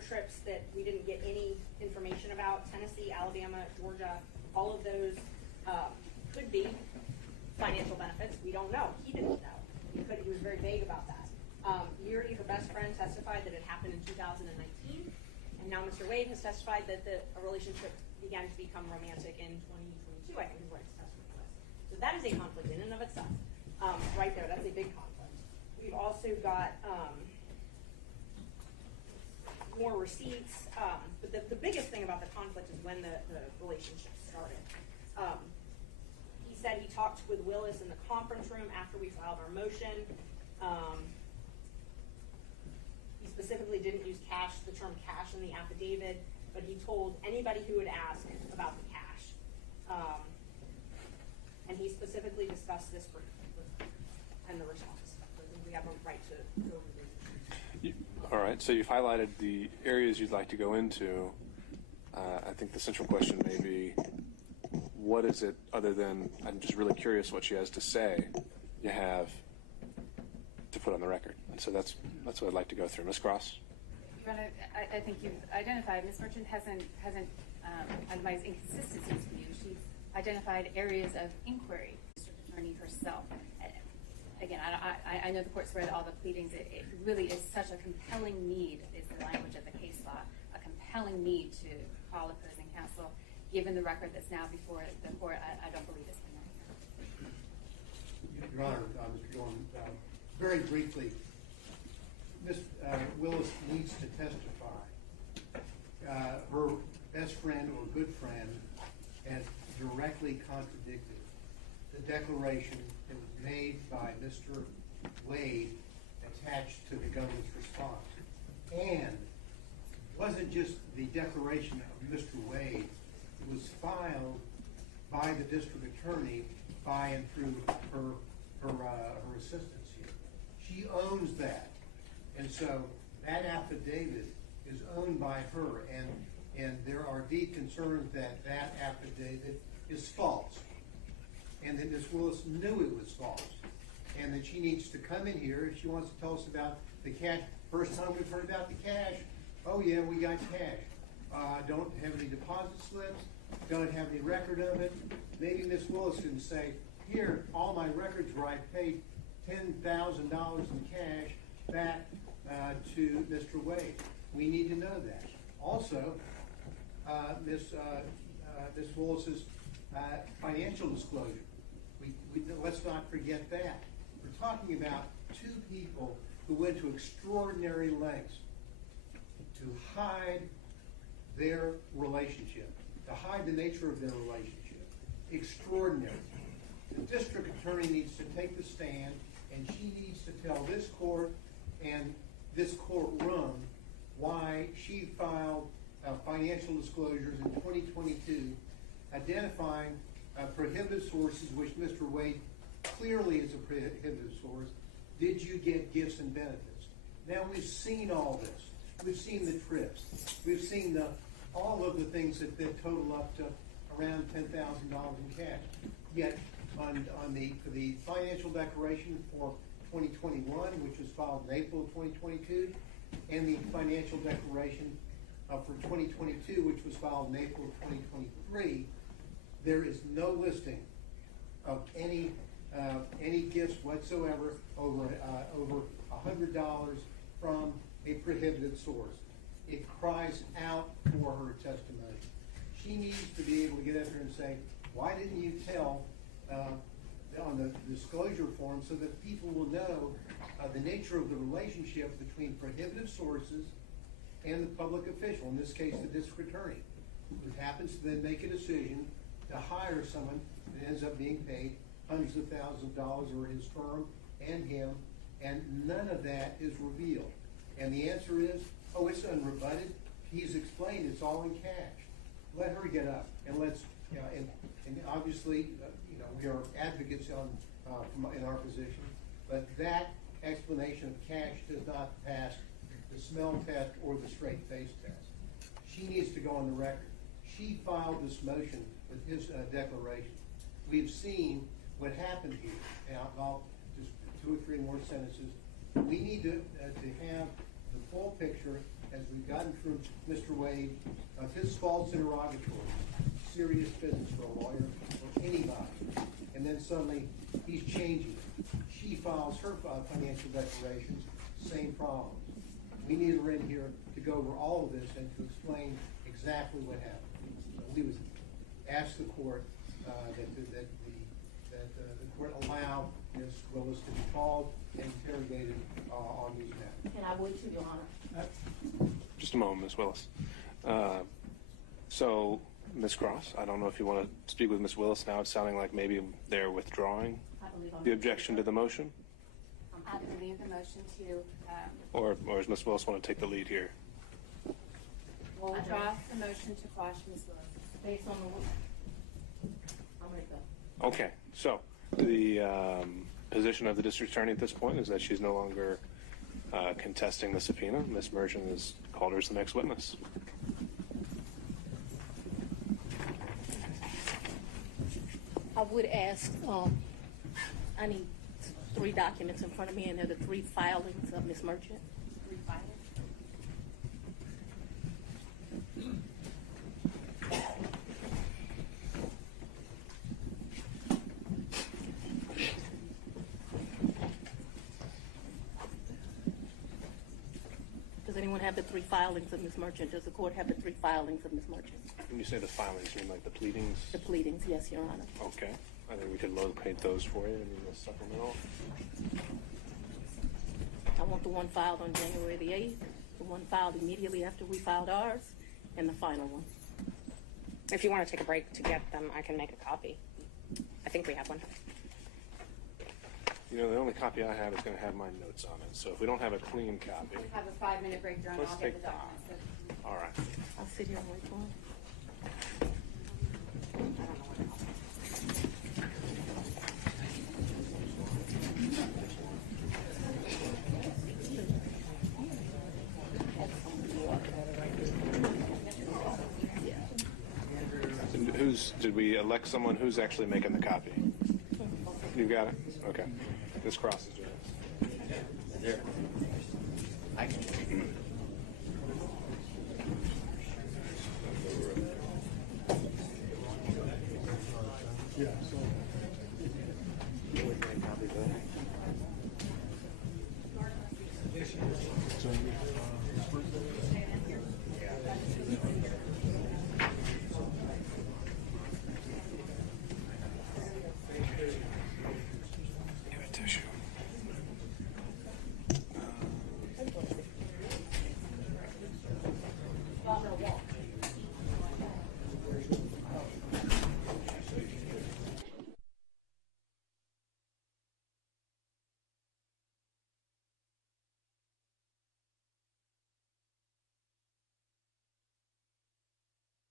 trips that we didn't get any information about, Tennessee, Alabama, Georgia, all of those could be financial benefits. We don't know. He didn't know. He was very vague about that. Yuri, her best friend, testified that it happened in 2019, and now Mr. Wade has testified that the relationship began to become romantic in 2022, I think is what his testimony was. So that is a conflict in and of itself. Right there, that's a big conflict. We've also got more receipts, but the biggest thing about the conflict is when the relationship started. He said he talked with Willis in the conference room after we filed our motion. He specifically didn't use cash, the term cash in the affidavit, but he told anybody who would ask about the cash. And he specifically discussed this and the response. So we have a right to go over this. All right, so you've highlighted the areas you'd like to go into. I think the central question may be, what is it, other than, I'm just really curious what she has to say, you have to put on the record? And so that's what I'd like to go through. Ms. Cross? I think you've identified, Ms. Merchant hasn't identified inconsistencies for you. She's identified areas of inquiry. District Attorney herself. Again, I know the court's read all the pleadings. It really is such a compelling need, is the language of the case law, a compelling need to call opposing counsel. Given the record that's now before the court, I don't believe it's been done. Your Honor, Mr. Dorn, very briefly, Ms. Willis needs to testify. Her best friend or good friend has directly contradicted the declaration that was made by Mr. Wade attached to the government's response. And it wasn't just the declaration of Mr. Wade. It was filed by the district attorney by and through her assistants here. She owns that. And so that affidavit is owned by her, and there are deep concerns that that affidavit is false, and that Ms. Willis knew it was false, and that she needs to come in here if she wants to tell us about the cash. First time we've heard about the cash. Oh yeah, we got cash. Don't have any deposit slips, don't have any record of it. Maybe Ms. Willis can say, here, all my records where I paid $10,000 in cash back to Mr. Wade. We need to know that. Also, Ms. Willis's financial disclosure. Let's not forget that. We're talking about two people who went to extraordinary lengths to hide their relationship, to hide the nature of their relationship. Extraordinary. The district attorney needs to take the stand, and she needs to tell this court and this courtroom why she filed financial disclosures in 2022 identifying prohibited sources, which Mr. Wade clearly is a prohibited source. Did you get gifts and benefits? Now, we've seen all this. We've seen the trips. We've seen all of the things that total up to around $10,000 in cash. Yet, on the financial declaration for 2021, which was filed in April of 2022, and the financial declaration for 2022, which was filed in April of 2023, there is no listing of any gifts whatsoever over $100 from a prohibited source. It cries out for her testimony. She needs to be able to get up here and say, why didn't you tell on the disclosure form so that people will know the nature of the relationship between prohibited sources and the public official, in this case the district attorney, who happens to then make a decision to hire someone that ends up being paid hundreds of thousands of dollars, or his firm and him, and none of that is revealed. And the answer is, oh, it's unrebutted. He's explained it's all in cash. Let her get up, and let's, and obviously, we are advocates in our position, but that explanation of cash does not pass the smell test or the straight face test. She needs to go on the record. She filed this motion with his declaration. We've seen what happened here. Now, I'll just 2 or 3 more sentences. We need to have the full picture as we've gotten through Mr. Wade, of his false interrogatories, serious business for a lawyer or anybody. And then suddenly he's changing it. She files her financial declarations, same problems. We need her in here to go over all of this and to explain exactly what happened. So we was asked the court that the court allow Ms. Willis to be called and interrogated on these matters. And I would too, Your Honor. Just a moment, Ms. Willis. So, Ms. Cross, I don't know if you want to speak with Ms. Willis now. It's sounding like maybe they're withdrawing I believe I'm the objection to the motion, I believe the motion to, or does Ms. Willis want to take the lead here? we'll withdraw the motion to quash Ms. Willis. based on the, I'm gonna go. Okay, so the position of the district attorney at this point is that she's no longer contesting the subpoena. Ms. Merchant has called her as the next witness. I would ask, I need 3 documents in front of me, and they're the 3 filings of Ms. Merchant. Does anyone have the 3 filings of Ms. Merchant? Does the court have the 3 filings of Ms. Merchant? When you say the filings, you mean like the pleadings? The pleadings, yes, Your Honor. Okay. I think we could locate those for you in the supplemental. I want the one filed on January the 8th, the one filed immediately after we filed ours, and the final one. If you want to take a break to get them, I can make a copy. I think we have one. You know, the only copy I have is going to have my notes on it. So if we don't have a clean copy, We have a 5-minute break during, Let's I'll get take the documents. all right. I'll sit here and wait for him. Did we elect someone who's actually making the copy? You got it? Okay. Ms. Cross is yours. Here. I can. Yeah, so. Give a tissue.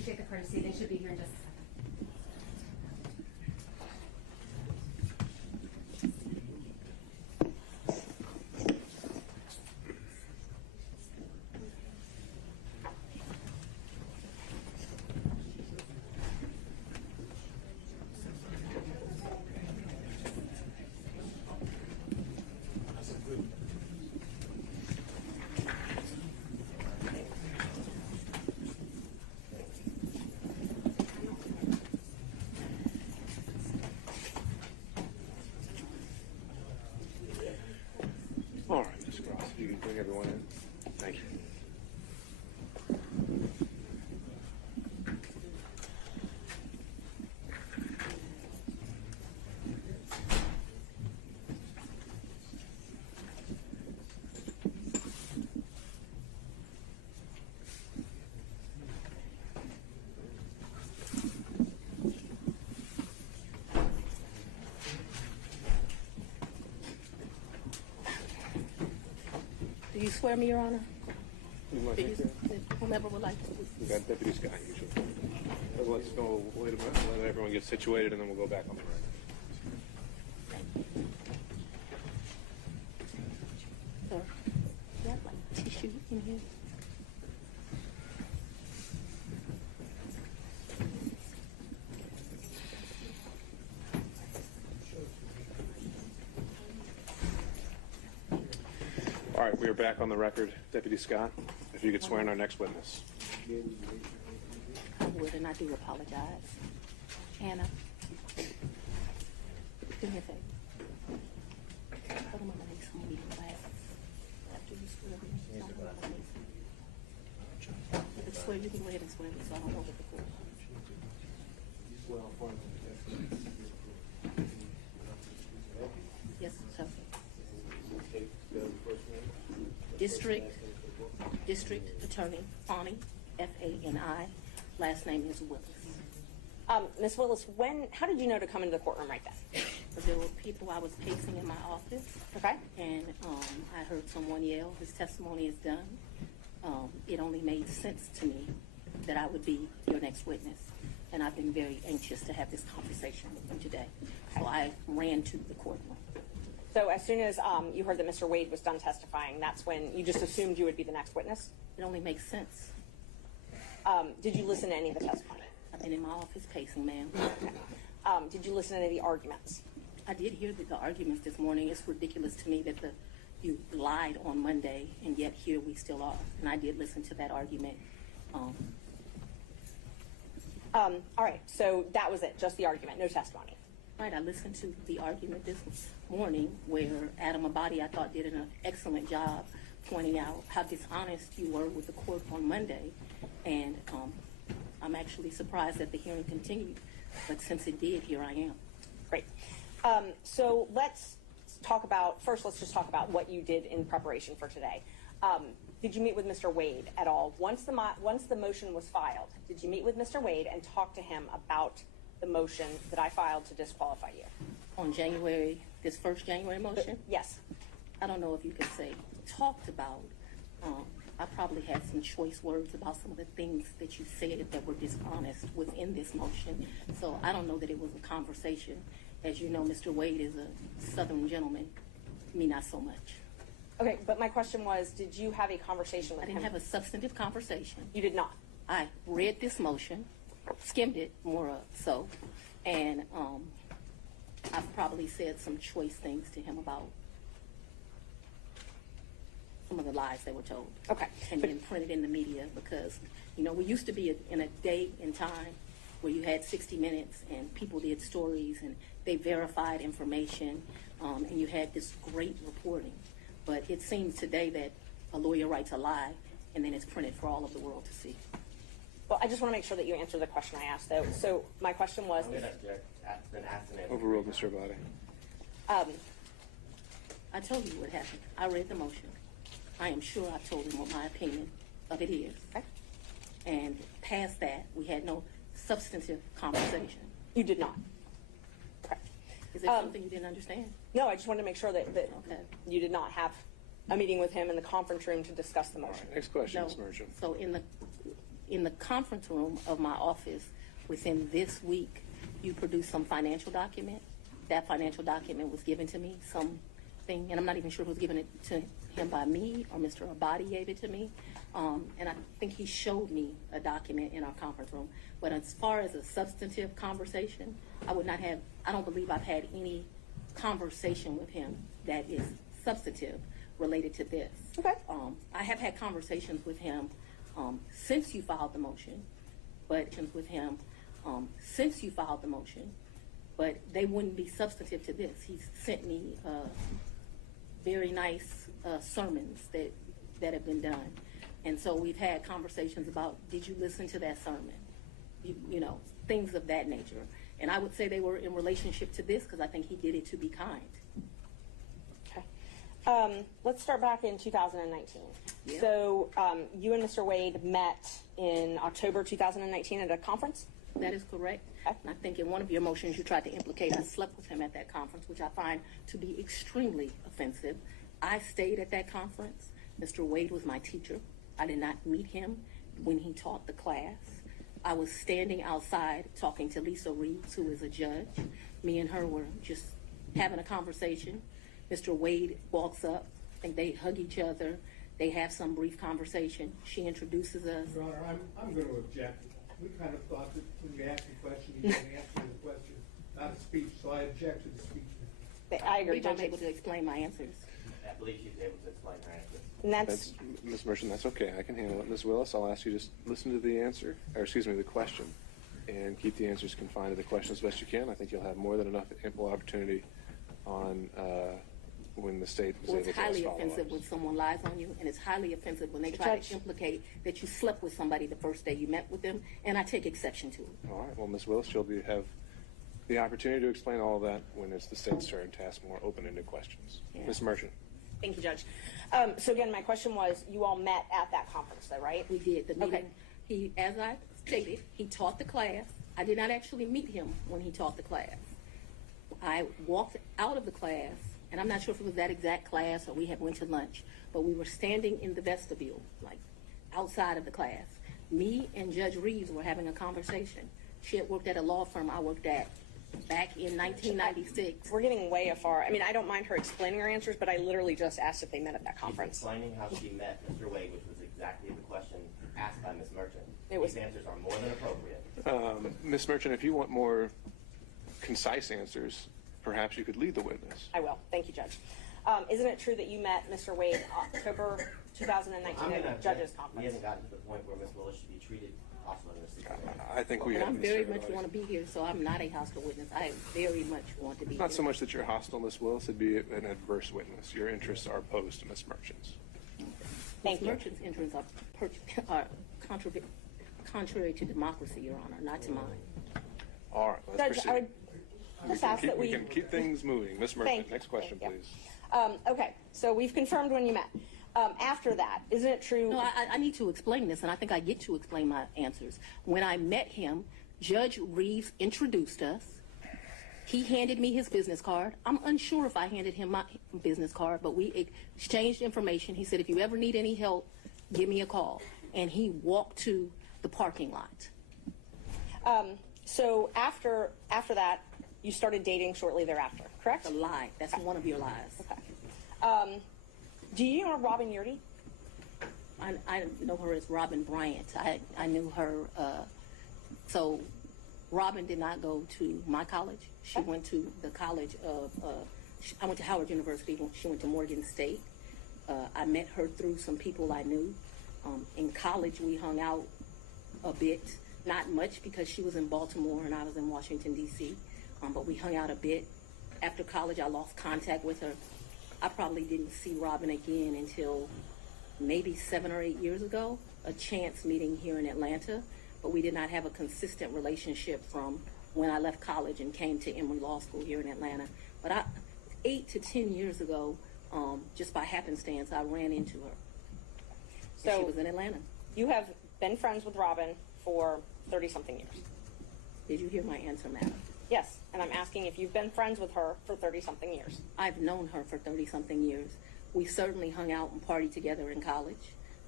appreciate the courtesy. They should be here in just a second. All right, Ms. Cross, you can bring everyone in. Thank you. Do you swear me, Your Honor? You want Do to you, take that? whomever would like to. We got Deputy Scott usually. Let's go, wait a minute, let everyone get situated, and then we'll go back on the record. Sir, you have like tissue in here? All right, we are back on the record. Deputy Scott, if you could swear in our next witness. I would, and I do apologize. Hannah, do me a favor. Put them on the next one, your glasses. After you swear me, don't put them on the next one. If it's swear, you can go ahead and swear me, so I don't hold it before. Yes, sir. District Attorney Fani, F-A-N-I. Last name is Willis. Ms. Willis, how did you know to come into the courtroom right then? There were people I was pacing in my office. Okay. And I heard someone yell, "His testimony is done." It only made sense to me that I would be your next witness. And I've been very anxious to have this conversation with you today. So I ran to the courtroom. So as soon as you heard that Mr. Wade was done testifying, that's when you just assumed you would be the next witness? It only makes sense. Did you listen to any of the testimony? I've been in my office pacing, ma'am. Did you listen to any of the arguments? I did hear the arguments this morning. It's ridiculous to me that you lied on Monday, and yet here we still are. And I did listen to that argument. All right, so that was it, just the argument, no testimony. Right, I listened to the argument this morning where Adam Abadi, I thought, did an excellent job pointing out how dishonest you were with the court on Monday. And I'm actually surprised that the hearing continued. But since it did, here I am. Great. So let's just talk about what you did in preparation for today. Did you meet with Mr. Wade at all? Once the motion was filed, did you meet with Mr. Wade and talk to him about the motion that I filed to disqualify you? On this first January motion? Yes. I don't know if you could say talked about. I probably had some choice words about some of the things that you said that were dishonest within this motion. So I don't know that it was a conversation. As you know, Mr. Wade is a Southern gentleman. Me, not so much. Okay, but my question was, did you have a conversation with him? I didn't have a substantive conversation. You did not? I read this motion, skimmed it more so, and I've probably said some choice things to him about some of the lies they were told. Okay. And then printed in the media because, we used to be in a day and time where you had 60 Minutes and people did stories and they verified information and you had this great reporting. But it seems today that a lawyer writes a lie and then it's printed for all of the world to see. Well, I just want to make sure that you answer the question I asked, though. So my question was... I'm going to object. Been asked and answered. Overruled, Mr. Abadi. I told you what happened. I read the motion. I am sure I told him what my opinion of it is. Okay. And past that, we had no substantive conversation. You did not? Correct. Is there something you didn't understand? No, I just wanted to make sure that Okay. you did not have a meeting with him in the conference room to discuss the motion. All right, next question, No. Ms. Merchant. So in the conference room of my office within this week, you produced some financial document. That financial document was given to me, something, and I'm not even sure who was giving it to him by me or Mr. Abadi gave it to me. And I think he showed me a document in our conference room. But as far as a substantive conversation, I don't believe I've had any conversation with him that is substantive related to this. Okay. I have had conversations with him since you filed the motion, but they wouldn't be substantive to this. He's sent me very nice sermons that have been done. And so we've had conversations about, did you listen to that sermon? You know, things of that nature. And I would say they were in relationship to this because I think he did it to be kind. Okay. Let's start back in 2019. Yeah. So you and Mr. Wade met in October 2019 at a conference? That is correct. Okay. And I think in one of your motions you tried to implicate I slept with him at that conference, which I find to be extremely offensive. I stayed at that conference. Mr. Wade was my teacher. I did not meet him when he taught the class. I was standing outside talking to Lisa Reeves, who is a judge. Me and her were just having a conversation. Mr. Wade walks up, I think they hug each other. They have some brief conversation. She introduces us. Your Honor, I'm going to object. We kind of thought that when you asked the question, you didn't answer the question, not a speech, so I object to the speech. I agree. I believe I'm able to explain my answers. I believe she's able to explain her answer. And that's Ms. Merchant, that's okay. I can handle it. Ms. Willis, I'll ask you to just listen to the answer, or excuse me, the question, and keep the answers confined to the question as best you can. I think you'll have more than enough ample opportunity on when the state is Well, able it's to ask highly follow-ups. offensive when someone lies on you, and it's highly offensive when they try Judge. to implicate that you slept with somebody the first day you met with them, and I take exception to it. All right. Well, Ms. Willis, you'll have the opportunity to explain all of that when it's the state's turn to ask more open-ended questions. Yeah. Ms. Merchant. Thank you, Judge. So again, my question was, you all met at that conference, though, right? We did the meeting. Okay. He, as I stated, he taught the class. I did not actually meet him when he taught the class. I walked out of the class, and I'm not sure if it was that exact class or we had went to lunch, but we were standing in the vestibule, like outside of the class. Me and Judge Reeves were having a conversation. She had worked at a law firm I worked at back in 1996. We're getting way afar. I mean, I don't mind her explaining her answers, but I literally just asked if they met at that She's conference. explaining how she met Mr. Wade, which was exactly the question asked by Ms. Merchant. It was- These answers are more than appropriate. Ms. Merchant, if you want more concise answers, perhaps you could lead the witness. I will. Thank you, Judge. Isn't it true that you met Mr. Wade October 2019 at the judges' We conference? haven't gotten to the point where Ms. Willis should be treated also in this situation. I think we And have. I'm Ms. very Sarah much Rice. want to be here, so I'm not a hostile witness. I very much want to be Not here. so much that you're hostile, Ms. Willis. It'd be an adverse witness. Your interests are opposed to Ms. Merchant's. Thank Ms. you. Merchant's interests are contrary to democracy, Your Honor, not to mine. All right, let's Judge, proceed. I would just ask that we we... can keep things moving. Ms. Thank Merchant, you. next question, Thank you. please. Okay, so we've confirmed when you met. After that, isn't it true? No, I need to explain this, and I think I get to explain my answers. When I met him, Judge Reeves introduced us. He handed me his business card. I'm unsure if I handed him my business card, but we exchanged information. He said, if you ever need any help, give me a call. And he walked to the parking lot. So after that, you started dating shortly thereafter, correct? It's a lie. That's one of your lies. Okay. Do you know Robin Yurdy? I know her as Robin Bryant. I knew her. So Robin did not go to my college. She went to the college of, I went to Howard University. She went to Morgan State. I met her through some people I knew. In college, we hung out a bit. Not much because she was in Baltimore and I was in Washington, D.C. But we hung out a bit. After college, I lost contact with her. I probably didn't see Robin again until maybe 7 or 8 years ago, a chance meeting here in Atlanta, but we did not have a consistent relationship from when I left college and came to Emory Law School here in Atlanta. But 8 to 10 years ago, just by happenstance, I ran into her. So she was in Atlanta. You have been friends with Robin for 30-something years. Did you hear my answer, madam? Yes, and I'm asking if you've been friends with her for 30-something years. I've known her for 30-something years. We certainly hung out and partied together in college.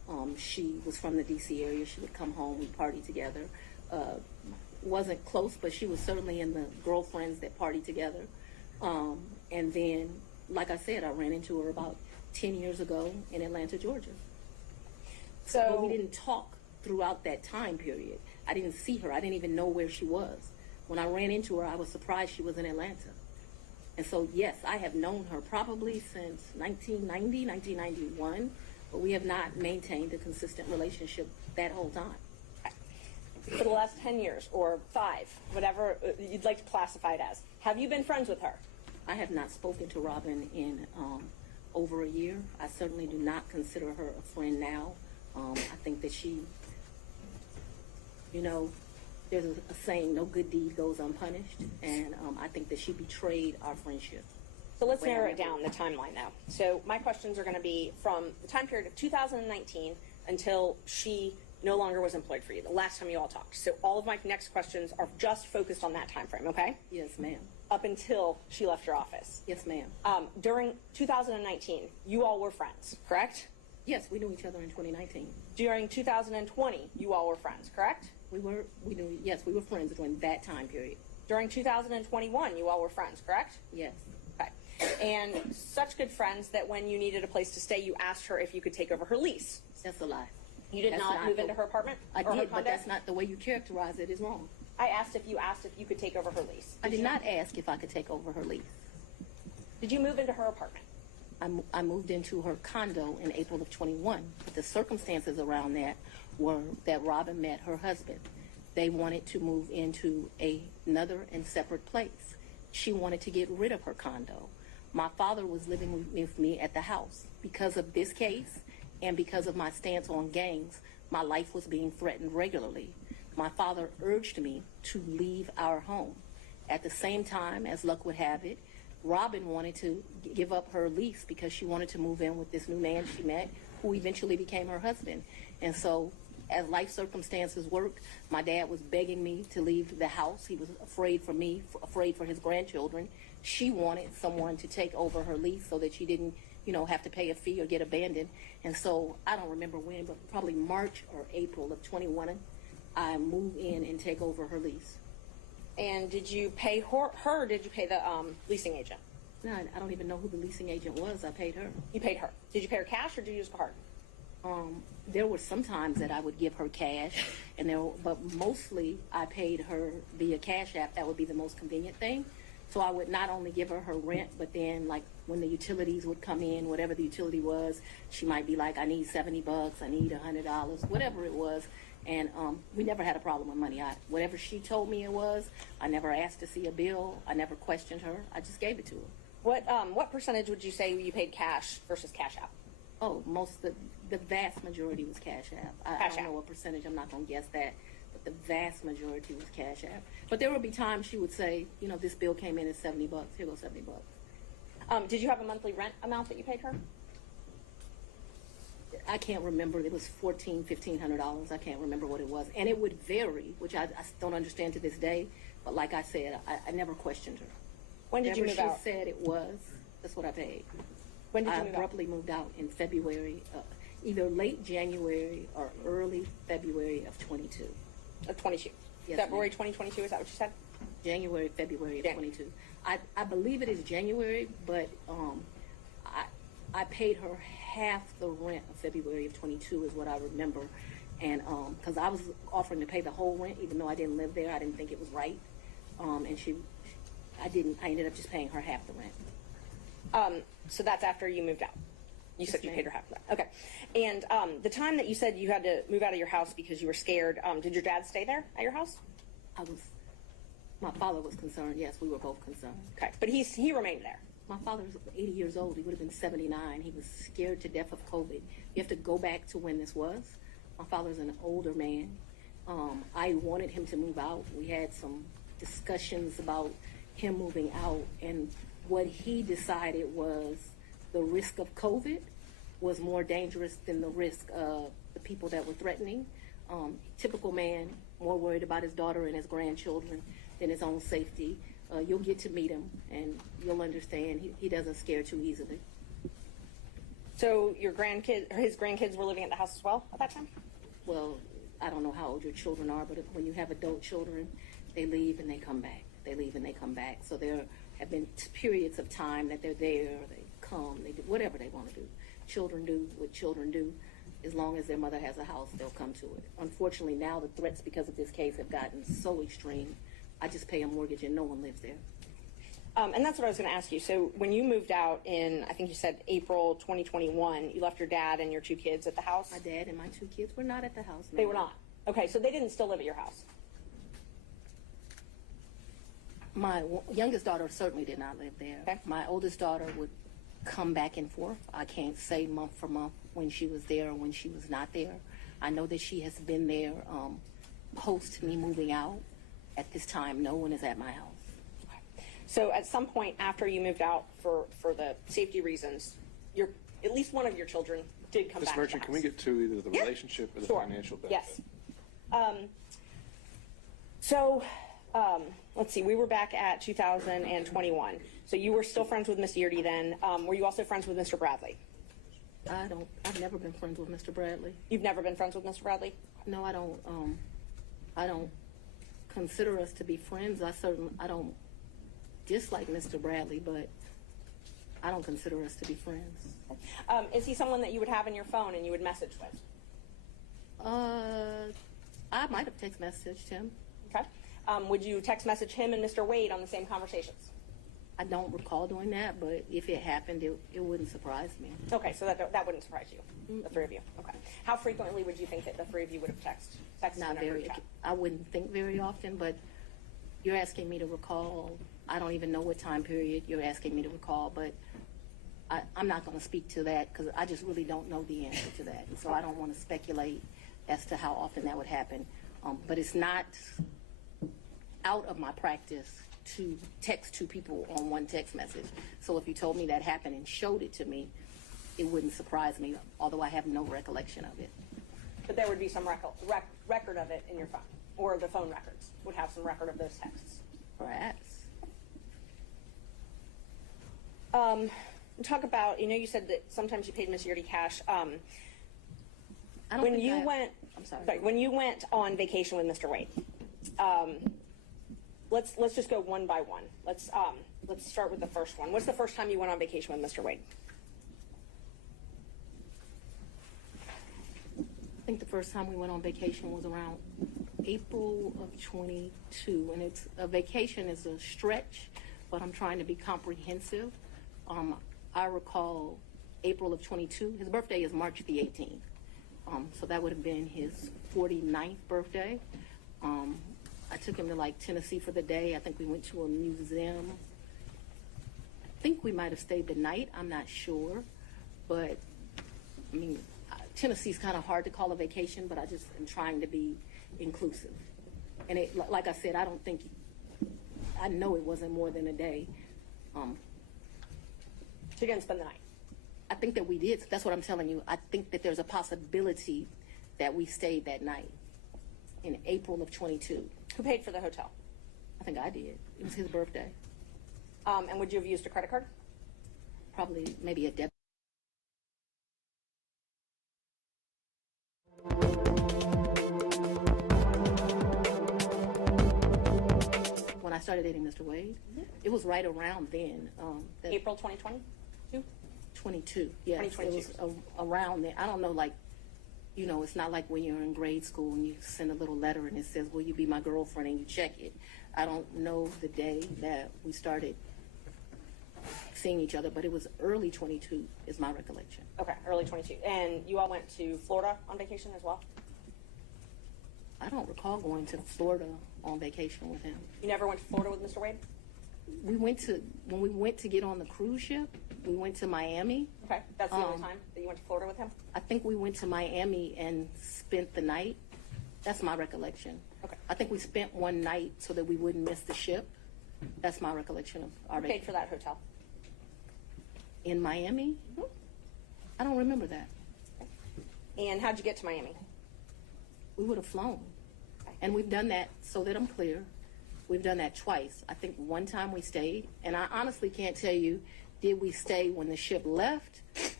She was from the DC area. She would come home, we party together. Wasn't close, but she was certainly in the girlfriends that party together. And then, like I said, I ran into her about 10 years ago in Atlanta, Georgia. But we didn't talk throughout that time period. I didn't see her. I didn't even know where she was. When I ran into her, I was surprised she was in Atlanta. And so, yes, I have known her probably since 1990, 1991, but we have not maintained a consistent relationship that whole time. For the last 10 years or 5, whatever you'd like to classify it as, have you been friends with her? I have not spoken to Robin in over a year. I certainly do not consider her a friend now. I think that she, there's a saying, no good deed goes unpunished, and I think that she betrayed our friendship. So let's narrow it down, the timeline now. So my questions are going to be from the time period of 2019 until she no longer was employed for you, the last time you all talked. So all of my next questions are just focused on that time frame, okay? Yes, ma'am. Up until she left your office. Yes, ma'am. During 2019, you all were friends, correct? Yes, we knew each other in 2019. During 2020, you all were friends, correct? We were friends during that time period. During 2021, you all were friends, correct? Yes. Okay. And such good friends that when you needed a place to stay, you asked her if you could take over her lease. That's a lie. You did not move into her apartment? I or her did, but condo? that's not the way you characterize it is wrong. I asked if you could take over her lease. I did not ask if I could take over her lease. Did you move into her apartment? I moved into her condo in April of 21. But the circumstances around that were that Robin met her husband. They wanted to move into another and separate place. She wanted to get rid of her condo. My father was living with me at the house. Because of this case and because of my stance on gangs, my life was being threatened regularly. My father urged me to leave our home. At the same time, as luck would have it, Robin wanted to give up her lease because she wanted to move in with this new man she met, who eventually became her husband. And so, as life circumstances worked, my dad was begging me to leave the house. He was afraid for me, afraid for his grandchildren. She wanted someone to take over her lease so that she didn't, have to pay a fee or get abandoned. And so, I don't remember when, but probably March or April of 21, I moved in and take over her lease. And did you pay her or did you pay the leasing agent? No, I don't even know who the leasing agent was. I paid her. You paid her. Did you pay her cash or did you use a card? There were some times that I would give her cash, but mostly I paid her via Cash App. That would be the most convenient thing. So I would not only give her her rent, but then like when the utilities would come in, whatever the utility was, she might be like, I need $70, I need $100, whatever it was. And we never had a problem with money. Whatever she told me it was, I never asked to see a bill. I never questioned her. I just gave it to her. What percentage would you say you paid cash versus Cash App? Oh, the vast majority was Cash App. I don't know what percentage. I'm not going to guess that. But the vast majority was Cash App. But there would be times she would say, this bill came in at $70. Here goes $70. Did you have a monthly rent amount that you paid her? I can't remember. It was $1,500. I can't remember what it was. And it would vary, which I don't understand to this day. But like I said, I never questioned her. When did you move out? Whatever she said it was, that's what I paid. When did you move out? I abruptly moved out in February, either late January or early February of 22. Of 22? Yes, February ma'am. 2022, is that what you said? February of 22. I believe it is January, but I paid her half the rent of February of 22 is what I remember. And because I was offering to pay the whole rent, even though I didn't live there, I didn't think it was right. And I ended up just paying her half the rent. So that's after you moved out. You said you paid her half of that. Okay. And the time that you said you had to move out of your house because you were scared, did your dad stay there at your house? My father was concerned. Yes, we were both concerned. Okay. But he remained there. My father's 80 years old. He would have been 79. He was scared to death of COVID. You have to go back to when this was. My father's an older man. I wanted him to move out. We had some discussions about him moving out, and what he decided was the risk of COVID was more dangerous than the risk of the people that were threatening. Typical man, more worried about his daughter and his grandchildren than his own safety. You'll get to meet him, and you'll understand he doesn't scare too easily. So your his grandkids were living at the house as well at that time? Well, I don't know how old your children are, but when you have adult children, they leave and they come back. They leave and they come back. So there have been periods of time that they're there, they come, they do whatever they want to do. Children do what children do. As long as their mother has a house, they'll come to it. Unfortunately, now the threats because of this case have gotten so extreme. I just pay a mortgage and no one lives there. And that's what I was going to ask you. So when you moved out in, I think you said April 2021, you left your dad and your 2 kids at the house? My dad and my 2 kids were not at the house. They were not? Okay, so they didn't still live at your house? My youngest daughter certainly did not live there. Okay. My oldest daughter would come back and forth. I can't say month for month when she was there or when she was not there. I know that she has been there post me moving out. At this time, no one is at my house. So at some point after you moved out for the safety reasons, at least one of your children did come Ms. back Merchant, to the can we house. get to either the Yeah. relationship or the Sure. financial benefit? Yes. Let's see, we were back at 2021. So you were still friends with Miss Yeardy then. Were you also friends with Mr. Bradley? I've never been friends with Mr. Bradley. You've never been friends with Mr. Bradley? No, I don't consider us to be friends. I don't dislike Mr. Bradley, but I don't consider us to be friends. Is he someone that you would have in your phone and you would message with? I might have text messaged him. Okay. Would you text message him and Mr. Wade on the same conversations? I don't recall doing that, but if it happened, it wouldn't surprise me. Okay, so that wouldn't surprise you, the 3 of you. Okay. How frequently would you think that the 3 of you would have texted? Not very. I wouldn't think very often, but you're asking me to recall. I don't even know what time period you're asking me to recall, but I'm not going to speak to that because I just really don't know the answer to that. And so I don't want to speculate as to how often that would happen. But it's not out of my practice to text 2 people on one text message. So if you told me that happened and showed it to me, it wouldn't surprise me, although I have no recollection of it. But there would be some record of it in your phone, or the phone records would have some record of those texts. Perhaps. Talk about, you said that sometimes you paid Miss Yeardy cash. I don't When think you I- went, I'm sorry. when you went on vacation with Mr. Wade, let's just go one by one. Let's start with the first one. What's the first time you went on vacation with Mr. Wade? I think the first time we went on vacation was around April of 22, and a vacation is a stretch, but I'm trying to be comprehensive. I recall April of 22. His birthday is March the 18th, so that would have been his 49th birthday. I took him to Tennessee for the day. I think we went to a museum. I think we might have stayed the night. I'm not sure, but I mean, Tennessee's kind of hard to call a vacation, but I just am trying to be inclusive. And like I said, I know it wasn't more than a day. So you're gonna spend the night? I think that we did. That's what I'm telling you. I think that there's a possibility that we stayed that night in April of 22. Who paid for the hotel? I think I did. It was his birthday. And would you have used a credit card? Probably maybe a debit. When I started dating Mr. Wade, it was right around then. April 2020? 22, yes. 2022. It was around then. I don't know, it's not like when you're in grade school and you send a little letter and it says, will you be my girlfriend, and you check it. I don't know the day that we started seeing each other, but it was early 22 is my recollection. Okay, early 22. And you all went to Florida on vacation as well? I don't recall going to Florida on vacation with him. You never went to Florida with Mr. Wade? When we went to get on the cruise ship, we went to Miami. Okay, that's the only time that you went to Florida with him? I think we went to Miami and spent the night. That's my recollection. Okay. I think we spent one night so that we wouldn't miss the ship. That's my recollection of our Who paid for that hotel? In Miami? I don't remember that. And how'd you get to Miami? We would have flown. And we've done that, so that I'm clear, we've done that twice. I think one time we stayed, and I honestly can't tell you, did we stay when the ship left,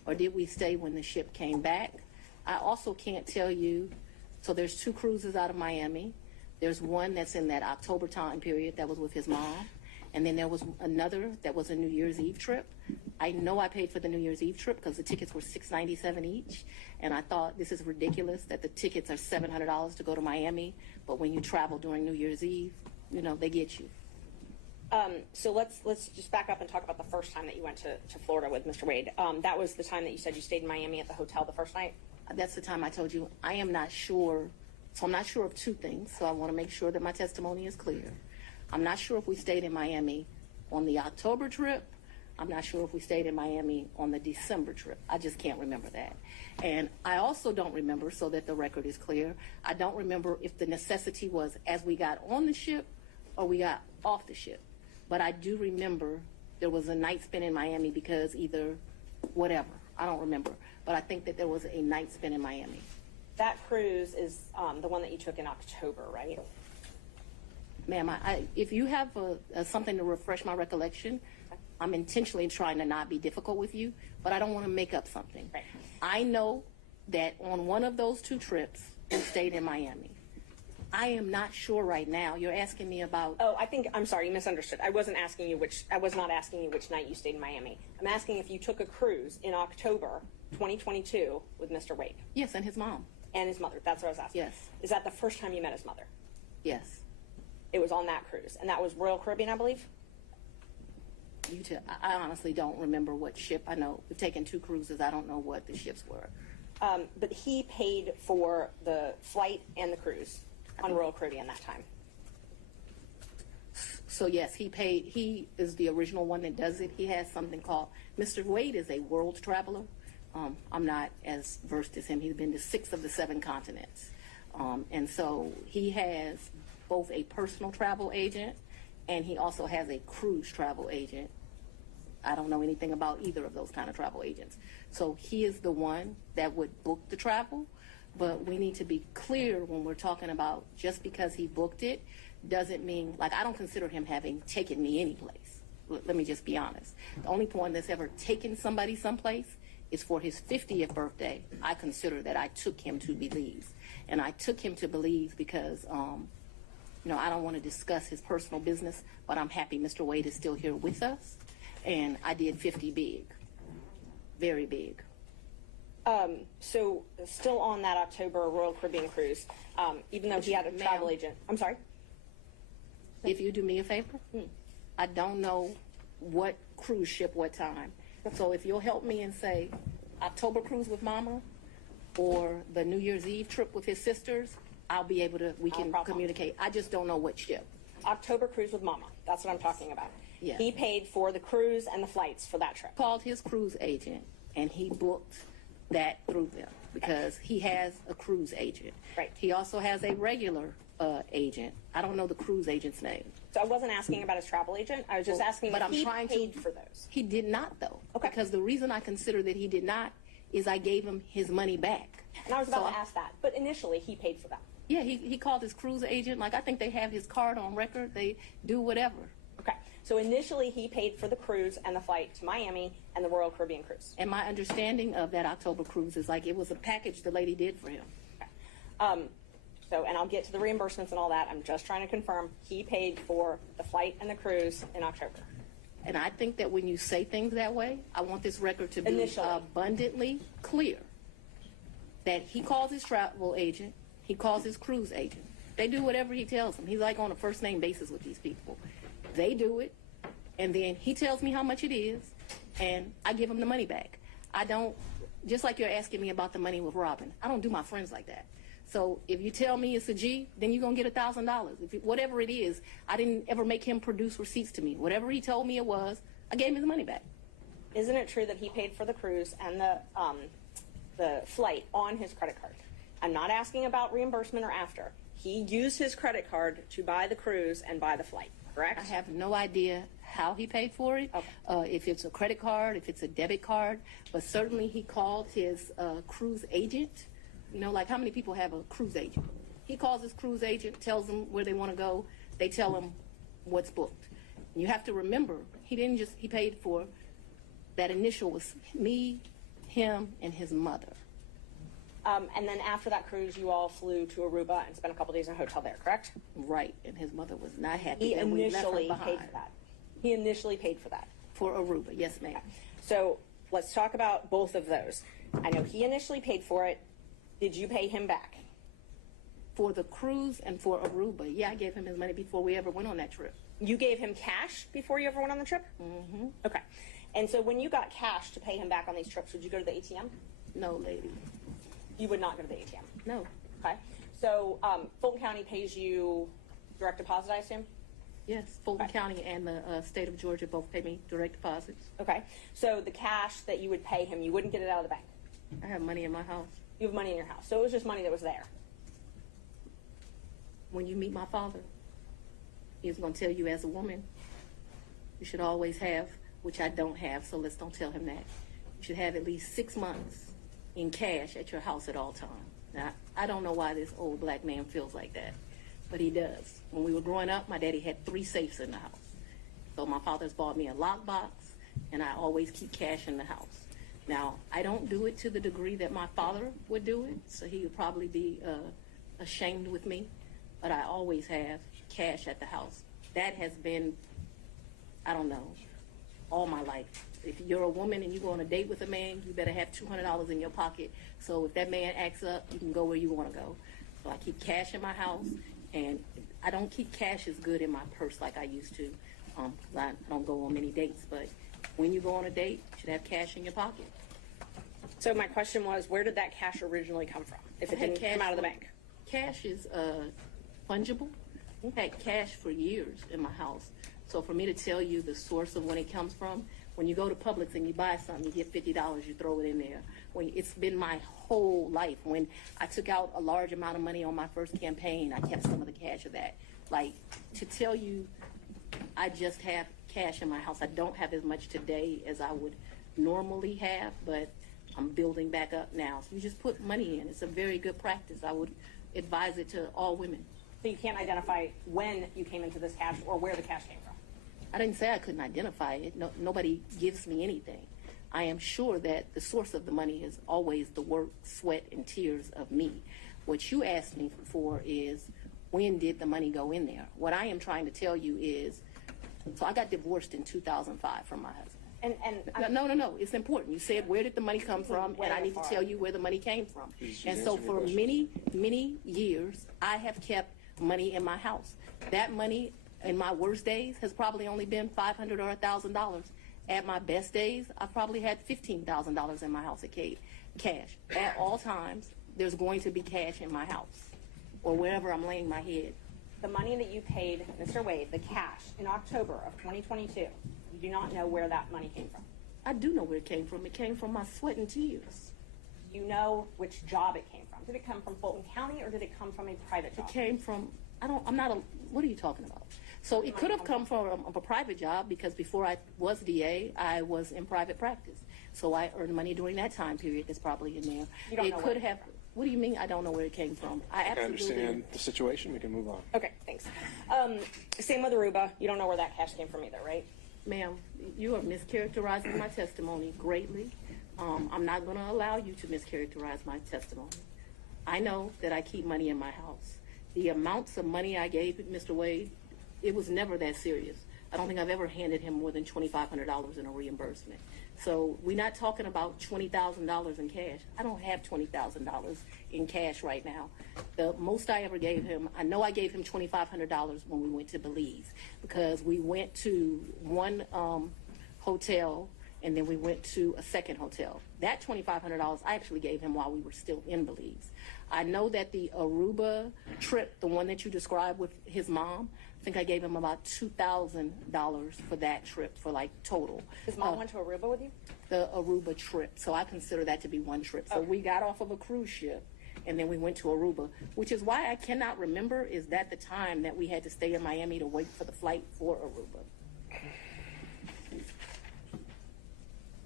or did we stay when the ship came back? I also can't tell you. So there's 2 cruises out of Miami. There's one that's in that October time period that was with his mom. And then there was another that was a New Year's Eve trip. I know I paid for the New Year's Eve trip because the tickets were $697 each. And I thought, this is ridiculous that the tickets are $700 to go to Miami. But when you travel during New Year's Eve, you know, they get you. So let's just back up and talk about the first time that you went to Florida with Mr. Wade. That was the time that you said you stayed in Miami at the hotel the first night? That's the time I told you I am not sure. So I'm not sure of 2 things. So I want to make sure that my testimony is clear. I'm not sure if we stayed in Miami on the October trip. I'm not sure if we stayed in Miami on the December trip. I just can't remember that. And I also don't remember, so that the record is clear, I don't remember if the necessity was as we got on the ship or we got off the ship. But I do remember there was a night spent in Miami because either whatever. I don't remember. But I think that there was a night spent in Miami. That cruise is the one that you took in October, right? Ma'am, if you have something to refresh my recollection, I'm intentionally trying to not be difficult with you, but I don't want to make up something. Right. I know that on one of those 2 trips, we stayed in Miami. I am not sure right now. You're asking me about. Oh, I'm sorry, you misunderstood. I was not asking you which night you stayed in Miami. I'm asking if you took a cruise in October 2022 with Mr. Wade. Yes, and his mom. And his mother. That's what I was asking. Yes. Is that the first time you met his mother? Yes. It was on that cruise, and that was Royal Caribbean, I believe? I honestly don't remember what ship. I know we've taken 2 cruises. I don't know what the ships were. But he paid for the flight and the cruise on Royal Caribbean that time. So yes, he paid. He is the original one that does it. He has something called, Mr. Wade is a world traveler. I'm not as versed as him. He's been to 6 of the 7 continents. And so he has both a personal travel agent and he also has a cruise travel agent. I don't know anything about either of those kind of travel agents. So he is the one that would book the travel, but we need to be clear when we're talking about just because he booked it doesn't mean, like, I don't consider him having taken me anyplace. Let me just be honest. The only one that's ever taken somebody someplace is for his 50th birthday. I consider that I took him to Belize. And I took him to Belize because, I don't want to discuss his personal business, but I'm happy Mr. Wade is still here with us. And I did 50 big, very big. So still on that October Royal Caribbean cruise, even though he had a travel agent. I'm sorry? If you do me a favor, I don't know what cruise ship, what time. So if you'll help me and say October cruise with Mama or the New Year's Eve trip with his sisters, I'll be able to, we can communicate. I just don't know what ship. October cruise with Mama. That's what I'm talking about. Yeah. He paid for the cruise and the flights for that trip. Called his cruise agent and he booked that through them because he has a cruise agent. Right. He also has a regular agent. I don't know the cruise agent's name. So I wasn't asking about his travel agent. I was just asking if he paid for those. He did not, though. Okay. Because the reason I consider that he did not is I gave him his money back. And I was about to ask that. But initially, he paid for them. Yeah, he called his cruise agent. Like, I think they have his card on record. They do whatever. Okay. So initially, he paid for the cruise and the flight to Miami and the Royal Caribbean cruise. And my understanding of that October cruise is like it was a package the lady did for him. Okay. And I'll get to the reimbursements and all that. I'm just trying to confirm he paid for the flight and the cruise in October. And I think that when you say things that way, I want this record to be Initially. abundantly clear that he calls his travel agent, he calls his cruise agent. They do whatever he tells them. He's like on a first name basis with these people. They do it, and then he tells me how much it is, and I give him the money back. I don't, just like you're asking me about the money with Robin, I don't do my friends like that. So if you tell me it's a G, then you're going to get $1,000. Whatever it is, I didn't ever make him produce receipts to me. Whatever he told me it was, I gave him his money back. Isn't it true that he paid for the cruise and the flight on his credit card? I'm not asking about reimbursement or after. He used his credit card to buy the cruise and buy the flight, correct? I have no idea how he paid for it, if it's a credit card, if it's a debit card, but certainly he called his cruise agent. You know, like how many people have a cruise agent? He calls his cruise agent, tells them where they want to go. They tell him what's booked. And you have to remember, he paid for that initial was me, Him and his mother. And then after that cruise, you all flew to Aruba and spent a couple days in a hotel there, correct? Right, and his mother was not happy He that we left her initially behind. paid for that. He initially paid for that. For Aruba, yes, ma'am. So let's talk about both of those. I know he initially paid for it. Did you pay him back? For the cruise and for Aruba, yeah, I gave him his money before we ever went on that trip. You gave him cash before you ever went on the trip? Mm-hmm. Okay. And so when you got cash to pay him back on these trips, would you go to the ATM? No, lady. You would not go to the ATM. No. Okay. So Fulton County pays you direct deposit, I assume? Yes, Fulton Okay. County and the state of Georgia both pay me direct deposits. Okay. So the cash that you would pay him, you wouldn't get it out of the bank. I have money in my house. You have money in your house. So it was just money that was there. When you meet my father, he's going to tell you as a woman, you should always have, which I don't have, so let's don't tell him that. You should have at least 6 months in cash at your house at all times. Now, I don't know why this old black man feels like that, but he does. When we were growing up, my daddy had 3 safes in the house. So my father's bought me a lockbox, and I always keep cash in the house. Now, I don't do it to the degree that my father would do it, so he would probably be ashamed with me, but I always have cash at the house. That has been, I don't know, all my life. If you're a woman and you go on a date with a man, you better have $200 in your pocket. So if that man acts up, you can go where you want to go. So I keep cash in my house, and I don't keep cash as good in my purse like I used to. I don't go on many dates, but when you go on a date, you should have cash in your pocket. So my question was, where did that cash originally come from? If it I had didn't come out of the bank? Cash is fungible. I've had cash for years in my house. So for me to tell you the source of when it comes from, when you go to Publix and you buy something, you get $50, you throw it in there. It's been my whole life. When I took out a large amount of money on my first campaign, I kept some of the cash of that. Like, to tell you I just have cash in my house, I don't have as much today as I would normally have, but I'm building back up now. So you just put money in. It's a very good practice. I would advise it to all women. So you can't identify when you came into this cash or where the cash came from? I didn't say I couldn't identify it. No, nobody gives me anything. I am sure that the source of the money is always the work, sweat, and tears of me. What you asked me for is, when did the money go in there? What I am trying to tell you is, so I got divorced in 2005 from my husband. No, it's important. You said, where did the money come from? And I need to tell you where the money came from. And so for many, many years, I have kept money in my house. That money in my worst days has probably only been $500 or $1,000. At my best days, I probably had $15,000 in my house at cash. At all times, there's going to be cash in my house or wherever I'm laying my head. The money that you paid Mr. Wade, the cash, in October of 2022, you do not know where that money came from. I do know where it came from. It came from my sweat and tears. You know which job it came from. Did it come from Fulton County or did it come from a private job? It came from, what are you talking about? So it could have come from a private job because before I was DA, I was in private practice. So I earned money during that time period that's probably in there. You don't know It could have, what do you mean I don't know where it came from? I I absolutely understand the situation. We can move on. Okay, thanks. Same with Aruba. You don't know where that cash came from either, right? Ma'am, you are mischaracterizing my testimony greatly. I'm not going to allow you to mischaracterize my testimony. I know that I keep money in my house. The amounts of money I gave Mr. Wade, it was never that serious. I don't think I've ever handed him more than $2,500 in a reimbursement. So we're not talking about $20,000 in cash. I don't have $20,000 in cash right now. The most I ever gave him, I know I gave him $2,500 when we went to Belize because we went to one hotel and then we went to a second hotel. That $2,500 I actually gave him while we were still in Belize. I know that the Aruba trip, the one that you described with his mom, I think I gave him about $2,000 for that trip for like total. His mom went to Aruba with you? The Aruba trip. So I consider that to be one trip. So we got off of a cruise ship and then we went to Aruba, which is why I cannot remember is that the time that we had to stay in Miami to wait for the flight for Aruba.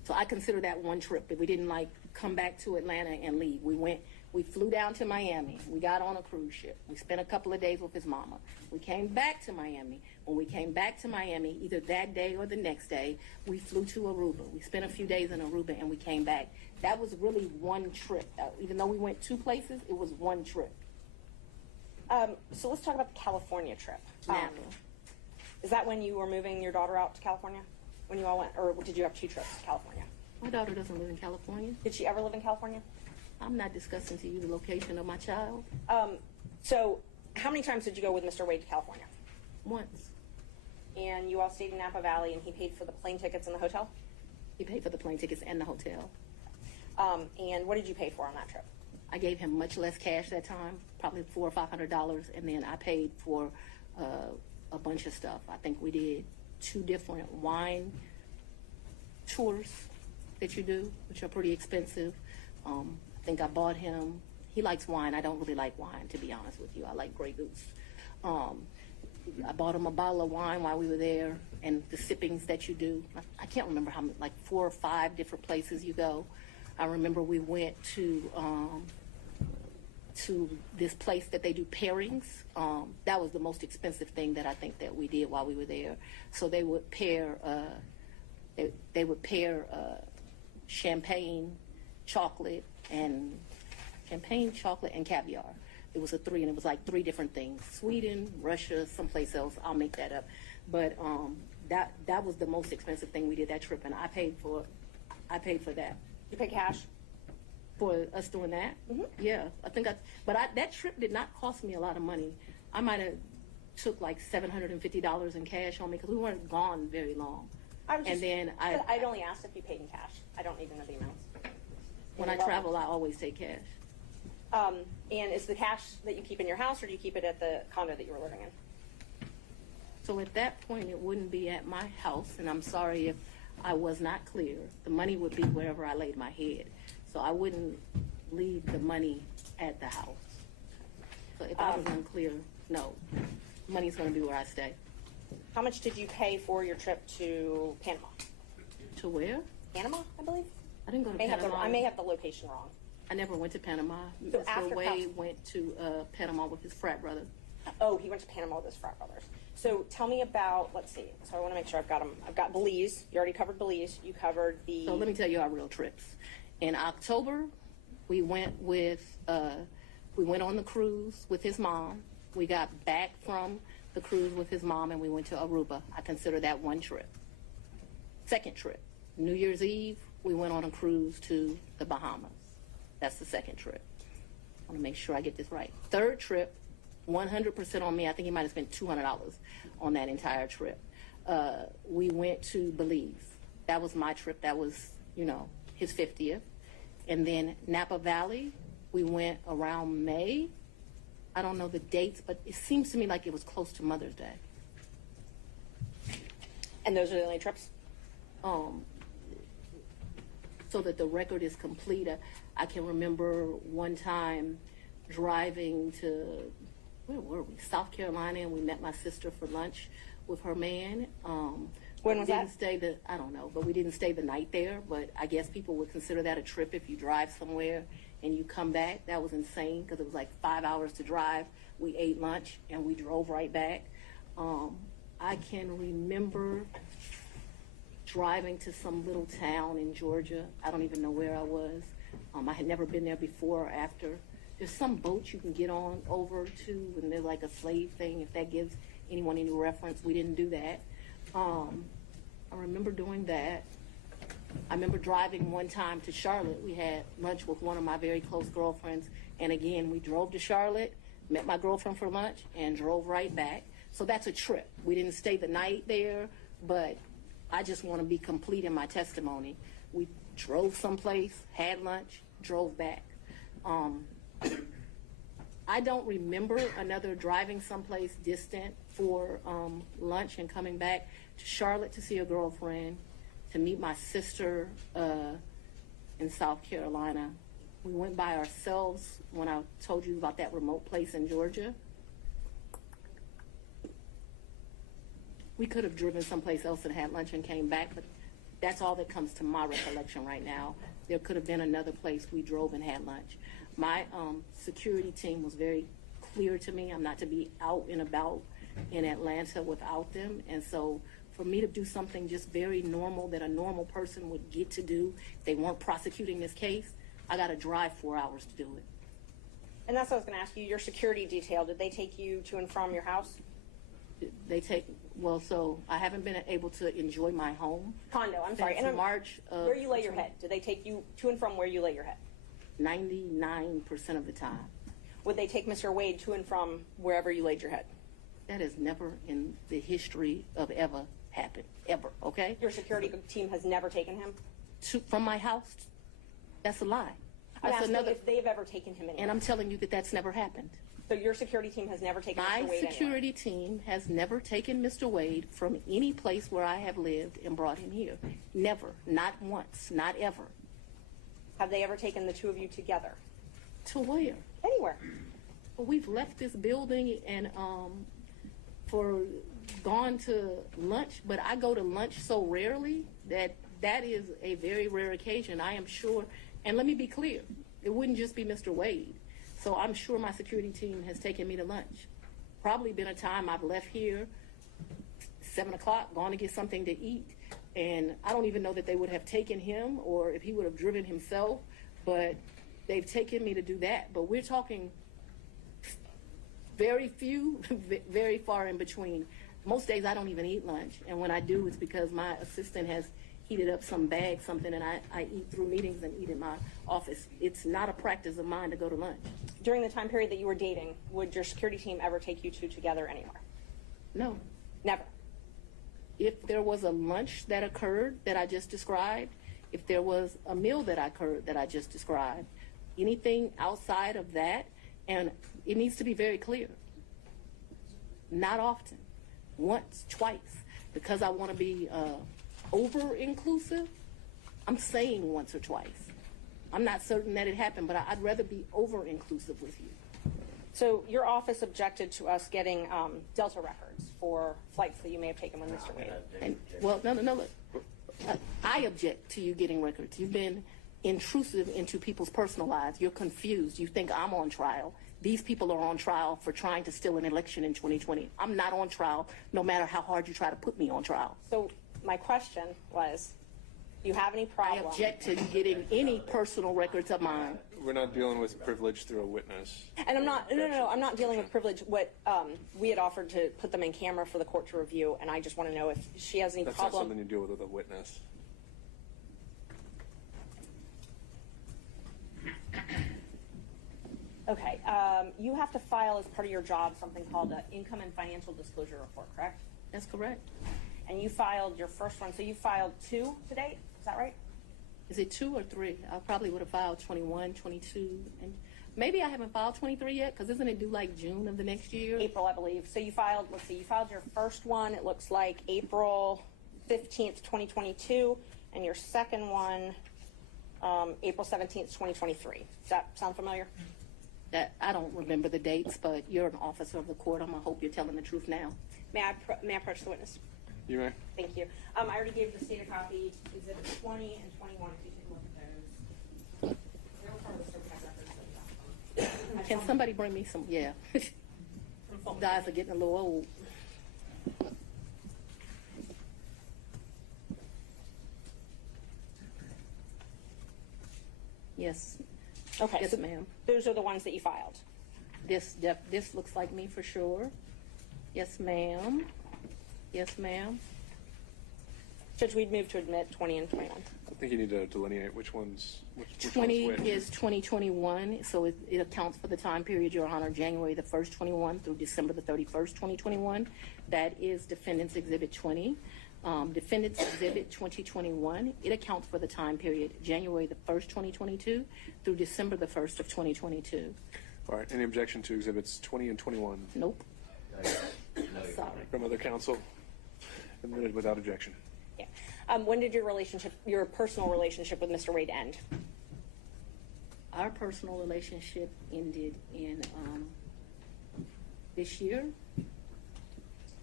So I consider that one trip. That we didn't like come back to Atlanta and leave. We flew down to Miami. We got on a cruise ship. We spent a couple of days with his mama. We came back to Miami. When we came back to Miami, either that day or the next day, we flew to Aruba. We spent a few days in Aruba and we came back. That was really one trip. Even though we went 2 places, it was one trip. So let's talk about the California trip. Napa. Is that when you were moving your daughter out to California? When you all went, or did you have 2 trips to California? My daughter doesn't live in California. Did she ever live in California? I'm not discussing to you the location of my child. So how many times did you go with Mr. Wade to California? Once. And you all stayed in Napa Valley, and he paid for the plane tickets and the hotel? He paid for the plane tickets and the hotel. And what did you pay for on that trip? I gave him much less cash that time, probably $400 or $500, and then I paid for a bunch of stuff. I think we did 2 different wine tours that you do, which are pretty expensive. I think I bought him. He likes wine. I don't really like wine, to be honest with you. I like Grey Goose. I bought him a bottle of wine while we were there, and the sippings that you do. I can't remember how many, like 4 or 5 different places you go. I remember we went to this place that they do pairings. That was the most expensive thing that I think that we did while we were there. So they would pair champagne, chocolate, and caviar. It was a 3, and it was like 3 different things: Sweden, Russia, someplace else. I'll make that up. But that was the most expensive thing we did that trip, and I paid for that. You pay cash? For us doing that? Mm-hmm. Yeah, I think that trip did not cost me a lot of money. I might have took like $750 in cash on me because we weren't gone very long. I'd only asked if you paid in cash. I don't need to know the amounts. When I travel, I always take cash. And is the cash that you keep in your house, or do you keep it at the condo that you were living in? So at that point, it wouldn't be at my house, and I'm sorry if I was not clear. The money would be wherever I laid my head. So I wouldn't leave the money at the house. So if I was unclear, no. Money's going to be where I stay. How much did you pay for your trip to Panama? To where? Panama, I believe. I didn't go to Panama. I may have the location wrong. I never went to Panama. So Mr. Wade went to Panama with his frat brother. Oh, he went to Panama with his frat brothers. So tell me about, let's see. So I want to make sure I've got them. I've got Belize. You already covered Belize. You covered the... So let me tell you our real trips. In October, we went on the cruise with his mom. We got back from the cruise with his mom, and we went to Aruba. I consider that one trip. Second trip, New Year's Eve, we went on a cruise to the Bahamas. That's the second trip. I want to make sure I get this right. Third trip, 100% on me. I think he might have spent $200 on that entire trip. We went to Belize. That was my trip. That was, his 50th. And then Napa Valley, we went around May. I don't know the dates, but it seems to me like it was close to Mother's Day. And those are the only trips? So that the record is complete, I can remember one time driving to, where were we? South Carolina, and we met my sister for lunch with her man. When was that? I don't know, but we didn't stay the night there. But I guess people would consider that a trip if you drive somewhere and you come back. That was insane because it was like 5 hours to drive. We ate lunch and we drove right back. I can remember driving to some little town in Georgia. I don't even know where I was. I had never been there before or after. There's some boat you can get on over to, and they're like a slave thing, if that gives anyone any reference. We didn't do that. I remember doing that. I remember driving one time to Charlotte. We had lunch with one of my very close girlfriends, and again, we drove to Charlotte, met my girlfriend for lunch, and drove right back. So that's a trip. We didn't stay the night there, but I just want to be complete in my testimony. We drove someplace, had lunch, drove back. I don't remember another driving someplace distant for lunch and coming back to Charlotte to see a girlfriend, to meet my sister in South Carolina. We went by ourselves when I told you about that remote place in Georgia. We could have driven someplace else and had lunch and came back, but That's all that comes to my recollection right now. There could have been another place we drove and had lunch. My security team was very clear to me. I'm not to be out and about in Atlanta without them. And so for me to do something just very normal that a normal person would get to do if they weren't prosecuting this case, I got to drive 4 hours to do it. And that's what I was going to ask you. Your security detail, did they take you to and from your house? So I haven't been able to enjoy my home. Condo, I'm sorry. Since March of where you lay your head. Did they take you to and from where you lay your head? 99% of the time. Would they take Mr. Wade to and from wherever you laid your head? That has never in the history of ever happened. Ever, okay? Your security team has never taken him? From my house? That's a lie. I'm That's asking another, if they've ever taken him anywhere. and I'm telling you that that's never happened. So your security team has never taken My Mr. Wade security team has never taken Mr. Wade from any place where I have lived and brought him here. Never. Not once. Not ever. Have they ever taken the two of you together? To where? Anywhere. Well, we've left this building and gone to lunch, but I go to lunch so rarely that is a very rare occasion. I am sure, and let me be clear, it wouldn't just be Mr. Wade. So I'm sure my security team has taken me to lunch. Probably been a time I've left here 7 o'clock, gone to get something to eat, and I don't even know that they would have taken him or if he would have driven himself, but they've taken me to do that. But we're talking very few, very far in between. Most days I don't even eat lunch, and when I do, it's because my assistant has heated up some bag, something, and I eat through meetings and eat in my office. It's not a practice of mine to go to lunch. During the time period that you were dating, would your security team ever take you two together anywhere? No. Never. If there was a lunch that occurred that I just described, if there was a meal that occurred that I just described, anything outside of that, and it needs to be very clear. Not often. Once, twice. Because I want to be over-inclusive, I'm saying once or twice. I'm not certain that it happened, but I'd rather be over-inclusive with you. So your office objected to us getting Delta records for flights that you may have taken with Mr. Wade. And, well, no, look. I object to you getting records. You've been intrusive into people's personal lives. You're confused. You think I'm on trial. These people are on trial for trying to steal an election in 2020. I'm not on trial, no matter how hard you try to put me on trial. So my question was, do you have any problem? I object to you getting any personal records of mine. We're not dealing with privilege through a witness. And I'm not, no, I'm not dealing with privilege. What we had offered to put them in camera for the court to review, and I just want to know if she has any That's not problem. something you deal with a witness. Okay, you have to file as part of your job something called an income and financial disclosure report, correct? That's correct. And you filed your first one, so you filed 2 to date, is that right? Is it 2 or 3? I probably would have filed 21, 22, and maybe I haven't filed 23 yet, because isn't it due like June of the next year? April, I believe. So you filed, let's see, you filed your first one, it looks like April 15th, 2022, and your second one, April 17th, 2023. Does that sound familiar? That I don't remember the dates, but you're an officer of the court. I hope you're telling the truth now. May I approach the witness? You may. Thank you. I already gave the state a copy, exhibits 20 and 21, if you take a look at those. They were part of the certified records. Can somebody bring me some? Yeah. Guys are getting a little old. Yes. Okay, Yes, so ma'am. those are the ones that you filed. This looks like me for sure. Yes, ma'am. Yes, ma'am. Judge, we'd move to admit 20 and 21. I think you need to delineate which one's which 20 one's which. is 2021, so it accounts for the time period, Your Honor, January the 1st, 21 through December the 31st, 2021. That is Defendant's Exhibit 20. Defendant's Exhibit 2021, it accounts for the time period January the 1st, 2022 through December the 1st of 2022. All right. Any objection to exhibits 20 and 21 Nope. Sorry. from other counsel? Admitted without objection. Yeah. When did your personal relationship with Mr. Wade end? Our personal relationship ended in this year,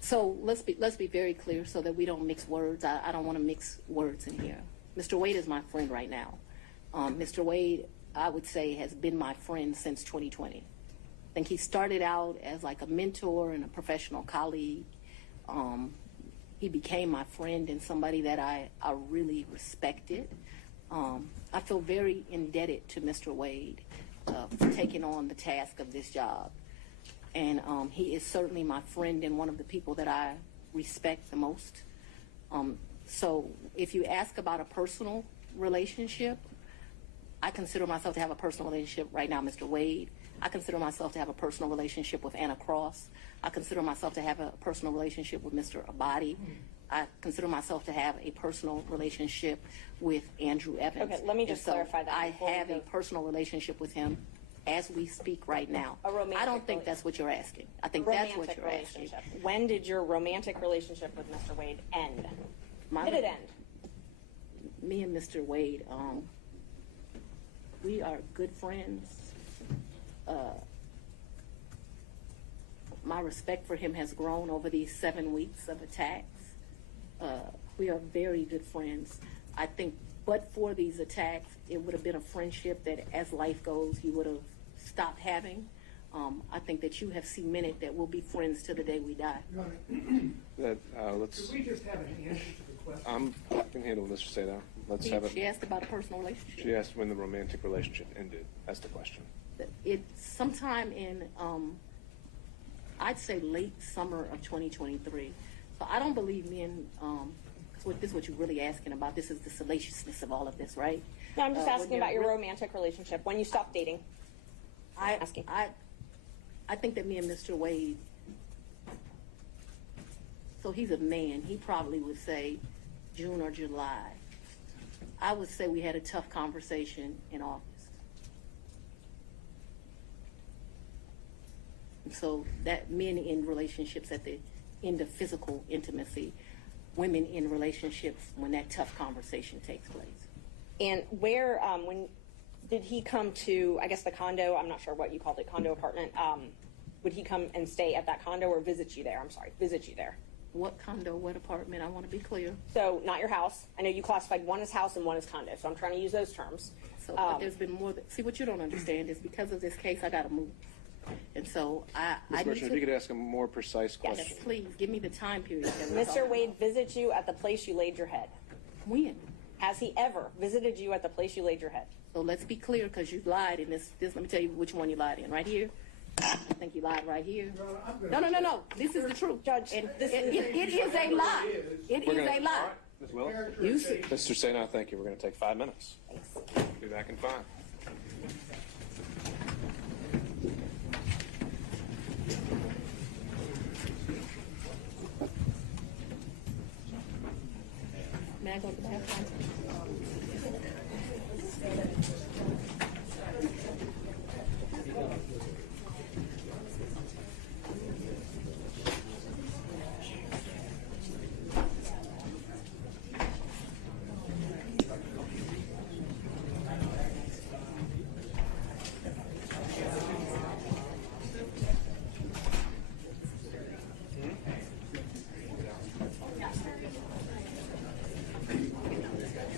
So let's be very clear so that we don't mix words. I don't want to mix words in here. Mr. Wade is my friend right now. Mr. Wade, I would say, has been my friend since 2020. I think he started out as like a mentor and a professional colleague. He became my friend and somebody that I really respected. I feel very indebted to Mr. Wade for taking on the task of this job. And he is certainly my friend and one of the people that I respect the most. So if you ask about a personal relationship, I consider myself to have a personal relationship right now, Mr. Wade. I consider myself to have a personal relationship with Anna Cross. I consider myself to have a personal relationship with Mr. Abadi. I consider myself to have a personal relationship with Andrew Evans. Okay, let me just clarify that I before we have go. a personal relationship with him as we speak right now. A romantic I don't think rela- that's what you're asking. I think that's what Romantic you're asking. relationship. When did your romantic relationship with Mr. Wade end? My- Did it end? Me and Mr. Wade, we are good friends. My respect for him has grown over these 7 weeks of attacks. We are very good friends. I think, but for these attacks, it would have been a friendship that, as life goes, he would have stopped having. I think that you have cemented that we'll be friends till the day we die. Let's. Could we just have an answer to the question? I can handle this. Say that. Let's have She it. asked about a personal relationship. She asked when the romantic relationship ended. That's the question. It's sometime in, I'd say late summer of 2023. So I don't believe me and, this is what you're really asking about. This is the salaciousness of all of this, right? No, I'm just when asking you're about your re- romantic relationship, when you stopped dating. Asking. I think that me and Mr. Wade, so he's a man, he probably would say June or July. I would say we had a tough conversation in August. So that men in relationships at the end of physical intimacy, women in relationships when that tough conversation takes place. And where, when did he come to, I guess, the condo? I'm not sure what you called it, condo apartment. Would he come and stay at that condo or visit you there? I'm sorry, visit you there. What condo, what apartment? I want to be clear. So not your house. I know you classified one as house and one as condo, so I'm trying to use those terms. So but there's been more. See, what you don't understand is because of this case, I got to move. And so I Ms. need Merchant, if you to. could ask a more precise Yes. question. Please give me the time period. That we're Mr. talking Wade about. visits you at the place you laid your head. When? Has he ever visited you at the place you laid your head? So let's be clear, because you lied in this. Let me tell you which one you lied in. Right here. I think you lied right here. No. This is the truth, Judge, And this it is- is a lie. It We're is gonna- a lie. Ms. Willis? You see. Mr. Saynow, thank you. We're going to take 5 minutes. Be back in 5. May I go to the bathroom?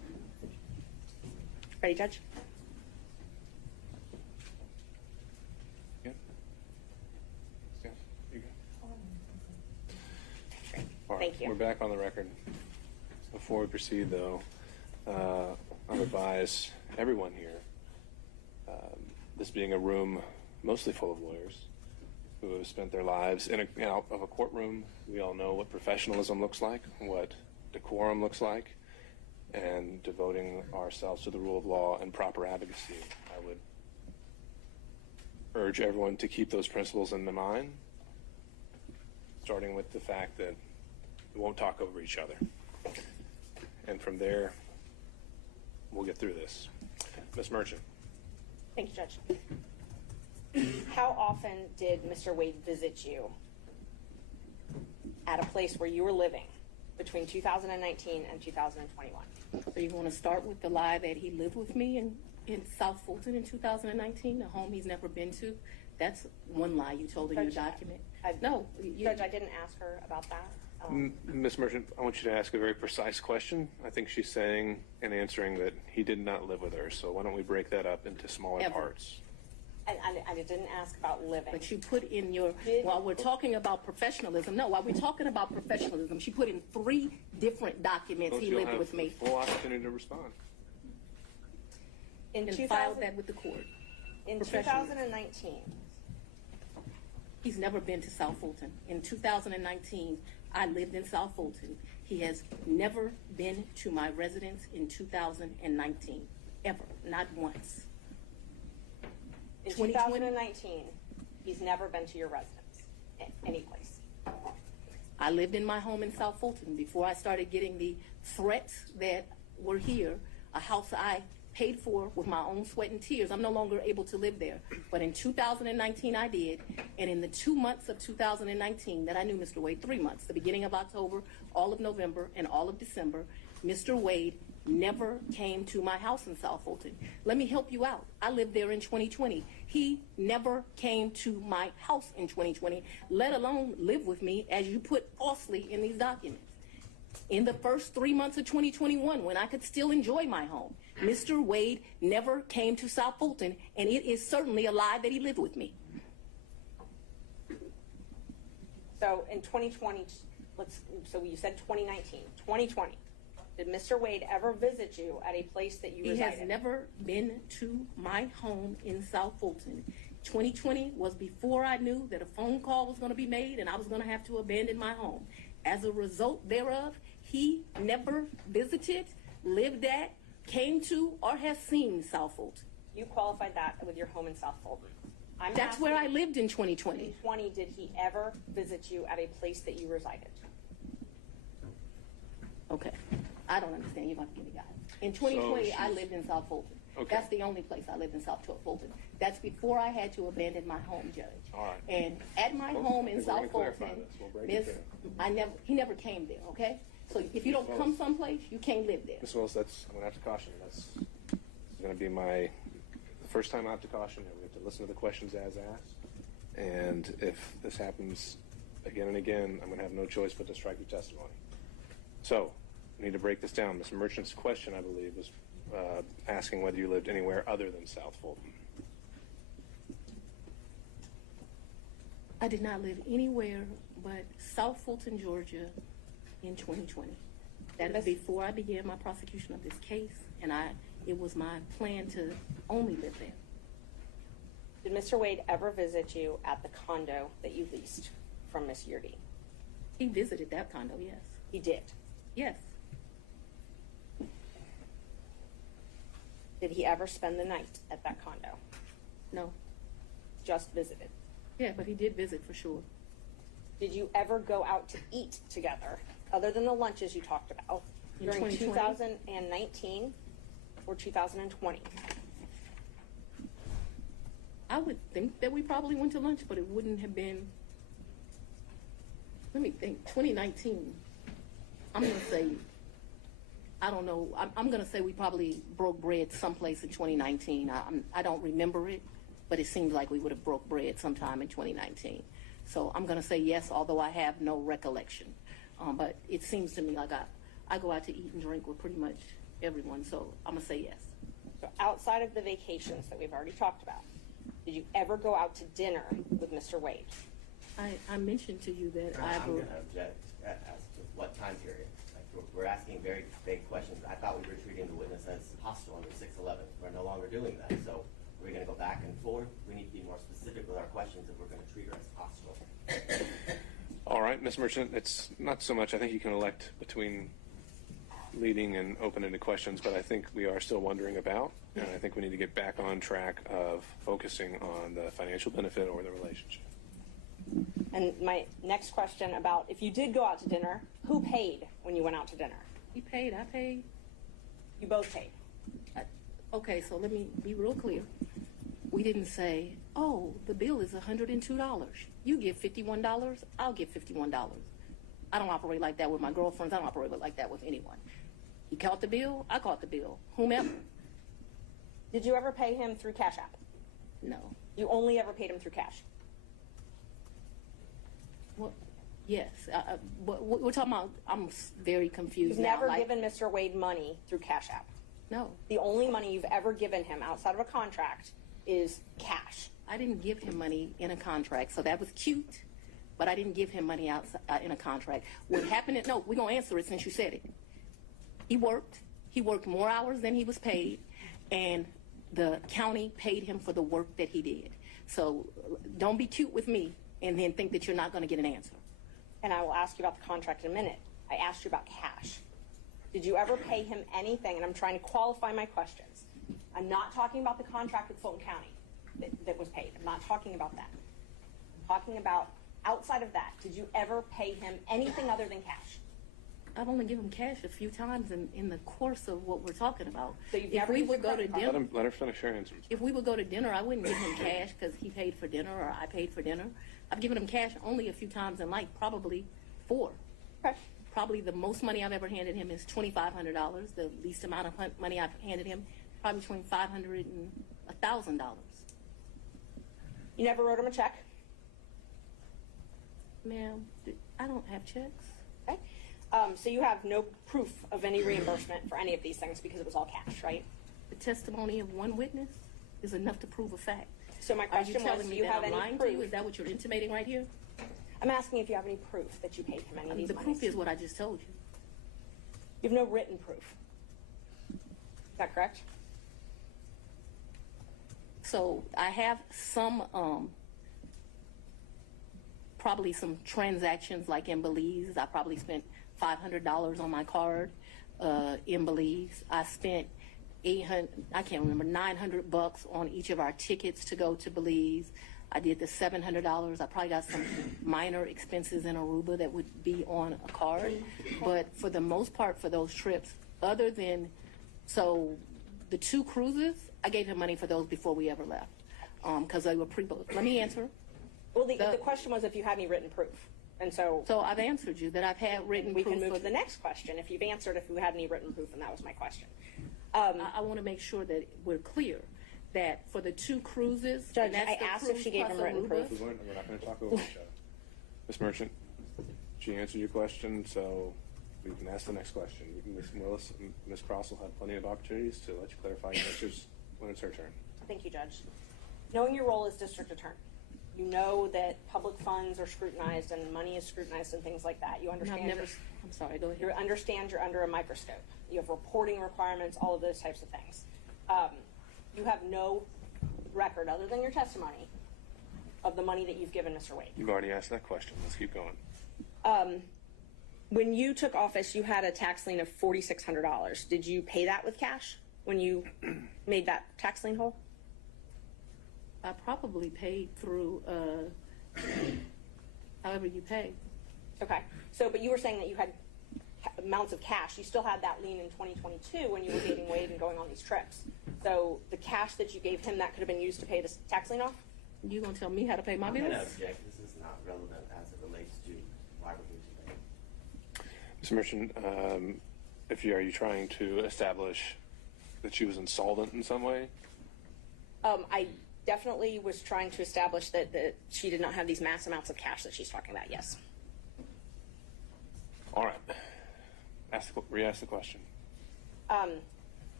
Ready, Judge? Yeah. Yeah. You go. All right, Thank you. We're back on the record. Before we proceed, though, I'll advise everyone here, this being a room mostly full of lawyers who have spent their lives in a courtroom. We all know what professionalism looks like, what decorum looks like, and devoting ourselves to the rule of law and proper advocacy. I would urge everyone to keep those principles in mind, starting with the fact that we won't talk over each other. And from there, we'll get through this. Ms. Merchant. Thank you, Judge. How often did Mr. Wade visit you at a place where you were living between 2019 and 2021? So you want to start with the lie that he lived with me in South Fulton in 2019, a home he's never been to? That's one lie you told in your Judge, document. Judge, I didn't ask her about that. Ms. Merchant, I want you to ask a very precise question. I think she's saying and answering that he did not live with her. So why don't we break that up into smaller parts? I didn't ask about living. But you put in your, while we're talking about professionalism, she put in 3 different documents he lived with me. Full opportunity to respond. In And 2000 filed that with the court. in 2019, He's never been to South Fulton. In 2019, I lived in South Fulton. He has never been to my residence in 2019, ever, not once. in 2020? 2019, he's never been to your residence, any place. I lived in my home in South Fulton before I started getting the threats that were here, a house I paid for with my own sweat and tears. I'm no longer able to live there. But in 2019, I did. And in the 2 months of 2019 that I knew Mr. Wade, 3 months, the beginning of October, all of November, and all of December, Mr. Wade never came to my house in South Fulton. Let me help you out. I lived there in 2020. He never came to my house in 2020, let alone live with me, as you put falsely in these documents. In the first 3 months of 2021, when I could still enjoy my home, Mr. Wade never came to South Fulton, and it is certainly a lie that he lived with me. So in 2020, so you said 2019, 2020, did Mr. Wade ever visit you at a place that you He resided? has never been to my home in South Fulton. 2020 was before I knew that a phone call was going to be made and I was going to have to abandon my home. As a result thereof, he never visited, lived at, came to, or has seen South Fulton. You qualified that with your home in South Fulton. That's where I lived in 2020. In 2020, did he ever visit you at a place that you resided? Okay. I don't understand. You're going to give me guidance. In 2020, I lived in South Fulton. Okay. That's the only place I lived in South Fulton. That's before I had to abandon my home, Judge. All right. And at my home in we're South gonna clarify Fulton, this. We'll break it he never came there, okay? So if you don't come someplace, you can't live there. Ms. Willis, I'm going to have to caution you. This is going to be my first time I have to caution you. We have to listen to the questions as asked. And if this happens again and again, I'm going to have no choice but to strike your testimony. So, we need to break this down. Ms. Merchant's question, I believe, was asking whether you lived anywhere other than South Fulton. I did not live anywhere but South Fulton, Georgia in 2020. That is before I began my prosecution of this case, and it was my plan to only live there. Did Mr. Wade ever visit you at the condo that you leased from Miss Yurdy? He visited that condo, yes. He did. Yes. Did he ever spend the night at that condo? No. Just visited. Yeah, but he did visit for sure. Did you ever go out to eat together, other than the lunches you talked about, In during 2020? 2019 or 2020? I would think that we probably went to lunch, but it wouldn't have been, let me think, 2019. I'm going to say, I don't know, I'm going to say we probably broke bread someplace in 2019. I don't remember it, but it seems like we would have broke bread sometime in 2019. So I'm going to say yes, although I have no recollection. But it seems to me like I go out to eat and drink with pretty much everyone, so I'm going to say yes. So outside of the vacations that we've already talked about, did you ever go out to dinner with Mr. Wade? I mentioned to you that I'm going to object as to what time period. Like, we're asking very vague questions. I thought we were treating the witness as hostile under 611. We're no longer doing that. So we're going to go back and forth. We need to be more specific with our questions if we're going to treat her as hostile. All right, Ms. Merchant, it's not so much, I think you can elect between leading and open-ended questions, but I think we are still wondering about, and I think we need to get back on track of focusing on the financial benefit or the relationship. And my next question about if you did go out to dinner, who paid when you went out to dinner? he paid, I paid. You both paid. Okay, so let me be real clear. We didn't say, oh, the bill is $102. You give $51, I'll give $51. I don't operate like that with my girlfriends. I don't operate like that with anyone. He caught the bill, I caught the bill. Whomever. Did you ever pay him through Cash App? No. You only ever paid him through cash? Well, yes. But we're talking about, I'm very confused You've now. never like, given Mr. Wade money through Cash App. No. The only money you've ever given him outside of a contract is cash. I didn't give him money in a contract, so that was cute, but I didn't give him money outside, in a contract. What happened, no, we're going to answer it since you said it. He worked more hours than he was paid, and the county paid him for the work that he did. So don't be cute with me and then think that you're not going to get an answer. And I will ask you about the contract in a minute. I asked you about cash. Did you ever pay him anything? And I'm trying to qualify my questions. I'm not talking about the contract with Fulton County that was paid. I'm not talking about that. I'm talking about outside of that. Did you ever pay him anything other than cash? I've only given him cash a few times in the course of what we're talking about. So you've if never we used would a go to credit card? dinner, Let her finish her answer. if we would go to dinner, I wouldn't give him cash because he paid for dinner or I paid for dinner. I've given him cash only a few times in life, probably 4. Okay. Probably the most money I've ever handed him is $2,500. The least amount of money I've handed him, probably between $500 and $1,000. You never wrote him a check? Ma'am, I don't have checks. Okay. So you have no proof of any reimbursement for any of these things because it was all cash, right? The testimony of one witness is enough to prove a fact. So my Are you question was, telling do me you that have I'm any lying to you? proof? Is that what you're intimating right here? I'm asking if you have any proof that you paid him any of these The monies. proof is what I just told you. You have no written proof. Is that correct? So I have some, probably some transactions like in Belize. I probably spent $500 on my card in Belize. I spent I can't remember, $900 on each of our tickets to go to Belize. I did the $700. I probably got some minor expenses in Aruba that would be on a card. But for the most part, for those trips, other than, so the 2 cruises, I gave him money for those before we ever left because they were pre-booked. Let me answer. Well, the question was if you had any written proof. And so I've answered you that I've had written we proof. can move for to the next question. If you've answered if you had any written proof, and that was my question. I want to make sure that we're clear that for the 2 cruises, Judge, and that's I the asked if cruise she gave plus him written Aruba. proof. We're not going to talk over each other. Ms. Merchant, she answered your question, so we can ask the next question. Ms. Willis, Ms. Cross will have plenty of opportunities to let you clarify your answers when it's her turn. Thank you, Judge. Knowing your role as district attorney, you know that public funds are scrutinized and money is scrutinized and things like that. You And understand. I'm sorry, go ahead. You understand you're under a microscope. You have reporting requirements, all of those types of things. You have no record other than your testimony of the money that you've given Mr. Wade. You've already asked that question. Let's keep going. When you took office, you had a tax lien of $4,600. Did you pay that with cash when you made that tax lien whole? I probably paid through however you pay. Okay. So, but you were saying that you had amounts of cash. You still had that lien in 2022 when you were dating Wade and going on these trips. So the cash that you gave him, that could have been used to pay the tax lien off? You gonna tell me how to pay my I'm going bills? to object. This is not relevant as it relates to why we're here today. Ms. Merchant, are you trying to establish that she was insolvent in some way? I definitely was trying to establish that she did not have these mass amounts of cash that she's talking about, yes. All right. Re-ask the question.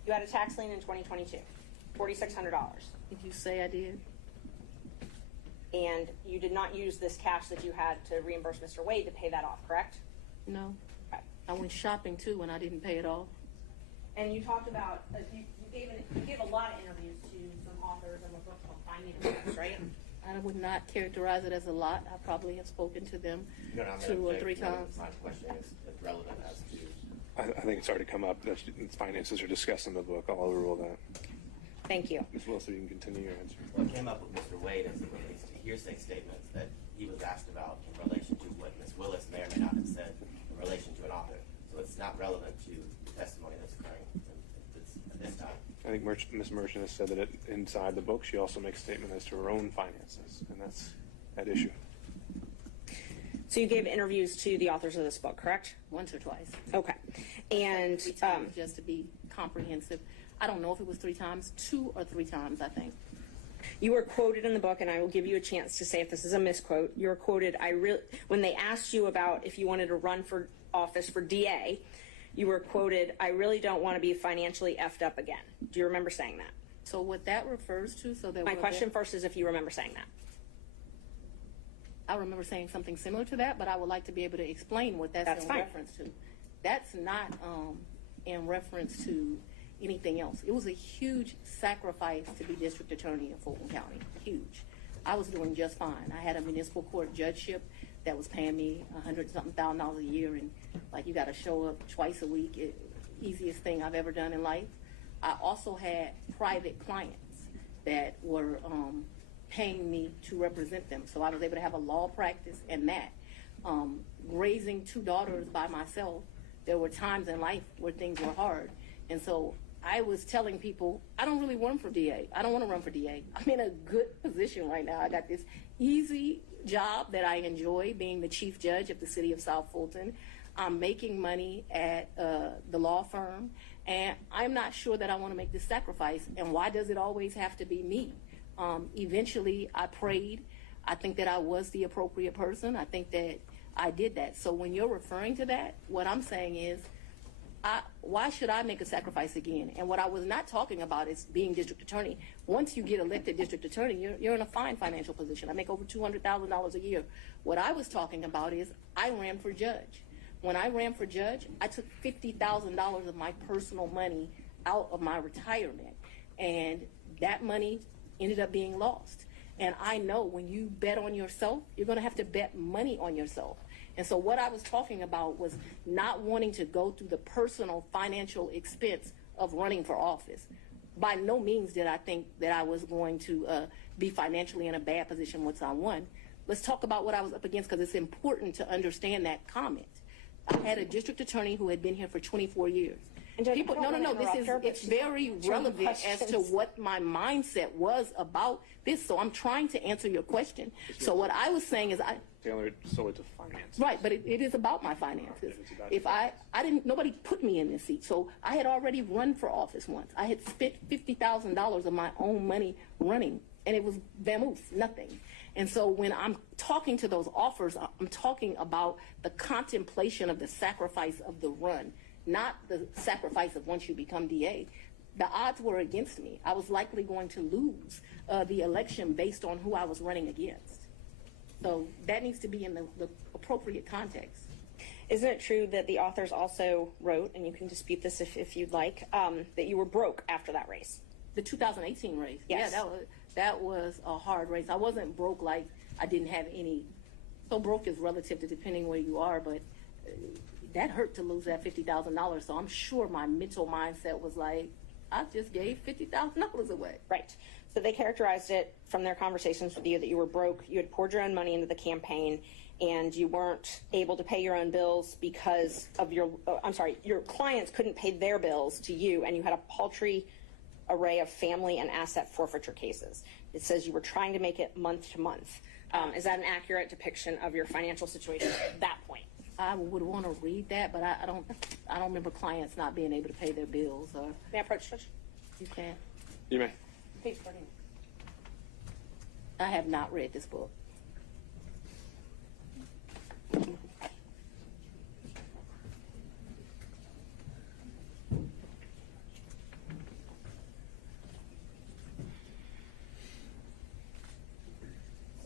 You had a tax lien in 2022, $4,600. Did you say I did? And you did not use this cash that you had to reimburse Mr. Wade to pay that off, correct? No. Okay. I went shopping too and I didn't pay it off. And you talked about, you gave a lot of interviews to some authors and a book called Fani Willis, right? I would not characterize it as a lot. I probably have spoken to them No, I'm 2 or gonna 3 take- times. My question is relevant as to, I think it's already come up that finances are discussed in the book. I'll overrule that. Thank you. Ms. Willis, you can continue your answer. what came up with Mr. Wade as it relates to hearsay statements that he was asked about in relation to what Ms. Willis may or may not have said in relation to an author. So it's not relevant to the testimony that's occurring at this time. I think Ms. Merchant has said that inside the book, she also makes a statement as to her own finances, and that's at issue. So you gave interviews to the authors of this book, correct? Once or twice. Okay. And 3 times, just to be comprehensive. I don't know if it was 3 times, 2 or 3 times, I think. you were quoted in the book, and I will give you a chance to say if this is a misquote. You were quoted, when they asked you about if you wanted to run for office for DA, you were quoted, "I really don't want to be financially effed up again." Do you remember saying that? So what that refers to, so that My question first is if you remember saying that. I remember saying something similar to that, but I would like to be able to explain what that's in fine. reference to. That's not in reference to anything else. It was a huge sacrifice to be district attorney in Fulton County. Huge. I was doing just fine. I had a municipal court judgeship that was paying me $100-something thousand a year, and like you got to show up twice a week. Easiest thing I've ever done in life. I also had private clients that were paying me to represent them, so I was able to have a law practice and that. Raising 2 daughters by myself, there were times in life where things were hard, and so I was telling people, I don't really run for DA. I don't want to run for DA. I'm in a good position right now. I got this easy job that I enjoy, being the chief judge of the city of South Fulton. I'm making money at the law firm, and I'm not sure that I want to make this sacrifice. And why does it always have to be me? Eventually, I prayed. I think that I was the appropriate person. I think that I did that. So when you're referring to that, what I'm saying is, why should I make a sacrifice again? And what I was not talking about is being district attorney. Once you get elected district attorney, you're in a fine financial position. I make over $200,000 a year. What I was talking about is I ran for judge. When I ran for judge, I took $50,000 of my personal money out of my retirement, and that money ended up being lost. And I know when you bet on yourself, you're going to have to bet money on yourself. And so what I was talking about was not wanting to go through the personal financial expense of running for office. By no means did I think that I was going to be financially in a bad position once I won. Let's talk about what I was up against, because it's important to understand that comment. I had a district attorney who had been here for 24 years. And Judge, People, I don't no, wanna interrupt her, but it's she's very answering relevant as to questions. what my mindset was about this. So I'm trying to answer your question. So what I was saying is Tailored solely to finance. right, but it is about my finances. It's about If I didn't, nobody put me in this seat. So I had already run for office once. I had spent $50,000 of my own money running, and it was vamoose, nothing. And so when I'm talking to those offers, I'm talking about the contemplation of the sacrifice of the run, not the sacrifice of once you become DA. The odds were against me. I was likely going to lose the election based on who I was running against. So that needs to be in the appropriate context. Isn't it true that the authors also wrote, and you can dispute this if you'd like, that you were broke after that race? The 2018 race. Yes. Yeah, that was a hard race. I wasn't broke like I didn't have any. So broke is relative to depending where you are, but that hurt to lose that $50,000. So I'm sure my mental mindset was like, I just gave $50,000 away. Right. So they characterized it from their conversations with you that you were broke, you had poured your own money into the campaign, and you weren't able to pay your own bills because of your clients couldn't pay their bills to you, and you had a paltry array of family and asset forfeiture cases. It says you were trying to make it month to month. Is that an accurate depiction of your financial situation at that point? I would want to read that, but I don't remember clients not being able to pay their bills. Or May I approach, Judge? you can't. You may. Page 13. I have not read this book.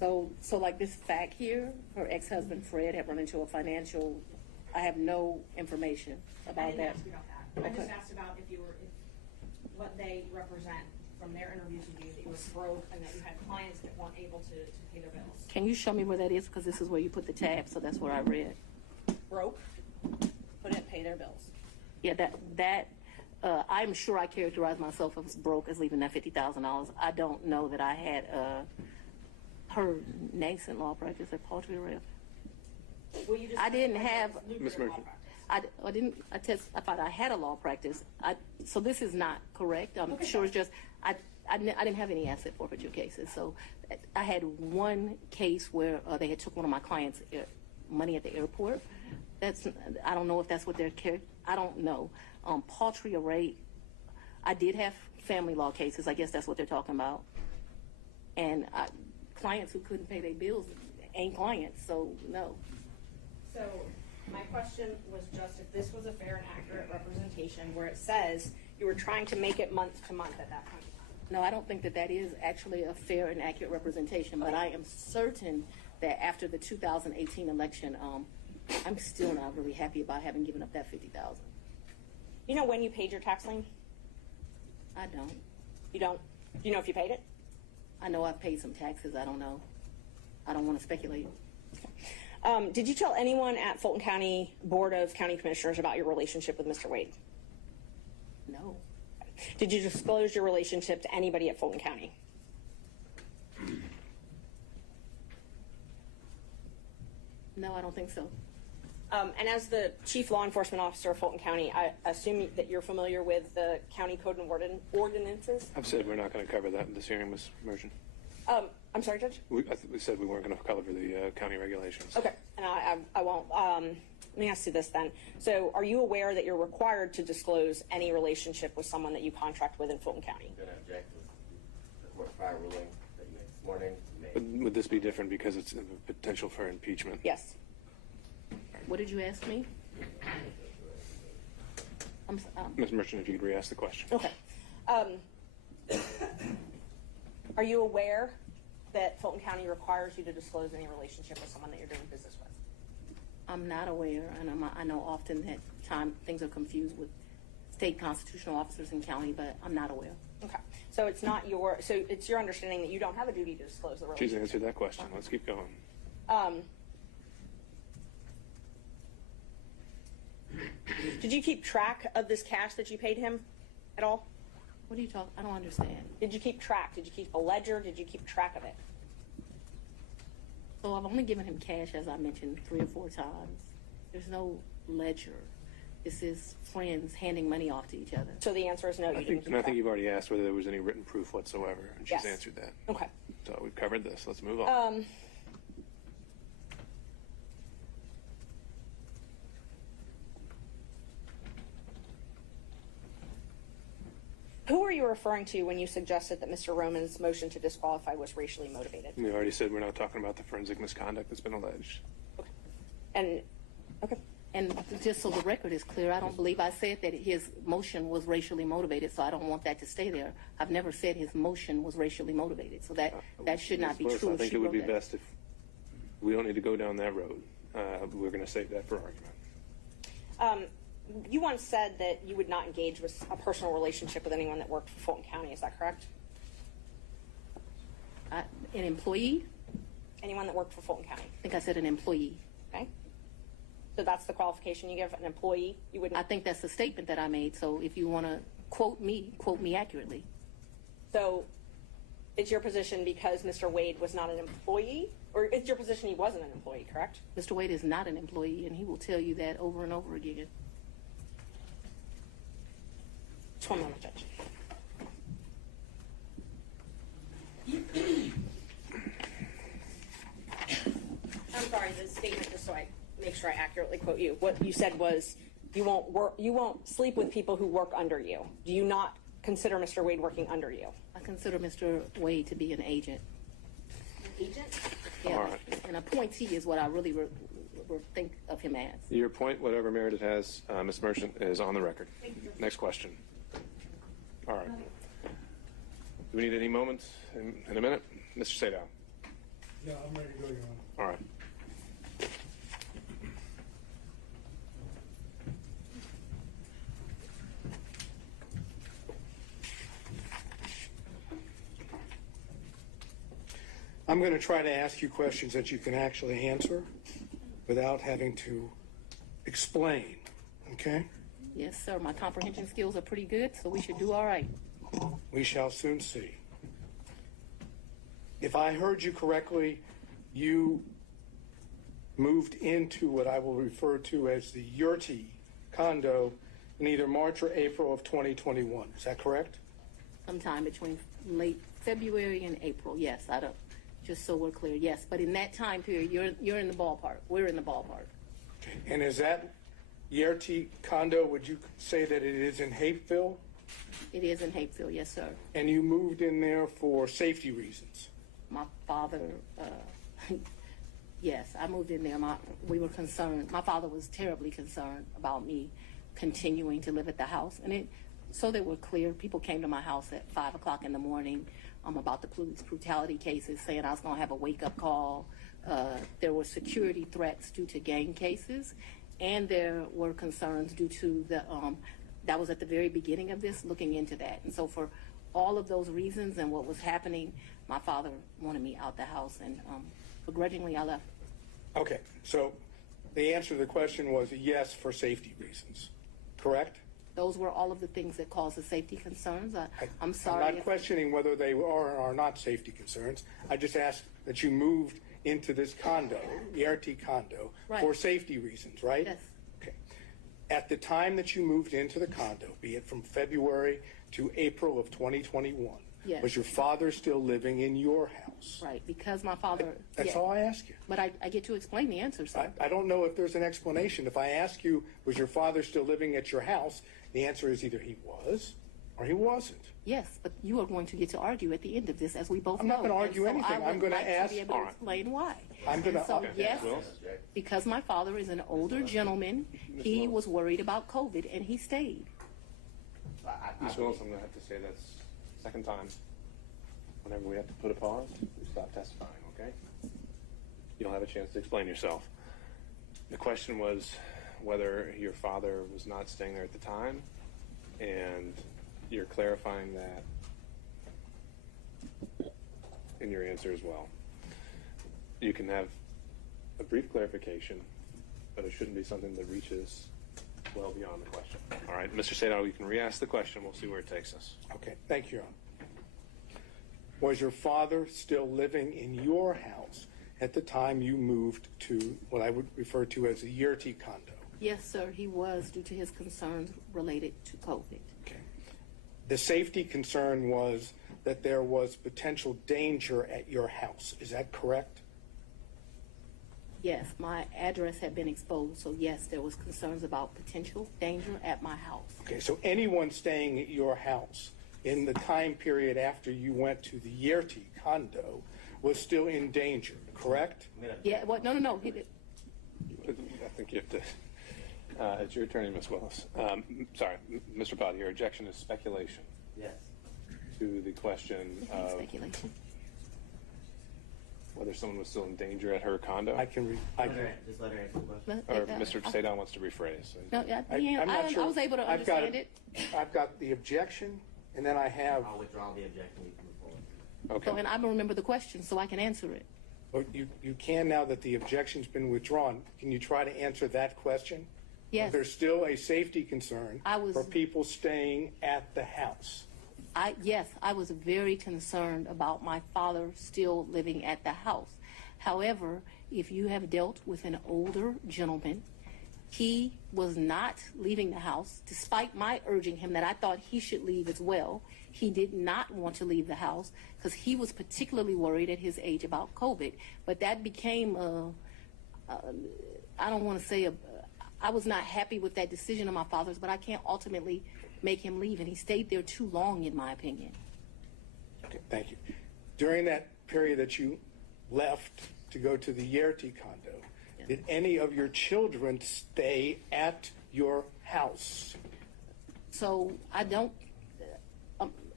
So like this fact here, her ex-husband Fred had run into a financial, I have no information I about didn't that. ask you about that. I just Okay. asked about if what they represent from their interviews with you, that you were broke and that you had clients that weren't able to pay their bills. Can you show me where that is? Because this is where you put the tab, so that's where I read. Broke, couldn't pay their bills. Yeah, I'm sure I characterized myself as broke as leaving that $50,000. I don't know that I had her nascent law practice at Paltry Rep. Well, you just I didn't said have- it was Ms. lucrative law Merchant. practice. I testified I had a law practice. So this is not correct. I'm sure it's just, I didn't have any asset forfeiture cases. So I had one case where they had took one of my clients' money at the airport. I don't know if that's what I don't know. Paltry rate, I did have family law cases. I guess that's what they're talking about. And clients who couldn't pay their bills ain't clients, so no. So my question was just if this was a fair and accurate representation where it says you were trying to make it month to month at that point. No, I don't think that is actually a fair and accurate representation, but I am certain that after the 2018 election, I'm still not really happy about having given up that $50,000. You know when you paid your tax lien? I don't. You don't? Do you know if you paid it? I know I've paid some taxes. I don't know. I don't want to speculate. Did you tell anyone at Fulton County Board of County Commissioners about your relationship with Mr. Wade? No. Did you disclose your relationship to anybody at Fulton County? No, I don't think so. And as the Chief Law Enforcement Officer of Fulton County, I assume that you're familiar with the county code and ordinances? I've said we're not going to cover that in this hearing, Ms. Merchant. I'm sorry, Judge? We said we weren't going to cover the county regulations. Okay, and I won't. Let me ask you this then. So are you aware that you're required to disclose any relationship with someone that you contract with in Fulton County? I'm going to object to the court's prior ruling that you made this morning. Would this be different because it's a potential for impeachment? Yes. What did you ask me? Ms. Merchant, if you could re-ask the question. Okay. Are you aware that Fulton County requires you to disclose any relationship with someone that you're doing business with? I'm not aware, and I know often that things are confused with state constitutional officers in county, but I'm not aware. Okay. So it's not so it's your understanding that you don't have a duty to disclose the She's relationship? answered that question. Let's keep going. Did you keep track of this cash that you paid him at all? What are you talking? I don't understand. Did you keep track? Did you keep a ledger? Did you keep track of it? So I've only given him cash, as I mentioned, 3 or 4 times. There's no ledger. This is friends handing money off to each other. So the answer is no, you didn't keep And I think track. you've already asked whether there was any written proof whatsoever, and she's Yes. answered that. Okay. So we've covered this. Let's move on. Who were you referring to when you suggested that Mr. Roman's motion to disqualify was racially motivated? We already said we're not talking about the forensic misconduct that's been alleged. Okay. And, okay. And just so the record is clear, I don't believe I said that his motion was racially motivated, so I don't want that to stay there. I've never said his motion was racially motivated, so that should not be Ms. Willis, true. I if think she it would wrote be that. best if we don't need to go down that road. We're going to save that for argument. You once said that you would not engage with a personal relationship with anyone that worked for Fulton County. Is that correct? An employee? Anyone that worked for Fulton County. I think I said an employee. Okay. So that's the qualification you give an employee? You wouldn't. I think that's the statement that I made, so if you want to quote me accurately. So it's your position because Mr. Wade was not an employee? Or it's your position he wasn't an employee, correct? Mr. Wade is not an employee, and he will tell you that over and over again. Just one moment, Judge. I'm sorry, the statement, just so I make sure I accurately quote you. What you said was you won't sleep with people who work under you. Do you not consider Mr. Wade working under you? I consider Mr. Wade to be an agent. Agent? Yeah, All right. an appointee is what I really think of him as. Your point, whatever merit it has, Ms. Merchant, is on the record. Next question. All right. Do we need any moments in a minute? Mr. Sadow. Yeah, I'm ready to go, Your Honor. All right. I'm going to try to ask you questions that you can actually answer without having to explain, okay? Yes, sir. My comprehension skills are pretty good, so we should do all right. We shall soon see. If I heard you correctly, you moved into what I will refer to as the Yurti condo in either March or April of 2021. Is that correct? Sometime between late February and April, yes. I don't, just so we're clear, yes. But in that time period, you're in the ballpark. We're in the ballpark. Okay. And is that Yurti condo, would you say that it is in Hapeville? It is in Hapeville, yes, sir. And you moved in there for safety reasons? My father, yes, I moved in there. We were concerned. My father was terribly concerned about me continuing to live at the house. And so they were clear. People came to my house at 5 o'clock in the morning about the police brutality cases, saying I was going to have a wake-up call. There were security threats due to gang cases, and there were concerns due to that was at the very beginning of this, looking into that. And so for all of those reasons and what was happening, my father wanted me out the house, and begrudgingly I left. Okay, so the answer to the question was yes for safety reasons, correct? Those were all of the things that caused the safety concerns. I'm sorry. I'm not questioning whether they are or are not safety concerns. I just asked that you moved into this condo, the RT condo, Right. for safety reasons, right? Yes. Okay. At the time that you moved into the condo, be it from February to April of 2021, Yes. was your father still living in your house? Right, because my father. That's yeah. all I ask you. But I get to explain the answer, sir. I don't know if there's an explanation. If I ask you, was your father still living at your house, the answer is either he was or he wasn't. Yes, but you are going to get to argue at the end of this, as we both I'm know. not gonna argue And so anything. I I'm would gonna like ask- to be able All to right. explain why. I'm gonna- And so, okay. yes, Will? because my father is an older gentleman, he was worried about COVID, and he stayed. Ms. Willis, I'm going to have to say that's second time. Whenever we have to put a pause, we stop testifying, okay? You'll have a chance to explain yourself. The question was whether your father was not staying there at the time, and you're clarifying that in your answer as well. You can have a brief clarification, but it shouldn't be something that reaches well beyond the question. All right, Mr. Sadao, you can re-ask the question. We'll see where it takes us. Okay, thank you, Your Honor. Was your father still living in your house at the time you moved to what I would refer to as a Yurti condo? Yes, sir, he was, due to his concerns related to COVID. Okay. The safety concern was that there was potential danger at your house. Is that correct? Yes, my address had been exposed, so yes, there was concerns about potential danger at my house. Okay, so anyone staying at your house in the time period after you went to the Yurti condo was still in danger, correct? Yeah, well, no, he did. I think you have to. It's your attorney, Ms. Willis. Sorry, Mr. Potty, your objection is speculation Yes. to the question of Speculation. whether someone was still in danger at her condo. I can. Just let her answer the question. But, Or Mr. Sadon wants to rephrase. No, yeah, I'm not sure. I was able to I've got understand it. I've got the objection, and then I have. I'll withdraw the objection. You can move forward. Okay. So, and I don't remember the question, so I can answer it. Well, you can now that the objection's been withdrawn. Can you try to answer that question? Yes. There's still a safety concern for people staying at the house. Yes, I was very concerned about my father still living at the house. However, if you have dealt with an older gentleman, he was not leaving the house, despite my urging him that I thought he should leave as well. He did not want to leave the house because he was particularly worried at his age about COVID. But that became, I don't want to say, I was not happy with that decision of my father's, but I can't ultimately make him leave. And he stayed there too long, in my opinion. Okay, thank you. During that period that you left to go to the Yurti condo, did any of your children stay at your house? So I don't,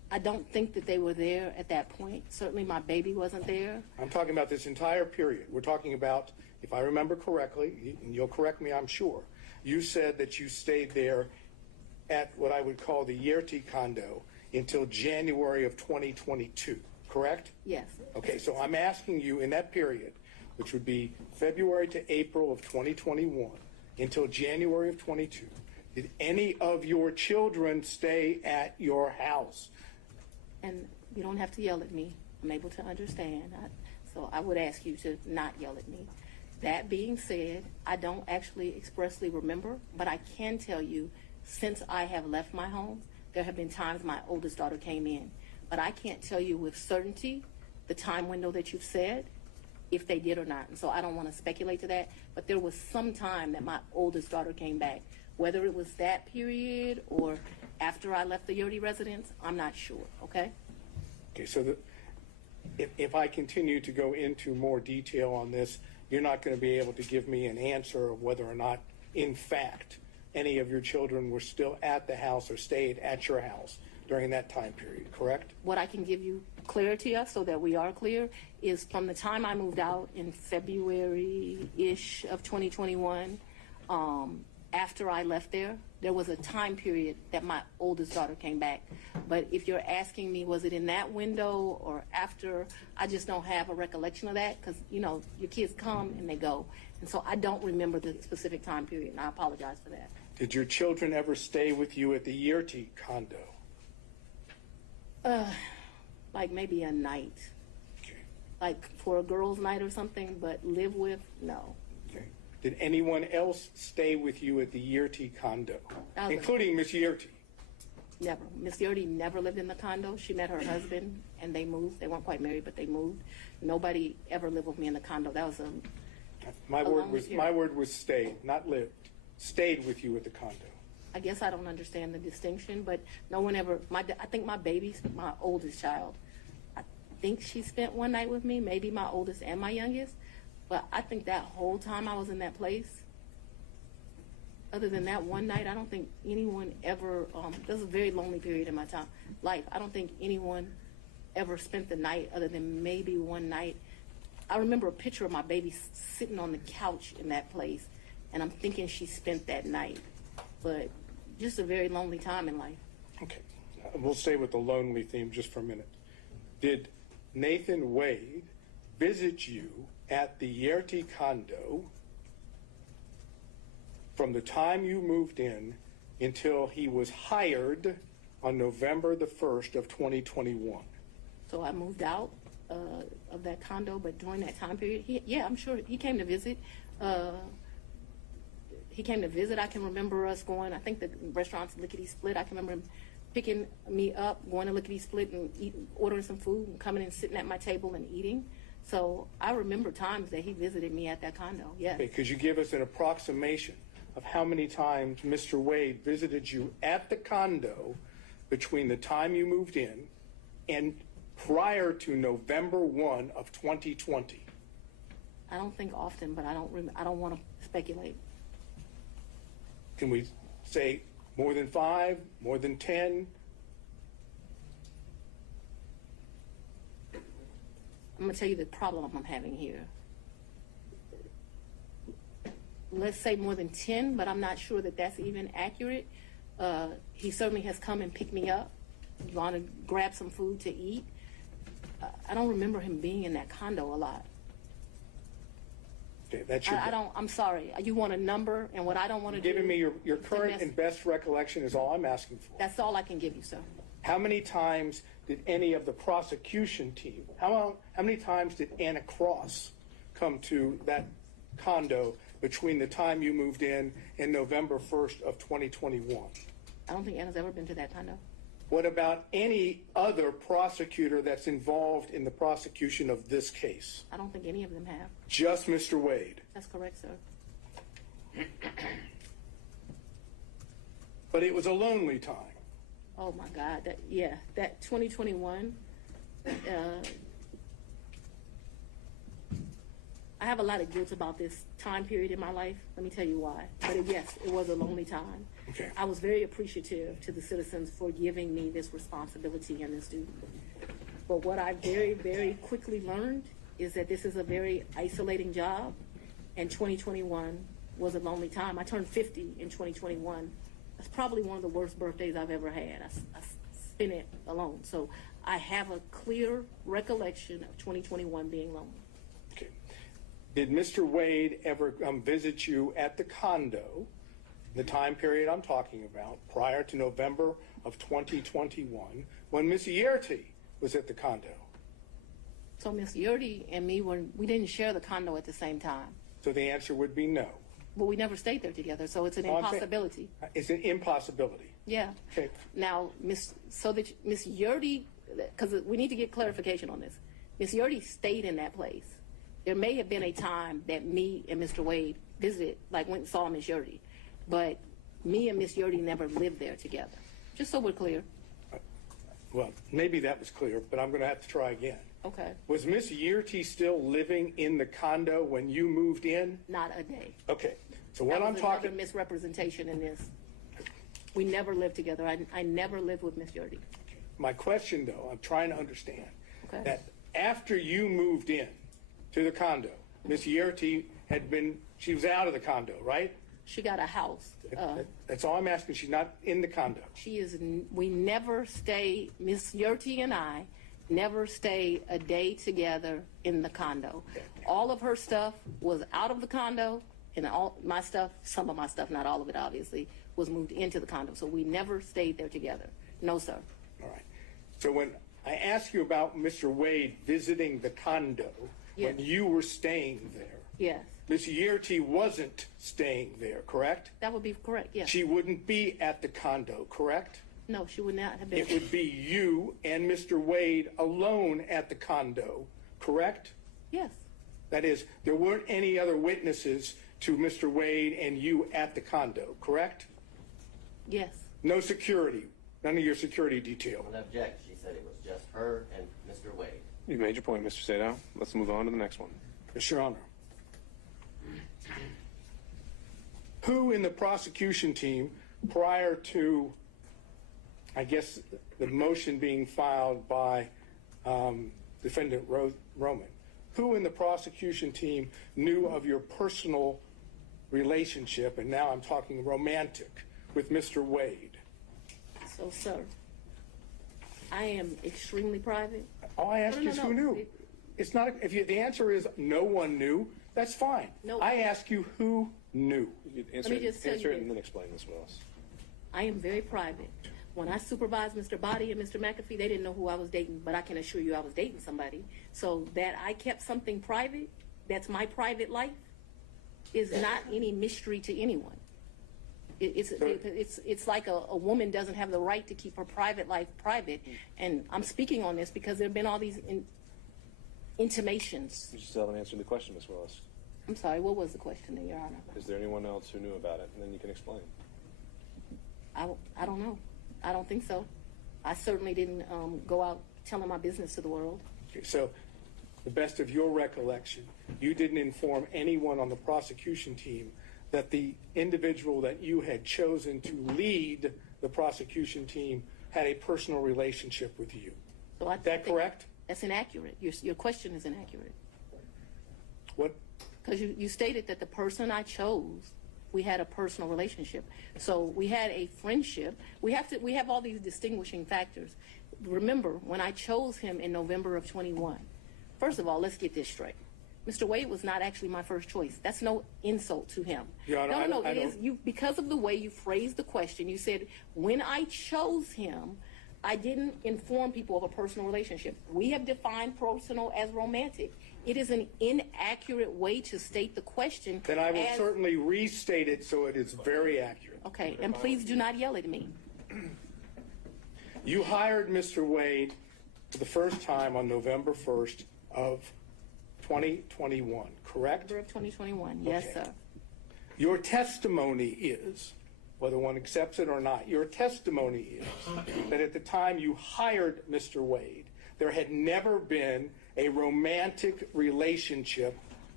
I don't think that they were there at that point. Certainly my baby wasn't there. I'm talking about this entire period. We're talking about, if I remember correctly, and you'll correct me, I'm sure, you said that you stayed there at what I would call the Yerty condo until January of 2022, correct? Yes. Okay, so I'm asking you in that period, which would be February to April of 2021 until January of 22, did any of your children stay at your house? And you don't have to yell at me. I'm able to understand. So I would ask you to not yell at me. That being said, I don't actually expressly remember, but I can tell you since I have left my home, there have been times my oldest daughter came in. But I can't tell you with certainty the time window that you've said, if they did or not. And so I don't want to speculate to that. But there was some time that my oldest daughter came back. Whether it was that period or after I left the Yerty residence, I'm not sure, okay? Okay, so if I continue to go into more detail on this, you're not going to be able to give me an answer of whether or not, in fact, any of your children were still at the house or stayed at your house during that time period, correct? What I can give you clarity of, so that we are clear, is from the time I moved out in February-ish of 2021, after I left there was a time period that my oldest daughter came back. But if you're asking me, was it in that window or after, I just don't have a recollection of that because, you know, your kids come and they go. And so I don't remember the specific time period, and I apologize for that. Did your children ever stay with you at the Yerty condo? Like maybe a night, Okay. like for a girls' night or something, but live with, no. Okay. Did anyone else stay with you at the Yerty condo, Never. including Miss Yerty? Never. Miss Yerty never lived in the condo. She met her husband and they moved. They weren't quite married, but they moved. Nobody ever lived with me in the condo. That was My long period. word was stayed, not lived. Stayed with you at the condo. I guess I don't understand the distinction, but no one ever, I think my baby, my oldest child, I think she spent one night with me, maybe my oldest and my youngest, but I think that whole time I was in that place, other than that one night, I don't think anyone ever, this was a very lonely period in my life. I don't think anyone ever spent the night other than maybe one night. I remember a picture of my baby sitting on the couch in that place, and I'm thinking she spent that night. But just a very lonely time in life. Okay. We'll stay with the lonely theme just for a minute. Did Nathan Wade visit you at the Yerty condo from the time you moved in until he was hired on November the 1st of 2021? So I moved out of that condo, but during that time period, I'm sure he came to visit. He came to visit. I can remember us going, I think the restaurant's Lickety Split. I can remember him picking me up, going to Lickety Split and ordering some food and coming and sitting at my table and eating. So I remember times that he visited me at that condo, yes. Okay, could you give us an approximation of how many times Mr. Wade visited you at the condo between the time you moved in and prior to November 1 of 2020? I don't think often, but I don't want to speculate. Can we say more than 5, more than 10? I'm going to tell you the problem I'm having here. Let's say more than 10, but I'm not sure that that's even accurate. He certainly has come and picked me up, gone to grab some food to eat. I don't remember him being in that condo a lot. Okay, that's your. I'm sorry. You want a number, and what I don't want to do. Giving me your current and best recollection is all I'm asking for. That's all I can give you, sir. How many times did any of the prosecution team, how many times did Anna Cross come to that condo between the time you moved in and November 1st of 2021? I don't think Anna's ever been to that condo. What about any other prosecutor that's involved in the prosecution of this case? I don't think any of them have. Just Mr. Wade. That's correct, sir. But it was a lonely time. Oh my God, that 2021, I have a lot of guilt about this time period in my life. Let me tell you why. But yes, it was a lonely time. Okay. I was very appreciative to the citizens for giving me this responsibility and this duty. But what I very, very quickly learned is that this is a very isolating job, and 2021 was a lonely time. I turned 50 in 2021. That's probably one of the worst birthdays I've ever had. I spent it alone. So I have a clear recollection of 2021 being lonely. Okay. Did Mr. Wade ever visit you at the condo, the time period I'm talking about, prior to November of 2021, when Miss Yerty was at the condo? So Miss Yerty and me, we didn't share the condo at the same time. So the answer would be no. But we never stayed there together, so it's an impossibility. It's an impossibility. Yeah. Okay. Now, Miss Yerty, because we need to get clarification on this. Miss Yerty stayed in that place. There may have been a time that me and Mr. Wade visited, like went and saw Miss Yerty, but me and Miss Yerty never lived there together. Just so we're clear. Well, maybe that was clear, but I'm going to have to try again. Okay. Was Miss Yerty still living in the condo when you moved in? Not a day. Okay. So when I'm That was talking, another misrepresentation in this. We never lived together. I never lived with Miss Yerty. my question though, I'm trying to understand Okay. that after you moved in to the condo, Miss Yerty she was out of the condo, right? She got a house. That's all I'm asking. She's not in the condo. We never stay, Miss Yerty and I never stay a day together in the condo. All of her stuff was out of the condo, and all my stuff, some of my stuff, not all of it obviously, was moved into the condo. So we never stayed there together. No, sir. All right. So when I ask you about Mr. Wade visiting the condo, Yes. when you were staying there, Yes. Miss Yerty wasn't staying there, correct? That would be correct, yes. She wouldn't be at the condo, correct? No, she would not have been. It would be you and Mr. Wade alone at the condo, correct? Yes. That is, there weren't any other witnesses to Mr. Wade and you at the condo, correct? Yes. No security, none of your security detail. I don't object. She said it was just her and Mr. Wade. You've made your point, Mr. Sadow. Let's move on to the next one. Yes, Your Honor. Who in the prosecution team, prior to, I guess, the motion being filed by Defendant Roman, who in the prosecution team knew of your personal relationship, and now I'm talking romantic, with Mr. Wade? So, sir, I am extremely private. All I ask you is who knew. It's not, the answer is no one knew, that's fine. No. I ask you who knew. You answer Let me just tell answer you it and this. then explain, Ms. Willis. I am very private. When I supervised Mr. Body and Mr. McAfee, they didn't know who I was dating, but I can assure you I was dating somebody. So that I kept something private, that's my private life, is not any mystery to anyone. It's like a woman doesn't have the right to keep her private life private. And I'm speaking on this because there have been all these intimations. You still haven't answered the question, Ms. Willis. I'm sorry, what was the question, Your Honor? Is there anyone else who knew about it? And then you can explain. I don't know. I don't think so. I certainly didn't go out telling my business to the world. Okay, so, the best of your recollection, you didn't inform anyone on the prosecution team that the individual that you had chosen to lead the prosecution team had a personal relationship with you. So Is that correct? That's inaccurate. Your question is inaccurate. What? Because you stated that the person I chose, we had a personal relationship. So we had a friendship. We have all these distinguishing factors. Remember, when I chose him in November of 21, first of all, let's get this straight. Mr. Wade was not actually my first choice. That's no insult to him. Your Honor, No, I it is you, because of the way you phrased the question. You said, when I chose him, I didn't inform people of a personal relationship. We have defined personal as romantic. It is an inaccurate way to state the question. Then I will certainly restate it so it is very accurate. Okay, and please do not yell at me. You hired Mr. Wade for the first time on November 1st of 2021, correct? November of 2021, yes, Okay. sir. Your testimony is, whether one accepts it or not, your testimony is that at the time you hired Mr. Wade, there had never been a romantic relationship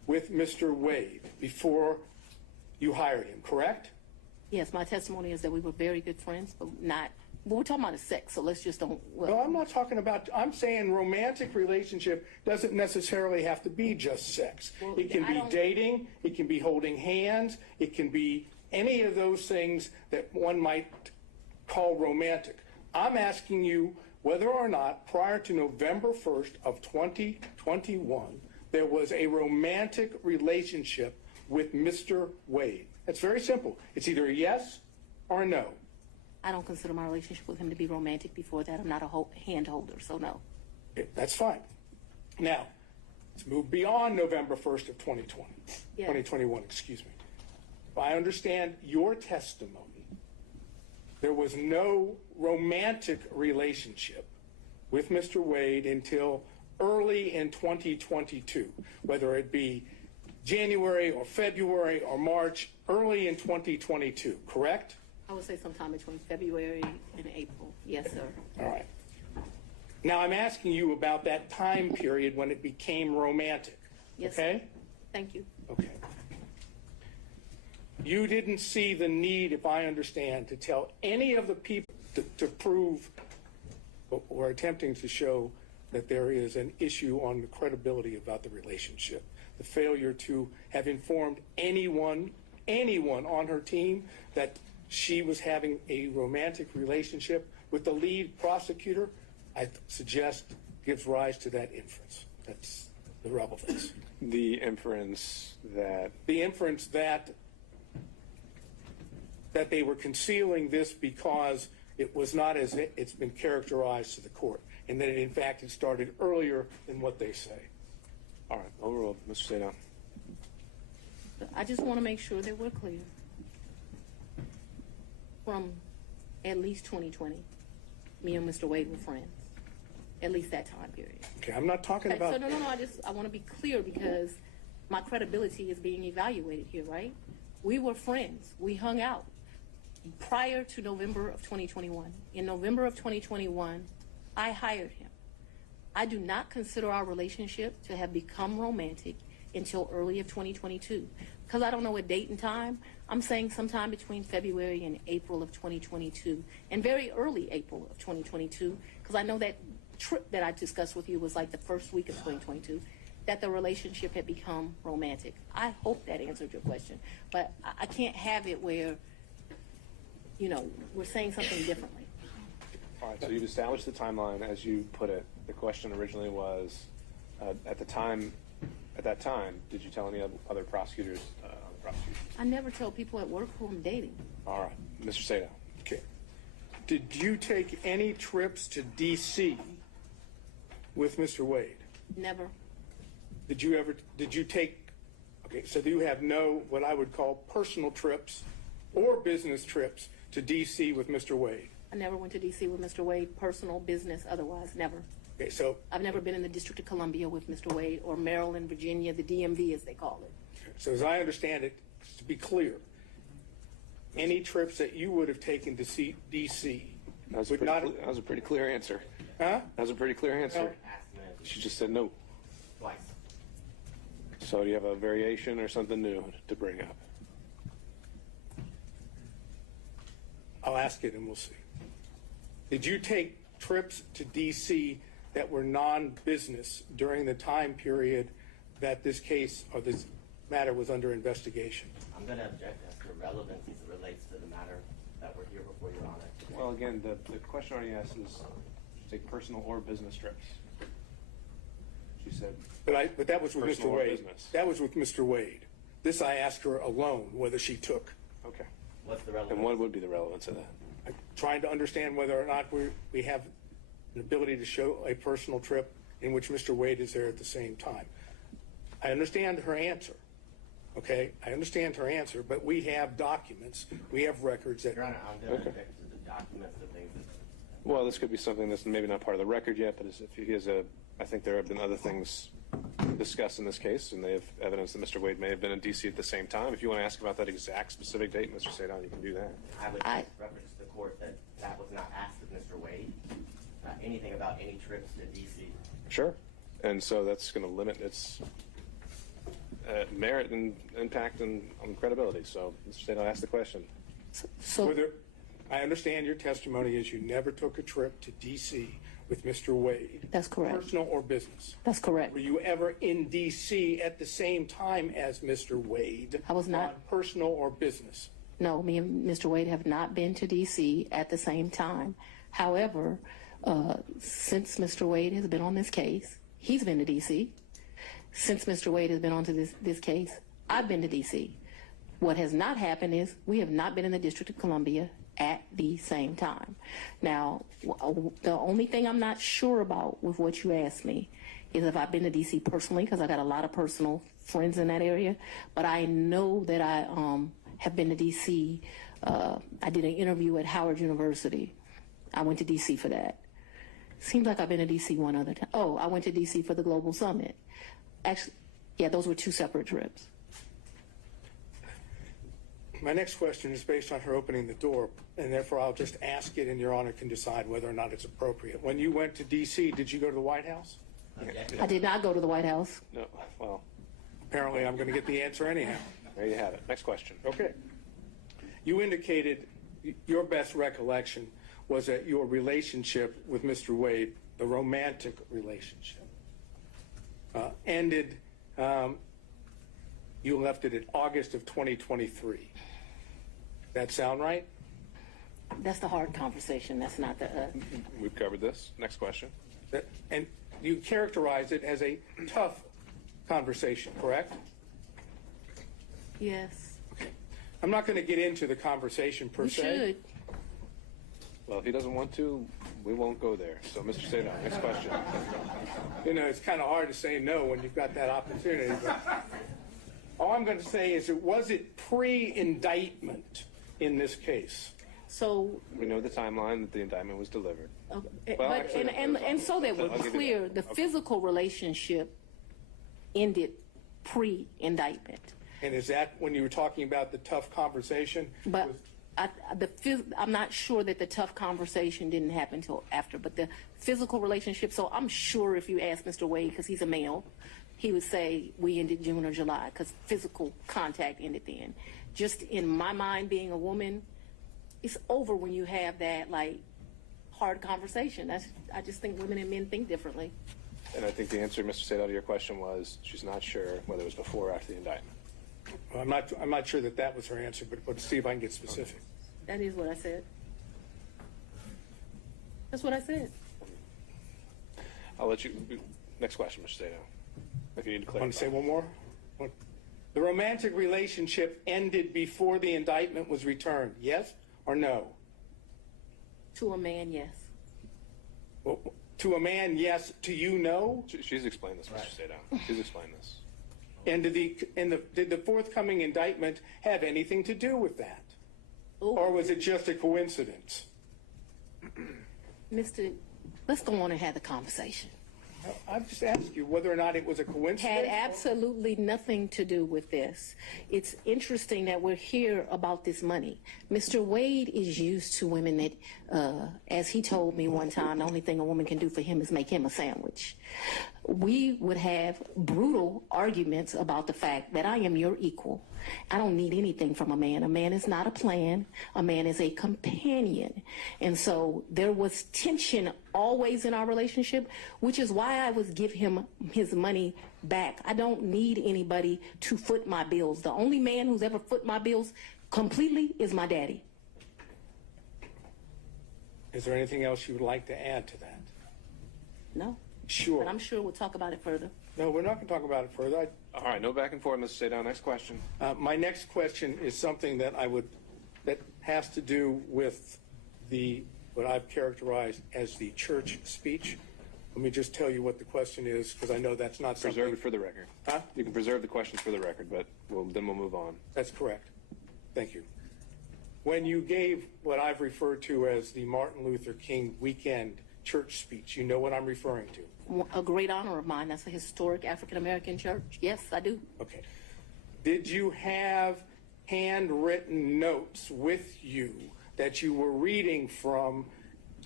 with Mr. Wade before you hired him, correct? Yes, my testimony is that we were very good friends, but we're talking about sex, so let's just don't. No, I'm not talking about, I'm saying romantic relationship doesn't necessarily have to be just sex. Well, It can I be don't- dating, it can be holding hands, it can be any of those things that one might call romantic. I'm asking you whether or not prior to November 1st of 2021, there was a romantic relationship with Mr. Wade. It's very simple. It's either a yes or a no. I don't consider my relationship with him to be romantic before that. I'm not a hand holder, so no. Okay, that's fine. Now, let's move beyond November 1st of 2020, Yes. 2021, excuse me. If I understand your testimony, there was no romantic relationship with Mr. Wade until early in 2022, whether it be January or February or March, early in 2022, correct? I would say sometime between February and April. Yes, sir. All right. Now I'm asking you about that time period when it became romantic. Yes, Okay? sir. Thank you. Okay. You didn't see the need, if I understand, to tell any of the people to prove or attempting to show that there is an issue on the credibility about the relationship. The failure to have informed anyone on her team that she was having a romantic relationship with the lead prosecutor, I suggest gives rise to that inference. That's the relevance. The inference that that they were concealing this because it was not as it's been characterized to the court, and that in fact it started earlier than what they say. all right, overruled. Mr. Sadon. I just want to make sure that we're clear. From at least 2020, me and Mr. Wade were friends. At least that time period. Okay, I'm not talking about. So no. I want to be clear because my credibility is being evaluated here, right? We were friends. We hung out prior to November of 2021. In November of 2021, I hired him. I do not consider our relationship to have become romantic until early of 2022. Because I don't know a date and time, I'm saying sometime between February and April of 2022, and very early April of 2022, because I know that trip that I discussed with you was like the first week of 2022, that the relationship had become romantic. I hope that answered your question, but I can't have it where, we're saying something differently. All right, so you've established the timeline as you put it. The question originally was, at that time, did you tell any other prosecutors on the prosecution? I never tell people at work who I'm dating. All right, Mr. Sadon. Okay. Did you take any trips to D.C. with Mr. Wade? Never. Did you take, okay, so do you have no, what I would call personal trips or business trips to D.C. with Mr. Wade? I never went to D.C. with Mr. Wade, personal, business, otherwise, never. Okay, so, I've never been in the District of Columbia with Mr. Wade, or Maryland, Virginia, the DMV as they call it. so as I understand it, to be clear, any trips that you would have taken to see D.C. That was would not, that was a pretty clear answer. huh? That was a pretty clear answer. Asked him She just said no. twice. So do you have a variation or something new to bring up? I'll ask it and we'll see. Did you take trips to D.C. that were non-business during the time period that this case or this matter was under investigation? I'm going to object as to relevance as it relates to the matter that we're here before Your Honor today. Well, again, the question already asked is take personal or business trips. She said, But that was with Mr. Personal or Wade. business? That was with Mr. Wade. This I asked her alone whether she took. okay. What's the relevance? And what would be the relevance of that? I'm trying to understand whether or not we have an ability to show a personal trip in which Mr. Wade is there at the same time. I understand her answer. Okay, I understand her answer, but we have documents, we have records that. Your Honor, I'm going to object to the documents, the things that. Well, this could be something that's maybe not part of the record yet, but if he has I think there have been other things discussed in this case, and they have evidence that Mr. Wade may have been in D.C. at the same time. If you want to ask about that exact specific date, Mr. Sadon, you can do that. I would reference to the court that was not asked of Mr. Wade. Anything about any trips to D.C. Sure. And so that's going to limit its merit and impact and on credibility. So, Mr. State, I'll ask the question. So I understand your testimony is you never took a trip to D.C. with Mr. Wade. That's correct. Personal or business? That's correct. Were you ever in D.C. at the same time as Mr. Wade? I was not. On personal or business? No, me and Mr. Wade have not been to D.C. at the same time. However, since Mr. Wade has been on this case, he's been to D.C. Since Mr. Wade has been on to this case, I've been to D.C. What has not happened is we have not been in the District of Columbia at the same time. Now, the only thing I'm not sure about with what you asked me is if I've been to D.C. personally, because I got a lot of personal friends in that area, but I know that I have been to D.C. I did an interview at Howard University. I went to D.C. for that. Seems like I've been to D.C. one other time. Oh, I went to D.C. for the Global Summit. Actually, yeah, those were 2 separate trips. My next question is based on her opening the door, and therefore I'll just ask it, and Your Honor can decide whether or not it's appropriate. When you went to D.C., did you go to the White House? I did not go to the White House. No. Well, Apparently, I'm going to get the answer anyhow. there you have it. Next question. Okay. You indicated your best recollection was that your relationship with Mr. Wade, the romantic relationship, ended, you left it in August of 2023. That sound right? That's the hard conversation. That's not the. We've covered this. Next question. And you characterize it as a tough conversation, correct? Yes. I'm not going to get into the conversation per We se. should. Well, if he doesn't want to, we won't go there. So, Mr. State, next question. You know, it's kind of hard to say no when you've got that opportunity. But all I'm going to say is, was it pre-indictment in this case? So, We know the timeline that the indictment was delivered. Well, but actually, and so that we're I'll give you clear, that. the physical relationship ended pre-indictment. And is that when you were talking about the tough conversation? But I'm not sure that the tough conversation didn't happen until after, but the physical relationship. So I'm sure if you ask Mr. Wade, because he's a male, he would say we ended June or July because physical contact ended then. Just in my mind, being a woman, it's over when you have that like hard conversation. I just think women and men think differently. And I think the answer, Mr. State, to your question was she's not sure whether it was before or after the indictment. Well, I'm not sure that was her answer, but let's see if I can get specific. That is what I said. That's what I said. I'll let you. Next question, Mr. State. If you need to clarify. Want to say one more? The romantic relationship ended before the indictment was returned, yes or no? To a man, yes. Well, to a man, yes. To you, no? She's explained this, Mr. State. She's explained this. And did the forthcoming indictment have anything to do with that? Ooh. Or was it just a coincidence? Mr. Let's go on and have the conversation. I've just asked you whether or not it was a coincidence. Had absolutely nothing to do with this. It's interesting that we're here about this money. Mr. Wade is used to women that, as he told me one time, the only thing a woman can do for him is make him a sandwich. We would have brutal arguments about the fact that I am your equal. I don't need anything from a man. A man is not a plan. A man is a companion. And so there was tension always in our relationship, which is why I would give him his money back. I don't need anybody to foot my bills. The only man who's ever foot my bills completely is my daddy. Is there anything else you would like to add to that? No. Sure. But I'm sure we'll talk about it further. No, we're not going to talk about it further. All right, no back and forth, Mr. State. Next question. My next question is something that that has to do with what I've characterized as the church speech. Let me just tell you what the question is, because I know that's not something. Preserve it for the record. Huh? You can preserve the questions for the record, but then we'll move on. That's correct. Thank you. When you gave what I've referred to as the Martin Luther King weekend church speech, you know what I'm referring to? A great honor of mine. That's a historic African-American church. Yes, I do. Okay. Did you have handwritten notes with you that you were reading from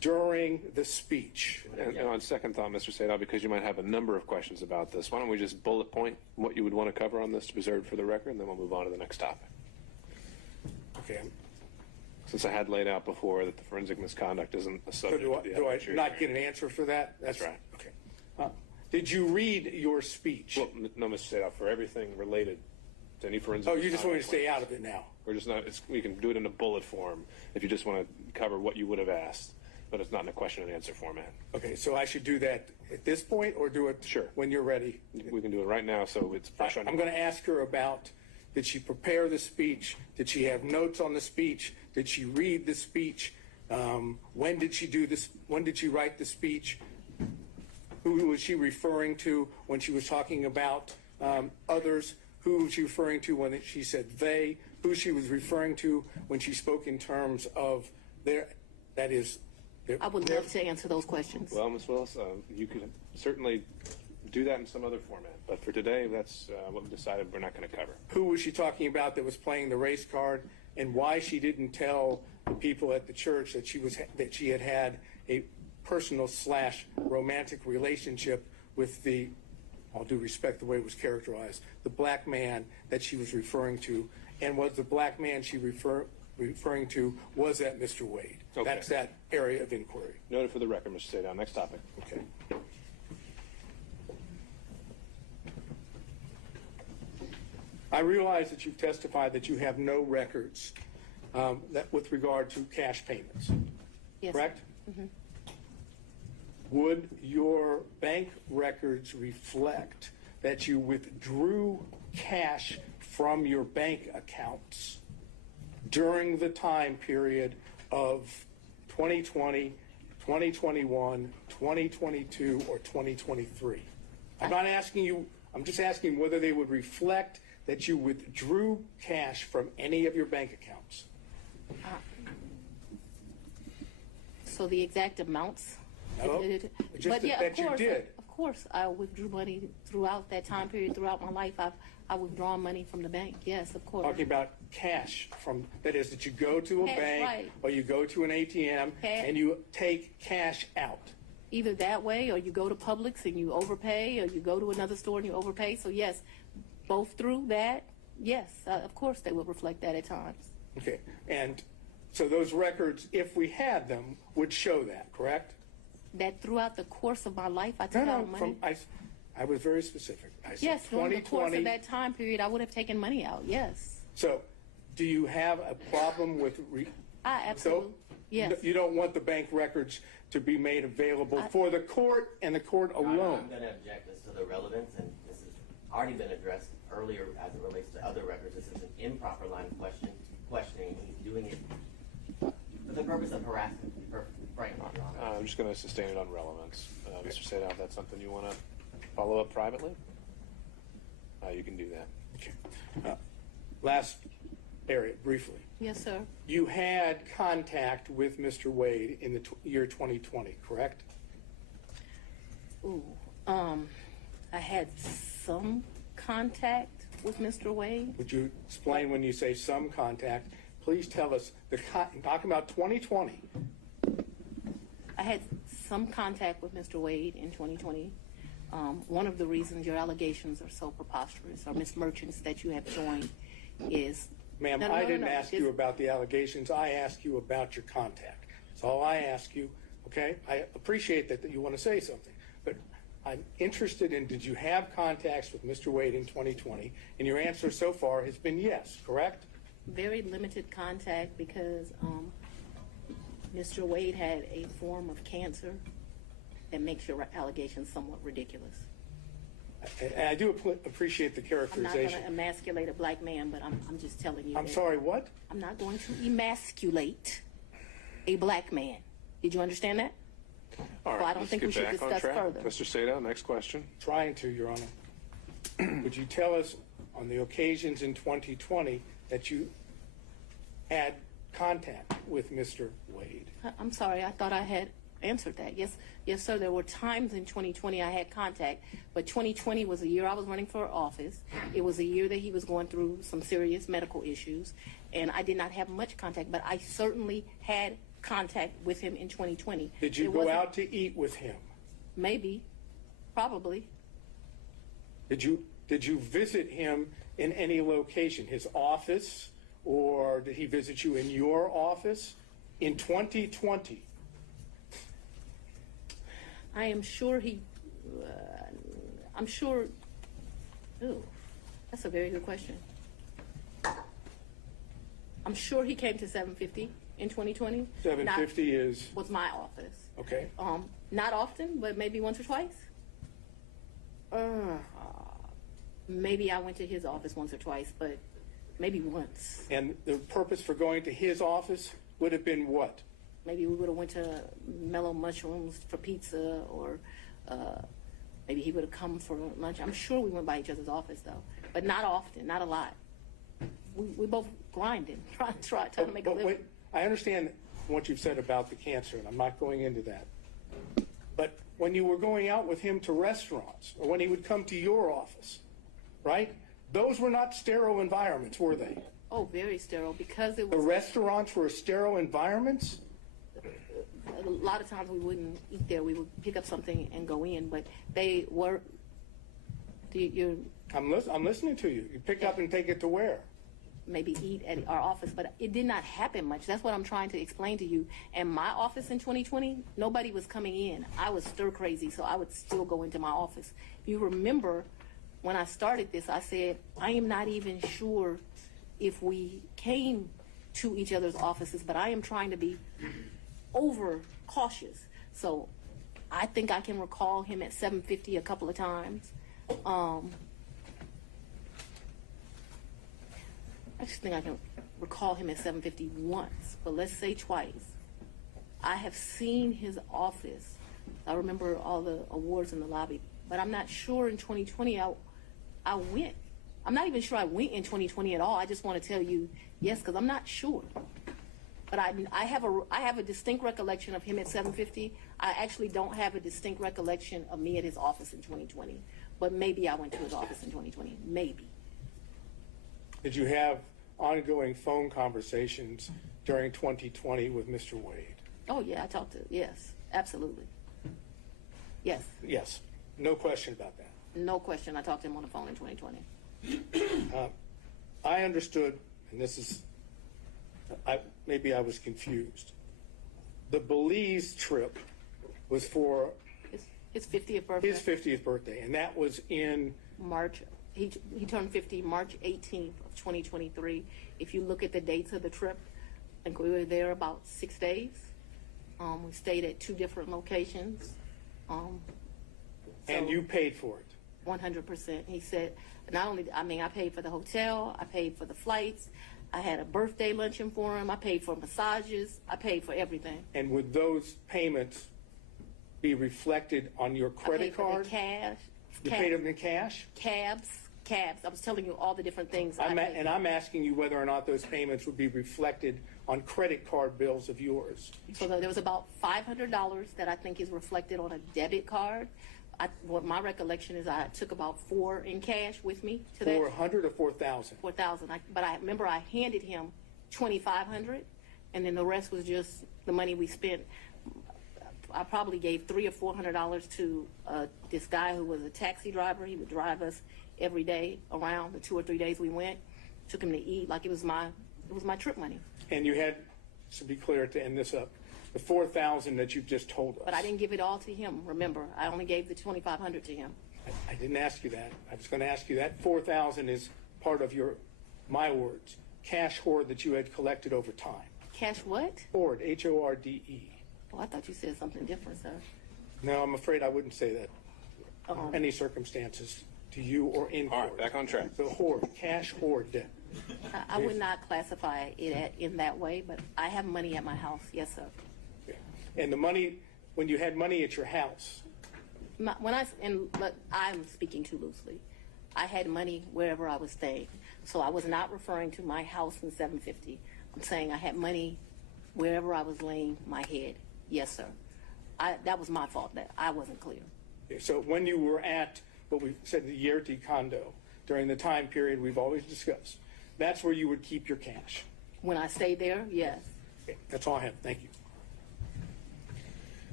during the speech. And on second thought, Mr. Sadov, because you might have a number of questions about this, why don't we just bullet point what you would want to cover on this to preserve for the record, and then we'll move on to the next topic. Okay. Since I had laid out before that the forensic misconduct isn't a So subject do of the I evidentiary not hearing. get an answer for that? That's right. Okay. Did you read your speech? Well, no, Mr. Sadov, for everything related to any forensic Oh, you just want me to misconduct stay out claims. of it now? We're just not, we can do it in a bullet form if you just want to cover what you would have asked, but it's not in a question and answer format. Okay, so I should do that at this point or do it Sure. when you're ready? We can do it right now, so it's fresh on your I'm going to ask her about, did she prepare the speech? Did she have notes on the speech? Did she read the speech? When did she do this? When did she write the speech? Who was she referring to when she was talking about others? Who was she referring to when she said they? Who she was referring to when she spoke in terms of their, that is, their, I would love to answer those questions. Well, Ms. Willis, you could certainly do that in some other format, but for today, that's what we decided we're not going to cover. who was she talking about that was playing the race card, and why she didn't tell the people at the church that she had had a personal / romantic relationship with the, all due respect the way it was characterized, the black man that she was referring to, and was the black man she referring to, was that Mr. Wade? Okay. That's that area of inquiry. Noted for the record, Mr. Sadov. Next topic. Okay. I realize that you've testified that you have no records that with regard to cash payments, Yes. correct? Would your bank records reflect that you withdrew cash from your bank accounts during the time period of 2020, 2021, 2022, or 2023? I'm not asking you, I'm just asking whether they would reflect that you withdrew cash from any of your bank accounts. So the exact amounts? No, just But yeah, that of course, you did. Of course, I withdrew money throughout that time period, throughout my life. I've withdrawn money from the bank. Yes, of course. Talking about cash from, that is, that you go to a Cash, bank right. or you go to an ATM Cash. and you take cash out. Either that way, or you go to Publix and you overpay, or you go to another store and you overpay. So yes, both through that, yes, of course they would reflect that at times. Okay, and so those records, if we had them, would show that, correct? That throughout the course of my life, I took out money. I was very specific. I said Yes, during the course 2020. of that time period, I would have taken money out. Yes, So, do you have a problem with? I absolutely. Yes. You don't want the bank records to be made available for the court and the court I'm alone. going to object as to the relevance, and this has already been addressed earlier as it relates to other records. This is an improper line of questioning. He's doing it for the purpose of harassment. Frankly, Your Honor. I'm just going to sustain it on relevance. Mr. Sadov, that's something you want to follow up privately? You can do that. Okay. Last area, briefly. Yes, sir. You had contact with Mr. Wade in the year 2020, correct? Ooh, I had some contact with Mr. Wade. Would you explain when you say some contact? Please tell us, talking about 2020. I had some contact with Mr. Wade in 2020. One of the reasons your allegations are so preposterous, or Ms. Merchants that you have joined, is... Ma'am, No, no, I no, didn't no, ask you about the allegations. I asked you about your contact. That's all I ask you, okay? I appreciate that you want to say something, but I'm interested in, did you have contacts with Mr. Wade in 2020? And your answer so far has been yes, correct? very limited contact because Mr. Wade had a form of cancer that makes your allegations somewhat ridiculous. And I do appreciate the I'm not going characterization. to emasculate a black man, but I'm just telling you. I'm that sorry, what? I'm not going to emasculate a black man. Did you understand that? All right, Well, I don't let's think we get should back on discuss track. further. Mr. Sato, next question. Trying to, Your Honor. Would you tell us on the occasions in 2020 that you had contact with Mr. Wade? I'm sorry, I thought I had answered that. Yes, sir, there were times in 2020 I had contact, but 2020 was a year I was running for office. It was a year that he was going through some serious medical issues, and I did not have much contact, but I certainly had contact with him in 2020. Did you It go wasn't- out to eat with him? Maybe, probably. Did you visit him in any location, his office, or did he visit you in your office in 2020? I am sure I'm sure, ooh, that's a very good question. I'm sure he came to 750 in 2020. 750 is, Was my office. okay. Not often, but maybe once or twice. Maybe I went to his office once or twice, but maybe once. And the purpose for going to his office would have been what? Maybe we would have went to Mellow Mushrooms for pizza, or maybe he would have come for lunch. I'm sure we went by each other's office though, but not often, not a lot. We both grinding, trying to make a But living. wait, I understand what you've said about the cancer, and I'm not going into that. But when you were going out with him to restaurants, or when he would come to your office, right? Those were not sterile environments, were they? Oh, very sterile, because it The was restaurants were sterile environments? a lot of times we wouldn't eat there. We would pick up something and go in, but they were. You I'm listening to you. You pick up and take it to where? maybe eat at our office, but it did not happen much. That's what I'm trying to explain to you. And my office in 2020, nobody was coming in. I was stir crazy, so I would still go into my office. You remember when I started this, I said, I am not even sure if we came to each other's offices, but I am trying to be over cautious. So I think I can recall him at 750 a couple of times. I just think I can recall him at 750 once, but let's say twice. I have seen his office. I remember all the awards in the lobby, but I'm not sure in 2020 I went. I'm not even sure I went in 2020 at all. I just want to tell you yes, because I'm not sure. But I have a distinct recollection of him at 750. I actually don't have a distinct recollection of me at his office in 2020. But maybe I went to his office in 2020. Maybe. Did you have ongoing phone conversations during 2020 with Mr. Wade? Oh, yeah, I talked to, yes, absolutely. Yes, Yes, no question about that. no question. I talked to him on the phone in 2020. I understood, and this is, maybe I was confused. The Belize trip was for His 50th birthday. his 50th birthday, and that was in March. He turned 50 March 18th of 2023. If you look at the dates of the trip, I think we were there about 6 days. We stayed at 2 different locations. and you paid for it. 100%. He said, not only, I mean, I paid for the hotel, I paid for the flights, I had a birthday luncheon for him, I paid for massages, I paid for everything. And would those payments be reflected on your I credit paid for card? the cash. You paid them in cash? Cabs. I was telling you all the different things. I'm asking you whether or not those payments would be reflected on credit card bills of yours. So there was about $500 that I think is reflected on a debit card. What my recollection is, I took about $4 in cash with me to that. 400 or 4,000? 4,000. But I remember I handed him $2,500, and then the rest was just the money we spent. I probably gave $300 or $400 to this guy who was a taxi driver. He would drive us every day around the 2 or 3 days we went. Took him to eat like it was my trip money. And you had, to be clear, to end this up, the 4,000 that you've just told us. But I didn't give it all to him. Remember, I only gave the $2,500 to him. I didn't ask you that. I was going to ask you that 4,000 is part of your, my words, cash hoard that you had collected over time. Cash what? Hoard, H-O-R-D-E. Oh, I thought you said something different, sir. No, I'm afraid I wouldn't say that. Uh-oh. Any circumstances to you or in All court. right, back on track. The hoard, cash hoard debt. I would not classify it in that way, but I have money at my house. Yes, sir. Yeah. And the money, when you had money at your house, I'm speaking too loosely. I had money wherever I was staying. So I was not referring to my house in 750. I'm saying I had money wherever I was laying my head. Yes, sir. That was my fault that I wasn't clear. so when you were at what we said, the Yerty condo, during the time period we've always discussed, that's where you would keep your cash. When I stayed there, yes. Okay, that's all I have. Thank you.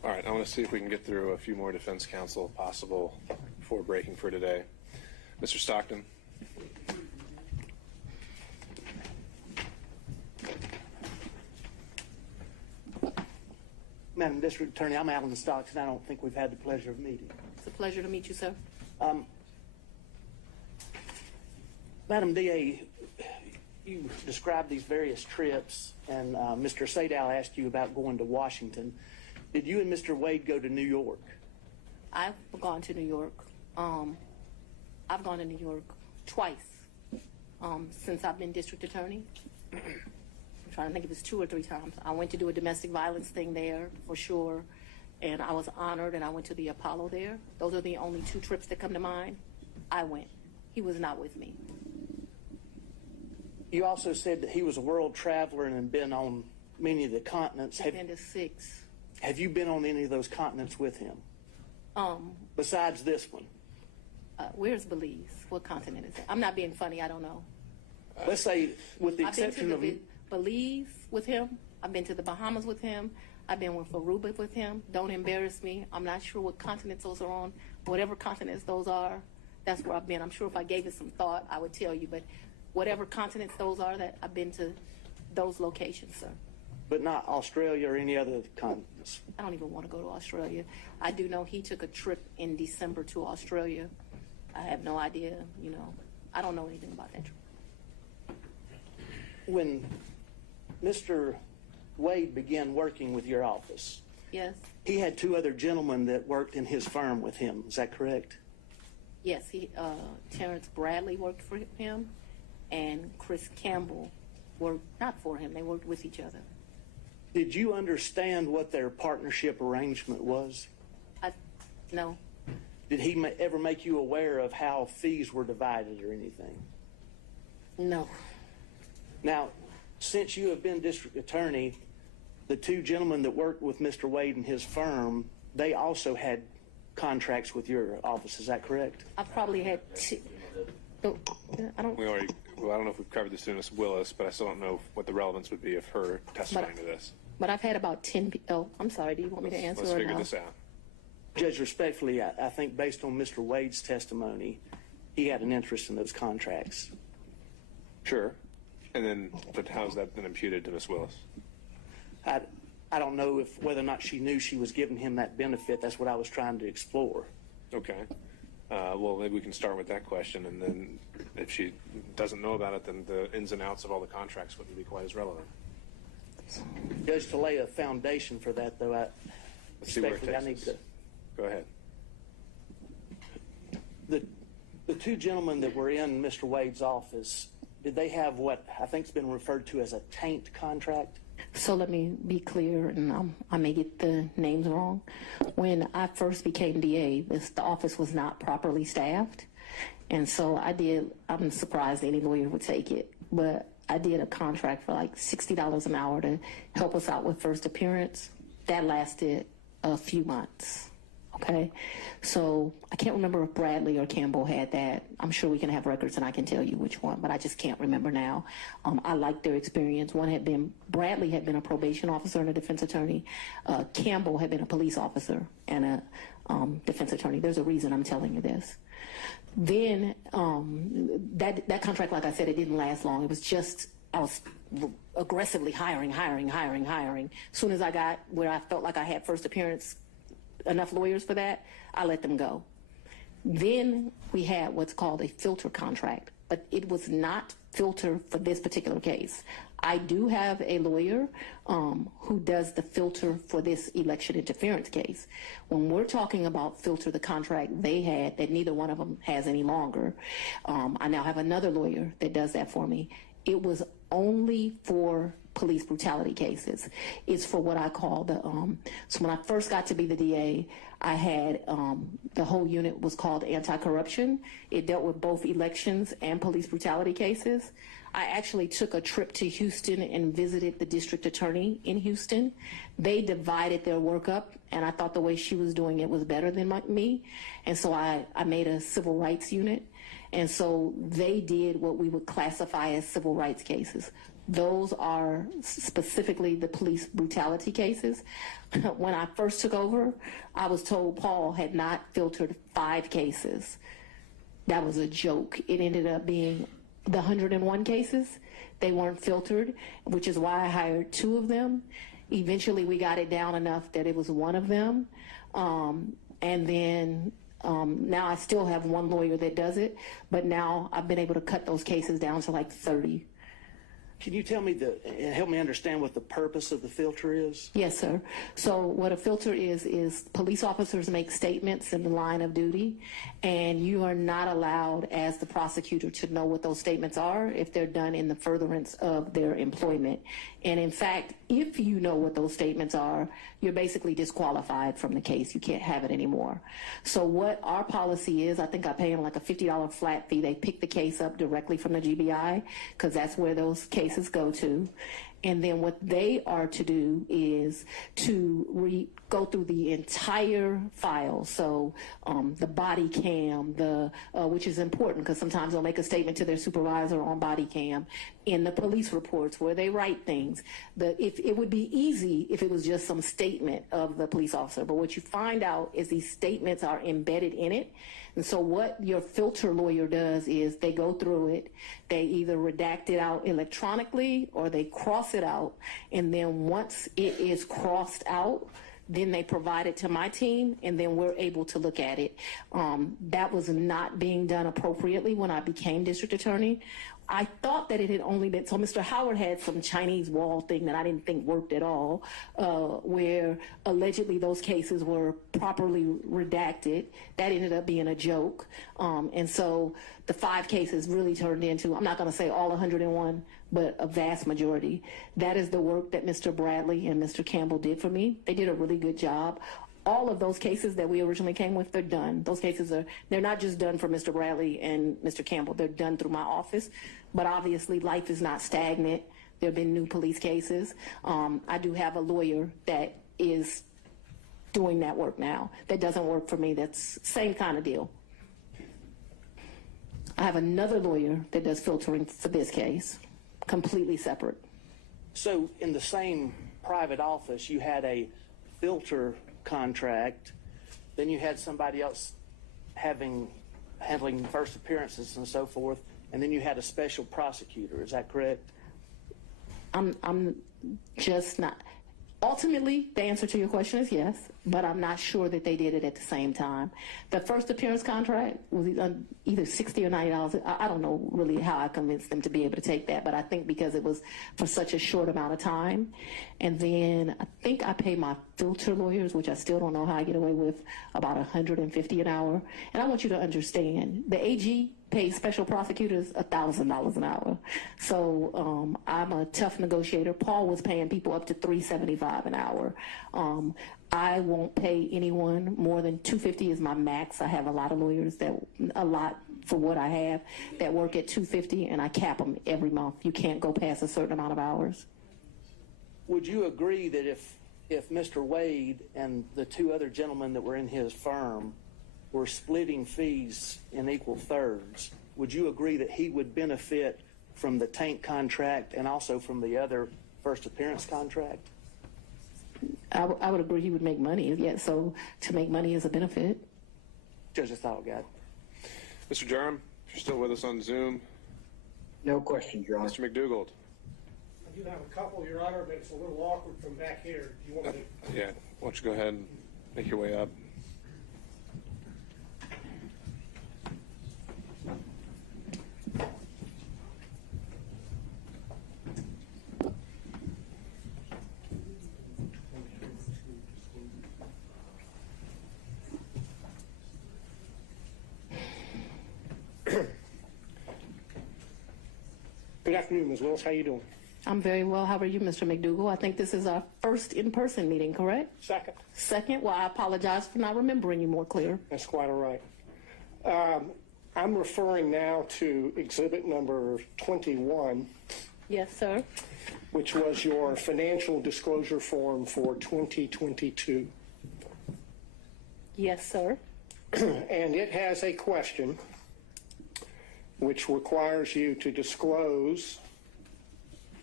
All right, I want to see if we can get through a few more defense counsel if possible before breaking for today. Mr. Stockton. Madam District Attorney, I'm Alan Stockton. I don't think we've had the pleasure of meeting. It's a pleasure to meet you, sir. Madam DA, you described these various trips, and Mr. Sadow asked you about going to Washington. Did you and Mr. Wade go to New York? I've gone to New York. I've gone to New York twice since I've been district attorney. I'm trying to think if it's 2 or 3 times. I went to do a domestic violence thing there for sure, and I was honored, and I went to the Apollo there. Those are the only 2 trips that come to mind. I went. He was not with me. You also said that he was a world traveler and had been on many of the continents. I've been to 6. Have you been on any of those continents with him? Besides this one? Where's Belize? What continent is it? I'm not being funny. I don't know. Let's say, with the I've been exception to of... Belize with him. I've been to the Bahamas with him. I've been with Aruba with him. Don't embarrass me. I'm not sure what continents those are on. Whatever continents those are, that's where I've been. I'm sure if I gave it some thought, I would tell you. But whatever continents those are, that I've been to those locations, sir. But not Australia or any other continents? I don't even want to go to Australia. I do know he took a trip in December to Australia. I have no idea, I don't know anything about that trip. When Mr. Wade began working with your office, Yes, he had 2 other gentlemen that worked in his firm with him. Is that correct? yes. Terrence Bradley worked for him, and Chris Campbell worked not for him. They worked with each other. Did you understand what their partnership arrangement was? No. Did he ever make you aware of how fees were divided or anything? No. Now, since you have been district attorney, the 2 gentlemen that worked with Mr. Wade and his firm, they also had contracts with your office. Is that correct? I probably had 2. I don't. Well, I don't know if we've covered this to Ms. Willis, but I still don't know what the relevance would be of her testifying to this. But I've had about 10. Oh, I'm sorry. Do you want me to answer Let's or figure no? this out. Judge, respectfully, I think based on Mr. Wade's testimony, he had an interest in those contracts. Sure. And then, but how's that been imputed to Ms. Willis? I don't know whether or not she knew she was giving him that benefit. That's what I was trying to explore. Okay. Well, maybe we can start with that question, and then if she doesn't know about it, then the ins and outs of all the contracts wouldn't be quite as relevant. Judge, to lay a foundation for that, though, Let's see where it respectfully, I takes need us. to... Go ahead. The 2 gentlemen that were in Mr. Wade's office, did they have what I think's been referred to as a taint contract? So let me be clear, and I may get the names wrong. When I first became DA, the office was not properly staffed. And so I'm surprised any lawyer would take it, but I did a contract for like $60 an hour to help us out with first appearance. That lasted a few months. Okay, so I can't remember if Bradley or Campbell had that. I'm sure we can have records and I can tell you which one, but I just can't remember now. I liked their experience. Bradley had been a probation officer and a defense attorney. Campbell had been a police officer and a defense attorney. There's a reason I'm telling you this. Then that contract, like I said, it didn't last long. It was just, I was aggressively hiring. As soon as I got where I felt like I had first appearance, enough lawyers for that, I let them go. Then we had what's called a filter contract, but it was not filter for this particular case. I do have a lawyer who does the filter for this election interference case. When we're talking about filter, the contract they had that neither one of them has any longer, I now have another lawyer that does that for me. It was only for police brutality cases. It's for what I call so when I first got to be the DA, I had, the whole unit was called anti-corruption. It dealt with both elections and police brutality cases. I actually took a trip to Houston and visited the district attorney in Houston. They divided their work up, and I thought the way she was doing it was better than me. And so I made a civil rights unit. And so they did what we would classify as civil rights cases. Those are specifically the police brutality cases. When I first took over, I was told Paul had not filtered 5 cases. That was a joke. It ended up being the 101 cases. They weren't filtered, which is why I hired 2 of them. Eventually, we got it down enough that it was 1 of them. And then now I still have 1 lawyer that does it, but now I've been able to cut those cases down to like 30. Can you tell me and help me understand what the purpose of the filter is? Yes, sir. So what a filter is police officers make statements in the line of duty, and you are not allowed as the prosecutor to know what those statements are if they're done in the furtherance of their employment. And in fact, if you know what those statements are, you're basically disqualified from the case. You can't have it anymore. So what our policy is, I think I pay them like a $50 flat fee. They pick the case up directly from the GBI because that's where those cases go to. And then what they are to do is to go through the entire file. So the body cam, which is important because sometimes they'll make a statement to their supervisor on body cam, in the police reports where they write things. If it would be easy if it was just some statement of the police officer, but what you find out is these statements are embedded in it. And so what your filter lawyer does is they go through it, they either redact it out electronically or they cross it out, and then once it is crossed out, then they provide it to my team, and then we're able to look at it. That was not being done appropriately when I became district attorney. I thought that it had only been, so Mr. Howard had some Chinese wall thing that I didn't think worked at all, where allegedly those cases were properly redacted. That ended up being a joke. And so the 5 cases really turned into, I'm not gonna say all 101, but a vast majority. That is the work that Mr. Bradley and Mr. Campbell did for me. They did a really good job. All of those cases that we originally came with, they're done. Those cases they're not just done for Mr. Bradley and Mr. Campbell, they're done through my office. But obviously life is not stagnant. There have been new police cases. I do have a lawyer that is doing that work now. That doesn't work for me. That's same kind of deal. I have another lawyer that does filtering for this case, completely separate. So in the same private office, you had a filter contract, then you had somebody else handling first appearances and so forth, and then you had a special prosecutor. Is that correct? I'm just not. Ultimately, the answer to your question is yes, but I'm not sure that they did it at the same time. The first appearance contract was either $60 or $90. I don't know really how I convinced them to be able to take that, but I think because it was for such a short amount of time. And then I think I pay my filter lawyers, which I still don't know how I get away with, about $150 an hour. And I want you to understand, the AG pays special prosecutors $1,000 an hour. So I'm a tough negotiator. Paul was paying people up to $375 an hour. I won't pay anyone more than $250 is my max. I have a lot of lawyers a lot for what I have that work at $250, and I cap them every month. You can't go past a certain amount of hours. Would you agree that if Mr. Wade and the 2 other gentlemen that were in his firm were splitting fees in equal thirds, would you agree that he would benefit from the tank contract and also from the other first appearance contract? I would agree he would make money. Yeah, so to make money is a benefit. Just a thought, guy. Mr. Durham, if you're still with us on Zoom. No questions, Your Honor. Mr. McDougald. I do have a couple, Your Honor, but it's a little awkward from back here. Do you want me to? Yeah, why don't you go ahead and make your way up. Good afternoon, Ms. Willis. How you doing? I'm very well. How are you, Mr. McDougall? I think this is our first in-person meeting, correct? Second. Second? Well, I apologize for not remembering you more clear. That's quite all right. I'm referring now to exhibit number 21, Yes, sir. which was your financial disclosure form for 2022. Yes, sir. And it has a question which requires you to disclose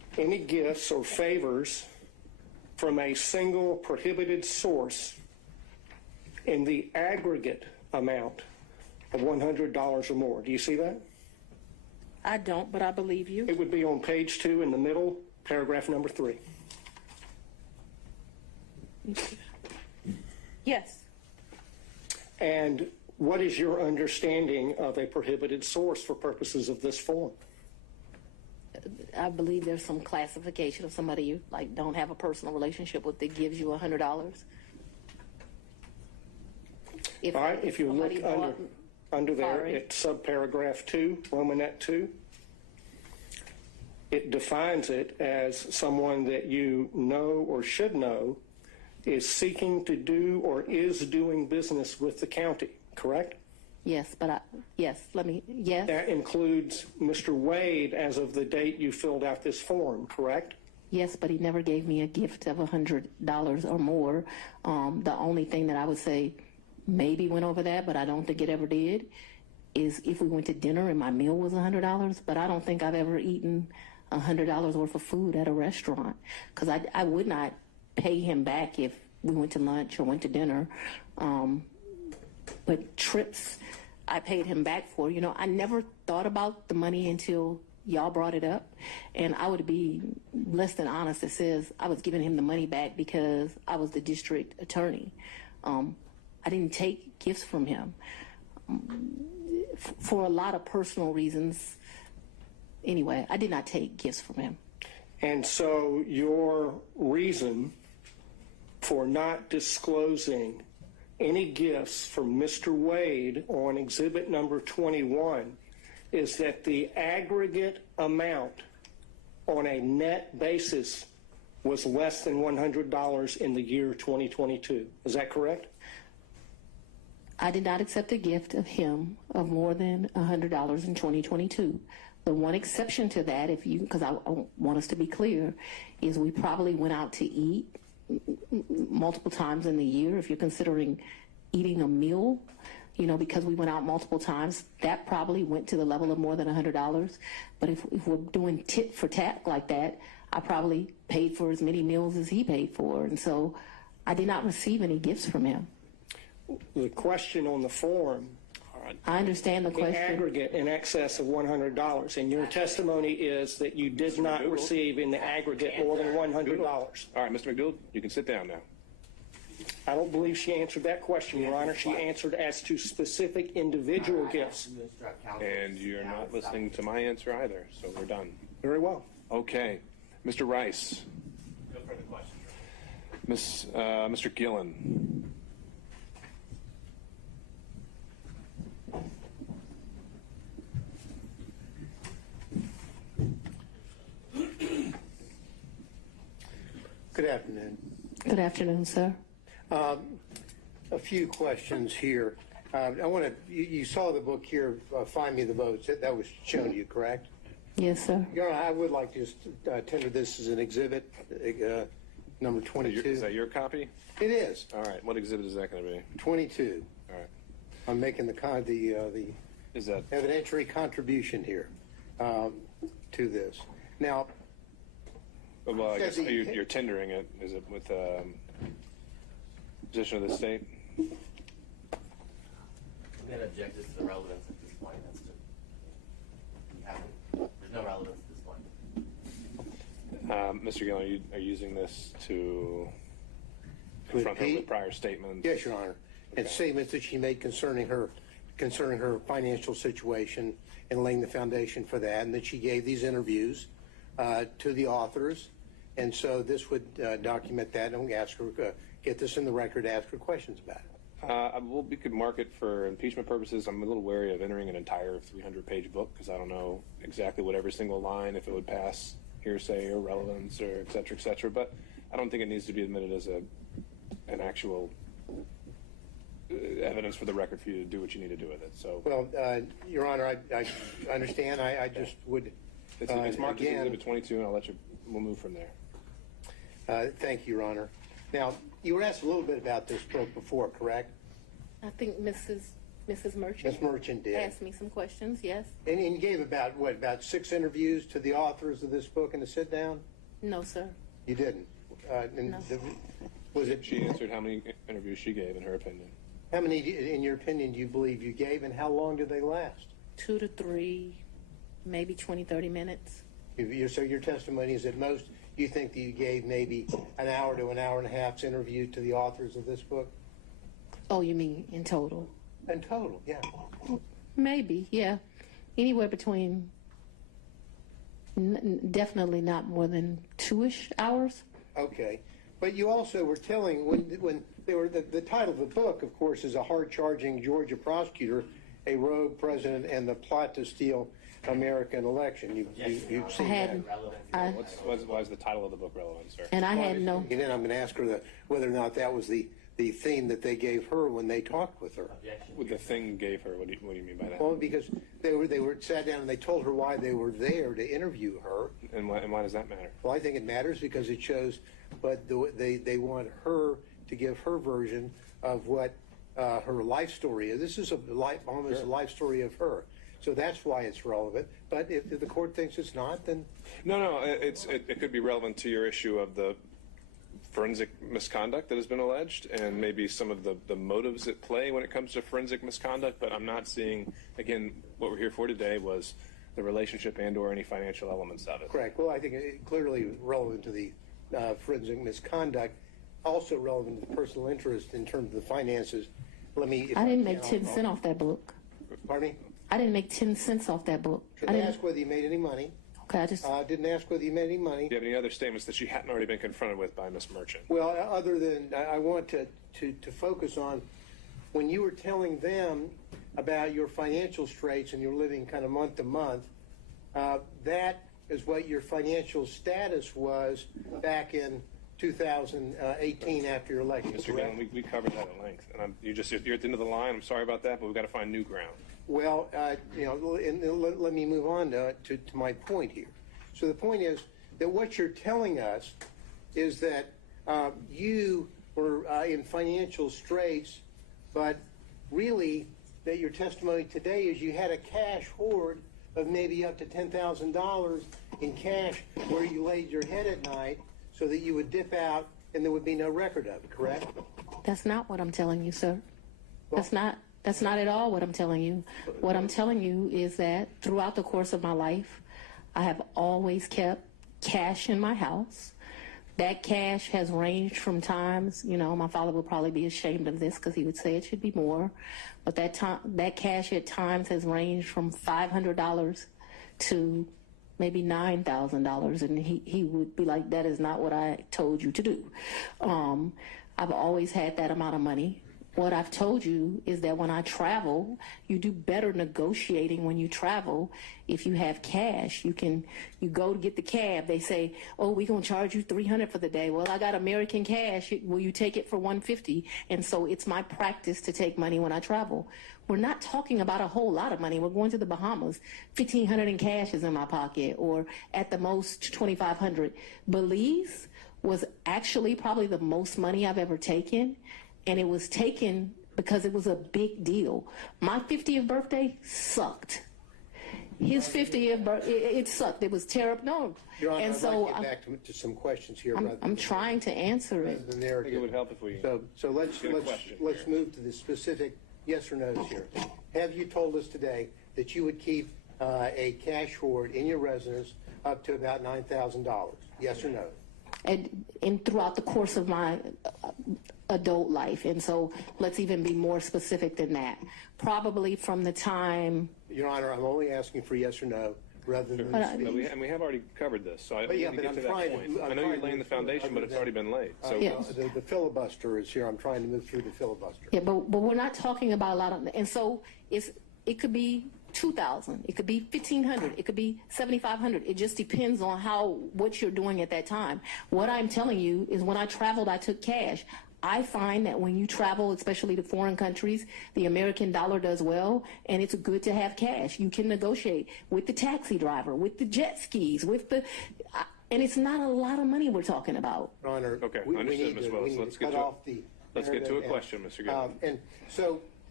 any gifts or favors from a single prohibited source in the aggregate amount of $100 or more. Do you see that? I don't, but I believe you. It would be on page 2 in the middle, paragraph number 3. Yes. And what is your understanding of a prohibited source for purposes of this form? I believe there's some classification of somebody you like don't have a personal relationship with that gives you $100. All right, if you look somebody under there Sorry. at subparagraph 2, Romanet 2, it defines it as someone that you know or should know is seeking to do or is doing business with the county, correct? Yes, but yes. That includes Mr. Wade as of the date you filled out this form, correct? Yes, but he never gave me a gift of $100 or more. The only thing that I would say maybe went over that, but I don't think it ever did, is if we went to dinner and my meal was $100, but I don't think I've ever eaten $100 worth of food at a restaurant, because I would not pay him back if we went to lunch or went to dinner. But trips, I paid him back for. You know, I never thought about the money until y'all brought it up, and I would be less than honest that says I was giving him the money back because I was the district attorney. I didn't take gifts from him for a lot of personal reasons. Anyway, I did not take gifts from him. And so your reason for not disclosing any gifts from Mr. Wade on exhibit number 21 is that the aggregate amount on a net basis was less than $100 in the year 2022. Is that correct? I did not accept a gift of him of more than $100 in 2022. The one exception to that, because I want us to be clear, is we probably went out to eat multiple times in the year. If you're considering eating a meal, you know, because we went out multiple times, that probably went to the level of more than $100. But if we're doing tit for tat like that, I probably paid for as many meals as he paid for. And so I did not receive any gifts from him. The question on the form, I understand the in question. aggregate in excess of $100, and your testimony is that you did not receive in the aggregate more than $100. All right, Mr. McDougal, you can sit down now. I don't believe she answered that question, Your Honor. She answered as to specific individual gifts. And you're not listening to my answer either, so we're done. Very well. Okay. Mr. Rice. No further questions. Mr. Gillen. Good afternoon. Good afternoon, sir. A few questions here. I want to, you saw the book here, Find Me the Votes. That was shown to you, correct? Yes, sir. Your Honor, I would like to just tender this as an exhibit, number 22. Is that your copy? It is. All right. What exhibit is that going to be? 22. All right. I'm making the Is that evidentiary contribution here to this. Now, well, I guess the- you're tendering it. Is it with position of the state? I'm going to object this to the relevance at this point. There's no relevance at this point. Mr. Gillen, are you using this to confront her with prior statements? yes, Your Honor. And statements that she made concerning her financial situation and laying the foundation for that, and that she gave these interviews to the authors. And so this would document that, and we ask her, get this in the record, ask her questions about it. Well, we could mark it for impeachment purposes. I'm a little wary of entering an entire 300-page book because I don't know exactly what every single line, if it would pass hearsay or relevance or et cetera, but I don't think it needs to be admitted as an actual evidence for the record for you to do what you need to do with it. So, Well, Your Honor, I understand. I just would, it's marked as again, Exhibit 22, and we'll move from there. thank you, Your Honor. Now, you were asked a little bit about this book before, correct? I think Mrs. Mrs. Merchant. Ms. Merchant did. Asked me some questions, yes. And you gave about 6 interviews to the authors of this book in the sit down? No, sir. You didn't? And No. Was it, She answered how many interviews she gave, in her opinion. how many, in your opinion, do you believe you gave, and how long did they last? 2 to 3, maybe 20, 30 minutes. So your testimony is at most, you think that you gave maybe an hour to an hour and a half's interview to the authors of this book? Oh, you mean in total? In total, yeah. Maybe, yeah. Anywhere between, definitely not more than 2-ish hours. Okay. But you also were telling, when they were, the title of the book, of course, is A Hard-Charging Georgia Prosecutor, a Rogue President, and the Plot to Steal American Election. You've seen that. Why is the title of the book relevant, sir? And I had no, And then I'm going to ask her whether or not that was the theme that they gave her when they talked with her. What the thing gave her, what do you mean by that? Well, because they were sat down and they told her why they were there to interview her. And why does that matter? Well, I think it matters because it shows, but they want her to give her version of what her life story is. This is almost a life story of her. So that's why it's relevant. But if the court thinks it's not, then No, it could be relevant to your issue of the forensic misconduct that has been alleged and maybe some of the motives at play when it comes to forensic misconduct, but I'm not seeing, again, what we're here for today was the relationship and or any financial elements of it. correct. Well, I think it clearly relevant to the forensic misconduct, also relevant to the personal interest in terms of the finances. I didn't make 10 cents off that book. Pardon me? I didn't make 10 cents off that book. I Didn't didn't. ask whether you made any money. Okay, I just. Didn't ask whether you made any money. Do you have any other statements that she hadn't already been confronted with by Ms. Merchant? Well, other than I want to focus on when you were telling them about your financial straits and your living kind of month to month, that is what your financial status was back in 2018 after your election. Mr. Gallon, we covered that at length, and you're at the end of the line. I'm sorry about that, but we've got to find new ground. Well, let me move on to my point here. So the point is that what you're telling us is that you were in financial straits, but really that your testimony today is you had a cash hoard of maybe up to $10,000 in cash where you laid your head at night so that you would dip out and there would be no record of it, correct? That's not what I'm telling you, sir. That's not at all what I'm telling you. What I'm telling you is that throughout the course of my life, I have always kept cash in my house. That cash has ranged from times, my father would probably be ashamed of this because he would say it should be more, but that cash at times has ranged from $500 to maybe $9,000, and he would be like, that is not what I told you to do. I've always had that amount of money. What I've told you is that when I travel, you do better negotiating when you travel. If you have cash, you go to get the cab. They say, oh, we're going to charge you $300 for the day. Well, I got American cash. Will you take it for $150? And so it's my practice to take money when I travel. We're not talking about a whole lot of money. We're going to the Bahamas. $1,500 in cash is in my pocket, or at the most $2,500. Belize was actually probably the most money I've ever taken. And it was taken because it was a big deal. My 50th birthday sucked. His 50th birthday, it sucked. It was terrible. No. Your Honor, and I'd so like to get back to some questions here. I'm trying to answer it. I think it would help if we. So let's get a question move to the specific yes or no's here. Have you told us today that you would keep a cash hoard in your residence up to about $9,000? Yes or no? And throughout the course of my adult life, and so let's even be more specific than that. Probably from the time. Your Honor, I'm only asking for yes or no rather than speech. And we have already covered this, so I But need yeah, to but get I'm to that trying point. to- I'm I know trying you're laying to the foundation, but it's already been laid. So Yes. The filibuster is here. I'm trying to move through the filibuster. Yeah, but we're not talking about a lot of, and so it could be 2,000, it could be 1,500, it could be 7,500. It just depends on what you're doing at that time. What I'm telling you is when I traveled, I took cash. I find that when you travel, especially to foreign countries, the American dollar does well, and it's good to have cash. You can negotiate with the taxi driver, with the jet skis, and it's not a lot of money we're talking about. Your Honor, Okay, we understood, need Ms. to, Willis. we need Let's to get cut to it. off the Let's get to a narrative. question, Mr. Gill. And so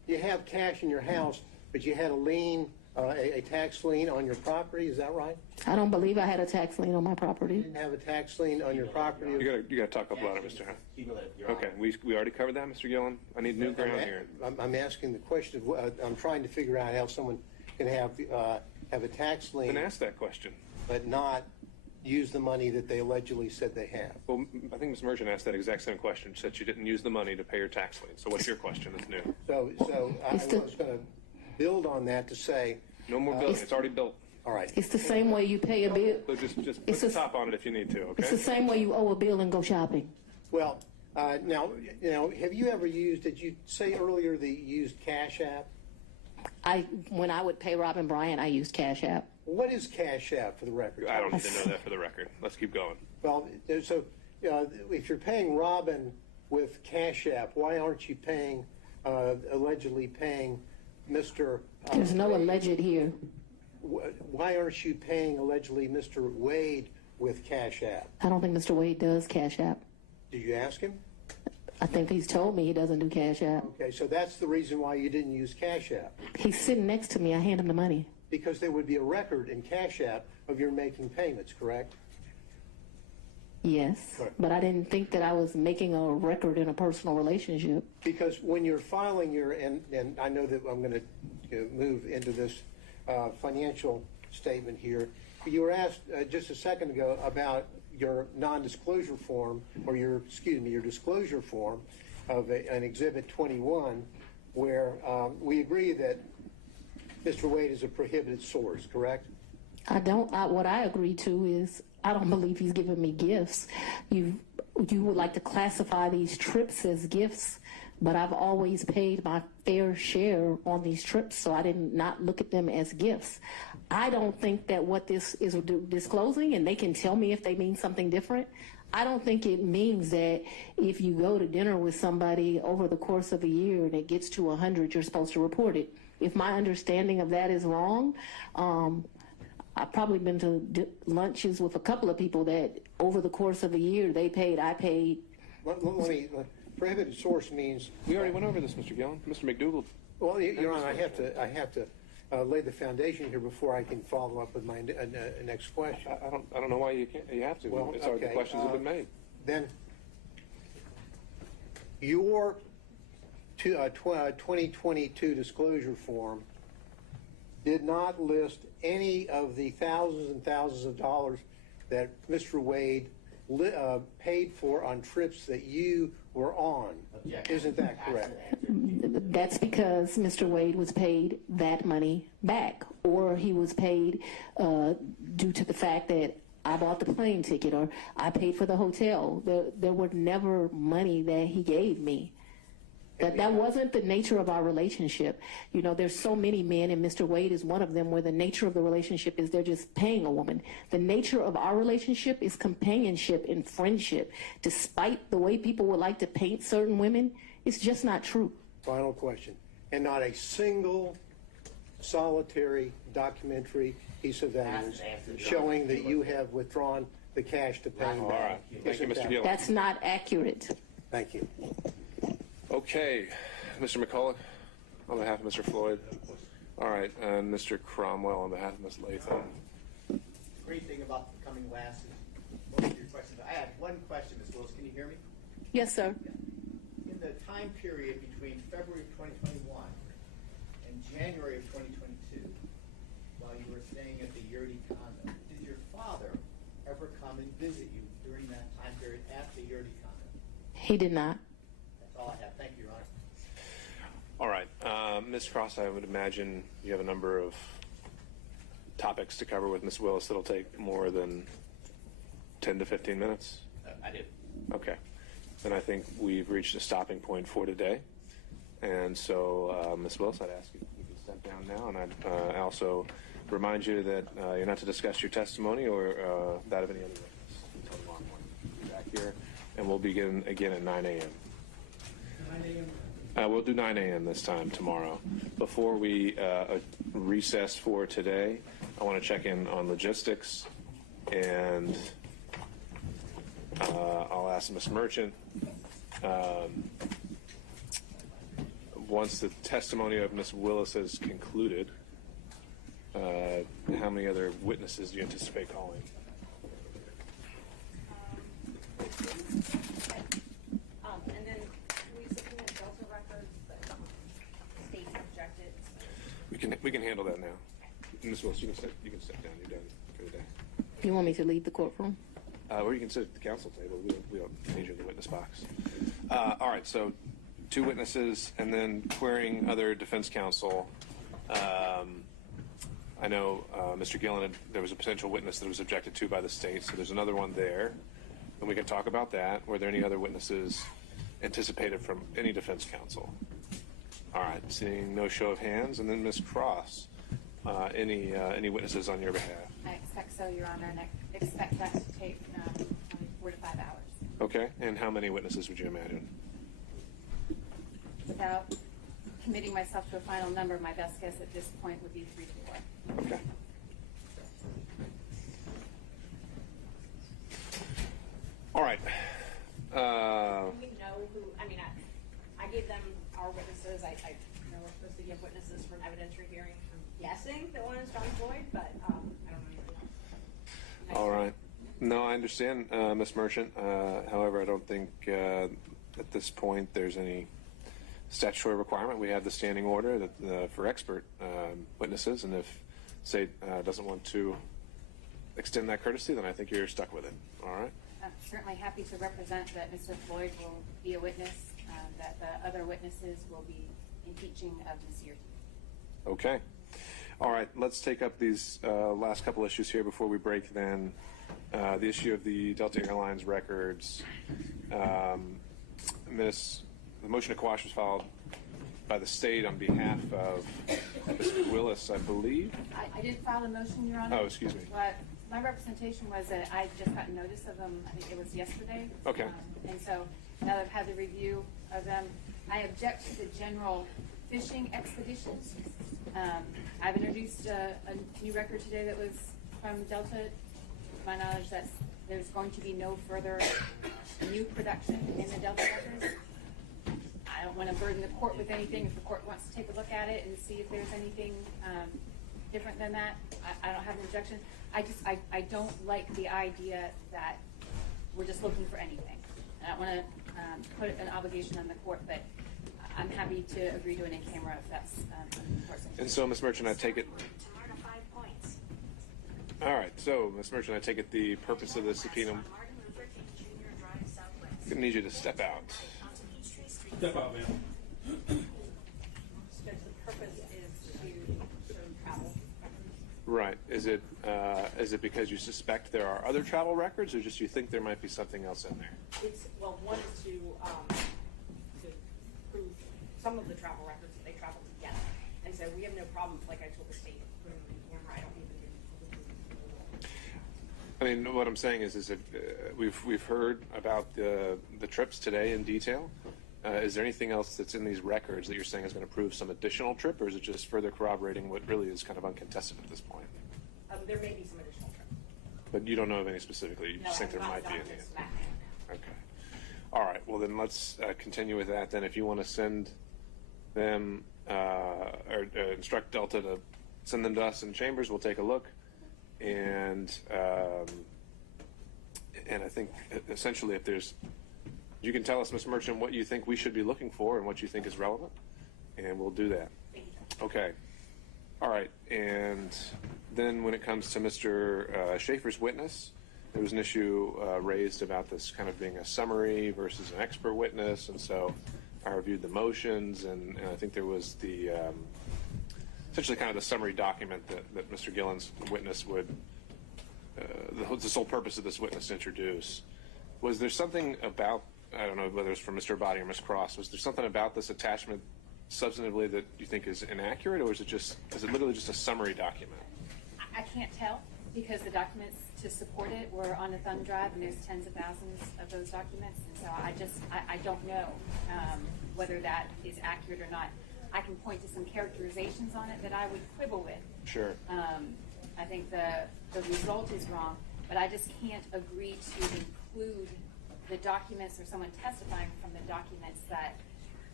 you have cash in your house, but you had a lien, a tax lien on your property, is that right? I don't believe I had a tax lien on my property. You didn't have a tax lien on your property? You gotta talk up louder, Mr. Hunt. Cumulative, Your Okay, Honor. we already covered that, Mr. Gillen. I need new ground here. I'm asking the question, I'm trying to figure out how someone can have a tax lien, Then ask that question. but not use the money that they allegedly said they have. Well, I think Ms. Merchant asked that exact same question. She said she didn't use the money to pay her tax lien. So what's your question that's new? So I was going to build on that to say, No more building. It's already built. all right, It's the same way you pay a bill. So just put It's the a- top on it if you need to, It's the okay? same way you owe a bill and go shopping. well, now, have you ever used, did you say earlier that you used Cash App? When I would pay Robin Bryant, I used Cash App. What is Cash App for the record? I don't need to know that for the record. Let's keep going. Well, so if you're paying Robin with Cash App, why aren't you paying, allegedly paying Mr. There's no alleged here. Why aren't you paying allegedly Mr. Wade with Cash App? I don't think Mr. Wade does Cash App. Did you ask him? I think he's told me he doesn't do Cash App. Okay, so that's the reason why you didn't use Cash App, He's sitting next to me. I hand him the money. because there would be a record in Cash App of your making payments, correct? Yes, Right. but I didn't think that I was making a record in a personal relationship. Because when you're filing your, and I know that I'm going to move into this financial statement here, you were asked just a second ago about your non-disclosure form, or your disclosure form of an Exhibit 21, where we agree that Mr. Wade is a prohibited source, correct? What I agree to is I don't believe he's giving me gifts. You would like to classify these trips as gifts, but I've always paid my fair share on these trips, so I did not look at them as gifts. I don't think that what this is disclosing, and they can tell me if they mean something different, I don't think it means that if you go to dinner with somebody over the course of a year and it gets to 100, you're supposed to report it. If my understanding of that is wrong, I've probably been to lunches with a couple of people that over the course of a year they paid, I paid. Let me, prohibited source means, We already went over this, Mr. Gillen. Mr. McDougall. well, Your Honor, I have to lay the foundation here before I can follow up with my next question. I don't know why you can't. You have to. Well, It's already, the okay, questions have been made. Then your 2022 disclosure form did not list any of the thousands and thousands of dollars that Mr. Wade paid for on trips that you were on. Objection. Isn't that correct? That's because Mr. Wade was paid that money back, or he was paid due to the fact that I bought the plane ticket or I paid for the hotel. There were never money that he gave me. That wasn't the nature of our relationship. You know, there's so many men, and Mr. Wade is one of them, where the nature of the relationship is they're just paying a woman. The nature of our relationship is companionship and friendship. Despite the way people would like to paint certain women, it's just not true. Final question. And not a single solitary documentary piece of evidence showing that you have withdrawn the cash to pay him All back. right. Thank you, Isn't Mr. that- Gillen. That's not accurate. Thank you. Okay, Mr. McCullough, on behalf of Mr. Floyd. All right, and Mr. Cromwell on behalf of Ms. Latham. Great thing about coming last is most of your questions. I had one question, Ms. Willis. Can you hear me? Yes, sir. In the time period between February of 2021 and January of 2022, while you were staying at the Yurdi condo, did your father ever come and visit you during that time period at the Yurdi condo? He did not. That's all I have. Thank you, Your Honor. All right, Ms. Cross, I would imagine you have a number of topics to cover with Ms. Willis that'll take more than 10 to 15 minutes. I do. Okay, then I think we've reached a stopping point for today. And so, Ms. Willis, I'd ask if you can step down now, and I'd also remind you that you're not to discuss your testimony or that of any other witness until tomorrow morning. We'll be back here, and we'll begin again at 9 a.m. 9 a.m. We'll do 9 a.m. this time tomorrow. Before we recess for today, I want to check in on logistics, and I'll ask Ms. Merchant. once the testimony of Ms. Willis has concluded, how many other witnesses do you anticipate calling? And then we subpoena Delta records, but the state objected. We can handle that now. Ms. Willis, you can step down. You're done for the day. You want me to leave the courtroom? Or you can sit at the council table. We don't need you in the witness box. All right, so 2 witnesses, and then querying other defense counsel. I know Mr. Gillen, there was a potential witness that was objected to by the state, so there's another one there. And we can talk about that. Were there any other witnesses anticipated from any defense counsel? All right, seeing no show of hands. And then Ms. Cross, any witnesses on your behalf? I expect so, Your Honor, and I expect that to take probably 4 to 5 hours. Okay, and how many witnesses would you imagine? Without committing myself to a final number, my best guess at this point would be 3 to 4. Okay. All right. Do we know who, I mean, I gave them our witnesses. I know we're supposed to give witnesses from evidentiary hearing. I'm guessing that one is John Floyd, but I don't know anything else. All right. No, I understand, Ms. Merchant. However, I don't think at this point there's any statutory requirement. We have the standing order that for expert witnesses, and if state doesn't want to extend that courtesy, then I think you're stuck with it. All right. I'm certainly happy to represent that Mr. Floyd will be a witness, that the other witnesses will be impeaching of Ms. Yurty. Okay. All right. Let's take up these last couple issues here before we break then. The issue of the Delta Airlines records. The motion to quash was filed by the state on behalf of Ms. Willis, I believe. I didn't file a motion, Your Honor. Oh, excuse me. But my representation was that I just got notice of them, I think it was yesterday. Okay. And so now that I've had the review of them, I object to the general fishing expeditions. I've introduced a new record today that was from Delta. To my knowledge, that there's going to be no further new production in the Delta records. I don't want to burden the court with anything. If the court wants to take a look at it and see if there's anything different than that, I don't have an objection. I don't like the idea that we're just looking for anything. I don't want to put an obligation on the court, but I'm happy to agree to an in-camera if that's important. And so, Ms. Merchant, I take it. All right. So, Ms. Merchant, I take it the purpose of the subpoena. I'm going to need you to step out. Step out, ma'am. The purpose is to show travel. Right. Is it because you suspect there are other travel records, or just you think there might be something else in there? One is to prove some of the travel records that they traveled together. And so we have no problem, like I told the state, putting them in camera. I don't even do. I mean, what I'm saying is that we've heard about the trips today in detail. Is there anything else that's in these records that you're saying is going to prove some additional trip, or is it just further corroborating what really is kind of uncontested at this point? There may be some additional trips. But you don't know of any specifically. You just think there might be any. Okay. All right. Well, then let's continue with that. Then, if you want to send them or instruct Delta to send them to us in chambers, we'll take a look. And I think essentially, if there's, you can tell us, Ms. Merchant, what you think we should be looking for and what you think is relevant, and we'll do that. Okay. All right. And then when it comes to Mr. Schaefer's witness, there was an issue raised about this kind of being a summary versus an expert witness, and so I reviewed the motions, and I think there was the essentially kind of the summary document that Mr. Gillen's witness would, the sole purpose of this witness to introduce. Was there something about, I don't know whether it's from Mr. Abadi or Ms. Cross, was there something about this attachment substantively that you think is inaccurate, or is it literally just a summary document? I can't tell, because the documents to support it were on a thumb drive, and there's tens of thousands of those documents, and so I don't know whether that is accurate or not. I can point to some characterizations on it that I would quibble with. Sure. I think the result is wrong, but I just can't agree to include the documents or someone testifying from the documents that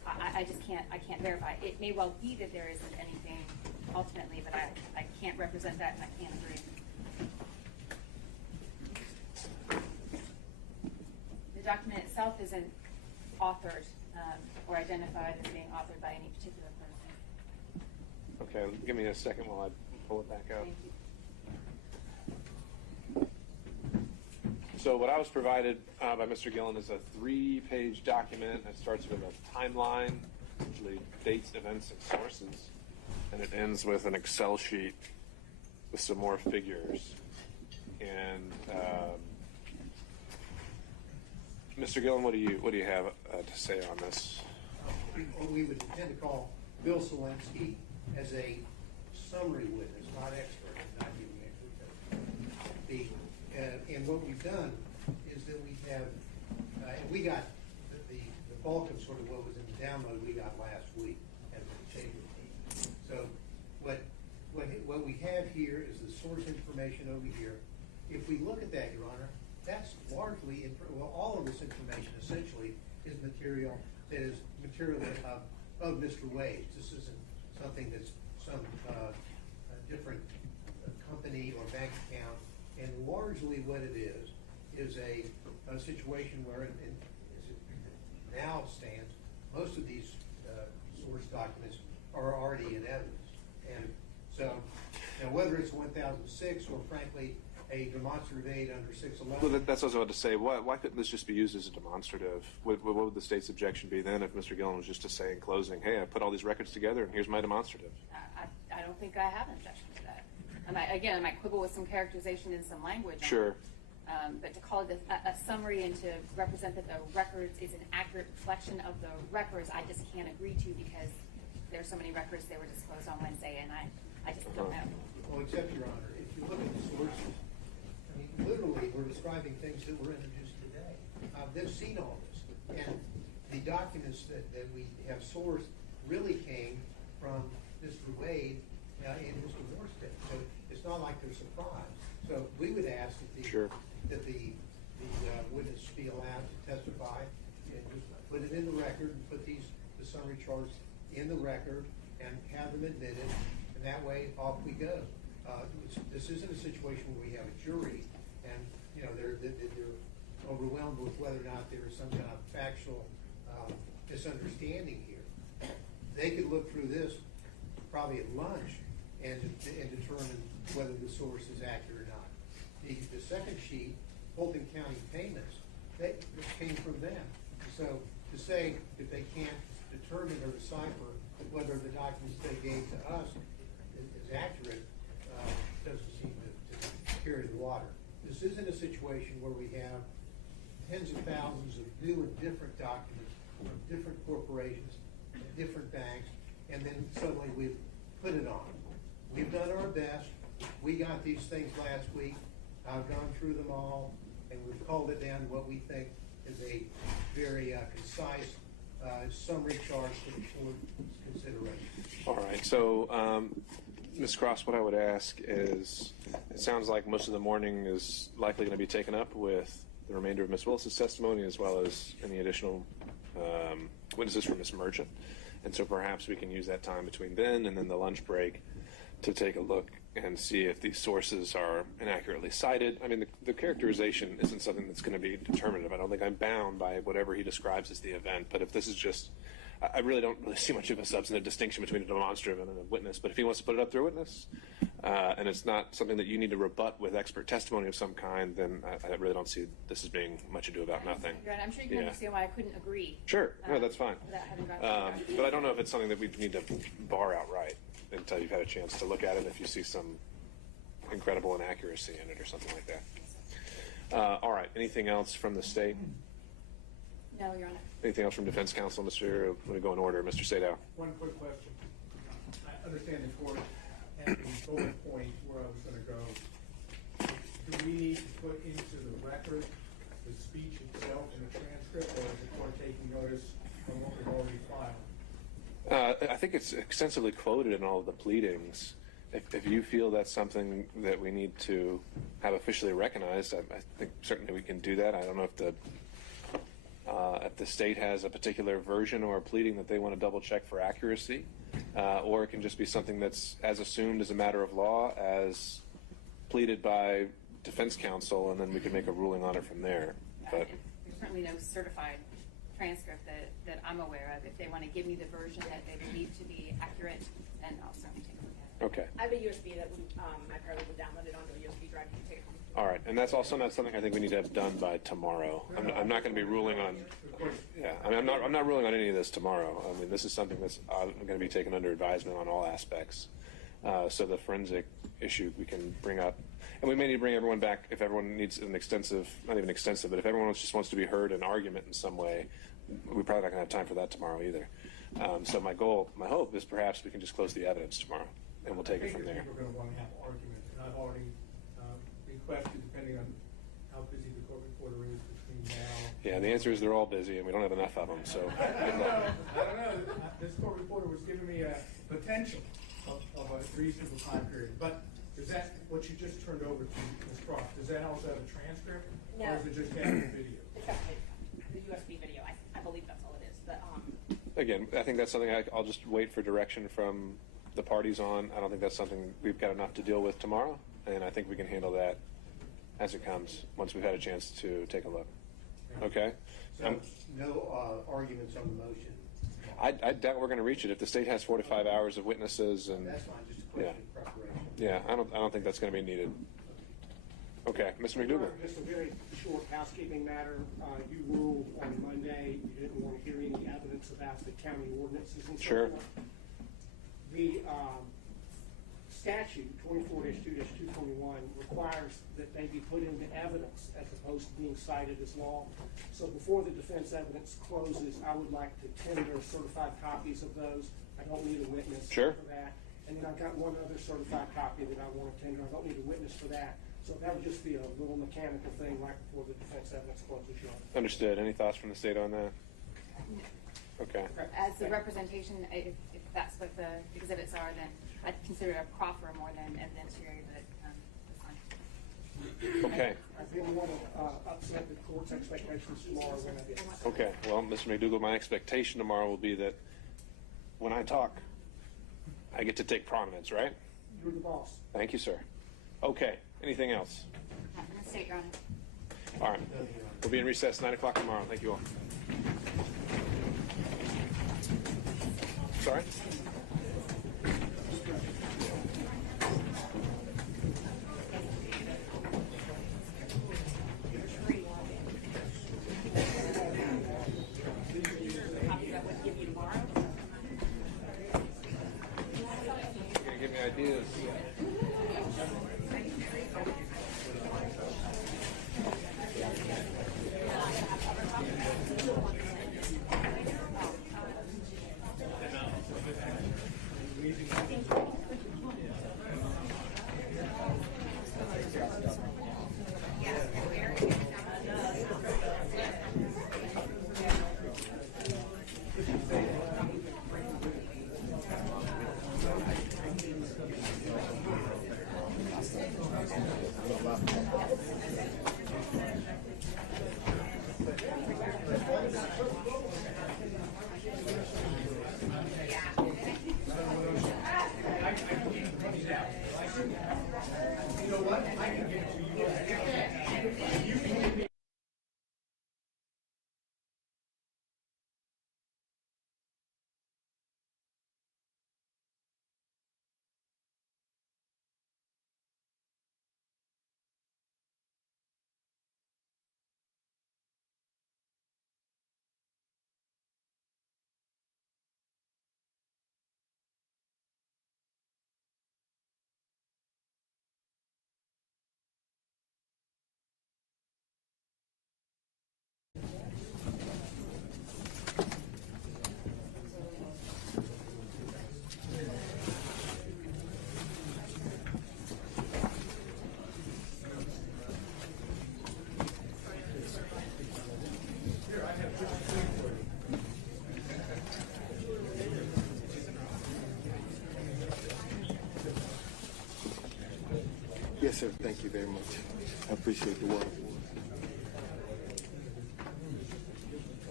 I just can't, I can't verify. It may well be that there isn't anything ultimately, but I can't represent that and I can't agree. The document itself isn't authored or identified as being authored by any particular person. Okay, give me a second while I pull it back out. Thank you. So what I was provided by Mr. Gillen is a 3-page document. It starts with a timeline, usually dates, events, and sources, and it ends with an Excel sheet with some more figures. And Mr. Gillen, what do you have to say on this? What we would intend to call Bill Selensky as a summary witness, not expert, not giving expert testimony. And what we've done is that we have, and we got the bulk of sort of what was in the download we got last week as a chamber team. So what we have here is the source information over here. If we look at that, Your Honor, that's largely, all of this information essentially is material that is material of Mr. Wade. This isn't something that's some different company or bank account. And largely what it is a situation where, as it now stands, most of these source documents are already in evidence. And so, whether it's 1006 or frankly a demonstrative aid under 611. Well, that's what I was about to say. Why couldn't this just be used as a demonstrative? What would the state's objection be then if Mr. Gillen was just to say in closing, hey, I put all these records together and here's my demonstrative? I don't think I have an objection to that. I might quibble with some characterization and some language. Sure. But to call it a summary and to represent that the records is an accurate reflection of the records, I just can't agree to because there's so many records that were disclosed on Wednesday, and I just don't know. Well, except, Your Honor, if you look at the sources, I mean, literally, we're describing things that were introduced today. They've seen all this. And the documents that we have sourced really came from Mr. Wade and Mr. Morstead. So it's not like they're surprised. So we would ask that the witness be allowed to testify and just put it in the record and put the summary charts in the record and have them admitted. And that way, off we go. This isn't a situation where we have a jury and they're overwhelmed with whether or not there is some kind of factual misunderstanding here. They could look through this probably at lunch and determine whether the source is accurate or not. The second sheet, Fulton County payments, that came from them. So to say that they can't determine or decipher whether the documents they gave to us is accurate doesn't seem to carry the water. This isn't a situation where we have tens of thousands of new and different documents from different corporations, different banks, and then suddenly we've put it on. We've done our best. We got these things last week. I've gone through them all, and we've called it down to what we think is a very concise summary chart for the board's consideration. All right. So, Ms. Cross, what I would ask is, it sounds like most of the morning is likely going to be taken up with the remainder of Ms. Willis's testimony as well as any additional witnesses from Ms. Merchant. And so perhaps we can use that time between then and then the lunch break to take a look and see if these sources are inaccurately cited. I mean, the characterization isn't something that's going to be determinative. I don't think I'm bound by whatever he describes as the event. But if this is just, I really don't see much of a substantive distinction between a demonstrative and a witness. But if he wants to put it up through a witness, and it's not something that you need to rebut with expert testimony of some kind, then I really don't see this as being much ado about nothing. I'm sure you can understand why I couldn't agree. Sure. No, that's fine. Without having gone through that. But I don't know if it's something that we need to bar outright until you've had a chance to look at it, if you see some incredible inaccuracy in it or something like that. All right. Anything else from the state? No, Your Honor. Anything else from defense counsel? Let me go in order. Mr. Sadow. One quick question. I understand the court at the bullet point where I was going to go. Do we need to put into the record the speech itself in the transcript, or is the court taking notice from what we've already filed? I think it's extensively quoted in all of the pleadings. If you feel that's something that we need to have officially recognized, I think certainly we can do that. I don't know if If the state has a particular version or a pleading that they want to double check for accuracy, or it can just be something that's as assumed as a matter of law as pleaded by defense counsel, and then we can make a ruling on it from there. But There's certainly no certified transcript that I'm aware of. If they want to give me the version that they believe to be accurate, then I'll certainly take a look at it. okay. I have a USB that my paralegal would download it onto a USB drive. You can take it home. All right, and that's also not something I think we need to have done by tomorrow. I'm not going to be ruling on. Yeah, I mean, I'm not ruling on any of this tomorrow. I mean, this is something that's going to be taken under advisement on all aspects. So the forensic issue we can bring up, and we may need to bring everyone back if everyone needs an extensive, not even extensive, but if everyone just wants to be heard in argument in some way, we're probably not going to have time for that tomorrow either. So my hope is perhaps we can just close the evidence tomorrow, and we'll take it from there. We're going to want to have argument, and I've already requested, depending on how busy the court reporter is between now. Yeah, the answer is they're all busy, and we don't have enough of them. So I don't know. This court reporter was giving me a potential of a reasonable time period. But is that what you just turned over to Ms. Croft? Does that also have a transcript? No. Or is it just having a video? It's got the USB video. I believe that's all it is. But again, I think that's something I'll just wait for direction from the parties on. I don't think that's something we've got enough to deal with tomorrow, and I think we can handle that as it comes once we've had a chance to take a look. Okay? So no arguments on the motion. I doubt we're going to reach it if the state has 4 to 5 hours of witnesses, and That's fine, just a question of preparation. yeah, I don't think that's going to be needed. Okay, Mr. McDougall. Just a very short housekeeping matter. You ruled on Monday you didn't want to hear any evidence about the county ordinances and so Sure. forth. The statute 24-2-221 requires that they be put into evidence as opposed to being cited as law. So before the defense evidence closes, I would like to tender certified copies of those. I don't need a witness Sure. for that. And then I've got one other certified copy that I want to tender. I don't need a witness for that. So that would just be a little mechanical thing right before the defense evidence closes, Your Honor. Understood. Any thoughts from the state on that? Okay. As the representation, if that's what the exhibits are, then I'd consider it a proffer more than evidentiary, but that's fine. Okay. I didn't want to upset the court's expectations tomorrow when I did. Okay. Well, Mr. McDougall, my expectation tomorrow will be that when I talk, I get to take prominence, right? You're the boss. Thank you, sir. Okay. Anything else? Not from the state, Your Honor. All right. We'll be in recess 9 o'clock tomorrow. Thank you all. Sorry? copy that would give you tomorrow. You're going to give me ideas. Yes, sir. Thank you very much. I appreciate the work.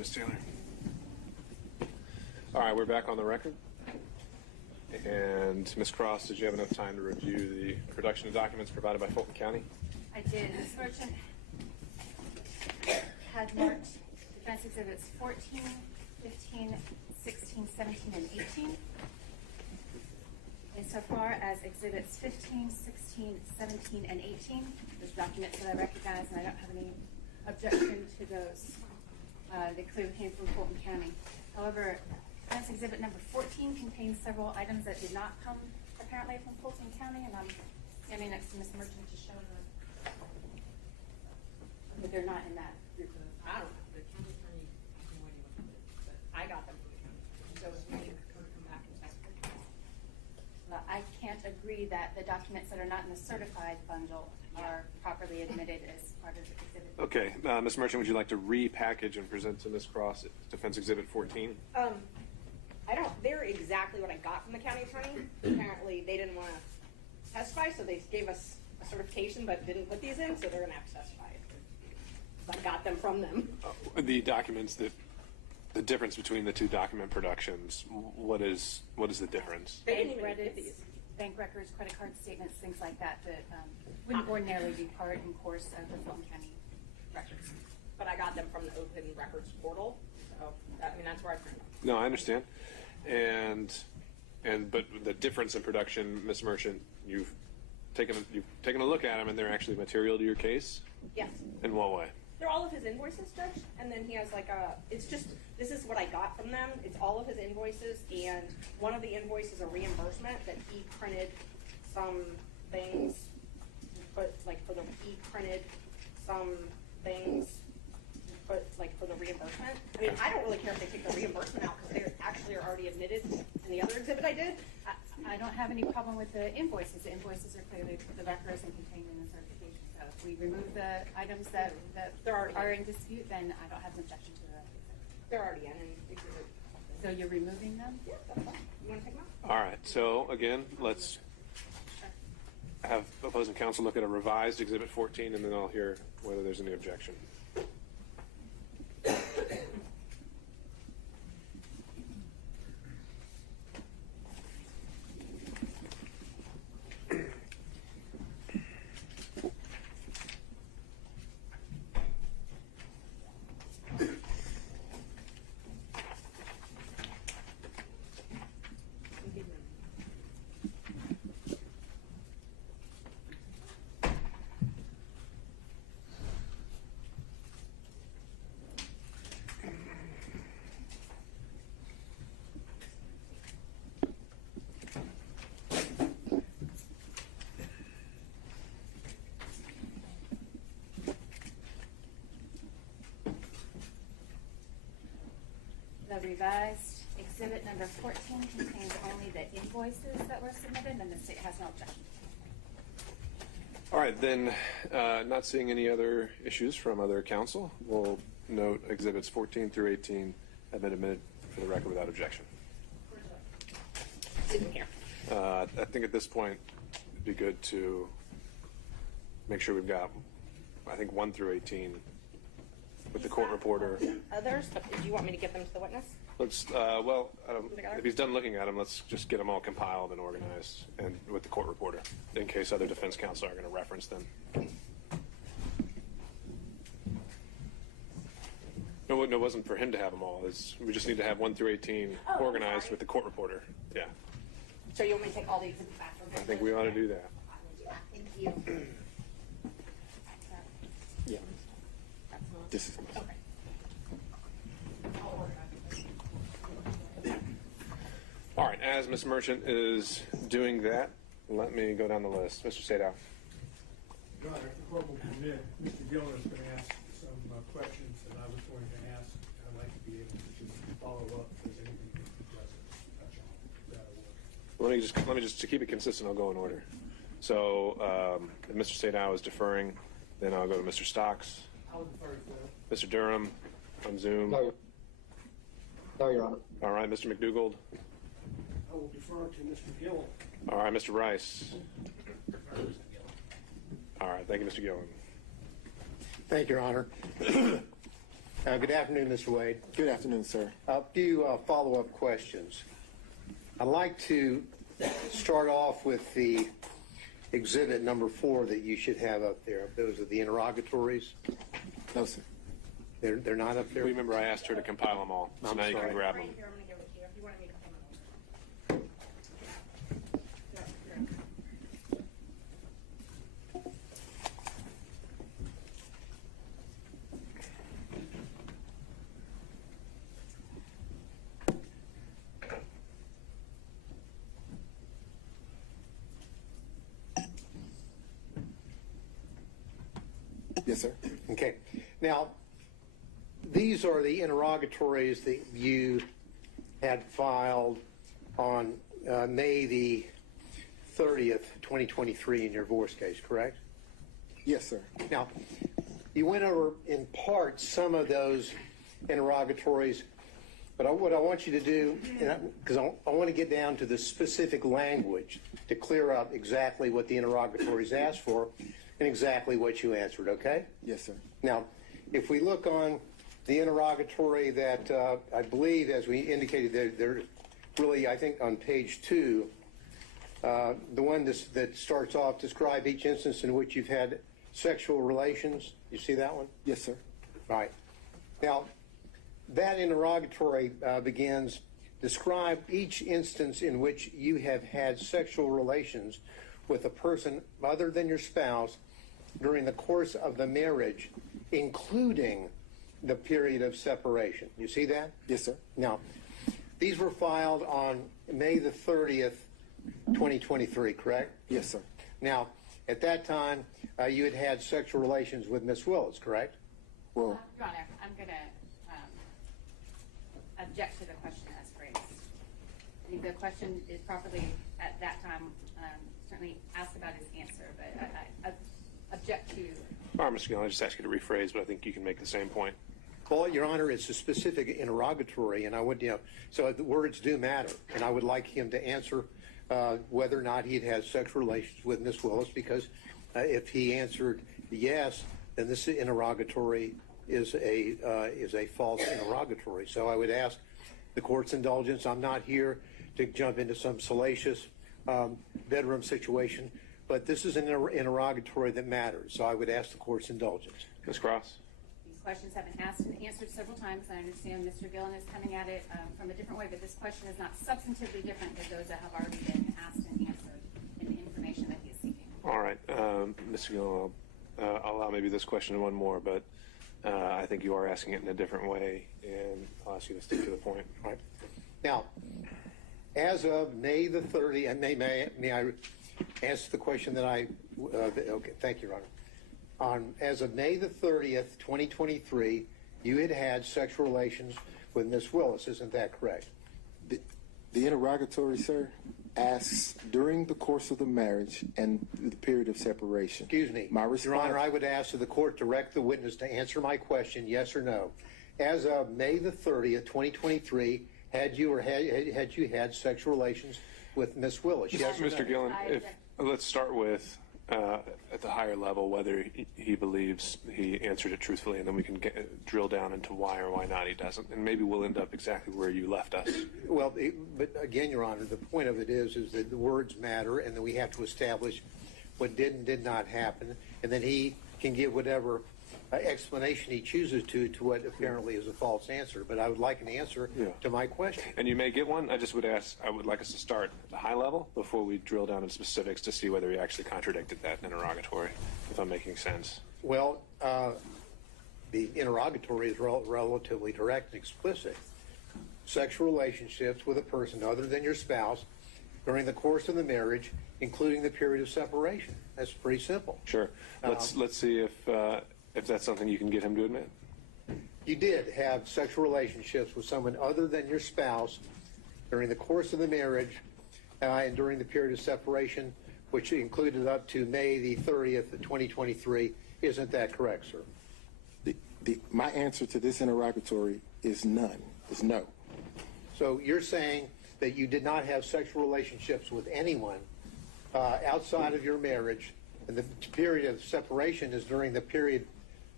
Ms. Taylor. All right, we're back on the record. And Ms. Cross, did you have enough time to review the production of documents provided by Fulton County? I did. Ms. Merchant had marked defense exhibits 14, 15, 16, 17, and 18. Insofar as exhibits 15, 16, 17, and 18, those documents that I recognize, and I don't have any objection to those. They clearly came from Fulton County. However, defense exhibit number 14 contains several items that did not come apparently from Fulton County, and I'm standing next to Ms. Merchant to show them that they're not in that group of. I don't know, the county attorney, I have no idea what it is, but I got them from the county. So it's me to come back and testify. I can't agree that the documents that are not in the certified bundle are properly admitted as part of the exhibit. Okay, Ms. Merchant, would you like to repackage and present to Ms. Cross Defense Exhibit 14? They're exactly what I got from the county attorney. Apparently, they didn't want to testify, so they gave us a certification, but didn't put these in, so they're going to have to testify. I got them from them. The documents that, the difference between the two document productions, what is the difference? They didn't even Bank get credits, these. bank records, credit card statements, things like that, that wouldn't ordinarily be part and course of the Fulton County records. But I got them from the Open Records portal, so, that's where I printed them. No, I understand. But the difference in production, Ms. Merchant, you've taken a look at them, and they're actually material to your case? Yes. In what way? They're all of his invoices, Judge, and then he has this is what I got from them. It's all of his invoices, and one of the invoices, a reimbursement that he printed some things, for the reimbursement. I don't really care if they take the reimbursement out because they actually are already admitted in the other exhibit I did. I don't have any problem with the invoices. The invoices are clearly the records and contained in the certification. So if we remove the items that are in dispute, then I don't have an objection to that. They're already in exhibit. So you're removing them? Yeah, that's fine. You want to take them out? All right, so again, let's have opposing counsel look at a revised Exhibit 14, and then I'll hear whether there's any objection. The revised exhibit number 14 contains only the invoices that were submitted, and the state has no objection. All right, then, not seeing any other issues from other counsel, we'll note Exhibits 14 through 18 have been admitted for the record without objection. Didn't care. I think at this point, it'd be good to make sure we've got, 1 through 18 with the court reporter. Others, but do you want me to give them to the witness? Let's, if he's done looking at them, let's just get them all compiled and organized and with the court reporter in case other defense counsel are going to reference them. No, it wasn't for him to have them all. We just need to have 1 through 18 organized with the court reporter. Yeah. So you want me to take all the exhibits back from him? I think we ought to do that. I will do that. Thank you. Yeah. This is Okay. I'll organize it. All right, as Ms. Merchant is doing that, let me go down the list. Mr. Sadow. Your Honor, if the court will permit, Mr. Gillen is going to ask some questions that I was going to ask. I'd like to be able to just follow up if there's anything that he doesn't touch on. Let me just to keep it consistent, I'll go in order. So if Mr. Sadow is deferring, then I'll go to Mr. Stocks. I would defer to Mr. Durham on Zoom. No, Your Honor. All right, Mr. McDougald. I will defer to Mr. Gillen. All right, Mr. Rice. All right, thank you, Mr. Gillen. Thank you, Your Honor. Good afternoon, Mr. Wade. Good afternoon, sir. A few follow-up questions. I'd like to start off with the exhibit number 4 that you should have up there. Those are the interrogatories. No, sir. They're not up there? Remember, I asked her to compile them all, so I'm now you sorry. can grab Right them. here, I'm gonna give it to you. If you want me to come over. No, here. Yes, sir. Okay. Now, these are the interrogatories that you had filed on May the 30th, 2023 in your divorce case, correct? Yes, sir. Now, you went over in part some of those interrogatories, but what I want you to do, because I want to get down to the specific language to clear up exactly what the interrogatories asked for and exactly what you answered, okay? Yes, sir. Now, if we look on the interrogatory that I believe, as we indicated, they're really, I think, on page 2, the one that starts off, describe each instance in which you've had sexual relations. You see that one? Yes, sir. Right. Now, that interrogatory begins, describe each instance in which you have had sexual relations with a person other than your spouse during the course of the marriage, including the period of separation. You see that? Yes, sir. Now, these were filed on May the 30th, 2023, correct? Yes, sir. Now, at that time, you had had sexual relations with Miss Willis, correct? Well, Your Honor, I'm going to object to the question as phrased. I think the question is properly, at that time, certainly asked about his answer, but I object to. All right, Mr. Gillen, I just asked you to rephrase, but I think you can make the same point. Well, Your Honor, it's a specific interrogatory, and I would, so the words do matter, and I would like him to answer whether or not he'd had sexual relations with Miss Willis, because if he answered yes, then this interrogatory is a false interrogatory. So I would ask the court's indulgence. I'm not here to jump into some salacious bedroom situation, but this is an interrogatory that matters. So I would ask the court's indulgence. Ms. Cross? These questions have been asked and answered several times. I understand Mr. Gillen is coming at it from a different way, but this question is not substantively different than those that have already been asked and answered in the information that he is seeking. All right, Mr. Gillen, I'll allow maybe this question and one more, but I think you are asking it in a different way, and I'll ask you to stick to the point. All right. Now, as of May the 30th, and may I answer the question that okay, thank you, Your Honor. As of May the 30th, 2023, you had had sexual relations with Miss Willis, isn't that correct? the interrogatory, sir, asks during the course of the marriage and the period of separation. Excuse me. My response, Your Honor, I would ask that the court direct the witness to answer my question, yes or no. As of May the 30th, 2023, had you had sexual relations with Miss Willis? Yes or no? Mr. Gillen, let's start with at the higher level whether he believes he answered it truthfully, and then we can drill down into why or why not he doesn't, and maybe we'll end up exactly where you left us. Well, but again, Your Honor, the point of it is that the words matter, and that we have to establish what did and did not happen, and then he can give whatever explanation he chooses to what apparently is a false answer. But I would like an answer to my question. And you may get one. I would like us to start at the high level before we drill down into specifics to see whether he actually contradicted that interrogatory, if I'm making sense. Well, the interrogatory is relatively direct and explicit. Sexual relationships with a person other than your spouse during the course of the marriage, including the period of separation. That's pretty simple. Sure. Let's see if that's something you can get him to admit. You did have sexual relationships with someone other than your spouse during the course of the marriage and during the period of separation, which included up to May the 30th, 2023. Isn't that correct, sir? My answer to this interrogatory is none. Is no. So you're saying that you did not have sexual relationships with anyone outside of your marriage, and the period of separation is during the period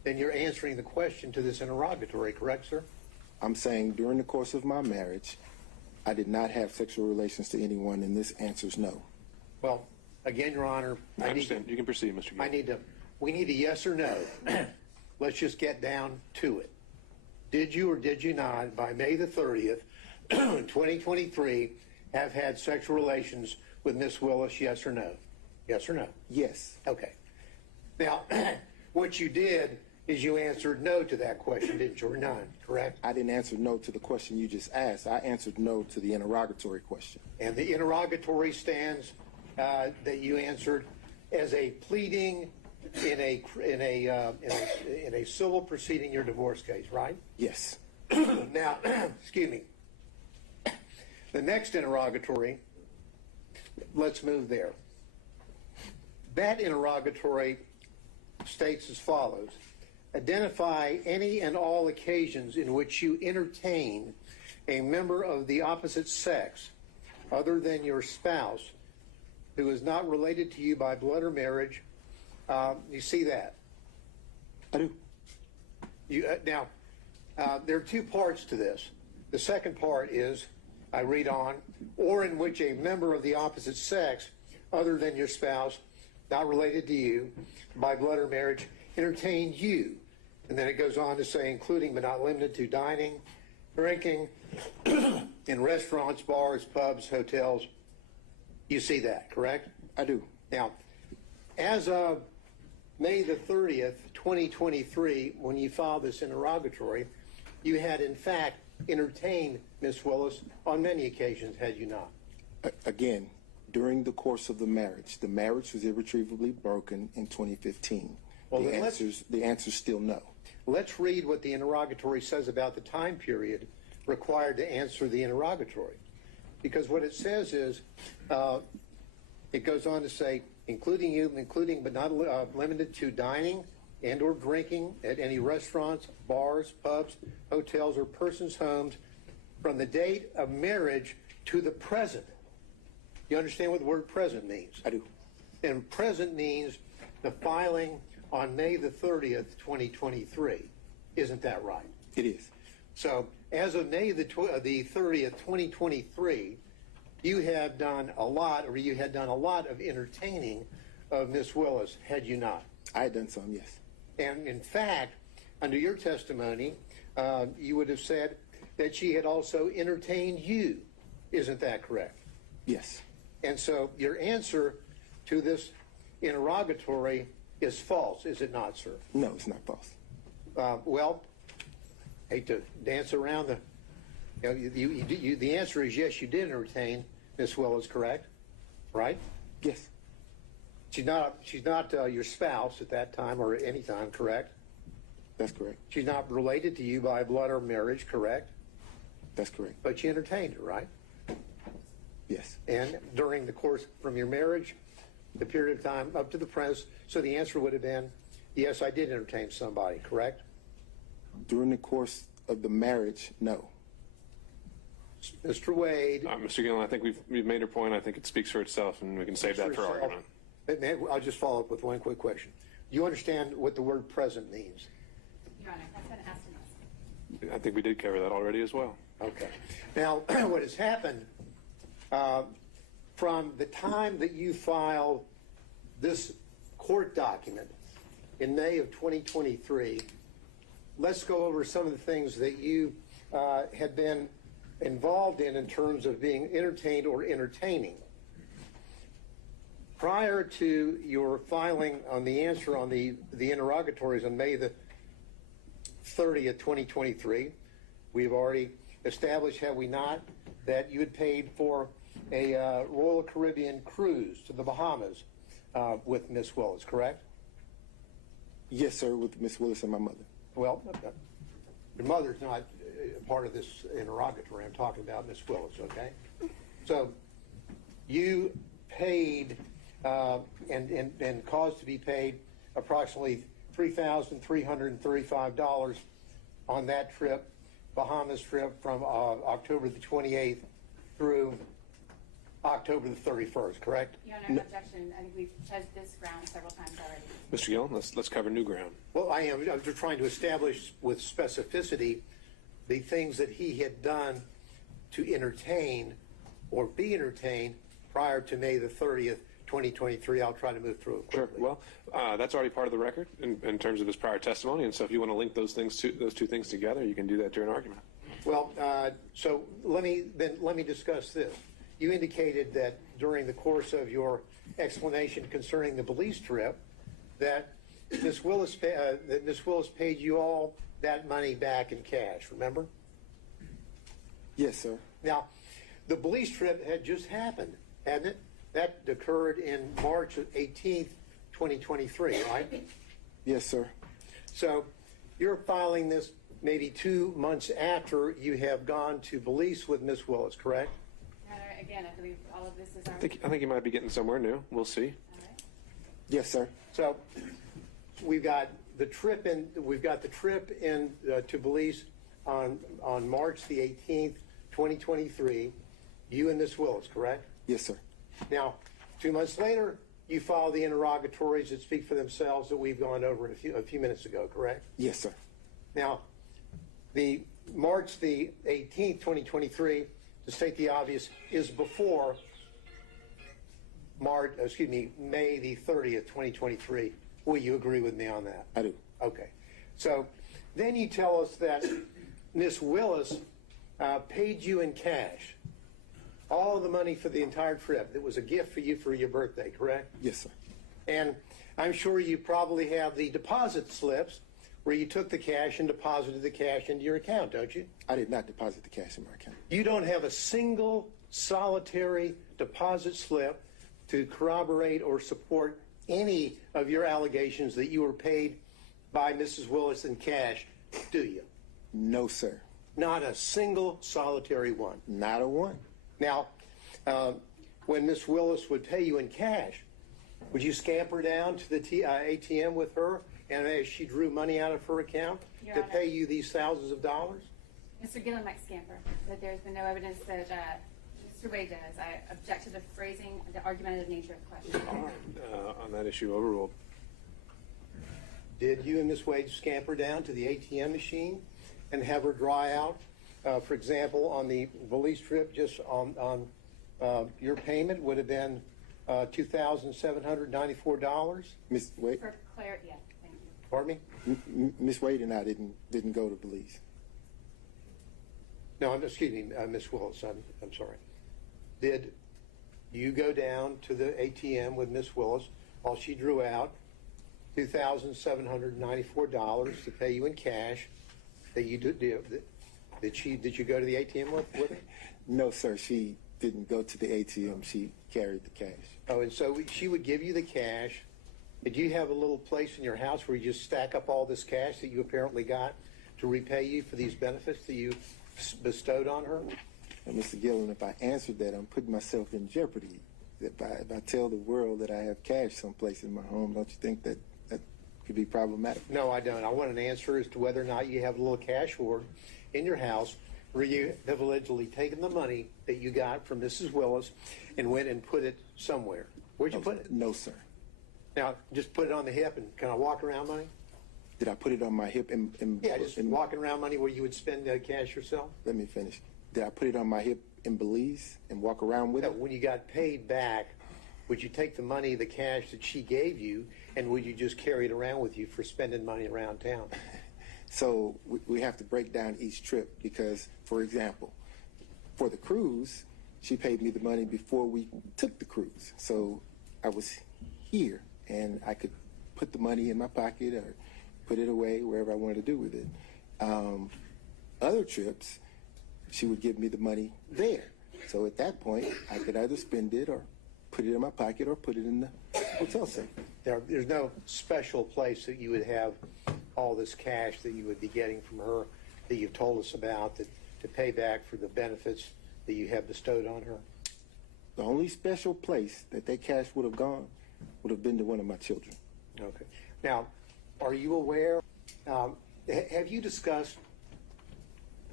then you're answering the question to this interrogatory, correct, sir? I'm saying during the course of my marriage, I did not have sexual relations to anyone, and this answers no. Well, again, Your Honor, I understand. You can proceed, Mr. Gill. We need a yes or no. Let's just get down to it. Did you or did you not, by May the 30th, 2023, have had sexual relations with Miss Willis, yes or no? Yes or no? Yes. Okay. Now, what you did is you answered no to that question, didn't you, or none, correct? I didn't answer no to the question you just asked. I answered no to the interrogatory question. And the interrogatory stands that you answered as a pleading in a civil proceeding, your divorce case, right? Yes. Now, excuse me. The next interrogatory, let's move there. That interrogatory states as follows: identify any and all occasions in which you entertain a member of the opposite sex other than your spouse who is not related to you by blood or marriage. You see that? I do. Now, there are two parts to this. The second part is, I read on, or in which a member of the opposite sex other than your spouse, not related to you by blood or marriage, entertained you. And then it goes on to say, including but not limited to dining, drinking, in restaurants, bars, pubs, hotels. You see that, correct? I do. Now, as of May the 30th, 2023, when you filed this interrogatory, you had in fact entertained Miss Willis on many occasions, had you not? Again, during the course of the marriage was irretrievably broken in 2015. Well, the answer's still no. Let's read what the interrogatory says about the time period required to answer the interrogatory. Because what it says is, it goes on to say, including but not limited to dining and or drinking at any restaurants, bars, pubs, hotels, or persons' homes from the date of marriage to the present. You understand what the word present means? I do. And present means the filing on May the 30th, 2023. Isn't that right? It is. So as of May the 30th, 2023, you have done a lot, or you had done a lot of entertaining of Miss Willis, had you not? I had done some, yes. And in fact, under your testimony, you would have said that she had also entertained you. Isn't that correct? Yes. And so your answer to this interrogatory is false, is it not, sir? No, it's not false. Well, hate to dance around the answer is yes, you did entertain Miss Willis, correct? Right? Yes. She's not your spouse at that time or any time, correct? That's correct. She's not related to you by blood or marriage, correct? That's correct. But you entertained her, right? Yes. And during the course from your marriage, the period of time up to the present, so the answer would have been, yes, I did entertain somebody, correct? During the course of the marriage, no. Mr. Wade. Mr. Gillen, I think we've made our point. I think it speaks for itself, and we can save that for argument. I'll just follow up with one quick question. Do you understand what the word present means? Your Honor, that's been asked in us. I think we did cover that already as well. Okay. Now, what has happened from the time that you filed this court document in May of 2023, let's go over some of the things that you had been involved in terms of being entertained or entertaining. Prior to your filing on the answer on the interrogatories on May the 30th, 2023, we've already established, have we not, that you had paid for a Royal Caribbean cruise to the Bahamas with Miss Willis, correct? Yes, sir, with Miss Willis and my mother. Well, your mother's not part of this interrogatory. I'm talking about Miss Willis, okay? So you paid and caused to be paid approximately $3,335 on that trip, Bahamas trip, from October the 28th through October the 31st, correct? Your Honor, objection. I think we've touched this ground several times already. Mr. Gillen, let's cover new ground. Well, I'm just trying to establish with specificity the things that he had done to entertain or be entertained prior to May the 30th, 2023. I'll try to move through it quickly. Sure. Well, that's already part of the record in terms of his prior testimony, and so if you want to link those two things together, you can do that during argument. Well, so let me discuss this. You indicated that during the course of your explanation concerning the Belize trip, that Ms. Willis paid you all that money back in cash. Remember? Yes, sir. Now, the Belize trip had just happened, hadn't it? That occurred in March 18th, 2023, right? Yes, sir. So you're filing this maybe 2 months after you have gone to Belize with Ms. Willis, correct? Again, I believe all of this is our... I think you might be getting somewhere new. We'll see. All right. Yes, sir. So we've got the trip in to Belize on March the 18th, 2023. You and Ms. Willis, correct? Yes, sir. Now, 2 months later, you file the interrogatories that speak for themselves that we've gone over a few minutes ago, correct? Yes, sir. Now, the March the 18th, 2023, to state the obvious, is before May the 30th, 2023. Will you agree with me on that? I do. Okay. So then you tell us that Ms. Willis paid you in cash all the money for the entire trip. It was a gift for you for your birthday, correct? Yes, sir. And I'm sure you probably have the deposit slips where you took the cash and deposited the cash into your account, don't you? I did not deposit the cash in my account. You don't have a single solitary deposit slip to corroborate or support any of your allegations that you were paid by Mrs. Willis in cash, do you? No, sir. Not a single solitary one. Not a one. Now, when Miss Willis would pay you in cash, would you scamper down to the ATM with her and as she drew money out of her account Your to Honor. pay you these thousands of dollars? Mr. Gillen might scamper, but there's been no evidence that Mr. Wade does. I object to the phrasing, the argumentative nature of the question. All right. On that issue, overruled. Did you and Miss Wade scamper down to the ATM machine and have her draw out, for example, on the Belize trip, just on your payment would have been $2,794? Miss Wade, For clarity, yeah, thank you. Pardon me? Miss Wade and I didn't go to Belize. No, excuse me, Miss Willis, I'm sorry. Did you go down to the ATM with Miss Willis while she drew out $2,794 to pay you in cash that you did? Did you go to the ATM with her? No, sir. She didn't go to the ATM. She carried the cash. Oh, and so she would give you the cash. Did you have a little place in your house where you just stack up all this cash that you apparently got to repay you for these benefits that you bestowed on her? And Mr. Gillen, if I answered that, I'm putting myself in jeopardy. If I tell the world that I have cash someplace in my home, don't you think that could be problematic? No, I don't. I want an answer as to whether or not you have a little cash hoard in your house where you have allegedly taken the money that you got from Mrs. Willis and went and put it somewhere. Where'd you put it? No, sir. Now, just put it on the hip and kind of walk around money? Did I put it on my hip? Yeah, just walking around money where you would spend cash yourself? Let me finish. Did I put it on my hip in Belize and walk around with No, it? when you got paid back, would you take the money, the cash that she gave you, and would you just carry it around with you for spending money around town? So we have to break down each trip because, for example, for the cruise, she paid me the money before we took the cruise. So I was here and I could put the money in my pocket or put it away wherever I wanted to do with it. Other trips, she would give me the money there. So at that point, I could either spend it or put it in my pocket or put it in the hotel safe. There's no special place that you would have all this cash that you would be getting from her that you've told us about to pay back for the benefits that you have bestowed on her? The only special place that cash would have gone would have been to one of my children. Okay. Now, are you aware, have you discussed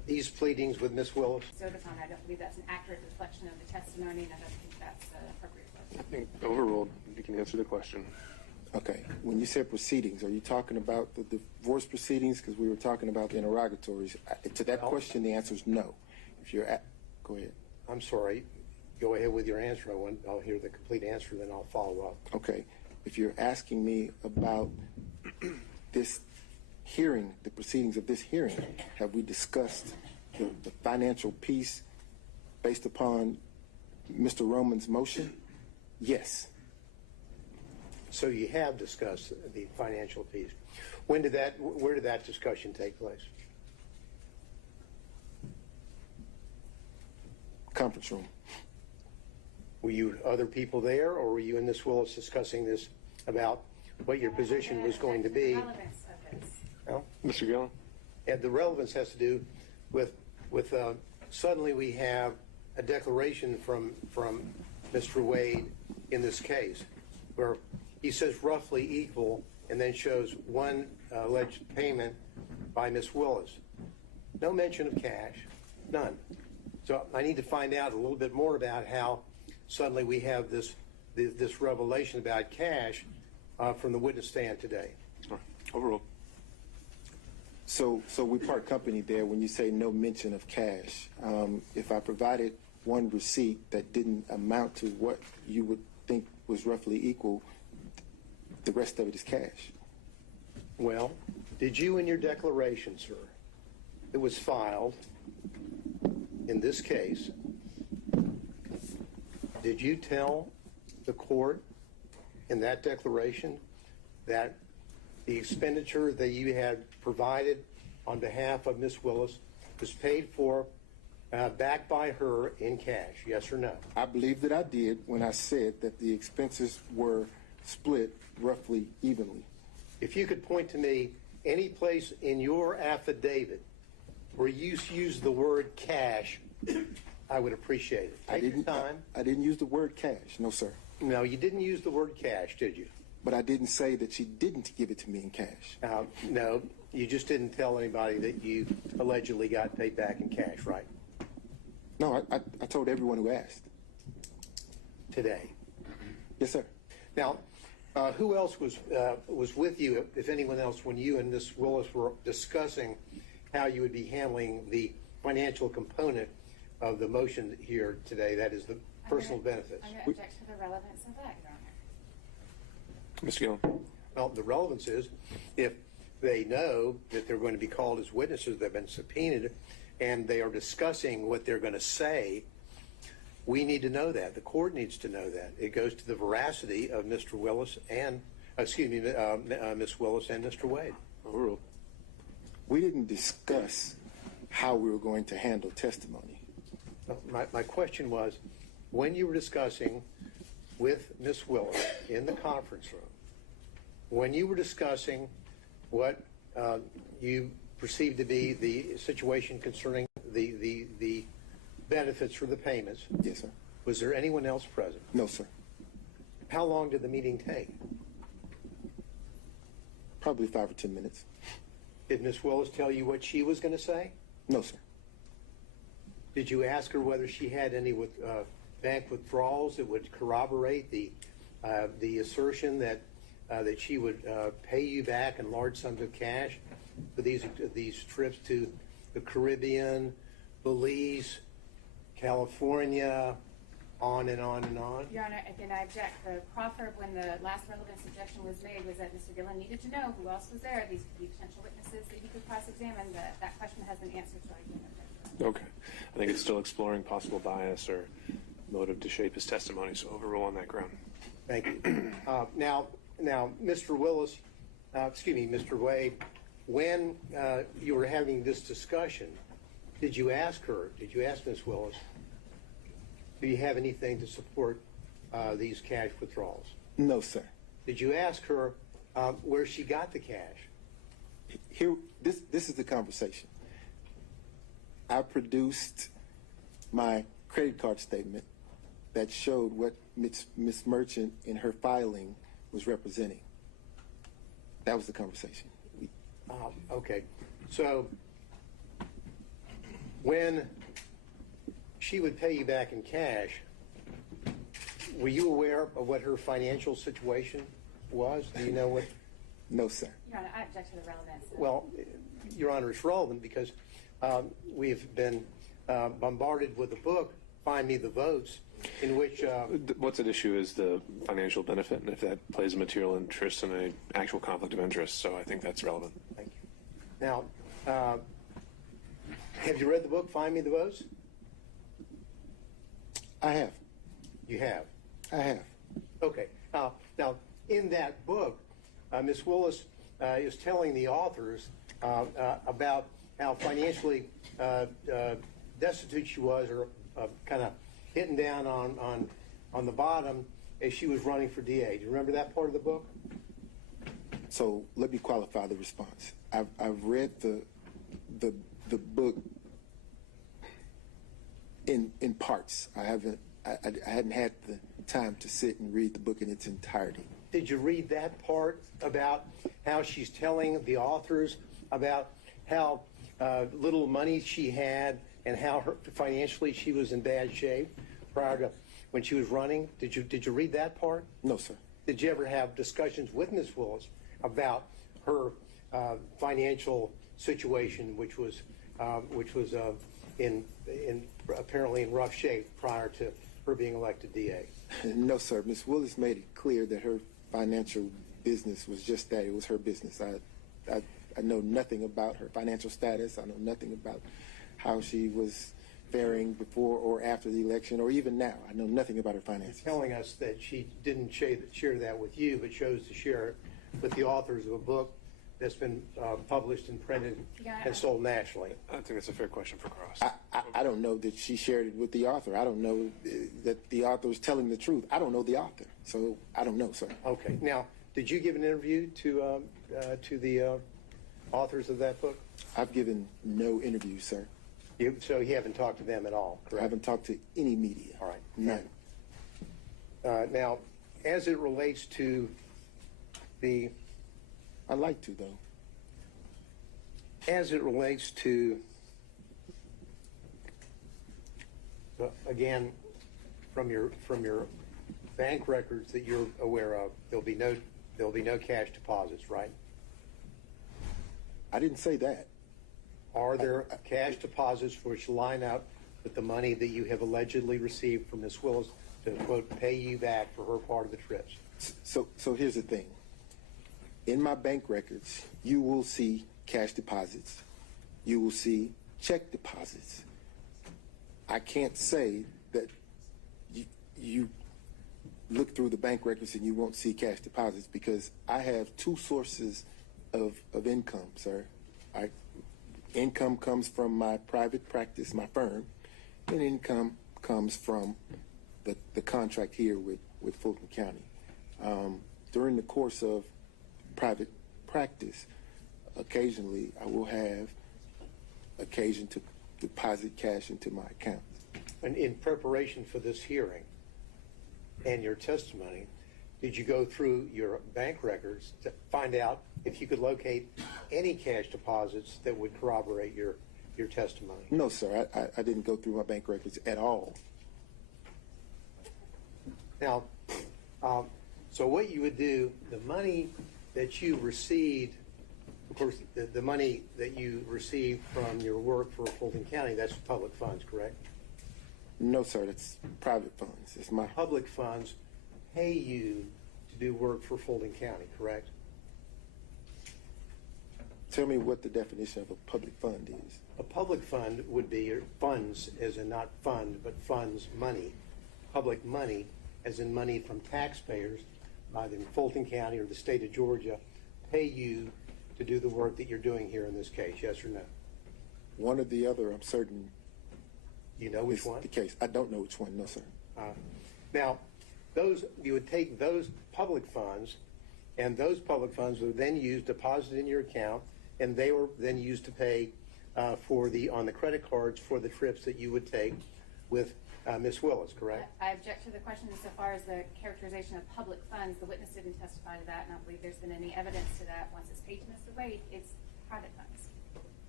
these pleadings with Ms. Willis? So the phone, I don't believe that's an accurate reflection of the testimony, and I don't think that's appropriate. I think overruled. You can answer the question. Okay. When you said proceedings, are you talking about the divorce proceedings? Because we were talking about the interrogatories. To that question, the answer is no. If you're at, go ahead. I'm sorry. Go ahead with your answer. I'll hear the complete answer, then I'll follow up. Okay. If you're asking me about this hearing, the proceedings of this hearing, have we discussed the financial piece based upon Mr. Roman's motion? Yes. So you have discussed the financial piece. Where did that discussion take place? Conference room. Were you other people there, or were you and Ms. Willis discussing this about what your position was going to be? The relevance of this. Well, Mr. Gillen? and the relevance has to do with suddenly we have a declaration from Mr. Wade in this case where he says roughly equal and then shows one alleged payment by Ms. Willis. No mention of cash, none. So I need to find out a little bit more about how suddenly we have this revelation about cash from the witness stand today. Overruled. So we part company there when you say no mention of cash. If I provided one receipt that didn't amount to what you would think was roughly equal, the rest of it is cash. Well, did you in your declaration, sir, that was filed in this case, did you tell the court in that declaration that the expenditure that you had provided on behalf of Ms. Willis was paid for back by her in cash, yes or no? I believe that I did when I said that the expenses were split roughly evenly. If you could point to me any place in your affidavit where you used the word cash, I would appreciate it. Take your time. I didn't use the word cash, no, sir. No, you didn't use the word cash, did you? But I didn't say that she didn't give it to me in cash. No, you just didn't tell anybody that you allegedly got paid back in cash, right? No, I told everyone who asked. Today. Yes, sir. Now, who else was with you, if anyone else, when you and Ms. Willis were discussing how you would be handling the financial component of the motion here today, that is the personal benefits? I'm going to object to the relevance of that, Your Honor. Mr. Gillen? Well, the relevance is if they know that they're going to be called as witnesses, they've been subpoenaed, and they are discussing what they're going to say, we need to know that. The court needs to know that. It goes to the veracity of Mr. Willis and, Ms. Willis and Mr. Wade. Overruled. We didn't discuss how we were going to handle testimony. My question was, when you were discussing with Ms. Willis in the conference room, when you were discussing what you perceived to be the situation concerning the benefits for the payments, yes, sir. Was there anyone else present? No, sir. How long did the meeting take? Probably 5 or 10 minutes. Did Ms. Willis tell you what she was going to say? No, sir. Did you ask her whether she had any bank withdrawals that would corroborate the assertion that she would pay you back in large sums of cash for these trips to the Caribbean, Belize, California, on and on and on? Your Honor, again, I object. The proffer, when the last relevance objection was made, was that Mr. Gillen needed to know who else was there, these could be potential witnesses that he could cross-examine. That question has been answered, so I can't object. Okay. I think it's still exploring possible bias or motive to shape his testimony, so overrule on that ground. Thank you. Now, Mr. Willis, Mr. Wade, when you were having this discussion, did you ask Ms. Willis, do you have anything to support these cash withdrawals? No, sir. Did you ask her where she got the cash? Here, this is the conversation. I produced my credit card statement that showed what Ms. Merchant in her filing was representing. That was the conversation. Okay. So when she would pay you back in cash, were you aware of what her financial situation was? Do you know what? No, sir. Your Honor, I object to the relevance. Well, Your Honor, it's relevant because we've been bombarded with a book, Find Me the Votes, in which... What's at issue is the financial benefit, and if that plays a material interest in an actual conflict of interest, so I think that's relevant. Thank you. Now, have you read the book, Find Me the Votes? I have. You have? I have. Okay. Now, in that book, Ms. Willis is telling the authors about how financially destitute she was, or kind of hitting down on the bottom as she was running for DA. Do you remember that part of the book? So let me qualify the response. I've read the book in parts. I hadn't had the time to sit and read the book in its entirety. Did you read that part about how she's telling the authors about how little money she had and how financially she was in bad shape prior to when she was running? Did you read that part? No, sir. Did you ever have discussions with Ms. Willis about her financial situation, which was in apparently in rough shape prior to her being elected DA? No, sir. Ms. Willis made it clear that her financial business was just that. It was her business. I know nothing about her financial status. I know nothing about how she was faring before or after the election, or even now. I know nothing about her finances. You're telling us that she didn't share that with you, but chose to share it with the authors of a book that's been published and printed and sold nationally. I think that's a fair question for Cross. I don't know that she shared it with the author. I don't know that the author is telling the truth. I don't know the author, so I don't know, sir. Okay. Now, did you give an interview to the authors of that book? I've given no interview, sir. So you haven't talked to them at all, correct? I haven't talked to any media. All right. None. Now, as it relates to the... I'd like to, though. As it relates to, again, from your bank records that you're aware of, there'll be no cash deposits, right? I didn't say that. Are there cash deposits which line up with the money that you have allegedly received from Ms. Willis to, quote, pay you back for her part of the trips? So here's the thing. In my bank records, you will see cash deposits. You will see check deposits. I can't say that you look through the bank records and you won't see cash deposits, because I have two sources of income, sir. Income comes from my private practice, my firm, and income comes from the contract here with Fulton County. During the course of private practice, occasionally I will have occasion to deposit cash into my account. And in preparation for this hearing and your testimony, did you go through your bank records to find out if you could locate any cash deposits that would corroborate your testimony? No, sir. I didn't go through my bank records at all. Now, so what you would do, the money that you received, of course, the money that you received from your work for Fulton County, that's public funds, correct? No, sir. That's private funds. It's my public funds pay you to do work for Fulton County, correct? Tell me what the definition of a public fund is. A public fund would be funds, as in not fund, but funds, money. Public money, as in money from taxpayers, either in Fulton County or the state of Georgia, pay you to do the work that you're doing here in this case, yes or no? One or the other, I'm certain. You know which one? The case. I don't know which one, no, sir. Now, you would take those public funds, and those public funds were then used, deposited in your account, and they were then used to pay on the credit cards for the trips that you would take with Ms. Willis, correct? I object to the question insofar as the characterization of public funds. The witness didn't testify to that, and I don't believe there's been any evidence to that. Once it's paid to Mr. Wade, it's private funds.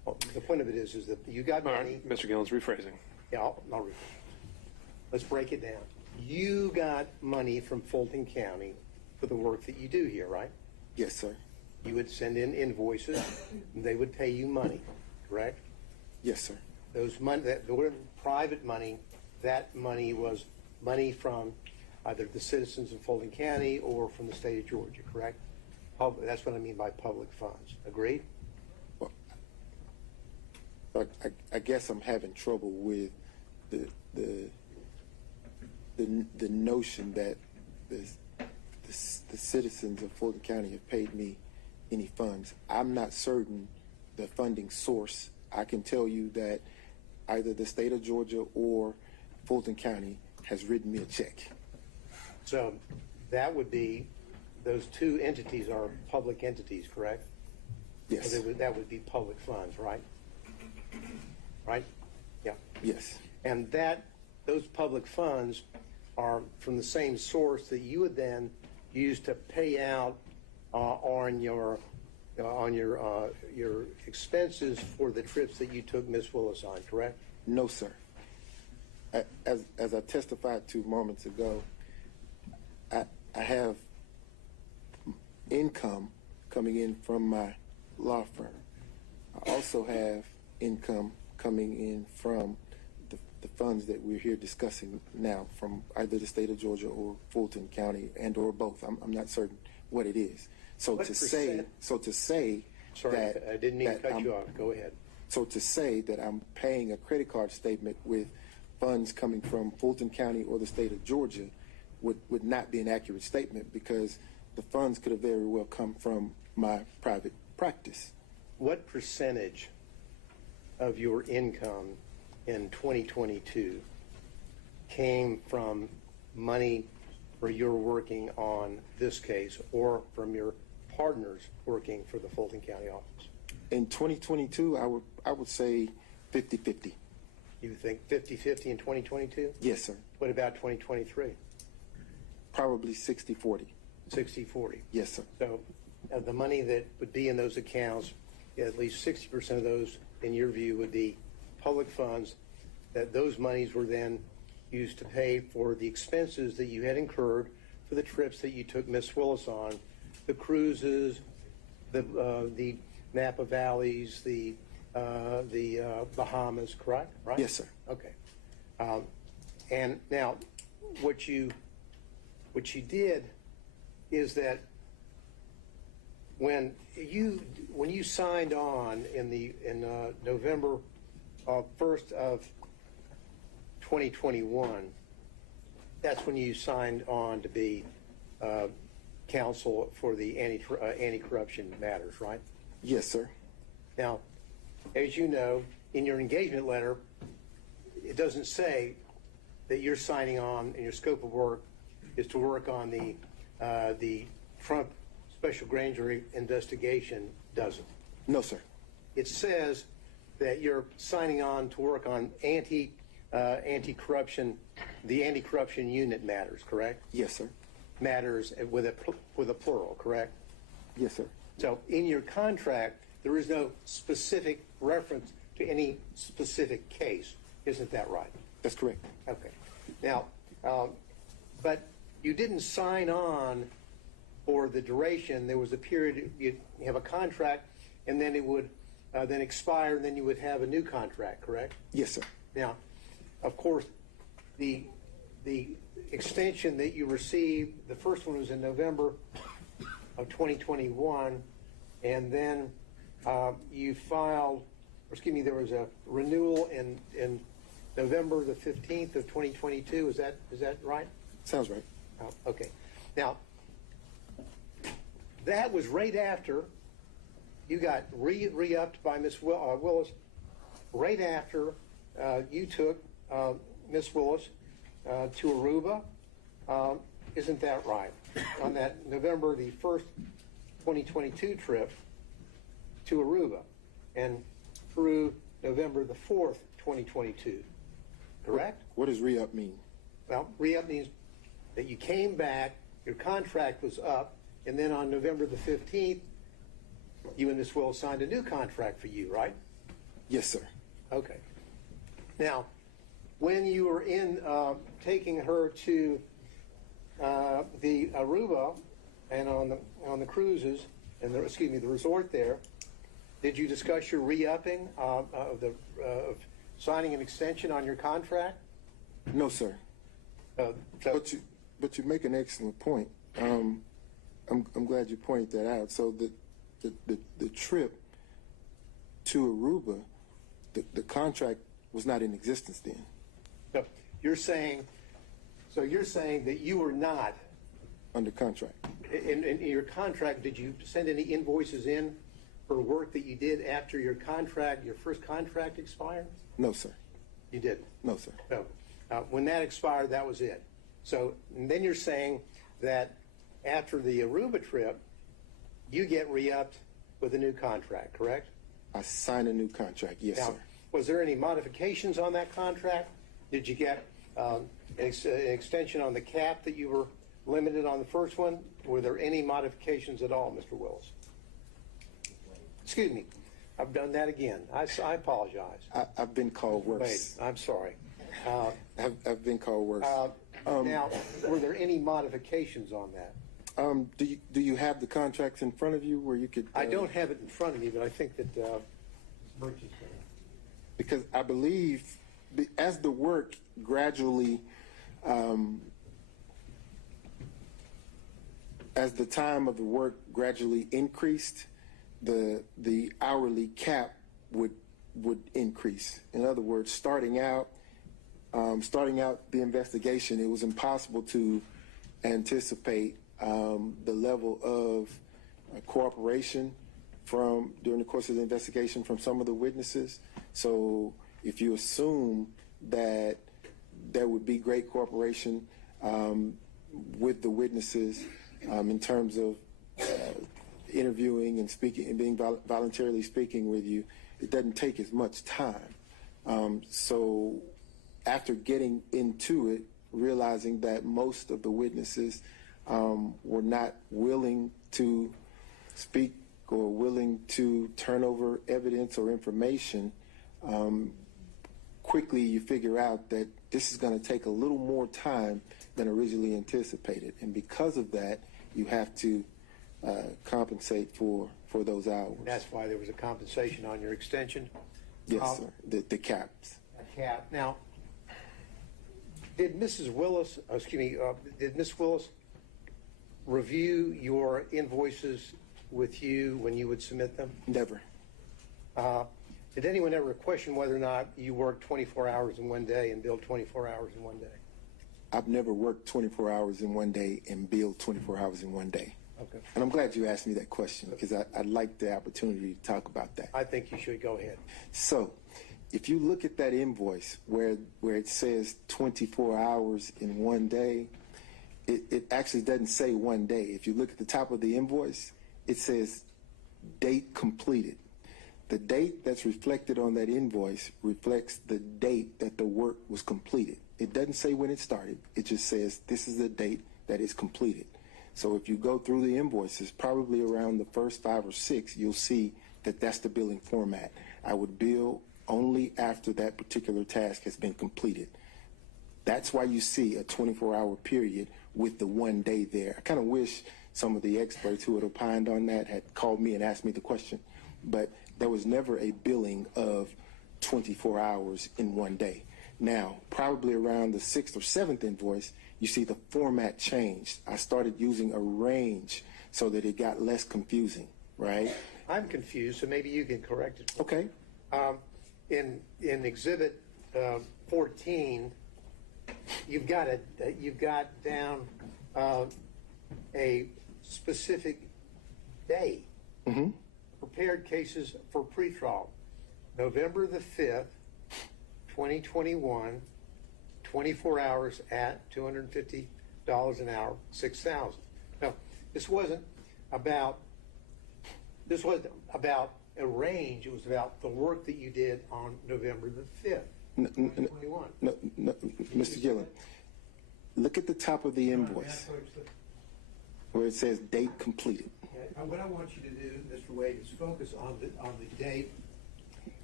Well, the point of it is that you got All money. right, Mr. Gillen's rephrasing. Yeah, I'll read it. Let's break it down. You got money from Fulton County for the work that you do here, right? Yes, sir. You would send in invoices, and they would pay you money, correct? Yes, sir. Those money, that were private money, that money was money from either the citizens of Fulton County or from the state of Georgia, correct? That's what I mean by public funds. Agreed? But I guess I'm having trouble with the notion that the citizens of Fulton County have paid me any funds. I'm not certain the funding source. I can tell you that either the state of Georgia or Fulton County has written me a check. So that would be, those two entities are public entities, correct? Yes. So that would be public funds, right? Right? Yeah. Yes. And those public funds are from the same source that you would then use to pay out on your expenses for the trips that you took Miss Willis on, correct? No, sir. As I testified to moments ago, I have income coming in from my law firm. I also have income coming in from the funds that we're here discussing now from either the state of Georgia or Fulton County and or both. I'm not certain what it is. So What to say Sorry, that I didn't mean to that cut you off. Go ahead. So to say that I'm paying a credit card statement with funds coming from Fulton County or the state of Georgia would not be an accurate statement, because the funds could have very well come from my private practice. What percentage of your income in 2022 came from money where you're working on this case or from your partners working for the Fulton County office? In 2022, I would say 50-50. You think 50-50 in 2022? Yes, sir. What about 2023? Probably 60-40. 60-40. Yes, sir. So the money that would be in those accounts, at least 60% of those, in your view, would be public funds, that those monies were then used to pay for the expenses that you had incurred for the trips that you took Miss Willis on, the cruises, the Napa Valleys, the Bahamas, correct? Right? Yes, sir. Okay. And now, what you did is that when you signed on in November 1st of 2021, that's when you signed on to be counsel for the anti-corruption matters, right? Yes, sir. Now, as you know, in your engagement letter, it doesn't say that you're signing on and your scope of work is to work on the Trump special grand jury investigation, does it? No, sir. It says that you're signing on to work on anti-corruption, the anti-corruption unit matters, correct? Yes, sir. Matters with a plural, correct? Yes, sir. So in your contract, there is no specific reference to any specific case. Isn't that right? That's correct. Okay. Now, but you didn't sign on for the duration. There was a period, you have a contract, and then it would then expire, and then you would have a new contract, correct? Yes, sir. Now, of course, the extension that you received, the first one was in November of 2021, and then you filed, or excuse me, there was a renewal in November the 15th of 2022. Is that right? Sounds right. Okay. Now, that was right after you got re-upped by Miss Willis, right after you took Miss Willis to Aruba. Isn't that right? On that November the 1st, 2022 trip to Aruba, and through November the 4th, 2022. Correct? What does re-up mean? Well, re-up means that you came back, your contract was up, and then on November the 15th, you and Miss Willis signed a new contract for you, right? Yes, sir. Okay. Now, when you were in taking her to the Aruba and on the cruises and the resort there, did you discuss your re-upping of signing an extension on your contract? No, sir. But you make an excellent point. I'm glad you pointed that out. So the trip to Aruba, the contract was not in existence then. No, you're saying that you were not Under contract. in your contract. Did you send any invoices in for work that you did after your first contract expired? No, sir. You didn't. No, sir. No. When that expired, that was it. So and then you're saying that after the Aruba trip, you get re-upped with a new contract, correct? I signed a new contract. Yes, Now, sir. was there any modifications on that contract? Did you get an extension on the cap that you were limited on the first one? Were there any modifications at all, Mr. Willis? Excuse me. I've done that again. I apologize. I've been called worse. Wait, I'm sorry. I've been called worse. Now, were there any modifications on that? Do you have the contracts in front of you where you could? I don't have it in front of me, but I think that Merchant's going to. Because I believe as the work gradually, as the time of the work gradually increased, the hourly cap would increase. In other words, starting out the investigation, it was impossible to anticipate the level of cooperation during the course of the investigation from some of the witnesses. So if you assume that there would be great cooperation with the witnesses in terms of interviewing and speaking and being voluntarily speaking with you, it doesn't take as much time. So after getting into it, realizing that most of the witnesses were not willing to speak or willing to turn over evidence or information, quickly you figure out that this is going to take a little more time than originally anticipated. And because of that, you have to compensate for those hours. And that's why there was a compensation on your extension? Yes, sir. The caps. A cap. Now, did Ms. Willis review your invoices with you when you would submit them? Never. Did anyone ever question whether or not you worked 24 hours in one day and billed 24 hours in one day? I've never worked 24 hours in one day and billed 24 hours in one day. Okay. And I'm glad you asked me that question because I'd like the opportunity to talk about that. I think you should go ahead. So, if you look at that invoice where it says 24 hours in one day, it actually doesn't say one day. If you look at the top of the invoice, it says date completed. The date that's reflected on that invoice reflects the date that the work was completed. It doesn't say when it started. It just says this is the date that is completed. So if you go through the invoices, probably around the first 5 or 6, you'll see that that's the billing format. I would bill only after that particular task has been completed. That's why you see a 24-hour period with the one day there. I kind of wish some of the experts who had opined on that had called me and asked me the question, but there was never a billing of 24 hours in one day. Now, probably around the 6th or 7th invoice, you see the format changed. I started using a range so that it got less confusing, right? I'm confused, so maybe you can correct it. Okay. In Exhibit 14, you've got down a specific day. Mm-hmm. Prepared cases for pretrial. November the 5th, 2021, 24 hours at $250 an hour, 6,000. Now, this wasn't about a range. It was about the work that you did on November the 5th, 2021. No, Mr. Gillen, look at the top of the invoice where it says date completed. What I want you to do, Mr. Wade, is focus on the date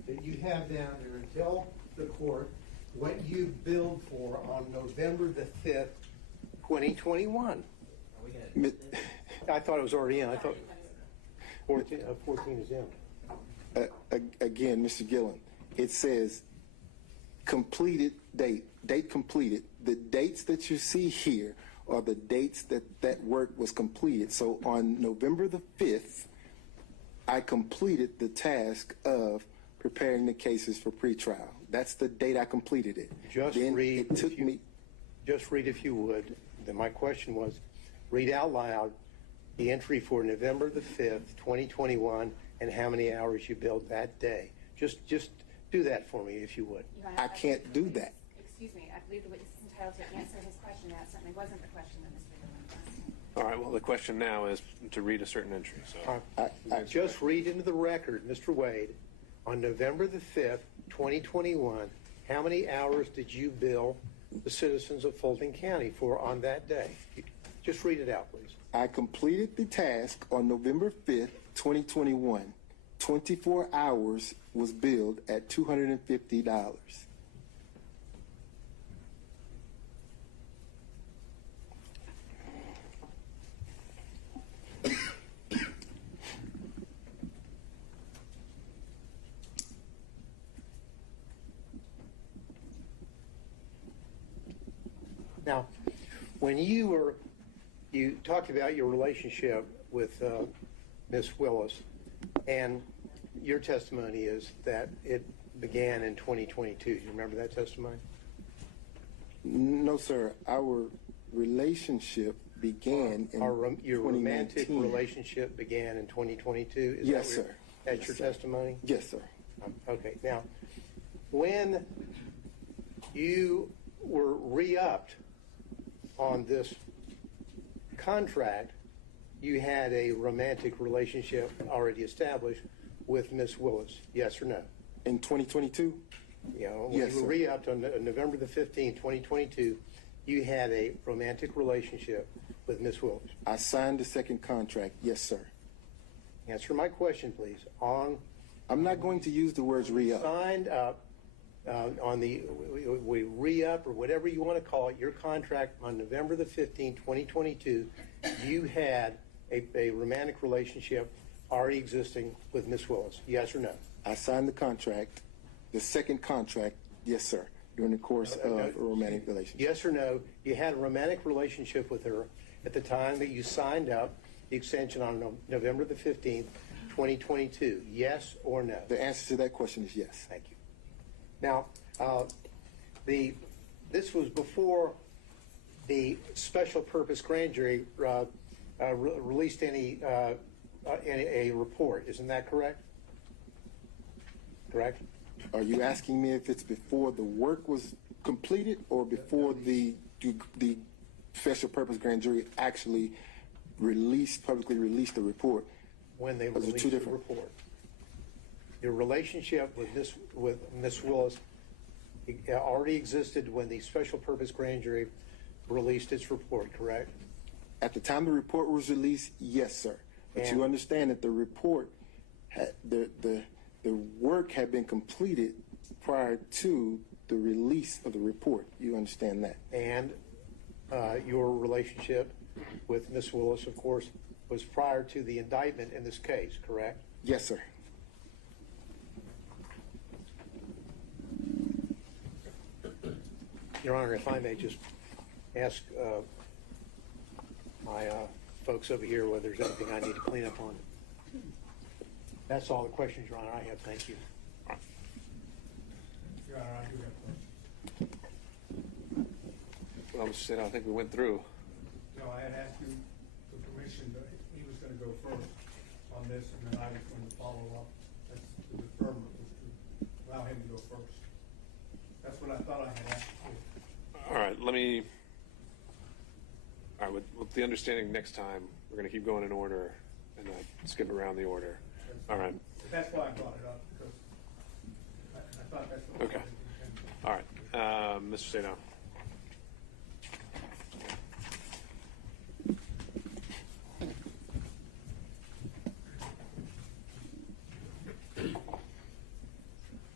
that you have down there and tell the court what you billed for on November the 5th, 2021. I thought it was already in. I thought 14 is in. Again, Mr. Gillen, it says completed date completed. The dates that you see here are the dates that work was completed. So on November the 5th, I completed the task of preparing the cases for pretrial. That's the date I completed it. Just then read, it took me. Just read, if you would. Then my question was, read out loud the entry for November the 5th, 2021, and how many hours you billed that day. Just do that for me, if you would. I can't do that. Excuse me, I believe the witness is entitled to answer his question. That certainly wasn't the question that Mr. Gillen asked. All right, well, the question now is to read a certain entry. So I just read into the record, Mr. Wade, on November the 5th, 2021, how many hours did you bill the citizens of Fulton County for on that day? Just read it out, please. I completed the task on November 5th, 2021. 24 hours was billed at $250. Now, when you talked about your relationship with Miss Willis, and your testimony is that it began in 2022. Do you remember that testimony? No, sir. Our relationship began in your 2019. romantic relationship began in 2022? Yes, sir. That's your testimony? Yes, sir. Okay. Now, when you were re-upped on this contract, you had a romantic relationship already established with Miss Willis, yes or no? In 2022? You know, when Yes, you were sir. re-upped on November the 15th, 2022, you had a romantic relationship with Miss Willis. I signed the second contract, yes, sir. Answer my question, please. I'm not going to use the words re-up. Signed up on the we re-up or whatever you want to call it, your contract on November the 15th, 2022, you had a romantic relationship already existing with Miss Willis, yes or no? I signed the contract, the second contract, yes, sir, during the course of a romantic relationship. Yes or no, you had a romantic relationship with her at the time that you signed up the extension on November the 15th, 2022, yes or no? The answer to that question is yes. Thank you. Now, this was before the special purpose grand jury released any report. Isn't that correct? Correct? Are you asking me if it's before the work was completed or before the special purpose grand jury actually publicly released the report? When they Those are released two the different. report. Your relationship with Miss Willis already existed when the special purpose grand jury released its report, correct? At the time the report was released, yes, sir. But And- you understand that the report, the work had been completed prior to the release of the report. You understand that? And your relationship with Miss Willis, of course, was prior to the indictment in this case, correct? Yes, sir. Your Honor, if I may just ask my folks over here whether there's anything I need to clean up on. That's all the questions, Your Honor, I have. Thank you. Your Honor, I do have questions. Well, Mr. State, I think we went through. No, I had asked you for permission, but he was going to go first on this, and then I was going to follow up. That's the deferment was to allow him to go first. That's what I thought I had asked for. All right, with the understanding next time, we're going to keep going in order and not skip around the order. All right. That's why I brought it up, because I thought that's what Okay. I was intending. All right. Mr. Sano.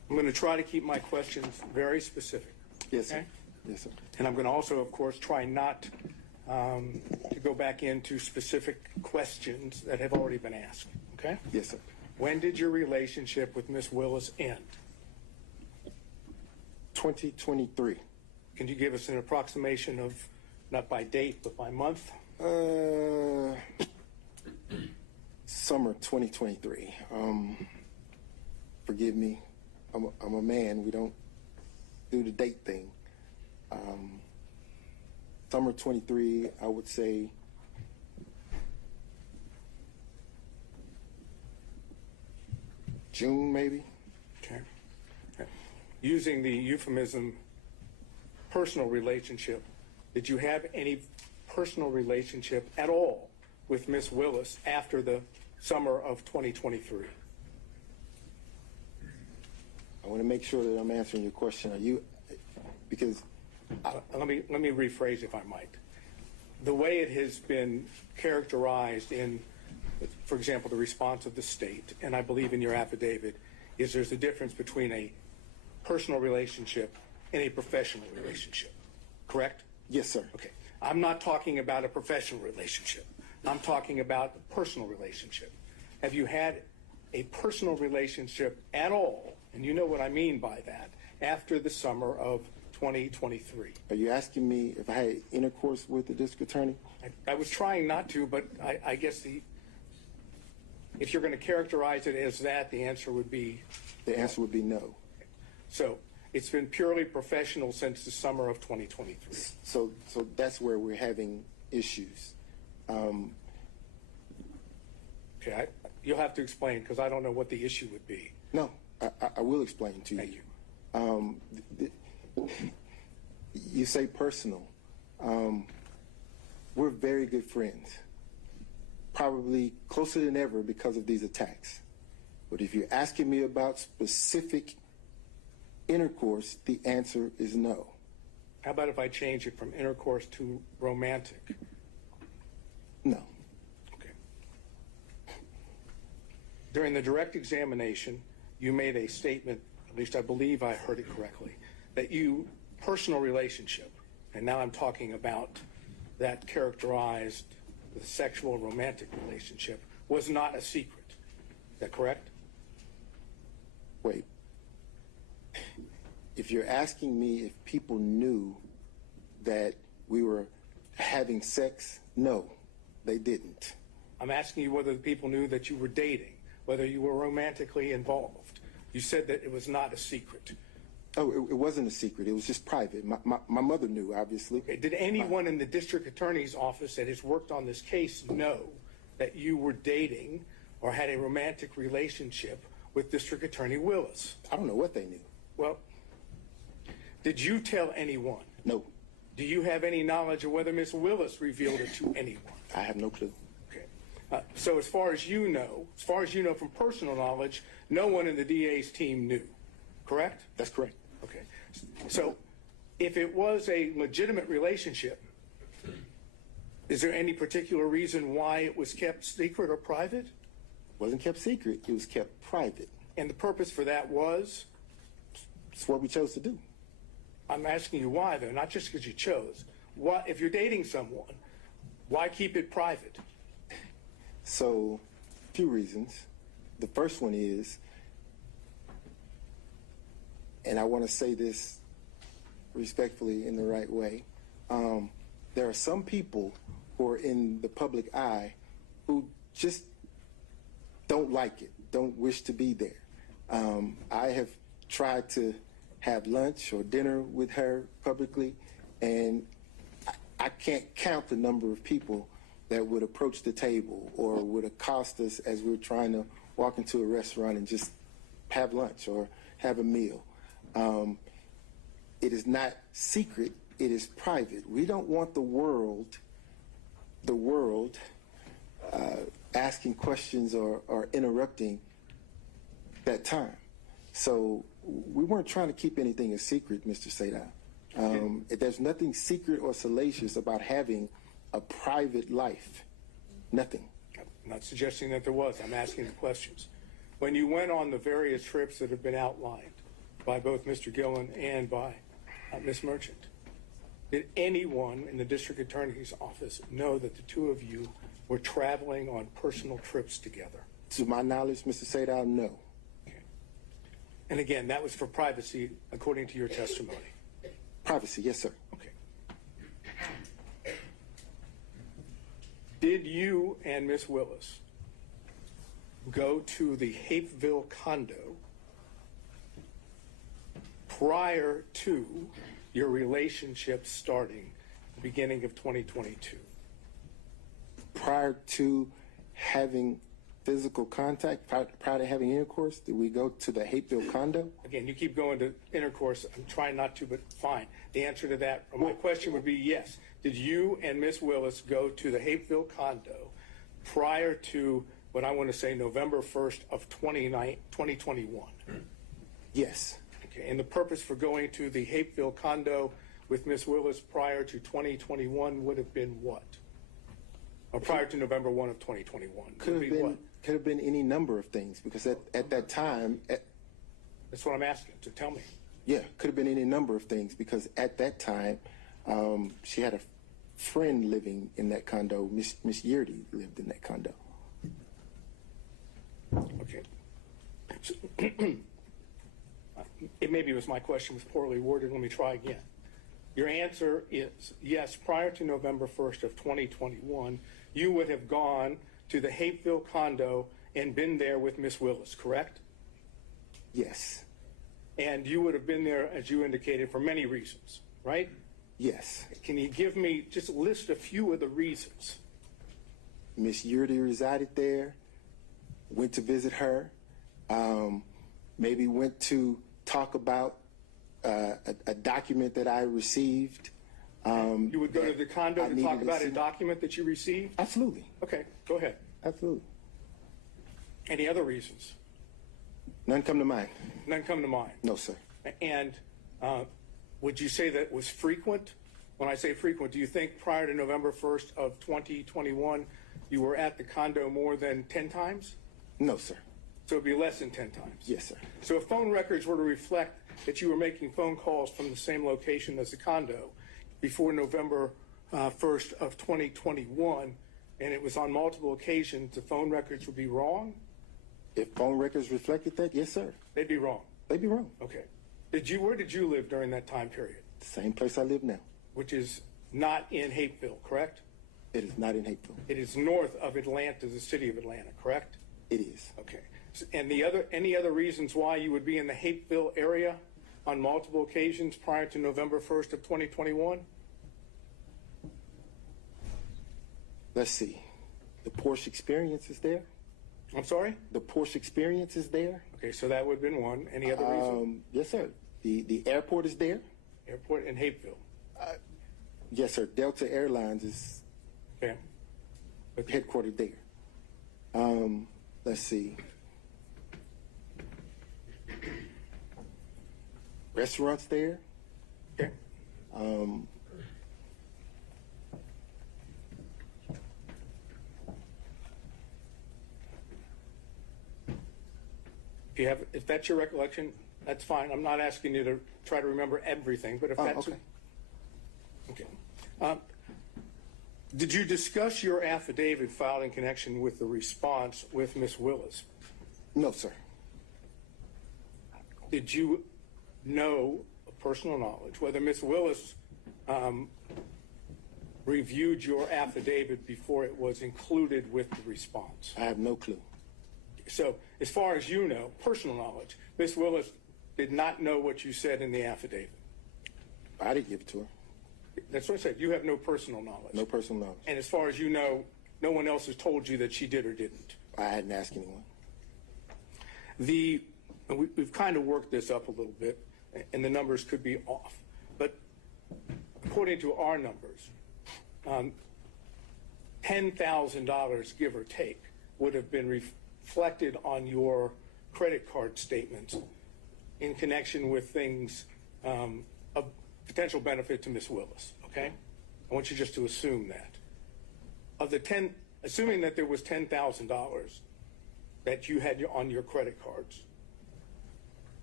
going to try to keep my questions very specific. Yes, sir. Okay? Yes, sir. And I'm going to also, of course, try not to go back into specific questions that have already been asked. Okay? Yes, sir. When did your relationship with Miss Willis end? 2023. Can you give us an approximation of, not by date, but by month? Summer 2023. Forgive me. I'm a man. We don't do the date thing. Summer 23, I would say June, maybe. Okay. Using the euphemism personal relationship, did you have any personal relationship at all with Miss Willis after the summer of 2023? I want to make sure that I'm answering your question. Are you, because let me rephrase, if I might. The way it has been characterized in, for example, the response of the state, and I believe in your affidavit, is there's a difference between a personal relationship and a professional relationship, correct? Yes, sir. Okay. I'm not talking about a professional relationship. I'm talking about a personal relationship. Have you had a personal relationship at all, and you know what I mean by that, after the summer of 2023? Are you asking me if I had intercourse with the district attorney? I was trying not to, but I guess if you're going to characterize it as that, the answer would be? The answer would be no. So it's been purely professional since the summer of 2023. So that's where we're having issues. Okay, you'll have to explain, because I don't know what the issue would be. No, I will explain to you. Thank you. You say personal. We're very good friends, probably closer than ever because of these attacks. But if you're asking me about specific intercourse, the answer is no. How about if I change it from intercourse to romantic? No. Okay. During the direct examination, you made a statement, at least I believe I heard it correctly, that you, personal relationship, and now I'm talking about that characterized the sexual romantic relationship, was not a secret. Is that correct? Wait. If you're asking me if people knew that we were having sex, no, they didn't. I'm asking you whether the people knew that you were dating, whether you were romantically involved. You said that it was not a secret. Oh, it wasn't a secret. It was just private. My mother knew, obviously. Okay. Did anyone in the district attorney's office that has worked on this case know that you were dating or had a romantic relationship with District Attorney Willis? I don't know what they knew. Well, did you tell anyone? No. Do you have any knowledge of whether Miss Willis revealed it to anyone? I have no clue. Okay. So as far as you know from personal knowledge, no one in the DA's team knew, correct? That's correct. Okay. So if it was a legitimate relationship, is there any particular reason why it was kept secret or private? It wasn't kept secret. It was kept private. And the purpose for that was? It's what we chose to do. I'm asking you why, though, not just because you chose. Why, if you're dating someone, why keep it private? So, a few reasons. The first one is, and I want to say this respectfully in the right way, there are some people who are in the public eye who just don't like it, don't wish to be there. I have tried to have lunch or dinner with her publicly, and I can't count the number of people that would approach the table or would accost us as we're trying to walk into a restaurant and just have lunch or have a meal. It is not secret, it is private. We don't want the world asking questions or interrupting that time. So we weren't trying to keep anything a secret, Mr. Sadai. There's nothing secret or salacious about having a private life. Nothing. I'm not suggesting that there was. I'm asking the questions. When you went on the various trips that have been outlined, by both Mr. Gillen and by Ms. Merchant. Did anyone in the district attorney's office know that the two of you were traveling on personal trips together? To my knowledge, Mr. Sadal, no. Okay. And again, that was for privacy, according to your testimony. Privacy, yes, sir. Okay. Did you and Ms. Willis go to the Hapeville condo prior to your relationship starting the beginning of 2022? Prior to having physical contact, prior to having intercourse, did we go to the Hapeville condo? Again, you keep going to intercourse. I'm trying not to, but fine. The answer to that, or my question would be yes. Did you and Ms. Willis go to the Hapeville condo prior to what I want to say November 1st of 2021? Yes. Okay, and the purpose for going to the Hapeville condo with Ms. Willis prior to 2021 would have been what? Or prior to November 1 of 2021? Could have been any number of things, because at that time... That's what I'm asking, so tell me. Yeah, could have been any number of things, because at that time, she had a friend living in that condo. Miss Yurdy lived in that condo. Okay. So, maybe it was my question was poorly worded. Let me try again. Your answer is yes, prior to November 1st of 2021, you would have gone to the Hapeville condo and been there with Miss Willis, correct? Yes. And you would have been there, as you indicated, for many reasons, right? Yes. Can you give me, just list a few of the reasons? Miss Yurdy resided there, went to visit her, maybe went to talk about a document that I received. You would go to the condo to talk about a document that you received? Absolutely. Okay, go ahead. Absolutely. Any other reasons? None come to mind. None come to mind? No, sir. And would you say that was frequent? When I say frequent, do you think prior to November 1st of 2021, you were at the condo more than 10 times? No, sir. So it would be less than 10 times? Yes, sir. So if phone records were to reflect that you were making phone calls from the same location as the condo before November 1st of 2021, and it was on multiple occasions, the phone records would be wrong? If phone records reflected that, yes, sir. They'd be wrong? They'd be wrong. Okay. Where did you live during that time period? The same place I live now. Which is not in Hapeville, correct? It is not in Hapeville. It is north of Atlanta, the city of Atlanta, correct? It is. Okay. And any other reasons why you would be in the Hapeville area on multiple occasions prior to November 1st of 2021? Let's see. The Porsche experience is there. I'm sorry? The Porsche experience is there. Okay, so that would have been one. Any other reason? Yes, sir. The airport is there. Airport in Hapeville. Yes, sir. Delta Airlines is headquartered there. Let's see. Restaurants there. Okay. If that's your recollection, that's fine. I'm not asking you to try to remember everything, but if that's okay. Okay. Did you discuss your affidavit filed in connection with the response with Ms. Willis? No, sir. Did you know, of personal knowledge, whether Ms. Willis reviewed your affidavit before it was included with the response? I have no clue. So, as far as you know, personal knowledge, Ms. Willis did not know what you said in the affidavit. I didn't give it to her. That's what I said. You have no personal knowledge. No personal knowledge. And as far as you know, no one else has told you that she did or didn't. I hadn't asked anyone. We've kind of worked this up a little bit, and the numbers could be off. But according to our numbers, $10,000, give or take, would have been reflected on your credit card statements in connection with things of potential benefit to Ms. Willis, okay? I want you just to assume that. Assuming that there was $10,000 that you had on your credit cards,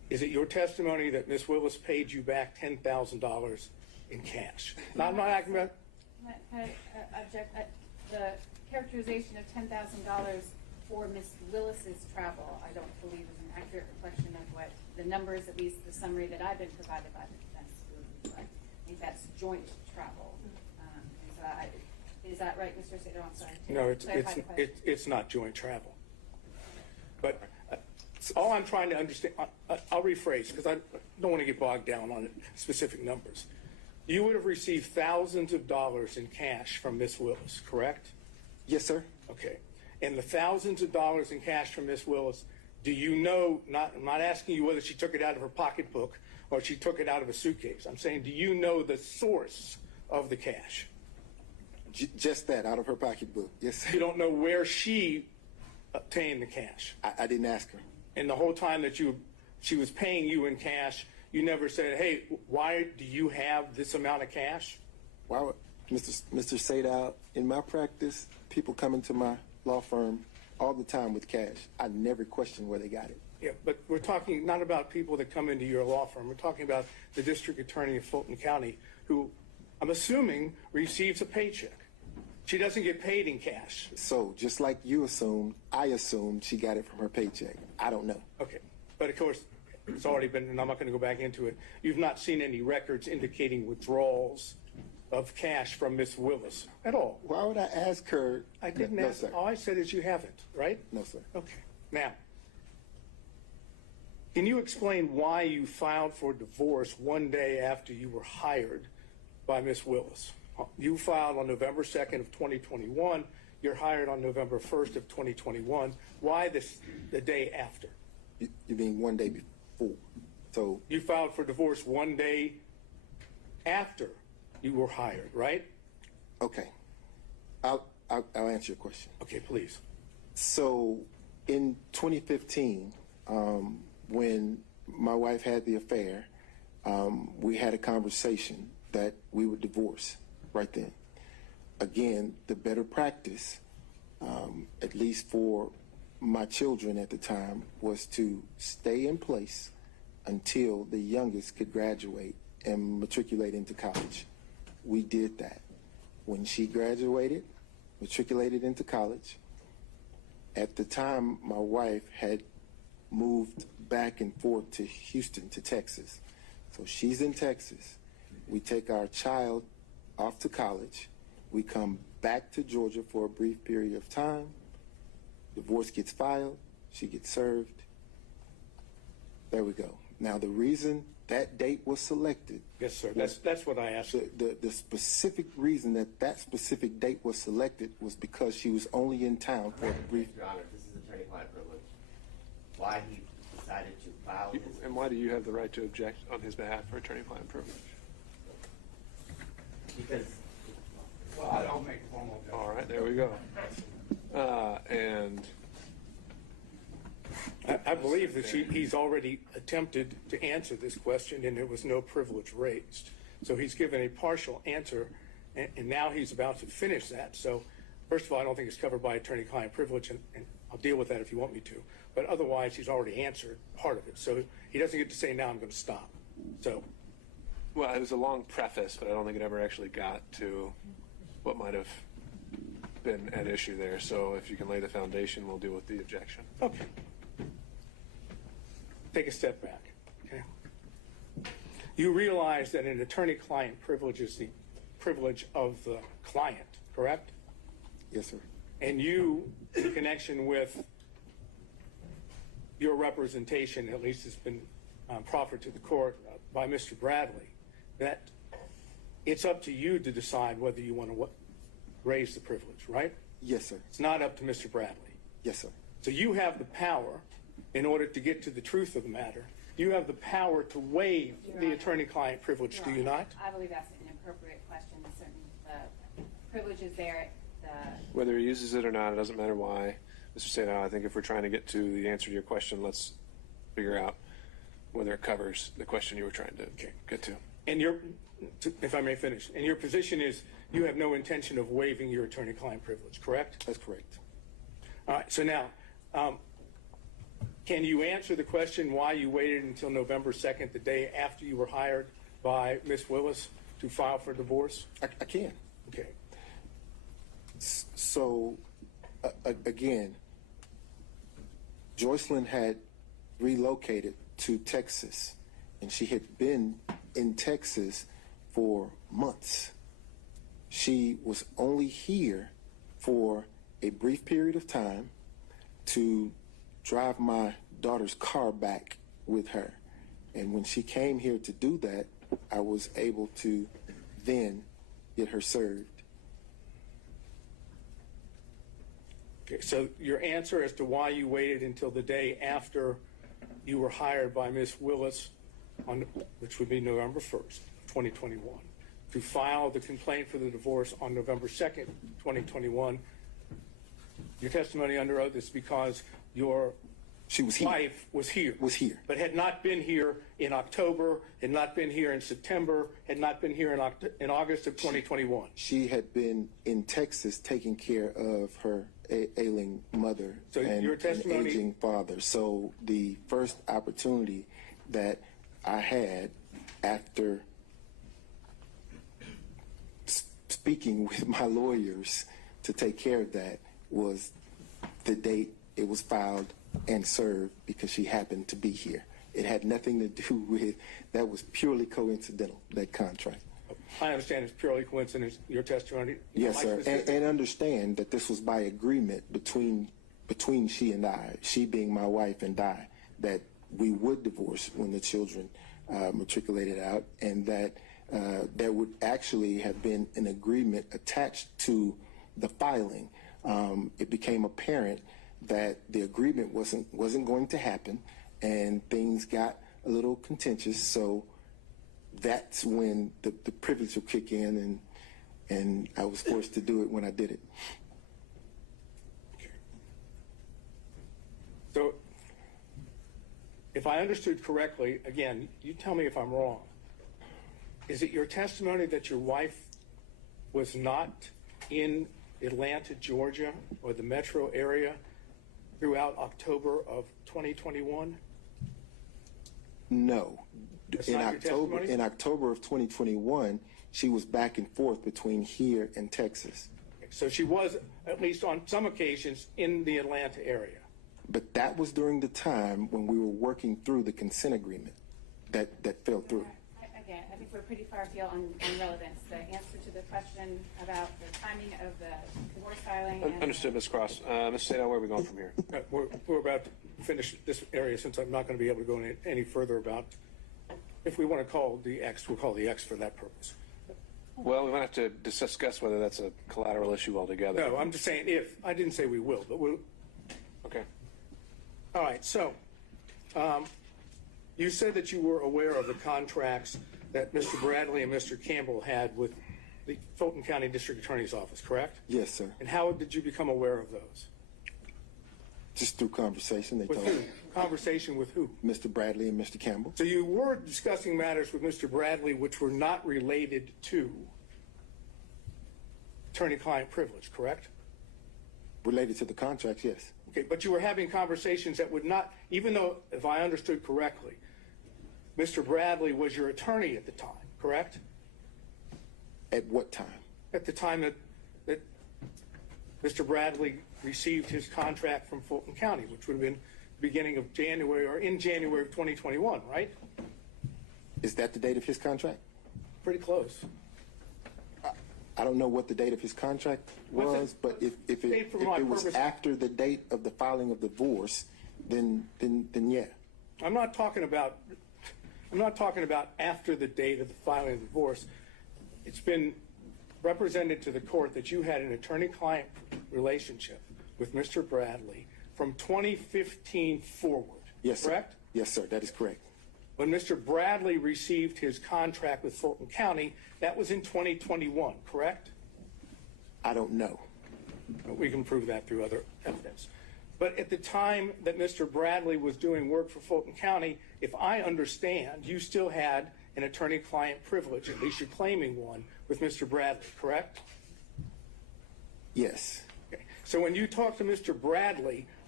is it your testimony that Ms. Willis paid you back $10,000 in cash? Now, I'm not asking about. Can I object? The characterization of $10,000 for Ms. Willis's travel, I don't believe is an accurate reflection of what the numbers, at least the summary that I've been provided by the defense. I think that's joint travel. Is that right, Mr. Sato? I'm sorry. No, it's not joint travel. But all I'm trying to understand, I'll rephrase because I don't want to get bogged down on specific numbers. You would have received thousands of dollars in cash from Ms. Willis, correct? Yes, sir. Okay. And the thousands of dollars in cash from Ms. Willis, do you know, I'm not asking you whether she took it out of her pocketbook or she took it out of a suitcase. I'm saying, do you know the source of the cash? Just that, out of her pocketbook. Yes, sir. You don't know where she obtained the cash? I didn't ask her. And the whole time that she was paying you in cash, you never said, hey, why do you have this amount of cash? Why would, Mr. Sadow, in my practice, people come into my law firm all the time with cash. I never question where they got it. Yeah, but we're talking not about people that come into your law firm. We're talking about the district attorney of Fulton County who, I'm assuming, receives a paycheck. She doesn't get paid in cash. So just like you assumed, I assumed she got it from her paycheck. I don't know. Okay. But of course, it's already been, and I'm not going to go back into it. You've not seen any records indicating withdrawals of cash from Miss Willis at all. Why would I ask her? I didn't no, ask. sir. All I said is you haven't, right? No, sir. Okay. Now, can you explain why you filed for divorce one day after you were hired by Miss Willis? You filed on November 2nd of 2021. You're hired on November 1st of 2021. Why the day after? You mean one day before? So you filed for divorce one day after you were hired, right? Okay. I'll answer your question. Okay, please. So in 2015, when my wife had the affair, we had a conversation that we would divorce right then. Again, the better practice, at least for my children at the time, was to stay in place until the youngest could graduate and matriculate into college. We did that. When she graduated, matriculated into college, at the time my wife had moved back and forth to Houston, to Texas. So she's in Texas. We take our child off to college. We come back to Georgia for a brief period of time. Divorce gets filed. She gets served. There we go. Now, the reason that date was selected. Yes, sir. That's what I asked. The specific reason that specific date was selected was because she was only in town for a brief. Your Honor, this is attorney-client privilege. Why he decided to file his... And why do you have the right to object on his behalf for attorney-client privilege? Because... Well, I don't make formal objection. All right, there we go. And... I believe that he's already attempted to answer this question and there was no privilege raised. So he's given a partial answer and now he's about to finish that. So first of all, I don't think it's covered by attorney-client privilege and I'll deal with that if you want me to. But otherwise, he's already answered part of it. So he doesn't get to say, now I'm going to stop. So. Well, it was a long preface, but I don't think it ever actually got to what might have been at issue there. So if you can lay the foundation, we'll deal with the objection. Okay. Take a step back, okay? You realize that an attorney-client privilege is the privilege of the client, correct? Yes, sir. And you, in connection with your representation, at least has been proffered to the court by Mr. Bradley, that it's up to you to decide whether you want to raise the privilege, right? Yes, sir. It's not up to Mr. Bradley. Yes, sir. So you have the power, in order to get to the truth of the matter, you have the power to waive the attorney-client privilege, do you not? I believe that's an inappropriate question. The privilege is there. Whether he uses it or not, it doesn't matter why. Mr. Sato, I think if we're trying to get to the answer to your question, let's figure out whether it covers the question you were trying to get to. And if I may finish, and your position is you have no intention of waiving your attorney-client privilege, correct? That's correct. All right, so now, Can you answer the question why you waited until November 2nd, the day after you were hired by Ms. Willis, to file for divorce? I can. Okay. So, again, Joycelyn had relocated to Texas, and she had been in Texas for months. She was only here for a brief period of time to drive my daughter's car back with her. And when she came here to do that, I was able to then get her served. Okay, so your answer as to why you waited until the day after you were hired by Ms. Willis, which would be November 1st, 2021, to file the complaint for the divorce on November 2nd, 2021, your testimony under oath is because your wife was here. But had not been here in October, had not been here in September, had not been here in August of 2021. She had been in Texas taking care of her ailing mother and your an testimony, aging father. So the first opportunity that I had after speaking with my lawyers to take care of that was the date it was filed and served, because she happened to be here. It had nothing to do with, that was purely coincidental, that contract. I understand it's purely coincidence, your testimony. Yes, sir, and understand that this was by agreement between she and I, she being my wife and I, that we would divorce when the children matriculated out, and that there would actually have been an agreement attached to the filing. It became apparent that the agreement wasn't going to happen, and things got a little contentious. So that's when the privilege will kick in, and I was forced to do it when I did it. Okay. So if I understood correctly, again, you tell me if I'm wrong, is it your testimony that your wife was not in Atlanta, Georgia, or the metro area throughout October of 2021? No. That's not your testimony? In October of 2021, she was back and forth between here and Texas. So she was, at least on some occasions, in the Atlanta area. But that was during the time when we were working through the consent agreement that fell through. Again, I think we're pretty far afield on relevance. The answer to the question about the timing of the divorce filing. Understood, Ms. Cross. Ms. Sadell, where are we going from here? We're about to finish this area, since I'm not going to be able to go any further about, if we want to call the X, we'll call the X for that purpose. Well, we might have to discuss whether that's a collateral issue altogether. No, I'm just saying if. I didn't say we will, but we'll. Okay. All right, so you said that you were aware of the contracts that Mr. Bradley and Mr. Campbell had with the Fulton County District Attorney's Office, correct? Yes, sir. And how did you become aware of those? Just through conversation. They With told who? me. Conversation with who? Mr. Bradley and Mr. Campbell. So you were discussing matters with Mr. Bradley which were not related to attorney-client privilege, correct? Related to the contracts, yes. Okay, but you were having conversations that would not, even though, if I understood correctly, Mr. Bradley was your attorney at the time, correct? At what time? At the time that Mr. Bradley received his contract from Fulton County, which would have been the beginning of January, or in January of 2021, right? Is that the date of his contract? Pretty close. I don't know what the date of his contract was, but if it was after the date of the filing of the divorce, then yeah. I'm not talking about after the date of the filing of the divorce. It's been represented to the court that you had an attorney-client relationship with Mr. Bradley from 2015 forward. Yes, sir. Correct? Yes, sir. That is correct. When Mr. Bradley received his contract with Fulton County, that was in 2021, correct? I don't know. We can prove that through other evidence. But at the time that Mr. Bradley was doing work for Fulton County, if I understand, you still had an attorney-client privilege, at least you're claiming one, with Mr. Bradley, correct? Yes. Okay. So when you talked to Mr. Bradley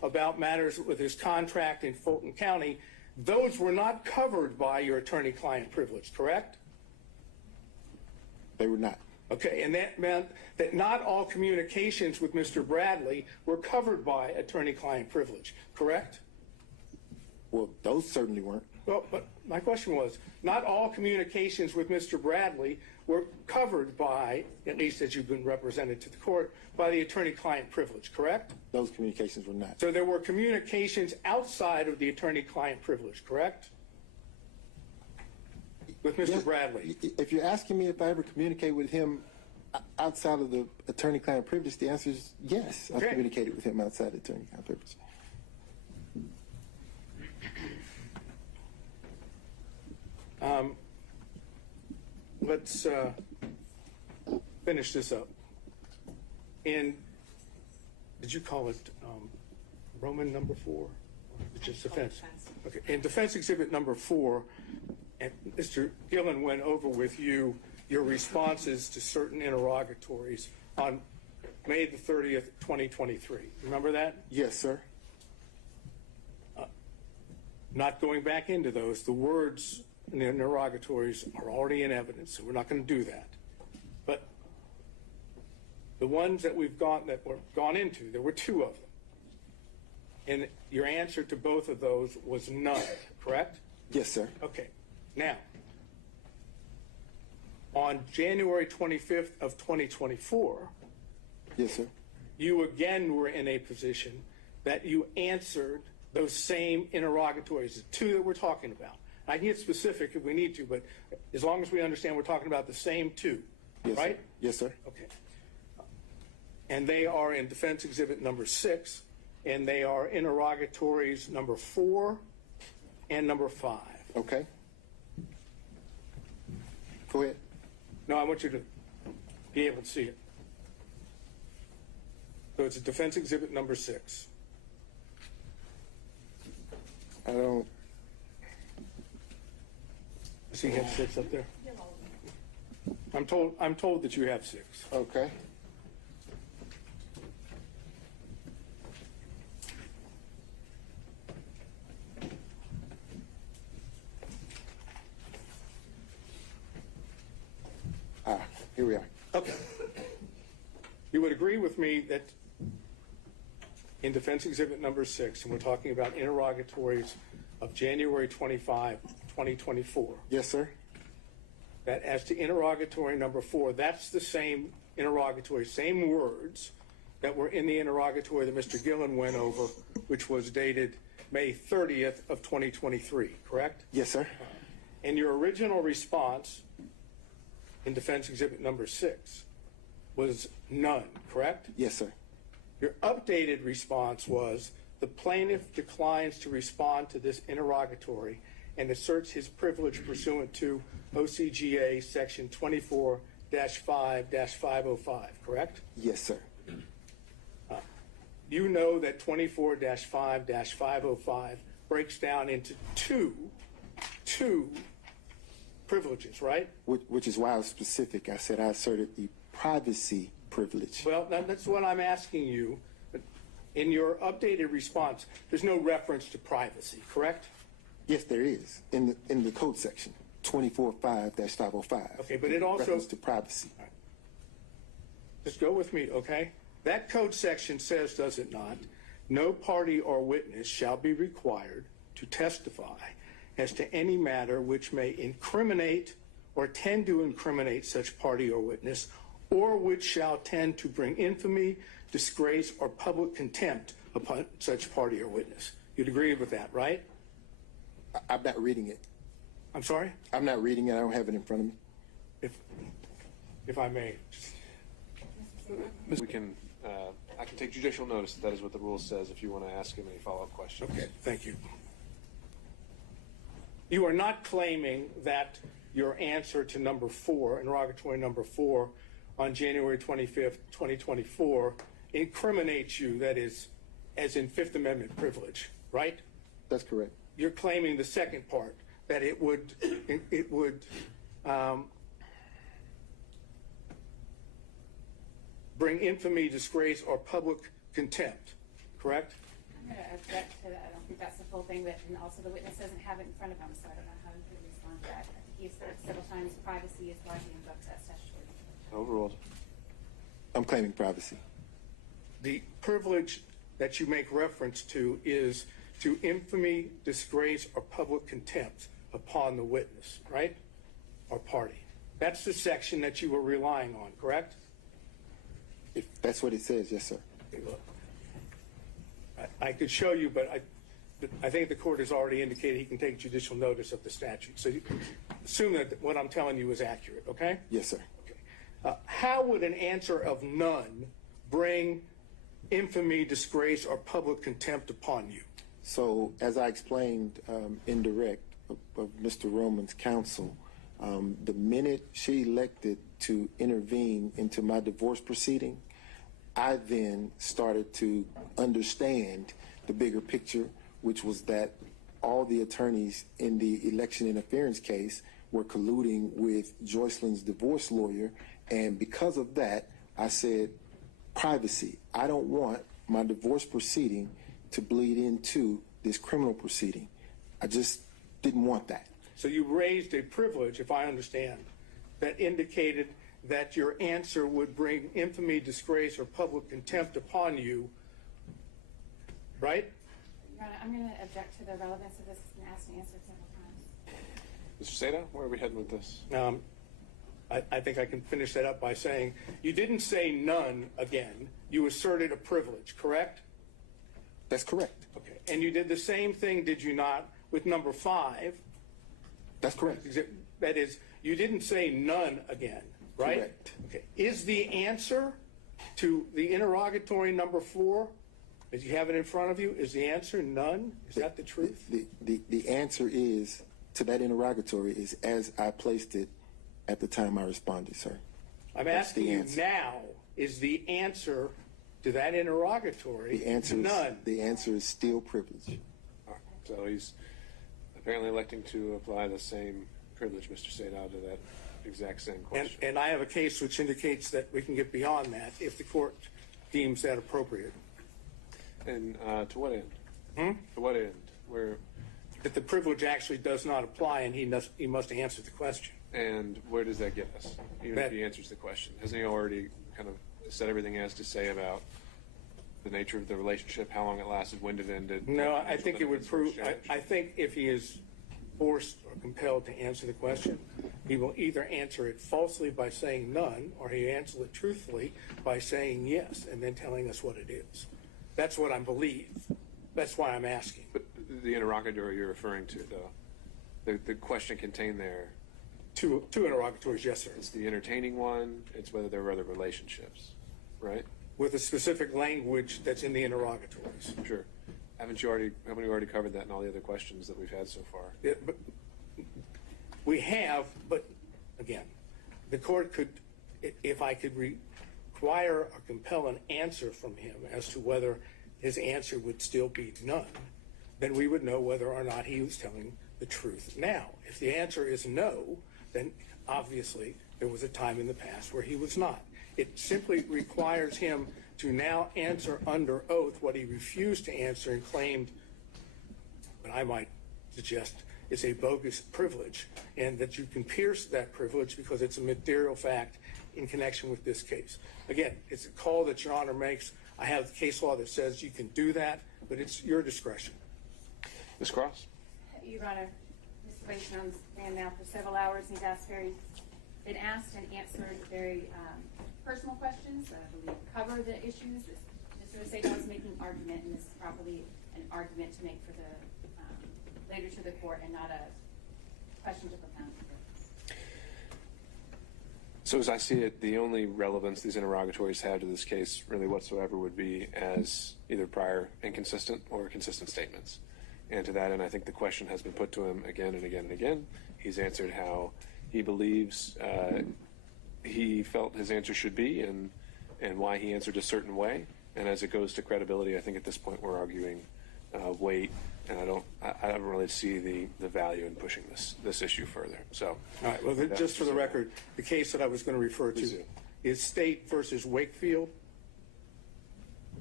about matters with his contract in Fulton County, those were not covered by your attorney-client privilege, correct? They were not. Okay, and that meant that not all communications with Mr. Bradley were covered by attorney-client privilege, correct? Well, those certainly weren't. Well, but my question was, not all communications with Mr. Bradley were covered by, at least as you've been represented to the court, by the attorney-client privilege, correct? Those communications were not. So there were communications outside of the attorney-client privilege, correct? With Mr. Yes. Bradley. If you're asking me if I ever communicate with him outside of the attorney-client privilege, the answer is yes. Okay. I've communicated with him outside the attorney-client privilege. Let's finish this up. In, did you call it Roman number 4? Or just defense? Okay. In defense exhibit number 4, and Mr. Gillen went over with you your responses to certain interrogatories on May the 30th, 2023. Remember that? Yes, sir. Not going back into those, the words in the interrogatories are already in evidence, so we're not going to do that. But the ones that we've gone into, there were 2 of them. And your answer to both of those was none, correct? Yes, sir. Okay. Now, on January 25th of 2024, Yes, sir. you again were in a position that you answered those same interrogatories, the 2 that we're talking about. I can get specific if we need to, but as long as we understand we're talking about the same 2, Yes, right? Sir. Yes, sir. Okay. And they are in defense exhibit number 6, and they are interrogatories number 4 and number 5. Okay. Go ahead. No, I want you to be able to see it. So it's a defense exhibit number 6. I don't. Does he have 6 up there? I'm told that you have 6. Okay. Here we are. Okay. You would agree with me that in defense exhibit number 6, and we're talking about interrogatories of January 25, 2024. Yes, sir. That as to interrogatory number 4, that's the same interrogatory, same words that were in the interrogatory that Mr. Gillen went over, which was dated May 30th of 2023, correct? Yes, sir. And your original response in defense exhibit number 6 was none, correct? Yes, sir. Your updated response was the plaintiff declines to respond to this interrogatory and asserts his privilege pursuant to OCGA section 24-5-505, correct? Yes, sir. You know that 24-5-505 breaks down into two privileges, right? Which is why I was specific. I said I asserted the privacy privilege. Well, that's what I'm asking you. In your updated response, there's no reference to privacy, correct? Yes, there is in the code section 24-5-505. Okay, but it also reference to privacy. Right. Just go with me, okay? That code section says, does it not? No party or witness shall be required to testify as to any matter which may incriminate or tend to incriminate such party or witness, or which shall tend to bring infamy, disgrace, or public contempt upon such party or witness. You'd agree with that, right? I'm not reading it. I'm sorry? I'm not reading it. I don't have it in front of me. If I may. We can, I can take judicial notice that is what the rule says if you want to ask him any follow-up questions. Okay, thank you. You are not claiming that your answer to number 4, interrogatory number 4, on January 25th, 2024, incriminates you, that is, as in Fifth Amendment privilege, right? That's correct. You're claiming the second part, that it would bring infamy, disgrace, or public contempt, correct? going to object to that. I don't think that's the full thing, but and also the witness doesn't have it in front of him, so I don't know how he could respond to that. I think he's said several times privacy is why he invoked that statutory. Overruled. I'm claiming privacy. The privilege that you make reference to is to infamy, disgrace, or public contempt upon the witness, right? Or party. That's the section that you were relying on, correct? If that's what it says, yes, sir. Okay, look. I could show you, but I think the court has already indicated he can take judicial notice of the statute. So you assume that what I'm telling you is accurate, okay? Yes, sir. Okay. How would an answer of none bring infamy, disgrace, or public contempt upon you? So, as I explained in direct of Mr. Roman's counsel, the minute she elected to intervene into my divorce proceeding, I then started to understand the bigger picture, which was that all the attorneys in the election interference case were colluding with Joycelyn's divorce lawyer, and because of that, I said, privacy. I don't want my divorce proceeding to bleed into this criminal proceeding. I just didn't want that. So you raised a privilege, if I understand, that indicated that your answer would bring infamy, disgrace, or public contempt upon you, right? Your Honor, I'm going to object to the relevance of this. It's been asked and answered several times. Mr. Seda, where are we heading with this? I think I can finish that up by saying you didn't say none again. You asserted a privilege, correct? That's correct. Okay. And you did the same thing, did you not, with number 5? That's correct. That is, you didn't say none again, right? Correct. Okay. Is the answer to the interrogatory number 4, as you have it in front of you, is the answer none? Is that the truth? The answer is, to that interrogatory, is as I placed it at the time I responded, sir. I'm asking you now, is the answer to that interrogatory the answer none? The answer is still privilege. All right. So he's apparently electing to apply the same privilege, Mr. Seda, to that exact same question. And I have a case which indicates that we can get beyond that if the court deems that appropriate. And to what end? To what end? Where? That the privilege actually does not apply, and he must answer the question. And where does that get us? Even if he answers the question, hasn't he already kind of said everything he has to say about the nature of the relationship, how long it lasted, when it ended? No, I think it would prove. I think if he is forced or compelled to answer the question, he will either answer it falsely by saying none, or he answer it truthfully by saying yes, and then telling us what it is. That's what I believe. That's why I'm asking. But the interrogatory you're referring to, though, the question contained there. Two interrogatories, yes, sir. It's the entertaining one. It's whether there were other relationships, right? With a specific language that's in the interrogatories. Sure. Haven't you already covered that in all the other questions that we've had so far? Yeah, but we have, but again, the court could, if I could require or compel an answer from him as to whether his answer would still be none, then we would know whether or not he was telling the truth. Now, if the answer is no, then obviously there was a time in the past where he was not. It simply requires him to now answer under oath what he refused to answer and claimed, what I might suggest, is a bogus privilege, and that you can pierce that privilege because it's a material fact in connection with this case. Again, it's a call that Your Honor makes. I have the case law that says you can do that, but it's your discretion. Ms. Cross? Your Honor, Mr. Wade's been on the stand now for several hours. He's asked and answered very personal questions. I believe cover the issues. Mr. Seda was making an argument, and this is probably an argument to make for the later to the court, and not a question to propound. So as I see it, the only relevance these interrogatories have to this case really whatsoever would be as either prior inconsistent or consistent statements. And to that end, I think the question has been put to him again and again and again. He's answered how he believes he felt his answer should be and why he answered a certain way. And as it goes to credibility, I think at this point we're arguing weight, and I don't really see the value in pushing this issue further. So, all right. Well, just for the record, the case that I was going to refer to is State versus Wakefield,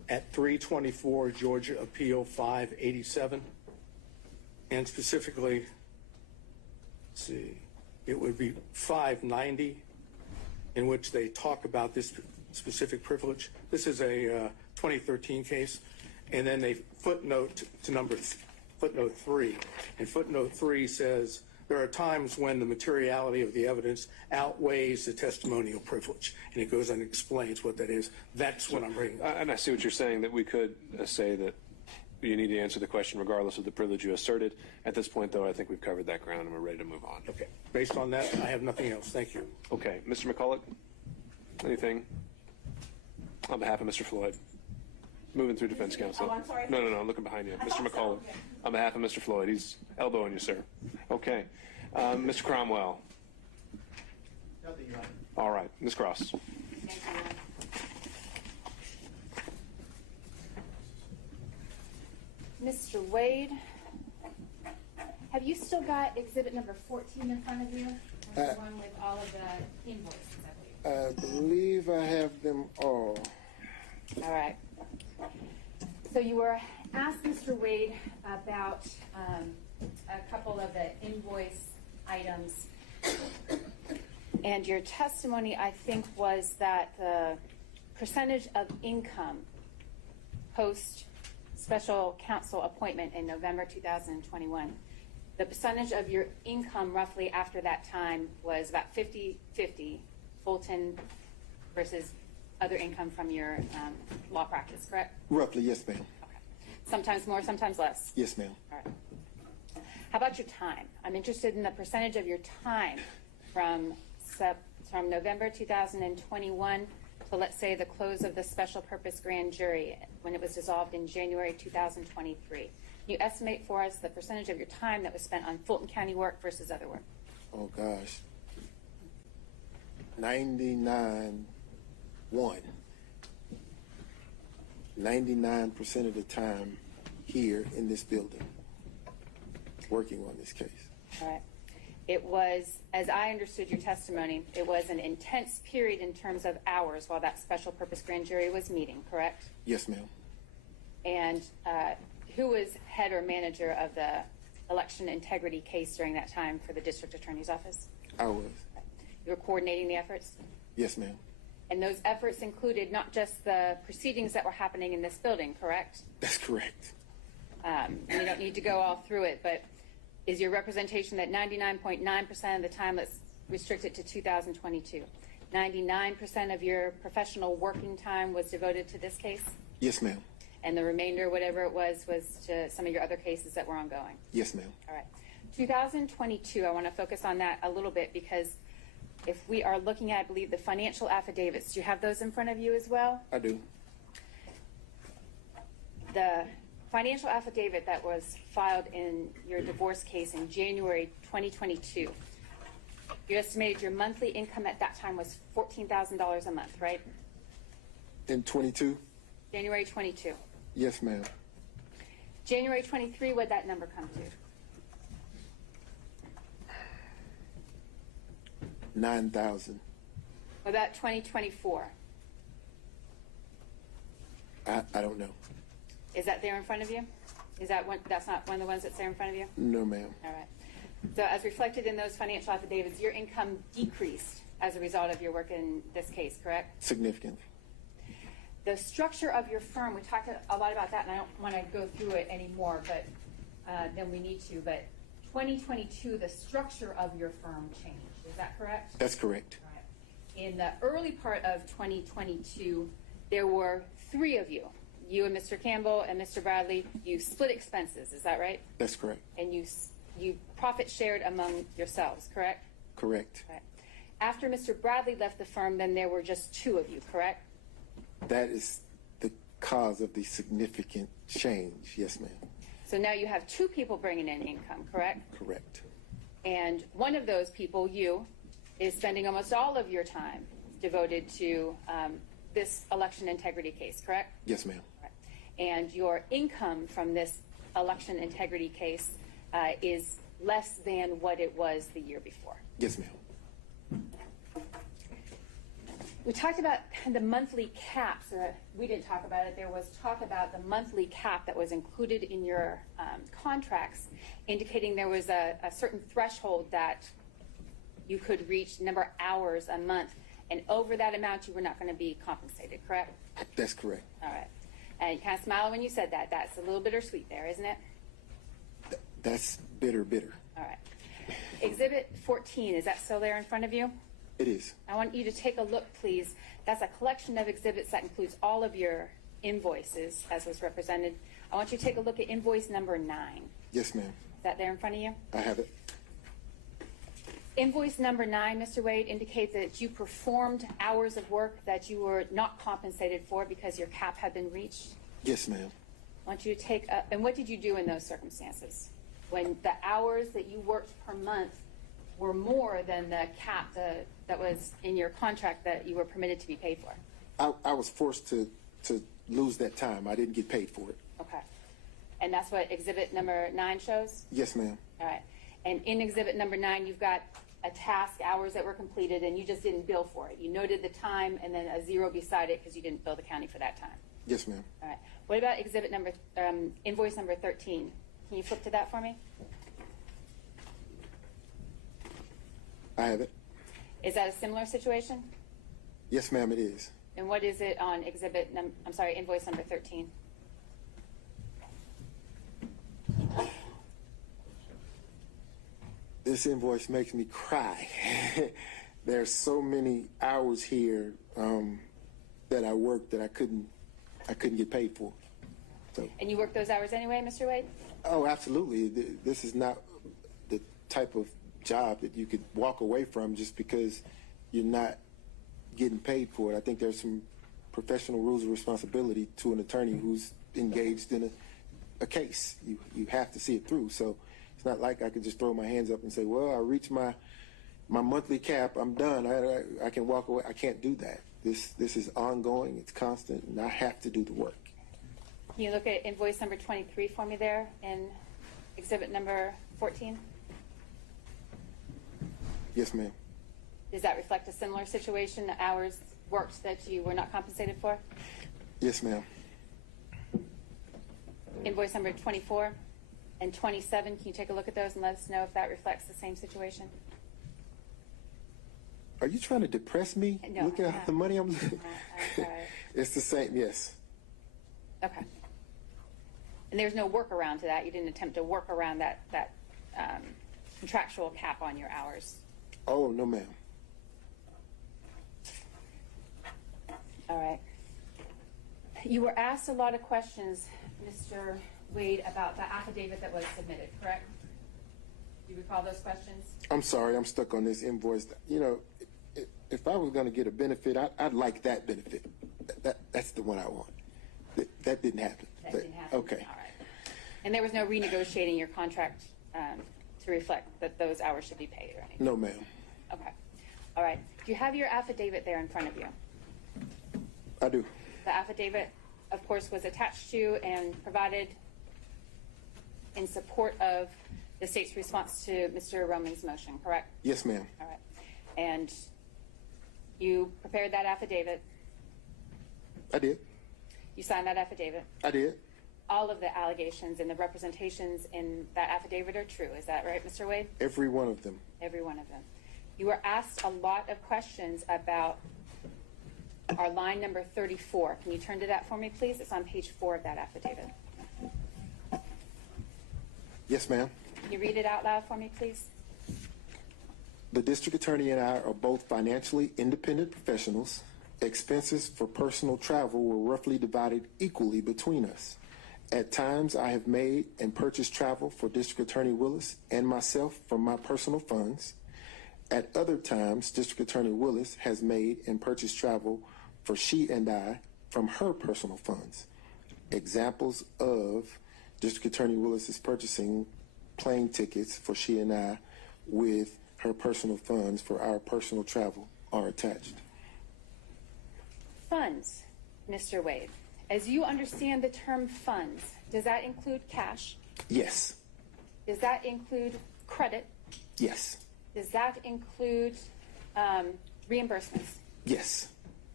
at 324 Georgia Appeal 587. And specifically, let's see, it would be 590, in which they talk about this specific privilege. This is a 2013 case. And then they footnote to footnote 3. And footnote 3 says, there are times when the materiality of the evidence outweighs the testimonial privilege. And it goes and explains what that is. That's what I'm bringing up. And I see what you're saying, that we could say that you need to answer the question regardless of the privilege you asserted. At this point, though, I think we've covered that ground and we're ready to move on. Okay. Based on that, I have nothing else. Thank you. Okay. Mr. McCulloch, anything on behalf of Mr. Floyd? Moving through defense counsel. Oh, I'm sorry. No, looking behind you. Mr. McCulloch, okay. On behalf of Mr. Floyd, he's elbowing you, sir. Okay. Mr. Cromwell. Nothing, Your Honor. All right. Ms. Cross. Mr. Wade, have you still got exhibit number 14 in front of you? That's the one with all of the invoices, I believe. I have them all. All right. So you were asked, Mr. Wade, about a couple of the invoice items. And your testimony, I think, was that the percentage of income post special counsel appointment in November 2021, the percentage of your income roughly after that time was about 50-50, Fulton versus other income from your law practice, correct? Roughly, yes, ma'am. Okay. Sometimes more, sometimes less? Yes, ma'am. All right. How about your time? I'm interested in the percentage of your time from November 2021 to, let's say, the close of the special purpose grand jury when it was dissolved in January 2023. Can you estimate for us the percentage of your time that was spent on Fulton County work versus other work? Oh, gosh. 99% of the time here in this building working on this case. All right. It was, as I understood your testimony, it was an intense period in terms of hours while that special purpose grand jury was meeting, correct? Yes, ma'am. And who was head or manager of the election integrity case during that time for the district attorney's office? I was. You were coordinating the efforts? Yes, ma'am. And those efforts included not just the proceedings that were happening in this building, correct? That's correct. We don't need to go all through it, but is your representation that 99.9% of the time, let's restrict it to 2022, 99% of your professional working time was devoted to this case? Yes, ma'am. And the remainder, whatever it was to some of your other cases that were ongoing? Yes, ma'am. All right. 2022, I want to focus on that a little bit because if we are looking at, I believe, the financial affidavits, do you have those in front of you as well? I do. The financial affidavit that was filed in your divorce case in January 2022, you estimated your monthly income at that time was $14,000 a month, right? In 22? January 22. Yes, ma'am. January 23, what'd that number come to? 9,000. What about 2024? I don't know. Is that there in front of you? Is that one? That's not one of the ones that's there in front of you? No, ma'am. All right. So as reflected in those financial affidavits, your income decreased as a result of your work in this case, correct? Significantly. The structure of your firm, we talked a lot about that, and I don't want to go through it anymore than we need to, but 2022, the structure of your firm changed. Is that correct? That's correct. All right. In the early part of 2022, there were 3 of you. You and Mr. Campbell and Mr. Bradley, you split expenses, is that right? That's correct. And you profit shared among yourselves, correct? Correct. Right. After Mr. Bradley left the firm, then there were just 2 of you, correct? That is the cause of the significant change. Yes, ma'am. So now you have 2 people bringing in income, correct? Correct. And one of those people, you, is spending almost all of your time devoted to this election integrity case, correct? Yes, ma'am. Right. And your income from this election integrity case is less than what it was the year before. Yes, ma'am. We talked about the monthly caps. We didn't talk about it. There was talk about the monthly cap that was included in your contracts, indicating there was a certain threshold that you could reach, number of hours a month, and over that amount you were not going to be compensated, correct? That's correct. All right. And you kind of smiled when you said that. That's a little bittersweet there, isn't it? That's bitter. All right. Exhibit 14, is that still there in front of you? It is. I want you to take a look, please. That's a collection of exhibits that includes all of your invoices, as was represented. I want you to take a look at invoice number 9. Yes, ma'am. Is that there in front of you? I have it. Invoice number 9, Mr. Wade, indicates that you performed hours of work that you were not compensated for because your cap had been reached. Yes, ma'am. I want you to take and what did you do in those circumstances? When the hours that you worked per month were more than the cap that was in your contract that you were permitted to be paid for? I was forced to lose that time. I didn't get paid for it. Okay. And that's what exhibit number 9 shows? Yes, ma'am. All right. And in exhibit number 9, you've got a task, hours that were completed, and you just didn't bill for it. You noted the time and then a 0 beside it because you didn't bill the county for that time. Yes, ma'am. All right. What about exhibit number, invoice number 13? Can you flip to that for me? I have it. Is that a similar situation? Yes, ma'am, it is. And what is it on invoice number 13? This invoice makes me cry. There's so many hours here that I worked that I couldn't get paid for. So. And you worked those hours anyway, Mr. Wade? Oh, absolutely. This is not the type of job that you could walk away from just because you're not getting paid for it. I think there's some professional rules of responsibility to an attorney who's engaged in a case. You have to see it through. So it's not like I could just throw my hands up and say, well, I reached my monthly cap, I'm done, I can walk away. I can't do that. This is ongoing, it's constant, and I have to do the work. Can you look at invoice number 23 for me there in exhibit number 14? Yes, ma'am. Does that reflect a similar situation, the hours worked that you were not compensated for? Yes, ma'am. Invoice number 24 and 27, can you take a look at those and let us know if that reflects the same situation? Are you trying to depress me? No, Look at the money I'm losing. Sorry. It's the same, yes. Okay. And there's no workaround to that? You didn't attempt to work around that contractual cap on your hours? Oh, no, ma'am. All right. You were asked a lot of questions, Mr. Wade, about the affidavit that was submitted, correct? Do you recall those questions? I'm sorry, I'm stuck on this invoice. You know, if I was going to get a benefit, I'd like that benefit. That's the one I want. That didn't happen. That didn't happen? Okay. All right. And there was no renegotiating your contract to reflect that those hours should be paid or anything? No, ma'am. Okay. All right. Do you have your affidavit there in front of you? I do. The affidavit, of course, was attached to and provided in support of the state's response to Mr. Roman's motion, correct? Yes, ma'am. All right. And you prepared that affidavit? I did. You signed that affidavit? I did. All of the allegations and the representations in that affidavit are true. Is that right, Mr. Wade? Every one of them. Every one of them. You were asked a lot of questions about our line number 34. Can you turn to that for me, please? It's on page 4 of that affidavit. Yes, ma'am. Can you read it out loud for me, please? The district attorney and I are both financially independent professionals. Expenses for personal travel were roughly divided equally between us. At times, I have made and purchased travel for District Attorney Willis and myself from my personal funds. At other times, District Attorney Willis has made and purchased travel for she and I from her personal funds. Examples of District Attorney Willis's purchasing plane tickets for she and I with her personal funds for our personal travel are attached. Funds, Mr. Wade. As you understand the term funds, does that include cash? Yes. Does that include credit? Yes. Does that include reimbursements? Yes.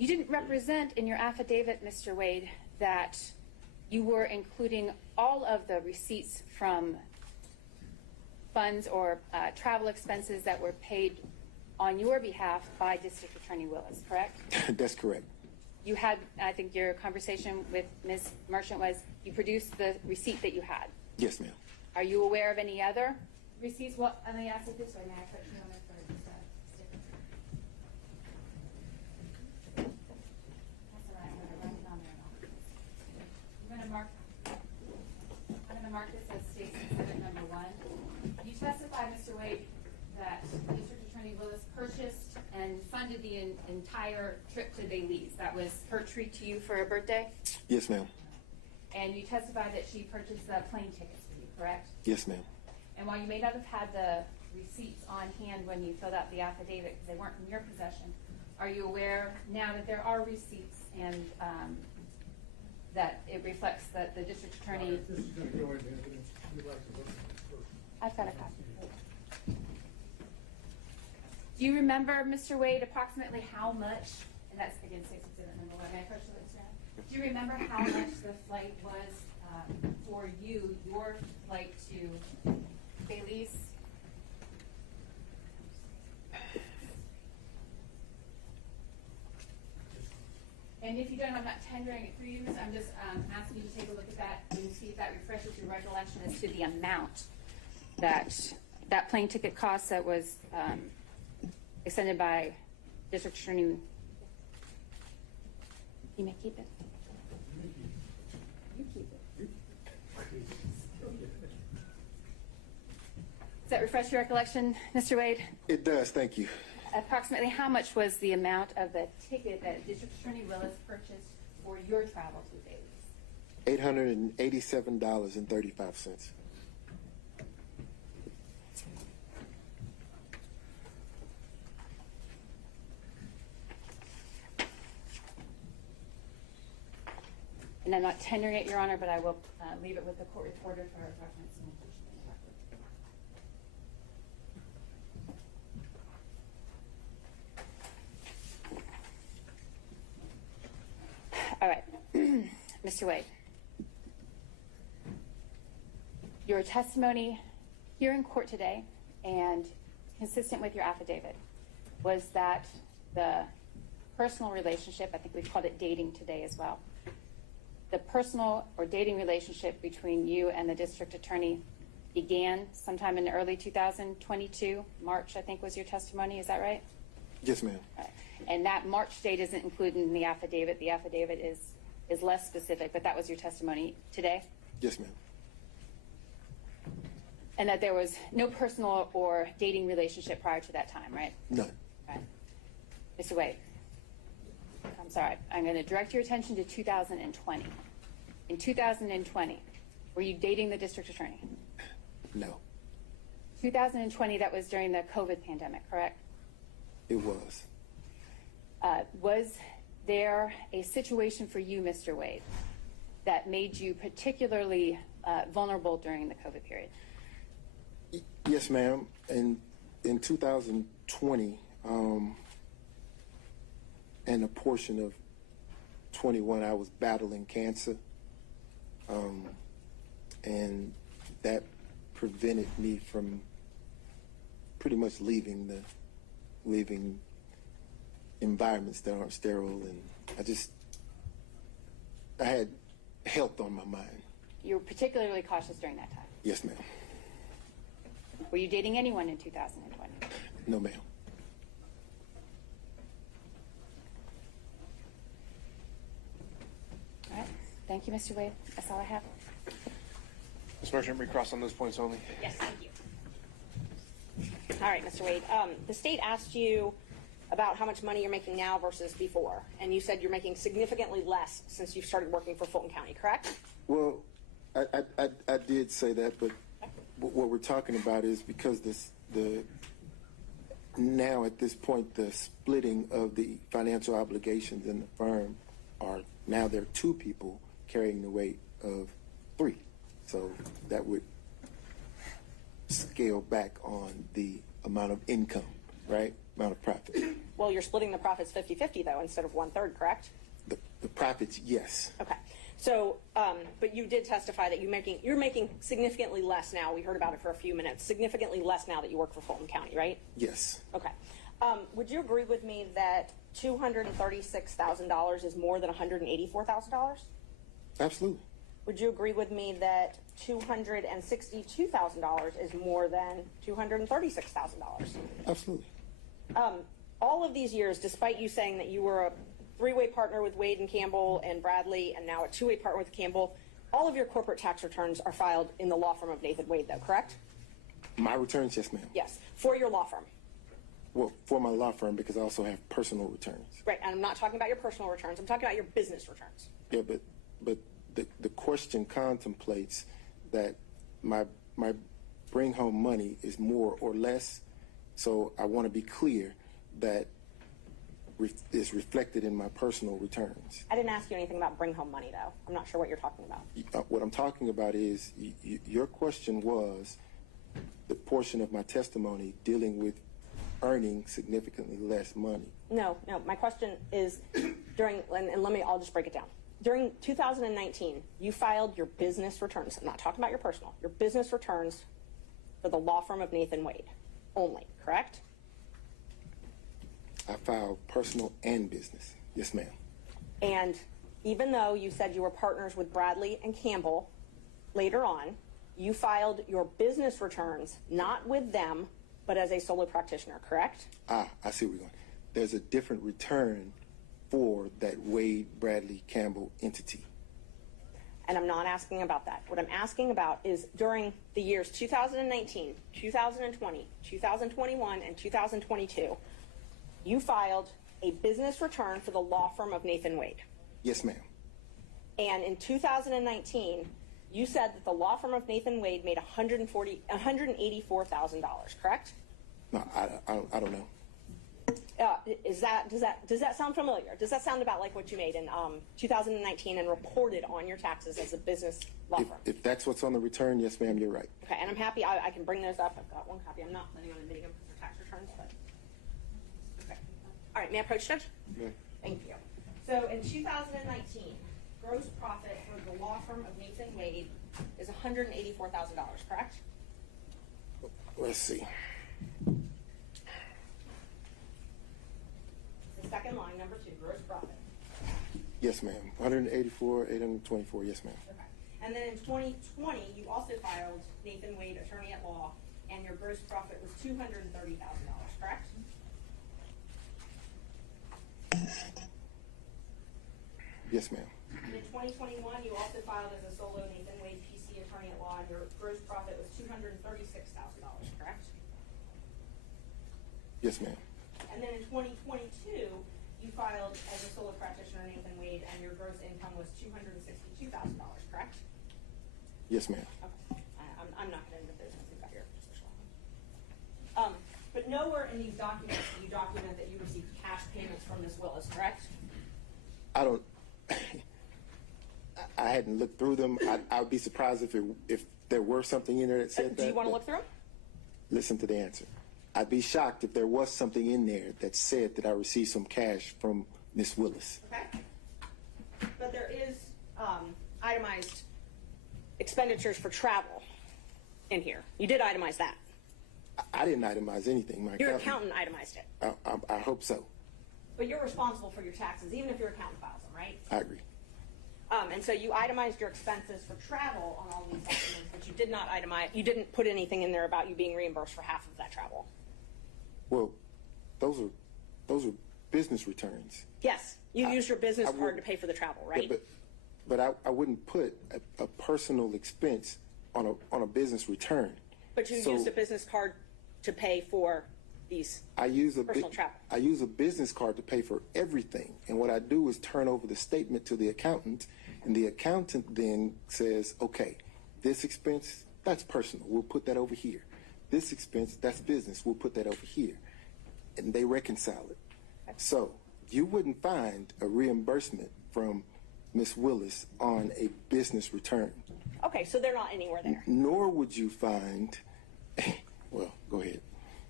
You didn't represent in your affidavit, Mr. Wade, that you were including all of the receipts from funds or travel expenses that were paid on your behalf by District Attorney Willis, correct? That's correct. You had, I think your conversation with Ms. Merchant was, you produced the receipt that you had. Yes, ma'am. Are you aware of any other receipts? Well, let me ask it this way. May I put you on it for just a sticker? That's all right. I'm going to write it on there. I'm going to mark this as State's Exhibit number 1. You testify, Mr. Wade, that District Attorney Willis purchased and funded the entire trip to Belize. That was her treat to you for a birthday? Yes, ma'am. And you testified that she purchased the plane tickets for you, correct? Yes, ma'am. And while you may not have had the receipts on hand when you filled out the affidavit because they weren't in your possession, are you aware now that there are receipts and that it reflects that the district attorney... This is going to go into evidence. We'd like to look at it first. I've got a copy. Do you remember, Mr. Wade, approximately how much, and that's again State's Exhibit number 1, may I first look at that? Do you remember how much the flight was for you, your flight to Belize? And if you don't, I'm not tendering it for you, so I'm just asking you to take a look at that and see if that refreshes your recollection as to the amount that plane ticket cost that was extended by District Attorney. You may keep it. You keep it. Does that refresh your recollection, Mr. Wade? It does, thank you. Approximately how much was the amount of the ticket that District Attorney Willis purchased for your travel to Belize? $887.35. And I'm not tendering it, Your Honor, but I will leave it with the court reporter for reference and inclusion in the record. All right, Mr. Wade. Your testimony here in court today and consistent with your affidavit was that the personal relationship, I think we've called it dating today as well, the personal or dating relationship between you and the district attorney began sometime in early 2022, March, I think was your testimony, is that right? Yes, ma'am. Right. And that March date isn't included in the affidavit. The affidavit is less specific, but that was your testimony today? Yes, ma'am. And that there was no personal or dating relationship prior to that time, right? None. Right. Mr. Wade, I'm sorry. I'm going to direct your attention to 2020. In 2020, were you dating the district attorney? No. 2020, that was during the COVID pandemic, correct? It was. Was there a situation for you, Mr. Wade, that made you particularly vulnerable during the COVID period? Yes, ma'am. In 2020, and a portion of 21, I was battling cancer, and that prevented me from pretty much leaving environments that aren't sterile, and I had health on my mind. You were particularly cautious during that time? Yes, ma'am. Were you dating anyone in 2020? No, ma'am. All right. Thank you, Mr. Wade. That's all I have. Ms. Merchant, recross on those points only. Yes, thank you. All right, Mr. Wade. The state asked you about how much money you're making now versus before, and you said you're making significantly less since you've started working for Fulton County, correct? Well, I did say that, but what we're talking about is because now at this point the splitting of the financial obligations in the firm are now there are 2 people carrying the weight of 3, so that would scale back on the amount of income, right? amount of profit. Well, you're splitting the profits 50-50 though, instead of 1/3, correct? The profits, yes. Okay. So, but you did testify that you're making significantly less now. We heard about it for a few minutes. Significantly less now that you work for Fulton County, right? Yes. Okay. Would you agree with me that $236,000 is more than $184,000? Absolutely. Would you agree with me that $262,000 is more than $236,000? Absolutely. All of these years, despite you saying that you were a three-way partner with Wade and Campbell and Bradley, and now a two-way partner with Campbell, all of your corporate tax returns are filed in the law firm of Nathan Wade, though, correct? My returns, yes, ma'am. Yes, for your law firm. Well, for my law firm, because I also have personal returns. Right, and I'm not talking about your personal returns. I'm talking about your business returns. Yeah, but the question contemplates that my bring home money is more or less, so I want to be clear that is reflected in my personal returns. I didn't ask you anything about bring home money, though. I'm not sure what you're talking about. What I'm talking about is your question was the portion of my testimony dealing with earning significantly less money. No, my question is I'll just break it down. During 2019, you filed your business returns. I'm not talking about your personal. Your business returns for the law firm of Nathan Wade only, correct? I filed personal and business. Yes, ma'am. And even though you said you were partners with Bradley and Campbell later on, you filed your business returns not with them, but as a solo practitioner, correct? I see where we're going. There's a different return for that Wade, Bradley, Campbell entity. And I'm not asking about that. What I'm asking about is during the years 2019, 2020, 2021, and 2022, you filed a business return for the law firm of Nathan Wade. Yes, ma'am. And in 2019, you said that the law firm of Nathan Wade made $184,000, correct? No, I don't know. Does that sound familiar? Does that sound about like what you made in 2019 and reported on your taxes as a business law firm? If that's what's on the return, yes, ma'am, you're right. Okay, and I'm happy. I can bring those up. I've got one copy. I'm not planning on admitting them because they're tax returns, but okay. All right, may I approach, Judge? Yeah. Thank you. So in 2019, gross profit for the law firm of Nathan Wade is $184,000, correct? Let's see. The second line, number 2, gross profit. Yes, ma'am. 184,824. Yes, ma'am. Okay. And then in 2020, you also filed Nathan Wade, attorney at law, and your gross profit was $230,000, correct? Yes, ma'am. And in 2021, you also filed as a solo Nathan Wade PC attorney at law, and your gross profit was $236,000, correct? Yes, ma'am. And then in 2022, you filed as a solo practitioner Nathan Wade, and your gross income was $262,000, correct? Yes, ma'am. Okay. I'm not going to end the business. We've got your official. But nowhere in these documents do you document that you received cash payments from Ms. Willis, correct? I don't. I hadn't looked through them. I would be surprised if there were something in there that said that. Do you want to look through them? Listen to the answer. I'd be shocked if there was something in there that said that I received some cash from Ms. Willis. Okay. But there is itemized expenditures for travel in here. You did itemize that. I didn't itemize anything. Your accountant itemized it. I hope so. But you're responsible for your taxes, even if your accountant files them, right? I agree. And so you itemized your expenses for travel on all these documents, but you did not itemize. You didn't put anything in there about you being reimbursed for half of that travel. Well, those are business returns. Yes, you used your business card to pay for the travel, right? Yeah, but I wouldn't put a personal expense on a business return. But you used a business card to pay for these personal travel. I use a business card to pay for everything. And what I do is turn over the statement to the accountant, and the accountant then says, okay, this expense, that's personal. We'll put that over here. This expense, that's business. We'll put that over here. And they reconcile it. So you wouldn't find a reimbursement from Ms. Willis on a business return. Okay, so they're not anywhere there. Nor would you find, well, go ahead.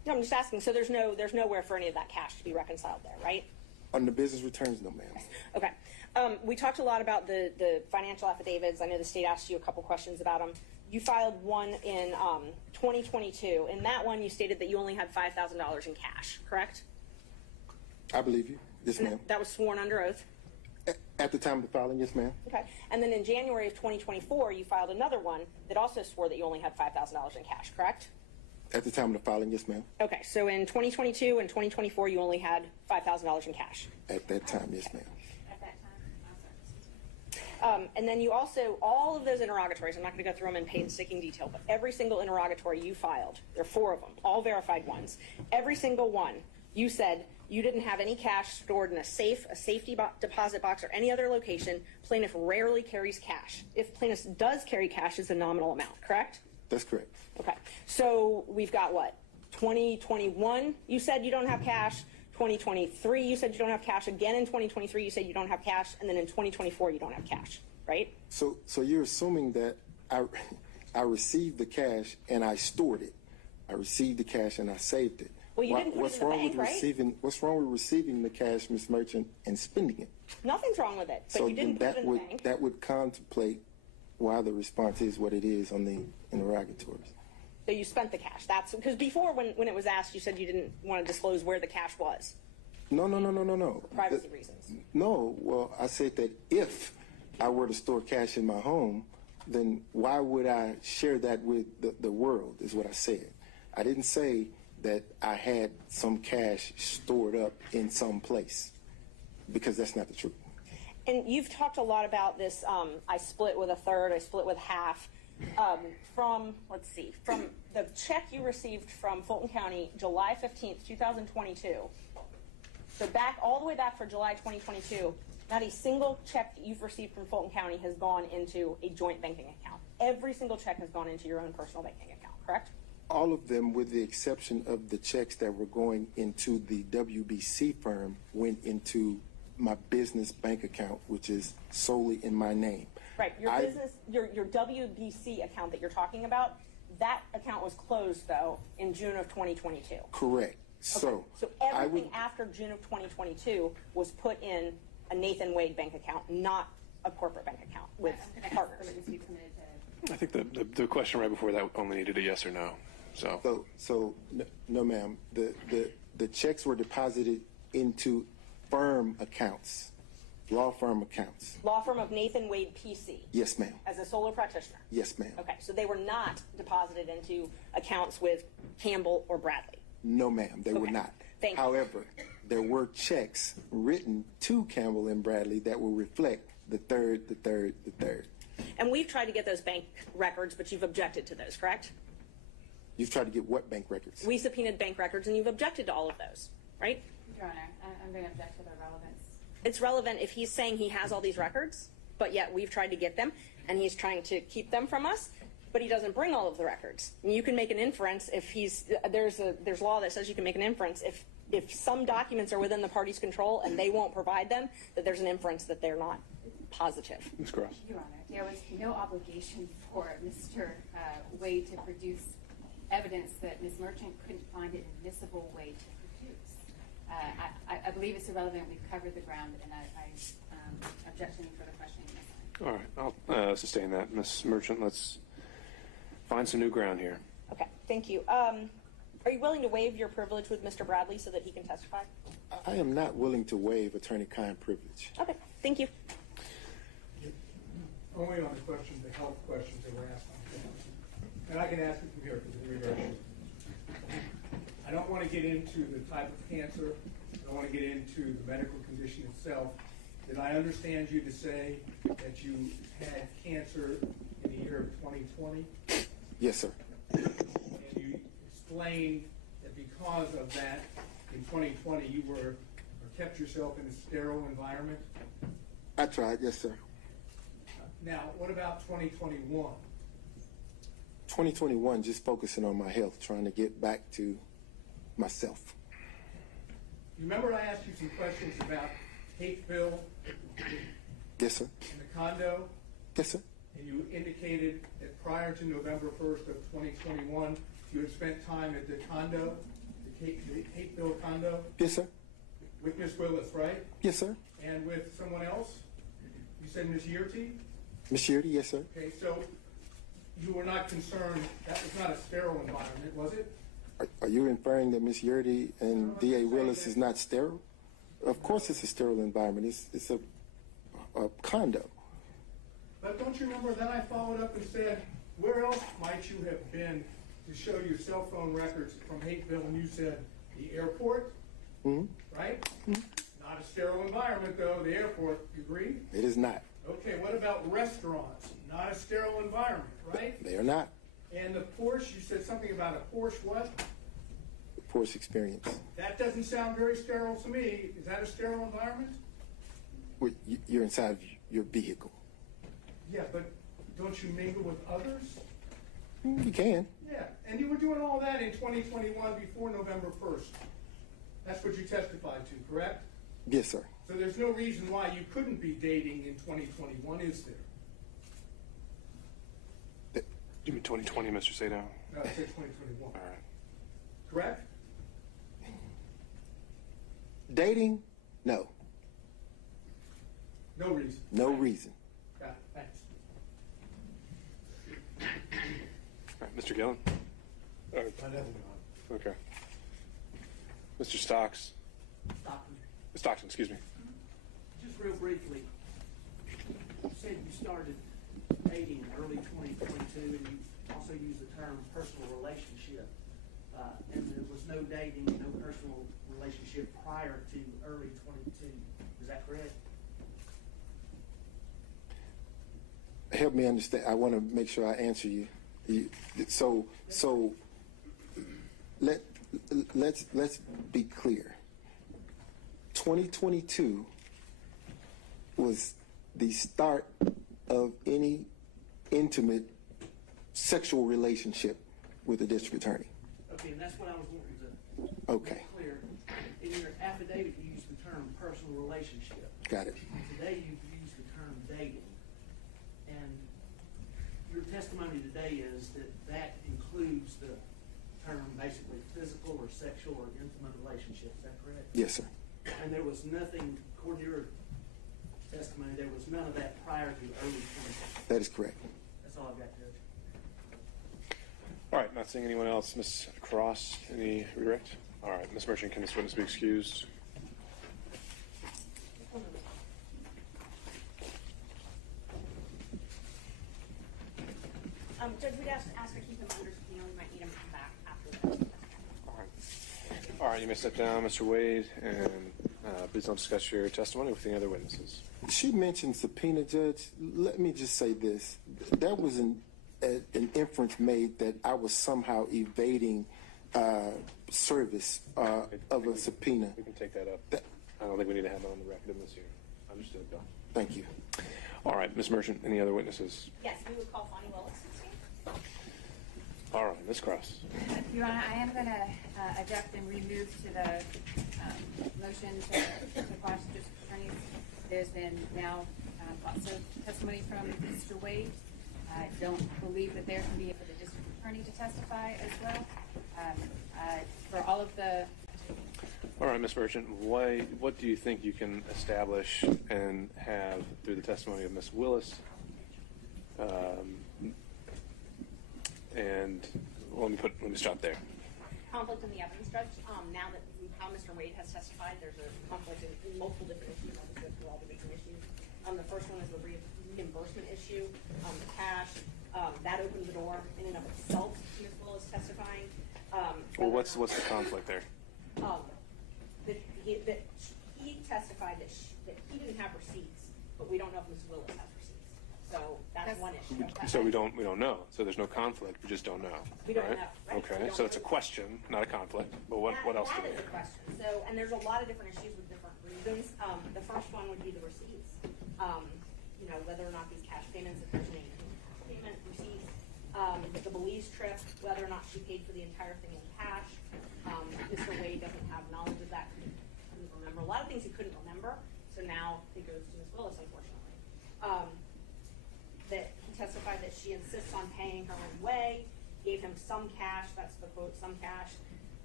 No, I'm just asking. So there's nowhere for any of that cash to be reconciled there, right? On the business returns, no, ma'am. Okay. We talked a lot about the financial affidavits. I know the state asked you a couple questions about them. You filed one in 2022. In that one, you stated that you only had $5,000 in cash, correct? I believe you. Yes, ma'am. That was sworn under oath. At the time of the filing, yes, ma'am. Okay. And then in January of 2024, you filed another one that also swore that you only had $5,000 in cash, correct? At the time of the filing, yes, ma'am. Okay. So in 2022 and 2024, you only had $5,000 in cash. At that time, yes, ma'am. At that time? And then you also, all of those interrogatories, I'm not going to go through them in painstaking detail, but every single interrogatory you filed, there are 4 of them, all verified ones. Every single one, you said you didn't have any cash stored in a safe, a safety deposit box, or any other location. Plaintiff rarely carries cash. If plaintiff does carry cash, it's a nominal amount, correct? That's correct. Okay. So we've got what? 2021, you said you don't have cash. 2023, you said you don't have cash. Again in 2023, you said you don't have cash. And then in 2024, you don't have cash, right? So you're assuming that I received the cash and I stored it. I received the cash and I saved it. Well, you didn't put it in the bank, right? What's wrong with receiving the cash, Ms. Merchant, and spending it? Nothing's wrong with it, but So you didn't put it in the bank. that would contemplate why the response is what it is on the interrogatories. So you spent the cash. That's because before, when it was asked, you said you didn't want to disclose where the cash was. No. For privacy reasons. No. Well, I said that if I were to store cash in my home, then why would I share that with the world, is what I said. I didn't say that I had some cash stored up in some place, because that's not the truth. And you've talked a lot about this, I split with a third, I split with half. From the check you received from Fulton County, July 15th, 2022. So all the way back for July 2022, not a single check that you've received from Fulton County has gone into a joint banking account. Every single check has gone into your own personal banking account, correct? All of them, with the exception of the checks that were going into the WBC firm, went into my business bank account, which is solely in my name. Right. Your WBC account that you're talking about, that account was closed, though, in June of 2022. Correct. So everything after June of 2022 was put in a Nathan Wade bank account, not a corporate bank account with partners. I think the question right before that only needed a yes or no. So no, ma'am. The checks were deposited into firm accounts, law firm accounts. Law firm of Nathan Wade PC. Yes, ma'am. As a solo practitioner. Yes, ma'am. Okay, so they were not deposited into accounts with Campbell or Bradley. No, ma'am, they were not. Thank you. However, there were checks written to Campbell and Bradley that will reflect the third. And we've tried to get those bank records, but you've objected to those, correct? You've tried to get what bank records? We subpoenaed bank records, and you've objected to all of those, right? Your Honor, I'm going to object to the relevance. It's relevant if he's saying he has all these records, but yet we've tried to get them, and he's trying to keep them from us, but he doesn't bring all of the records. And you can make an inference if there's law that says you can make an inference if some documents are within the party's control and they won't provide them, that there's an inference that they're not positive. Ms. Cross. Your Honor, there was no obligation for Mr. Wade to produce evidence that Ms. Merchant couldn't find an admissible way to produce. I believe it's irrelevant. We've covered the ground, and I object to any further questioning. All right, I'll sustain that. Ms. Merchant, let's find some new ground here. Okay, thank you. Are you willing to waive your privilege with Mr. Bradley so that he can testify? I am not willing to waive attorney-client privilege. Okay, thank you. Only on the questions, the health questions that were asked on campus. And I can ask it from here because it's very short. I don't want to get into the type of cancer. I don't want to get into the medical condition itself. Did I understand you to say that you had cancer in the year of 2020? Yes, sir. And you explained that because of that, in 2020, you kept yourself in a sterile environment? I tried, yes, sir. Now, what about 2021? 2021, just focusing on my health, trying to get back to myself. You remember I asked you some questions about Hateville? Yes, sir. In the condo? Yes, sir. And you indicated that prior to November 1st of 2021, you had spent time at the condo? Hapeville condo Yes, sir. with Miss Willis, right? Yes, sir. And with someone else? You said Miss Yearty? Miss Shirley, yes, sir. Okay, so you were not concerned, that was not a sterile environment, was it? Are you inferring that Miss Yurdy and No, I'm D.A. just Willis saying is not sterile? Of course it's a sterile environment. It's a condo. But don't you remember then I followed up and said, where else might you have been to show your cell phone records from Hapeville? And you said, the airport, right? Not a sterile environment though, the airport, you agree? It is not. Okay, what about restaurants? Not a sterile environment, right? They are not. And the Porsche, you said something about a Porsche what? The Porsche experience. That doesn't sound very sterile to me. Is that a sterile environment? You're inside of your vehicle. Yeah, but don't you mingle with others? You can. Yeah, and you were doing all that in 2021 before November 1st. That's what you testified to, correct? Yes, sir. So there's no reason why you couldn't be dating in 2021, is there? You mean 2020, Mr. Sadow? No, it said 2021. All right. Correct? Dating? No. No reason. No reason. Got it. Thanks. All right, Mr. Gillen? Okay. Mr. Stocks? Stockton, excuse me. Just real briefly, you said you started dating in early 2022, and you also used the term personal relationship. And there was no dating, no personal relationship prior to early 22. Is that correct? Help me understand. I want to make sure I answer you. So let's be clear. 2022 was the start of any intimate sexual relationship with the district attorney. Okay, and that's what I was wanting to Okay. make clear. In your affidavit, you used the term personal relationship. Got it. Today, you've used the term dating. And your testimony today is that that includes the term basically physical or sexual or intimate relationship. Is that correct? Yes, sir. And there was nothing, according to your testimony, there was none of that prior to early 20. That is correct. That's all I've got, Judge. All right, not seeing anyone else. Ms. Cross, any redirect? All right, Ms. Merchant, can this witness be excused? Judge, we'd ask to keep him under subpoena. We might need him to come back after that. All right, you may step down, Mr. Wade, and please don't discuss your testimony with any other witnesses. She mentioned subpoena, Judge. Let me just say this. That was an inference made that I was somehow evading service of a subpoena. We can take that up. I don't think we need to have that on the record in this hearing. Understood, Bill. Thank you. All right, Ms. Merchant, any other witnesses? Yes, we would call Fani Willis. All right, Ms. Cross. Your Honor, I am going to object and remove to the motion to quash the district attorneys. There's been now lots of testimony from Mr. Wade. I don't believe that there can be for the district attorney to testify as well. For all of the... All right, Ms. Merchant, what do you think you can establish and have through the testimony of Ms. Willis? And let me stop there. Conflict in the evidence, Judge. Now that how Mr. Wade has testified, there's a conflict in multiple different issues. I'll just go through all the different issues. The first one is the reimbursement issue. The cash, that opens the door in and of itself to Ms. Willis testifying. Well, what's the conflict there? That he testified that he didn't have receipts, but we don't know if Ms. Willis has receipts. So that's one issue. So we don't know. So there's no conflict. We just don't know. We don't right? know. Right? Okay. So it's a question, not a conflict. But what else do we That is a have? question. So, and there's a lot of different issues with different reasons. The first one would be the receipts. Whether or not these cash payments, if there's any payment receipts. The Belize trip, whether or not she paid for the entire thing in cash. Mr. Wade doesn't have knowledge of that. Couldn't remember a lot of things he couldn't remember. So now it goes to Ms. Willis, unfortunately. That he testified that she insists on paying her own way, gave him some cash, that's the quote, some cash,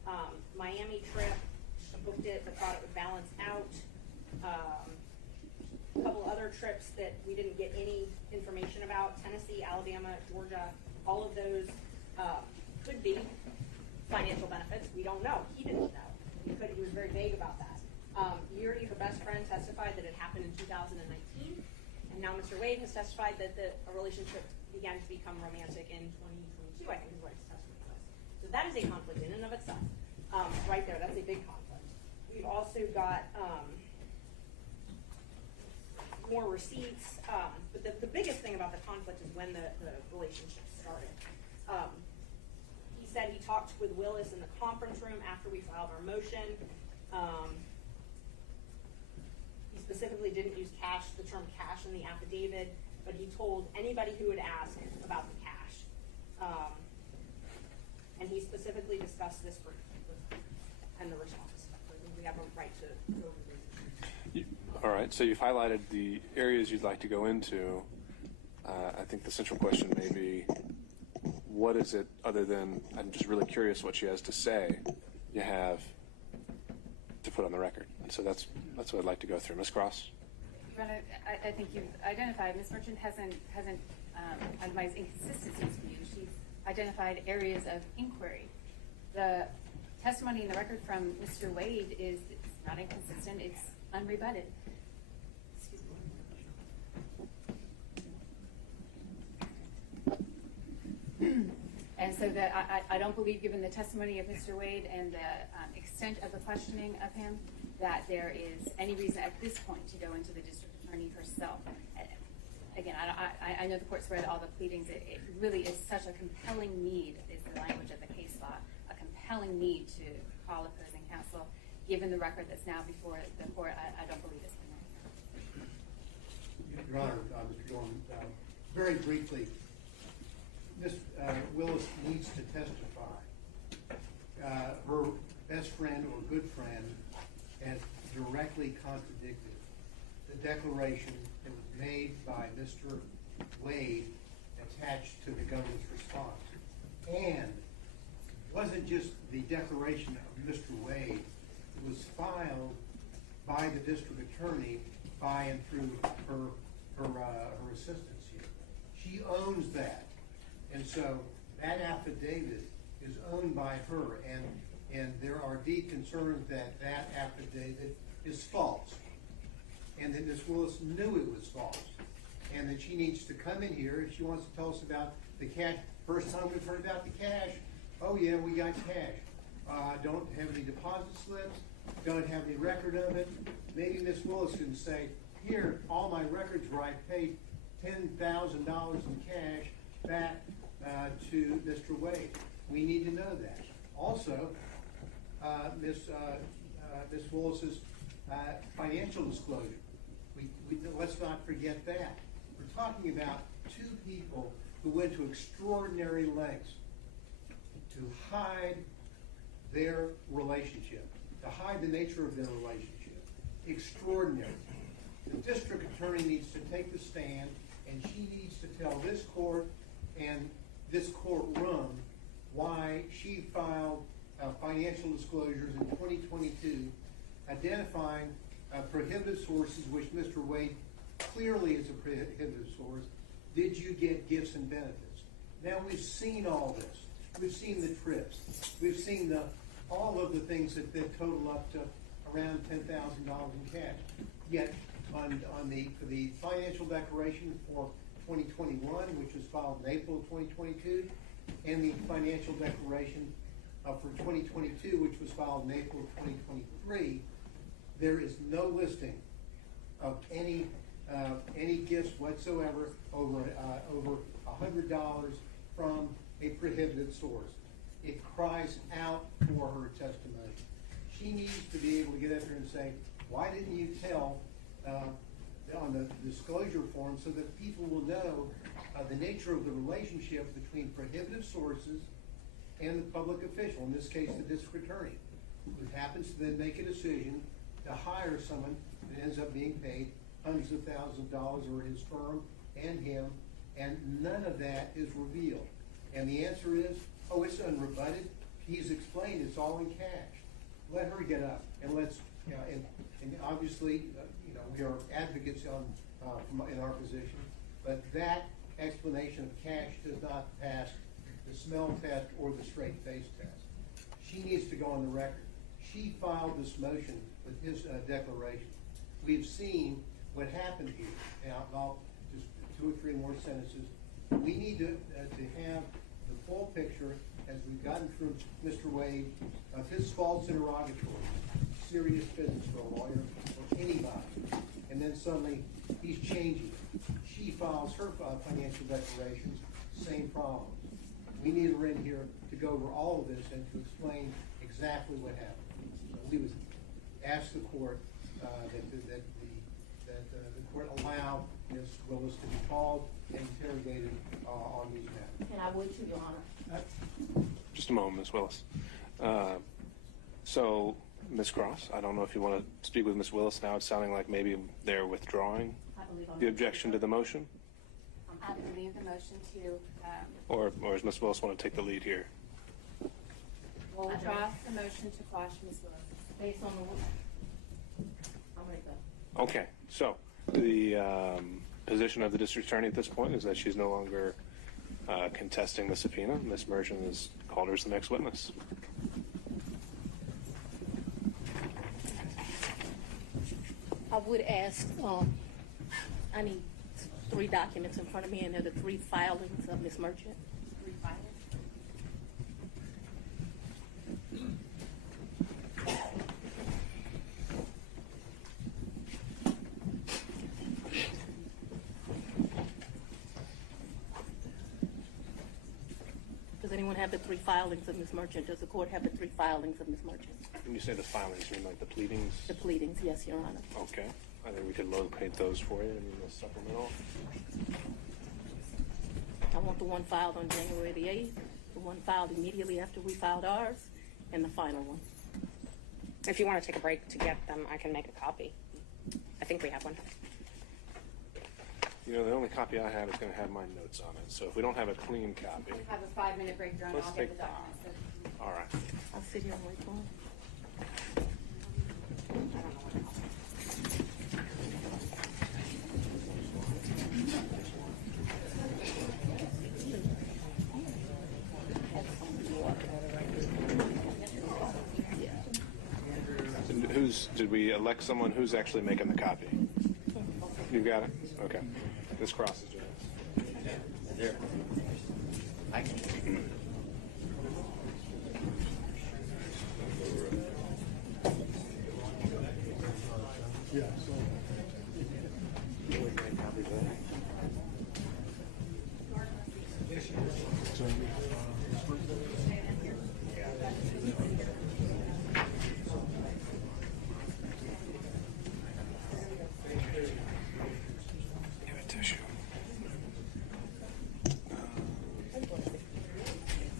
Miami trip, booked it, but thought it would balance out. A couple other trips that we didn't get any information about, Tennessee, Alabama, Georgia, all of those could be financial benefits. We don't know. He didn't know. He was very vague about that. Yuri, her best friend, testified that it happened in 2019, and now Mr. Wade has testified that a relationship began to become romantic in 2022, I think is what his testimony was. So that is a conflict in and of itself. Right there, that's a big conflict. We've also got more receipts, but the biggest thing about the conflict is when the relationship started. He said he talked with Willis in the conference room after we filed our motion. He specifically didn't use the term cash in the affidavit, but he told anybody who would ask about the cash. And he specifically discussed this and the response. We have a right to go over these. All right, so you've highlighted the areas you'd like to go into. I think the central question may be, what is it, other than, I'm just really curious what she has to say, you have to put on the record? And so that's what I'd like to go through. Ms. Cross? I think you've identified, Ms. Merchant hasn't itemized inconsistencies for you. She's identified areas of inquiry. The testimony in the record from Mr. Wade is not inconsistent, it's unrebutted. Excuse me. And so that I don't believe, given the testimony of Mr. Wade and the extent of the questioning of him, that there is any reason at this point to go into the district attorney herself. Again, I know the court's read all the pleadings. It really is such a compelling need, is the language of the case law, a compelling need to call opposing counsel. Given the record that's now before the court, I don't believe it's been. Your Honor, Mr. Dorman, very briefly, Ms. Willis needs to testify. Her best friend or good friend has directly contradicted the declaration that was made by Mr. Wade attached to the government's response. And it wasn't just the declaration of Mr. Wade. It was filed by the district attorney by and through her assistants here. She owns that. And so that affidavit is owned by her, and there are deep concerns that that affidavit is false, and that Ms. Willis knew it was false, and that she needs to come in here if she wants to tell us about the cash. First time we've heard about the cash, oh yeah, we got cash. Don't have any deposit slips, don't have any record of it. Maybe Ms. Willis can say, here, all my records where I paid $10,000 in cash back to Mr. Wade. We need to know that. Also, Ms. Willis's financial disclosure. Let's not forget that. We're talking about two people who went to extraordinary lengths to hide their relationship, to hide the nature of their relationship. Extraordinary. The district attorney needs to take the stand, and she needs to tell this court and this courtroom why she filed financial disclosures in 2022 identifying prohibited sources, which Mr. Wade clearly is a prohibited source. Did you get gifts and benefits? Now we've seen all this. We've seen the trips. We've seen all of the things that total up to around $10,000 in cash. Yet on the financial declaration for 2021, which was filed in April of 2022, and the financial declaration for 2022, which was filed in April of 2023, there is no listing of any gifts whatsoever over $100 from a prohibited source. It cries out for her testimony. She needs to be able to get up here and say, why didn't you tell on the disclosure form, so that people will know the nature of the relationship between prohibitive sources and the public official, in this case the district attorney, who happens to then make a decision to hire someone that ends up being paid hundreds of thousands of dollars, or his firm and him, and none of that is revealed. And the answer is, oh, it's unrebutted. he's explained it's all in cash. Let her get up and let's, and obviously, we are advocates in our position, but that explanation of cash does not pass the smell test or the straight face test. She needs to go on the record. She filed this motion with his declaration. We've seen what happened here. Now, I'll just 2 or 3 more sentences. We need to have the full picture, as we've gotten through Mr. Wade, of his false interrogatory, serious business for a lawyer or anybody. And then suddenly he's changing it. She files her financial declarations, same problems. We need her in here to go over all of this and to explain exactly what happened. So we would ask the court that the court allow Ms. Willis to be called and interrogated on these matters. And I would too, Your Honor. Just a moment, Ms. Willis. So, Ms. Cross, I don't know if you want to speak with Ms. Willis now. It's sounding like maybe they're withdrawing the objection to the motion. I believe the motion to. Or does Ms. Willis want to take the lead here? We'll withdraw the motion to quash Ms. Willis. Based on the, I'll make that. Okay, so the position of the district attorney at this point is that she's no longer contesting the subpoena. Ms. Merchant has called her as the next witness. I would ask, I need 3 documents in front of me, and they're the 3 filings of Ms. Merchant. 3 filings. Does anyone have the 3 filings of Ms. Merchant? Does the court have the 3 filings of Ms. Merchant? When you say the filings, you mean like the pleadings? The pleadings, yes, Your Honor. Okay. I think we could locate those for you in the supplemental. I want the one filed on January the 8th, the one filed immediately after we filed ours, and the final one. If you want to take a break to get them, I can make a copy. I think we have one. You know, the only copy I have is going to have my notes on it. So if we don't have a clean copy, We have a 5-minute break, Your Honor. Let's I'll get take the documents. all right. I'll sit here and wait for him. I don't know what else. Did we elect someone who's actually making the copy? You got it? Okay. This crosses yours. Is there? I can. Yeah, so. Give a tissue.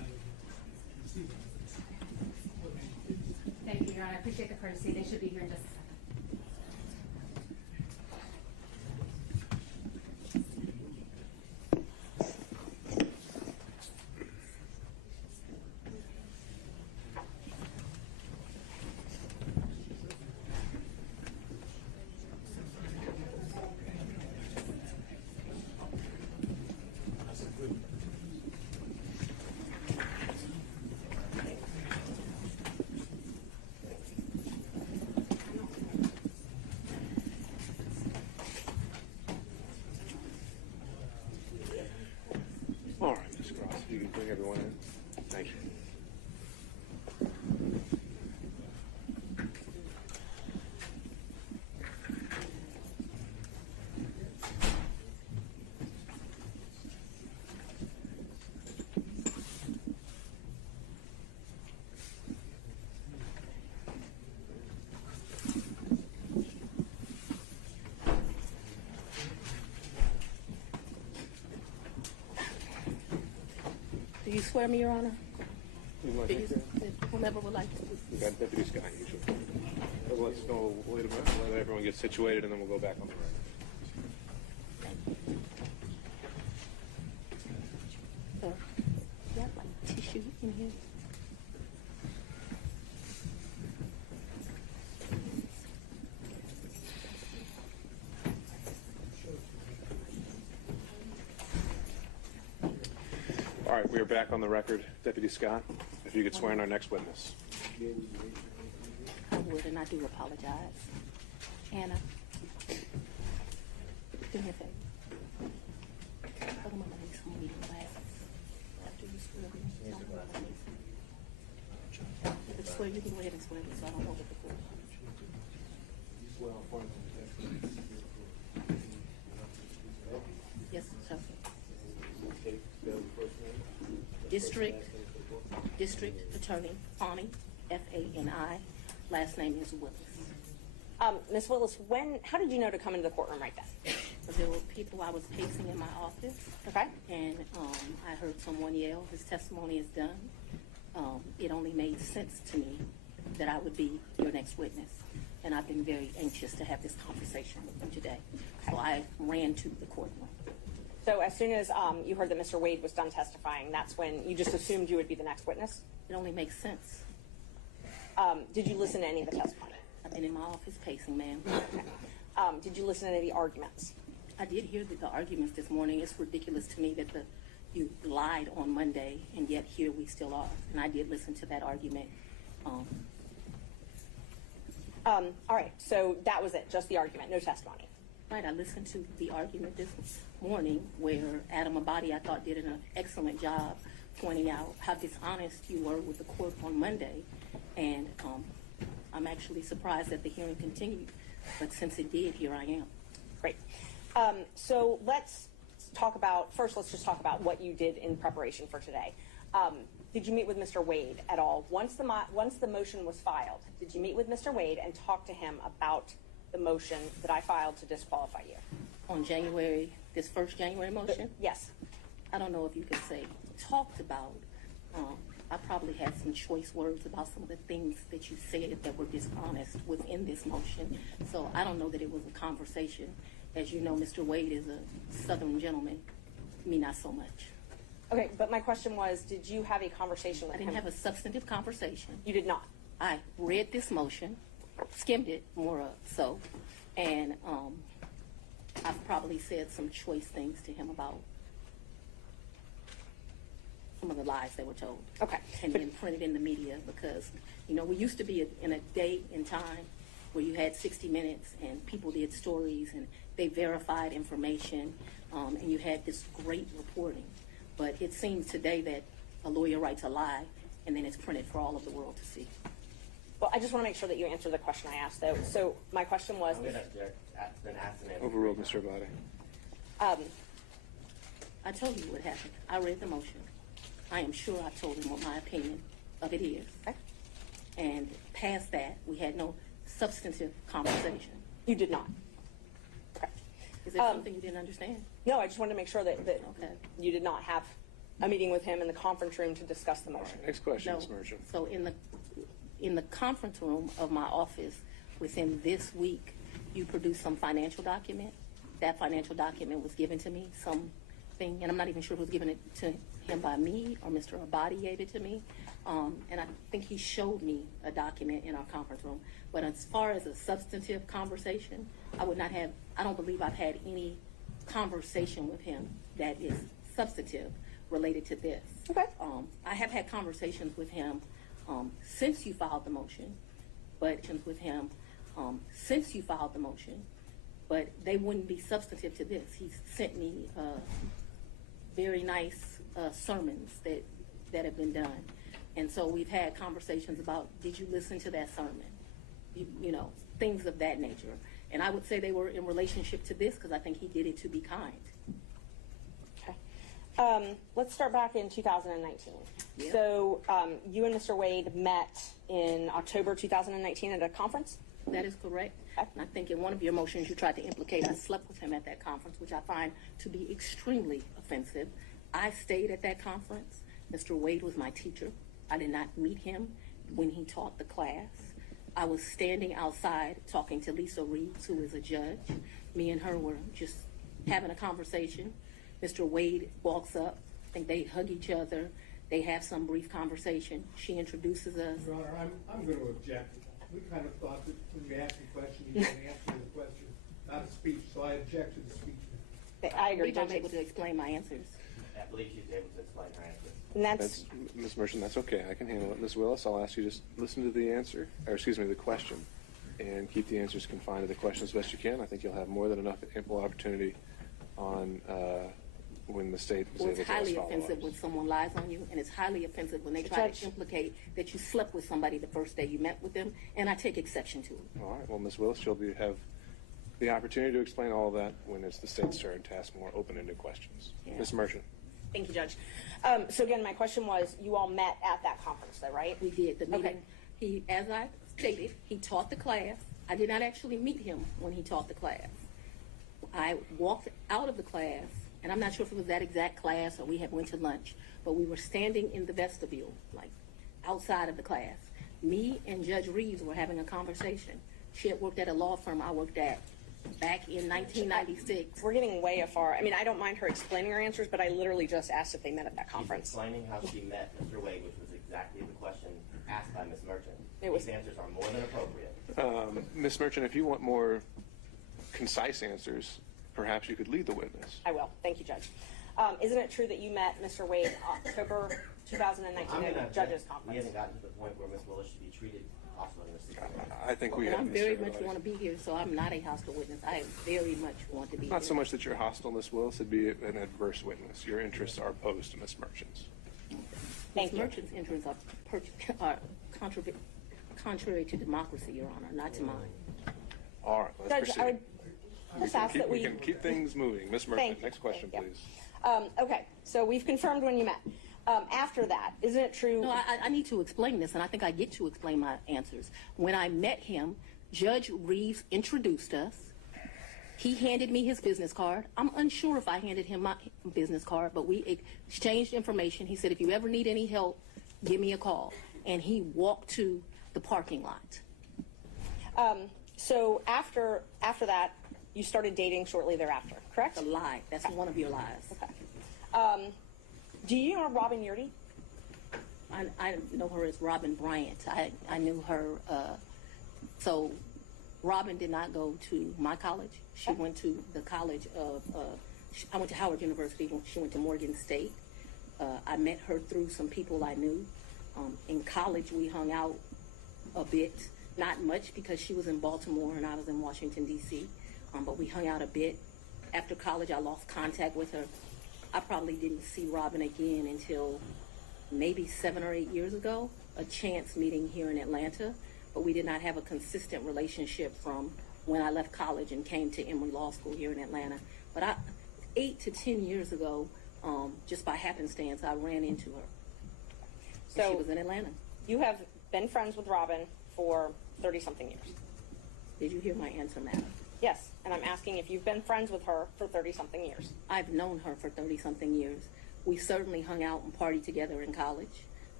appreciate the courtesy. They should be here in just a second. All right, Ms. Cross, you can bring everyone in. Thank you. Do you swear me, Your Honor? You want Do to you, take that? whomever would like to. We got Deputy Scott usually. So let's go, wait a minute, let everyone get situated, and then we'll go back on the record. You have like tissue in here? All right, we are back on the record. Deputy Scott, if you could swear in our next witness. I would, and I do apologize. Anna, do me a favor. Put them on my some reading glasses. After you swear me, don't put them on my face. If it's swear, you can go ahead and swear me, so I don't hold it before. Yes, sir. District Attorney Fani, F-A-N-I. Last name is Willis. Ms. Willis, how did you know to come into the courtroom right then? There were people I was pacing in my office. Okay. And I heard someone yell, "His testimony is done." It only made sense to me that I would be your next witness. And I've been very anxious to have this conversation with you today. So I ran to the courtroom. So as soon as you heard that Mr. Wade was done testifying, that's when you just assumed you would be the next witness? It only makes sense. Did you listen to any of the testimony? I've been in my office pacing, ma'am. Okay. Did you listen to any of the arguments? I did hear the arguments this morning. It's ridiculous to me that you lied on Monday, and yet here we still are. And I did listen to that argument. All right, so that was it, just the argument, no testimony. Right, I listened to the argument this morning where Adam Abadi, I thought, did an excellent job pointing out how dishonest you were with the court on Monday. And I'm actually surprised that the hearing continued. But since it did, here I am. Great. So let's just talk about what you did in preparation for today. Did you meet with Mr. Wade at all? Once the motion was filed, did you meet with Mr. Wade and talk to him about the motion that I filed to disqualify you? On this first January motion? Yes. I don't know if you could say talked about. I probably had some choice words about some of the things that you said that were dishonest within this motion. So I don't know that it was a conversation. As you know, Mr. Wade is a Southern gentleman. Me, not so much. Okay, but my question was, did you have a conversation with him? I didn't have a substantive conversation. You did not? I read this motion, skimmed it more so, and I've probably said some choice things to him about some of the lies that were told. Okay. And been printed in the media because, we used to be in a day and time where you had 60 Minutes and people did stories and they verified information and you had this great reporting. But it seems today that a lawyer writes a lie and then it's printed for all of the world to see. Well, I just want to make sure that you answer the question I asked, though. So my question was... I'm going to been asked and answered. Overruled, Mr. Abadi. I told you what happened. I read the motion. I am sure I told him what my opinion of it is. Okay. And past that, we had no substantive conversation. You did not? Okay. Is there something you didn't understand? No, I just wanted to make sure that Okay. you did not have a meeting with him in the conference room to discuss the motion. Next question, Ms. Merchant. So in the conference room of my office within this week, you produced some financial document. That financial document was given to me, something, and I'm not even sure who was giving it to him by me or Mr. Abadi gave it to me. And I think he showed me a document in our conference room. But as far as a substantive conversation, I don't believe I've had any conversation with him that is substantive related to this. Okay. I have had conversations with him since you filed the motion, but they wouldn't be substantive to this. He sent me very nice sermons that have been done. And so we've had conversations about, did you listen to that sermon? You know, things of that nature. And I would say they were in relationship to this because I think he did it to be kind. Okay. Let's start back in 2019. Yeah. So you and Mr. Wade met in October 2019 at a conference? That is correct. Okay. And I think in one of your motions you tried to implicate I slept with him at that conference, which I find to be extremely offensive. I stayed at that conference. Mr. Wade was my teacher. I did not meet him when he taught the class. I was standing outside talking to Lisa Reeves, who is a judge. Me and her were just having a conversation. Mr. Wade walks up. I think they hug each other. They have some brief conversation. She introduces us. Your Honor, I'm going to object. We kind of thought that when you asked a question, you didn't answer the question, not a speech, so I object to the speech. I agree. I'm able to explain my answers. I believe she's able to explain her answer. And that's Ms. Merchant, that's okay. I can handle it. Ms. Willis, I'll ask you to just listen to the answer, or excuse me, the question, and keep the answers confined to the question as best you can. I think you'll have more than enough ample opportunity on when the state is able to It's highly follow offensive ups. when someone lies on you, and it's highly offensive when they try to implicate that you slept with somebody the first day you met with them, and I take exception to it. All right. Well, Ms. Willis, you'll have the opportunity to explain all of that when it's the state's turn to ask more open-ended questions. Yeah. Ms. Merchant. Thank you, Judge. So again, my question was, you all met at that conference, though, right? We did the meeting. Okay. He, as I stated, he taught the class. I did not actually meet him when he taught the class. I walked out of the class, and I'm not sure if it was that exact class or we had went to lunch, but we were standing in the vestibule, like outside of the class. Me and Judge Reeves were having a conversation. She had worked at a law firm I worked at back in 1996. We're getting way afar. I mean, I don't mind her explaining her answers, but I literally just asked if they met at that She's conference. explaining how she met Mr. Wade, which was exactly the question asked by Ms. Merchant. It was- These answers are more than appropriate. Ms. Merchant, if you want more concise answers, perhaps you could lead the witness. I will. Thank you, Judge. Isn't it true that you met Mr. Wade October 2019 at a judges We conference? haven't gotten to the point where Ms. Willis should be treated hostile in this situation. I think we And have. I'm very much want to be here, so I'm not a hostile witness. I very much want to be Not here. so much that you're hostile, Ms. Willis, it'd be an adverse witness. Your interests are opposed to Ms. Merchant's. Thank Ms. you. Merchant's interests are contrary to democracy, Your Honor, not to mine. All right, let's Judge, proceed. I would just ask that We can keep things moving. Ms. Thank Merchant, you. next question, Thank you. please. Okay, so we've confirmed when you met. After that, isn't it true? No, I need to explain this, and I think I get to explain my answers. When I met him, Judge Reeves introduced us. He handed me his business card. I'm unsure if I handed him my business card, but we exchanged information. He said, if you ever need any help, give me a call. And he walked to the parking lot. So after that, you started dating shortly thereafter, correct? That's a lie. That's one of your lies. Okay. Do you know Robin Yurdy? I know her as Robin Bryant. I knew her. So Robin did not go to my college. She went to the college of, I went to Howard University. She went to Morgan State. I met her through some people I knew. In college, we hung out a bit. Not much because she was in Baltimore and I was in Washington, D.C. But we hung out a bit. After college, I lost contact with her. I probably didn't see Robin again until maybe 7 or 8 years ago, a chance meeting here in Atlanta, but we did not have a consistent relationship from when I left college and came to Emory Law School here in Atlanta. But 8 to 10 years ago, just by happenstance, I ran into her. So she was in Atlanta. You have been friends with Robin for 30-something years. Did you hear my answer, madam? Yes, and I'm asking if you've been friends with her for 30-something years. I've known her for 30-something years. We certainly hung out and partied together in college.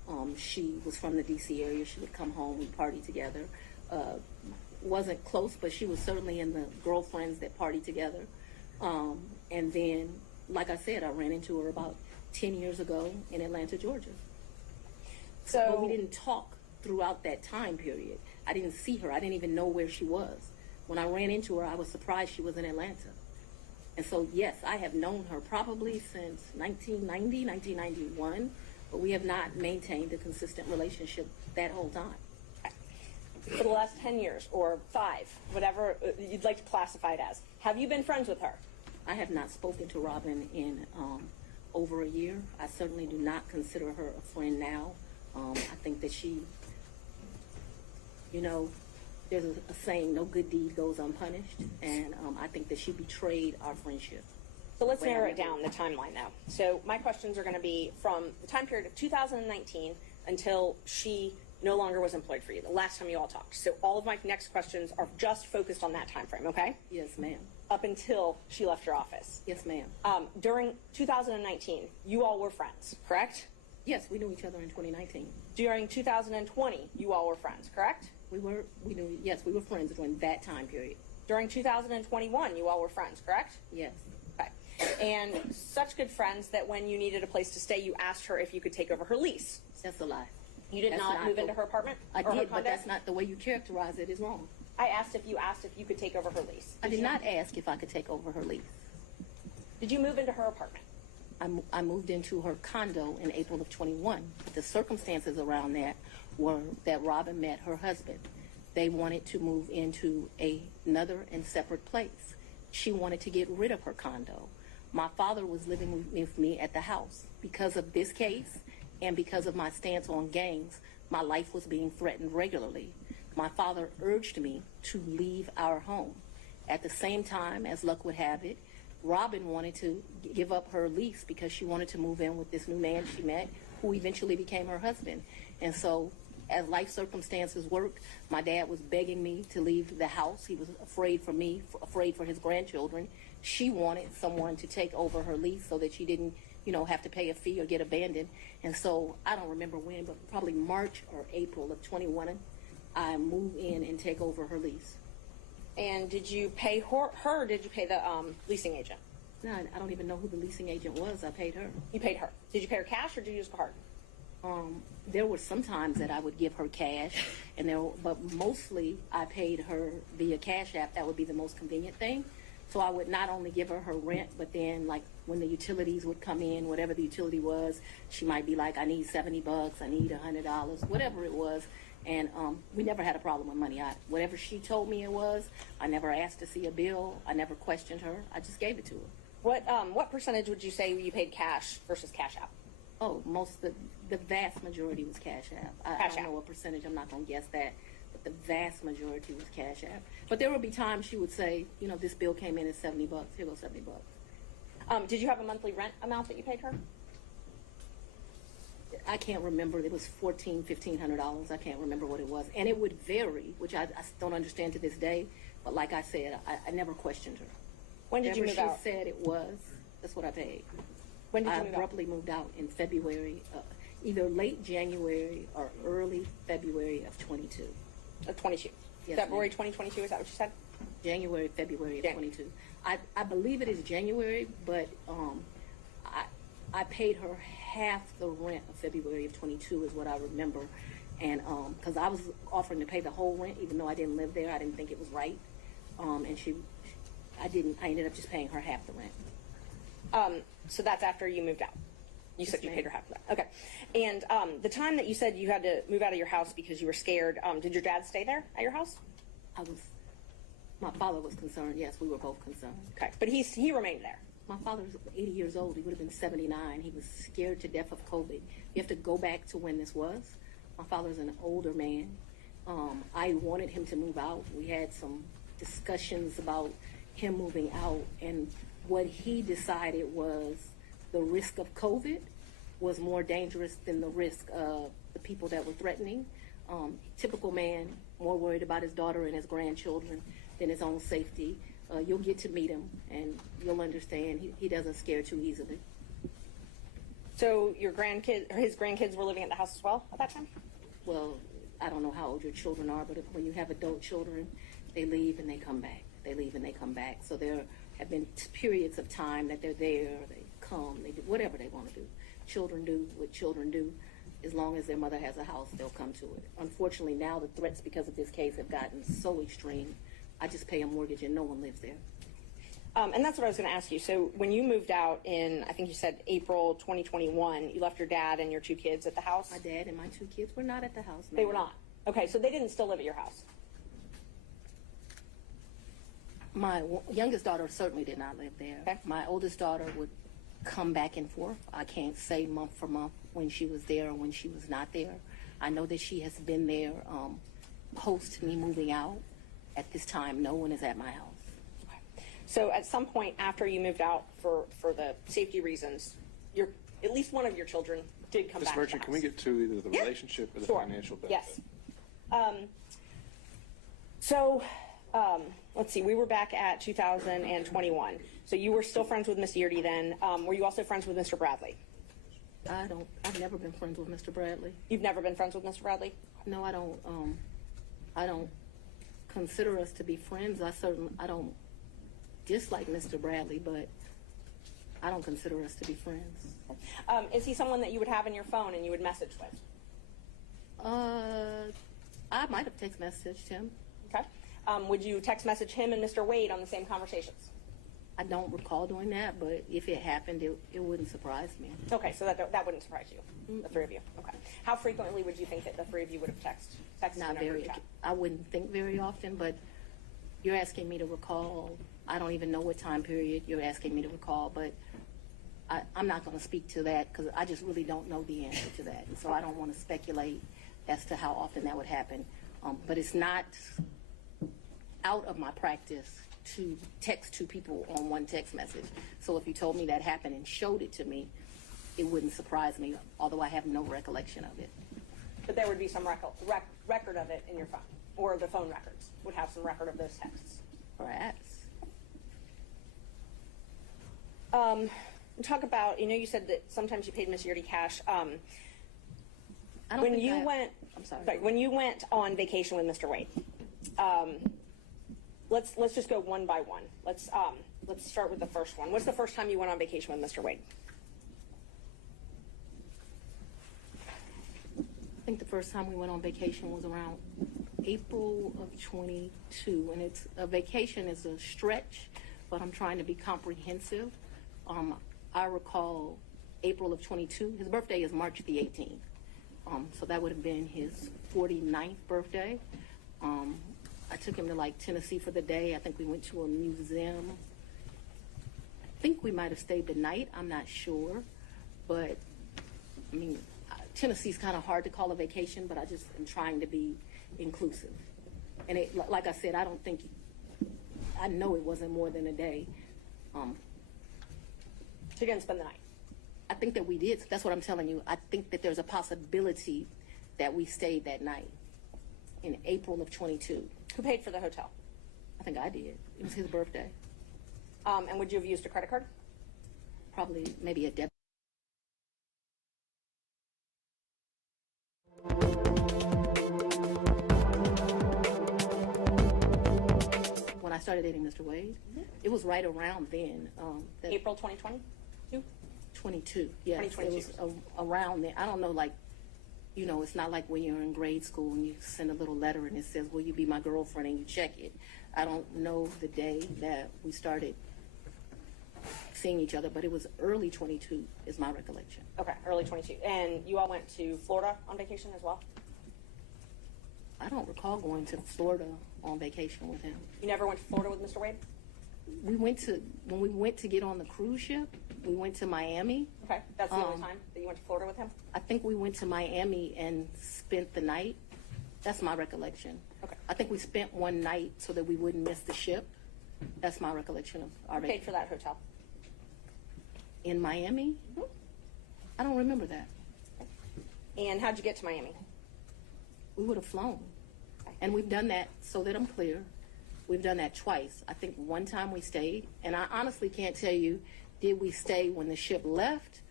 She was from the D.C. area. She would come home, we party together. Wasn't close, but she was certainly in the girlfriends that partied together. And then, like I said, I ran into her about 10 years ago in Atlanta, Georgia. But we didn't talk throughout that time period. I didn't see her. I didn't even know where she was. When I ran into her, I was surprised she was in Atlanta. And so, yes, I have known her probably since 1990, 1991, but we have not maintained a consistent relationship that whole time. For the last 10 years or 5, whatever you'd like to classify it as, have you been friends with her? I have not spoken to Robin in over a year. I certainly do not consider her a friend now. I think that she, there's a saying, no good deed goes unpunished, and I think that she betrayed our friendship. So let's narrow it down, the timeline now. So my questions are going to be from the time period of 2019 until she no longer was employed for you, the last time you all talked. So all of my next questions are just focused on that time frame, okay? Yes, ma'am. Up until she left your office. Yes, ma'am. During 2019, you all were friends, correct? Yes, we knew each other in 2019. During 2020, you all were friends, correct? We were friends during that time period. During 2021, you all were friends, correct? Yes. Okay. And such good friends that when you needed a place to stay, you asked her if you could take over her lease. That's a lie. You did not move into her apartment? I did, but that's not the way you characterize it is wrong. I asked if you could take over her lease. I did not ask if I could take over her lease. Did you move into her apartment? I moved into her condo in April of 21. The circumstances around that were that Robin met her husband. They wanted to move into another and separate place. She wanted to get rid of her condo. My father was living with me at the house. Because of this case and because of my stance on gangs, my life was being threatened regularly. My father urged me to leave our home. At the same time, as luck would have it, Robin wanted to give up her lease because she wanted to move in with this new man she met, who eventually became her husband. And so, as life circumstances worked, my dad was begging me to leave the house. He was afraid for me, afraid for his grandchildren. She wanted someone to take over her lease so that she didn't, have to pay a fee or get abandoned. And so, I don't remember when, but probably March or April of 21, I moved in and take over her lease. And did you pay her or did you pay the leasing agent? No, I don't even know who the leasing agent was. I paid her. You paid her. Did you pay her cash or did you use a card? There were some times that I would give her cash, but mostly I paid her via Cash App. That would be the most convenient thing. So I would not only give her her rent, but then like when the utilities would come in, whatever the utility was, she might be like, I need $70, I need $100, whatever it was. And we never had a problem with money. Whatever she told me it was, I never asked to see a bill. I never questioned her. I just gave it to her. What percentage would you say you paid cash versus Cash App? Oh, the vast majority was Cash App. I don't know what percentage. I'm not going to guess that. But the vast majority was Cash App. But there would be times she would say, this bill came in at $70. Here goes $70. Did you have a monthly rent amount that you paid her? I can't remember. It was $1,400, $1,500. I can't remember what it was. And it would vary, which I don't understand to this day. But like I said, I never questioned her. When did you move out? She said it was, that's what I paid. When did you move out? I abruptly moved out in February, either late January or early February of 22. Of 22? Yes, February ma'am. 2022, is that what you said? January, February of 22. I believe it is January, but I paid her half the rent of February of 22 is what I remember. And because I was offering to pay the whole rent, even though I didn't live there, I didn't think it was right. And I ended up just paying her half the rent. So that's after you moved out. You said you paid her half of that. Okay. And the time that you said you had to move out of your house because you were scared, did your dad stay there at your house? My father was concerned. Yes, we were both concerned. Okay. But he remained there. My father's 80 years old. He would have been 79. He was scared to death of COVID. You have to go back to when this was. My father's an older man. I wanted him to move out. We had some discussions about him moving out, and what he decided was the risk of COVID was more dangerous than the risk of the people that were threatening. Typical man, more worried about his daughter and his grandchildren than his own safety. You'll get to meet him, and you'll understand he doesn't scare too easily. So your his grandkids were living at the house as well at that time? Well, I don't know how old your children are, but when you have adult children, they leave and they come back. They leave and they come back. So there have been periods of time that they're there, they come, they do whatever they want to do. Children do what children do. As long as their mother has a house, they'll come to it. Unfortunately, now the threats because of this case have gotten so extreme. I just pay a mortgage and no one lives there. And that's what I was going to ask you. So when you moved out in, I think you said April 2021, you left your dad and your 2 kids at the house? My dad and my 2 kids were not at the house. They were not? Okay, so they didn't still live at your house? My youngest daughter certainly did not live there. Okay. My oldest daughter would come back and forth. I can't say month for month when she was there or when she was not there. I know that she has been there post me moving out. At this time, no one is at my house. So at some point after you moved out for the safety reasons, at least one of your children did come Ms. back Merchant, to can we get to either the relationship or the financial benefit? Yes. Let's see, we were back at 2021. So you were still friends with Miss Yeardy then. Were you also friends with Mr. Bradley? I've never been friends with Mr. Bradley. You've never been friends with Mr. Bradley? No, I don't consider us to be friends. I don't dislike Mr. Bradley, but I don't consider us to be friends. Is he someone that you would have in your phone and you would message with? I might have text messaged him. Okay. Would you text message him and Mr. Wade on the same conversations? I don't recall doing that, but if it happened, it wouldn't surprise me. Okay, so that wouldn't surprise you, the 3 of you. Okay. How frequently would you think that the 3 of you would have texted? Not very. I wouldn't think very often, but you're asking me to recall. I don't even know what time period you're asking me to recall, but I'm not going to speak to that because I just really don't know the answer to that. And so I don't want to speculate as to how often that would happen. But it's not out of my practice to text 2 people on one text message. So if you told me that happened and showed it to me, it wouldn't surprise me, although I have no recollection of it. But there would be some record of it in your phone, or the phone records would have some record of those texts. Perhaps. Talk about, you said that sometimes you paid Miss Yeardy cash. I'm sorry. When you went on vacation with Mr. Wade, let's just go one by one. Let's start with the first one. What's the first time you went on vacation with Mr. Wade? I think the first time we went on vacation was around April of 22, and a vacation is a stretch, but I'm trying to be comprehensive. I recall April of 22. His birthday is March the 18th, so that would have been his 49th birthday. I took him to Tennessee for the day. I think we went to a museum. I think we might have stayed the night. I'm not sure, but Tennessee's kind of hard to call a vacation, but I just am trying to be inclusive. And like I said, I know it wasn't more than a day. So you're going to spend the night? I think that we did. That's what I'm telling you. I think that there's a possibility that we stayed that night in April of 22. Who paid for the hotel? I think I did. It was his birthday. And would you have used a credit card? Probably, maybe a debit. When I started dating Mr. Wade, it was right around then. April 2020? 22, yes. 2022. It was around then. I don't know, it's not like when you're in grade school and you send a little letter and it says, will you be my girlfriend, and you check it. I don't know the day that we started seeing each other, but it was early 22 is my recollection. Okay, early 22. And you all went to Florida on vacation as well? I don't recall going to Florida on vacation with him. You never went to Florida with Mr. Wade? When we went to get on the cruise ship, we went to Miami. Okay, that's the only time that you went to Florida with him? I think we went to Miami and spent the night. That's my recollection. Okay. I think we spent one night so that we wouldn't miss the ship. That's my recollection of our Who paid for that hotel? In Miami? Mm-hmm. I don't remember that. And how'd you get to Miami? We would have flown. Okay. And we've done that, so that I'm clear, we've done that twice. I think one time we stayed, and I honestly can't tell you, did we stay when the ship left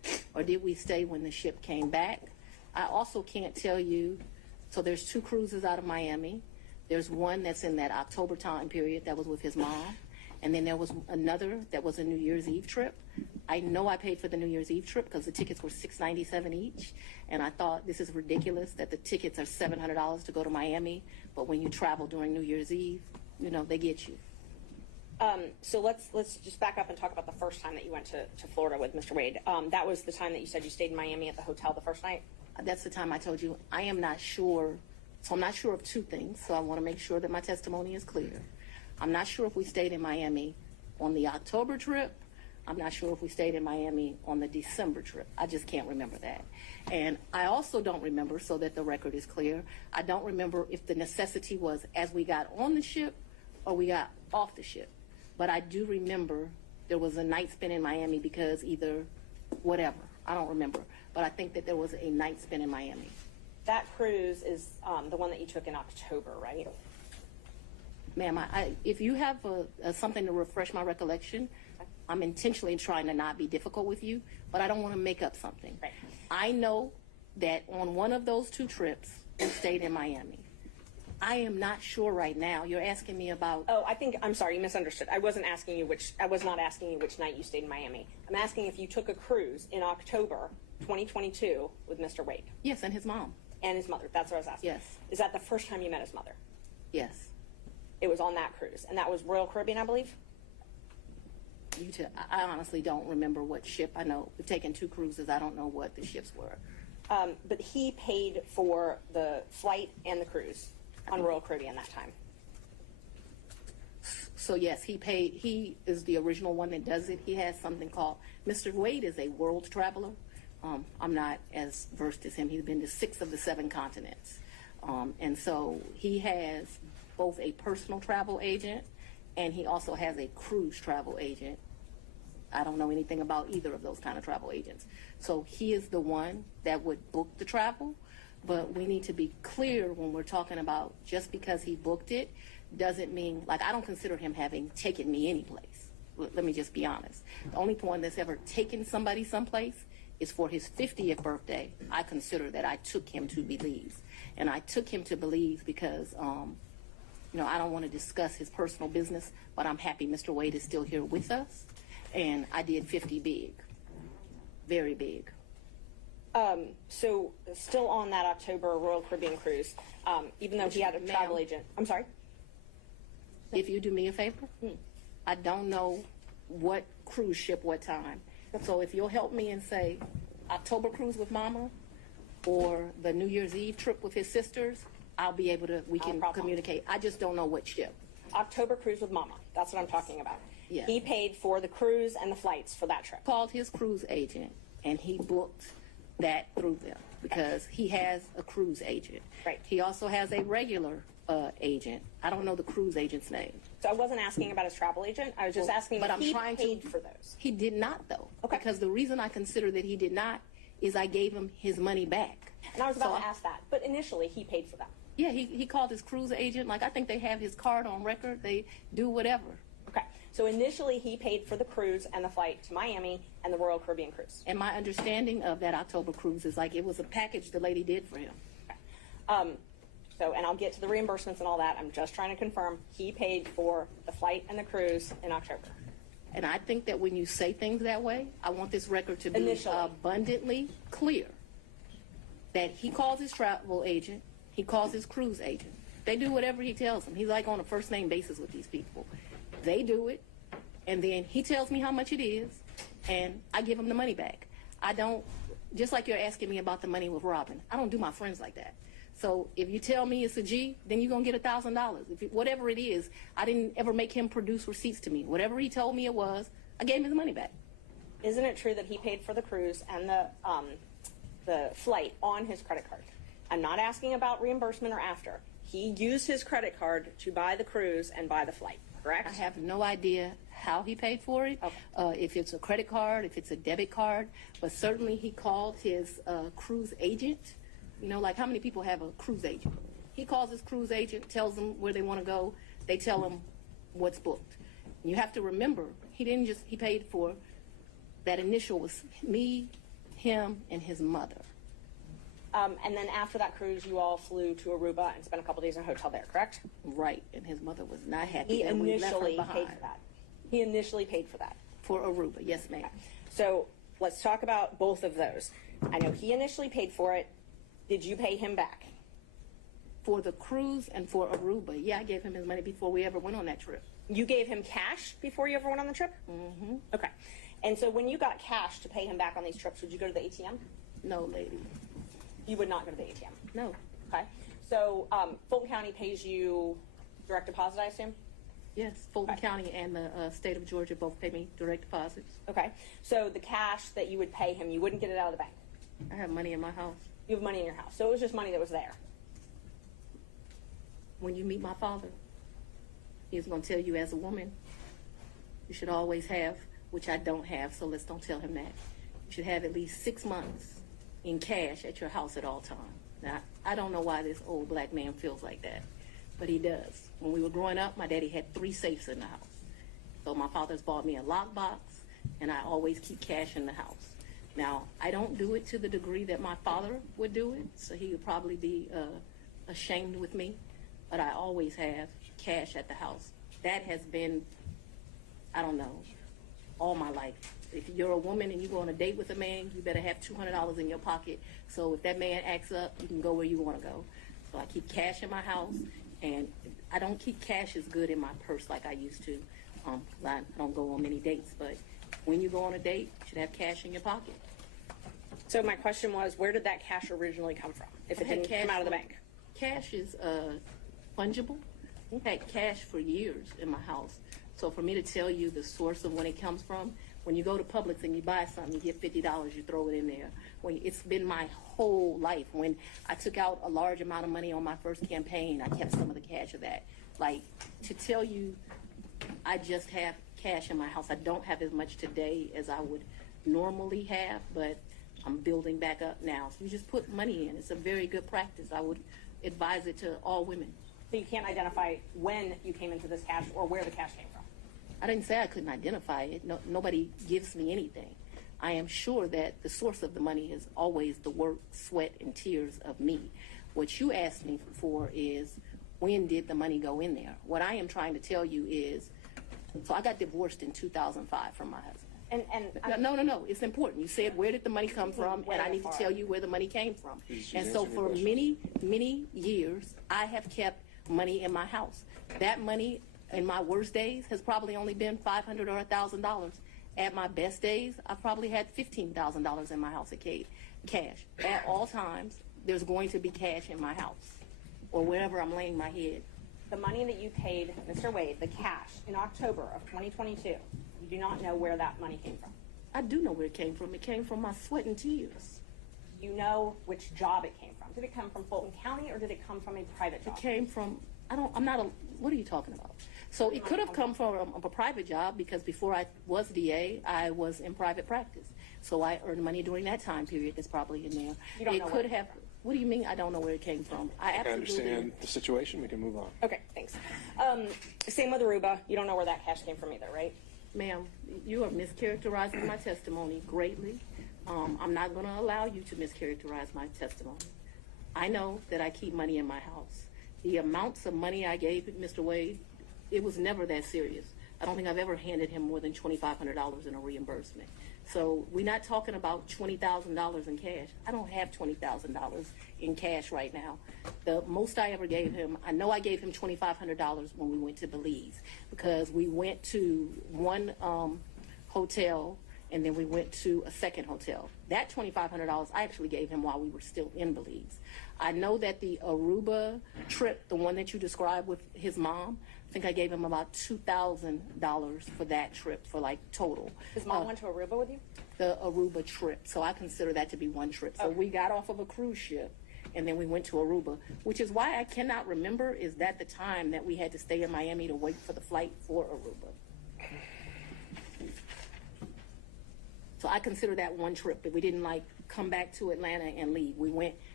or did we stay when the ship came back? I also can't tell you. So there's 2 cruises out of Miami. There's one that's in that October time period that was with his mom. And then there was another that was a New Year's Eve trip. I know I paid for the New Year's Eve trip because the tickets were $697 each. And I thought this is ridiculous that the tickets are $700 to go to Miami. But when you travel during New Year's Eve, you know, they get you. So let's just back up and talk about the first time that you went to Florida with Mr. Wade. That was the time that you said you stayed in Miami at the hotel the first night? That's the time I told you I am not sure. So I'm not sure of 2 things. So I want to make sure that my testimony is clear. I'm not sure if we stayed in Miami on the October trip. I'm not sure if we stayed in Miami on the December trip. I just can't remember that. And I also don't remember, so that the record is clear, I don't remember if the necessity was as we got on the ship or we got off the ship. But I do remember there was a night spent in Miami because either whatever. I don't remember. But I think that there was a night spent in Miami. That cruise is the one that you took in October, right? Ma'am, if you have something to refresh my recollection, I'm intentionally trying to not be difficult with you, but I don't want to make up something. Right. I know that on one of those 2 trips, we stayed in Miami. I am not sure right now. You're asking me about. Oh, I'm sorry, you misunderstood. I was not asking you which night you stayed in Miami. I'm asking if you took a cruise in October 2022 with Mr. Wade. Yes, and his mom. And his mother. That's what I was asking. Yes. Is that the first time you met his mother? Yes. It was on that cruise, and that was Royal Caribbean, I believe? I honestly don't remember what ship. I know we've taken 2 cruises. I don't know what the ships were. But he paid for the flight and the cruise on Royal Caribbean that time. So yes, he paid. He is the original one that does it. He has something called, Mr. Wade is a world traveler. I'm not as versed as him. He's been to 6 of the 7 continents. And so he has both a personal travel agent and he also has a cruise travel agent. I don't know anything about either of those kind of travel agents. So he is the one that would book the travel, but we need to be clear when we're talking about just because he booked it doesn't mean, like, I don't consider him having taken me anyplace. Let me just be honest. The only one that's ever taken somebody someplace is for his 50th birthday. I consider that I took him to Belize. And I took him to Belize because, I don't want to discuss his personal business, but I'm happy Mr. Wade is still here with us. And I did 50 big, very big. So still on that October Royal Caribbean cruise, even though he had a travel agent. I'm sorry? If you do me a favor, I don't know what cruise ship, what time. So if you'll help me and say October cruise with Mama or the New Year's Eve trip with his sisters, I'll be able to, we can communicate. I just don't know what ship. October cruise with Mama. That's what I'm talking about. Yeah. He paid for the cruise and the flights for that trip. Called his cruise agent and he booked that through them because he has a cruise agent. Right. He also has a regular agent. I don't know the cruise agent's name. So I wasn't asking about his travel agent. I was just asking if he paid for those. He did not, though. Okay. Because the reason I consider that he did not is I gave him his money back. And I was about to ask that. But initially, he paid for them. Yeah, he called his cruise agent. Like, I think they have his card on record. They do whatever. Okay. So initially, he paid for the cruise and the flight to Miami and the Royal Caribbean cruise. And my understanding of that October cruise is like it was a package the lady did for him. Okay. And I'll get to the reimbursements and all that. I'm just trying to confirm he paid for the flight and the cruise in October. And I think that when you say things that way, I want this record to be abundantly clear that he calls his travel agent, he calls his cruise agent. They do whatever he tells them. He's like on a first name basis with these people. They do it, and then he tells me how much it is, and I give him the money back. I don't, just like you're asking me about the money with Robin, I don't do my friends like that. So if you tell me it's a G, then you're going to get $1,000. Whatever it is, I didn't ever make him produce receipts to me. Whatever he told me it was, I gave him his money back. Isn't it true that he paid for the cruise and the flight on his credit card? I'm not asking about reimbursement or after. He used his credit card to buy the cruise and buy the flight, correct? I have no idea how he paid for it, if it's a credit card, if it's a debit card, but certainly he called his cruise agent. You know, like how many people have a cruise agent? He calls his cruise agent, tells them where they want to go. They tell him what's booked. And you have to remember, he paid for that initial was me, Him and his mother. And then after that cruise, you all flew to Aruba and spent a couple days in a hotel there, correct? Right, and his mother was not happy He that we left her initially behind. paid for that. He initially paid for that. For Aruba, yes, ma'am. So let's talk about both of those. I know he initially paid for it. Did you pay him back? For the cruise and for Aruba, yeah, I gave him his money before we ever went on that trip. You gave him cash before you ever went on the trip? Mm-hmm. Okay. And so when you got cash to pay him back on these trips, would you go to the ATM? No, lady. You would not go to the ATM? No. Okay. So Fulton County pays you direct deposit, I assume? Yes, Fulton Okay. County and the state of Georgia both pay me direct deposits. Okay. So the cash that you would pay him, you wouldn't get it out of the bank? I have money in my house. You have money in your house. So it was just money that was there? When you meet my father, he's going to tell you as a woman, you should always have, which I don't have, so let's don't tell him that. You should have at least 6 months in cash at your house at all times. Now, I don't know why this old black man feels like that, but he does. When we were growing up, my daddy had 3 safes in the house. So my father's bought me a lockbox, and I always keep cash in the house. Now, I don't do it to the degree that my father would do it, so he would probably be ashamed with me, but I always have cash at the house. That has been, I don't know, all my life. If you're a woman and you go on a date with a man, you better have $200 in your pocket. So if that man acts up, you can go where you want to go. So I keep cash in my house, and I don't keep cash as good in my purse like I used to. I don't go on many dates, but when you go on a date, you should have cash in your pocket. So my question was, where did that cash originally come from, if it didn't come out of the bank? Cash is fungible. I've had cash for years in my house. So for me to tell you the source of when it comes from, when you go to Publix and you buy something, you get $50, you throw it in there. It's been my whole life. When I took out a large amount of money on my first campaign, I kept some of the cash of that. Like, to tell you I just have cash in my house, I don't have as much today as I would normally have, but I'm building back up now. So you just put money in. It's a very good practice. I would advise it to all women. So you can't identify when you came into this cash or where the cash came from? I didn't say I couldn't identify it. No, nobody gives me anything. I am sure that the source of the money is always the work, sweat, and tears of me. What you asked me for is, when did the money go in there? What I am trying to tell you is, so I got divorced in 2005 from my husband. No, it's important. You said, where did the money come from? And I need to tell you where the money came from. And so for many, many years, I have kept money in my house. That money in my worst days has probably only been $500 or $1,000. At my best days, I probably had $15,000 in my house at cash. At all times, there's going to be cash in my house or wherever I'm laying my head. The money that you paid Mr. Wade, the cash, in October of 2022, you do not know where that money came from? I do know where it came from. It came from my sweat and tears. You know which job it came from? Did it come from Fulton County or did it come from a private job? It came from, what are you talking about? So it could have come from a private job because before I was DA, I was in private practice. So I earned money during that time period that's probably in there. You don't know It where could have, what do you mean I don't know where it came from? I absolutely understand the situation. We can move on. Okay, thanks. Same with Aruba. You don't know where that cash came from either, right? Ma'am, you are mischaracterizing my testimony greatly. I'm not going to allow you to mischaracterize my testimony. I know that I keep money in my house. The amounts of money I gave Mr. Wade, it was never that serious. I don't think I've ever handed him more than $2,500 in a reimbursement. So we're not talking about $20,000 in cash. I don't have $20,000 in cash right now. The most I ever gave him, I know I gave him $2,500 when we went to Belize because we went to one hotel and then we went to a second hotel. That $2,500 I actually gave him while we were still in Belize. I know that the Aruba trip, the one that you described with his mom, I think I gave him about $2,000 for that trip for like total. His mom went to Aruba with you? The Aruba trip. So I consider that to be one trip. So we got off of a cruise ship and then we went to Aruba, which is why I cannot remember is that the time that we had to stay in Miami to wait for the flight for Aruba. So I consider that one trip, but we didn't like come back to Atlanta and leave. We went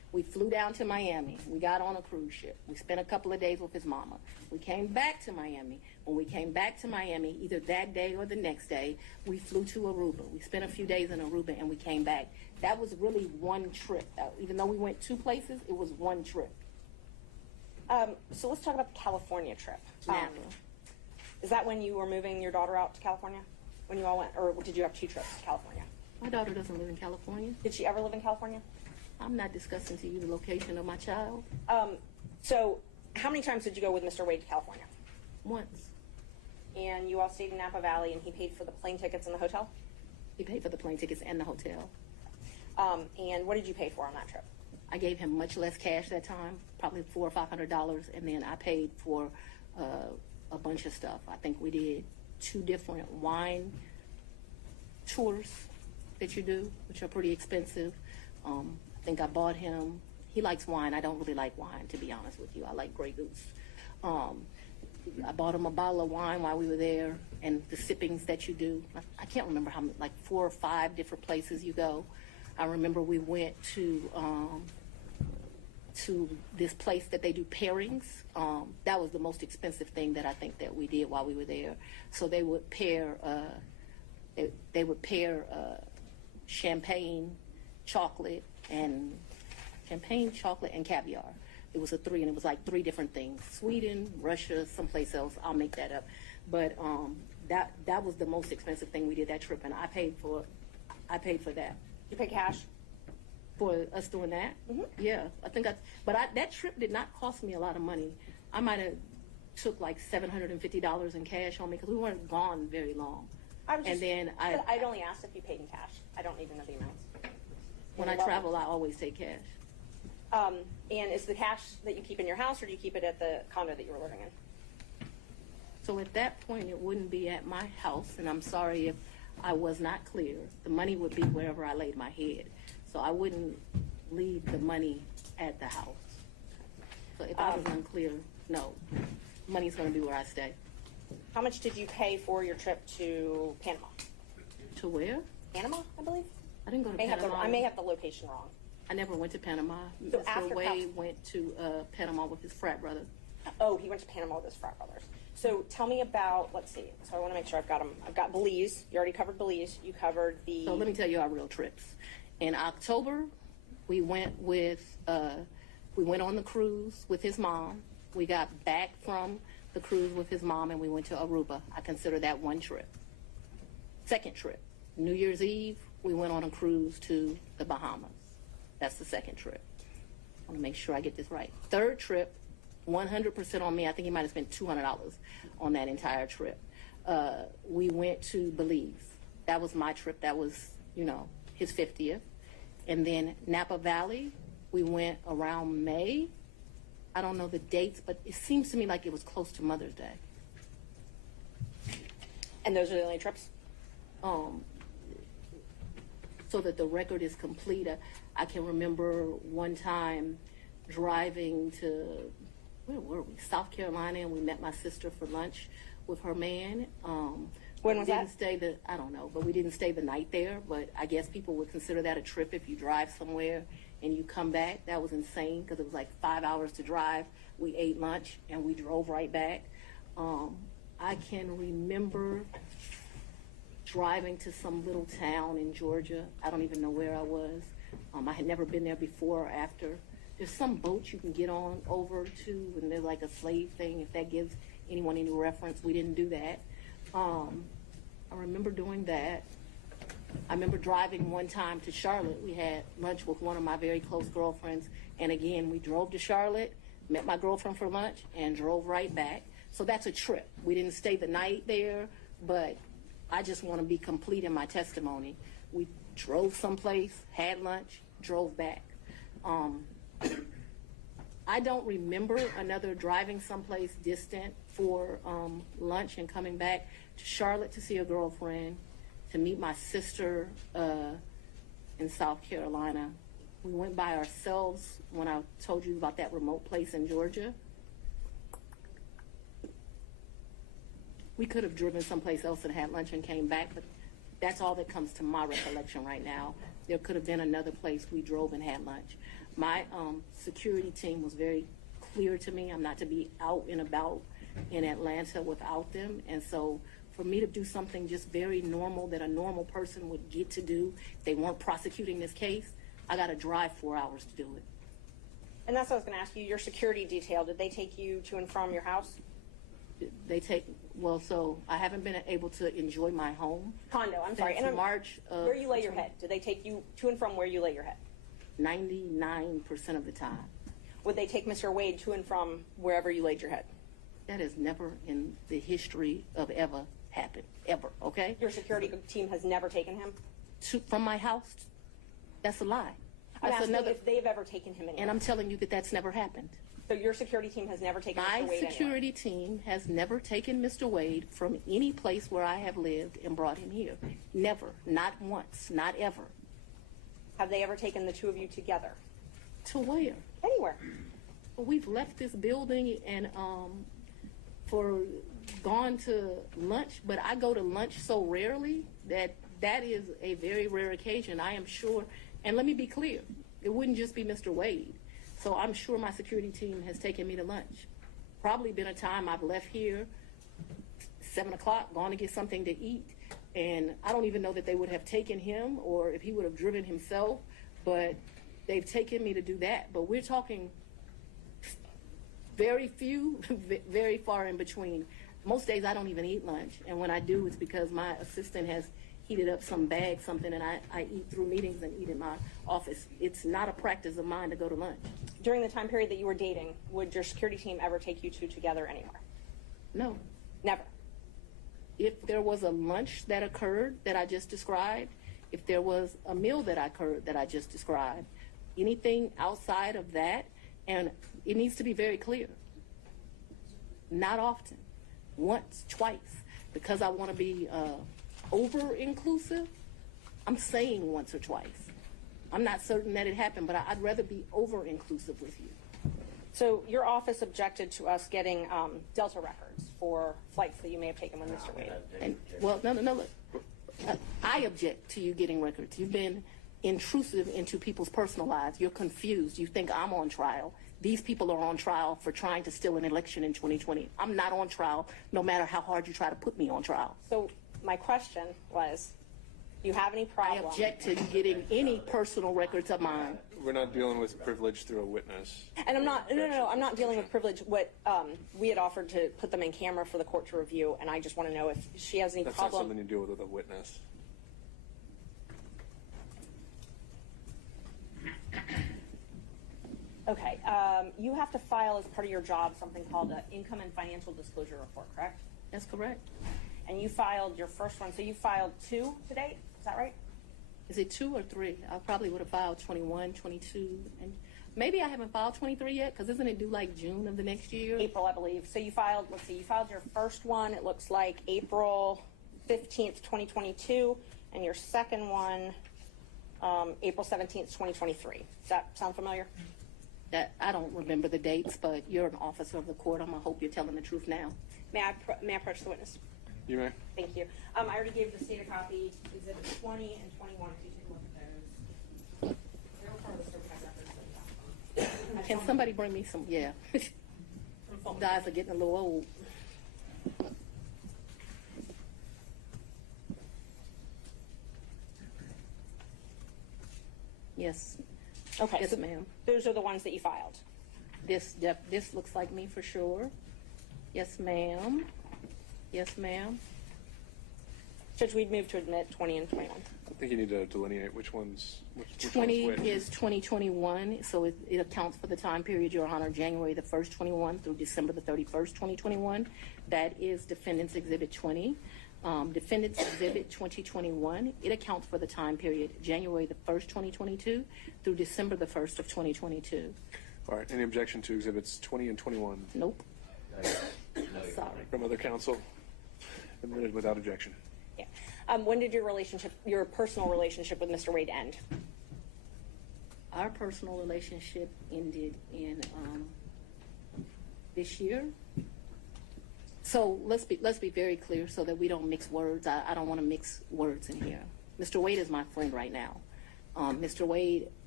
We flew down to Miami. We got on a cruise ship. We spent a couple of days with his mama. We came back to Miami. When we came back to Miami, either that day or the next day, we flew to Aruba. We spent a few days in Aruba and we came back. That was really one trip. Even though we went 2 places, it was one trip. So let's talk about the California trip. Napa. Is that when you were moving your daughter out to California? When you all went, or did you have 2 trips to California? My daughter doesn't live in California. Did she ever live in California? I'm not discussing to you the location of my child. So how many times did you go with Mr. Wade to California? Once. And you all stayed in Napa Valley, and he paid for the plane tickets and the hotel? He paid for the plane tickets and the hotel. And what did you pay for on that trip? I gave him much less cash that time, probably $400 or $500, and then I paid for a bunch of stuff. I think we did 2 different wine tours that you do, which are pretty expensive. I think I bought him, he likes wine. I don't really like wine, to be honest with you. I like Grey Goose. I bought him a bottle of wine while we were there, and the sippings that you do. I can't remember how many, like 4 or 5 different places you go. I remember we went to this place that they do pairings. That was the most expensive thing that I think that we did while we were there. So they would pair, champagne, chocolate, and caviar. It was a 3, and it was like 3 different things: Sweden, Russia, someplace else. I'll make that up. But that was the most expensive thing we did that trip, and I paid for that. You pay cash? For us doing that? Mm-hmm. Yeah, I think that trip did not cost me a lot of money. I might have took like $750 in cash on me because we weren't gone very long. I'd only asked if you paid in cash. I don't even know the amounts. When I travel, I always take cash. And is the cash that you keep in your house, or do you keep it at the condo that you were living in? So at that point, it wouldn't be at my house, and I'm sorry if I was not clear. The money would be wherever I laid my head. So I wouldn't leave the money at the house. So if I was unclear, no. Money's going to be where I stay. How much did you pay for your trip to Panama? To where? Panama, I believe. I didn't go to Panama. I may have the location wrong. I never went to Panama. So Mr. Wade went to Panama with his frat brother. Oh, he went to Panama with his frat brothers. So tell me about, let's see. So I want to make sure I've got them. I've got Belize. You already covered Belize. You covered the... So let me tell you our real trips. In October, we went on the cruise with his mom. We got back from the cruise with his mom, and we went to Aruba. I consider that one trip. Second trip, New Year's Eve, we went on a cruise to the Bahamas. That's the second trip. I want to make sure I get this right. Third trip, 100% on me. I think he might have spent $200 on that entire trip. We went to Belize. That was my trip. That was, his 50th. And then Napa Valley, we went around May. I don't know the dates, but it seems to me like it was close to Mother's Day. And those are the only trips? So that the record is complete, I can remember one time driving to, where were we? South Carolina, and we met my sister for lunch with her man. When was that? I don't know, but we didn't stay the night there. But I guess people would consider that a trip if you drive somewhere and you come back. That was insane because it was like 5 hours to drive. We ate lunch and we drove right back. I can remember driving to some little town in Georgia. I don't even know where I was. I had never been there before or after. There's some boat you can get on over to, and they're like a slave thing, if that gives anyone any reference. We didn't do that. I remember doing that. I remember driving one time to Charlotte. We had lunch with one of my very close girlfriends, and again, we drove to Charlotte, met my girlfriend for lunch, and drove right back. So that's a trip. We didn't stay the night there, but I just want to be complete in my testimony. We drove someplace, had lunch, drove back. I don't remember another driving someplace distant for lunch and coming back to Charlotte to see a girlfriend, to meet my sister in South Carolina. We went by ourselves when I told you about that remote place in Georgia. We could have driven someplace else and had lunch and came back, but that's all that comes to my recollection right now. There could have been another place we drove and had lunch. My security team was very clear to me. I'm not to be out and about in Atlanta without them. And so for me to do something just very normal that a normal person would get to do if they weren't prosecuting this case, I got to drive 4 hours to do it. And that's what I was going to ask you. Your security detail, did they take you to and from your house? So I haven't been able to enjoy my home. Condo, I'm sorry. Since March of where you lay your head? Did they take you to and from where you lay your head? 99% of the time. Would they take Mr. Wade to and from wherever you laid your head? That has never in the history of ever happened, ever, okay? Your security team has never taken him? From my house? That's a lie. I'm asking if they've ever taken him anywhere. And I'm telling you that that's never happened. So your security team has never taken Mr. Wade anywhere? My security team has never taken Mr. Wade from any place where I have lived and brought him here. Never. Not once. Not ever. Have they ever taken the two of you together? To where? Anywhere. Well, we've left this building and gone to lunch, but I go to lunch so rarely that is a very rare occasion. I am sure, and let me be clear, it wouldn't just be Mr. Wade. So I'm sure my security team has taken me to lunch. Probably been a time I've left here 7 o'clock, gone to get something to eat, and I don't even know that they would have taken him or if he would have driven himself, but they've taken me to do that. But we're talking very few, very far in between. Most days I don't even eat lunch, and when I do, it's because my assistant has heated up some bag, something, and I eat through meetings and eat in my office. It's not a practice of mine to go to lunch. During the time period that you were dating, would your security team ever take you two together anywhere? No. Never? If there was a lunch that occurred that I just described, if there was a meal that occurred that I just described, anything outside of that, and it needs to be very clear. Not often. Once, twice. Because I want to be over-inclusive, I'm saying once or twice. I'm not certain that it happened, but I'd rather be over-inclusive with you. So your office objected to us getting Delta records for flights that you may have taken with Mr. Wade. And, well, no, look. I object to you getting records. You've been intrusive into people's personal lives. You're confused. You think I'm on trial. These people are on trial for trying to steal an election in 2020. I'm not on trial, no matter how hard you try to put me on trial. So my question was, do you have any problem? I object to getting any personal records of mine. We're not dealing with privilege through a witness. And I'm not, no, I'm not dealing with privilege. What we had offered to put them in camera for the court to review, and I just want to know if she has any That's problem. not something you deal with a witness. Okay, you have to file as part of your job something called an income and financial disclosure report, correct? That's correct. And you filed your first one, so you filed 2 to date, is that right? Is it 2 or 3? I probably would have filed 21, 22, and maybe I haven't filed 23 yet, because isn't it due like June of the next year? April, I believe. So you filed, let's see, you filed your first one, it looks like April 15th, 2022, and your second one, April 17th, 2023. Does that sound familiar? That I don't remember the dates, but you're an officer of the court. I'm going to hope you're telling the truth now. May I approach the witness? You may. Thank you. I already gave the state a copy, Exhibit 20 and 21, if you take a look at those. They're all part of the certified records. Can somebody bring me some? Yeah. Guys are getting a little old. Yes. Okay. Yes, so ma'am. Those are the ones that you filed. This looks like me for sure. Yes, ma'am. Yes, ma'am. Judge, we'd move to admit 20 and 21. I think you need to delineate which one's which 20 one's which. is 2021, so it accounts for the time period, Your Honor, January the 1st, 21 through December the 31st, 2021. That is Defendant's Exhibit 20. Defendant's Exhibit 2021, it accounts for the time period January the 1st, 2022 through December the 1st of 2022. All right. Any objection to Exhibits 20 and 21? Nope. Sorry. From other counsel? Admitted without objection. Yeah. When did your personal relationship with Mr. Wade end? Our personal relationship ended in this year. So let's be very clear so that we don't mix words. I don't want to mix words in here. Mr. Wade is my friend right now. Mr. Wade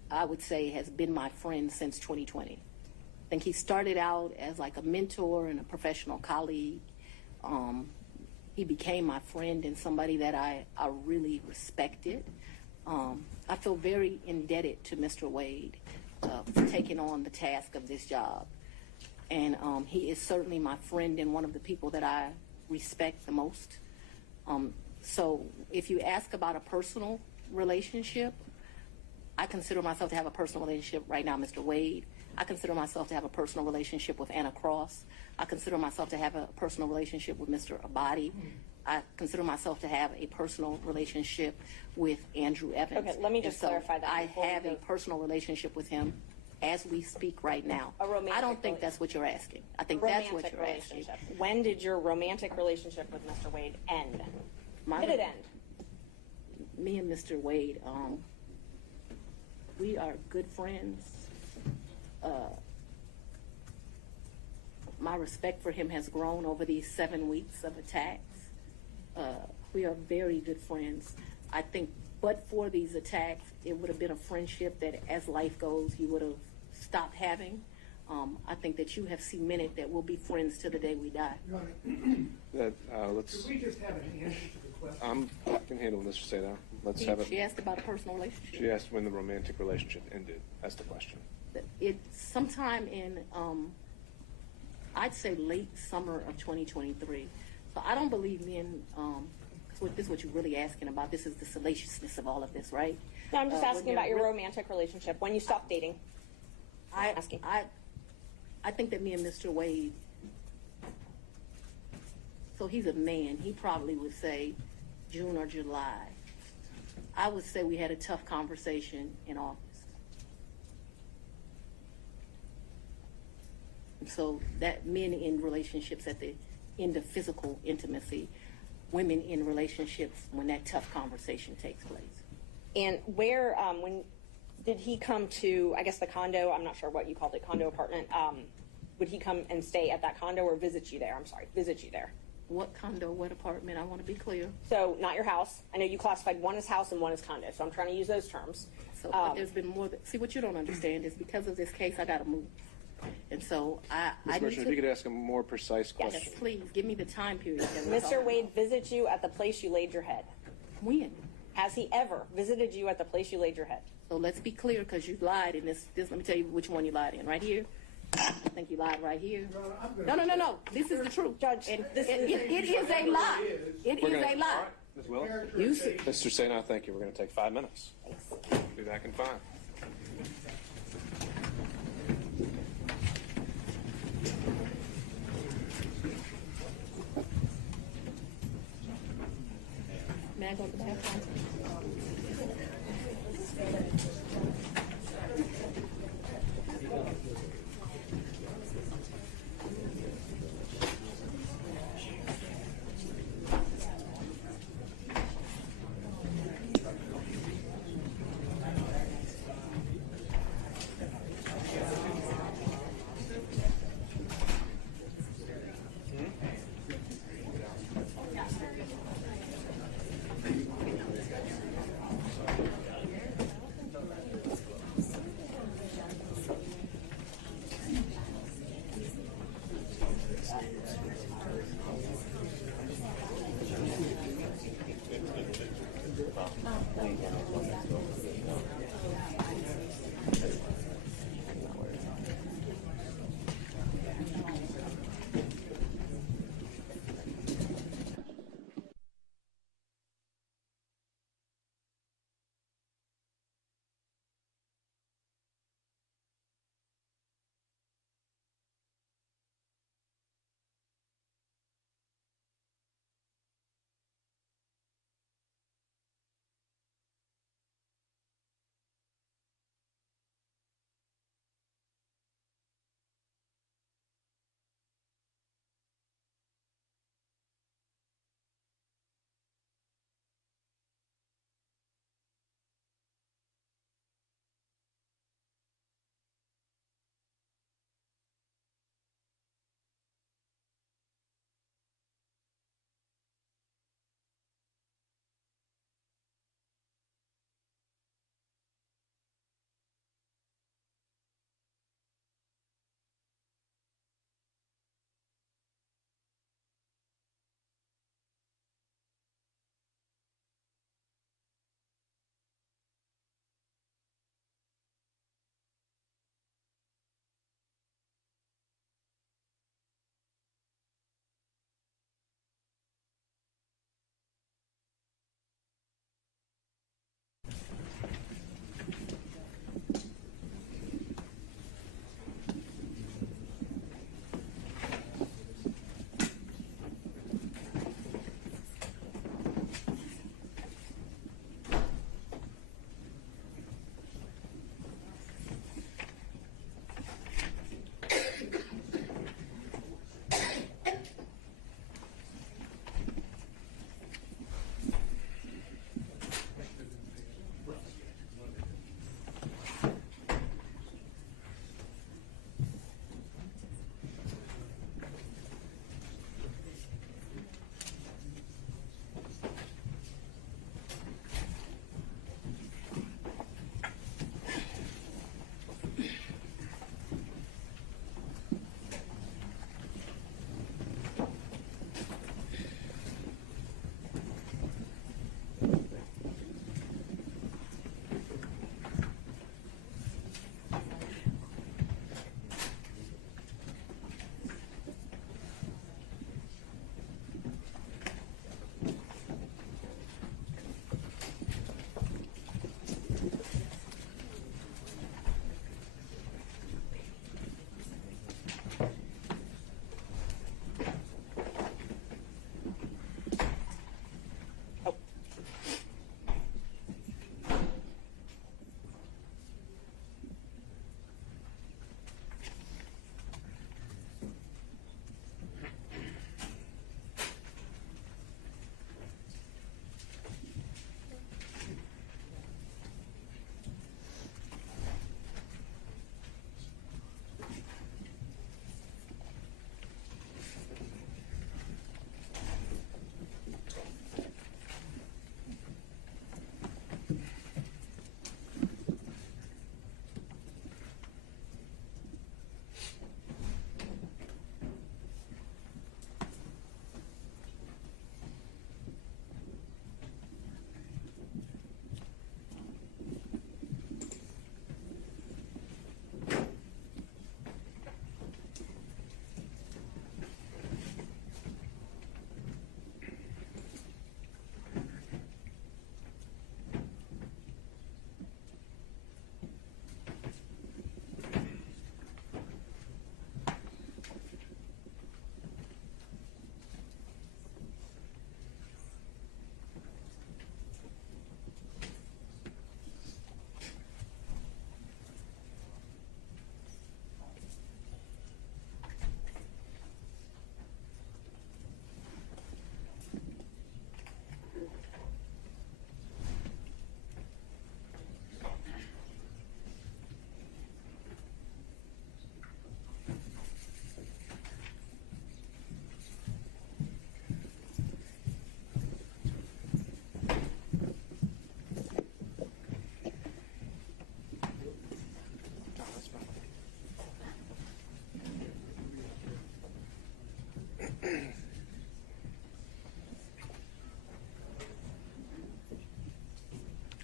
I would say, has been my friend since 2020. I think he started out as like a mentor and a professional colleague. He became my friend and somebody that I really respected. I feel very indebted to Mr. Wade for taking on the task of this job. And he is certainly my friend and one of the people that I respect the most. So if you ask about a personal relationship, I consider myself to have a personal relationship right now, Mr. Wade. I consider myself to have a personal relationship with Anna Cross. I consider myself to have a personal relationship with Mr. Abadi. I consider myself to have a personal relationship with Andrew Evans. Okay, let me just clarify that I before we have a go. personal relationship with him as we speak right now. A romantic I don't think relationship. that's what you're asking. I think that's what Romantic you're asking. relationship. When did your romantic relationship with Mr. Wade end? My- Did it end? Me and Mr. Wade, we are good friends. My respect for him has grown over these 7 weeks of attacks. We are very good friends. I think, but for these attacks, it would have been a friendship that, as life goes, you would have stopped having. I think that you have cemented that we'll be friends till the day we die. Let's. Could we just have an answer to the question? I can handle this. Say that. Let's have it. She asked about a personal relationship. She asked when the romantic relationship ended. That's the question. Sometime in, I'd say late summer of 2023. So I don't believe in, this is what you're really asking about. This is the salaciousness of all of this, right? No, I'm just when asking you're about your re- romantic relationship, when you stopped dating. I think that me and Mr. Wade, so he's a man, he probably would say June or July. I would say we had a tough conversation in August. So that men in relationships at the end of physical intimacy, women in relationships when that tough conversation takes place. And where, when did he come to, I guess the condo, I'm not sure what you called it, condo apartment, would he come and stay at that condo or visit you there? I'm sorry, visit you there. What condo, what apartment? I want to be clear. So not your house. I know you classified one as house and one as condo, so I'm trying to use those terms. So but there's been more. See, what you don't understand is because of this case, I got to move. And so I Ms. need Merchant, if you could ask a more precise Yes. question. please give me the time period. that we're Mr. talking Wade about. visits you at the place you laid your head. When? Has he ever visited you at the place you laid your head? So let's be clear, because you lied in this. Let me tell you which one you lied in. Right here. I think you lied right here. No. This is the truth, Judge. And This it is is a lie. It is a lie. Ms. Willis? You see. Mr. Sena, thank you. We're going to take 5 minutes. Be back in 5. May I go to the bathroom?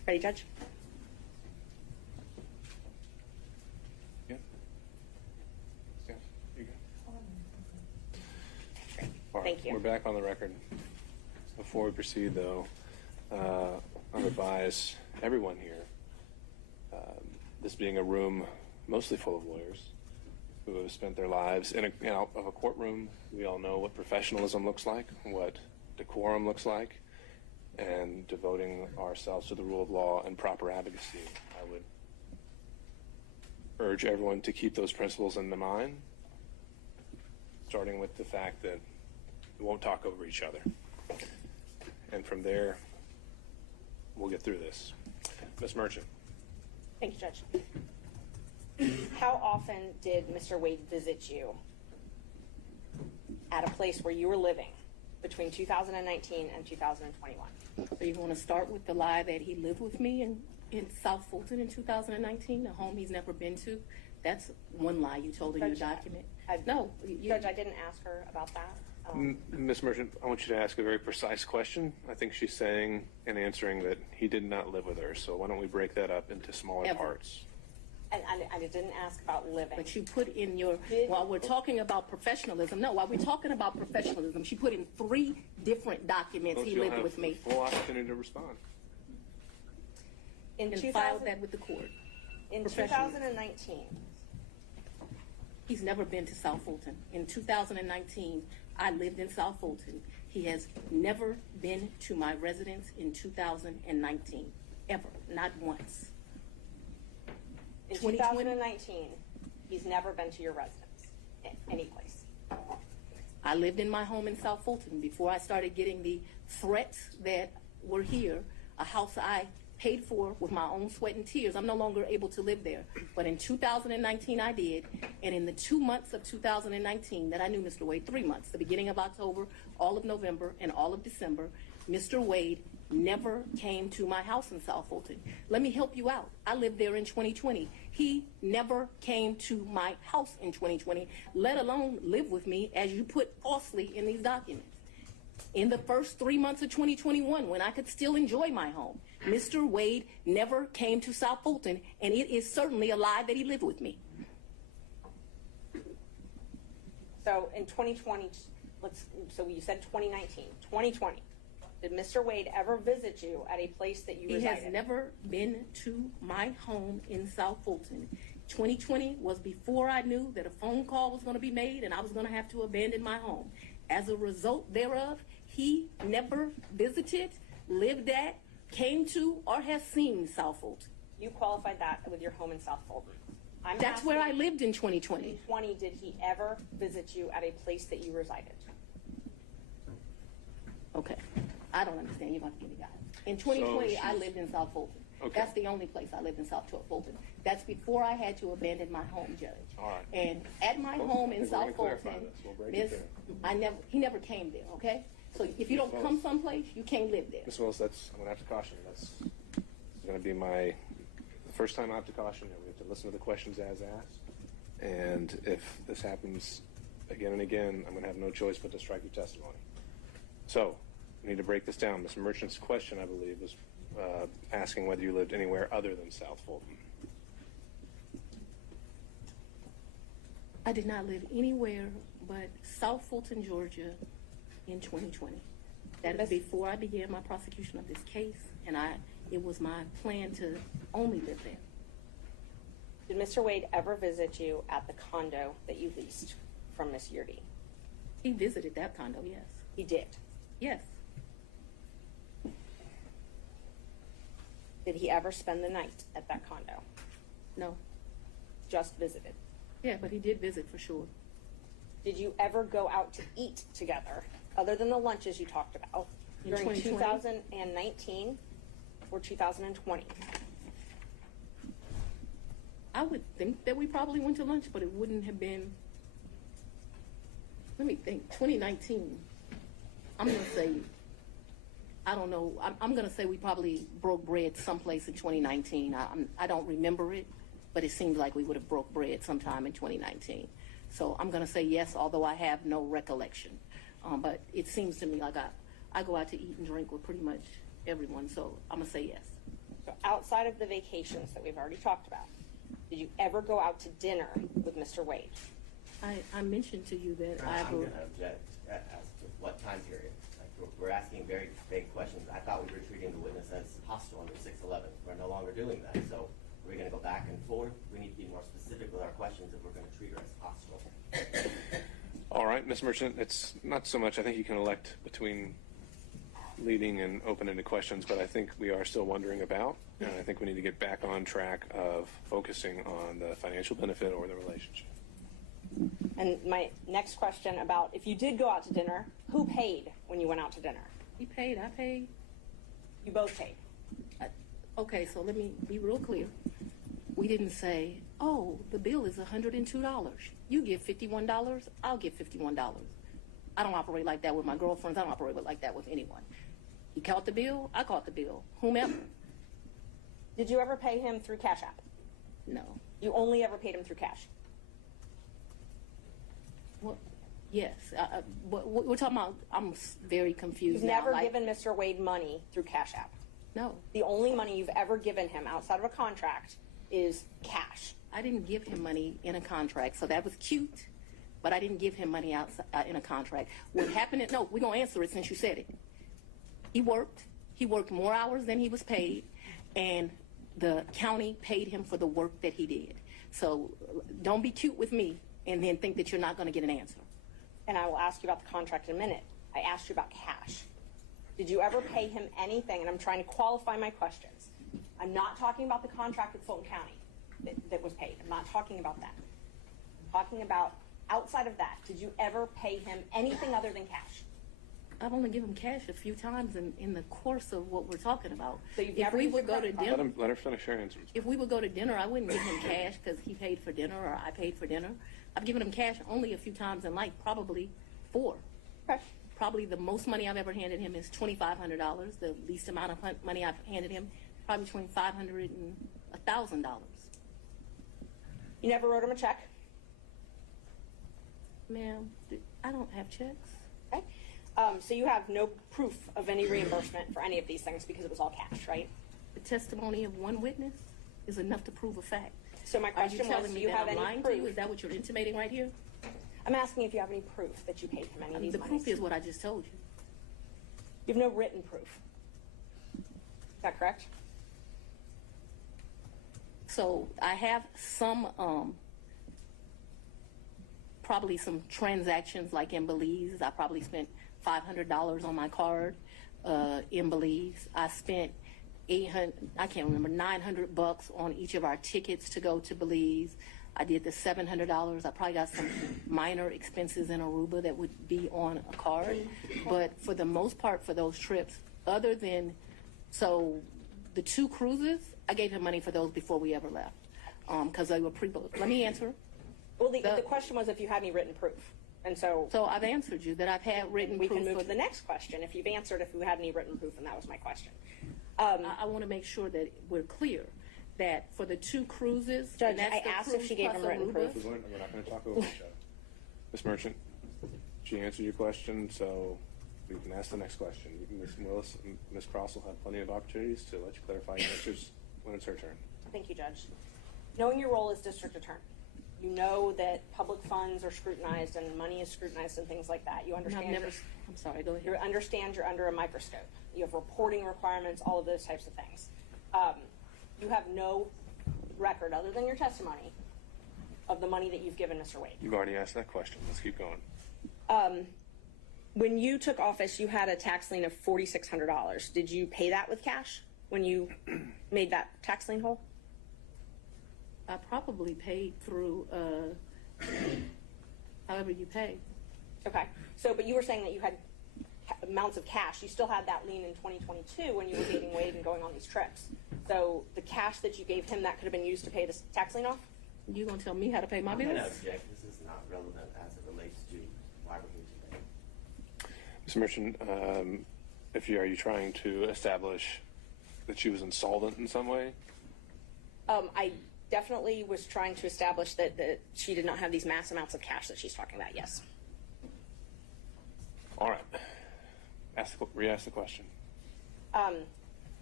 Ready, Judge? Yeah. Yeah. You go. All right, Thank you. We're back on the record. Before we proceed, though, I'll advise everyone here, this being a room mostly full of lawyers who have spent their lives in a courtroom. We all know what professionalism looks like, what decorum looks like, and devoting ourselves to the rule of law and proper advocacy. I would urge everyone to keep those principles in mind, starting with the fact that we won't talk over each other. And from there, we'll get through this. Ms. Merchant. Thank you, Judge. How often did Mr. Wade visit you at a place where you were living between 2019 and 2021? So you want to start with the lie that he lived with me in South Fulton in 2019, a home he's never been to? That's one lie you told in your document. No. Judge, I didn't ask her about that. Ms. Merchant, I want you to ask a very precise question. I think she's saying and answering that he did not live with her. So why don't we break that up into smaller parts? And I didn't ask about living. But you put in your, while we're talking about professionalism, she put in 3 different documents he lived with me. Full opportunity to respond. And filed that with the court. In 2019. He's never been to South Fulton. In 2019, I lived in South Fulton. He has never been to my residence in 2019, ever, not once. In 2019, he's never been to your residence, any place. I lived in my home in South Fulton before I started getting the threats that were here, a house I paid for with my own sweat and tears. I'm no longer able to live there. But in 2019, I did. And in the 2 months of 2019 that I knew Mr. Wade, 3 months, the beginning of October, all of November, and all of December, Mr. Wade never came to my house in South Fulton. Let me help you out. I lived there in 2020. He never came to my house in 2020, let alone live with me, as you put falsely in these documents. In the first 3 months of 2021, when I could still enjoy my home, Mr. Wade never came to South Fulton, and it is certainly a lie that he lived with me. So in 2020, so you said 2019, 2020, did Mr. Wade ever visit you at a place that you resided? He has never been to my home in South Fulton. 2020 was before I knew that a phone call was going to be made and I was going to have to abandon my home. As a result thereof, he never visited, lived at, came to, or has seen South Fulton. You qualified that with your home in South Fulton. That's where I lived in 2020. In 2020, did he ever visit you at a place that you resided? Okay. I don't understand. You're going to give me guidance. In 2020, I lived in South Fulton. Okay. That's the only place I lived in South Fulton. That's before I had to abandon my home, Judge. All right. And at my home in South Fulton, he never came there, okay? So if you don't come someplace, you can't live there. Ms. Willis, I'm going to have to caution you. This is going to be the first time I have to caution you. We have to listen to the questions as asked. And if this happens again and again, I'm going to have no choice but to strike your testimony. So we need to break this down. Ms. Merchant's question, I believe, was asking whether you lived anywhere other than South Fulton. I did not live anywhere but South Fulton, Georgia in 2020. That is before I began my prosecution of this case, and it was my plan to only live there. Did Mr. Wade ever visit you at the condo that you leased from Miss Yurdy? He visited that condo, yes. He did? Yes. Did he ever spend the night at that condo? No. Just visited? Yeah, but he did visit for sure. Did you ever go out to eat together, other than the lunches you talked about, during 2019 or 2020? I would think that we probably went to lunch, but it wouldn't have been, let me think, 2019. I'm going to say, I don't know, I'm going to say we probably broke bread someplace in 2019. I don't remember it, but it seems like we would have broke bread sometime in 2019. So I'm going to say yes, although I have no recollection. But it seems to me like I go out to eat and drink with pretty much everyone, so I'm going to say yes. So outside of the vacations that we've already talked about, did you ever go out to dinner with Mr. Wade? I mentioned to you that I'm going to object as to what time period. Like, we're asking very vague questions. I thought we were treating the witness as hostile under 611. We're no longer doing that. So we're going to go back and forth. We need to be more specific with our questions if we're going to treat her as hostile. All right, Ms. Merchant, it's not so much, I think you can elect between leading and open-ended questions, but I think we are still wondering about, and I think we need to get back on track of focusing on the financial benefit or the relationship. And my next question about if you did go out to dinner, who paid when you went out to dinner? he paid, I paid. You both paid. Okay, so let me be real clear. We didn't say, oh, the bill is $102. You give $51, I'll give $51. I don't operate like that with my girlfriends. I don't operate like that with anyone. He caught the bill, I caught the bill, whomever. Did you ever pay him through Cash App? No. You only ever paid him through cash? Well, yes. But we're talking about, I'm very confused You've now. never given Mr. Wade money through Cash App? No. The only money you've ever given him outside of a contract is cash. I didn't give him money in a contract, so that was cute, but I didn't give him money outside, in a contract. What happened, no, we're going to answer it since you said it. He worked more hours than he was paid, and the county paid him for the work that he did. So don't be cute with me and then think that you're not going to get an answer. And I will ask you about the contract in a minute. I asked you about cash. Did you ever pay him anything? And I'm trying to qualify my questions. I'm not talking about the contract with Fulton County that was paid. I'm not talking about that. I'm talking about outside of that. Did you ever pay him anything other than cash? I've only given him cash a few times in the course of what we're talking about. So you've if never we used would a go to credit card? dinner, Let her finish her answers. if we would go to dinner, I wouldn't give him cash because he paid for dinner or I paid for dinner. I've given him cash only a few times in life, probably 4. Okay. Probably the most money I've ever handed him is $2,500. The least amount of money I've handed him, probably between $500 and $1,000. You never wrote him a check? Ma'am, I don't have checks. Okay. So you have no proof of any reimbursement for any of these things because it was all cash, right? The testimony of one witness is enough to prove a fact. So my Are you question was, telling do me you that have I'm any lying to you? proof? Is that what you're intimating right here? I'm asking if you have any proof that you paid him any of these The monies. proof is what I just told you. You have no written proof. Is that correct? So I have some, probably some transactions like in Belize. I probably spent $500 on my card in Belize. I spent I can't remember, $900 on each of our tickets to go to Belize. I did the $700. I probably got some minor expenses in Aruba that would be on a card. But for the most part, for those trips, other than, so the 2 cruises, I gave him money for those before we ever left because they were pre-booked. Let me answer. Well, the question was if you had any written proof. And so I've answered you that I've had written we proof. can move for to the next question. If you've answered if you had any written proof, and that was my question. I want to make sure that we're clear that for the 2 cruises, Judge, and that's I the asked if cruise she gave plus him written Aruba. proof. We're not going to talk over each other. Ms. Merchant, she answered your question, so we can ask the next question. Ms. Willis and Ms. Cross will have plenty of opportunities to let you clarify your answers when it's her turn. Thank you, Judge. Knowing your role as district attorney, you know that public funds are scrutinized and money is scrutinized and things like that. You understand. I'm sorry, go ahead. You understand you're under a microscope. You have reporting requirements, all of those types of things. You have no record other than your testimony of the money that you've given Mr. Wade. You've already asked that question. Let's keep going. When you took office, you had a tax lien of $4,600. Did you pay that with cash when you made that tax lien whole? I probably paid through however you pay. Okay. So, but you were saying that you had amounts of cash. You still had that lien in 2022 when you were dating Wade and going on these trips. So the cash that you gave him, that could have been used to pay the tax lien off? You gonna tell me how to pay my I'm bills? going to object. This is not relevant as it relates to why we're here today. Ms. Merchant, are you trying to establish that she was insolvent in some way? I definitely was trying to establish that she did not have these mass amounts of cash that she's talking about, yes. All right. Re-ask the question.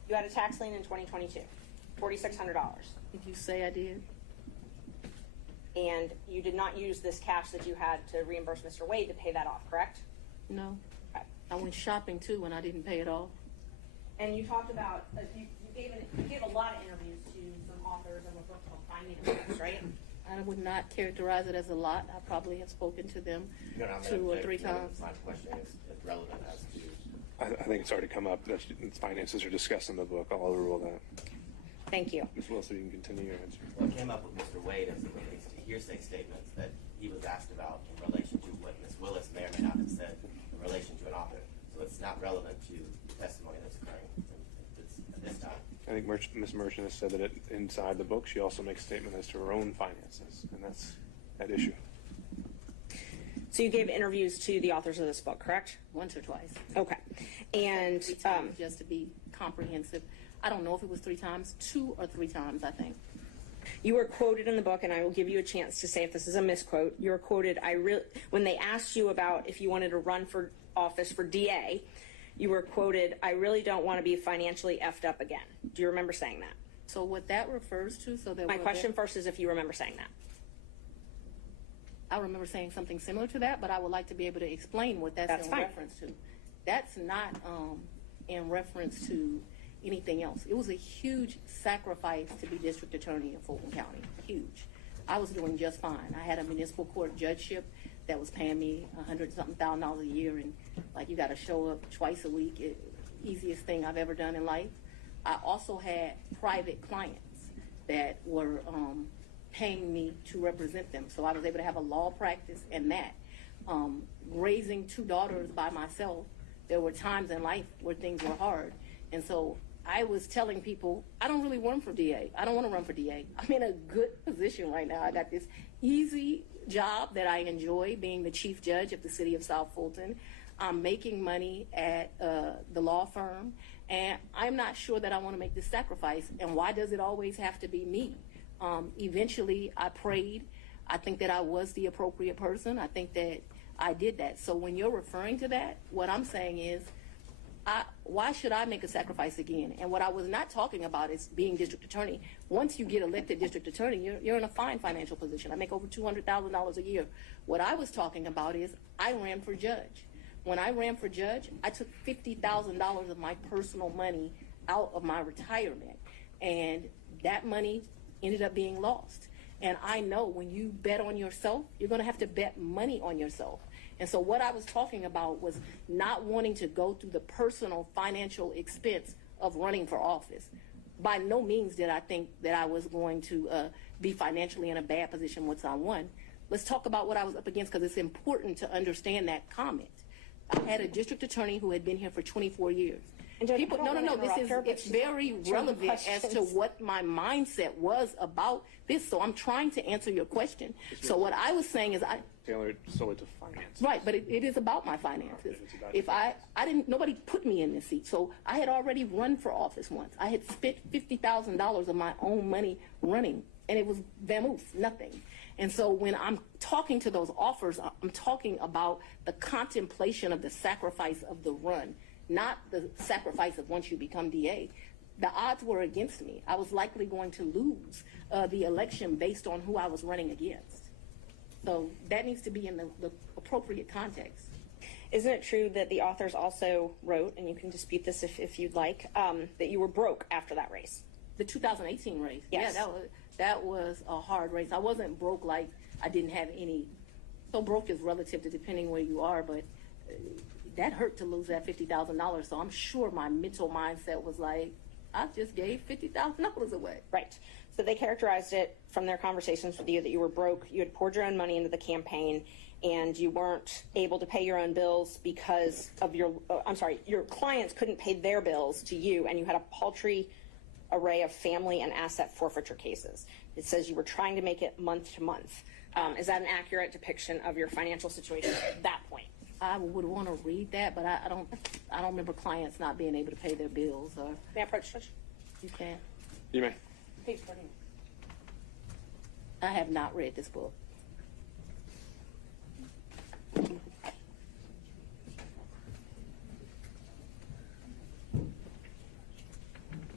You had a tax lien in 2022, $4,600. Did you say I did? And you did not use this cash that you had to reimburse Mr. Wade to pay that off, correct? No. Okay. I went shopping too and I didn't pay it off. And you talked about, you gave a lot of interviews to some authors and a book called Fani Willis, right? I would not characterize it as a lot. I probably have spoken to them Your Honor, 2 or 3 times. My question is relevant as to. I think it's already come up that finances are discussed in the book. I'll overrule that. Thank you. Ms. Willis, you can continue your answer. What came up with Mr. Wade as it relates to hearsay statements that he was asked about in relation to what Ms. Willis may or may not have said in relation to an author. So it's not relevant to the testimony that's occurring at this time. I think Ms. Merchant has said that inside the book she also makes a statement as to her own finances, and that's at issue. So you gave interviews to the authors of this book, correct? Once or twice. Okay. And 3 times, just to be comprehensive. I don't know if it was 3 times, 2 or 3 times, I think. you were quoted in the book, and I will give you a chance to say if this is a misquote. You were quoted, when they asked you about if you wanted to run for office for DA, you were quoted, "I really don't want to be financially effed up again." Do you remember saying that? So what that refers to, My question first is if you remember saying that. I remember saying something similar to that, but I would like to be able to explain what that's in fine. reference to. That's not in reference to anything else. It was a huge sacrifice to be district attorney in Fulton County. Huge. I was doing just fine. I had a municipal court judgeship that was paying me $100,000 a year, and like you got to show up twice a week. Easiest thing I've ever done in life. I also had private clients that were paying me to represent them, so I was able to have a law practice and that. Raising 2 daughters by myself, there were times in life where things were hard, and so I was telling people, I don't really run for DA. I don't want to run for DA. I'm in a good position right now. I got this easy job that I enjoy, being the chief judge of the city of South Fulton. I'm making money at the law firm, and I'm not sure that I want to make this sacrifice. And why does it always have to be me? Eventually, I prayed. I think that I was the appropriate person. I think that I did that. So when you're referring to that, what I'm saying is, why should I make a sacrifice again? And what I was not talking about is being district attorney. Once you get elected district attorney, you're in a fine financial position. I make over $200,000 a year. What I was talking about is I ran for judge. When I ran for judge, I took $50,000 of my personal money out of my retirement, and that money ended up being lost. And I know when you bet on yourself, you're going to have to bet money on yourself. And so what I was talking about was not wanting to go through the personal financial expense of running for office. By no means did I think that I was going to be financially in a bad position once I won. Let's talk about what I was up against, because it's important to understand that comment. I had a district attorney who had been here for 24 years. People, no, it's very relevant as to what my mindset was about this. So I'm trying to answer your question. So what I was saying is Tailored solely to finance. Right, but it is about my finances. If I didn't, nobody put me in this seat. So I had already run for office once. I had spent $50,000 of my own money running, and it was vamoose, nothing. And so when I'm talking to those offers, I'm talking about the contemplation of the sacrifice of the run, not the sacrifice of once you become DA. The odds were against me. I was likely going to lose the election based on who I was running against. So that needs to be in the appropriate context. Isn't it true that the authors also wrote, and you can dispute this if you'd like, that you were broke after that race? The 2018 race? Yes. Yeah, that was a hard race. I wasn't broke like I didn't have any. So broke is relative to depending where you are, but that hurt to lose that $50,000. So I'm sure my mental mindset was like, I just gave $50,000 away. Right. So they characterized it from their conversations with you that you were broke, you had poured your own money into the campaign, and you weren't able to pay your own bills because of your clients couldn't pay their bills to you, and you had a paltry array of family and asset forfeiture cases. It says you were trying to make it month to month. Is that an accurate depiction of your financial situation at that point? I would want to read that, but I don't remember clients not being able to pay their bills. Or may I approach, Judge? You can. You may. Page 14. I have not read this book.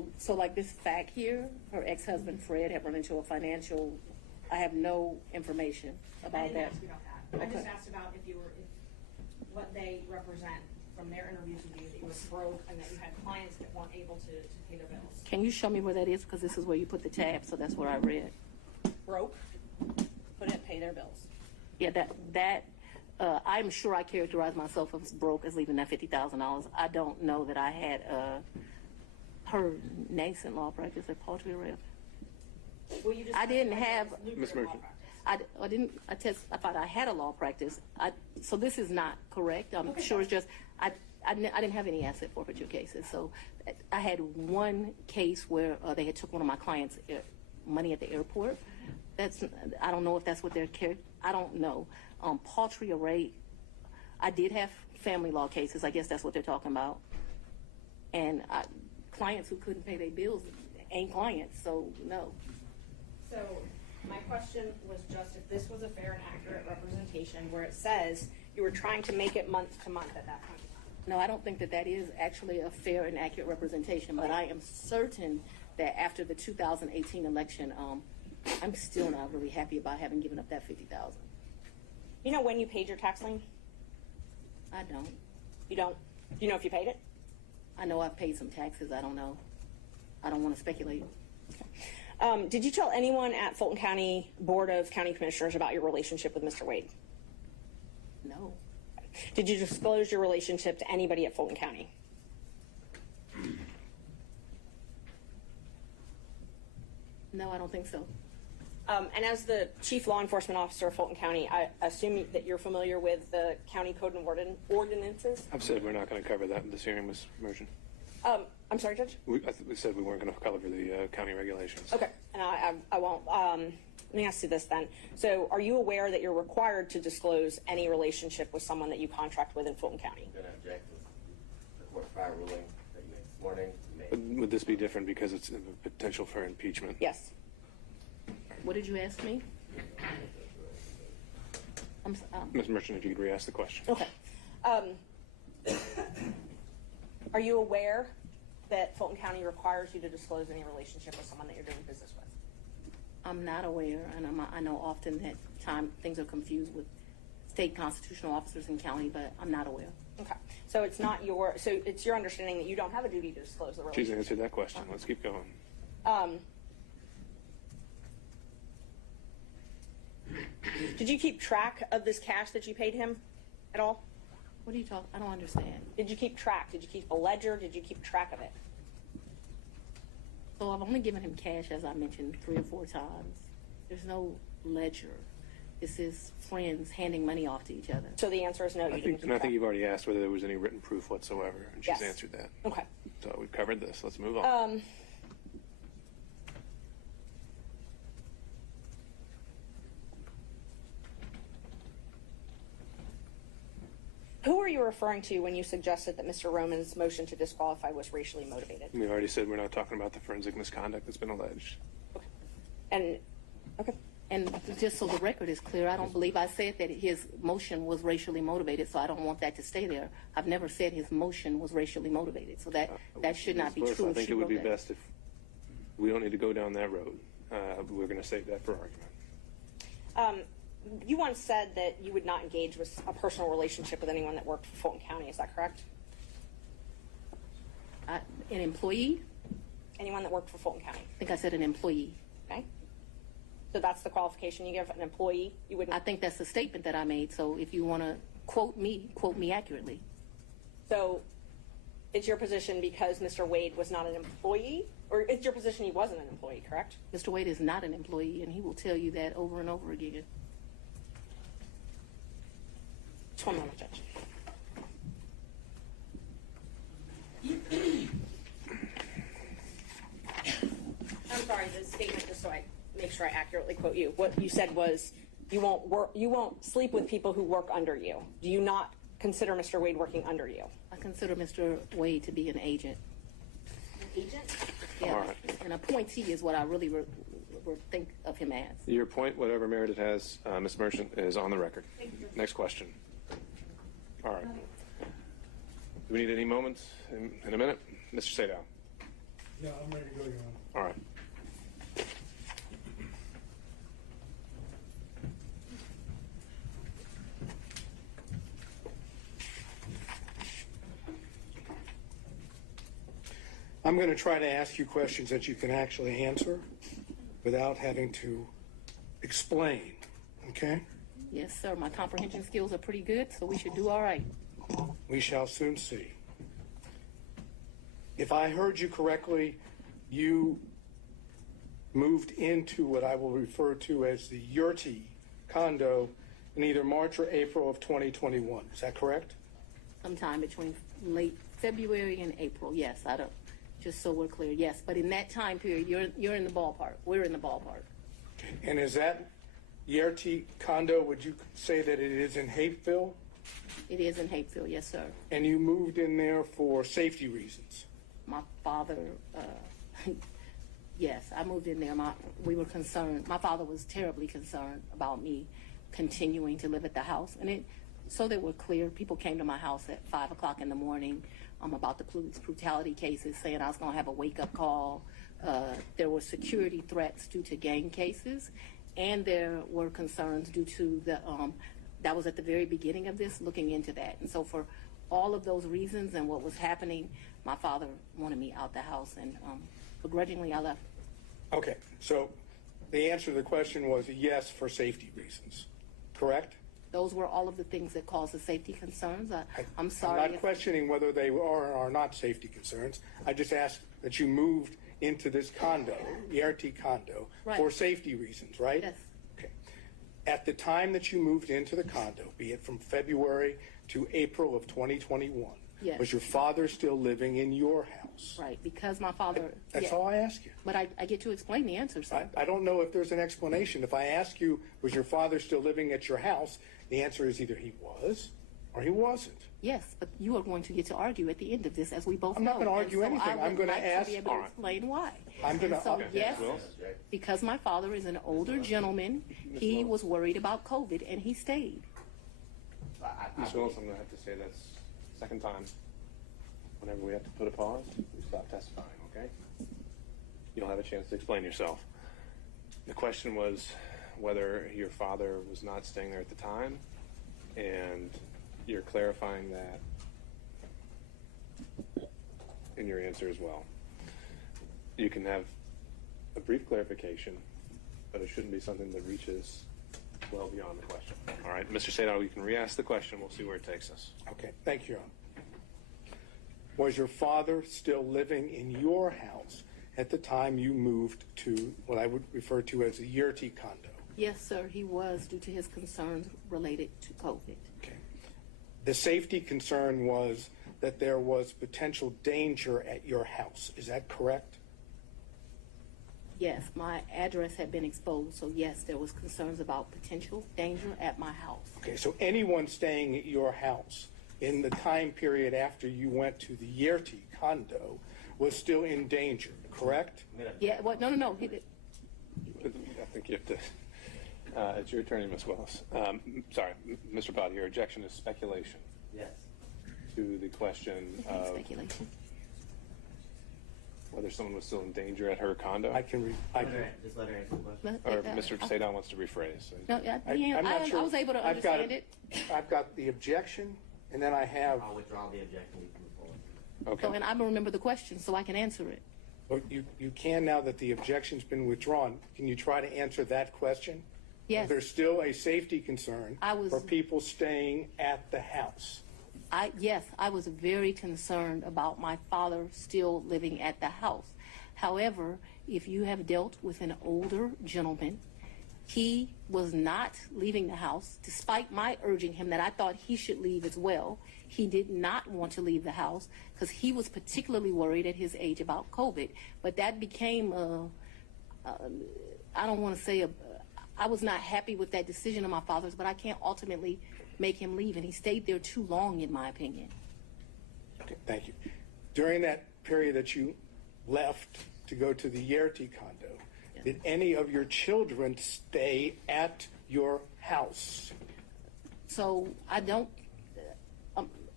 So like this fact here, her ex-husband Fred had run into a financial, I have no information I about didn't that. ask you about that. I Okay. just asked about if what they represent from their interviews with you, that you were broke and that you had clients that weren't able to pay their bills. Can you show me where that is? Because this is where you put the tab, so that's where I read. Broke, couldn't pay their bills. Yeah, I'm sure I characterized myself as broke as leaving that $50,000. I don't know that I had her nascent law practice at Paltry Rep. Well, you just I didn't have. Ms. Merchant. I didn't. I thought I had a law practice. So this is not correct. I'm sure it's just I didn't have any asset forfeiture cases. So I had one case where they had took one of my clients' money at the airport. I don't know if that's what they're I don't know. Paltry array. I did have family law cases. I guess that's what they're talking about. And clients who couldn't pay their bills ain't clients. So no. So my question was just if this was a fair and accurate representation where it says you were trying to make it month to month at that point. No, I don't think that is actually a fair and accurate representation, but I am certain that after the 2018 election, I'm still not really happy about having given up that $50,000. You know when you paid your tax lien? I don't. You don't? Do you know if you paid it? I know I've paid some taxes. I don't know. I don't want to speculate. Did you tell anyone at Fulton County Board of County Commissioners about your relationship with Mr. Wade? No. Did you disclose your relationship to anybody at Fulton County? No, I don't think so. And as the Chief Law Enforcement Officer of Fulton County, I assume that you're familiar with the county code and ordinances? I've said we're not going to cover that in this hearing, Ms. Merchant. I'm sorry, Judge? We said we weren't going to cover the county regulations. Okay, and I won't. Let me ask you this then. So are you aware that you're required to disclose any relationship with someone that you contract with in Fulton County? I'm going to object to the court's prior ruling that you made this morning. Would this be different because it's a potential for impeachment? Yes. What did you ask me? Ms. Merchant, if you could re-ask the question. Okay. Are you aware that Fulton County requires you to disclose any relationship with someone that you're doing business with? I'm not aware, and I know often that things are confused with state constitutional officers in county, but I'm not aware. Okay. So it's not so it's your understanding that you don't have a duty to disclose the relationship? She's answered that question. Let's keep going. Did you keep track of this cash that you paid him at all? What are you talking? I don't understand. Did you keep track? Did you keep a ledger? Did you keep track of it? So I've only given him cash, as I mentioned, 3 or 4 times. There's no ledger. This is friends handing money off to each other. So the answer is no. I think you've already asked whether there was any written proof whatsoever, and she's answered that. Okay. So we've covered this. Let's move on. Who are you referring to when you suggested that Mr. Roman's motion to disqualify was racially motivated? We already said we're not talking about the forensic misconduct that's been alleged. Okay. And just so the record is clear, I don't believe I said that his motion was racially motivated, so I don't want that to stay there. I've never said his motion was racially motivated, so that should not be true. I think it would be best if we don't need to go down that road. We're going to save that for argument. You once said that you would not engage with a personal relationship with anyone that worked for Fulton County. Is that correct? An employee? Anyone that worked for Fulton County. I think I said an employee. Okay. So that's the qualification you give an employee? You wouldn't? I think that's the statement that I made. So if you want to quote me accurately. So it's your position because Mr. Wade was not an employee? Or it's your position he wasn't an employee, correct? Mr. Wade is not an employee, and he will tell you that over and over again. Just one moment, Judge. I'm sorry, the statement, just so I make sure I accurately quote you. What you said was you won't sleep with people who work under you. Do you not consider Mr. Wade working under you? I consider Mr. Wade to be an agent. An agent? Yeah, All right. An appointee is what I really think of him as. Your point, whatever merit it has, Ms. Merchant, is on the record. Next question. All right. Do we need any moments in a minute? Mr. Sadow. No, I'm ready to go, Your Honor. All right. I'm going to try to ask you questions that you can actually answer without having to explain, okay? Yes, sir. My comprehension skills are pretty good, so we should do all right. We shall soon see. If I heard you correctly, you moved into what I will refer to as the Yurti condo in either March or April of 2021. Is that correct? Sometime between late February and April, yes. I don't, just so we're clear, yes. But in that time period, you're in the ballpark. We're in the ballpark. And is that Yurti condo, would you say that it is in Hapeville? It is in Hapeville, yes, sir. And you moved in there for safety reasons? My father, yes, I moved in there. We were concerned. My father was terribly concerned about me continuing to live at the house. And so that we're clear, people came to my house at 5 o'clock in the morning about the police brutality cases, saying I was going to have a wake-up call. There were security threats due to gang cases, and there were concerns due to that was at the very beginning of this, looking into that. And so for all of those reasons and what was happening, my father wanted me out the house, and begrudgingly I left. Okay, so the answer to the question was yes for safety reasons, correct? Those were all of the things that caused the safety concerns. I'm sorry. I'm not questioning whether they are or are not safety concerns. I just asked that you moved into this condo, the RT condo, right, for safety reasons, right? Yes. Okay. At the time that you moved into the condo, be it from February to April of 2021, yes, was your father still living in your house? Right, because my father... That's all I ask you. But I get to explain the answer, sir. I don't know if there's an explanation. If I ask you, was your father still living at your house, the answer is either he was or he wasn't. Yes, but you are going to get to argue at the end of this, as we both know. I'm not going to argue anything. I'm going to ask... I would like to be able to explain why. I'm going to... So, yes, because my father is an older gentleman, he was worried about COVID, and he stayed. Ms. Willis, I'm going to have to say that's second time. Whenever we have to put a pause, we stop testifying, okay? You'll have a chance to explain yourself. The question was whether your father was not staying there at the time, and you're clarifying that in your answer as well. You can have a brief clarification, but it shouldn't be something that reaches well beyond the question. All right, Mr. Sadal, you can re-ask the question. We'll see where it takes us. Okay, thank you, Your Honor. Was your father still living in your house at the time you moved to what I would refer to as a Yurti condo? Yes, sir, he was, due to his concerns related to COVID. Okay. The safety concern was that there was potential danger at your house. Is that correct? Yes, my address had been exposed, so yes, there was concerns about potential danger at my house. Okay, so anyone staying at your house in the time period after you went to the Yurti condo was still in danger, correct? Yeah, well, no. I think you have to... it's your attorney, Ms. Willis. Sorry, Mr. Bott, your objection is speculation. Yes. To the question of speculation. Whether someone was still in danger at her condo. I can just let her answer the question. Or Mr. Sadal wants to rephrase. No, I'm not sure. I was able to understand it. I've got the objection, and then I have... I'll withdraw the objection. You can move forward. Okay. So, and I don't remember the question, so I can answer it. Well, you can now that the objection's been withdrawn. Can you try to answer that question? Yes. There's still a safety concern for people staying at the house. Yes, I was very concerned about my father still living at the house. However, if you have dealt with an older gentleman, he was not leaving the house, despite my urging him that I thought he should leave as well. He did not want to leave the house because he was particularly worried at his age about COVID. But that became, I don't want to say, I was not happy with that decision of my father's, but I can't ultimately make him leave, and he stayed there too long, in my opinion. Okay, thank you. During that period that you left to go to the Yurti condo, did any of your children stay at your house? So I don't,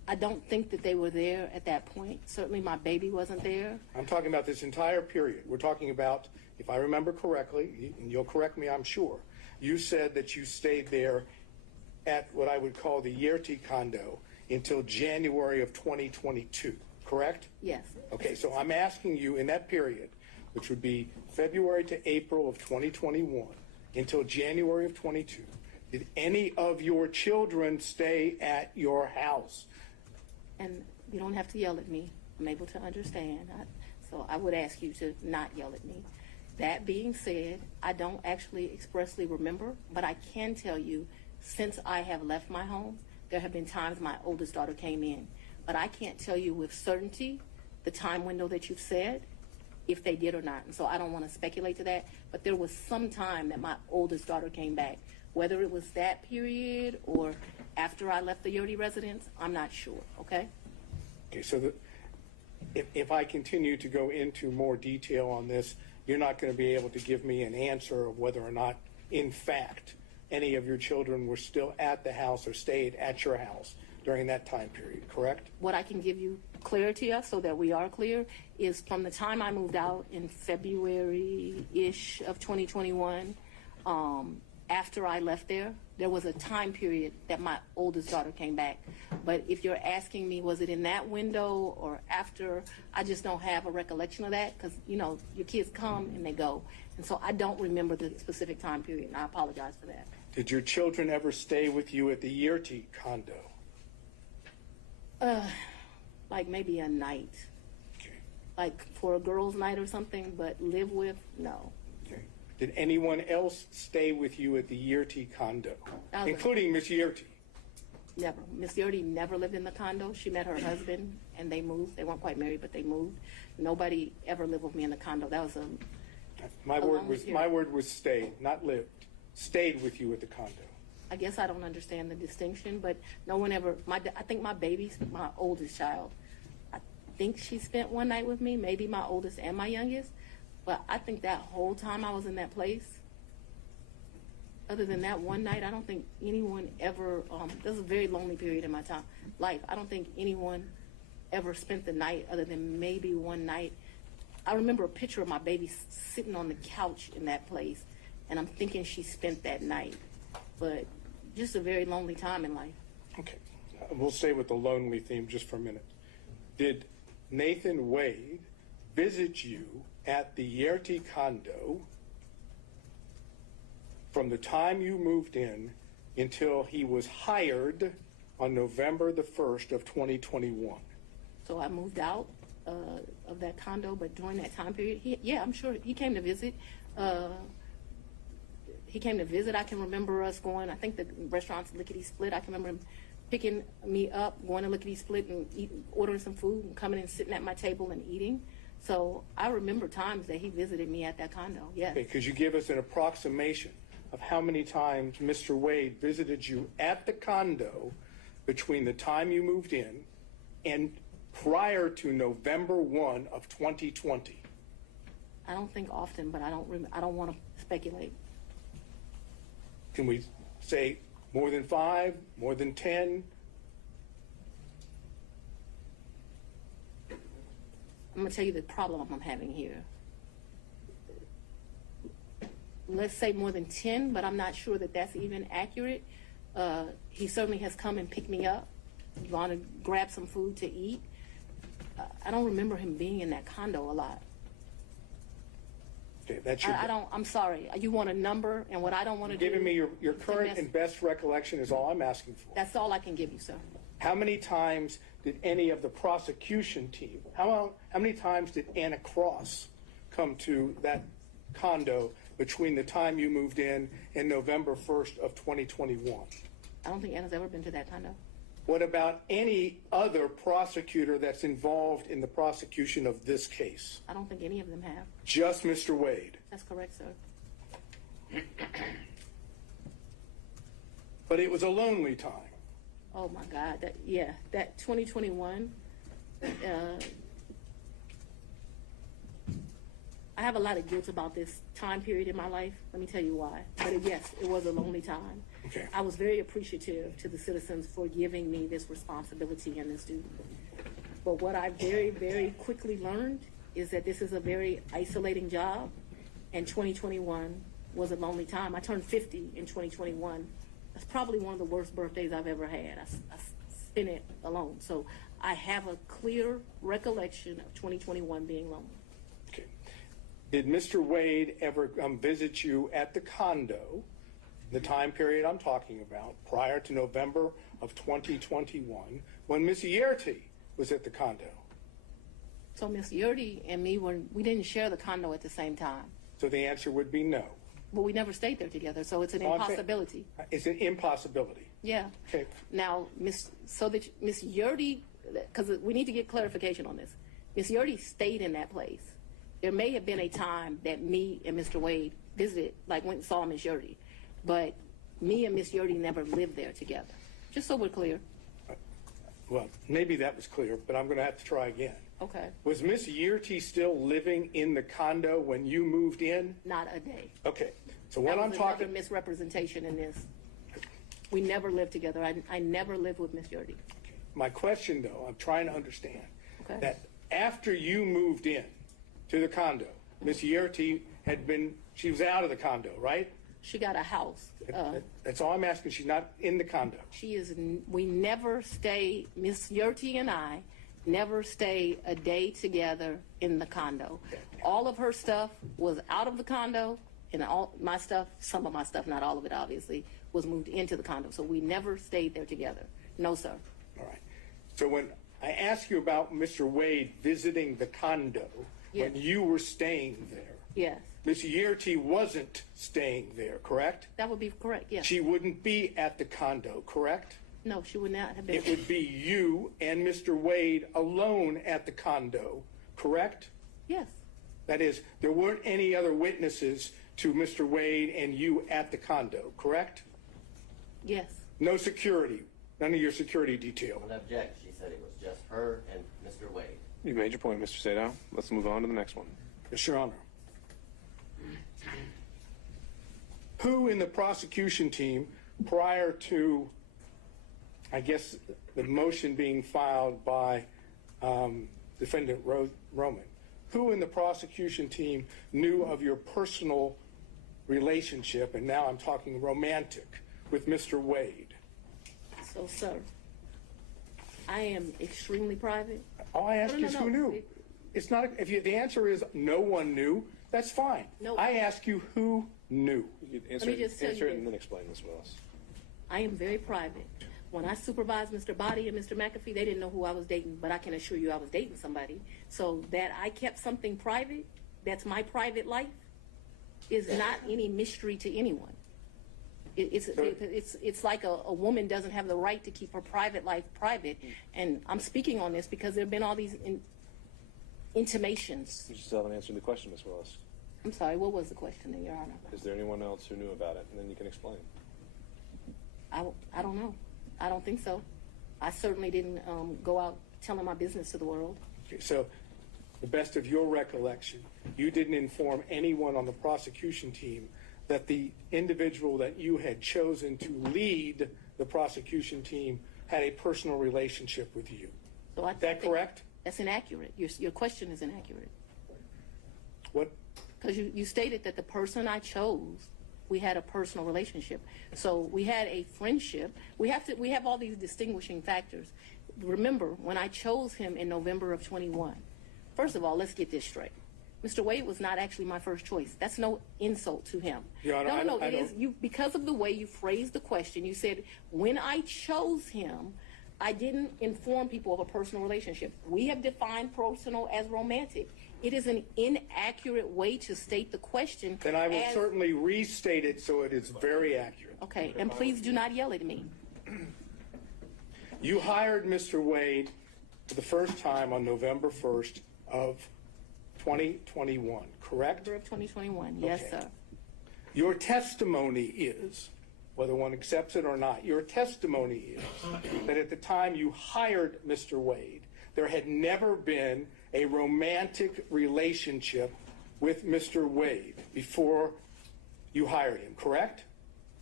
I don't think that they were there at that point. Certainly my baby wasn't there. I'm talking about this entire period. We're talking about, if I remember correctly, and you'll correct me, I'm sure, you said that you stayed there at what I would call the Yerty condo until January of 2022, correct? Yes. Okay, so I'm asking you in that period, which would be February to April of 2021 until January of 22, did any of your children stay at your house? And you don't have to yell at me. I'm able to understand. So I would ask you to not yell at me. That being said, I don't actually expressly remember, but I can tell you since I have left my home, there have been times my oldest daughter came in. But I can't tell you with certainty the time window that you've said, if they did or not. And so I don't want to speculate to that. But there was some time that my oldest daughter came back. Whether it was that period or after I left the Yerty residence, I'm not sure, okay? Okay, so if I continue to go into more detail on this, you're not going to be able to give me an answer of whether or not, in fact, any of your children were still at the house or stayed at your house during that time period, correct? What I can give you clarity of, so that we are clear, is from the time I moved out in February-ish of 2021, after I left there was a time period that my oldest daughter came back. But if you're asking me, was it in that window or after, I just don't have a recollection of that because, you know, your kids come and they go. And so I don't remember the specific time period, and I apologize for that. Did your children ever stay with you at the Yerty condo? Like maybe a night. Okay. Like for a girls' night or something, but live with, no. Okay. Did anyone else stay with you at the Yerty condo, Never. including Miss Yerty? Never. Miss Yerty never lived in the condo. She met her husband and they moved. They weren't quite married, but they moved. Nobody ever lived with me in the condo. That was my word was stayed, not lived. Stayed with you at the condo. I guess I don't understand the distinction, but no one ever, I think my baby, my oldest child, I think she spent one night with me, maybe my oldest and my youngest, but I think that whole time I was in that place, other than that one night, I don't think anyone ever, this was a very lonely period in my life. I don't think anyone ever spent the night other than maybe one night. I remember a picture of my baby sitting on the couch in that place, and I'm thinking she spent that night. But just a very lonely time in life. Okay. We'll stay with the lonely theme just for a minute. Did Nathan Wade visit you at the Yerty condo from the time you moved in until he was hired on November the 1st of 2021? So I moved out of that condo, but during that time period, yeah, I'm sure he came to visit. He came to visit. I can remember us going, I think the restaurant's Lickety Split. I can remember him picking me up, going to Lickety Split and ordering some food and coming and sitting at my table and eating. So I remember times that he visited me at that condo, yes. Okay, could you give us an approximation of how many times Mr. Wade visited you at the condo between the time you moved in and prior to November 1 of 2020? I don't think often, but I don't want to speculate. Can we say more than 5, more than 10? I'm going to tell you the problem I'm having here. Let's say more than 10, but I'm not sure that that's even accurate. He certainly has come and picked me up, gone to grab some food to eat. I don't remember him being in that condo a lot. Okay, that's I'm sorry. You want a number, and what I don't want to do. Giving me your current and best recollection is all I'm asking for. That's all I can give you, sir. How many times did any of the prosecution team, how many times did Anna Cross come to that condo between the time you moved in and November 1st of 2021? I don't think Anna's ever been to that condo. What about any other prosecutor that's involved in the prosecution of this case? I don't think any of them have. Just Mr. Wade? That's correct, sir. But it was a lonely time. Oh my God, that 2021, I have a lot of guilt about this time period in my life. Let me tell you why. But yes, it was a lonely time. Okay. I was very appreciative to the citizens for giving me this responsibility and this duty. But what I very, very quickly learned is that this is a very isolating job, and 2021 was a lonely time. I turned 50 in 2021. That's probably one of the worst birthdays I've ever had. I spent it alone. So I have a clear recollection of 2021 being lonely. Okay. Did Mr. Wade ever visit you at the condo, the time period I'm talking about, prior to November of 2021, when Ms. Yerty was at the condo? So Miss Yerty and me, we didn't share the condo at the same time. So the answer would be no. But we never stayed there together, so it's an impossibility. It's an impossibility. Yeah. Okay. Now, Miss Yerty, because we need to get clarification on this. Miss Yerty stayed in that place. There may have been a time that me and Mr. Wade visited, like went and saw Miss Yerty, but me and Miss Yerty never lived there together. Just so we're clear. Well, maybe that was clear, but I'm going to have to try again. Okay. Was Miss Yerty still living in the condo when you moved in? Not a day. Okay. So when I'm talking, another misrepresentation in this. We never lived together. I never lived with Miss Yerty. my question though, I'm trying to understand Okay. that after you moved in to the condo, Miss Yerty she was out of the condo, right? She got a house. That's all I'm asking. She's not in the condo. We never stay, Miss Yerty and I never stay a day together in the condo. All of her stuff was out of the condo, and all my stuff, some of my stuff, not all of it obviously, was moved into the condo. So we never stayed there together. No, sir. All right. So when I ask you about Mr. Wade visiting the condo, Yes. when you were staying there, Yes. Miss Yerty wasn't staying there, correct? That would be correct, yes. She wouldn't be at the condo, correct? No, she would not have been. It would be you and Mr. Wade alone at the condo, correct? Yes. That is, there weren't any other witnesses to Mr. Wade and you at the condo, correct? Yes. No security, none of your security detail. I don't object. She said it was just her and Mr. Wade. You made your point, Mr. Sadow. Let's move on to the next one. Yes, Your Honor. Who in the prosecution team, prior to, I guess, the motion being filed by Defendant Roman, who in the prosecution team knew of your personal relationship, and now I'm talking romantic, with Mr. Wade? So, sir, I am extremely private. All I ask is who knew. It's not, the answer is no one knew, that's fine. No. I ask you who knew. You can Let me just tell you answer it this. and then explain this with us. I am very private. When I supervised Mr. Body and Mr. McAfee, they didn't know who I was dating, but I can assure you I was dating somebody. So that I kept something private, that's my private life, is not any mystery to anyone. It's like a woman doesn't have the right to keep her private life private. And I'm speaking on this because there have been all these intimations. You still haven't answered the question, Ms. Willis. I'm sorry, what was the question, then, Your Honor? Is there anyone else who knew about it? And then you can explain. I don't know. I don't think so. I certainly didn't go out telling my business to the world. Okay, so, the best of your recollection, you didn't inform anyone on the prosecution team that the individual that you had chosen to lead the prosecution team had a personal relationship with you. So Is that correct? That's inaccurate. Your question is inaccurate. What? Because you stated that the person I chose, we had a personal relationship. So we had a friendship. We have all these distinguishing factors. Remember, when I chose him in November of 21, first of all, let's get this straight. Mr. Wade was not actually my first choice. That's no insult to him. Your Honor, No, it is you, because of the way you phrased the question. You said, when I chose him, I didn't inform people of a personal relationship. We have defined personal as romantic. It is an inaccurate way to state the question. Then I will certainly restate it so it is very accurate. Okay, and please do not yell at me. You hired Mr. Wade for the first time on November 1st of 2021, correct? November of 2021, yes, Okay. sir. Your testimony is, whether one accepts it or not, your testimony is that at the time you hired Mr. Wade, there had never been a romantic relationship with Mr. Wade before you hired him, correct?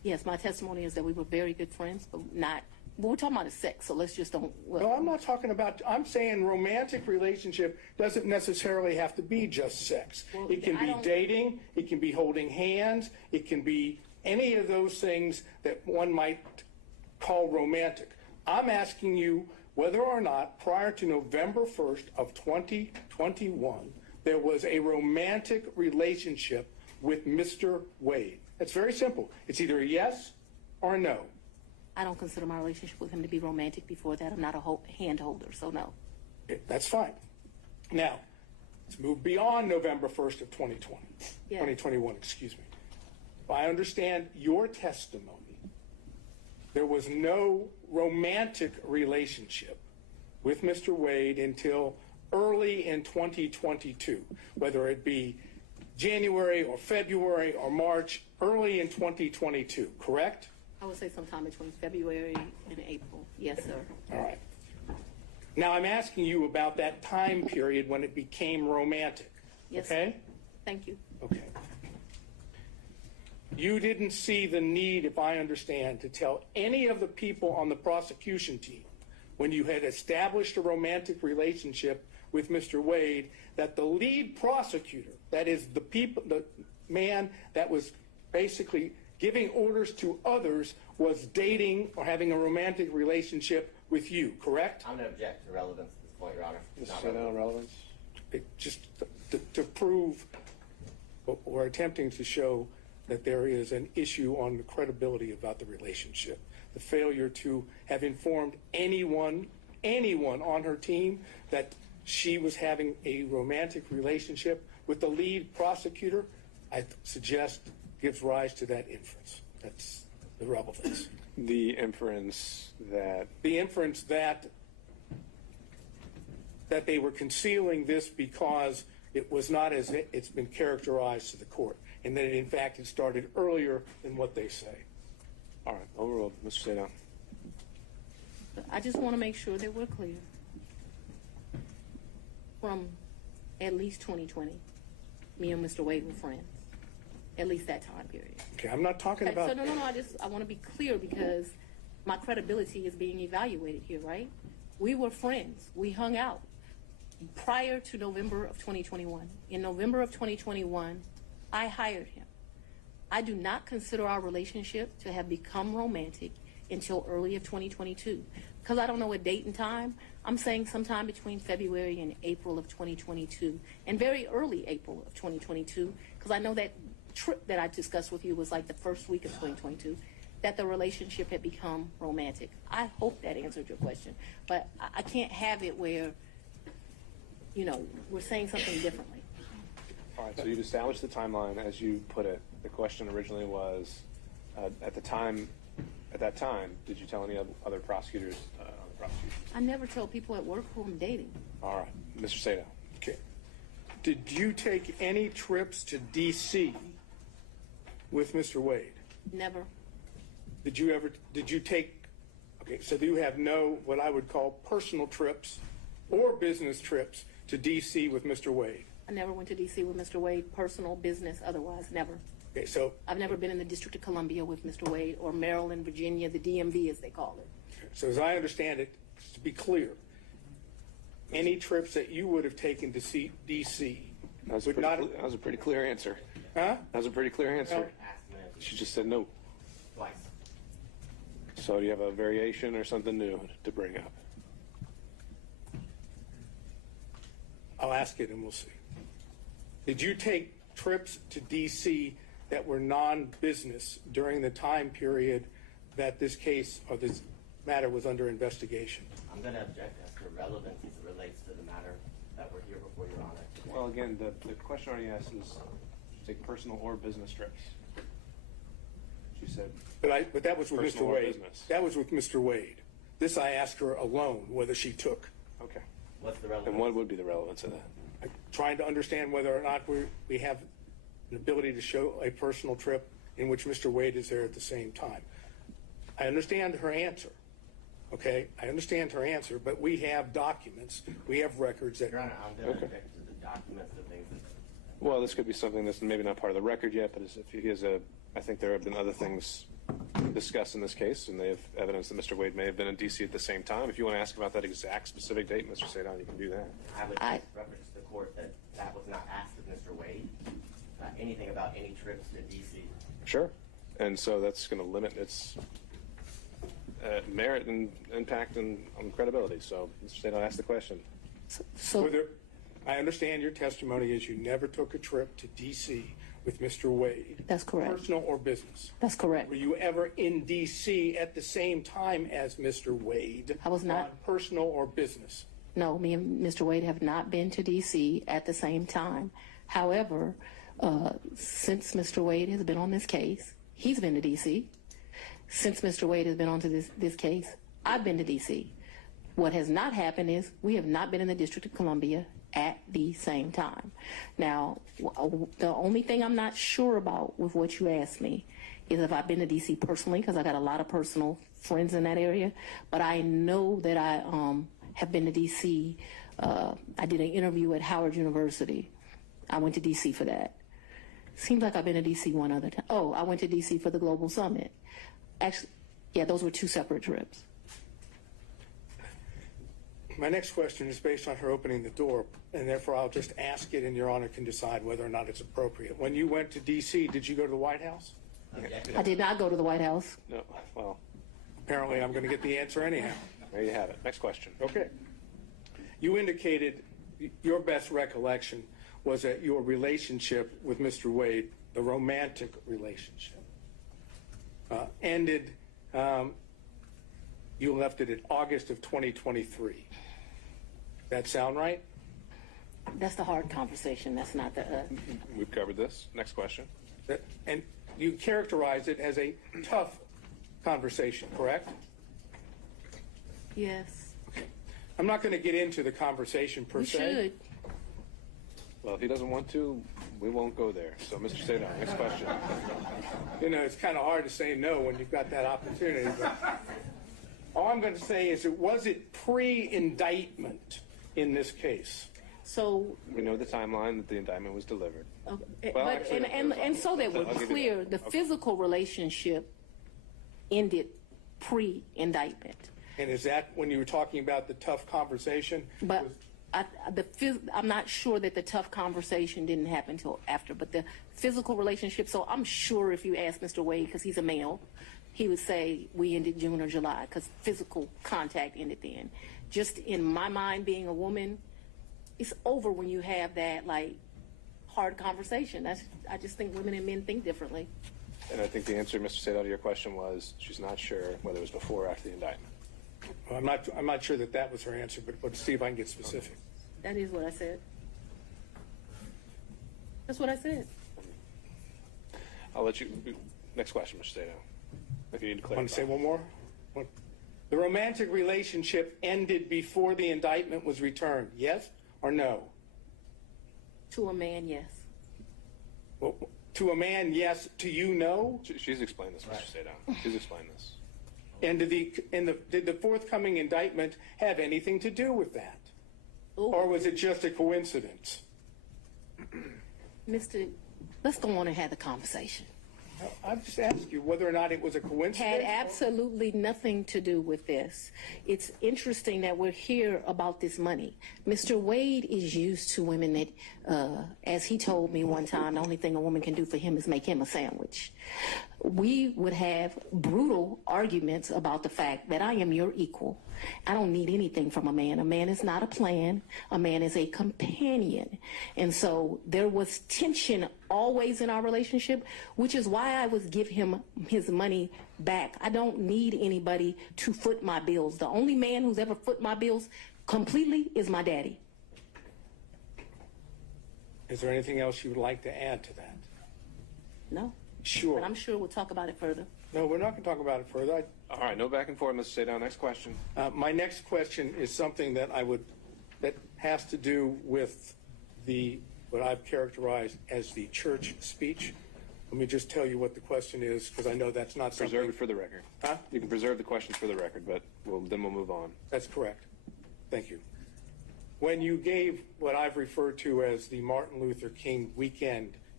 Yes, my testimony is that we were very good friends, but we're talking about sex, so let's just don't. No, I'm not talking about, I'm saying romantic relationship doesn't necessarily have to be just sex. Well, It can be dating, it can be holding hands, it can be any of those things that one might call romantic. I'm asking you whether or not prior to November 1st of 2021, there was a romantic relationship with Mr. Wade. It's very simple. It's either a yes or a no. I don't consider my relationship with him to be romantic before that. I'm not a hand holder, so no. That's fine. Now, let's move beyond November 1st of 2021, excuse me. If I understand your testimony, there was no romantic relationship with Mr. Wade until early in 2022, whether it be January or February or March, early in 2022, correct? I would say sometime between February and April. Yes, sir. All right. Now I'm asking you about that time period when it became romantic. Yes, okay? Sir. Thank you. Okay. You didn't see the need, if I understand, to tell any of the people on the prosecution team when you had established a romantic relationship with Mr. Wade that the lead prosecutor, that is the man that was basically giving orders to others, was dating or having a romantic relationship with you, correct? I'm going to object to relevance at this point, Your Honor. Just no relevance? Just to prove what we're attempting to show that there is an issue on the credibility about the relationship. The failure to have informed anyone on her team that she was having a romantic relationship with the lead prosecutor, I suggest gives rise to that inference. That's the relevance. The inference that that they were concealing this because it was not as it's been characterized to the court, and that in fact it started earlier than what they say. All right, overruled. Mr. Sadon. I just want to make sure that we're clear. From at least 2020, me and Mr. Wade were friends. At least that time period. Okay, I'm not talking about. So no. I want to be clear because my credibility is being evaluated here, right? We were friends. We hung out prior to November of 2021. In November of 2021, I hired him. I do not consider our relationship to have become romantic until early of 2022. Because I don't know a date and time, I'm saying sometime between February and April of 2022, and very early April of 2022, because I know that trip that I discussed with you was like the first week of 2022, that the relationship had become romantic. I hope that answered your question, but I can't have it where, we're saying something differently. All right, so you've established the timeline as you put it. The question originally was, at that time, did you tell any other prosecutors on the prosecution? I never tell people at work who I'm dating. All right, Mr. Sadon. Okay. Did you take any trips to D.C. with Mr. Wade? Never. Did you take, okay, so you have no, what I would call personal trips or business trips to D.C. with Mr. Wade? I never went to D.C. with Mr. Wade, personal, business, otherwise, never. Okay, so. I've never been in the District of Columbia with Mr. Wade, or Maryland, Virginia, the DMV as they call it. So as I understand it, to be clear, any trips that you would have taken to see D.C. That was a pretty clear answer. Huh? That was a pretty clear answer. No. She just said no. Twice. So do you have a variation or something new to bring up? I'll ask it and we'll see. Did you take trips to D.C. that were non-business during the time period that this case or this matter was under investigation? I'm going to object as to relevance as it relates to the matter that we're here before Your Honor. Well, again, the question already asked is, take personal or business trips. She said. But that was with Mr. Wade. Business. That was with Mr. Wade. This I asked her alone whether she took. Okay. What's the relevance? And what would be the relevance of that? I'm trying to understand whether or not we have an ability to show a personal trip in which Mr. Wade is there at the same time. I understand her answer. Okay, I understand her answer, but we have documents, we have records that. Your Honor, I'm going to object to the documents, the things that. Well, this could be something that's maybe not part of the record yet, but if he has I think there have been other things discuss in this case, and they have evidence that Mr. Wade may have been in D.C. at the same time. If you want to ask about that exact specific date, Mr. Sadon, you can do that. I would just reference to the court that that was not asked of Mr. Wade. Anything about any trips to D.C. Sure. And so that's going to limit its merit and impact on credibility. So, Mr. Sadon, ask the question. So I understand your testimony is you never took a trip to D.C. with Mr. Wade. That's correct. Personal or business? That's correct. Were you ever in D.C. at the same time as Mr. Wade? I was not. On personal or business? No, me and Mr. Wade have not been to D.C. at the same time. However, since Mr. Wade has been on this case, he's been to D.C. Since Mr. Wade has been on to this case, I've been to D.C. What has not happened is we have not been in the District of Columbia at the same time. Now, the only thing I'm not sure about with what you asked me is if I've been to D.C. personally, because I got a lot of personal friends in that area. But I know that I have been to D.C. I did an interview at Howard University. I went to D.C. for that. Seems like I've been to D.C. one other time. Oh, I went to D.C. for the Global Summit. Actually, yeah, those were two separate trips. My next question is based on her opening the door, and therefore I'll just ask it, and Your Honor can decide whether or not it's appropriate. When you went to D.C., did you go to the White House? I did not go to the White House. No. Well, apparently I'm going to get the answer anyhow. There you have it. Next question. Okay. You indicated your best recollection was that your relationship with Mr. Wade, the romantic relationship, ended, you left it in August of 2023. That sound right? That's the hard conversation. That's not the... We've covered this. Next question. And you characterized it as a tough conversation, correct? Yes. Okay. I'm not going to get into the conversation per se. You should. Well, if he doesn't want to, we won't go there. So, Mr. Sadon, next question. You know, it's kind of hard to say no when you've got that opportunity. But all I'm going to say is, was it pre-indictment in this case? So we know the timeline that the indictment was delivered. Okay, well, but, actually, and so that we're clear, the physical relationship ended pre-indictment. And is that when you were talking about the tough conversation? But I'm not sure that the tough conversation didn't happen until after, but the physical relationship, so I'm sure if you ask Mr. Wade, because he's a male, he would say we ended June or July, because physical contact ended then. Just in my mind, being a woman, it's over when you have that, like, hard conversation. I just think women and men think differently. And I think the answer, Mr. Sadon, to your question was she's not sure whether it was before or after the indictment. Well, I'm not sure that was her answer, but let's see if I can get specific. That is what I said. That's what I said. I'll let you. Next question, Mr. Sadon. If you need to clarify. Want to say one more? The romantic relationship ended before the indictment was returned. Yes or no? To a man, yes. Well, to a man, yes. To you, no? She's explained this, Mr. Sadon. She's explained this. And did the forthcoming indictment have anything to do with that? Ooh. Or was it just a coincidence? Let's go on and have the conversation. I've just asked you whether or not it was a coincidence. Had absolutely nothing to do with this. It's interesting that we're here about this money. Mr. Wade is used to women that, as he told me one time, the only thing a woman can do for him is make him a sandwich. We would have brutal arguments about the fact that I am your equal. I don't need anything from a man. A man is not a plan. A man is a companion. And so there was tension always in our relationship, which is why I would give him his money back. I don't need anybody to foot my bills. The only man who's ever foot my bills completely is my daddy. Is there anything else you would like to add to that? No. Sure. But I'm sure we'll talk about it further. No, we're not going to talk about it further. All right, no back and forth, Mr. Sadon. Next question. My next question is something that that has to do with what I've characterized as the church speech. Let me just tell you what the question is, because I know that's not something. Preserve it for the record. Huh? You can preserve the questions for the record, but then we'll move on. That's correct. Thank you. When you gave what I've referred to as the Martin Luther King weekend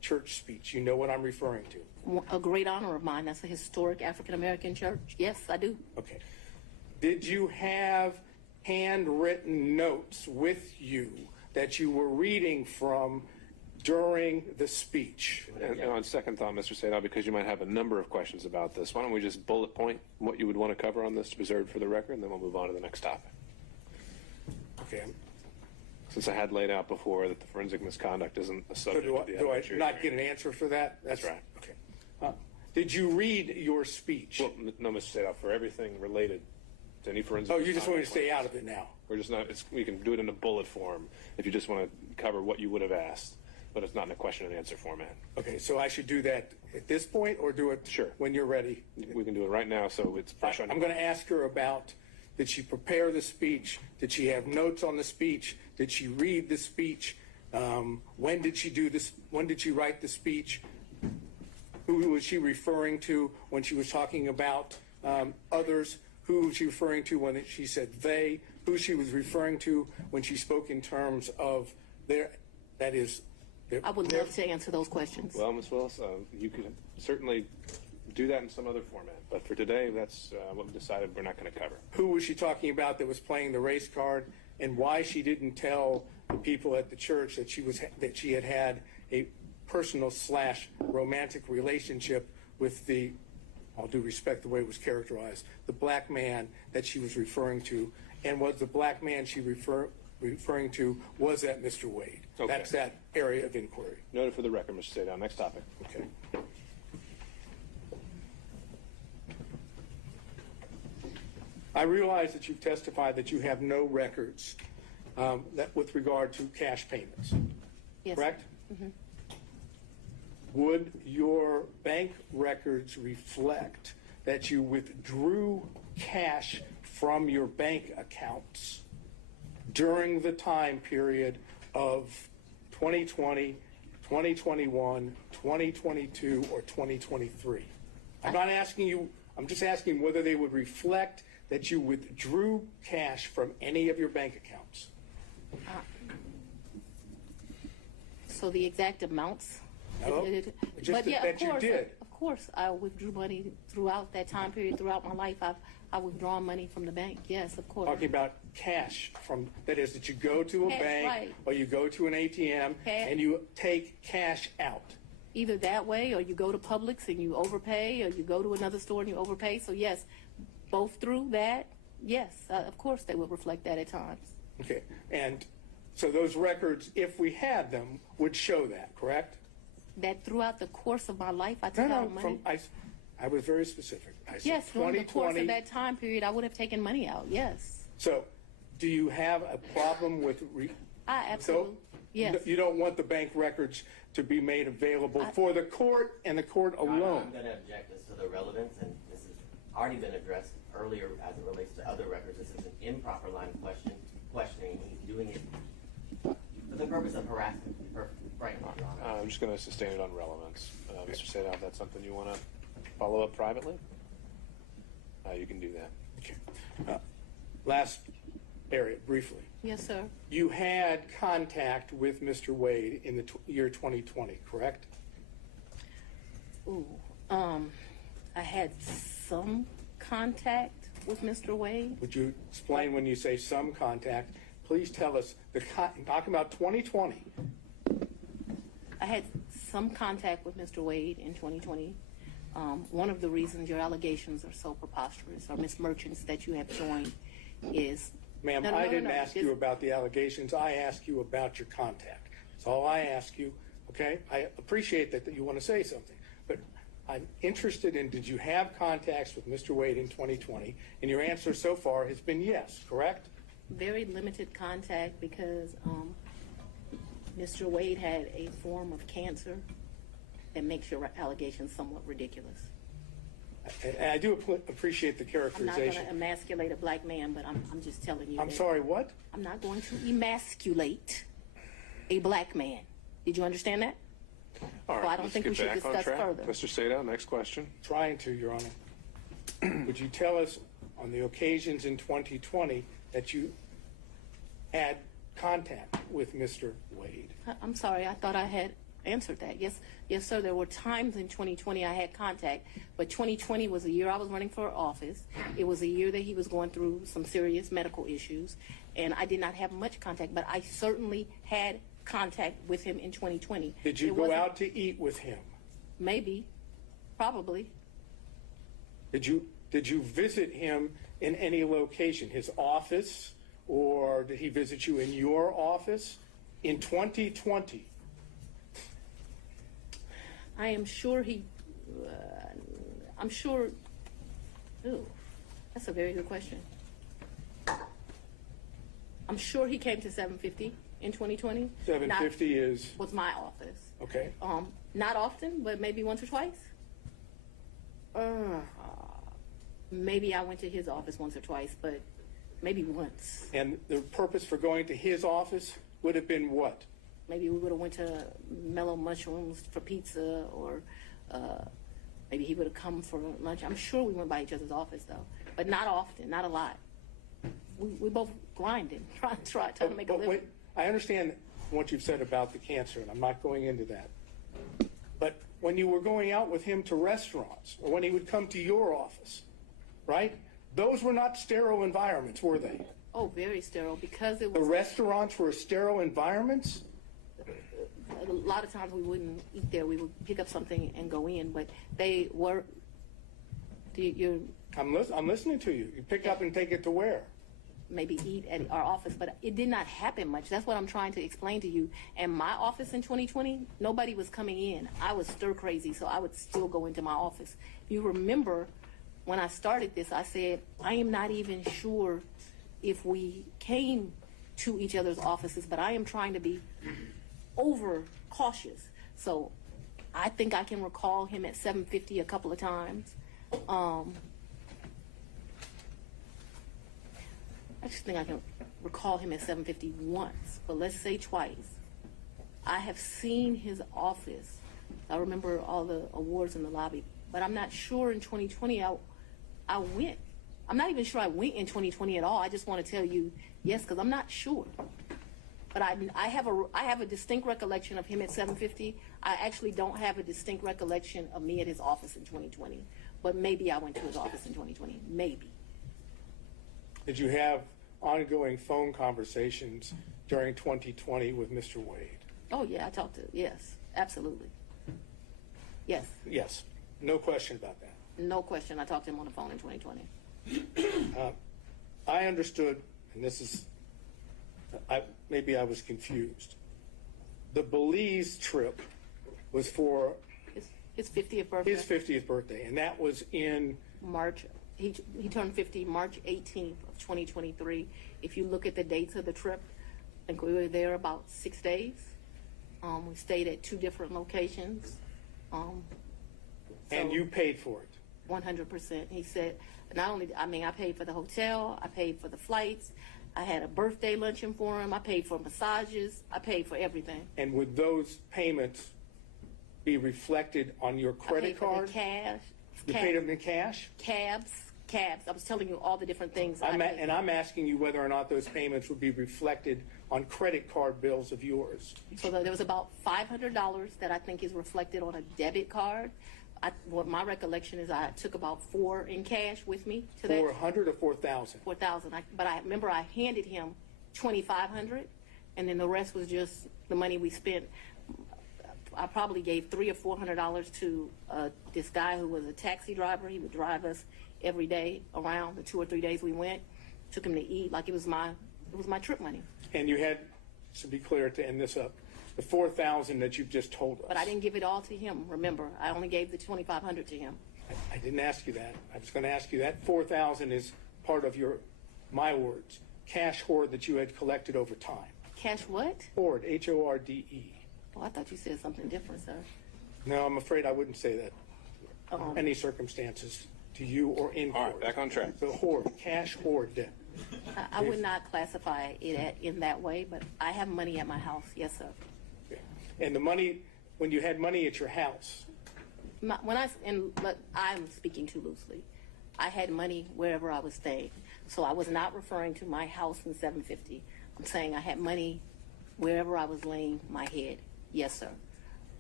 church speech? You know what I'm referring to. A great honor of mine. That's a historic African-American church. Yes, I do. Okay. Did you have handwritten notes with you that you were reading from during the speech? And on second thought, Mr. Sadal, because you might have a number of questions about this, why don't we just bullet point what you would want to cover on this to preserve for the record, and then we'll move on to the next topic. Okay. Since I had laid out before that the forensic misconduct isn't a So subject of the do I evidentiary not get hearing. an answer for that? That's right. Okay. Did you read your speech? Well, no, Mr. Sadal, for everything related to any forensic Oh, you just want me to stay claims. out of it now? We're just not, we can do it in a bullet form if you just want to cover what you would have asked, but it's not in a question and answer format. Okay, so I should do that at this point or do it Sure. when you're ready? We can do it right now, so it's fresh on your I'm going to ask her about, did she prepare the speech? Did she have notes on the speech? Did she read the speech? When did she do this? When did she write the speech? Who was she referring to when she was talking about others? Who was she referring to when she said they? Who she was referring to when she spoke in terms of their, that is, their, I would love to answer those questions. Well, Ms. Willis, you could certainly do that in some other format, but for today, that's what we decided we're not going to cover. who was she talking about that was playing the race card, and why she didn't tell the people at the church that she had had a personal / romantic relationship with the, all due respect the way it was characterized, the black man that she was referring to, and was the black man she referring to, was that Mr. Wade? Okay. That's that area of inquiry. Noted for the record, Mr. Sadal. Next topic. Okay. I realize that you've testified that you have no records that with regard to cash payments, Yes. correct? Mm-hmm. Would your bank records reflect that you withdrew cash from your bank accounts during the time period of 2020, 2021, 2022, or 2023? I'm not asking you, I'm just asking whether they would reflect that you withdrew cash from any of your bank accounts. So the exact amounts? No, just But yeah, that you did. Of course, I withdrew money throughout that time period. Throughout my life, I've withdrawn money from the bank. Yes, of course. Talking about cash from, that is, that you go to a Cash, bank right. or you go to an ATM Cash. and you take cash out. Either that way, or you go to Publix and you overpay, or you go to another store and you overpay. So yes, both through that, yes, of course they would reflect that at times. Okay, and so those records, if we had them, would show that, correct? That throughout the course of my life, I took out money. I was very specific. I said Yes, during the course 2020. of that time period, I would have taken money out. Yes, So, do you have a problem with? I absolutely. Yes. You don't want the bank records to be made available for the court and the court alone. I'm going to object as to the relevance, and this has already been addressed earlier as it relates to other records. This is an improper line of questioning. He's doing it for the purpose of harassment, frankly, Your Honor. I'm just going to sustain it on relevance. Mr. Sadal, if that's something you want to follow up privately, you can do that. Okay. Last area, briefly. Yes, sir. You had contact with Mr. Wade in the year 2020, correct? Ooh, I had some contact with Mr. Wade. Would you explain when you say some contact? Please tell us, talking about 2020. I had some contact with Mr. Wade in 2020. One of the reasons your allegations are so preposterous, or Ms. Merchants, that you have joined is... Ma'am, No, I didn't no. ask you about the allegations. I asked you about your contact. That's all I ask you, okay? I appreciate that you want to say something, but I'm interested in, did you have contacts with Mr. Wade in 2020? And your answer so far has been yes, correct? very limited contact because Mr. Wade had a form of cancer that makes your allegations somewhat ridiculous. And I do appreciate the I'm not going characterization. to emasculate a black man, but I'm just telling you. I'm that sorry, what? I'm not going to emasculate a black man. Did you understand that? All right, So I don't let's think get we should back on discuss track. further. Mr. Sato, next question. Trying to, Your Honor. Would you tell us on the occasions in 2020 that you had contact with Mr. Wade? I'm sorry. I thought I had answered that. Yes, yes, sir. There were times in 2020 I had contact, but 2020 was the year I was running for office. It was a year that he was going through some serious medical issues, and I did not have much contact, but I certainly had contact with him in 2020. Did you go out to eat with him? Maybe, probably. Did you visit him in any location, his office, or did he visit you in your office in 2020? I am sure I'm sure, ooh, that's a very good question. I'm sure he came to 750 in 2020. 750 was my office. Okay. Not often, but maybe once or twice. Maybe I went to his office once or twice, but maybe once. And the purpose for going to his office would have been what? Maybe we would have went to Mellow Mushrooms for pizza, or maybe he would have come for lunch. I'm sure we went by each other's office, though, but not often, not a lot. We both grinding, trying to make a living. Wait, I understand what you've said about the cancer, and I'm not going into that. But when you were going out with him to restaurants, or when he would come to your office, right? Those were not sterile environments, were they? Oh, very sterile, because it The was. restaurants were sterile environments? A lot of times we wouldn't eat there. We would pick up something and go in, but they were. I'm listening to you. You pick up and take it to where? Maybe eat at our office, but it did not happen much. That's what I'm trying to explain to you. And my office in 2020, nobody was coming in. I was stir crazy, so I would still go into my office. If you remember, when I started this, I said, I am not even sure if we came to each other's offices, but I am trying to be over cautious. So I think I can recall him at 750 a couple of times. I just think I can recall him at 750 once, but let's say twice. I have seen his office. I remember all the awards in the lobby, but I'm not sure in 2020 I went. I'm not even sure I went in 2020 at all. I just want to tell you yes, because I'm not sure. But I have a distinct recollection of him at 750. I actually don't have a distinct recollection of me at his office in 2020. But maybe I went to his office in 2020. Maybe. Did you have ongoing phone conversations during 2020 with Mr. Wade? Oh, yeah, I talked to, yes, absolutely. Yes. Yes, no question about that. No question, I talked to him on the phone in 2020. I understood, and this is, maybe I was confused. The Belize trip was for his 50th birthday. His 50th birthday, and that was in March. He turned 50 March 18th of 2023. If you look at the dates of the trip, I think we were there about 6 days. We stayed at 2 different locations. And you paid for it? 100%. He said, not only, I paid for the hotel, I paid for the flights, I had a birthday luncheon for him, I paid for massages, I paid for everything. And would those payments be reflected on your credit card? I paid for the cash. You paid them in cash? Cabs. I was telling you all the different things. I'm asking you whether or not those payments would be reflected on credit card bills of yours. So there was about $500 that I think is reflected on a debit card. What my recollection is, I took about $4 in cash with me to that. 400 or 4,000? 4,000. But I remember I handed him 2,500, and then the rest was just the money we spent. I probably gave $300 or $400 to this guy who was a taxi driver. He would drive us every day around the 2 or 3 days we went. Took him to eat like it was my trip money. And you had, to be clear, to end this up, the 4,000 that you've just told us. But I didn't give it all to him. Remember, I only gave the 2,500 to him. I didn't ask you that. I was going to ask you that 4,000 is part of your, my words, cash hoard that you had collected over time. Cash what? Hoard, H-O-R-D-E. Oh, I thought you said something different, sir. No, I'm afraid I wouldn't say that. Any circumstances to you or in court. All right, back on track. So hoard, cash hoard debt. I would not classify it in that way, but I have money at my house. Yes, sir. Okay. And the money, when you had money at your house? I'm speaking too loosely. I had money wherever I was staying. So I was not referring to my house in 750. I'm saying I had money wherever I was laying my head. Yes, sir.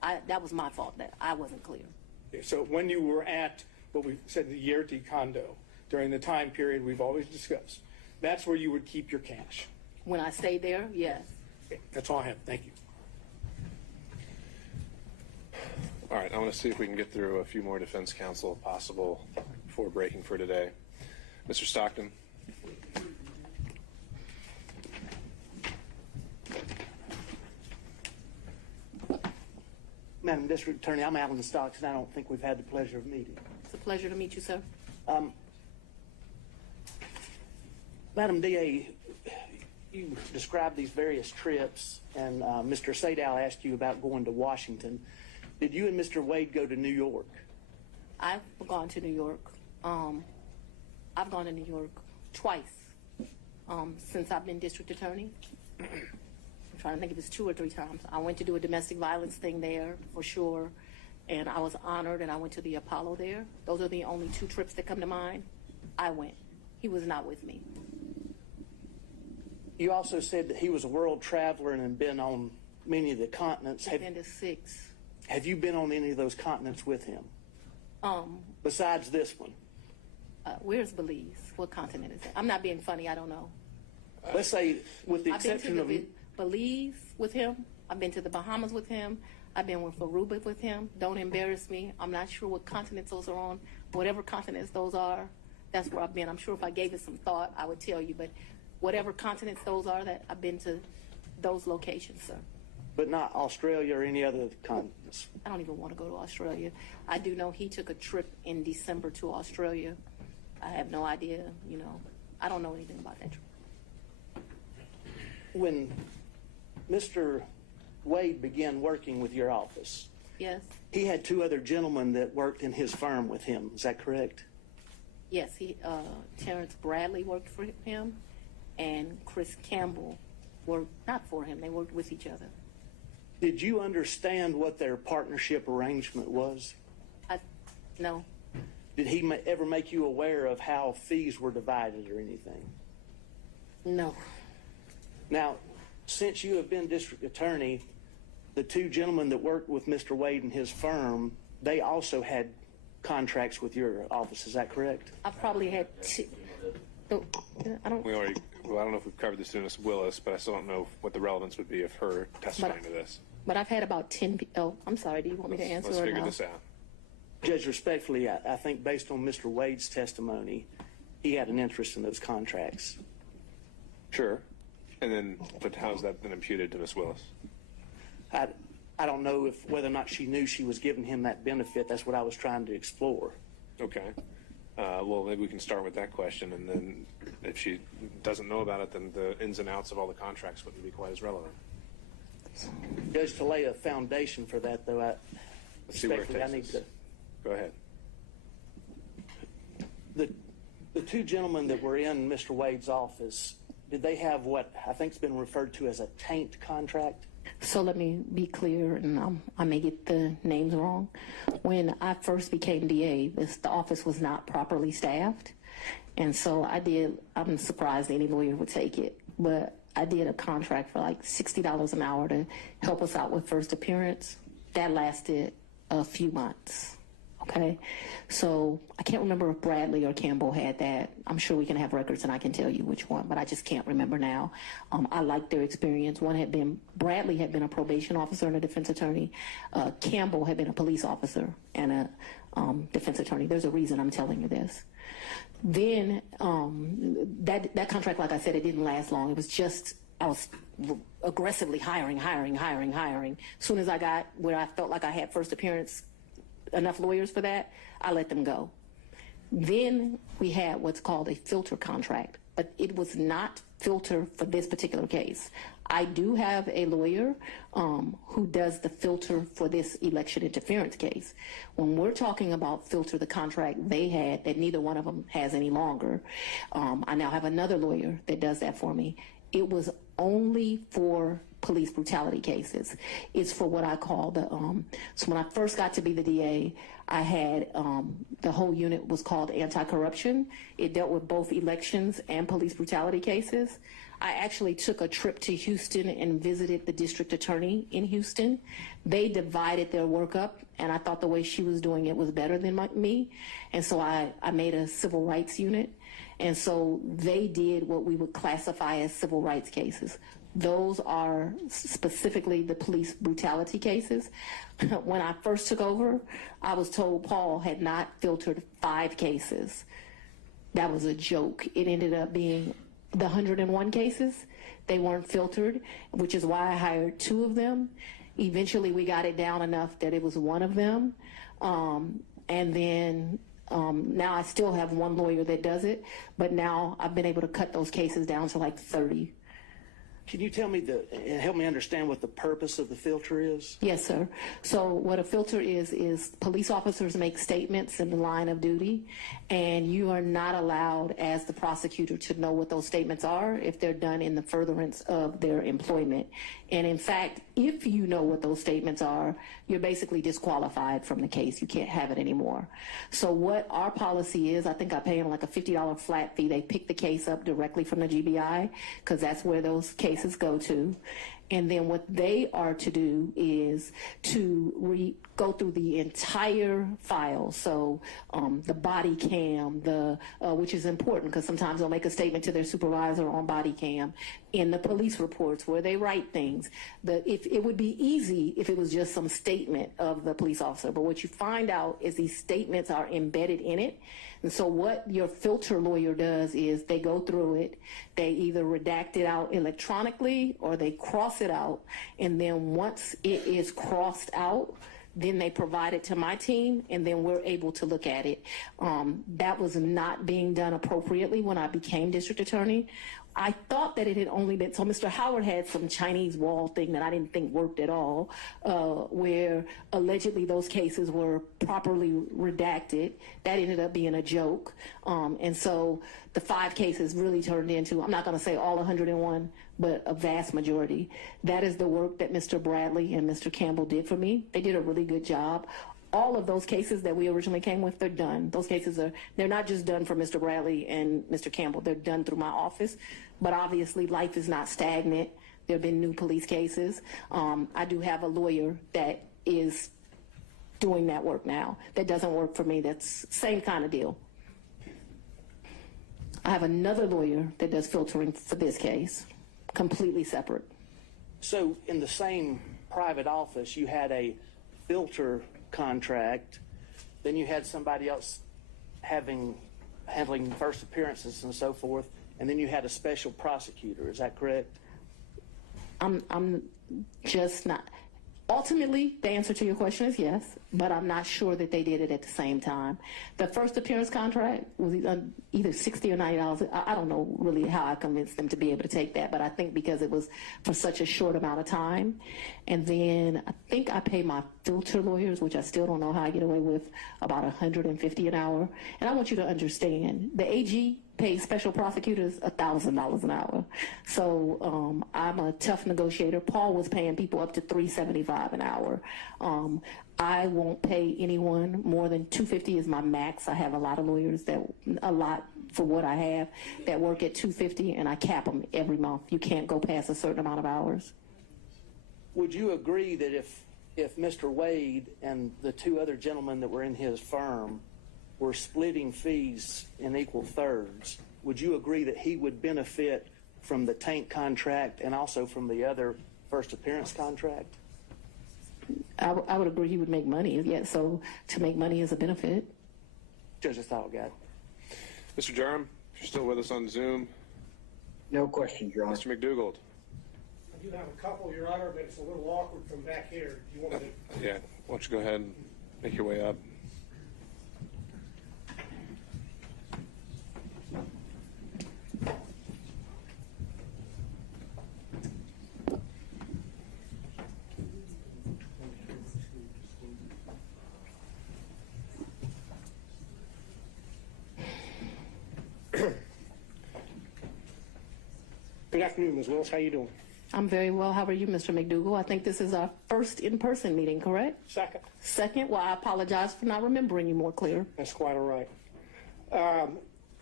That was my fault that I wasn't clear. So when you were at what we said the Yerty condo during the time period we've always discussed, that's where you would keep your cash. When I stayed there, yes. Okay, that's all I have. Thank you. All right, I want to see if we can get through a few more defense counsel if possible before breaking for today. Mr. Stockton. Madam District Attorney, I'm Alan Stockton. I don't think we've had the pleasure of meeting. It's a pleasure to meet you, sir. Madam DA, you described these various trips, and Mr. Sadow asked you about going to Washington. Did you and Mr. Wade go to New York? I've gone to New York. I've gone to New York twice since I've been district attorney. I'm trying to think if it's 2 or 3 times. I went to do a domestic violence thing there for sure, and I was honored, and I went to the Apollo there. Those are the only 2 trips that come to mind. I went. He was not with me. You also said that he was a world traveler and had been on many of the continents. I've been to 6. Have you been on any of those continents with him? Besides this one? Where's Belize? What continent is it? I'm not being funny. I don't know. Let's say, with the exception of Belize with him. I've been to the Bahamas with him. I've been with Aruba with him. Don't embarrass me. I'm not sure what continents those are on. Whatever continents those are, that's where I've been. I'm sure if I gave it some thought, I would tell you. But whatever continents those are, that I've been to those locations, sir. But not Australia or any other continents? I don't even want to go to Australia. I do know he took a trip in December to Australia. I have no idea, I don't know anything about that trip. When Mr. Wade began working with your office, yes, he had 2 other gentlemen that worked in his firm with him. Is that correct? Yes, Terrence Bradley worked for him, and Chris Campbell worked not for him. They worked with each other. Did you understand what their partnership arrangement was? No. Did he ever make you aware of how fees were divided or anything? No. Now, since you have been district attorney, the 2 gentlemen that worked with Mr. Wade and his firm, they also had contracts with your office. Is that correct? I probably had 2. I don't know if we've covered this to Ms. Willis, but I still don't know what the relevance would be of her testifying to this. But I've had about 10 people. Oh, I'm sorry. Do you want me to answer? Let's figure this out. Judge, respectfully, I think based on Mr. Wade's testimony, he had an interest in those contracts. Sure. But how's that been imputed to Ms. Willis? I don't know whether or not she knew she was giving him that benefit. That's what I was trying to explore. Okay. Well, maybe we can start with that question, and then if she doesn't know about it, then the ins and outs of all the contracts wouldn't be quite as relevant. Judge, to lay a foundation for that, though, Let's see where it takes us. Go ahead. The 2 gentlemen that were in Mr. Wade's office, did they have what I think's been referred to as a taint contract? So let me be clear, and I may get the names wrong. When I first became DA, the office was not properly staffed. And so I'm surprised any lawyer would take it, but I did a contract for like $60 an hour to help us out with first appearance. That lasted a few months. Okay, so I can't remember if Bradley or Campbell had that. I'm sure we can have records and I can tell you which one, but I just can't remember now. I liked their experience. Bradley had been a probation officer and a defense attorney. Campbell had been a police officer and a defense attorney. There's a reason I'm telling you this. Then that contract, like I said, it didn't last long. It was just, I was aggressively hiring. As soon as I got where I felt like I had first appearance, enough lawyers for that, I let them go. Then we had what's called a filter contract, but it was not filter for this particular case. I do have a lawyer who does the filter for this election interference case. When we're talking about filter, the contract they had that neither one of them has any longer, I now have another lawyer that does that for me. It was only for police brutality cases. It's for what I call so when I first got to be the DA, I had, the whole unit was called anti-corruption. It dealt with both elections and police brutality cases. I actually took a trip to Houston and visited the district attorney in Houston. They divided their work up, and I thought the way she was doing it was better than me. And so I made a civil rights unit. And so they did what we would classify as civil rights cases. Those are specifically the police brutality cases. When I first took over, I was told Paul had not filtered 5 cases. That was a joke. It ended up being the 101 cases. They weren't filtered, which is why I hired 2 of them. Eventually, we got it down enough that it was 1 of them. And then now I still have 1 lawyer that does it, but now I've been able to cut those cases down to like 30. Can you tell me and help me understand what the purpose of the filter is? Yes, sir. So what a filter is police officers make statements in the line of duty, and you are not allowed as the prosecutor to know what those statements are if they're done in the furtherance of their employment. And in fact, if you know what those statements are, you're basically disqualified from the case. You can't have it anymore. So what our policy is, I think I pay them like a $50 flat fee. They pick the case up directly from the GBI because that's where those cases go to. And then what they are to do is to go through the entire file. So the body cam, which is important because sometimes they'll make a statement to their supervisor on body cam, in the police reports where they write things. If it would be easy if it was just some statement of the police officer, but what you find out is these statements are embedded in it. And so what your filter lawyer does is they go through it, they either redact it out electronically or they cross it out, and then once it is crossed out, then they provide it to my team, and then we're able to look at it. That was not being done appropriately when I became district attorney. I thought that it had only been, so Mr. Howard had some Chinese wall thing that I didn't think worked at all, where allegedly those cases were properly redacted. That ended up being a joke. And so the 5 cases really turned into, I'm not going to say all 101, but a vast majority. That is the work that Mr. Bradley and Mr. Campbell did for me. They did a really good job. All of those cases that we originally came with, they're done. Those cases they're not just done for Mr. Bradley and Mr. Campbell. They're done through my office. But obviously, life is not stagnant. There have been new police cases. I do have a lawyer that is doing that work now. That doesn't work for me. That's same kind of deal. I have another lawyer that does filtering for this case, completely separate. So in the same private office, you had a filter contract, then you had somebody else handling first appearances and so forth, and then you had a special prosecutor. Is that correct? I'm just not. Ultimately, the answer to your question is yes, but I'm not sure that they did it at the same time. The first appearance contract was either $60 or $90. I don't know really how I convinced them to be able to take that, but I think because it was for such a short amount of time. And then I think I pay my filter lawyers, which I still don't know how I get away with, about $150 an hour. And I want you to understand, the AG pays special prosecutors $1,000 an hour. So I'm a tough negotiator. Paul was paying people up to $375 an hour. I won't pay anyone more than $250 is my max. I have a lot of lawyers for what I have that work at $250, and I cap them every month. You can't go past a certain amount of hours. Would you agree that if Mr. Wade and the 2 other gentlemen that were in his firm were splitting fees in equal thirds, would you agree that he would benefit from the tank contract and also from the other first appearance contract? I would agree he would make money. Yeah, so to make money is a benefit. Just a thought, guy. Mr. Durham, if you're still with us on Zoom. No questions, Your Honor. Mr. McDougald. I do have a couple, Your Honor, but it's a little awkward from back here. Do you want me to? Yeah, why don't you go ahead and make your way up. Good afternoon, Ms. Willis. How you doing? I'm very well. How are you, Mr. McDougall? I think this is our first in-person meeting, correct? Second. Second? Well, I apologize for not remembering you more clear. That's quite all right.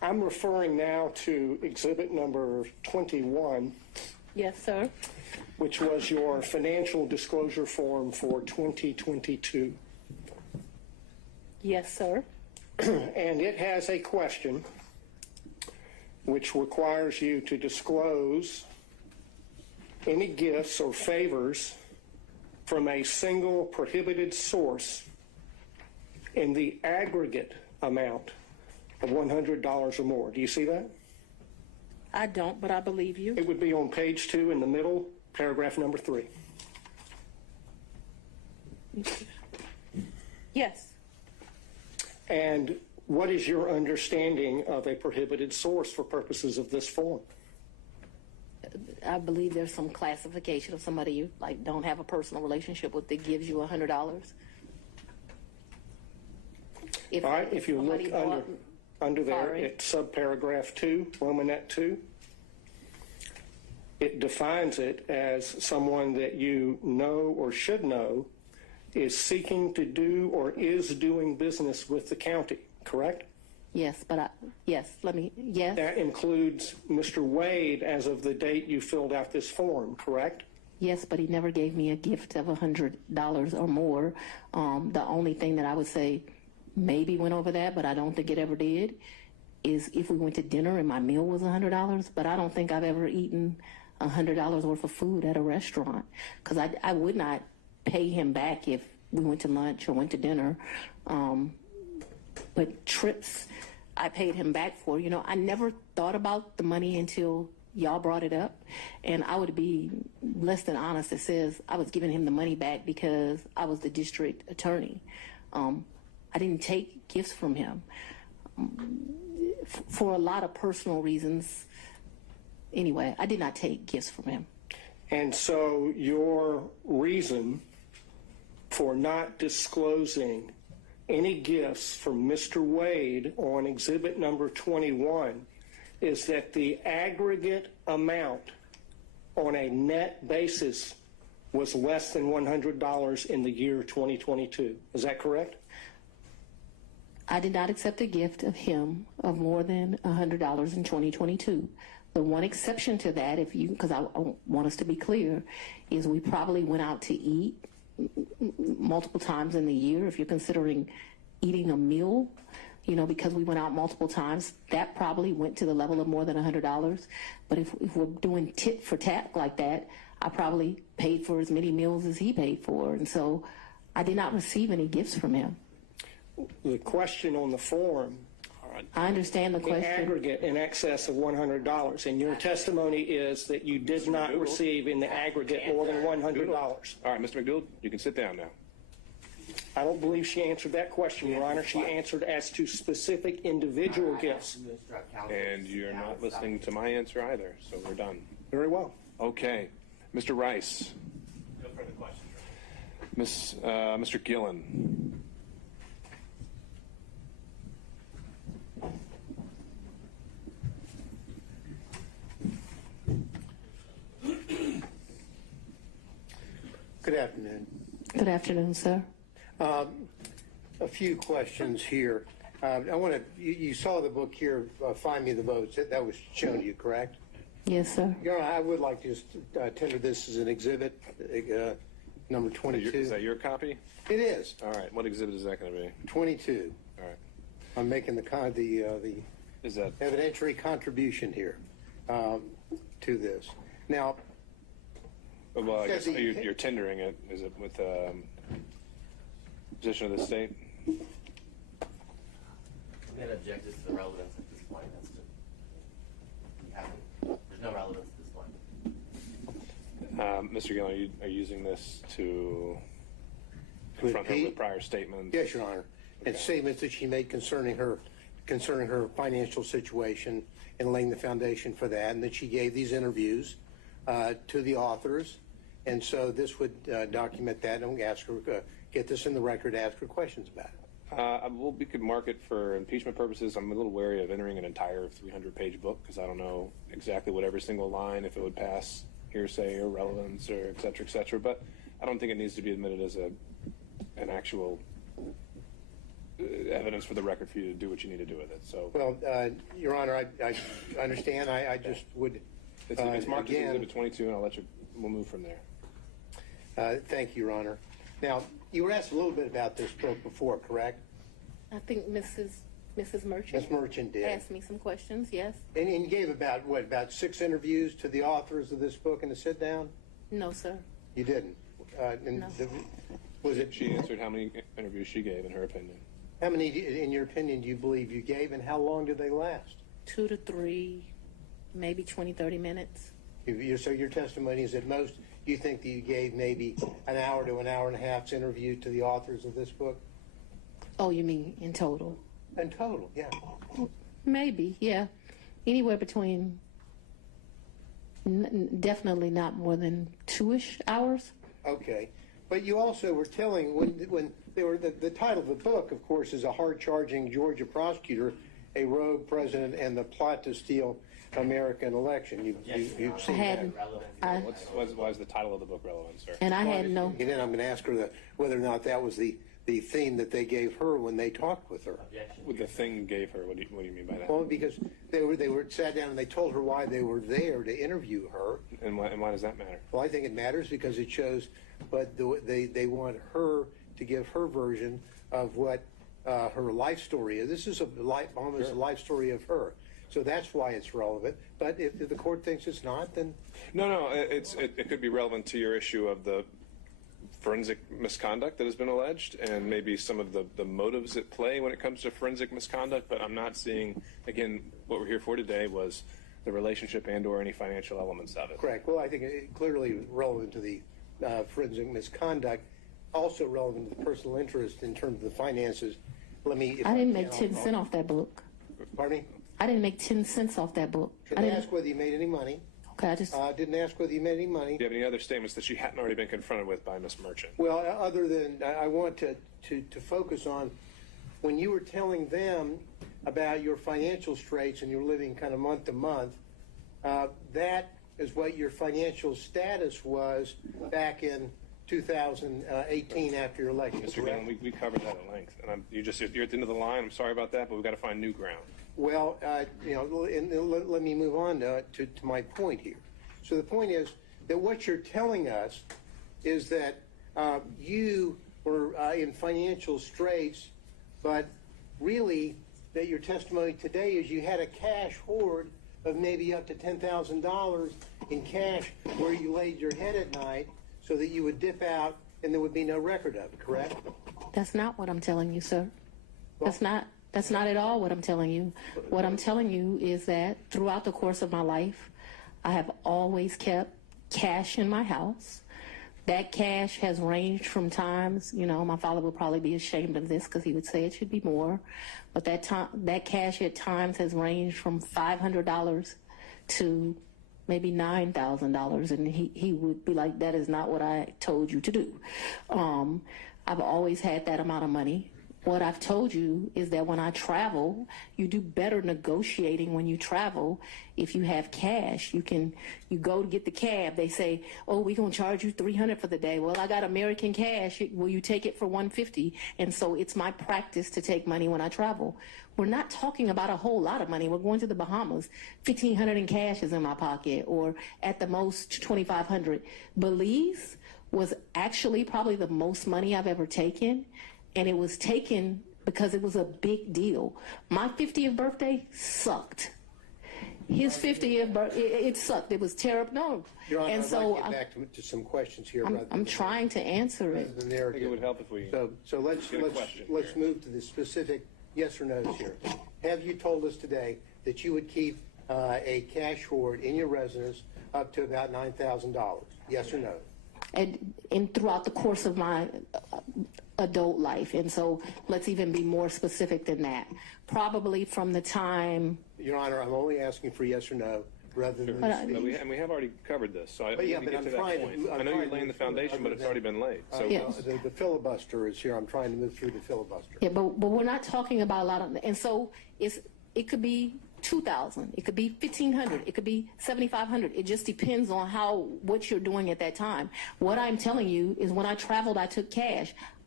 I'm referring now to exhibit number 21, Yes, sir. which was your financial disclosure form for 2022. Yes, sir. And it has a question which requires you to disclose any gifts or favors from a single prohibited source in the aggregate amount of $100 or more. Do you see that? I don't, but I believe you. It would be on page 2 in the middle, paragraph number 3. Yes. And what is your understanding of a prohibited source for purposes of this form? I believe there's some classification of somebody you like don't have a personal relationship with that gives you $100. All right, if you look somebody under there Sorry. at subparagraph 2, Romanet 2, it defines it as someone that you know or should know is seeking to do or is doing business with the county, correct? Yes, but yes. That includes Mr. Wade as of the date you filled out this form, correct? Yes, but he never gave me a gift of $100 or more. The only thing that I would say maybe went over that, but I don't think it ever did, is if we went to dinner and my meal was $100, but I don't think I've ever eaten $100 worth of food at a restaurant, because I would not pay him back if we went to lunch or went to dinner. But trips, I paid him back for. You know, I never thought about the money until y'all brought it up, and I would be less than honest that says I was giving him the money back because I was the district attorney. I didn't take gifts from him for a lot of personal reasons. Anyway, I did not take gifts from him. And so your reason for not disclosing any gifts from Mr. Wade on exhibit number 21 is that the aggregate amount on a net basis was less than $100 in the year 2022. Is that correct? I did not accept a gift of him of more than $100 in 2022. The one exception to that, because I want us to be clear, is we probably went out to eat multiple times in the year. If you're considering eating a meal, you know, because we went out multiple times, that probably went to the level of more than $100. But if we're doing tit for tat like that, I probably paid for as many meals as he paid for. And so I did not receive any gifts from him. The question on the form, I understand the the question. aggregate in excess of $100, and your testimony is that you did not receive in the aggregate more than $100. All right, Mr. McDougald, you can sit down now. I don't believe she answered that question, Your Honor. She answered as to specific individual gifts. And you're not listening to my answer either, so we're done. Very well. Okay. Mr. Rice. No further questions. Mr. Gillen. Good afternoon. Good afternoon, sir. A few questions here. I want to, you saw the book here, Find Me the Votes. That was shown to you, correct? Yes, sir. Your Honor, I would like to just tender this as an exhibit, number 22. Is that your copy? It is. All right. What exhibit is that going to be? 22. All right. I'm making the Is that evidentiary contribution here to this. Now, well, I guess you're tendering it. Is it with position of the state? I'm going to object this to the relevance at this point. There's no relevance at this point. Mr. Gillen, are you using this to confront her with prior statements? Yes, Your Honor. And statements that she made concerning her financial situation and laying the foundation for that, and that she gave these interviews to the authors. And so this would document that, and we ask her, get this in the record, ask her questions about it. Well, we could mark it for impeachment purposes. I'm a little wary of entering an entire 300-page book because I don't know exactly what every single line, if it would pass hearsay or relevance or et cetera, et cetera. But I don't think it needs to be admitted as an actual evidence for the record for you to do what you need to do with it. So, Well, Your Honor, I understand. I just would, it's marked as again, Exhibit 22, and we'll move from there. thank you, Your Honor. Now, you were asked a little bit about this book before, correct? I think Mrs. Merchant. Ms. Merchant did. Asked me some questions, yes. And you gave about 6 interviews to the authors of this book in a sit-down? No, sir. You didn't? No. Was it? She answered how many interviews she gave, in her opinion. How many, in your opinion, do you believe you gave, and how long did they last? 2 to 3, maybe 20, 30 minutes. So your testimony is at most, you think that you gave maybe an hour to an hour and a half's interview to the authors of this book? Oh, you mean in total? In total, yeah. Maybe, yeah. Anywhere between, definitely not more than 2-ish hours. Okay. But you also were telling, when they were, the title of the book, of course, is A Hard-Charging Georgia Prosecutor, a Rogue President, and the Plot to Steal American Election. You've seen that. Why is the title of the book relevant, sir? And I had no... And then I'm going to ask her whether or not that was the theme that they gave her when they talked with her. What the thing gave her? What do you mean by that? Well, because they were sat down and they told her why they were there to interview her. And why does that matter? Well, I think it matters because it shows, but they want her to give her version of what her life story is. This is almost a life story of her. So that's why it's relevant. But if the court thinks it's not, then... No, it could be relevant to your issue of the forensic misconduct that has been alleged and maybe some of the motives at play when it comes to forensic misconduct, but I'm not seeing, again, what we're here for today was the relationship and or any financial elements of it. Correct. Well, I think it clearly relevant to the forensic misconduct, also relevant to the personal interest in terms of the finances. I didn't make 10 cents off that book. Pardon me? I didn't make 10 cents off that book. I didn't ask whether you made any money. Okay, I just... didn't ask whether you made any money. Do you have any other statements that she hadn't already been confronted with by Ms. Merchant? Well, other than I want to focus on when you were telling them about your financial straits and you're living kind of month to month, that is what your financial status was back in 2018 after your election. Mr. Gannon, we covered that at length. And you're at the end of the line. I'm sorry about that, but we've got to find new ground. Well, let me move on to my point here. So the point is that what you're telling us is that you were in financial straits, but really that your testimony today is you had a cash hoard of maybe up to $10,000 in cash where you laid your head at night so that you would dip out and there would be no record of it, correct? That's not what I'm telling you, sir. That's not at all what I'm telling you. What I'm telling you is that throughout the course of my life, I have always kept cash in my house. That cash has ranged from times, my father would probably be ashamed of this because he would say it should be more, but that cash at times has ranged from $500 to maybe $9,000, and he would be like, that is not what I told you to do. I've always had that amount of money. What I've told you is that when I travel, you do better negotiating when you travel. If you have cash, you go to get the cab. They say, oh, we're going to charge you $300 for the day. Well, I got American cash. Will you take it for $150? And so it's my practice to take money when I travel. We're not talking about a whole lot of money. We're going to the Bahamas. $1,500 in cash is in my pocket, or at the most $2,500. Belize was actually probably the most money I've ever taken. And it was taken because it was a big deal. My 50th birthday sucked. His 50th birthday, it sucked. It was terrible. No. Your Honor, and I'd so like to get back to some questions here. I'm trying to answer it. I think it would help if we So let's move to the specific yes or no's here. Have you told us today that you would keep a cash hoard in your residence up to about $9,000? Yes or no? And throughout the course of my adult life. And so let's even be more specific than that. Probably from the time... Your Honor, I'm only asking for yes or no rather than... And we have already covered this, so I need to get to that point. I know you're laying the foundation, but it's already been laid. So the filibuster is here. I'm trying to move through the filibuster. Yeah, but we're not talking about a lot of... And so it could be $2,000, it could be $1,500, it could be $7,500. It just depends on what you're doing at that time. What I'm telling you is when I traveled, I took cash.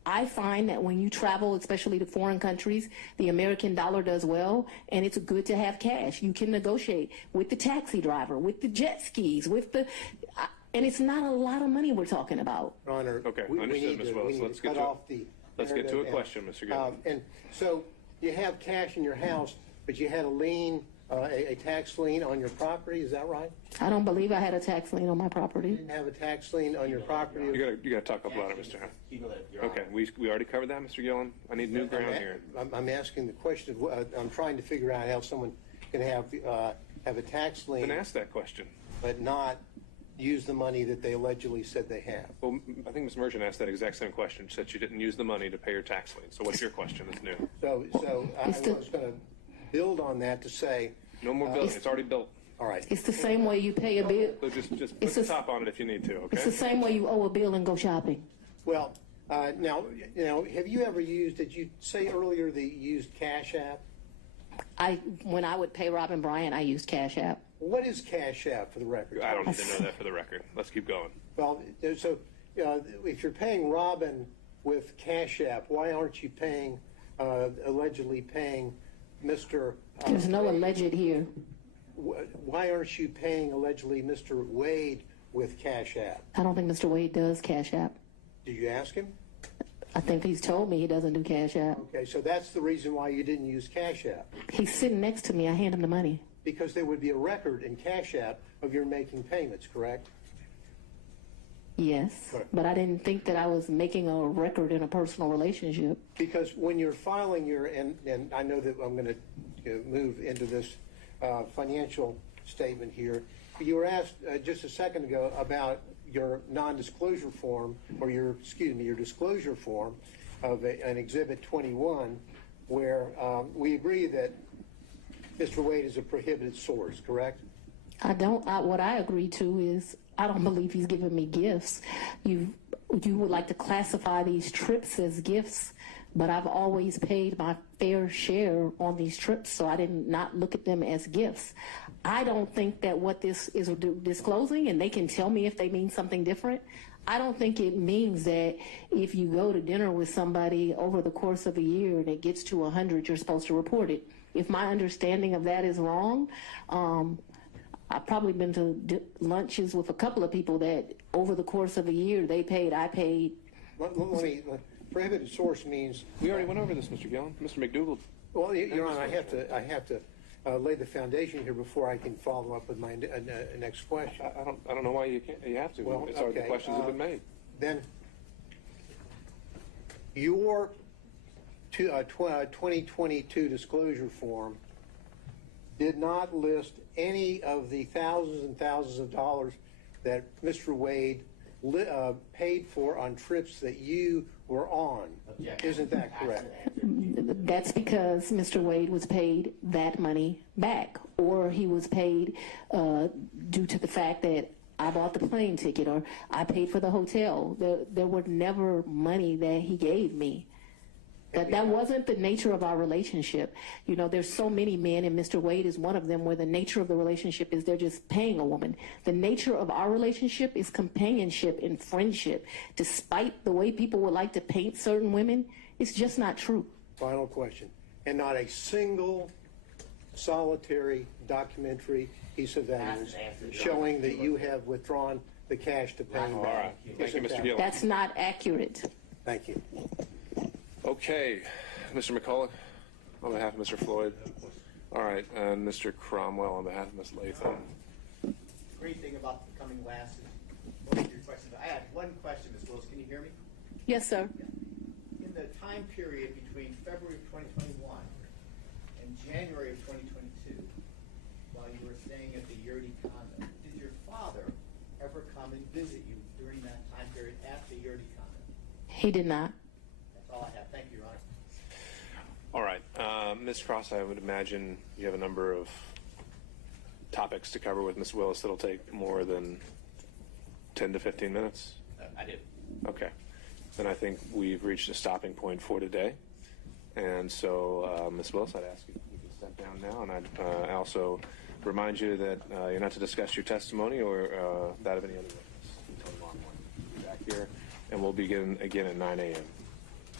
I find that when you travel, especially to foreign countries, the American dollar does well, and it's good to have cash. You can negotiate with the taxi driver, with the jet skis, with the, and it's not a lot of money we're talking about. Your Honor, Okay, we understood, need Ms. to, Willis. we need Let's to get cut to it. off the Let's get to a narrative question, Mr. Gill. And so you have cash in your house, but you had a lien, a tax lien on your property, is that right? I don't believe I had a tax lien on my You property. didn't have a tax lien on your property? You gotta talk up louder, Mr. Hunt. Cumulative, Your Okay, Honor. we already covered that, Mr. Gillen. I need new ground here. I'm asking the question, I'm trying to figure out how someone can have a tax lien. Then ask that question. But not use the money that they allegedly said they have. Well, I think Ms. Merchant asked that exact same question. Said she didn't use the money to pay her tax lien. So what's your question that's new? So I was going to build on that to say. No more building. It's already built. All right. It's the same way you pay a bill. So just put the top on it if you need to, okay? It's the same way you owe a bill and go shopping. Well, now, have you ever used, did you say earlier that you used Cash App? When I would pay Robin Bryant, I used Cash App. What is Cash App for the record? I don't need to know that for the record. Let's keep going. Well, so if you're paying Robin with Cash App, why aren't you paying, allegedly paying Mr. There's no alleged here. Why aren't you paying allegedly Mr. Wade with Cash App? I don't think Mr. Wade does Cash App. Did you ask him? I think he's told me he doesn't do Cash App. Okay, so that's the reason why you didn't use Cash App. He's sitting next to me. I hand him the money. Because there would be a record in Cash App of your making payments, correct? Yes, Correct. but I didn't think that I was making a record in a personal relationship. Because when you're filing your, and I know that I'm going to move into this financial statement here, you were asked just a second ago about your non-disclosure form, or your disclosure form of an Exhibit 21, where we agree that Mr. Wade is a prohibited source, correct? What I agree to is I don't believe he's giving me gifts. You would like to classify these trips as gifts, but I've always paid my fair share on these trips, so I did not look at them as gifts. I don't think that what this is disclosing, and they can tell me if they mean something different, I don't think it means that if you go to dinner with somebody over the course of a year and it gets to 100, you're supposed to report it. If my understanding of that is wrong, I've probably been to lunches with a couple of people that over the course of a year they paid, I paid. Prohibited source means. We already went over this, Mr. Gillen. Mr. McDougall. Well, Your Honor, I have to lay the foundation here before I can follow up with my next question. I don't know why you can't. You have to. Well, it's already, the questions have been made. Then your 2022 disclosure form did not list any of the thousands and thousands of dollars that Mr. Wade paid for on trips that you were on. Isn't that correct? That's because Mr. Wade was paid that money back, or he was paid due to the fact that I bought the plane ticket or I paid for the hotel. There were never money that he gave me. That wasn't the nature of our relationship. You know, there's so many men, and Mr. Wade is one of them, where the nature of the relationship is they're just paying a woman. The nature of our relationship is companionship and friendship. Despite the way people would like to paint certain women, it's just not true. Final question. And not a single solitary documentary piece of evidence showing that you have withdrawn the cash to pay him back. All right. Thank you, Mr. Gillen. That's not accurate. Thank you. Okay, Mr. McCullough, on behalf of Mr. Floyd. All right, and Mr. Cromwell on behalf of Ms. Latham. Great thing about becoming last is most of your questions. I had one question, Ms. Willis. Can you hear me? Yes, sir. In the time period between February of 2021 and January of 2022, while you were staying at the Yurdi condo, did your father ever come and visit you during that time period at the Yurdi condo? He did not. That's all I have. Thank you, Your Honor. All right, Ms. Cross, I would imagine you have a number of topics to cover with Ms. Willis that'll take more than 10 to 15 minutes? I do. Okay. Then I think we've reached a stopping point for today. And so, Ms. Willis, I'd ask you if you could step down now. And I'd also remind you that you're not to discuss your testimony or that of any other witness until tomorrow morning. We'll be back here, and we'll begin again at 9 a.m.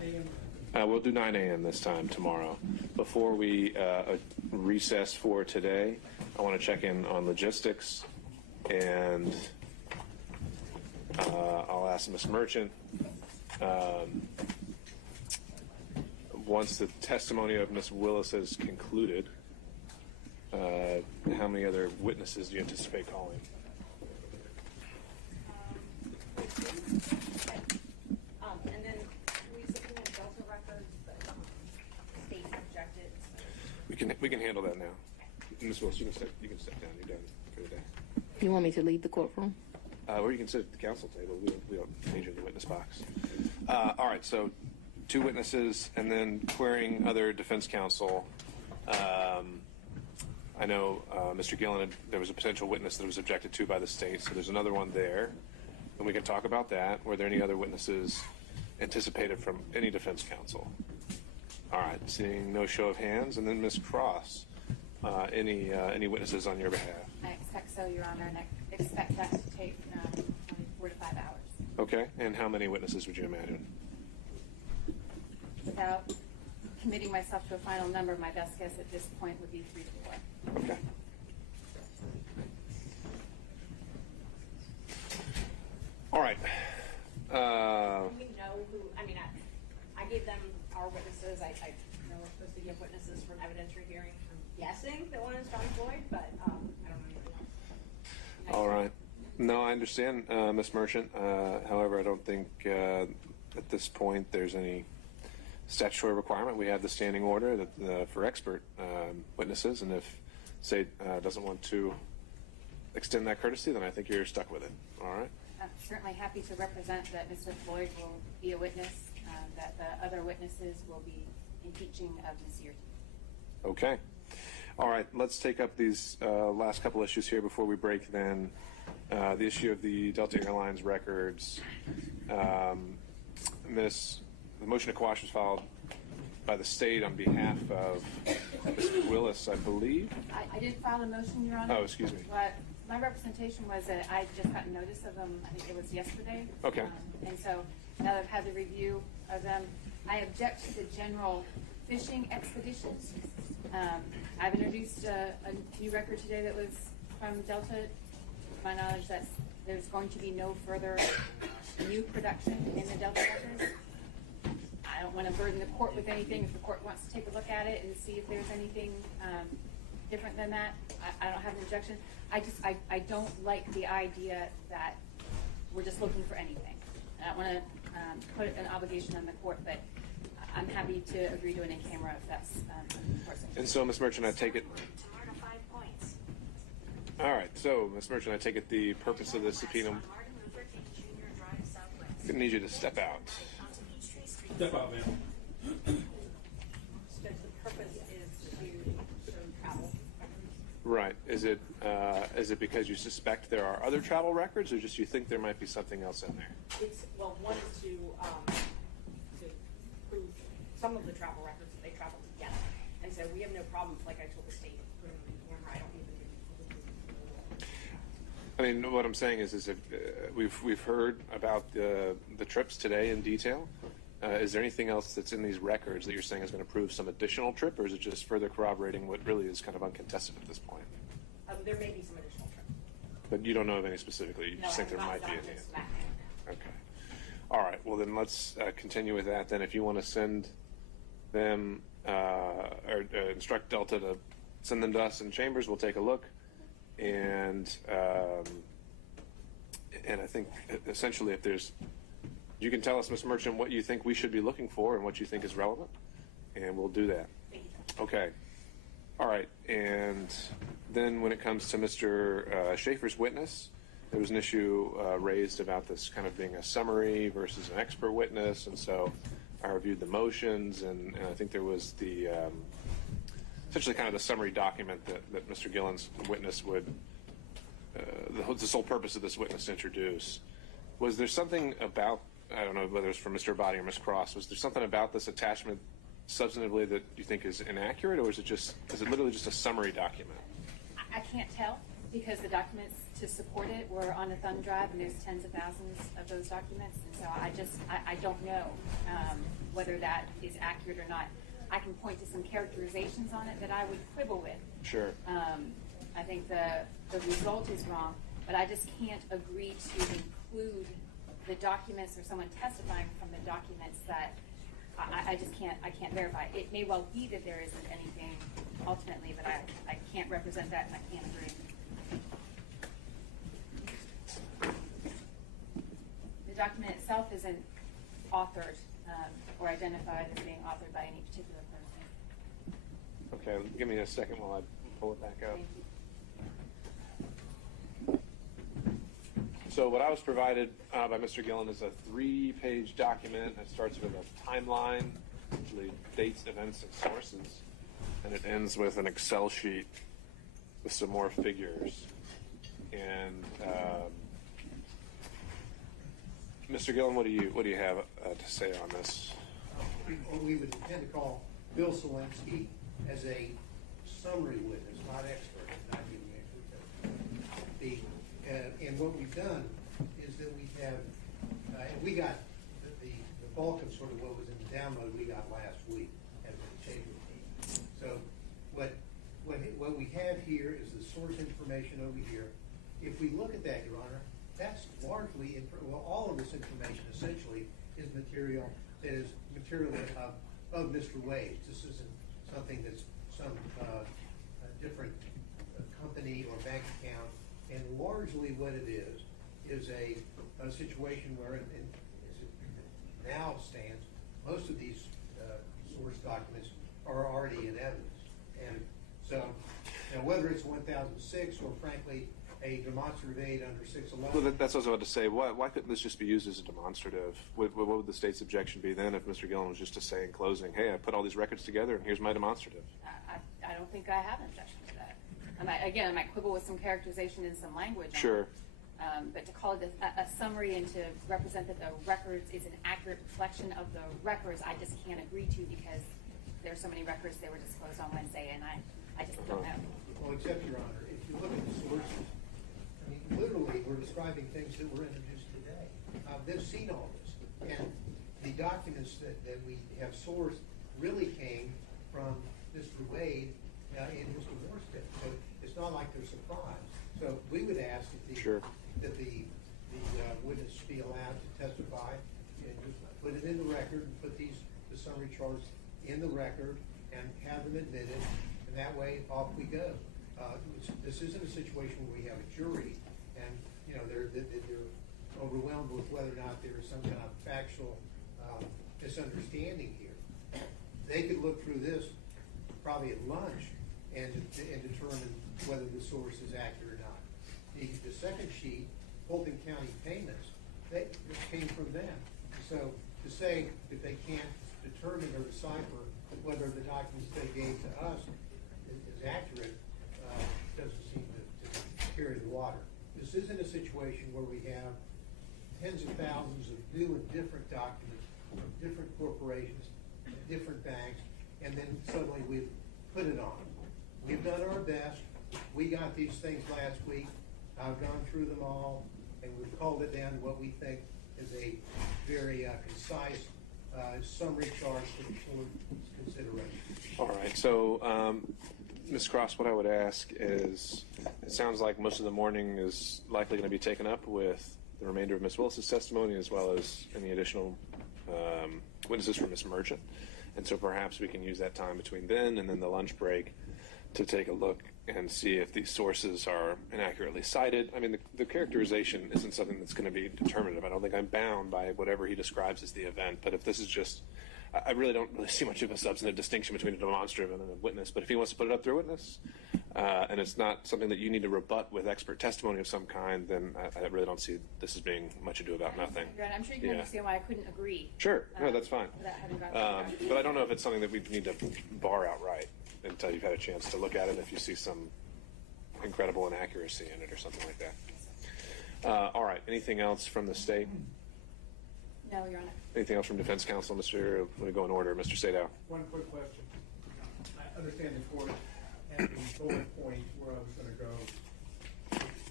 a.m.? We'll do 9 a.m. this time tomorrow. Before we recess for today, I want to check in on logistics, and I'll ask Ms. Merchant. Once the testimony of Ms. Willis is concluded, how many other witnesses do you anticipate calling? And then we subpoenaed Delta records, but state objected. We can handle that now. Ms. Willis, you can step down. You're done for the day. You want me to leave the courtroom? Or you can sit at the council table. We don't need you in the witness box. All right, so 2 witnesses, and then querying other defense counsel. I know Mr. Gillen, there was a potential witness that was objected to by the state, so there's another one there, and we can talk about that. Were there any other witnesses anticipated from any defense counsel? All right, seeing no show of hands, and then Ms. Cross, any witnesses on your behalf? I expect so, Your Honor, and I expect that to take 4 to 5 hours. Okay, and how many witnesses would you imagine? Without committing myself to a final number, my best guess at this point would be 3 to 4. Okay. All right. We know who, I mean, I gave them our witnesses. I know we're supposed to give witnesses from evidentiary hearing. I'm guessing that one is Fani Willis, but I don't know anything else. All right. No, I understand, Ms. Merchant. However, I don't think at this point there's any statutory requirement. We have the standing order that, for expert witnesses, and if state doesn't want to extend that courtesy, then I think you're stuck with it. All right. I'm certainly happy to represent that Mr. Floyd will be a witness, that the other witnesses will be impeaching of Ms. Yurti. Okay. All right. Let's take up these last couple issues here before we break. Then the issue of the Delta Airlines records. The motion to quash was filed by the state on behalf of Ms. Willis, I believe. I did file a motion, Your Honor. Oh, excuse me. But my representation was that I just got notice of them, I think it was yesterday. Okay. And so now that I've had the review of them, I object to the general fishing expeditions. I've introduced a new record today that was from Delta. To my knowledge, that there's going to be no further new production in the Delta records. I don't want to burden the court with anything. If the court wants to take a look at it and see if there's anything different than that, I don't have an objection. I don't like the idea that we're just looking for anything. I don't want to put an obligation on the court, but I'm happy to agree to an in-camera if that's the court's interest. And so, Ms. Merchant, I take it. All right. So, Ms. Merchant, I take it the purpose of this subpoena. I'm going to need you to step out. Step out, ma'am. The purpose is to show travel. Right. Is it because you suspect there are other travel records, or just you think there might be something else in there? It's, well, one is to prove some of the travel records that they traveled together. And so we have no problem, like I told the state, putting them in camera. I don't even think. I mean, what I'm saying is if we've heard about the trips today in detail. Is there anything else that's in these records that you're saying is going to prove some additional trip, or is it just further corroborating what really is kind of uncontested at this point? There may be some additional trips. But you don't know of any specifically. You No, just think I'm there not might be done any. this back. Okay. All right. Well, then let's continue with that. Then, if you want to send them or instruct Delta to send them to us in chambers, we'll take a look. And I think essentially, if there's, you can tell us, Ms. Merchant, what you think we should be looking for and what you think is relevant, and we'll do that. Okay. All right. And then when it comes to Mr. Schaefer's witness, there was an issue raised about this kind of being a summary versus an expert witness, and so I reviewed the motions, and I think there was the essentially kind of the summary document that Mr. Gillen's witness would, the sole purpose of this witness to introduce. Was there something about, I don't know whether it's from Mr. Abadi or Ms. Cross, was there something about this attachment substantively that you think is inaccurate, or is it literally just a summary document? I can't tell because the documents to support it were on a thumb drive, and there's tens of thousands of those documents, and so I don't know whether that is accurate or not. I can point to some characterizations on it that I would quibble with. Sure. I think the result is wrong, but I just can't agree to include the documents or someone testifying from the documents that I just can't verify. It may well be that there isn't anything ultimately, but I can't represent that and I can't agree. The document itself isn't authored or identified as being authored by any particular person. Okay, give me a second while I pull it back up. Thank you. So what I was provided by Mr. Gillen is a 3-page document. It starts with a timeline, the dates, events, and sources, and it ends with an Excel sheet with some more figures. And Mr. Gillen, what do you have to say on this? We would intend to call Bill Selensky as a summary witness, not expert, not giving expert testimony. And what we've done is that we have, and we got the bulk of sort of what was in the download we got last week as a chamber team. So what we have here is the source information over here. If we look at that, Your Honor, that's largely, all of this information essentially is material that is material of Mr. Wade. This isn't something that's some different company or bank account. And largely what it is a situation where, as it now stands, most of these source documents are already in evidence. And so, whether it's 1006 or frankly a demonstrative aid under 611. Well, that's what I was about to say. Why couldn't this just be used as a demonstrative? What would the state's objection be then if Mr. Gillen was just to say in closing, hey, I put all these records together and here's my demonstrative? I don't think I have an objection to that. I might quibble with some characterization in some language. Sure. But to call it a summary and to represent that the records is an accurate reflection of the records, I just can't agree to because there are so many records that were disclosed on Wednesday, and I just don't know. Well, except, Your Honor, if you look at the sources, I mean, literally, we're describing things that were introduced today. They've seen all this. And the documents that we have sourced really came from Mr. Wade in his divorce case. So it's not like they're surprised. So we would ask that the witness be allowed to testify and just put it in the record and put the summary charts in the record and have them admitted. And that way, off we go. This isn't a situation where we have a jury and they're overwhelmed with whether or not there is some kind of factual misunderstanding here. They could look through this probably at lunch and determine whether the source is accurate or not. The second sheet, Fulton County payments, this came from them. So to say that they can't determine or decipher whether the documents they gave to us is accurate doesn't seem to carry the water. This isn't a situation where we have tens of thousands of new and different documents from different corporations, different banks, and then suddenly we've put it on. We've done our best. We got these things last week. I've gone through them all, and we've called it down to what we think is a very concise summary chart for the board's consideration. All right. So, Ms. Cross, what I would ask is, it sounds like most of the morning is likely going to be taken up with the remainder of Ms. Willis's testimony as well as any additional witnesses from Ms. Merchant. And so perhaps we can use that time between then and then the lunch break to take a look and see if these sources are inaccurately cited. I mean, the characterization isn't something that's going to be determinative. I don't think I'm bound by whatever he describes as the event. But if this is just, I really don't really see much of a substantive distinction between a demonstrative and a witness. But if he wants to put it up through witness, and it's not something that you need to rebut with expert testimony of some kind, then I really don't see this as being much ado about nothing. I'm sure you can understand why I couldn't agree. Sure. No, that's fine. But I don't know if it's something that we need to bar outright until you've had a chance to look at it, if you see some incredible inaccuracy in it or something like that. All right. Anything else from the state? No, Your Honor. Anything else from defense counsel? I'm going to go in order. Mr. Sadow. One quick question. I understand the court had the bullet point where I was going to go.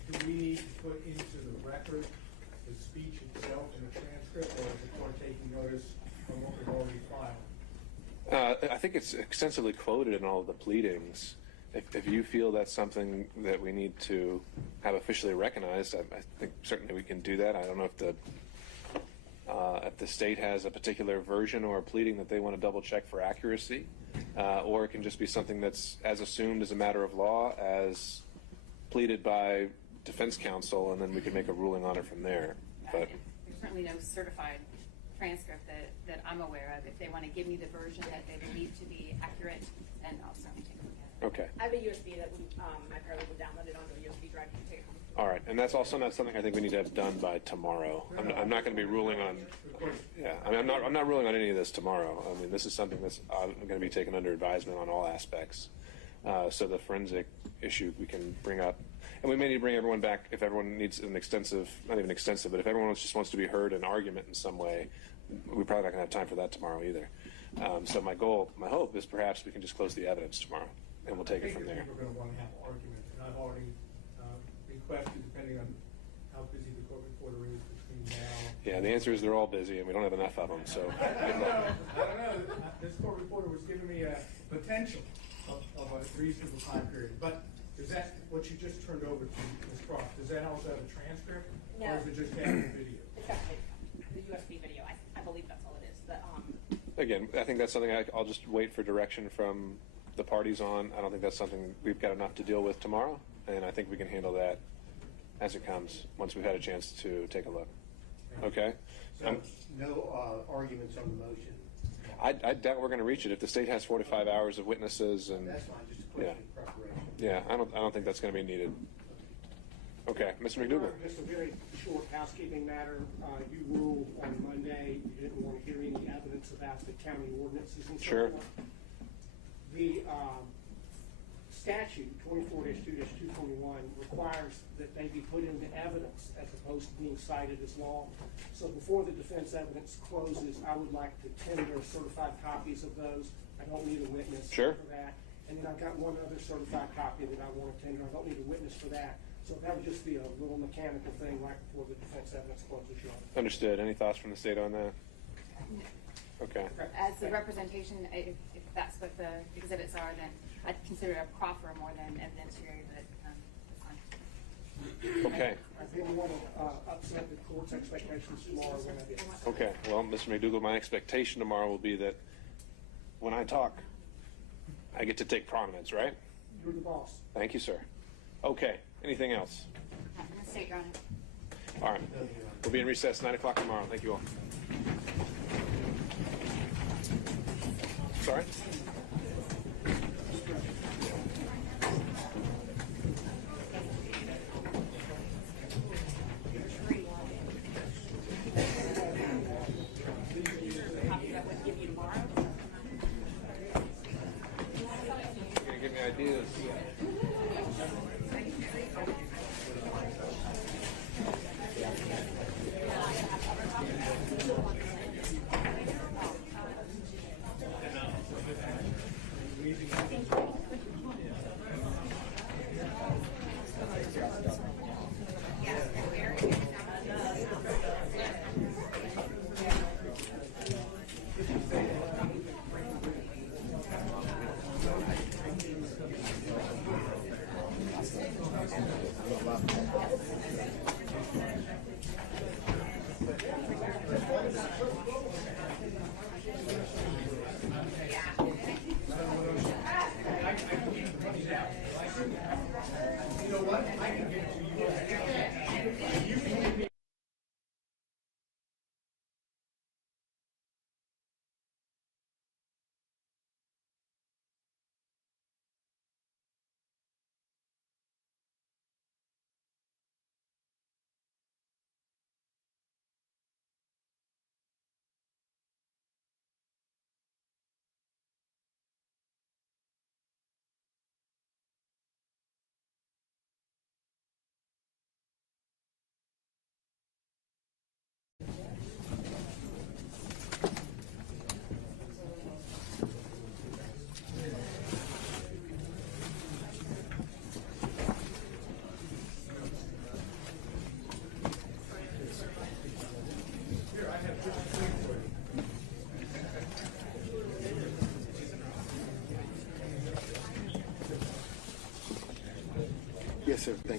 do we need to put into the record the speech itself in the transcript, or is it for taking notice from what we've already filed? I think it's extensively quoted in all of the pleadings. If you feel that's something that we need to have officially recognized, I think certainly we can do that. I don't know if the state has a particular version or a pleading that they want to double check for accuracy, or it can just be something that's as assumed as a matter of law as pleaded by defense counsel, and then we can make a ruling on it from there. But there's certainly no certified transcript that I'm aware of. If they want to give me the version that they believe to be accurate, then I'll certainly take a look at it. okay. I have a USB that my paralegal downloaded onto a USB drive. You can take it home. All right, and that's also not something I think we need to have done by tomorrow. I'm not going to be ruling on. Yeah, I mean, I'm not ruling on any of this tomorrow. I mean, this is something that's going to be taken under advisement on all aspects. So the forensic issue we can bring up, and we may need to bring everyone back if everyone needs an extensive, not even extensive, but if everyone just wants to be heard in argument in some way, we're probably not going to have time for that tomorrow either. So my hope is perhaps we can just close the evidence tomorrow, and we'll take it from there. I think we're going to want to have arguments, and I've already requested, depending on how busy the court reporter is between now. Yeah, the answer is they're all busy, and we don't have enough of them. So I don't know. This court reporter was giving me a potential of a reasonable time period. But is that what you just turned over to Ms. Cross? Does that also have a transcript? No. Or is it just having the video? It's got the USB video. I believe that's all it is. But again, I think that's something I'll just wait for direction from the parties on. I don't think that's something we've got enough to deal with tomorrow, and I think we can handle that as it comes once we've had a chance to take a look. Okay? So no arguments on the motion? I doubt we're going to reach it. If the state has 4 to 5 hours of witnesses, and That's fine, just a question of preparation. yeah, I don't think that's going to be needed. Okay, Mr. McDougall. Just a very short housekeeping matter. You ruled on Monday you didn't want to hear any evidence about the county ordinances and so Sure. forth. The statute 24-2-221 requires that they be put into evidence as opposed to being cited as law. So before the defense evidence closes, I would like to tender certified copies of those. I don't need a witness Sure. for that. And then I've got one other certified copy that I want to tender. I don't need a witness for that. So that would just be a little mechanical thing right before the defense evidence closes, Your Honor. Understood. Any thoughts from the state on that? Okay. As the representation, if that's what the exhibits are, then I'd consider a proffer more than evidentiary, but that's fine. Okay. I didn't want to upset the court's expectations tomorrow when I did. Okay. Well, Mr. McDougall, my expectation tomorrow will be that when I talk, I get to take prominence, right? You're the boss. Thank you, sir. Okay. Anything else? State, Your Honor. All right. We'll be in recess 9 o'clock tomorrow. Thank you all. Sorry? You're going to give me ideas.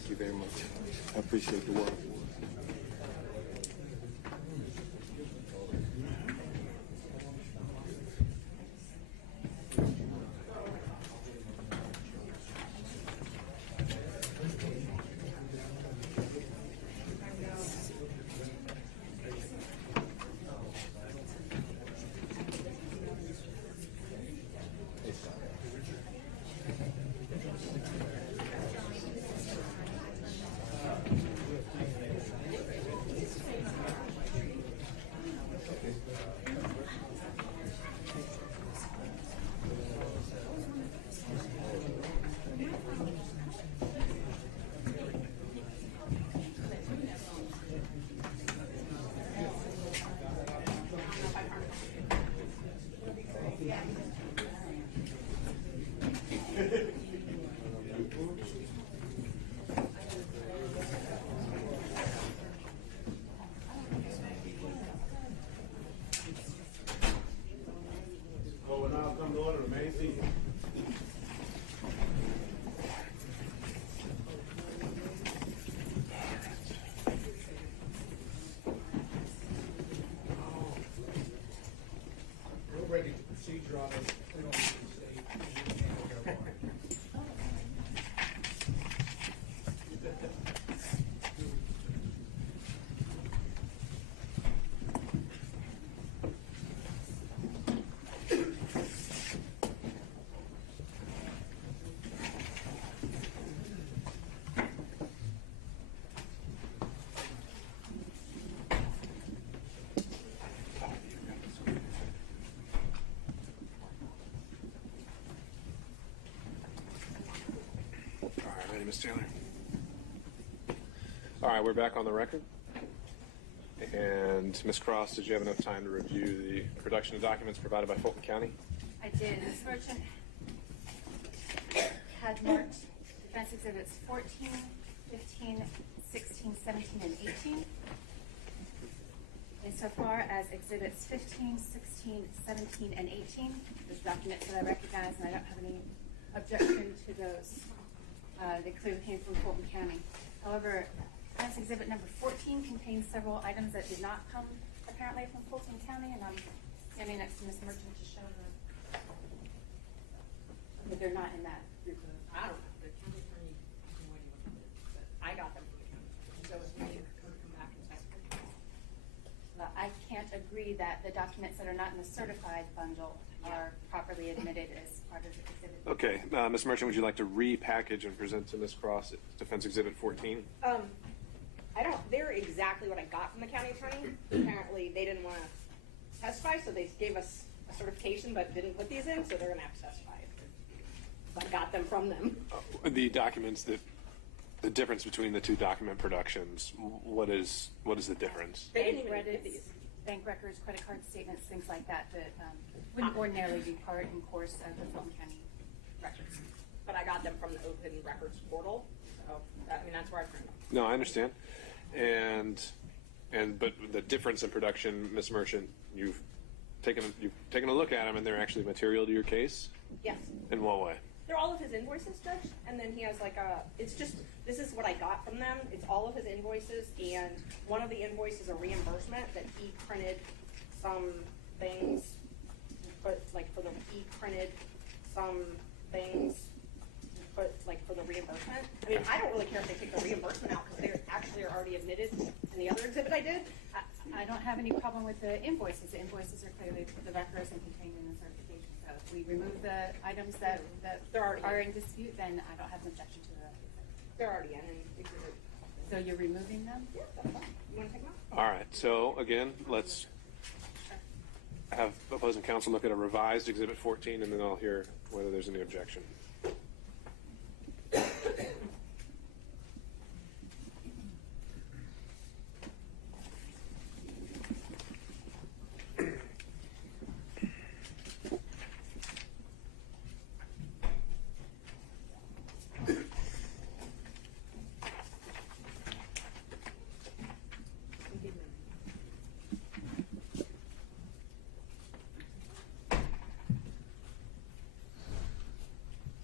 Thank you very much. I appreciate the work. We're ready to procedure on it. We don't need to say. Ms. Taylor. All right, we're back on the record. And Ms. Cross, did you have enough time to review the production of documents provided by Fulton County? I did. Ms. Merchant had marked defense exhibits 14, 15, 16, 17, and 18. Insofar as exhibits 15, 16, 17, and 18, those documents that I recognize, and I don't have any objection to those. They clearly came from Fulton County. However, defense exhibit number 14 contains several items that did not come apparently from Fulton County, and I'm standing next to Ms. Merchant to show her that they're not in that group of. I don't know. The county attorney has no idea what it is, but I got them from the county. So if we could come back and testify. I can't agree that the documents that are not in the certified bundle are properly admitted as part of the exhibit. Okay, Ms. Merchant, would you like to repackage and present to Ms. Cross Defense Exhibit 14? I don't, they're exactly what I got from the county attorney. Apparently, they didn't want to testify, so they gave us a certification, but didn't put these in, so they're going to have to testify. But I got them from them. The documents that, the difference between the two document productions, what is the difference? They didn't even Bank get records, these. bank records, credit card statements, things like that, that wouldn't ordinarily be part and course of the Fulton County records. But I got them from the open records portal, so that, I mean, that's where I printed them. No, I understand. But the difference in production, Ms. Merchant, you've taken a look at them, and they're actually material to your case? Yes. In what way? They're all of his invoices, Judge, and then he has like it's just, this is what I got from them. It's all of his invoices, and one of the invoices is a reimbursement that he printed some things, but like for the, he printed some things, but like for the reimbursement. I mean, I don't really care if they take the reimbursement out because they actually are already admitted in the other exhibit I did. I don't have any problem with the invoices. The invoices are clearly the records and contained in the certification. So if we remove the items that are in dispute, then I don't have an objection to that. They're already in exhibit. So you're removing them? Yeah, that's fine. You want to take them out? All right, so again, let's have opposing counsel look at a revised Exhibit 14, and then I'll hear whether there's any objection.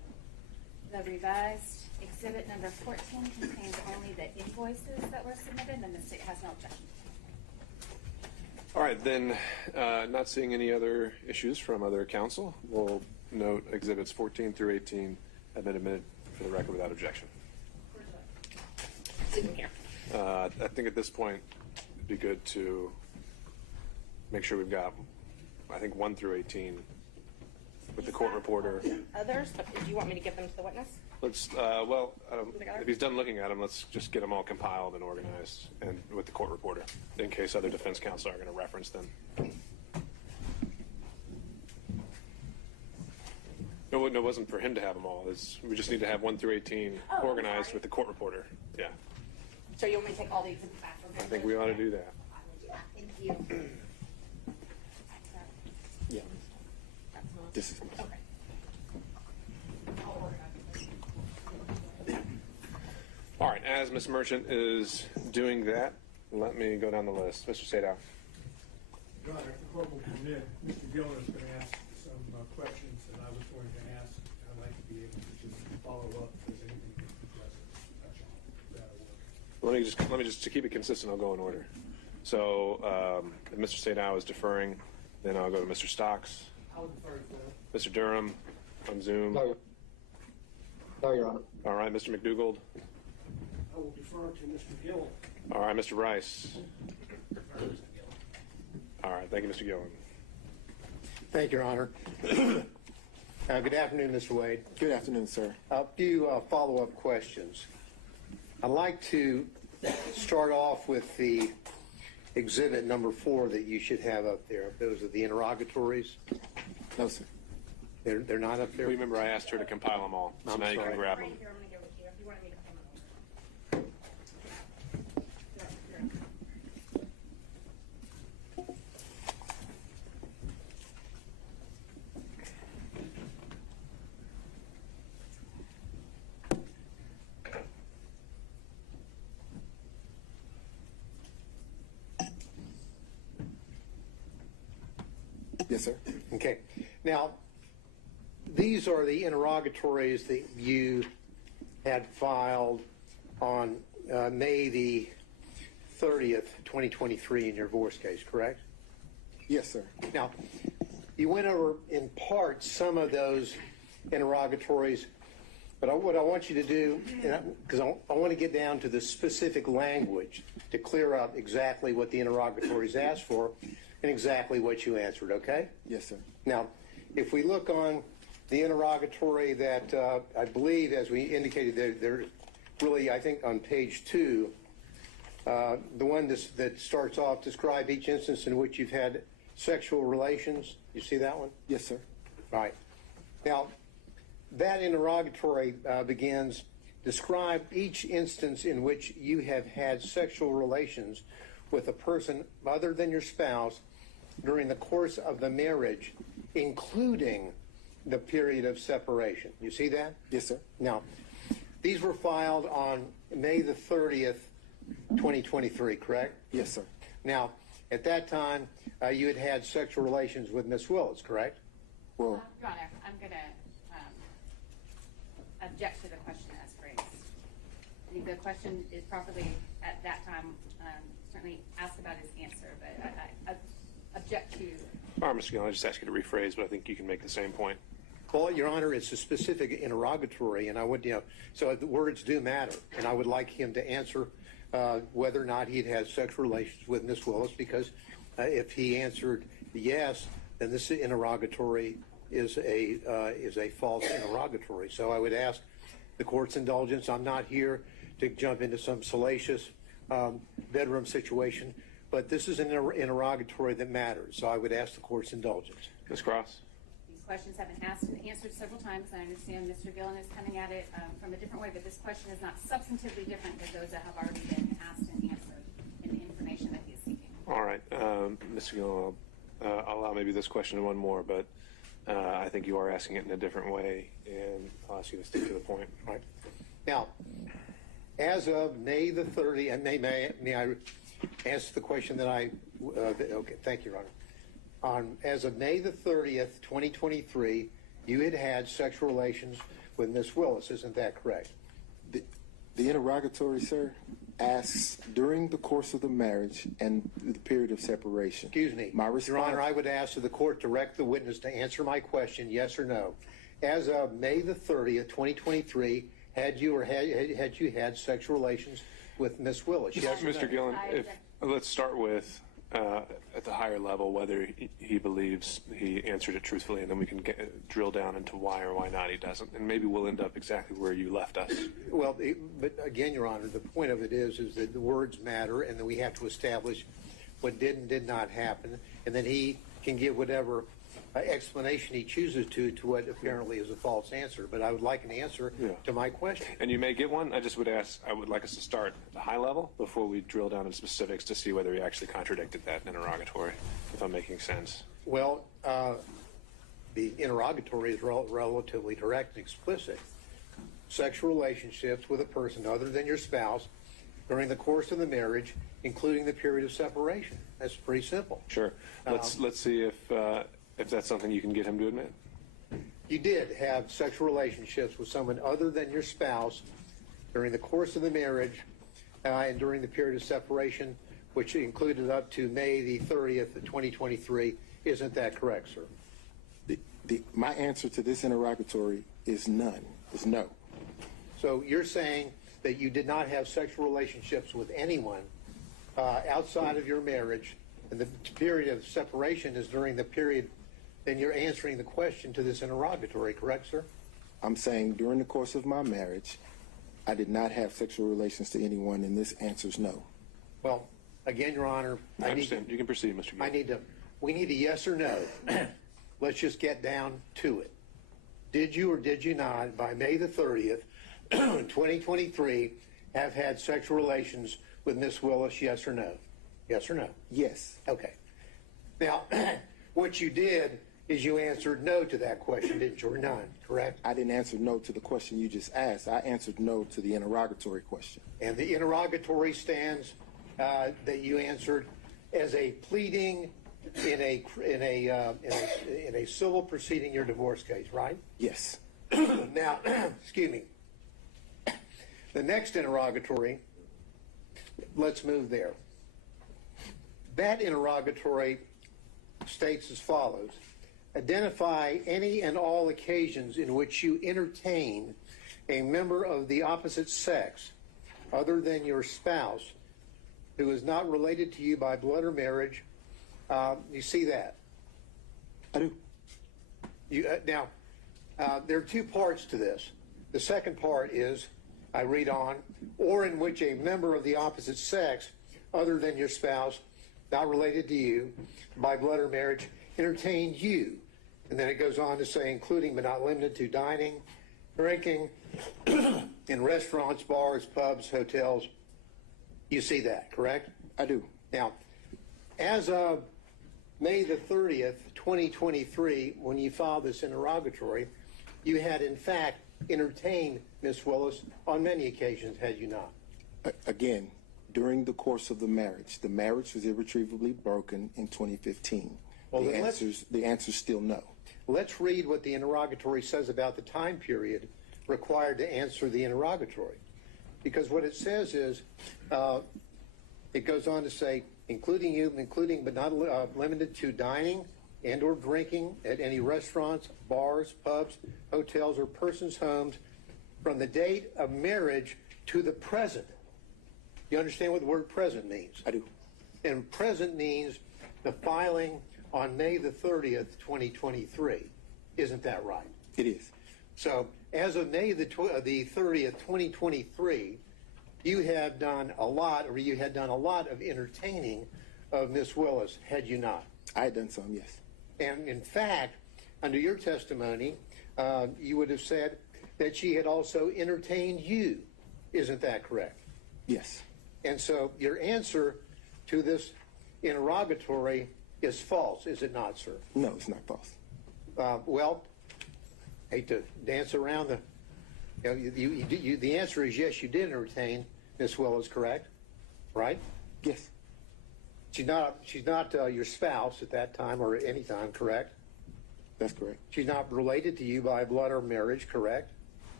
the revised exhibit number 14 contains only the invoices that were submitted, and the state has no objection. All right, then, not seeing any other issues from other counsel, we'll note exhibits 14 through 18 admitted for the record without objection. I think at this point, it'd be good to make sure we've got, I think, 1 through 18 with the court reporter. Others, but do you want me to give them to the witness? Let's, if he's done looking at them, let's just get them all compiled and organized and with the court reporter in case other defense counsel are going to reference them. No, it wasn't for him to have them all. We just need to have 1 through 18 organized with the court reporter. Yeah. So you want me to take all the exhibits back from him? I think we ought to do that. Thank you. Yeah. This is Okay. All right, as Ms. Merchant is doing that, let me go down the list. Mr. Sadow. Your Honor, if the court will permit, Mr. Gillen is going to ask some questions that I was going to ask. I'd like to be able to just follow up if there's anything that you guys touch on. That'll work. Let me just to keep it consistent, I'll go in order. So if Mr. Sadow is deferring, then I'll go to Mr. Stocks. I'll defer to Mr. Durham on Zoom. No, Your Honor. All right, Mr. McDougald. I will defer to Mr. Gillen. All right, Mr. Rice. All right, thank you, Mr. Gillen. Thank you, Your Honor. Good afternoon, Mr. Wade. Good afternoon, sir. A few follow-up questions. I'd like to start off with the exhibit number 4 that you should have up there. Those are the interrogatories. No, sir. They're not up there? Remember, I asked her to compile them all, so I'm now you sorry. can grab them. Right here, I'm going to give it to you. If you wanted me to come over. Yes, sir. Okay. Now, these are the interrogatories that you had filed on May the 30th, 2023 in your divorce case, correct? Yes, sir. Now, you went over in part some of those interrogatories, but what I want you to do, because I want to get down to the specific language to clear up exactly what the interrogatories asked for and exactly what you answered, okay? Yes, sir. Now, if we look on the interrogatory that I believe, as we indicated, they're really, I think, on page 2, the one that starts off, describe each instance in which you've had sexual relations. You see that one? Yes, sir. Right. Now, that interrogatory begins, describe each instance in which you have had sexual relations with a person other than your spouse during the course of the marriage, including the period of separation. You see that? Yes, sir. Now, these were filed on May the 30th, 2023, correct? Yes, sir. Now, at that time, you had had sexual relations with Miss Willis, correct? Well, Your Honor, I'm going to object to the question as phrased. I think the question is properly, at that time, certainly asked about his answer, but I object to. All right, Mr. Gillen, I just asked you to rephrase, but I think you can make the same point. Well, Your Honor, it's a specific interrogatory, and I would, so the words do matter, and I would like him to answer whether or not he'd had sexual relations with Miss Willis, because if he answered yes, then this interrogatory is a false interrogatory. So I would ask the court's indulgence. I'm not here to jump into some salacious bedroom situation, but this is an interrogatory that matters. So I would ask the court's indulgence. Ms. Cross? These questions have been asked and answered several times. I understand Mr. Gillen is coming at it from a different way, but this question is not substantively different than those that have already been asked and answered in the information that he is seeking. All right, Mr. Gillen, I'll allow maybe this question and one more, but I think you are asking it in a different way, and I'll ask you to stick to the point. All right. Now, as of May the 30th, and may I answer the question that okay, thank you, Your Honor. As of May the 30th, 2023, you had had sexual relations with Miss Willis. Isn't that correct? The interrogatory, sir, asks during the course of the marriage and the period of separation. Excuse me. My response, Your Honor, I would ask that the court direct the witness to answer my question, yes or no. As of May the 30th, 2023, had you had sexual relations with Miss Willis? Yes or no? Mr. Gillen, let's start with at the higher level whether he believes he answered it truthfully, and then we can drill down into why or why not he doesn't, and maybe we'll end up exactly where you left us. Well, but again, Your Honor, the point of it is that the words matter, and that we have to establish what did and did not happen, and then he can give whatever explanation he chooses to what apparently is a false answer. But I would like an answer to my question. And you may get one. I would like us to start at the high level before we drill down into specifics to see whether he actually contradicted that interrogatory, if I'm making sense. Well, the interrogatory is relatively direct and explicit. Sexual relationships with a person other than your spouse during the course of the marriage, including the period of separation. That's pretty simple. Sure. Let's see if that's something you can get him to admit. You did have sexual relationships with someone other than your spouse during the course of the marriage and during the period of separation, which included up to May the 30th, 2023. Isn't that correct, sir? My answer to this interrogatory is none, is no. So you're saying that you did not have sexual relationships with anyone outside of your marriage, and the period of separation is during the period. Then you're answering the question to this interrogatory, correct, sir? I'm saying during the course of my marriage, I did not have sexual relations to anyone, and this answer is no. Well, again, Your Honor, I understand. You can proceed, Mr. Gill. We need a yes or no. Let's just get down to it. Did you or did you not, by May the 30th, 2023, have had sexual relations with Miss Willis, yes or no? Yes or no? Yes. Okay. Now, what you did is you answered no to that question, didn't you, or none, correct? I didn't answer no to the question you just asked. I answered no to the interrogatory question. And the interrogatory stands that you answered as a pleading in a civil proceeding, your divorce case, right? Yes. Now, excuse me. The next interrogatory, let's move there. That interrogatory states as follows: identify any and all occasions in which you entertain a member of the opposite sex other than your spouse who is not related to you by blood or marriage. You see that? I do. Now, there are two parts to this. The second part is, I read on, or in which a member of the opposite sex other than your spouse, not related to you by blood or marriage, entertained you. And then it goes on to say, including but not limited to dining, drinking, in restaurants, bars, pubs, hotels. You see that, correct? I do. Now, as of May the 30th, 2023, when you filed this interrogatory, you had in fact entertained Miss Willis on many occasions, had you not? Again, during the course of the marriage was irretrievably broken in 2015. Well, the answer's still no. Let's read what the interrogatory says about the time period required to answer the interrogatory. Because what it says is, it goes on to say, including but not limited to dining and or drinking at any restaurants, bars, pubs, hotels, or persons' homes from the date of marriage to the present. You understand what the word present means? I do. And present means the filing on May the 30th, 2023. Isn't that right? It is. So as of May the 30th, 2023, you had done a lot of entertaining of Miss Willis, had you not? I had done some, yes. And in fact, under your testimony, you would have said that she had also entertained you. Isn't that correct? Yes. And so your answer to this interrogatory is false, is it not, sir? No, it's not false. Well, hate to dance around the answer is yes, you did entertain Miss Willis, correct? Right? Yes. She's not your spouse at that time or any time, correct? That's correct. She's not related to you by blood or marriage, correct?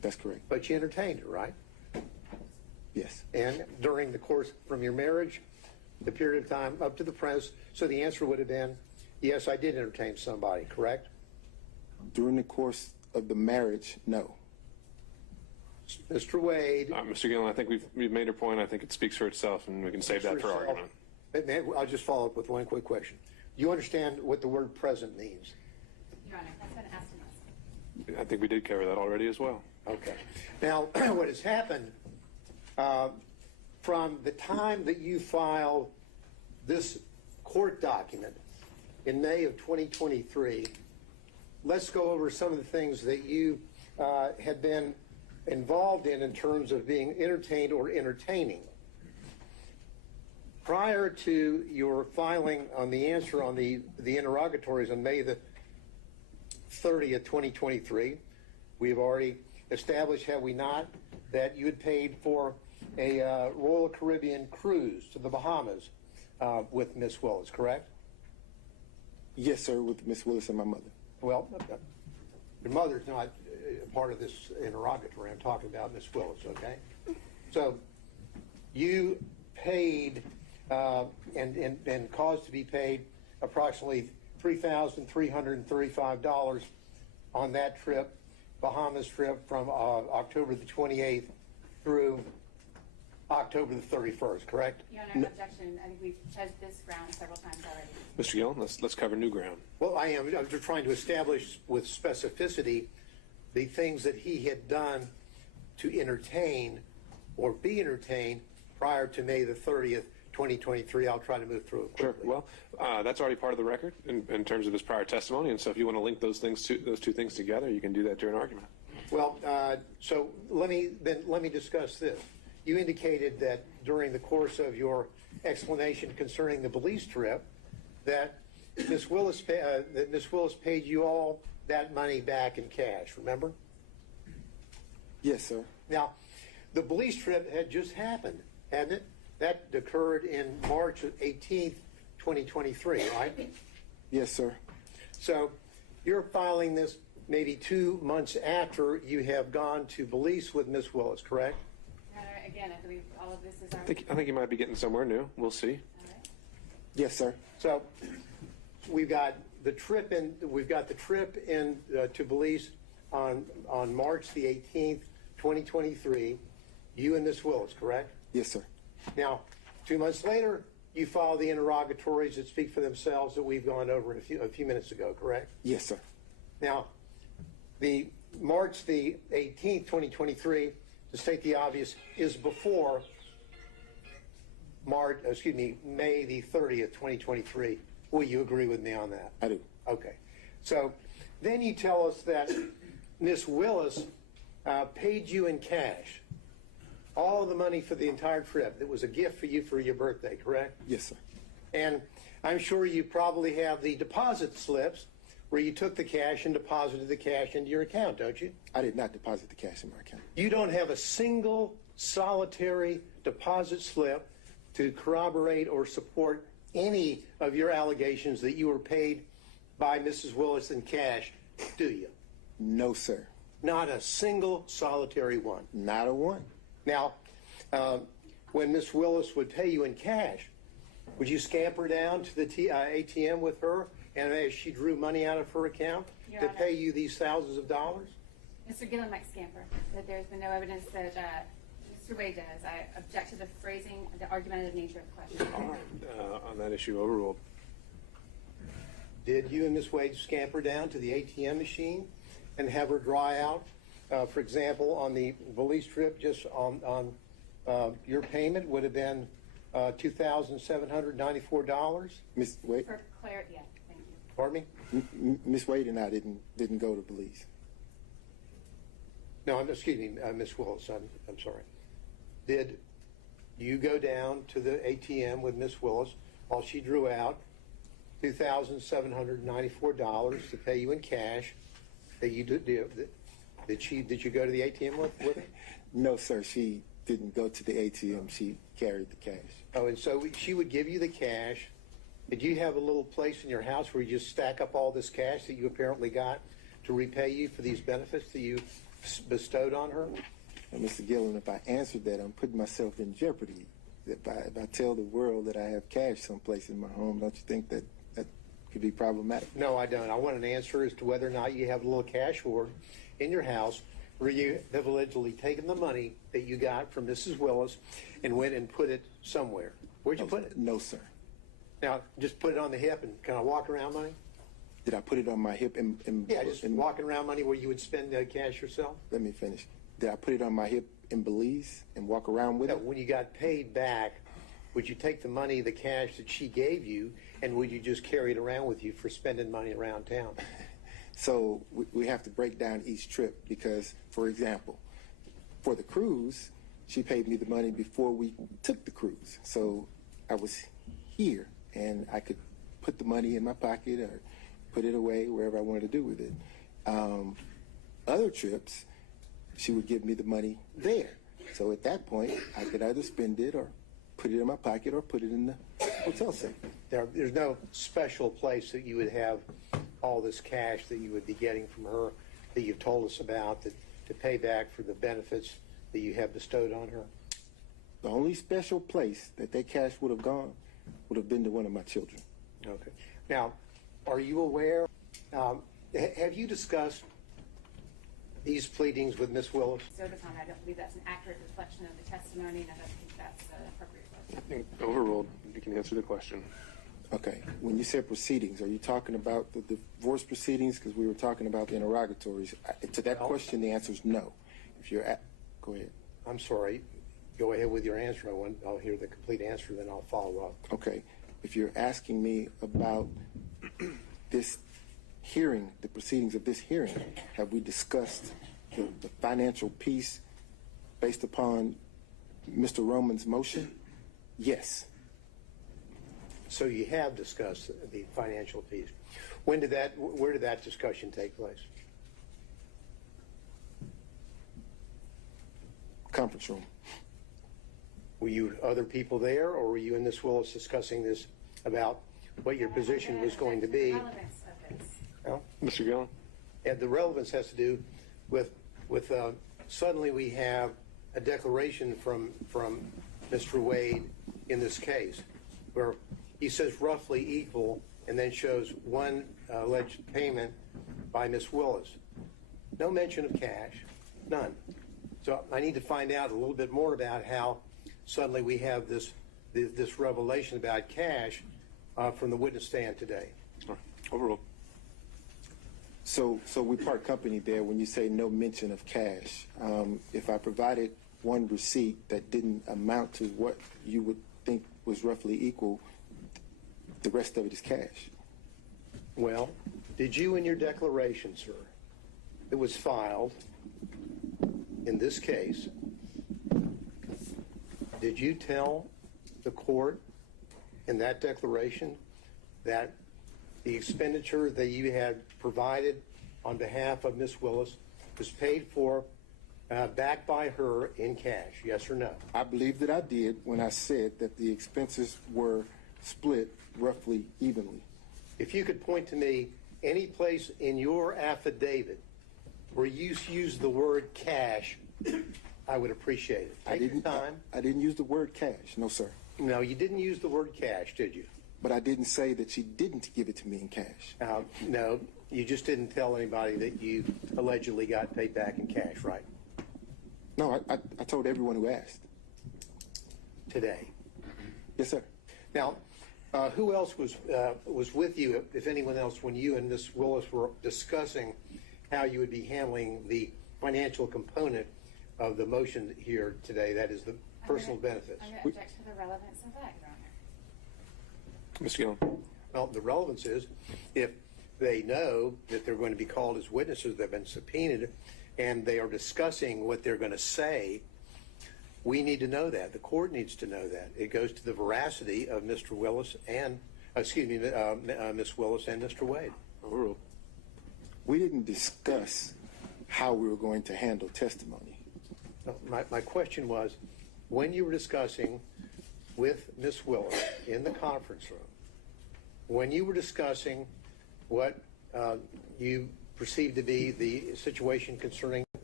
That's correct. But you entertained her, right? Yes. And during the course from your marriage, the period of time up to the present, so the answer would have been, yes, I did entertain somebody, correct? During the course of the marriage, no. Mr. Wade. Mr. Gillen, I think we've made our point. I think it speaks for itself, and we can save that for argument. I'll just follow up with one quick question. You understand what the word present means? Your Honor, that's been asked and asked. I think we did cover that already as well. Okay. Now, what has happened from the time that you filed this court document in May of 2023, let's go over some of the things that you had been involved in terms of being entertained or entertaining. Prior to your filing on the answer on the interrogatories on May the 30th, 2023, we have already established, have we not, that you had paid for a Royal Caribbean cruise to the Bahamas with Miss Willis, correct? Yes, sir, with Miss Willis and my mother. Well, your mother's not part of this interrogatory. I'm talking about Miss Willis, okay? So you paid and caused to be paid approximately $3,335 on that trip, Bahamas trip, from October the 28th through October the 31st, correct? Your Honor, objection. I think we've touched this ground several times already. Mr. Gillen, let's cover new ground. Well, I'm just trying to establish with specificity the things that he had done to entertain or be entertained prior to May the 30th, 2023. I'll try to move through it quickly. Sure. Well, that's already part of the record in terms of his prior testimony, and so if you want to link those two things together, you can do that during argument. Well, so let me discuss this. You indicated that during the course of your explanation concerning the Belize trip, that Miss Willis paid you all that money back in cash. Remember? Yes, sir. Now, the Belize trip had just happened, hadn't it? That occurred in March 18th, 2023, right? Yes, sir. So you're filing this maybe 2 months after you have gone to Belize with Miss Willis, correct? Again, I believe all of this is our... I think you might be getting somewhere new. We'll see. All right. Yes, sir. So we've got the trip in. We've got the trip in to Belize on March the 18th, 2023. You and Miss Willis, correct? Yes, sir. Now, 2 months later, you file the interrogatories that speak for themselves that we've gone over a few minutes ago, correct? Yes, sir. Now, the March the 18th, 2023, to state the obvious, is before May the 30th, 2023. Will you agree with me on that? I do. Okay. So then you tell us that Miss Willis paid you in cash all the money for the entire trip. It was a gift for you for your birthday, correct? Yes, sir. And I'm sure you probably have the deposit slips where you took the cash and deposited the cash into your account, don't you? I did not deposit the cash in my account. You don't have a single solitary deposit slip to corroborate or support any of your allegations that you were paid by Mrs. Willis in cash, do you? No, sir. Not a single solitary one. Not a one. Now, when Miss Willis would pay you in cash, would you scamper down to the ATM with her, and as she drew money out of her account Your to Honor. pay you these thousands of dollars? Mr. Gillen might scamper, that there's been no evidence that Mr. Wade does. I object to the phrasing, the argumentative nature of the question. All right. On that issue, overruled. Did you and Miss Wade scamper down to the ATM machine and have her draw out, for example, on the Belize trip, just on your payment would have been $2,794? Miss Wade? For clarity, yeah, thank you. Pardon me? Miss Wade and I didn't go to Belize. No, excuse me, Miss Willis, I'm sorry. Did you go down to the ATM with Miss Willis while she drew out $2,794 to pay you in cash? Did you go to the ATM with her? No, sir. She didn't go to the ATM. She carried the cash. Oh, and so she would give you the cash. Did you have a little place in your house where you just stack up all this cash that you apparently got to repay you for these benefits that you bestowed on her? And Mr. Gillen, if I answered that, I'm putting myself in jeopardy. If I tell the world that I have cash someplace in my home, don't you think that could be problematic? No, I don't. I want an answer as to whether or not you have a little cash hoard in your house where you have allegedly taken the money that you got from Mrs. Willis and went and put it somewhere. Where'd you put it? No, sir. Now, just put it on the hip and kind of walk around money? Did I put it on my hip? Yeah, just walking around money where you would spend cash yourself? Let me finish. Did I put it on my hip in Belize and walk around with it? When you got paid back, would you take the money, the cash that she gave you, and would you just carry it around with you for spending money around town? So we have to break down each trip because, for example, for the cruise, she paid me the money before we took the cruise. So I was here and I could put the money in my pocket or put it away wherever I wanted to do with it. Other trips, she would give me the money there. So at that point, I could either spend it or put it in my pocket or put it in the hotel safe. There's no special place that you would have all this cash that you would be getting from her that you've told us about to pay back for the benefits that you have bestowed on her? The only special place that cash would have gone would have been to one of my children. Okay. Now, are you aware, have you discussed these pleadings with Ms. Willis? So upon, I don't believe that's an accurate reflection of the testimony, and I don't think that's appropriate. I think overruled. You can answer the question. Okay. When you said proceedings, are you talking about the divorce proceedings? Because we were talking about the interrogatories. To that question, the answer is no. If you're go ahead. I'm sorry. Go ahead with your answer. I'll hear the complete answer, then I'll follow up. Okay. If you're asking me about this hearing, the proceedings of this hearing, have we discussed the financial piece based upon Mr. Roman's motion? Yes. So you have discussed the financial piece. Where did that discussion take place? Conference room. Were you other people there, or were you and Ms. Willis discussing this about what your position was going to be? Relevance of this. Well, Mr. Gillen? and the relevance has to do with suddenly we have a declaration from Mr. Wade in this case where he says roughly equal and then shows one alleged payment by Ms. Willis. No mention of cash, none. So I need to find out a little bit more about how suddenly we have this revelation about cash from the witness stand today. Overruled. So we part company there when you say no mention of cash. If I provided one receipt that didn't amount to what you would think was roughly equal, the rest of it is cash. Well, did you in your declaration, sir, that was filed in this case, did you tell the court in that declaration that the expenditure that you had provided on behalf of Ms. Willis was paid for back by her in cash, yes or no? I believe that I did when I said that the expenses were split roughly evenly. If you could point to me any place in your affidavit where you used the word cash, I would appreciate it. Take your time. I didn't use the word cash, no, sir. No, you didn't use the word cash, did you? But I didn't say that she didn't give it to me in cash. No, you just didn't tell anybody that you allegedly got paid back in cash, right? No, I told everyone who asked. Today? Yes, sir. Now, who else was with you, if anyone else, when you and Ms. Willis were discussing how you would be handling the financial component of the motion here today, that is the personal benefits? I'm going to object to the relevance of that, Your Honor. Mr. Gillen? Well, the relevance is if they know that they're going to be called as witnesses, they've been subpoenaed, and they are discussing what they're going to say, we need to know that. The court needs to know that. It goes to the veracity of Mr. Willis and, Ms. Willis and Mr. Wade. Overruled. We didn't discuss how we were going to handle testimony. My question was, when you were discussing with Ms. Willis in the conference room, when you were discussing what you perceived to be the situation concerning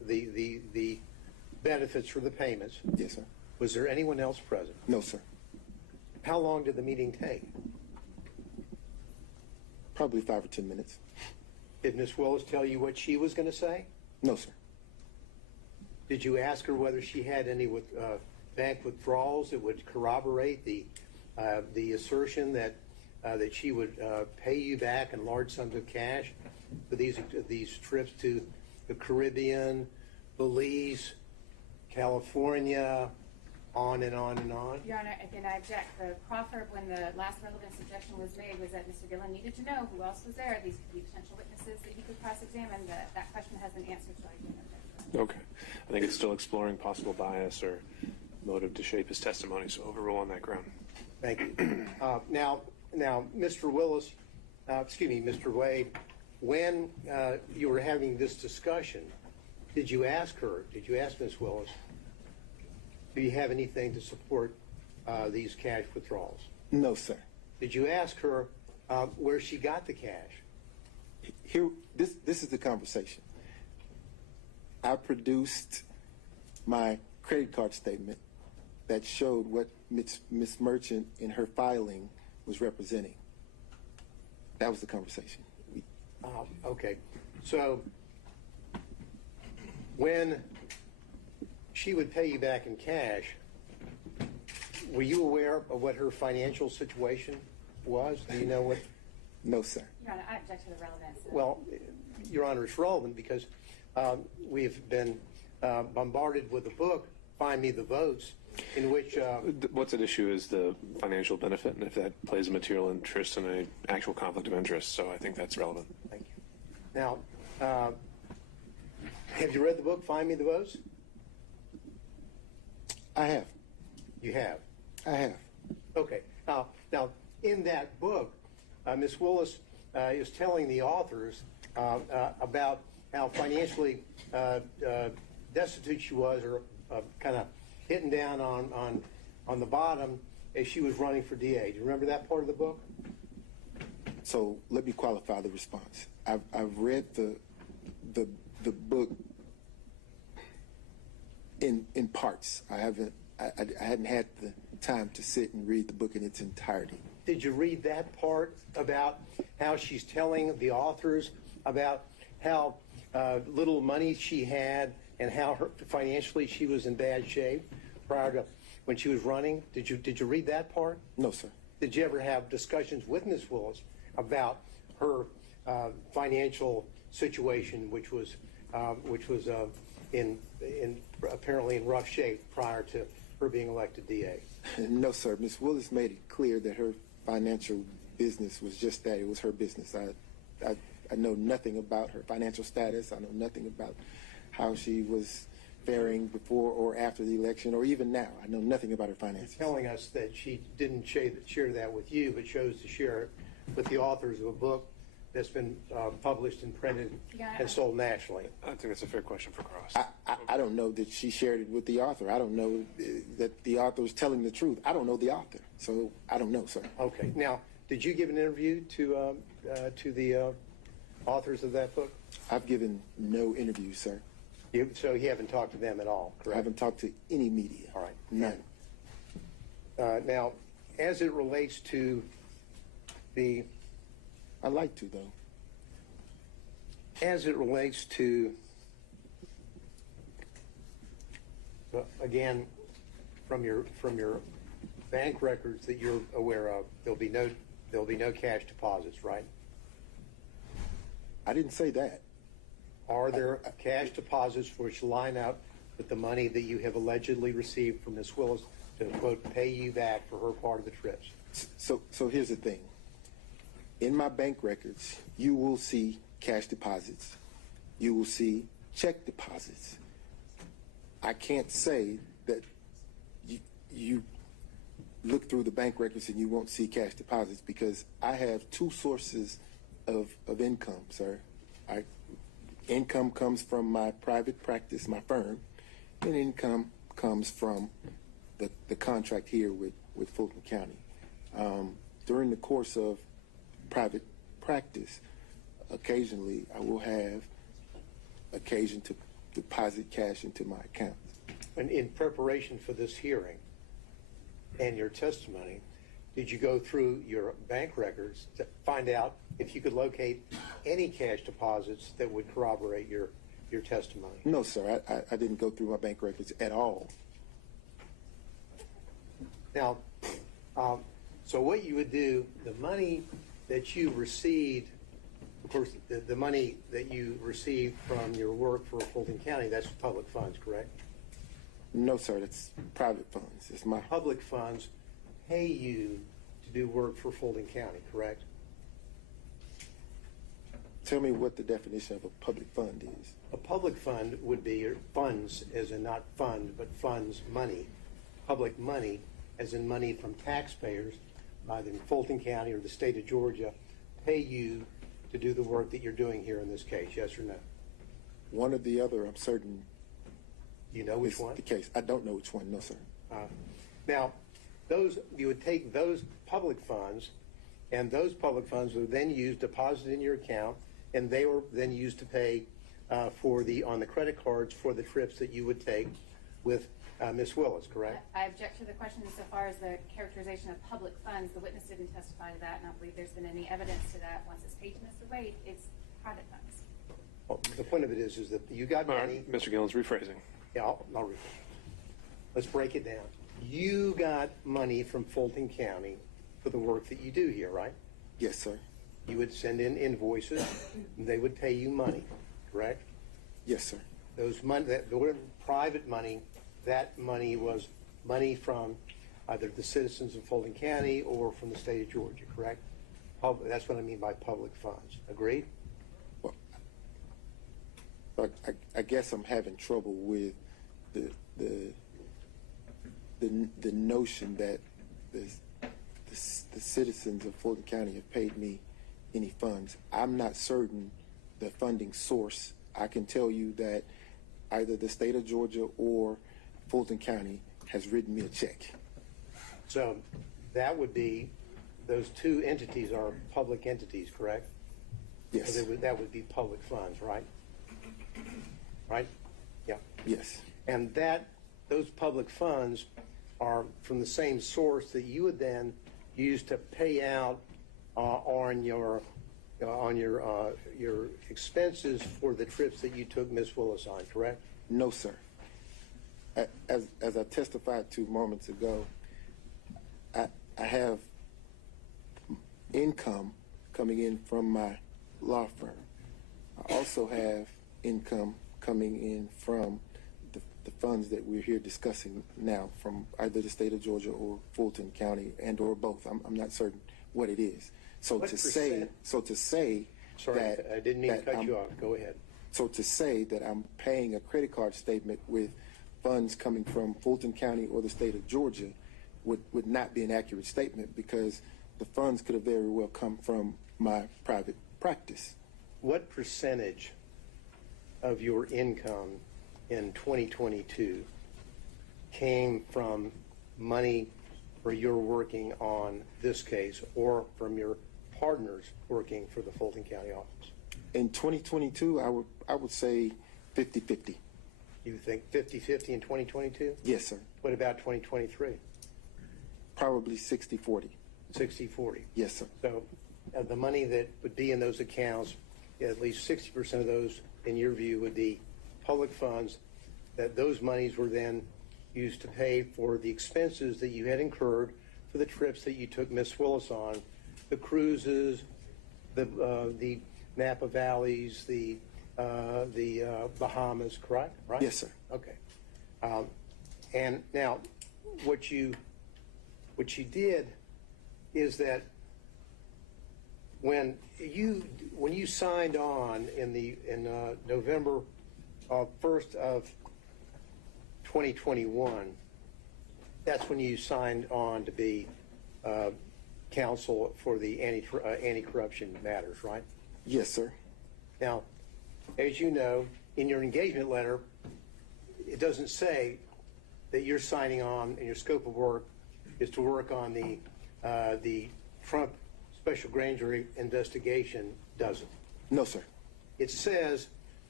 the benefits for the payments. Yes, sir. Was there anyone else present? No, sir. How long did the meeting take? Probably 5 or 10 minutes. Did Ms. Willis tell you what she was going to say? No, sir. Did you ask her whether she had any bank withdrawals that would corroborate the assertion that she would pay you back in large sums of cash for these trips to the Caribbean, Belize, California, on and on and on? Your Honor, again, I object. The proffer, when the last relevance objection was made, was that Mr. Gillen needed to know who else was there. These could be potential witnesses that he could cross-examine. That question has been answered, so I can't object. Okay. I think it's still exploring possible bias or motive to shape his testimony, so overrule on that ground. Thank you. Now, Mr. Willis, Mr. Wade, when you were having this discussion, did you ask Ms. Willis, do you have anything to support these cash withdrawals? No, sir. Did you ask her where she got the cash? Here, this is the conversation. I produced my credit card statement that showed what Ms. Merchant in her filing was representing. That was the conversation. Okay. So when she would pay you back in cash, were you aware of what her financial situation was? Do you know what? No, sir. Your Honor, I object to the relevance. Well, Your Honor, it's relevant because we've been bombarded with a book, Find Me the Votes, in which... What's at issue is the financial benefit, and if that plays a material interest in an actual conflict of interest, so I think that's relevant. Thank you. Now, have you read the book, Find Me the Votes? I have. You have? I have. Okay. Now, in that book, Ms. Willis is telling the authors about how financially destitute she was, or kind of hitting down on the bottom as she was running for DA. Do you remember that part of the book? So let me qualify the response. I've read the book in parts. I hadn't had the time to sit and read the book in its entirety. Did you read that part about how she's telling the authors about how little money she had and how financially she was in bad shape prior to when she was running? Did you read that part? No, sir. Did you ever have discussions with Ms. Willis about her financial situation, which was apparently in rough shape prior to her being elected DA? No, sir. Ms. Willis made it clear that her financial business was just that. It was her business. I know nothing about her financial status. I know nothing about how she was faring before or after the election, or even now. I know nothing about her finances. You're telling us that she didn't share that with you, but chose to share it with the authors of a book that's been published and printed and sold nationally. I think that's a fair question for Cross. I don't know that she shared it with the author. I don't know that the author is telling the truth. I don't know the author, so I don't know, sir. Okay. Now, did you give an interview to the authors of that book? I've given no interviews, sir. So you haven't talked to them at all, correct? I haven't talked to any media. All right. None. Now, as it relates to the... I'd like to, though. As it relates to, again, from your bank records that you're aware of, there'll be no cash deposits, right? I didn't say that. Are there cash deposits which line up with the money that you have allegedly received from Ms. Willis to, quote, pay you back for her part of the trips? So here's the thing. In my bank records, you will see cash deposits. You will see check deposits. I can't say that you look through the bank records and you won't see cash deposits, because I have two sources of income, sir. Income comes from my private practice, my firm, and income comes from the contract here with Fulton County. During the course of private practice, occasionally I will have occasion to deposit cash into my account. And in preparation for this hearing and your testimony, did you go through your bank records to find out if you could locate any cash deposits that would corroborate your testimony? No, sir. I didn't go through my bank records at all. Now, so what you would do, the money that you received, of course, the money that you received from your work for Fulton County, that's public funds, correct? No, sir. That's private funds. It's my Public funds pay you to do work for Fulton County, correct? Tell me what the definition of a public fund is. A public fund would be your funds, as in not fund, but funds, money. Public money, as in money from taxpayers, either in Fulton County or the state of Georgia, pay you to do the work that you're doing here in this case, yes or no? One or the other, I'm certain. You know which is one? the case. I don't know which one, no, sir. Now, you would take those public funds, and those public funds were then used, deposited in your account, and they were then used to pay on the credit cards for the trips that you would take with Ms. Willis, correct? I object to the question insofar as the characterization of public funds. The witness didn't testify to that, and I don't believe there's been any evidence to that. Once it's paid to Mr. Wade, it's private funds. Well, the point of it is that you got money. All right, Mr. Gillens, rephrasing. Yeah, I'll read it. Let's break it down. You got money from Fulton County for the work that you do here, right? Yes, sir. You would send in invoices, and they would pay you money, correct? Yes, sir. Those money, that private money, that money was money from either the citizens of Fulton County or from the state of Georgia, correct? That's what I mean by public funds. Agreed? Well, I guess I'm having trouble with the notion that the citizens of Fulton County have paid me any funds. I'm not certain the funding source. I can tell you that either the state of Georgia or Fulton County has written me a check. So that would be, those two entities are public entities, correct? Yes. So that would be public funds, right? Right? Yeah. Yes. And those public funds are from the same source that you would then use to pay out on your expenses for the trips that you took Ms. Willis on, correct? No, sir. As I testified to moments ago, I have income coming in from my law firm. I also have income coming in from the funds that we're here discussing now from either the state of Georgia or Fulton County and or both. I'm not certain what it is. So What to say Sorry, that I didn't mean to cut I'm- you off. Go ahead. So to say that I'm paying a credit card statement with funds coming from Fulton County or the state of Georgia would not be an accurate statement, because the funds could have very well come from my private practice. What percentage of your income in 2022 came from money where you're working on this case or from your partners working for the Fulton County office? In 2022, I would say 50-50. You think 50-50 in 2022? Yes, sir. What about 2023? Probably 60-40. 60-40. Yes, sir. So the money that would be in those accounts, at least 60% of those, in your view, would be public funds, that those monies were then used to pay for the expenses that you had incurred for the trips that you took Miss Willis on, the cruises, the Napa Valleys, the Bahamas, correct? Right? Yes, sir. Okay. And now, what you did is that when you signed on in November 1st of 2021, that's when you signed on to be counsel for the anti-corruption matters, right? Yes, sir. Now, as you know, in your engagement letter, it doesn't say that you're signing on and your scope of work is to work on the Trump special grand jury investigation, does it? No, sir. It says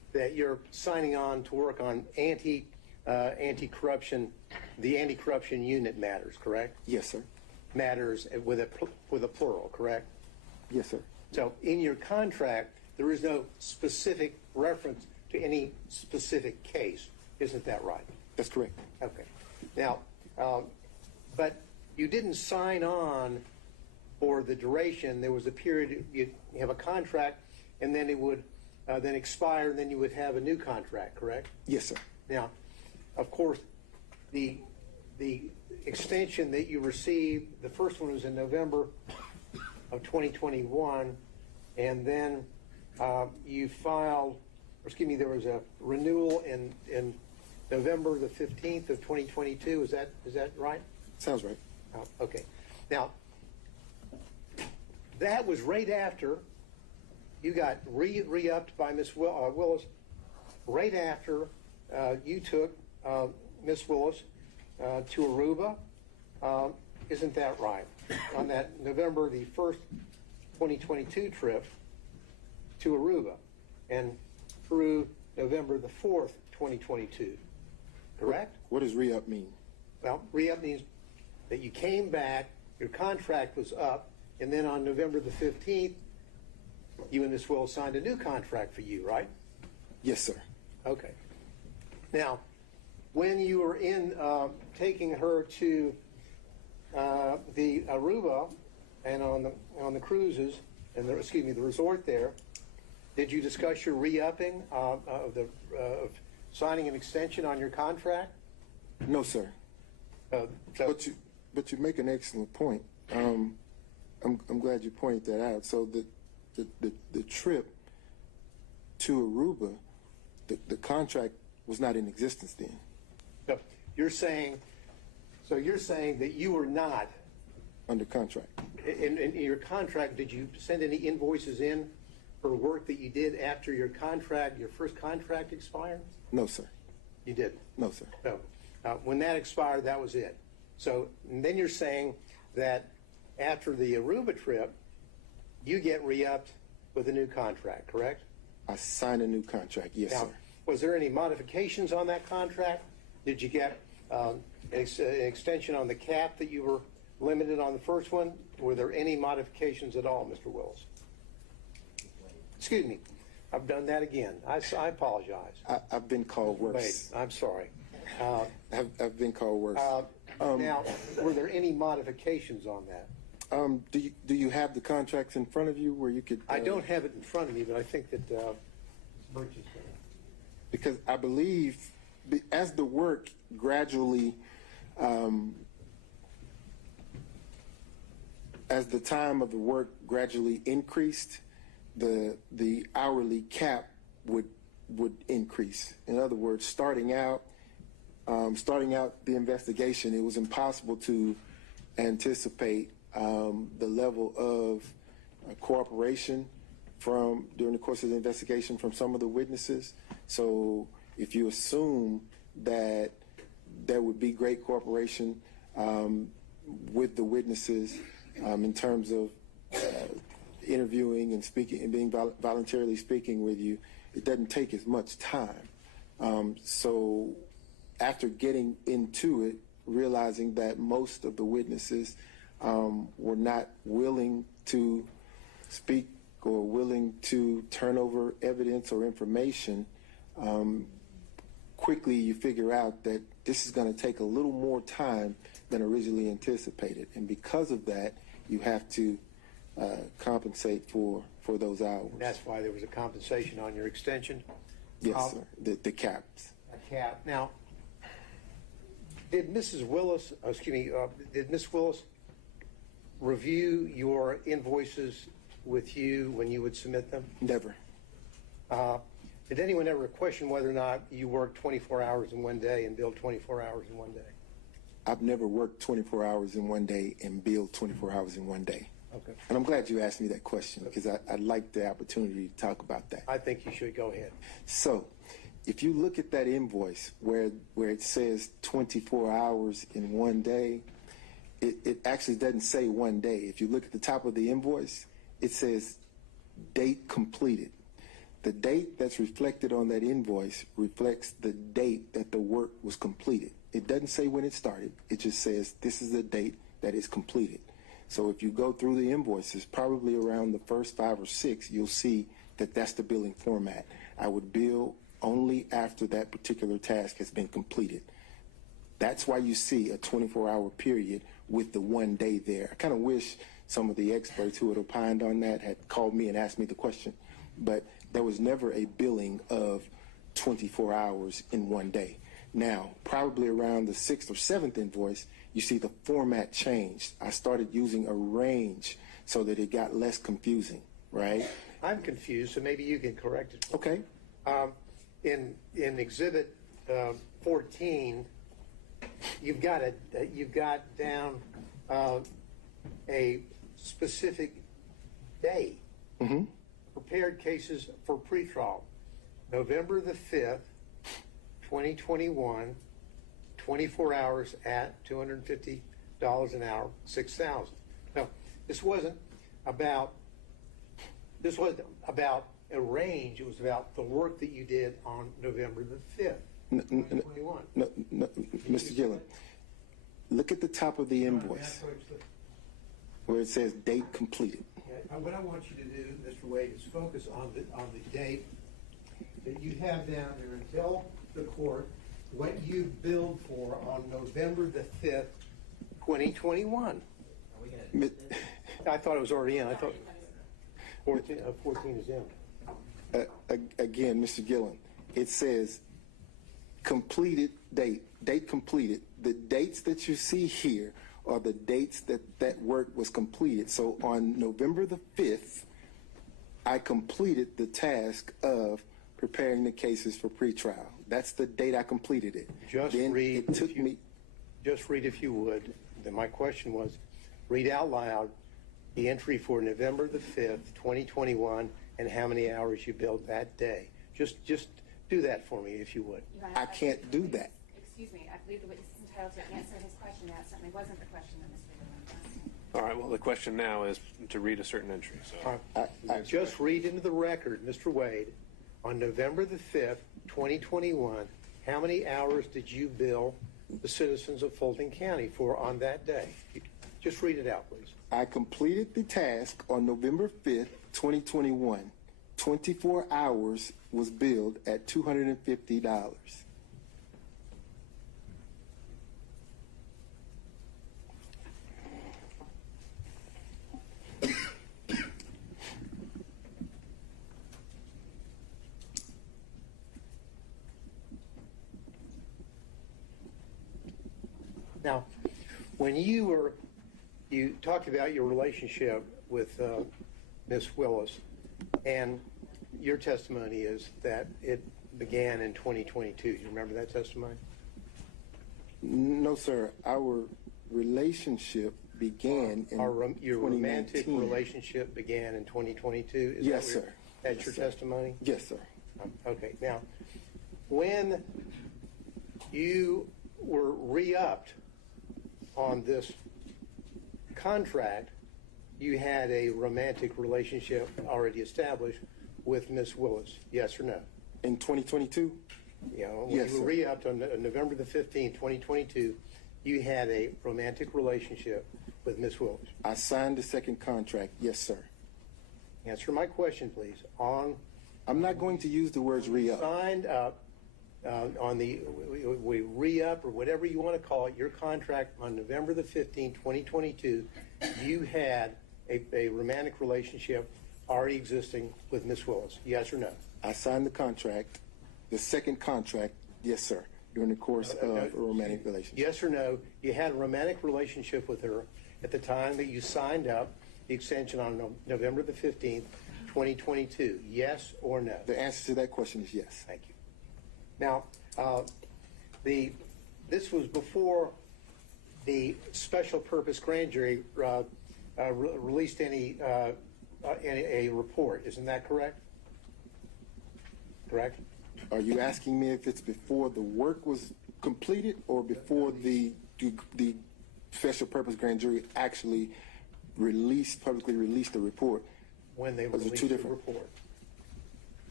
that you're signing on to work on anti-corruption, the anti-corruption unit matters, correct? Yes, sir. Matters with a plural, correct? Yes, sir. So in your contract, there is no specific reference to any specific case. Isn't that right? That's correct. Okay. Now, but you didn't sign on for the duration. There was a period, you have a contract, and then it would then expire, and then you would have a new contract, correct? Yes, sir. Now, of course, the extension that you received, the first one was in November of 2021, and then you filed, or excuse me, there was a renewal in November the 15th of 2022. Is that right? Sounds right. Okay. Now, that was right after you got re-upped by Ms. Willis, right after you took Ms. Willis to Aruba. Isn't that right? On that November the 1st, 2022 trip to Aruba, and through November the 4th, 2022. Correct? What does re-up mean? Well, re-up means that you came back, your contract was up, and then on November the 15th, you and Ms. Willis signed a new contract for you, right? Yes, sir. Okay. Now, when you were in taking her to the Aruba and on the cruises and the resort there, did you discuss your re-upping of signing an extension on your contract? No, sir. But you make an excellent point. I'm glad you pointed that out. So the trip to Aruba, the contract was not in existence then. So you're saying that you were not under contract. In your contract, did you send any invoices in for work that you did after your first contract expired? No, sir. You didn't? No, sir. So when that expired, that was it. So and then you're saying that after the Aruba trip, you get re-upped with a new contract, correct? I signed a new contract, yes, Now, sir. was there any modifications on that contract? Did you get an extension on the cap that you were limited on the first one? Were there any modifications at all, Mr. Willis? Excuse me. I've done that again. I apologize. I've been called worse. Wait, I'm sorry. I've been called worse. Now, were there any modifications on that? Do you have the contracts in front of you where you could? I don't have it in front of me, but I think that Birch is going to. Because I believe as the work gradually, as the time of the work gradually increased, the hourly cap would increase. In other words, starting out the investigation, it was impossible to anticipate the level of cooperation during the course of the investigation from some of the witnesses. So if you assume that there would be great cooperation with the witnesses in terms of interviewing and speaking and being voluntarily speaking with you, it doesn't take as much time. So after getting into it, realizing that most of the witnesses were not willing to speak or willing to turn over evidence or information, quickly you figure out that this is going to take a little more time than originally anticipated. And because of that, you have to compensate for those hours. That's why there was a compensation on your extension? Yes, sir. The caps. A cap. Now, did Mrs. Willis, did Ms. Willis review your invoices with you when you would submit them? Never. Did anyone ever question whether or not you worked 24 hours in one day and billed 24 hours in one day? I've never worked 24 hours in one day and billed 24 hours in one day. Okay. And I'm glad you asked me that question because I'd like the opportunity to talk about that. I think you should go ahead. So, if you look at that invoice where it says 24 hours in one day, it actually doesn't say one day. If you look at the top of the invoice, it says date completed. The date that's reflected on that invoice reflects the date that the work was completed. It doesn't say when it started. It just says this is the date that is completed. So if you go through the invoices, probably around the first 5 or 6, you'll see that that's the billing format. I would bill only after that particular task has been completed. That's why you see a 24-hour period with the 1 day there. I kind of wish some of the experts who had opined on that had called me and asked me the question, but there was never a billing of 24 hours in 1 day. Now, probably around the 6th or 7th invoice, you see the format changed. I started using a range so that it got less confusing, right? I'm confused, so maybe you can correct it. Okay. In Exhibit 14, you've got down a specific day. Mm-hmm. Prepared cases for pretrial, November the 5th, 2021, 24 hours at $250 an hour, 6,000. Now, this wasn't about a range. It was about the work that you did on November the 5th, 2021. No, Mr. Gillen, look at the top of the invoice where it says date completed. What I want you to do, Mr. Wade, is focus on the date that you have down there and tell the court what you billed for on November the 5th, 2021. I thought it was already in. I thought 14 is in. Again, Mr. Gillen, it says completed date completed. The dates that you see here are the dates that work was completed. So on November the 5th, I completed the task of preparing the cases for pretrial. That's the date I completed it. Just read, if you would. Then my question was, read out loud the entry for November the 5th, 2021, and how many hours you billed that day. Just do that for me, if you would. I can't do that. Excuse me, I believe the witness is entitled to answer his question. That certainly wasn't the question that Mr. Gillen asked. All right, well, the question now is to read a certain entry. So Just read into the record, Mr. Wade, on November the 5th, 2021, how many hours did you bill the citizens of Fulton County for on that day? Just read it out, please. I completed the task on November 5th, 2021. 24 hours was billed at $250. Now, when you talked about your relationship with Ms. Willis, and your testimony is that it began in 2022. Do you remember that testimony? No, sir. Our relationship began in your 2019. romantic relationship began in 2022? Yes, sir. That's your testimony? Yes, sir. Okay. Now, when you were re-upped on this contract, you had a romantic relationship already established with Miss Willis, yes or no? In 2022? Yeah, when yes, you were sir. re-upped on November the 15th, 2022, you had a romantic relationship with Miss Willis. I signed the second contract, yes, sir. Answer my question, please. I'm not going to use the words re-up. Signed up on the re-up or whatever you want to call it, your contract on November the 15th, 2022, you had a romantic relationship already existing with Miss Willis, yes or no? I signed the contract, the second contract, yes, sir, during the course of a romantic relationship. Yes or no, you had a romantic relationship with her at the time that you signed up the extension on November the 15th, 2022, yes or no? The answer to that question is yes. Thank you. Now, this was before the special purpose grand jury released a report. Isn't that correct? Correct? Are you asking me if it's before the work was completed or before the special purpose grand jury actually publicly released the report? When they released the report.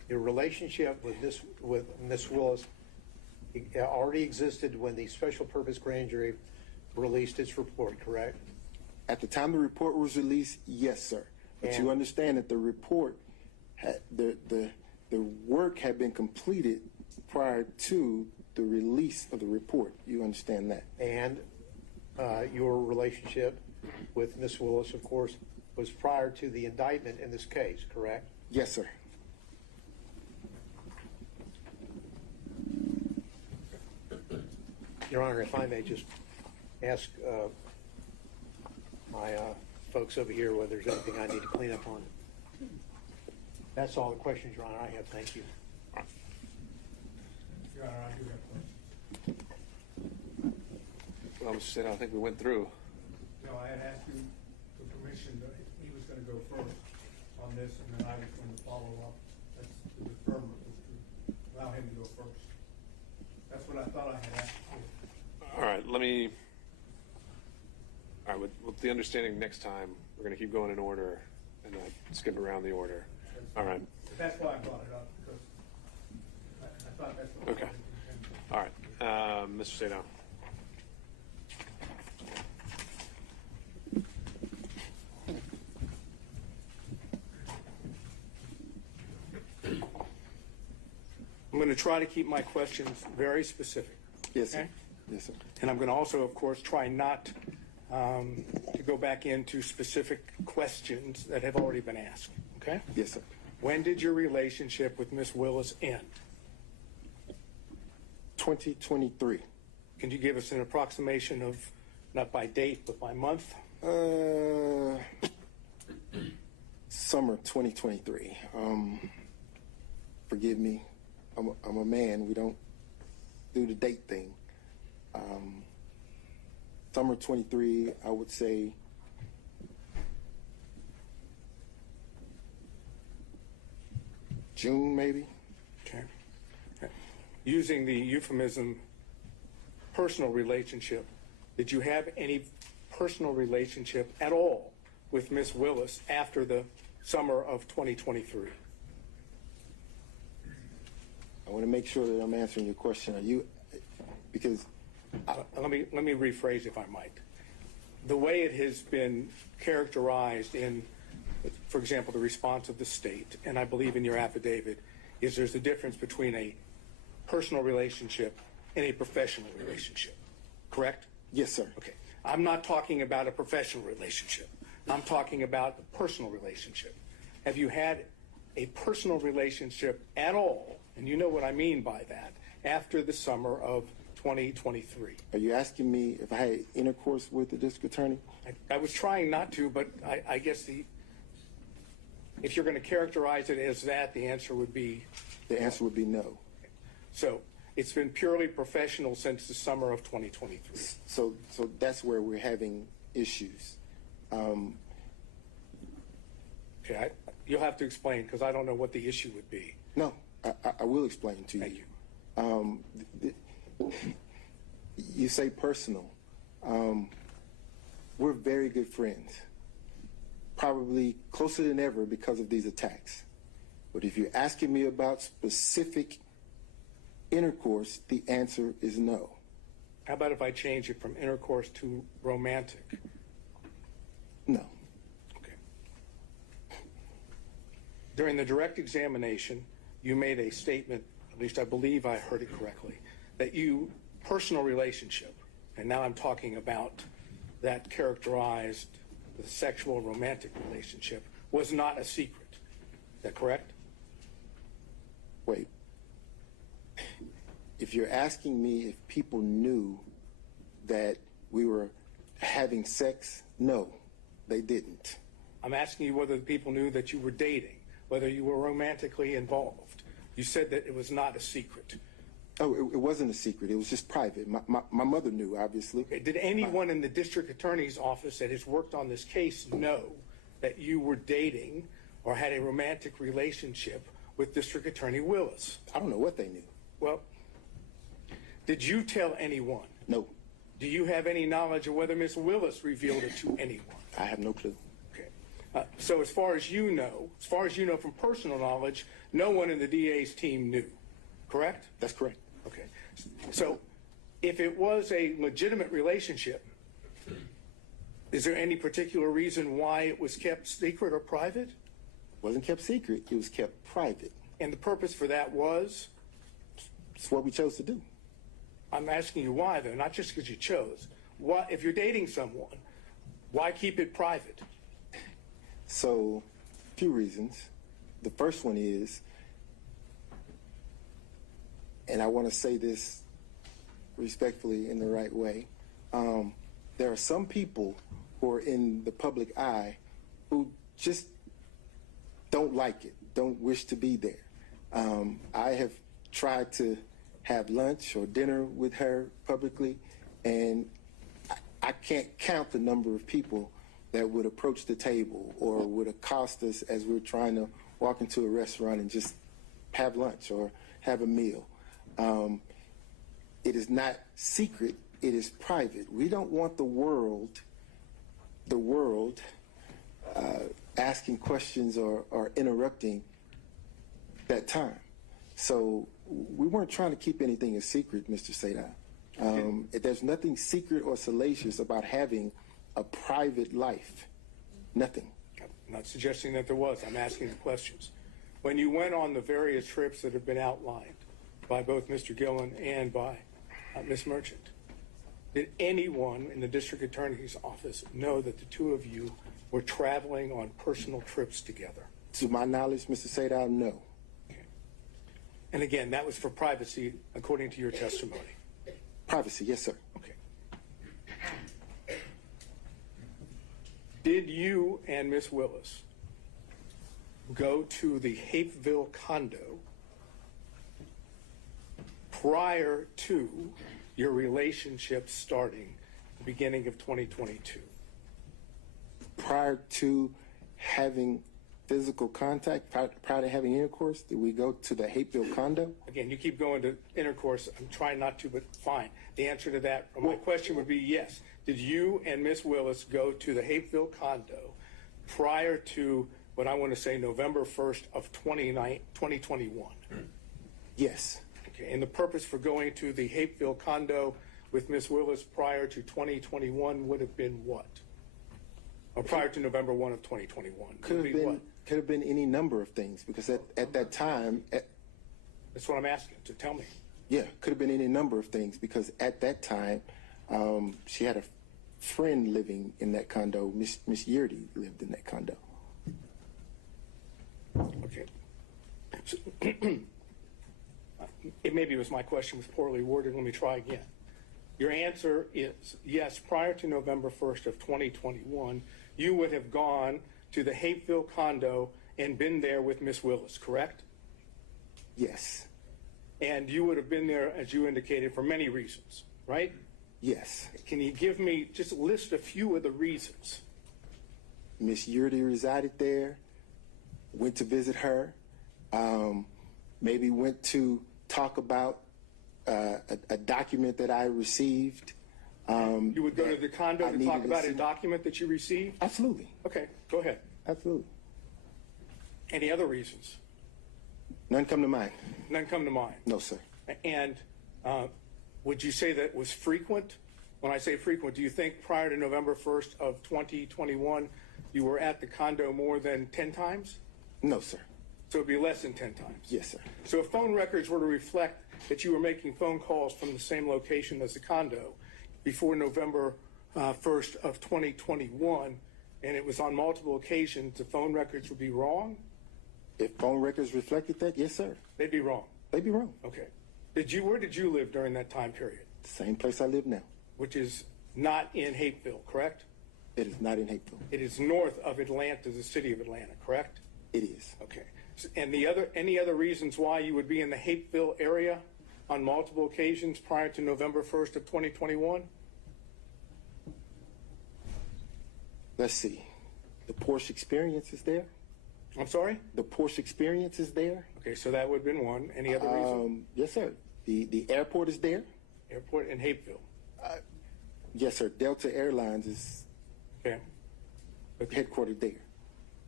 Your relationship with Miss Willis already existed when the special purpose grand jury released its report, correct? At the time the report was released, yes, sir. But And- you understand that the report had the work had been completed prior to the release of the report. You understand that? And your relationship with Miss Willis, of course, was prior to the indictment in this case, correct? Yes, sir. Your Honor, if I may just ask my folks over here whether there's anything I need to clean up on. That's all the questions, Your Honor, I have. Thank you. Your Honor, I do have questions. Well, Mr. State, I think we went through. No, I had asked you for permission that he was going to go first on this, and then I was going to follow up. That's the deferment, was to allow him to go first. That's what I thought I had asked for. All right, with the understanding next time, we're going to keep going in order and not skip around the order. All right. That's why I brought it up, because I thought that's what. Okay. All right. Mr. Sado. I'm going to try to keep my questions very specific. Yes, sir. Okay? Yes, sir. And I'm going to also, of course, try not to go back into specific questions that have already been asked. Okay? Yes, sir. When did your relationship with Miss Willis end? 2023. Can you give us an approximation of, not by date, but by month? Summer 2023. Forgive me. I'm a man. We don't do the date thing. Summer 23, I would say June, maybe. Okay. Using the euphemism personal relationship, did you have any personal relationship at all with Miss Willis after the summer of 2023? I want to make sure that I'm answering your question. Are you, because let me rephrase, if I might. The way it has been characterized in, for example, the response of the state, and I believe in your affidavit, is there's a difference between a personal relationship and a professional relationship. Correct? Yes, sir. Okay. I'm not talking about a professional relationship. I'm talking about a personal relationship. Have you had a personal relationship at all, and you know what I mean by that, after the summer of 2023? Are you asking me if I had intercourse with the district attorney? I was trying not to, but I guess if you're going to characterize it as that, the answer would be? The answer would be no. So it's been purely professional since the summer of 2023. So that's where we're having issues. Okay, you'll have to explain, because I don't know what the issue would be. No, I will explain to you. Thank you. You say personal. We're very good friends, probably closer than ever because of these attacks. But if you're asking me about specific intercourse, the answer is no. How about if I change it from intercourse to romantic? No. Okay. During the direct examination, you made a statement, at least I believe I heard it correctly, that you, personal relationship, and now I'm talking about that characterized the sexual romantic relationship, was not a secret. Is that correct? Wait. If you're asking me if people knew that we were having sex, no, they didn't. I'm asking you whether the people knew that you were dating, whether you were romantically involved. You said that it was not a secret. Oh, it wasn't a secret. It was just private. My mother knew, obviously. Okay. Did anyone in the district attorney's office that has worked on this case know that you were dating or had a romantic relationship with District Attorney Willis? I don't know what they knew. Well, did you tell anyone? No. Do you have any knowledge of whether Miss Willis revealed it to anyone? I have no clue. Okay. So as far as you know from personal knowledge, no one in the DA's team knew, correct? That's correct. Okay. So if it was a legitimate relationship, is there any particular reason why it was kept secret or private? It wasn't kept secret. It was kept private. And the purpose for that was? It's what we chose to do. I'm asking you why, though, not just because you chose. Why, if you're dating someone, why keep it private? So, a few reasons. The first one is, and I want to say this respectfully in the right way, there are some people who are in the public eye who just don't like it, don't wish to be there. I have tried to have lunch or dinner with her publicly, and I can't count the number of people that would approach the table or would accost us as we're trying to walk into a restaurant and just have lunch or have a meal. It is not secret, it is private. We don't want the world asking questions or interrupting that time. So we weren't trying to keep anything a secret, Mr. Sadai. There's nothing secret or salacious about having a private life. Nothing. I'm not suggesting that there was. I'm asking the questions. When you went on the various trips that have been outlined by both Mr. Gillen and by Ms. Merchant, did anyone in the district attorney's office know that the two of you were traveling on personal trips together? To my knowledge, Mr. Sadai, no. Okay. And again, that was for privacy, according to your testimony. Privacy, yes, sir. Okay. Did you and Ms. Willis go to the Hapeville condo prior to your relationship starting the beginning of 2022? Prior to having physical contact, prior to having intercourse, did we go to the Hapeville condo? Again, you keep going to intercourse. I'm trying not to, but fine. The answer to that, my question would be yes. Did you and Ms. Willis go to the Hapeville condo prior to what I want to say November 1st of 2021? Yes. Okay, and the purpose for going to the Hapeville condo with Ms. Willis prior to 2021 would have been what? Or prior to November 1 of 2021? Could have been any number of things, because at that time... That's what I'm asking, so tell me. Yeah, could have been any number of things, because at that time, she had a friend living in that condo. Miss Yurdy lived in that condo. Okay. So, maybe it was my question was poorly worded. Let me try again. Your answer is yes, prior to November 1st of 2021, you would have gone to the Hapeville condo and been there with Miss Willis, correct? Yes. And you would have been there, as you indicated, for many reasons, right? Yes. Can you give me, just list a few of the reasons? Miss Yurdy resided there, went to visit her, maybe went to talk about a document that I received. You would go to the condo to talk about a document that you received? Absolutely. Okay, go ahead. Absolutely. Any other reasons? None come to mind. None come to mind? No, sir. And would you say that was frequent? When I say frequent, do you think prior to November 1st of 2021, you were at the condo more than 10 times? No, sir. So it'd be less than 10 times? Yes, sir. So if phone records were to reflect that you were making phone calls from the same location as the condo before November 1st of 2021, and it was on multiple occasions, the phone records would be wrong? If phone records reflected that, yes, sir. They'd be wrong? They'd be wrong. Okay. Where did you live during that time period? Same place I live now. Which is not in Hapeville, correct? It is not in Hapeville. It is north of Atlanta, the city of Atlanta, correct? It is. Okay. And any other reasons why you would be in the Hapeville area on multiple occasions prior to November 1st of 2021? Let's see. The Porsche experience is there. I'm sorry? The Porsche experience is there. Okay, so that would have been one. Any other reason? Yes, sir. The airport is there. Airport in Hapeville. Yes, sir. Delta Airlines is okay. headquartered there.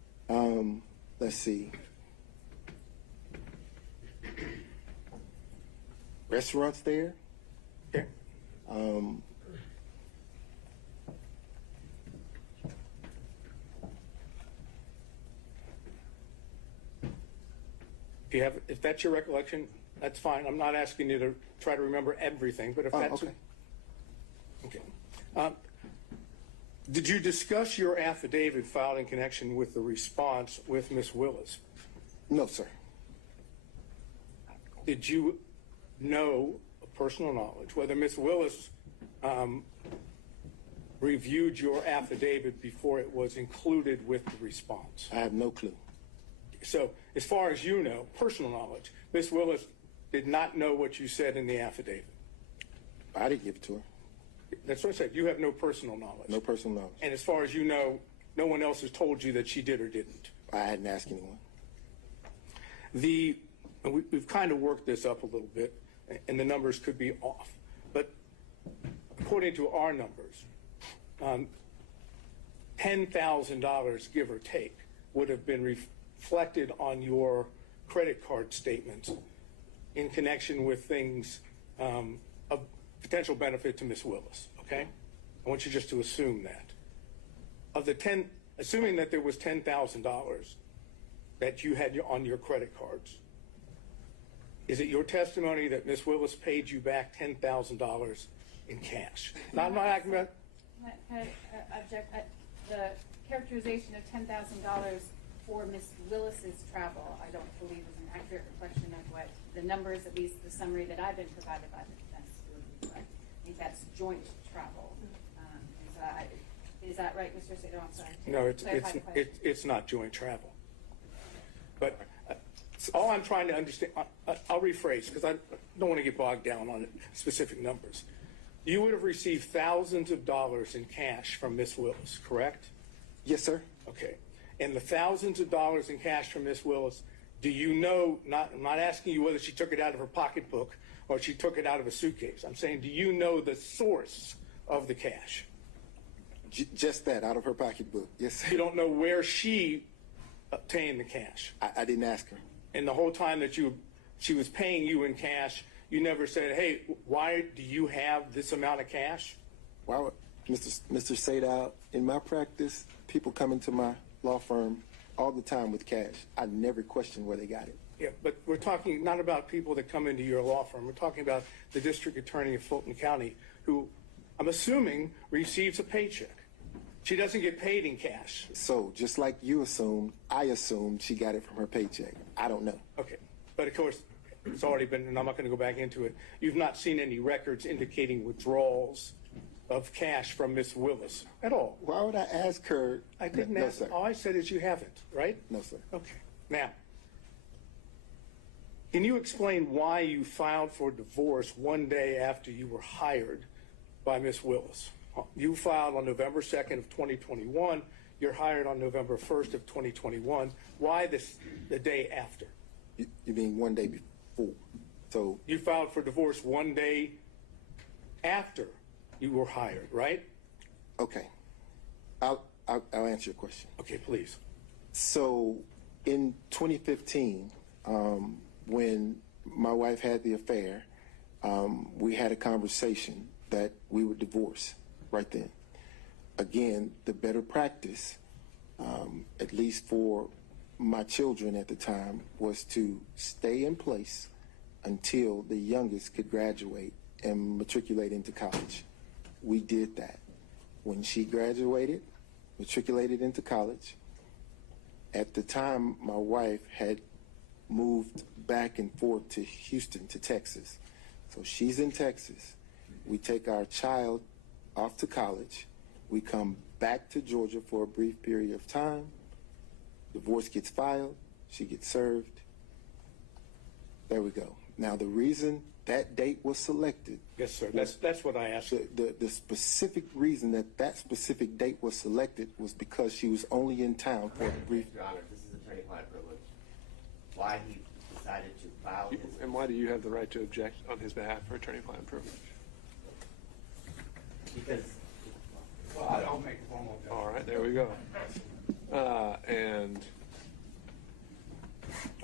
Let's see. Restaurants there. Okay. If that's your recollection, that's fine. I'm not asking you to try to remember everything, but if that's okay. Okay. Did you discuss your affidavit filed in connection with the response with Ms. Willis? No, sir. Did you know, of personal knowledge, whether Ms. Willis reviewed your affidavit before it was included with the response? I have no clue. So, as far as you know, personal knowledge, Ms. Willis did not know what you said in the affidavit. I didn't give it to her. That's what I said. You have no personal knowledge. No personal knowledge. And as far as you know, no one else has told you that she did or didn't. I hadn't asked anyone. We've kind of worked this up a little bit, and the numbers could be off. But according to our numbers, $10,000, give or take, would have been reflected on your credit card statements in connection with things of potential benefit to Ms. Willis, okay? I want you just to assume that. Assuming that there was $10,000 that you had on your credit cards, is it your testimony that Ms. Willis paid you back $10,000 in cash? Now, I'm not asking about... I object. The characterization of $10,000 for Ms. Willis's travel, I don't believe is an accurate reflection of what the numbers, at least the summary that I've been provided by the defense, would reflect. I think that's joint travel. Is that right, Mr. Sato? I'm sorry. No, it's not joint travel. But all I'm trying to understand, I'll rephrase because I don't want to get bogged down on specific numbers. You would have received thousands of dollars in cash from Ms. Willis, correct? Yes, sir. Okay. And the thousands of dollars in cash from Ms. Willis, do you know, I'm not asking you whether she took it out of her pocketbook or she took it out of a suitcase. I'm saying, do you know the source of the cash? Just that, out of her pocketbook. Yes, sir. You don't know where she obtained the cash? I didn't ask her. And the whole time that she was paying you in cash, you never said, hey, why do you have this amount of cash? Why would, Mr. Sato, in my practice, people come into my law firm all the time with cash. I never question where they got it. Yeah, but we're talking not about people that come into your law firm. We're talking about the district attorney of Fulton County who, I'm assuming, receives a paycheck. She doesn't get paid in cash. So, just like you assumed, I assumed she got it from her paycheck. I don't know. Okay. But of course, it's already been, and I'm not going to go back into it. You've not seen any records indicating withdrawals of cash from Miss Willis at all. Why would I ask her? I didn't no, ask. sir. All I said is you haven't, right? No, sir. Okay. Now, can you explain why you filed for divorce one day after you were hired by Miss Willis? You filed on November 2nd of 2021. You're hired on November 1st of 2021. Why the day after? You mean one day before? So you filed for divorce one day after you were hired, right? Okay. I'll answer your question. Okay, please. So in 2015, when my wife had the affair, we had a conversation that we would divorce right then. Again, the better practice, at least for my children at the time, was to stay in place until the youngest could graduate and matriculate into college. We did that. When she graduated, matriculated into college, at the time my wife had moved back and forth to Houston, to Texas. So she's in Texas. We take our child off to college. We come back to Georgia for a brief period of time. Divorce gets filed. She gets served. There we go. Now, the reason that date was selected. Yes, sir. That's what I asked. The specific reason that specific date was selected was because she was only in town for a brief. Your Honor, this is attorney-client privilege. Why he decided to file his... And why do you have the right to object on his behalf for attorney-client privilege? Because... Well, I don't make formal judgment. All right, there we go. And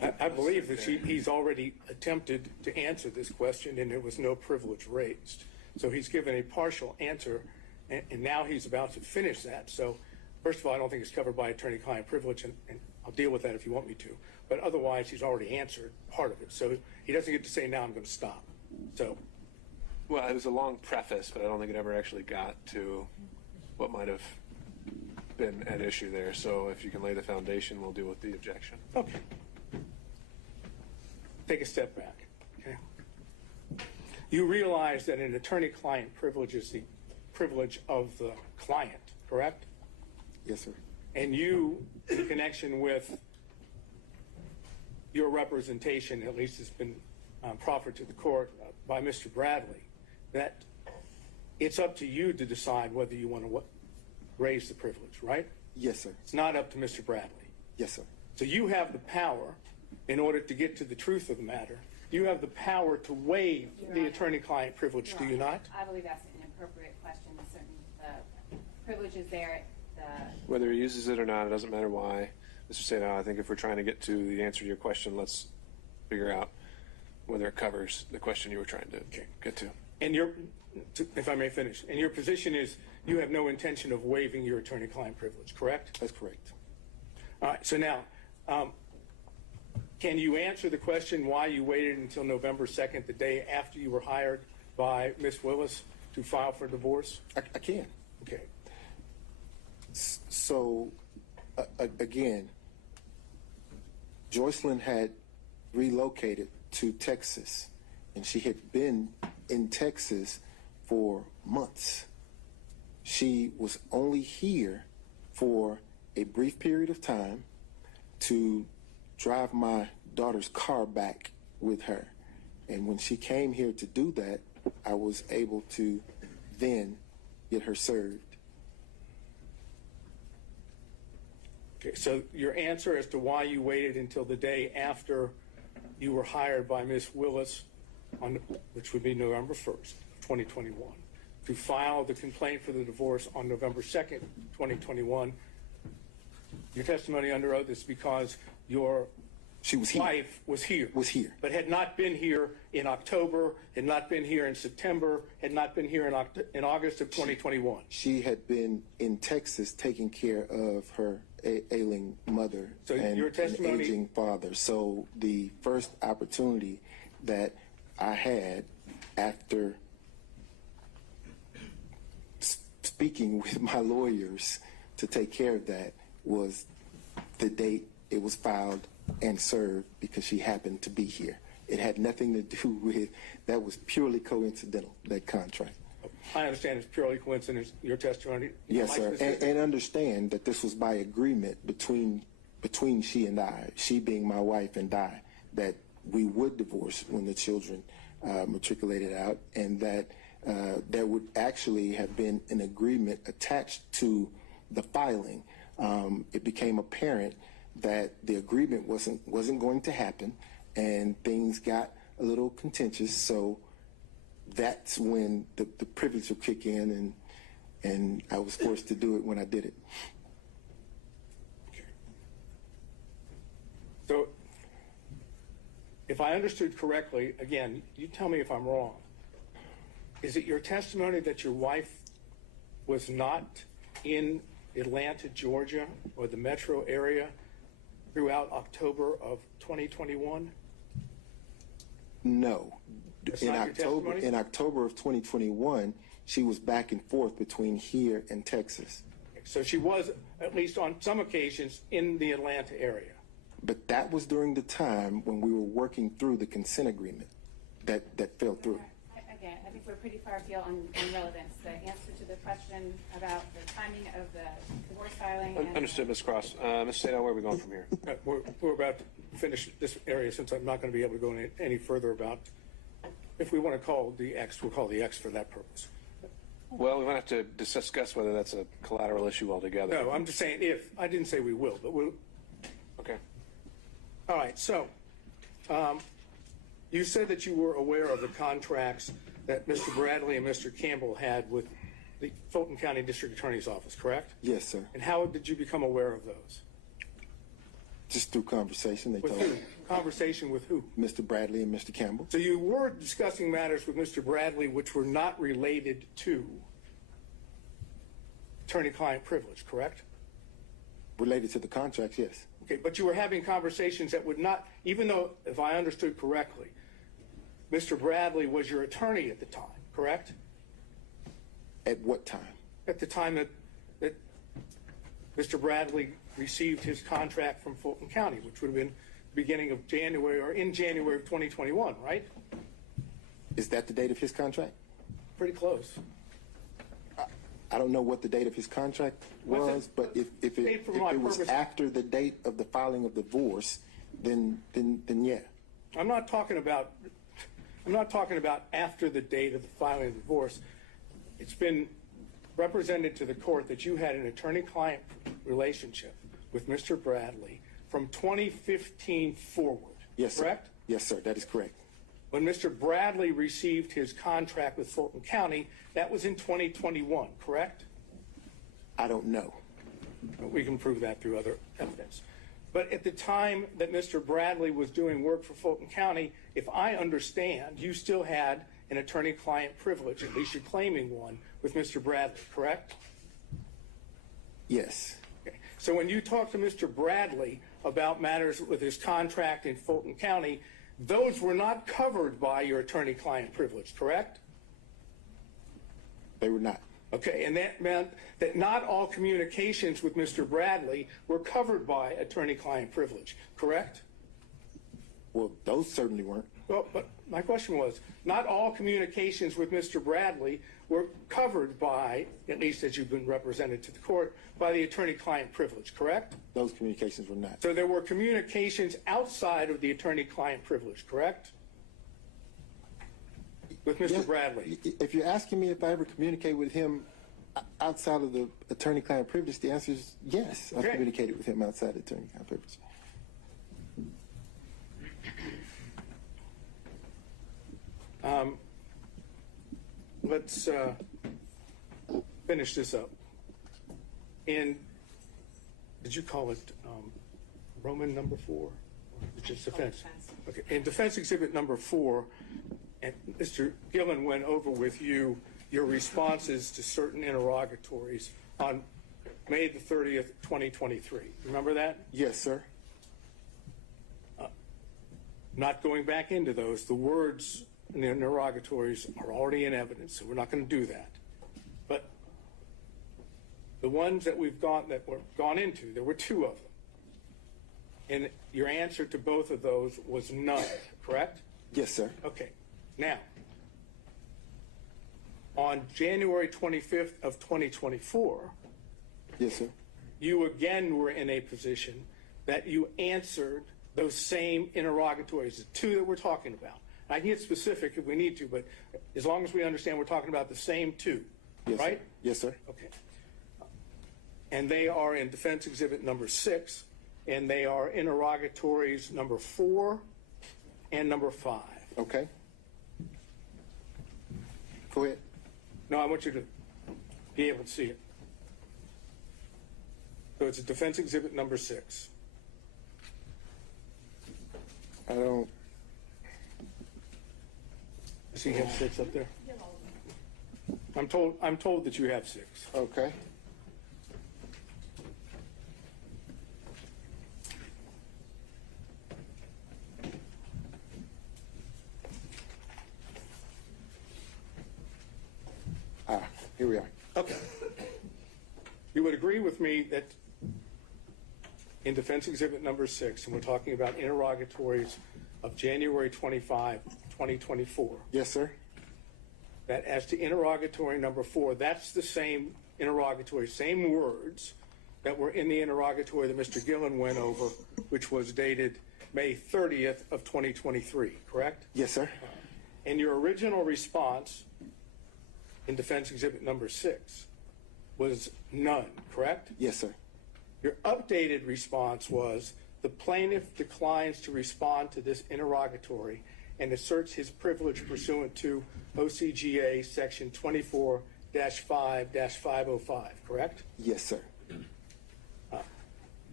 I believe that he's already attempted to answer this question, and there was no privilege raised. So he's given a partial answer, and now he's about to finish that. So first of all, I don't think it's covered by attorney-client privilege, and I'll deal with that if you want me to. But otherwise, he's already answered part of it. So he doesn't get to say, now I'm going to stop. So. Well, it was a long preface, but I don't think it ever actually got to what might have been at issue there. So if you can lay the foundation, we'll deal with the objection. Okay. Take a step back. Okay. You realize that an attorney-client privilege is the privilege of the client, correct? Yes, sir. And you, in connection with your representation, at least it's been proffered to the court by Mr. Bradley, that it's up to you to decide whether you want to raise the privilege, right? Yes, sir. It's not up to Mr. Bradley. Yes, sir. So you have the power, in order to get to the truth of the matter, you have the power to waive the attorney-client privilege, do you not? I believe that's an inappropriate question. The privilege is there. Whether he uses it or not, it doesn't matter why. Mr. Sato, I think if we're trying to get to the answer to your question, let's figure out whether it covers the question you were trying to get to. And if I may finish, and your position is you have no intention of waiving your attorney-client privilege, correct? That's correct. All right, so now, can you answer the question why you waited until November 2nd, the day after you were hired by Ms. Willis, to file for divorce? I can. Okay. So, again, Joycelyn had relocated to Texas, and she had been in Texas for months. She was only here for a brief period of time to drive my daughter's car back with her. And when she came here to do that, I was able to then get her served. Okay, so your answer as to why you waited until the day after you were hired by Ms. Willis, which would be November 1st, 2021, to file the complaint for the divorce on November 2nd, 2021, your testimony under oath is because your wife was here. But had not been here in October, had not been here in September, had not been here in August of 2021. She had been in Texas taking care of her ailing mother and your testimony, an aging father. So the first opportunity that I had after speaking with my lawyers to take care of that was the date it was filed and served, because she happened to be here. It had nothing to do with, that was purely coincidental, that contract. I understand it's purely coincidence, your testimony. Yes, sir, and understand that this was by agreement between she and I, she being my wife and I, that we would divorce when the children matriculated out, and that there would actually have been an agreement attached to the filing. It became apparent that the agreement wasn't going to happen, and things got a little contentious. So that's when the privilege will kick in, and I was forced to do it when I did it. Okay. So if I understood correctly, again, you tell me if I'm wrong. Is it your testimony that your wife was not in Atlanta, Georgia, or the metro area throughout October of 2021? No. That's not your testimony? In October of 2021, she was back and forth between here and Texas. So she was, at least on some occasions, in the Atlanta area. But that was during the time when we were working through the consent agreement that fell through. Again, I think we're pretty far afield on relevance. The answer to the question about the timing of the divorce filing. Understood, Ms. Cross. Mr. Sato, where are we going from here? We're about to finish this area, since I'm not going to be able to go any further about, if we want to call the X, we'll call the X for that purpose. Well, we might have to discuss whether that's a collateral issue altogether. No, I'm just saying if. I didn't say we will, but we'll. Okay. All right, so you said that you were aware of the contracts that Mr. Bradley and Mr. Campbell had with the Fulton County District Attorney's Office, correct? Yes, sir. And how did you become aware of those? Just through conversation, they With told who? me. Conversation with who? Mr. Bradley and Mr. Campbell. So you were discussing matters with Mr. Bradley which were not related to attorney-client privilege, correct? Related to the contracts, yes. Okay, but you were having conversations that would not, even though, if I understood correctly, Mr. Bradley was your attorney at the time, correct? At what time? At the time that Mr. Bradley received his contract from Fulton County, which would have been the beginning of January or in January of 2021, right? Is that the date of his contract? Pretty close. I don't know what the date of his contract was, but if it was after the date of the filing of divorce, then yeah. I'm not talking about after the date of the filing of the divorce. It's been represented to the court that you had an attorney-client relationship with Mr. Bradley from 2015 forward. Yes, sir. Correct? Yes, sir. That is correct. When Mr. Bradley received his contract with Fulton County, that was in 2021, correct? I don't know. We can prove that through other evidence. But at the time that Mr. Bradley was doing work for Fulton County, if I understand, you still had an attorney-client privilege, at least you're claiming one, with Mr. Bradley, correct? Yes. Okay. So when you talk to Mr. Bradley about matters with his contract in Fulton County, those were not covered by your attorney-client privilege, correct? They were not. Okay, and that meant that not all communications with Mr. Bradley were covered by attorney-client privilege, correct? Well, those certainly weren't. Well, but my question was, not all communications with Mr. Bradley were covered by, at least as you've been represented to the court, by the attorney-client privilege, correct? Those communications were not. So there were communications outside of the attorney-client privilege, correct? With Mr. Yes. Bradley. If you're asking me if I ever communicate with him outside of the attorney-client privilege, the answer is yes. Okay. I've communicated with him outside the attorney-client privilege. Let's finish this up. And did you call it Roman number 4? Or just defense? Okay. In defense exhibit number 4, and Mr. Gillen went over with you your responses to certain interrogatories on May the 30th, 2023. Remember that? Yes, sir. Not going back into those. The words in the interrogatories are already in evidence, so we're not going to do that. But the ones that we've gone into, there were 2 of them. And your answer to both of those was none, correct? Yes, sir. Okay. Now, on January 25th of 2024, yes, sir, you again were in a position that you answered those same interrogatories, the 2 that we're talking about. I can get specific if we need to, but as long as we understand we're talking about the same 2, yes, right? Sir. Yes, sir. Okay. And they are in defense exhibit number 6, and they are interrogatories number 4 and number 5. Okay. Go ahead. No, I want you to be able to see it. So it's a defense exhibit number 6. I don't. Does he have 6 up there? I'm told that you have 6. Okay. Here we are. Okay. You would agree with me that in defense exhibit number 6, and we're talking about interrogatories of January 25, 2024. Yes, sir. That as to interrogatory number 4, that's the same interrogatory, same words that were in the interrogatory that Mr. Gillen went over, which was dated May 30th of 2023, correct? Yes, sir. And your original response in defense exhibit number 6 was none, correct? Yes, sir. Your updated response was the plaintiff declines to respond to this interrogatory and asserts his privilege pursuant to OCGA section 24-5-505, correct? Yes, sir.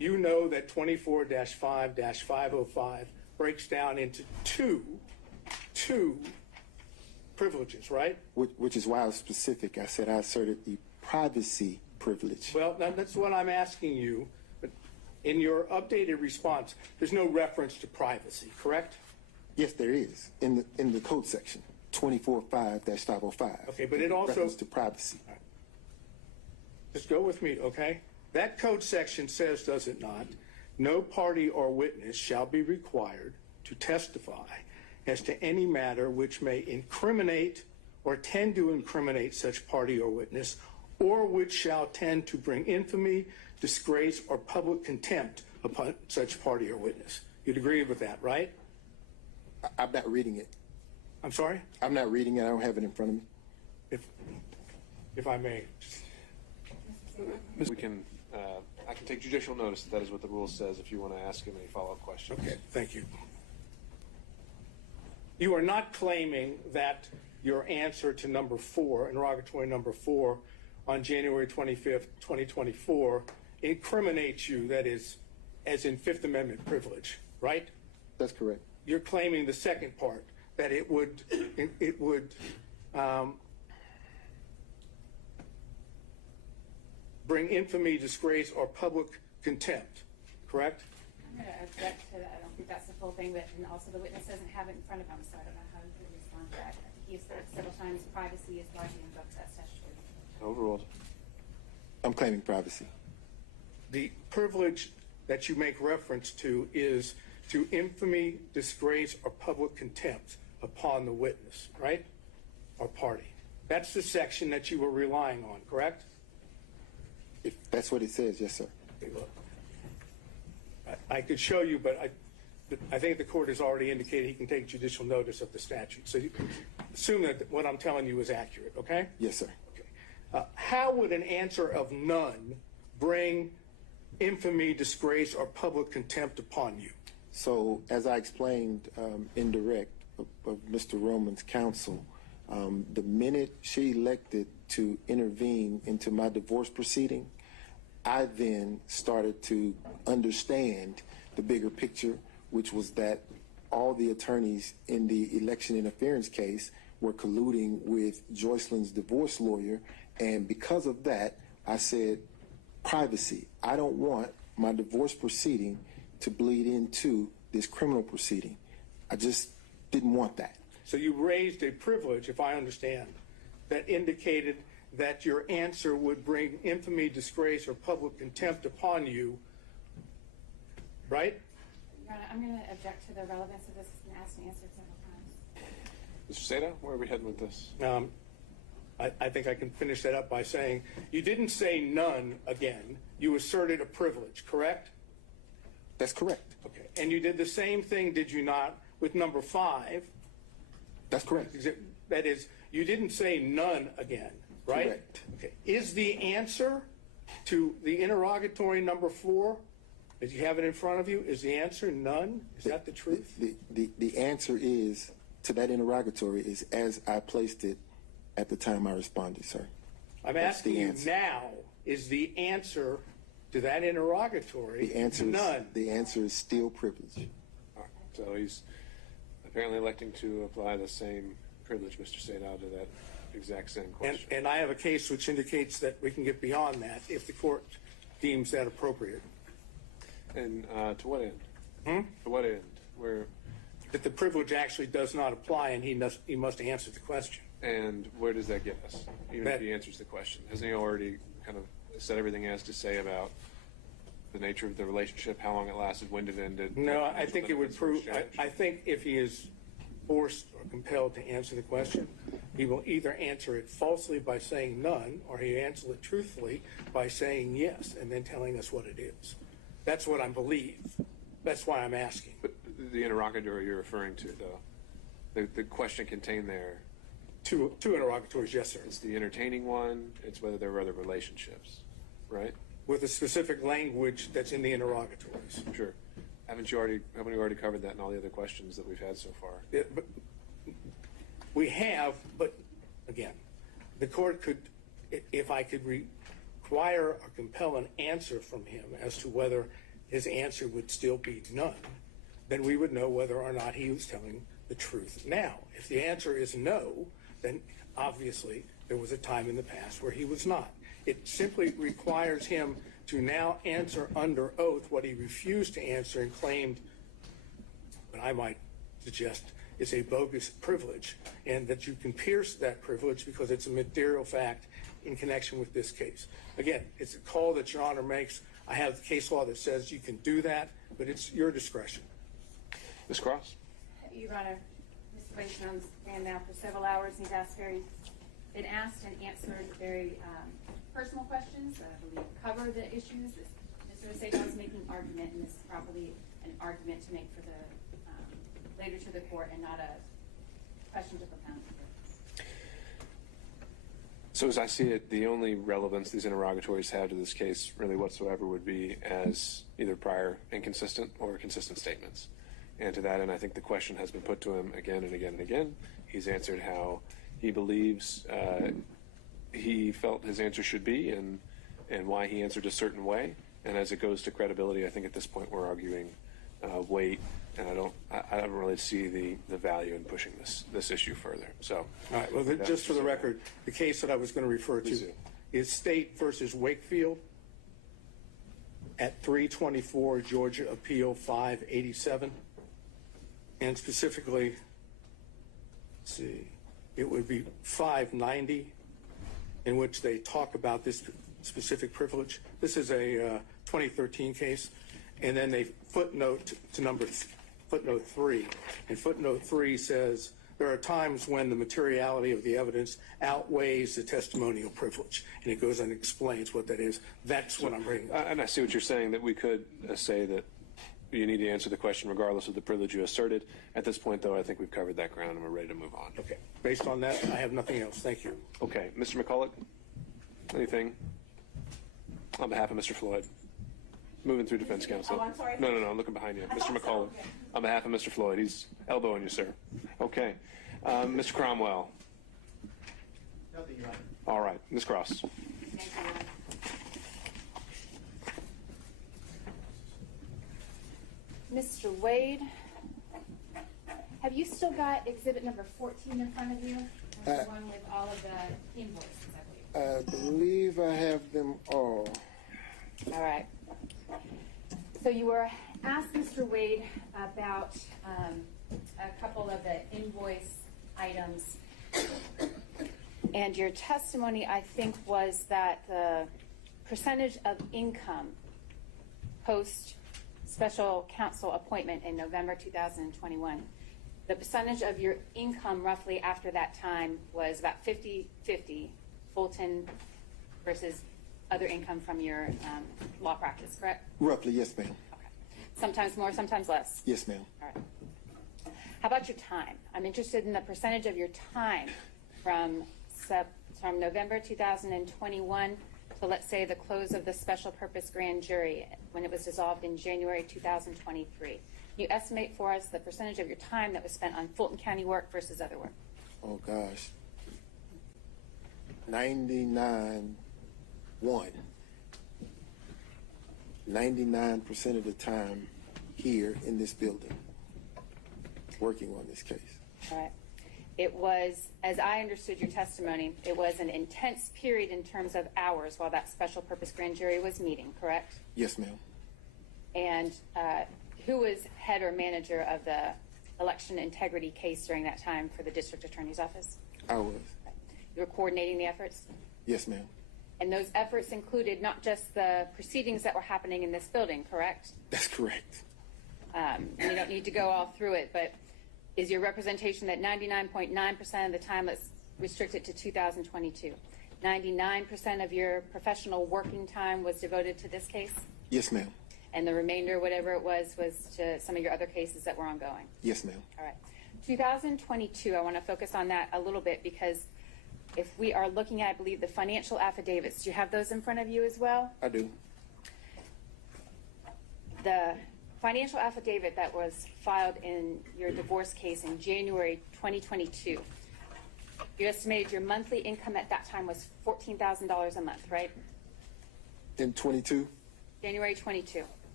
you know that 24-5-505 breaks down into two privileges, right? Which is why I was specific. I said I asserted the privacy privilege. Well, that's what I'm asking you. But in your updated response, there's no reference to privacy, correct? Yes, there is in the code section 24-5-505. Okay, but it also reference to privacy. Right. Just go with me, okay? That code section says, does it not? No party or witness shall be required to testify as to any matter which may incriminate or tend to incriminate such party or witness, or which shall tend to bring infamy, disgrace, or public contempt upon such party or witness. You'd agree with that, right? I'm not reading it. I'm sorry? I'm not reading it. I don't have it in front of me. If I may. We can, I can take judicial notice that is what the rule says if you want to ask him any follow-up questions. Okay, thank you. You are not claiming that your answer to number 4, interrogatory number 4, on January 25th, 2024, incriminates you, that is, as in Fifth Amendment privilege, right? That's correct. You're claiming the second part, that it would bring infamy, disgrace, or public contempt, correct? I'm going to object to that. I don't think that's the full thing, but and also the witness doesn't have it in front of him, so I don't know how he could respond to that. He has said several times privacy is largely invoked that statutory. Overruled. I'm claiming privacy. The privilege that you make reference to is to infamy, disgrace, or public contempt upon the witness, right? Or party. That's the section that you were relying on, correct? If that's what it says, yes, sir. Okay, look. I could show you, but I think the court has already indicated he can take judicial notice of the statute. So you assume that what I'm telling you is accurate, okay? Yes, sir. Okay. How would an answer of none bring infamy, disgrace, or public contempt upon you? So, as I explained in direct of Mr. Roman's counsel, the minute she elected to intervene into my divorce proceeding, I then started to understand the bigger picture, which was that all the attorneys in the election interference case were colluding with Joycelyn's divorce lawyer, and because of that, I said, privacy. I don't want my divorce proceeding to bleed into this criminal proceeding. I just didn't want that. So you raised a privilege, if I understand, that indicated that your answer would bring infamy, disgrace, or public contempt upon you, right? Your Honor, I'm going to object to the relevance of this. It's been asked and answered several times. Mr. Seda, where are we heading with this? I think I can finish that up by saying you didn't say none again. You asserted a privilege, correct? That's correct. Okay. And you did the same thing, did you not, with number 5? That's correct. That is, you didn't say none again, right? Correct. Okay. Is the answer to the interrogatory number 4, if you have it in front of you, is the answer none? Is that the truth? The answer is, to that interrogatory, is as I placed it at the time I responded, sir. I'm asking you now, is the answer to that interrogatory none? The answer is still privilege. All right. So he's apparently electing to apply the same privilege, Mr. Seda, to that exact same question. And I have a case which indicates that we can get beyond that if the court deems that appropriate. And to what end? To what end? Where? That the privilege actually does not apply and he must answer the question. And where does that get us? Even if he answers the question. Hasn't he already kind of said everything he has to say about the nature of the relationship, how long it lasted, when it ended? No, I think it would prove, I think if he is forced or compelled to answer the question, he will either answer it falsely by saying none, or he answer it truthfully by saying yes, and then telling us what it is. That's what I believe. That's why I'm asking. But the interrogatory you're referring to, though, the question contained there. Two interrogatories, yes, sir. It's the entertaining one. It's whether there were other relationships, right? With a specific language that's in the interrogatories. Sure. Haven't you already covered that in all the other questions that we've had so far? Yeah, but we have, but again, the court could, if I could require or compel an answer from him as to whether his answer would still be none, then we would know whether or not he was telling the truth now. If the answer is no, then obviously there was a time in the past where he was not. It simply requires him to now answer under oath what he refused to answer and claimed, what I might suggest, is a bogus privilege, and that you can pierce that privilege because it's a material fact in connection with this case. Again, it's a call that Your Honor makes. I have case law that says you can do that, but it's your discretion. Ms. Cross? Your Honor, Mr. Wade's been on the stand now for several hours. He's been asked and answered very personal questions that I believe cover the issues. Mr. Sadon is making an argument, and this is probably an argument to make for the later to the court and not a question to propound. So as I see it, the only relevance these interrogatories have to this case really whatsoever would be as either prior inconsistent or consistent statements. And to that end, I think the question has been put to him again and again and again. He's answered how he believes he felt his answer should be and why he answered a certain way. And as it goes to credibility, I think at this point we're arguing weight, and I don't really see the value in pushing this issue further. So, all right. Well, just for the record, the case that I was going to refer to is State versus Wakefield at 324 Georgia Appeal 587, and specifically, let's see, it would be 590, in which they talk about this specific privilege. This is a 2013 case, and then they footnote to footnote 3, and footnote 3 says there are times when the materiality of the evidence outweighs the testimonial privilege, and it goes and explains what that is. That's what I'm bringing up. And I see what you're saying, that we could say that you need to answer the question regardless of the privilege you asserted. At this point, though, I think we've covered that ground and we're ready to move on. Okay. Based on that, I have nothing else. Thank you. Okay. Mr. McCulloch, anything on behalf of Mr. Floyd? Moving through defense counsel. Oh, I'm sorry. No, I'm looking behind you. Mr. McCulloch, on behalf of Mr. Floyd. He's elbowing you, sir. Okay. Mr. Cromwell. Nothing, Your Honor. All right. Ms. Cross. Mr. Wade, have you still got exhibit number 14 in front of you? That's the one with all of the invoices, I believe I have them all. All right. So you were asked, Mr. Wade, about a couple of the invoice items. And your testimony, I think, was that the percentage of income post special counsel appointment in November 2021, the percentage of your income roughly after that time was about 50-50 Fulton versus other income from your law practice, correct? Roughly, yes, ma'am. Okay. Sometimes more, sometimes less? Yes, ma'am. All right. How about your time? I'm interested in the percentage of your time from November 2021 to, let's say, the close of the special purpose grand jury when it was dissolved in January 2023. Can you estimate for us the percentage of your time that was spent on Fulton County work versus other work? Oh, gosh. 99% of the time here in this building working on this case. All right. It was, as I understood your testimony, it was an intense period in terms of hours while that special purpose grand jury was meeting, correct? Yes, ma'am. And who was head or manager of the election integrity case during that time for the district attorney's office? I was. You were coordinating the efforts? Yes, ma'am. And those efforts included not just the proceedings that were happening in this building, correct? That's correct. You don't need to go all through it, but is your representation that 99.9% of the time, let's restrict it to 2022, 99% of your professional working time was devoted to this case? Yes, ma'am. And the remainder, whatever it was to some of your other cases that were ongoing? Yes, ma'am. All right. 2022, I want to focus on that a little bit because if we are looking at, I believe, the financial affidavits, do you have those in front of you as well? I do. The financial affidavit that was filed in your divorce case in January 2022, you estimated your monthly income at that time was $14,000 a month, right? In 22? January 22.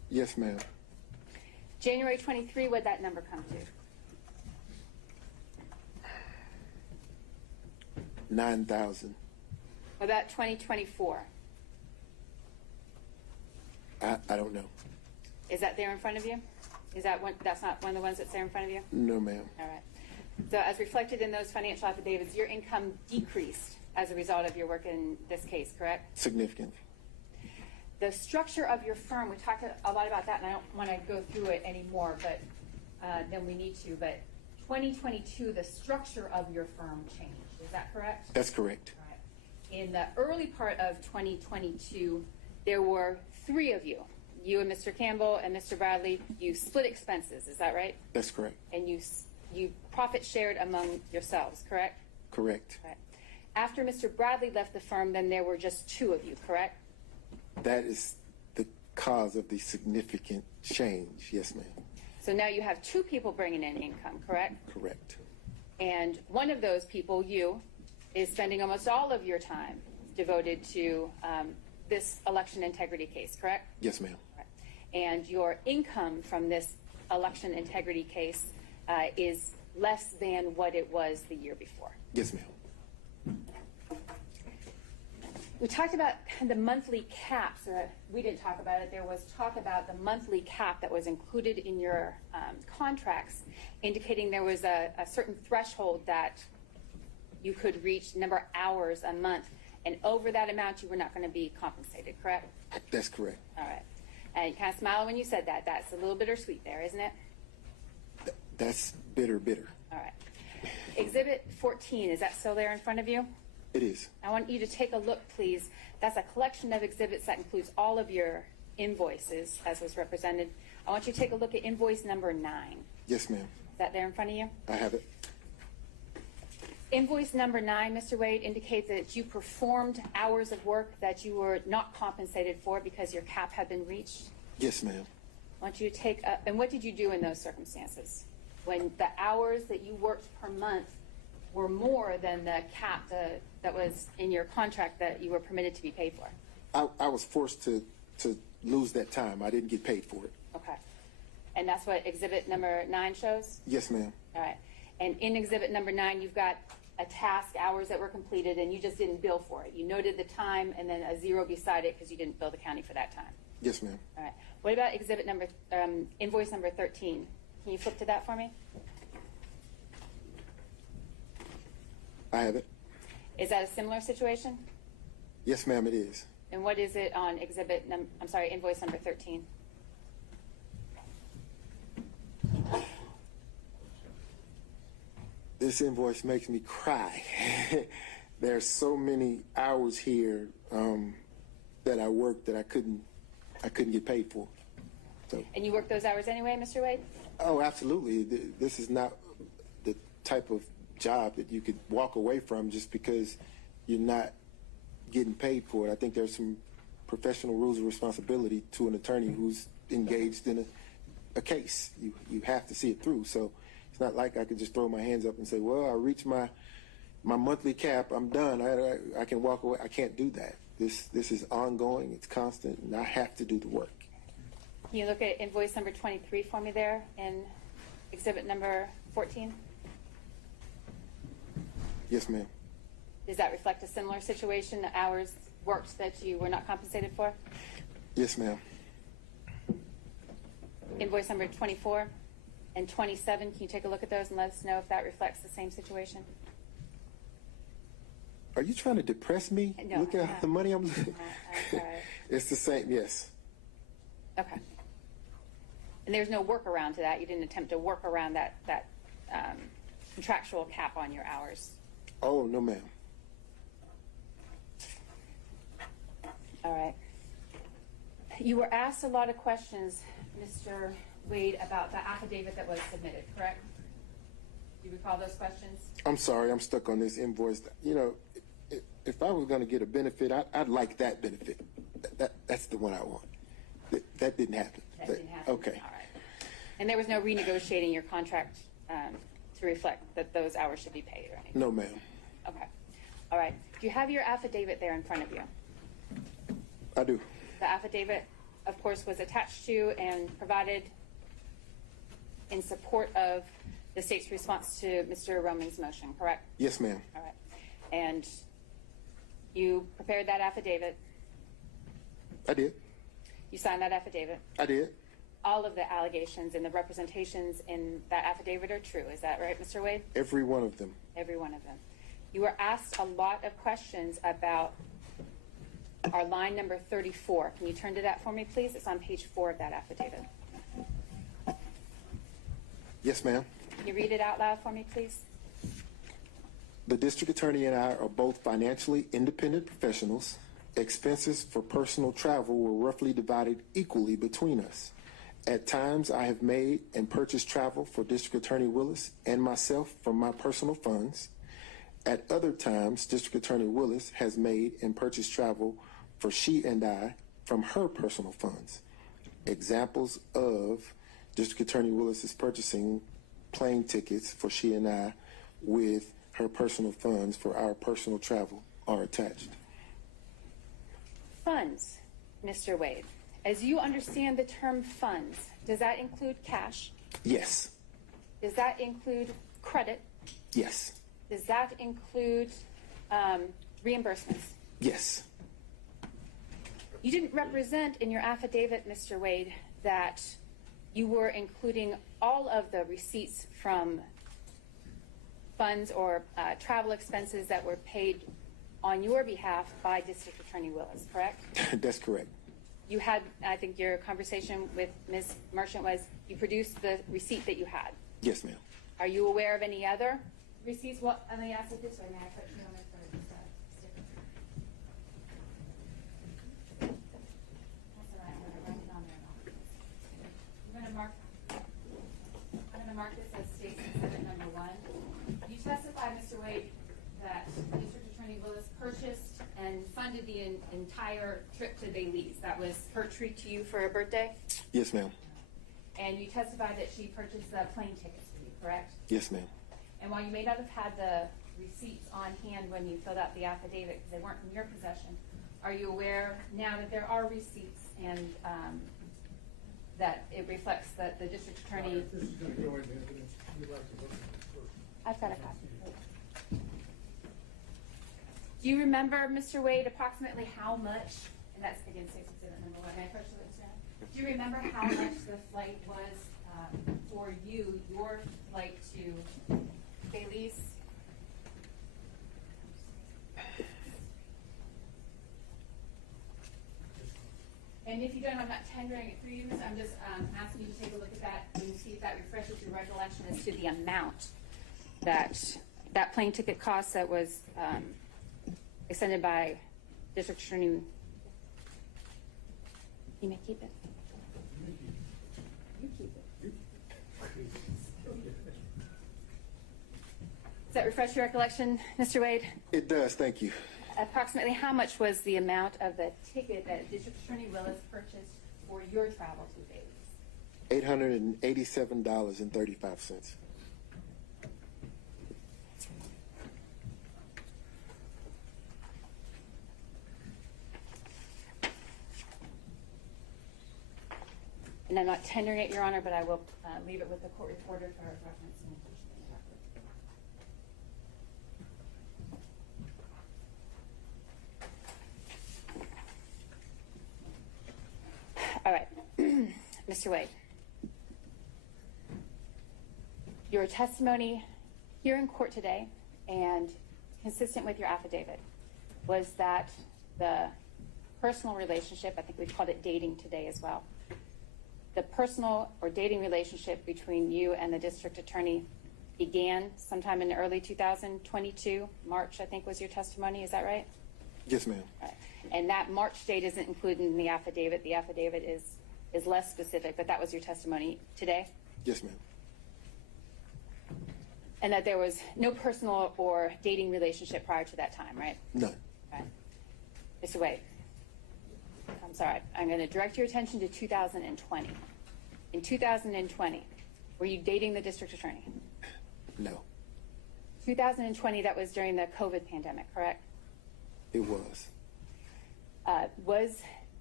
Yes, ma'am. January 23, what'd that number come to? 9,000. What about 2024? I don't know. Is that there in front of you? Is that one, that's not one of the ones that's there in front of you? No, ma'am. All right. So as reflected in those financial affidavits, your income decreased as a result of your work in this case, correct? Significantly. The structure of your firm, we talked a lot about that, and I don't want to go through it anymore, but than we need to. But 2022, the structure of your firm changed. Is that correct? That's correct. All right. In the early part of 2022, there were 3 of you. You and Mr. Campbell and Mr. Bradley. You split expenses. Is that right? That's correct. And you profit shared among yourselves, correct? Correct. Right. After Mr. Bradley left the firm, then there were just 2 of you, correct? That is the cause of the significant change. Yes, ma'am. So now you have 2 people bringing in income, correct? Correct. And one of those people, you, is spending almost all of your time devoted to this election integrity case, correct? Yes, ma'am. Right. And your income from this election integrity case is less than what it was the year before. Yes, ma'am. We talked about the monthly caps. We didn't talk about it. There was talk about the monthly cap that was included in your contracts, indicating there was a certain threshold that you could reach, number of hours a month, and over that amount you were not going to be compensated, correct? That's correct. All right. And you kind of smiled when you said that. That's a little bittersweet there, isn't it? That's bitter. All right. Exhibit 14, is that still there in front of you? It is. I want you to take a look, please. That's a collection of exhibits that includes all of your invoices, as was represented. I want you to take a look at invoice number 9. Yes, ma'am. Is that there in front of you? I have it. Invoice number 9, Mr. Wade, indicates that you performed hours of work that you were not compensated for because your cap had been reached. Yes, ma'am. I want you to take and what did you do in those circumstances? When the hours that you worked per month were more than the cap that was in your contract that you were permitted to be paid for? I was forced to lose that time. I didn't get paid for it. Okay. And that's what exhibit number 9 shows? Yes, ma'am. All right. And in exhibit number 9, you've got a task, hours that were completed, and you just didn't bill for it. You noted the time and then a 0 beside it because you didn't bill the county for that time. Yes, ma'am. All right. What about invoice number 13? Can you flip to that for me? I have it. Is that a similar situation? Yes, ma'am, it is. And what is it on invoice number 13? This invoice makes me cry. There's so many hours here that I worked that I couldn't get paid for. So. And you work those hours anyway, Mr. Wade? Oh, absolutely. This is not the type of job that you could walk away from just because you're not getting paid for it. I think there's some professional rules of responsibility to an attorney who's engaged in a case. You have to see it through. So it's not like I could just throw my hands up and say, well, I reached my monthly cap, I'm done, I can walk away. I can't do that. This is ongoing, it's constant, and I have to do the work. Can you look at invoice number 23 for me there in exhibit number 14? Yes, ma'am. Does that reflect a similar situation, the hours worked that you were not compensated for? Yes, ma'am. Invoice number 24 and 27, can you take a look at those and let us know if that reflects the same situation? Are you trying to depress me? No, Look at the money I'm losing. It's the same, yes. Okay. And there's no workaround to that? You didn't attempt to work around that contractual cap on your hours? Oh, no, ma'am. All right. You were asked a lot of questions, Mr. Wade, about the affidavit that was submitted, correct? Do you recall those questions? I'm sorry, I'm stuck on this invoice. You know, if I was going to get a benefit, I'd like that benefit. That's the one I want. That didn't happen. That didn't happen? Okay. All right. And there was no renegotiating your contract to reflect that those hours should be paid or anything? No, ma'am. Okay. All right. Do you have your affidavit there in front of you? I do. The affidavit of course, was attached to and provided in support of the state's response to Mr. Roman's motion, correct? Yes, ma'am. All right. And you prepared that affidavit. I did. You signed that affidavit. I did. All of the allegations and the representations in that affidavit are true. Is that right, Mr. Wade? Every one of them. Every one of them. You were asked a lot of questions about our line number 34. Can you turn to that for me, please? It's on page 4 of that affidavit. Yes, ma'am. Can you read it out loud for me, please? The district attorney and I are both financially independent professionals. Expenses for personal travel were roughly divided equally between us. At times, I have made and purchased travel for District Attorney Willis and myself from my personal funds. At other times, District Attorney Willis has made and purchased travel for she and I from her personal funds. Examples of District Attorney Willis's purchasing plane tickets for she and I with her personal funds for our personal travel are attached. Funds, Mr. Wade. As you understand the term funds, does that include cash? Yes. Does that include credit? Yes. Does that include reimbursements? Yes. You didn't represent in your affidavit, Mr. Wade, that you were including all of the receipts from funds or travel expenses that were paid on your behalf by District Attorney Willis, correct? That's correct. You had, I think your conversation with Ms. Merchant was, you produced the receipt that you had. Yes, ma'am. Are you aware of any other receipts? Well, let me ask it this way. May I put you on this for just a sticker? That's all right. I'm going to write it on there. I'm going to mark this as State Exhibit number 1. You testified, Mr. Wade, that District Attorney Willis purchased and funded the entire trip to Belize. That was her treat to you for a birthday? Yes, ma'am. And you testified that she purchased the plane tickets for you, correct? Yes, ma'am. And while you may not have had the receipts on hand when you filled out the affidavit because they weren't in your possession, are you aware now that there are receipts and that it reflects that the district attorney... This is going to go into evidence. We'd like to look at this first. I've got a copy. Do you remember, Mr. Wade, approximately how much, and that's again State Exhibit number 1, may I first look at that? Do you remember how much the flight was for you, your flight to Belize? And if you don't, I'm not tendering it for you, I'm just asking you to take a look at that and see if that refreshes your recollection as to the amount that plane ticket cost that was extended by District Attorney. You may keep it. You keep it. Does that refresh your recollection, Mr. Wade? It does, thank you. Approximately how much was the amount of the ticket that District Attorney Willis purchased for your travel to Belize? $887.35. And I'm not tendering it, Your Honor, but I will leave it with the court reporter for reference and inclusion in the record. All right, Mr. Wade. Your testimony here in court today and consistent with your affidavit was that the personal relationship, I think we've called it dating today as well, the personal or dating relationship between you and the district attorney began sometime in early 2022, March, I think was your testimony, is that right? Yes, ma'am. Right. And that March date isn't included in the affidavit. The affidavit is less specific, but that was your testimony today? Yes, ma'am. And that there was no personal or dating relationship prior to that time, right? None. Right. Mr. Wade, I'm sorry. I'm going to direct your attention to 2020. In 2020, were you dating the district attorney? No. 2020, that was during the COVID pandemic, correct? It was. Was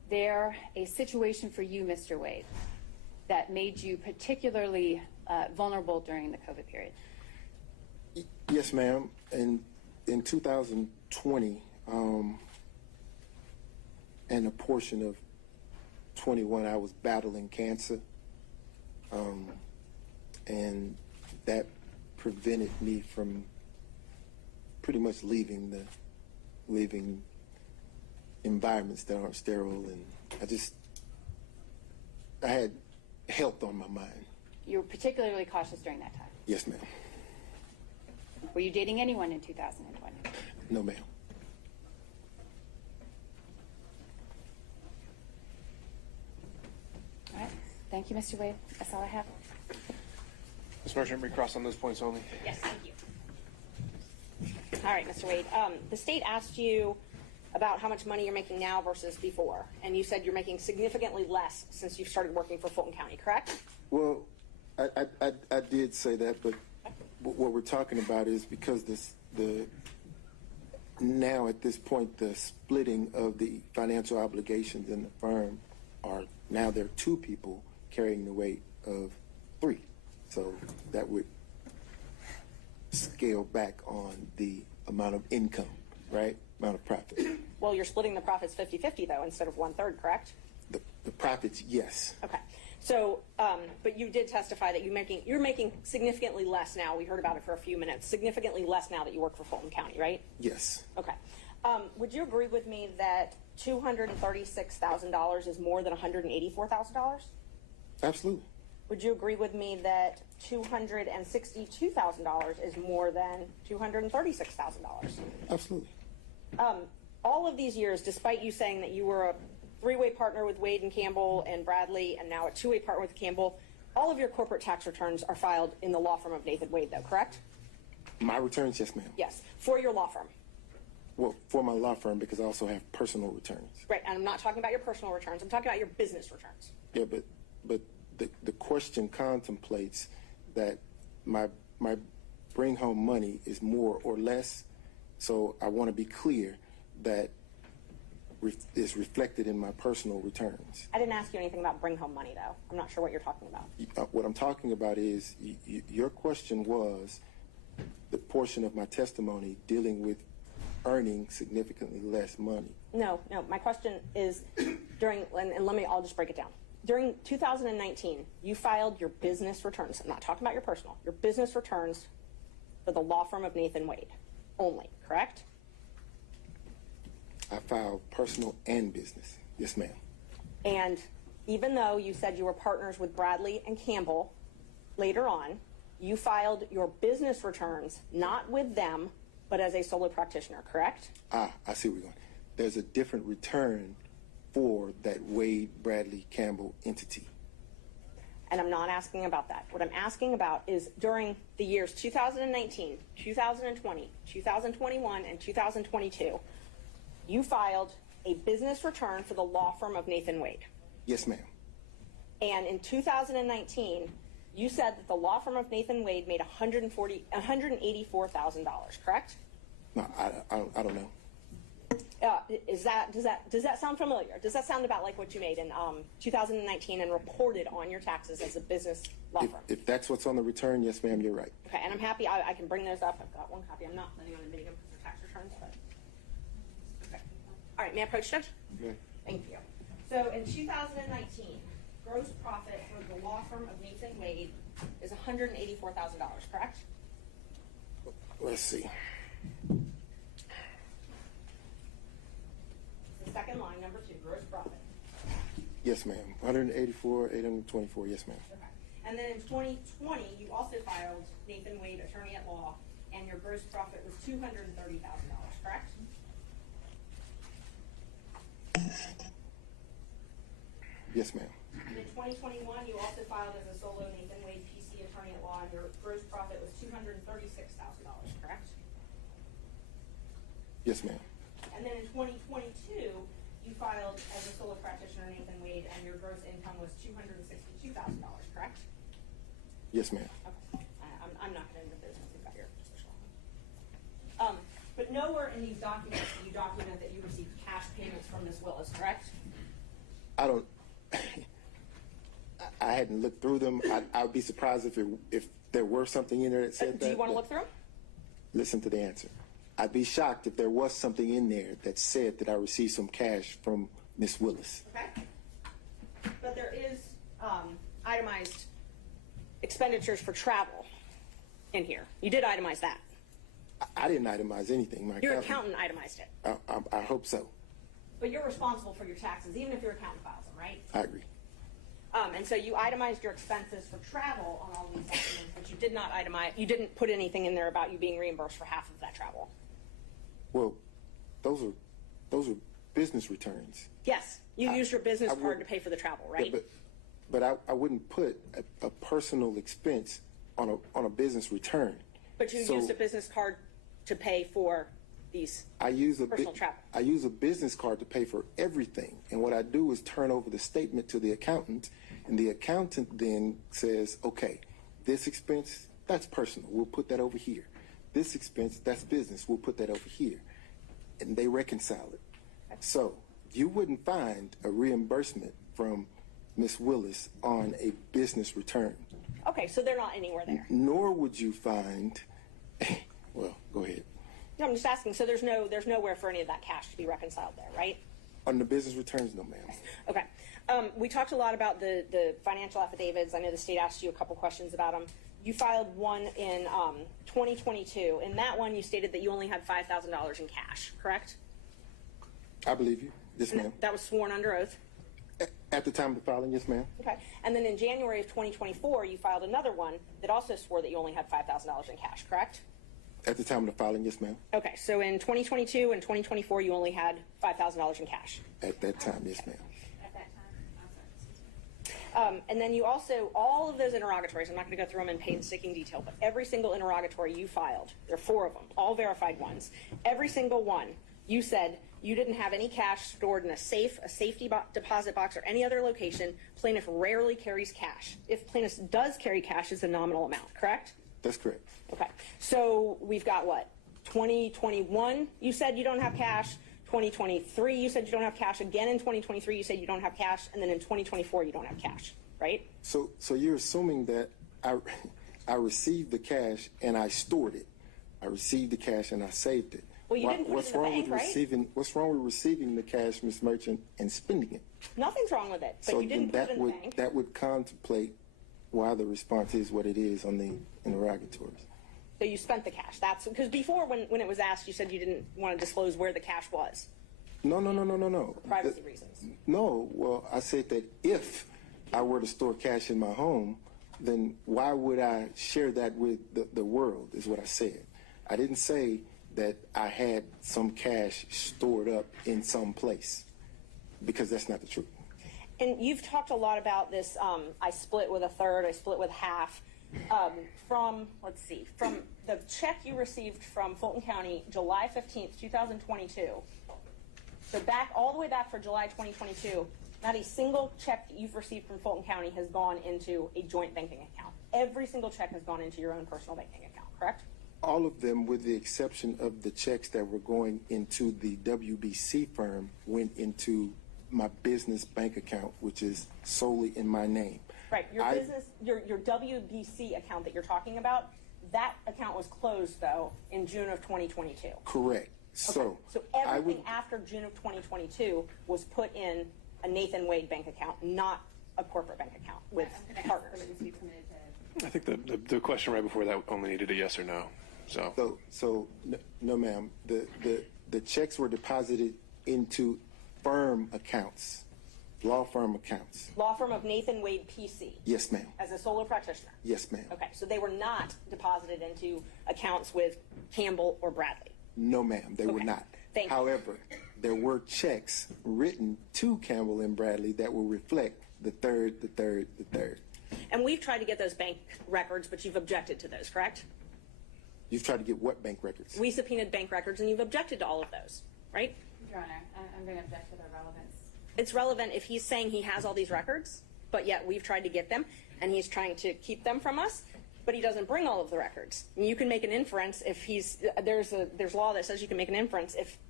there a situation for you, Mr. Wade, that made you particularly vulnerable during the COVID period? Yes, ma'am. In 2020, and a portion of 21, I was battling cancer, and that prevented me from pretty much leaving environments that aren't sterile, and I had health on my mind. You were particularly cautious during that time. Yes, ma'am. Were you dating anyone in 2020? No, ma'am. All right. Thank you, Mr. Wade. That's all I have. Ms. Merchant, recross on those points only. Yes, thank you. All right, Mr. Wade. The state asked you about how much money you're making now versus before, and you said you're making significantly less since you've started working for Fulton County, correct? Well, I did say that, but what we're talking about is because now at this point the splitting of the financial obligations in the firm are now there are 2 people carrying the weight of 3, so that would scale back on the amount of income, right? Amount of profit. Well, you're splitting the profits 50-50 though, instead of 1/3, correct? The profits, yes. Okay. So, but you did testify that you're making significantly less now. We heard about it for a few minutes. Significantly less now that you work for Fulton County, right? Yes. Okay. Would you agree with me that $236,000 is more than $184,000? Absolutely. Would you agree with me that $262,000 is more than $236,000? Absolutely. All of these years, despite you saying that you were a 3-way partner with Wade and Campbell and Bradley, and now a 2-way partner with Campbell, all of your corporate tax returns are filed in the law firm of Nathan Wade, though, correct? My returns, yes, ma'am. Yes, for your law firm. Well, for my law firm, because I also have personal returns. Right, and I'm not talking about your personal returns. I'm talking about your business returns. Yeah, but the question contemplates that my bring home money is more or less. So I want to be clear that is reflected in my personal returns. I didn't ask you anything about bring home money, though. I'm not sure what you're talking about. What I'm talking about is your question was the portion of my testimony dealing with earning significantly less money. No. My question is I'll just break it down. During 2019, you filed your business returns. I'm not talking about your personal. Your business returns for the law firm of Nathan Wade only, correct? I filed personal and business. Yes, ma'am. And even though you said you were partners with Bradley and Campbell later on, you filed your business returns not with them, but as a solo practitioner, correct? I see where you're going. There's a different return for that Wade, Bradley, Campbell entity. And I'm not asking about that. What I'm asking about is during the years 2019, 2020, 2021, and 2022, you filed a business return for the law firm of Nathan Wade. Yes, ma'am. And in 2019, you said that the law firm of Nathan Wade made $184,000, correct? No, I don't know. Does that sound familiar? Does that sound about like what you made in 2019 and reported on your taxes as a business law firm? If that's what's on the return, yes, ma'am, you're right. Okay, and I'm happy I can bring those up. I've got one copy. I'm not planning on admitting them because they're tax returns, but okay. All right, may I approach, Judge? Okay. Thank you. So in 2019, gross profit for the law firm of Nathan Wade is $184,000, correct? Let's see. The second line, number 2, gross profit. Yes, ma'am. 184,824. Yes, ma'am. Okay. And then in 2020, you also filed Nathan Wade, attorney at law, and your gross profit was $230,000, correct? Yes, ma'am. And in 2021, you also filed as a solo Nathan Wade PC attorney at law, and your gross profit was $236,000, correct? Yes, ma'am. And then in 2022, you filed as a solo practitioner Nathan Wade, and your gross income was $262,000, correct? Yes, ma'am. Okay. I'm not going to into business. We've got your official. But nowhere in these documents do you document that you received cash payments from Ms. Willis, correct? I don't. I hadn't looked through them. I would be surprised if there were something in there that said that. Do you want to look through them? Listen to the answer. I'd be shocked if there was something in there that said that I received some cash from Miss Willis. Okay. But there is itemized expenditures for travel in here. You did itemize that. I didn't itemize anything. Your accountant itemized it. I hope so. But you're responsible for your taxes, even if your accountant files them, right? I agree. And so you itemized your expenses for travel on all these documents, but you did not itemize. You didn't put anything in there about you being reimbursed for half of that travel. Well, those are business returns. Yes, you used your business card to pay for the travel, right? Yeah, but I wouldn't put a personal expense on a business return. But you used a business card to pay for these personal travel. I use a business card to pay for everything. And what I do is turn over the statement to the accountant, and the accountant then says, okay, this expense, that's personal. We'll put that over here. This expense, that's business. We'll put that over here. And they reconcile it. So you wouldn't find a reimbursement from Ms. Willis on a business return. Okay, so they're not anywhere there. Nor would you find, well, go ahead. No, I'm just asking. So there's nowhere for any of that cash to be reconciled there, right? On the business returns, no, ma'am. Okay. We talked a lot about the financial affidavits. I know the state asked you a couple questions about them. You filed one in 2022. In that one, you stated that you only had $5,000 in cash, correct? I believe you. Yes, ma'am. That was sworn under oath? At the time of the filing, yes, ma'am. Okay. And then in January of 2024, you filed another one that also swore that you only had $5,000 in cash, correct? At the time of the filing, yes, ma'am. Okay. So in 2022 and 2024, you only had $5,000 in cash? At that time, yes, ma'am. At that time, and then you also, all of those interrogatories, I'm not going to go through them in painstaking detail, but every single interrogatory you filed, there are 4 of them, all verified ones. Every single one, you said you didn't have any cash stored in a safe, a safety deposit box, or any other location. Plaintiff rarely carries cash. If plaintiff does carry cash, it's a nominal amount, correct? That's correct. Okay. So we've got what? 2021, you said you don't have cash. 2023, you said you don't have cash. Again in 2023, you said you don't have cash. And then in 2024, you don't have cash, right? So you're assuming that I received the cash and I stored it. I received the cash and I saved it. Well, you didn't put it in the bank, right? What's wrong with receiving the cash, Ms. Merchant, and spending it? Nothing's wrong with it, but So you didn't then put it in the bank. that would contemplate why the response is what it is on the interrogatories. So you spent the cash. That's because before, when it was asked, you said you didn't want to disclose where the cash was. No. For privacy reasons. No. Well, I said that if I were to store cash in my home, then why would I share that with the world, is what I said. I didn't say that I had some cash stored up in some place, because that's not the truth. And you've talked a lot about this, I split with a third, I split with half. From the check you received from Fulton County, July 15th, 2022. So all the way back for July 2022, not a single check that you've received from Fulton County has gone into a joint banking account. Every single check has gone into your own personal banking account, correct? All of them, with the exception of the checks that were going into the WBC firm, went into my business bank account, which is solely in my name. Right. Your WBC account that you're talking about, that account was closed, though, in June of 2022. Correct. So everything after June of 2022 was put in a Nathan Wade bank account, not a corporate bank account with partners. I think the question right before that only needed a yes or no. So no, ma'am. The checks were deposited into firm accounts, law firm accounts. Law firm of Nathan Wade PC. Yes, ma'am. As a solo practitioner. Yes, ma'am. Okay, so they were not deposited into accounts with Campbell or Bradley. No, ma'am, they were not. Thank you. However, there were checks written to Campbell and Bradley that will reflect the third. And we've tried to get those bank records, but you've objected to those, correct? You've tried to get what bank records? We subpoenaed bank records, and you've objected to all of those, right? Your Honor, I'm going to object to their relevance. It's relevant if he's saying he has all these records, but yet we've tried to get them, and he's trying to keep them from us, but he doesn't bring all of the records. And you can make an inference if there's law that says you can make an inference if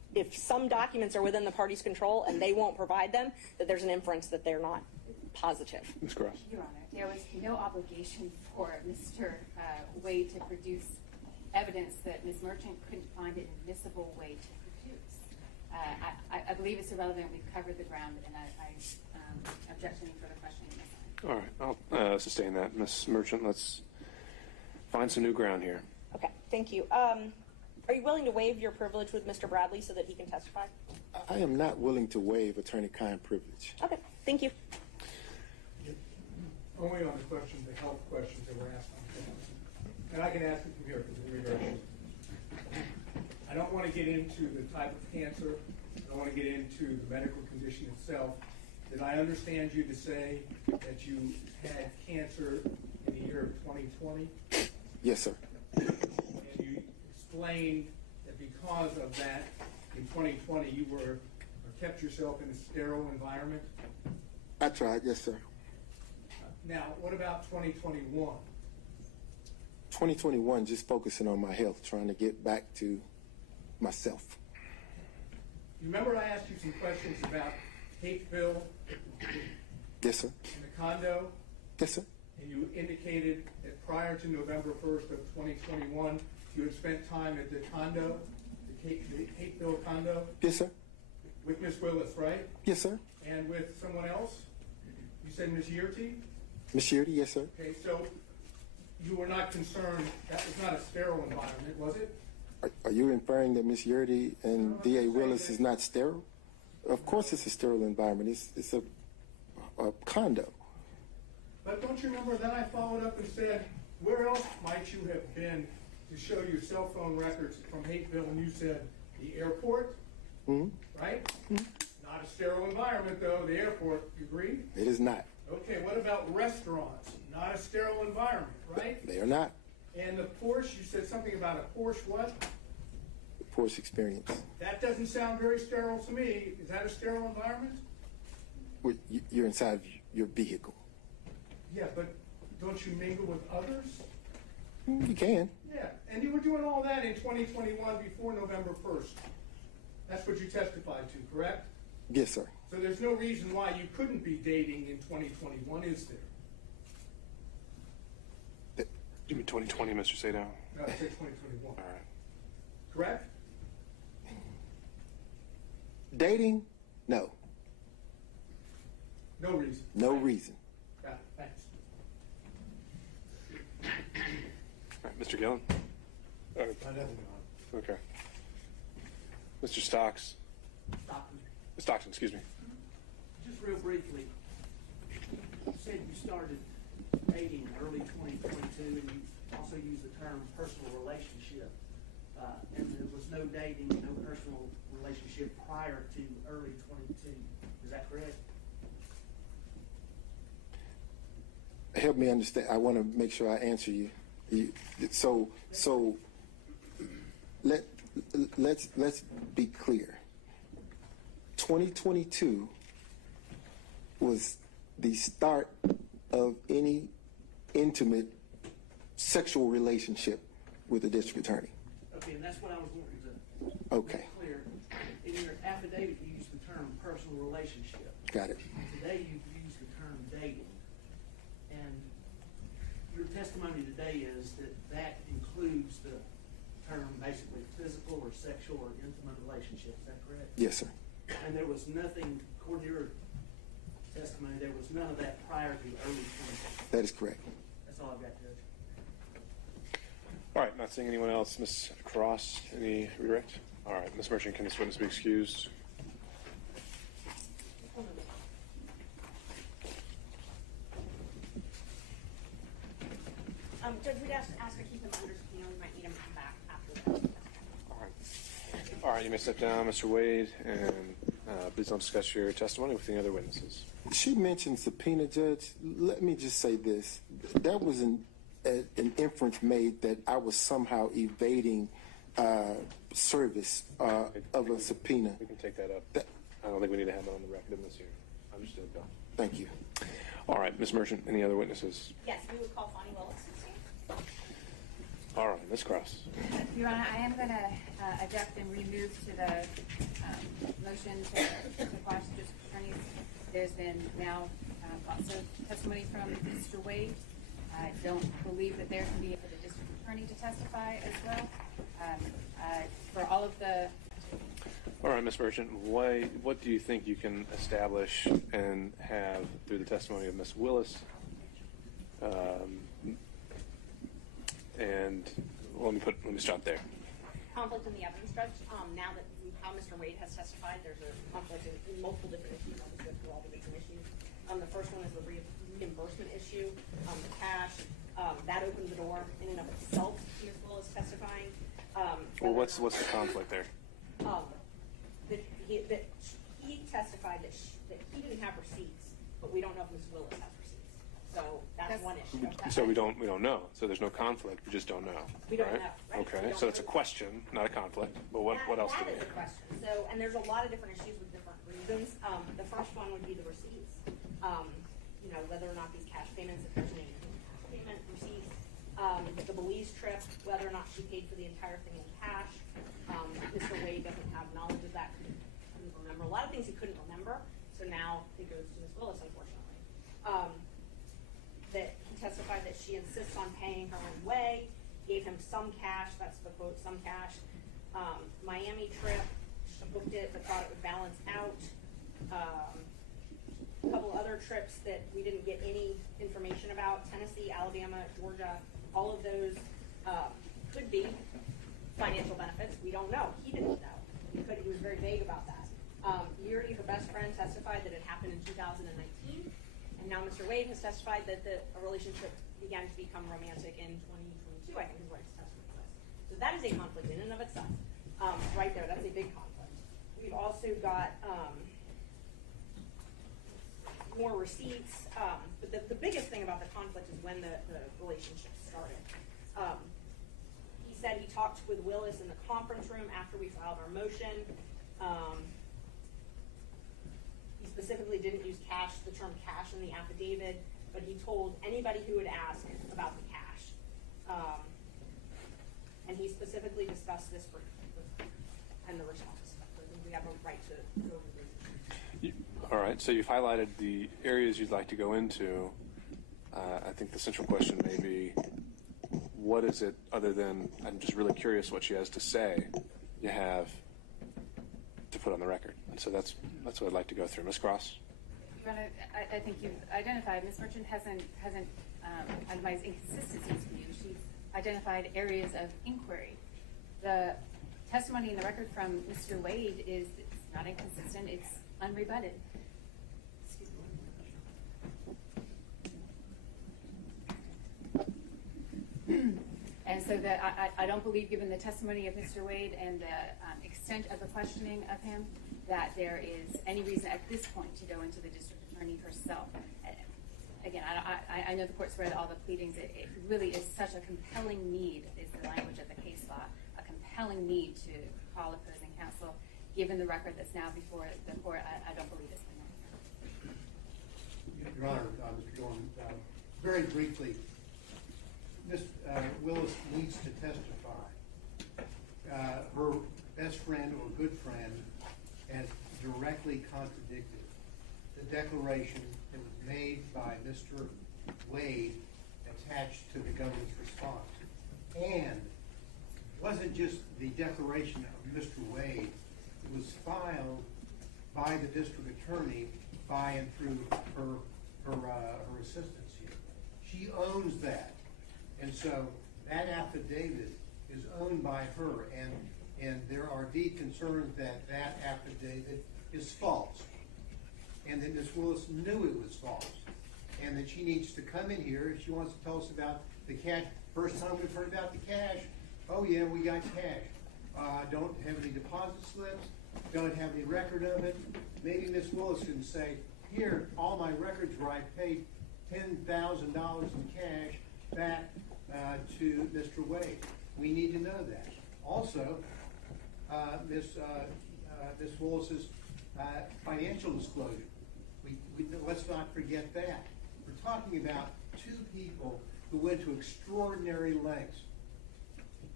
if some documents are within the party's control and they won't provide them, that there's an inference that they're not positive. Ms. Cross. Your Honor, there was no obligation for Mr. Wade to produce evidence that Ms. Merchant couldn't find an admissible way to produce. I believe it's irrelevant. We've covered the ground, and I object to any further questioning. All right, I'll sustain that. Ms. Merchant, let's find some new ground here. Okay, thank you. Are you willing to waive your privilege with Mr. Bradley so that he can testify? I am not willing to waive attorney-client privilege. Okay, thank you. Only on the question, the health questions that were asked on campus. And I can ask it from here because it's very short. I don't want to get into the type of cancer. I don't want to get into the medical condition itself. Did I understand you to say that you had cancer in the year of 2020? Yes, sir. And you explained that because of that, in 2020, you were or kept yourself in a sterile environment? I tried, yes, sir. Now, what about 2021? 2021, just focusing on my health, trying to get back to myself. You remember I asked you some questions about Hateville? Yes, sir. In the condo? Yes, sir. And you indicated that prior to November 1st of 2021, you had spent time at the condo, the Hateville condo? Yes, sir. With Miss Willis, right? Yes, sir. And with someone else? You said Miss Yurty? Miss Shirty, yes, sir. Okay, so you were not concerned, that was not a sterile environment, was it? Are you inferring that Miss Yurty and D.A. Willis is not sterile? Of course it's a sterile environment. It's a condo. But don't you remember then I followed up and said, where else might you have been to show your cell phone records from Hateville? And you said, the airport, right? Not a sterile environment, though, the airport. You agree? It is not. Okay, what about restaurants? Not a sterile environment, right? They are not. And the Porsche, you said something about a Porsche what? Porsche experience. That doesn't sound very sterile to me. Is that a sterile environment? You're inside your vehicle. Yeah, but don't you mingle with others? You can. Yeah, and you were doing all that in 2021 before November 1st. That's what you testified to, correct? Yes, sir. So there's no reason why you couldn't be dating in 2021, is there? You mean 2020, Mr. Sadow? No, I said 2021. All right. Correct? Dating? No. No reason. No reason. Got it. Thanks. All right, Mr. Gillen? Okay. Mr. Stocks? Stockton, excuse me. Just real briefly, you said you started dating in early 2022, and you also used the term personal relationship, and there was no dating, no personal relationship prior to early 22. Is that correct? Help me understand. I want to make sure I answer you. So let's be clear. 2022 was the start of any intimate sexual relationship with the district attorney. Okay, and that's what I was wanting to Okay. make clear. In your affidavit, you used the term personal relationship. Got it. Today, you've used the term dating. And your testimony today is that that includes the term basically physical or sexual or intimate relationship. Is that correct? Yes, sir. And there was nothing, according to your testimony, there was none of that prior to early 2020. That is correct. That's all I've got, Judge. All right, not seeing anyone else. Ms. Cross, any redirect? All right, Ms. Merchant, can this witness be excused? Judge, we'd ask to keep him under subpoena. We might need him to come back after that. All right, you may step down, Mr. Wade, and please don't discuss your testimony with any other witnesses. She mentioned subpoena, Judge. Let me just say this. That was an inference made that I was somehow evading service of a subpoena. We can take that up. I don't think we need to have it on the record in this hearing. Understood, Bill. Thank you. All right, Ms. Merchant, any other witnesses? Yes, we would call Fani Willis. All right, Ms. Cross. Your Honor, I am going to object and remove to the motion to quash the district attorneys. There's been now lots of testimony from Mr. Wade. I don't believe that there can be for the district attorney to testify as well. For all of the... All right, Ms. Merchant, what do you think you can establish and have through the testimony of Ms. Willis? And let me stop there. Conflict in the evidence, Judge. Now that how Mr. Wade has testified, there's a conflict in multiple different issues. I'll just go through all the different issues. The first one is the reimbursement issue. The cash, that opened the door in and of itself, Ms. Willis testifying. Well, what's the conflict there? That he testified that he didn't have receipts, but we don't know if Ms. Willis has receipts. So that's one issue. So we don't know. So there's no conflict. We just don't know. We don't right? know. Right? Okay. So it's a question, not a conflict. But what else? That is a question. So, and there's a lot of different issues with different reasons. The first one would be the receipts. Whether or not these cash payments, if there's any cash payment receipts. The Belize trip, whether or not she paid for the entire thing in cash. Mr. Wade doesn't have knowledge of that. Couldn't remember a lot of things he couldn't remember. So now it goes to Ms. Willis, unfortunately. That he testified that she insists on paying her own way, gave him some cash, that's the quote, some cash. Miami trip, she booked it but thought it would balance out. A couple other trips that we didn't get any information about, Tennessee, Alabama, Georgia, all of those could be financial benefits. We don't know. He didn't know. He was very vague about that. Yuri, her best friend, testified that it happened in 2019. And now Mr. Wade has testified that a relationship began to become romantic in 2022, I think is what his testimony was. So that is a conflict in and of itself. Right there, that's a big conflict. We've also got more receipts. But the biggest thing about the conflict is when the relationship started. He said he talked with Willis in the conference room after we filed our motion. He specifically didn't use the term cash in the affidavit, but he told anybody who would ask about the cash. And he specifically discussed this and the response. We have a right to go over this. All right. So you've highlighted the areas you'd like to go into. I think the central question may be, what is it other than, I'm just really curious what she has to say, you have to put on the record. And so that's what I'd like to go through. Ms. Cross? Your Honor, I think you've identified, Ms. Merchant hasn't itemized inconsistencies for you. She's identified areas of inquiry. The testimony in the record from Mr. Wade is not inconsistent, it's unrebutted. And so that I don't believe, given the testimony of Mr. Wade and the extent of the questioning of him, that there is any reason at this point to go into the district attorney herself. Again, I know the court's read all the pleadings. It really is such a compelling need, is the language of the case law, a compelling need to call opposing counsel. Given the record that's now before the court, I don't believe it's been Your Honor, Mr. Dorn, very briefly, Ms. Willis needs to testify. Her best friend or good friend has directly contradicted the declaration that was made by Mr. Wade attached to the government's response. And it wasn't just the declaration of Mr. Wade. It was filed by the district attorney by and through her assistants here. She owns that. And so that affidavit is owned by her, and there are deep concerns that that affidavit is false, and that Ms. Willis knew it was false, and that she needs to come in here if she wants to tell us about the cash. First time we've heard about the cash. Oh yeah, we got cash. Don't have any deposit slips. Don't have any record of it. Maybe Ms. Willis can say, here, all my records where I paid $10,000 in cash back to Mr. Wade. We need to know that. Also, Ms. Willis's financial disclosure. Let's not forget that. We're talking about two people who went to extraordinary lengths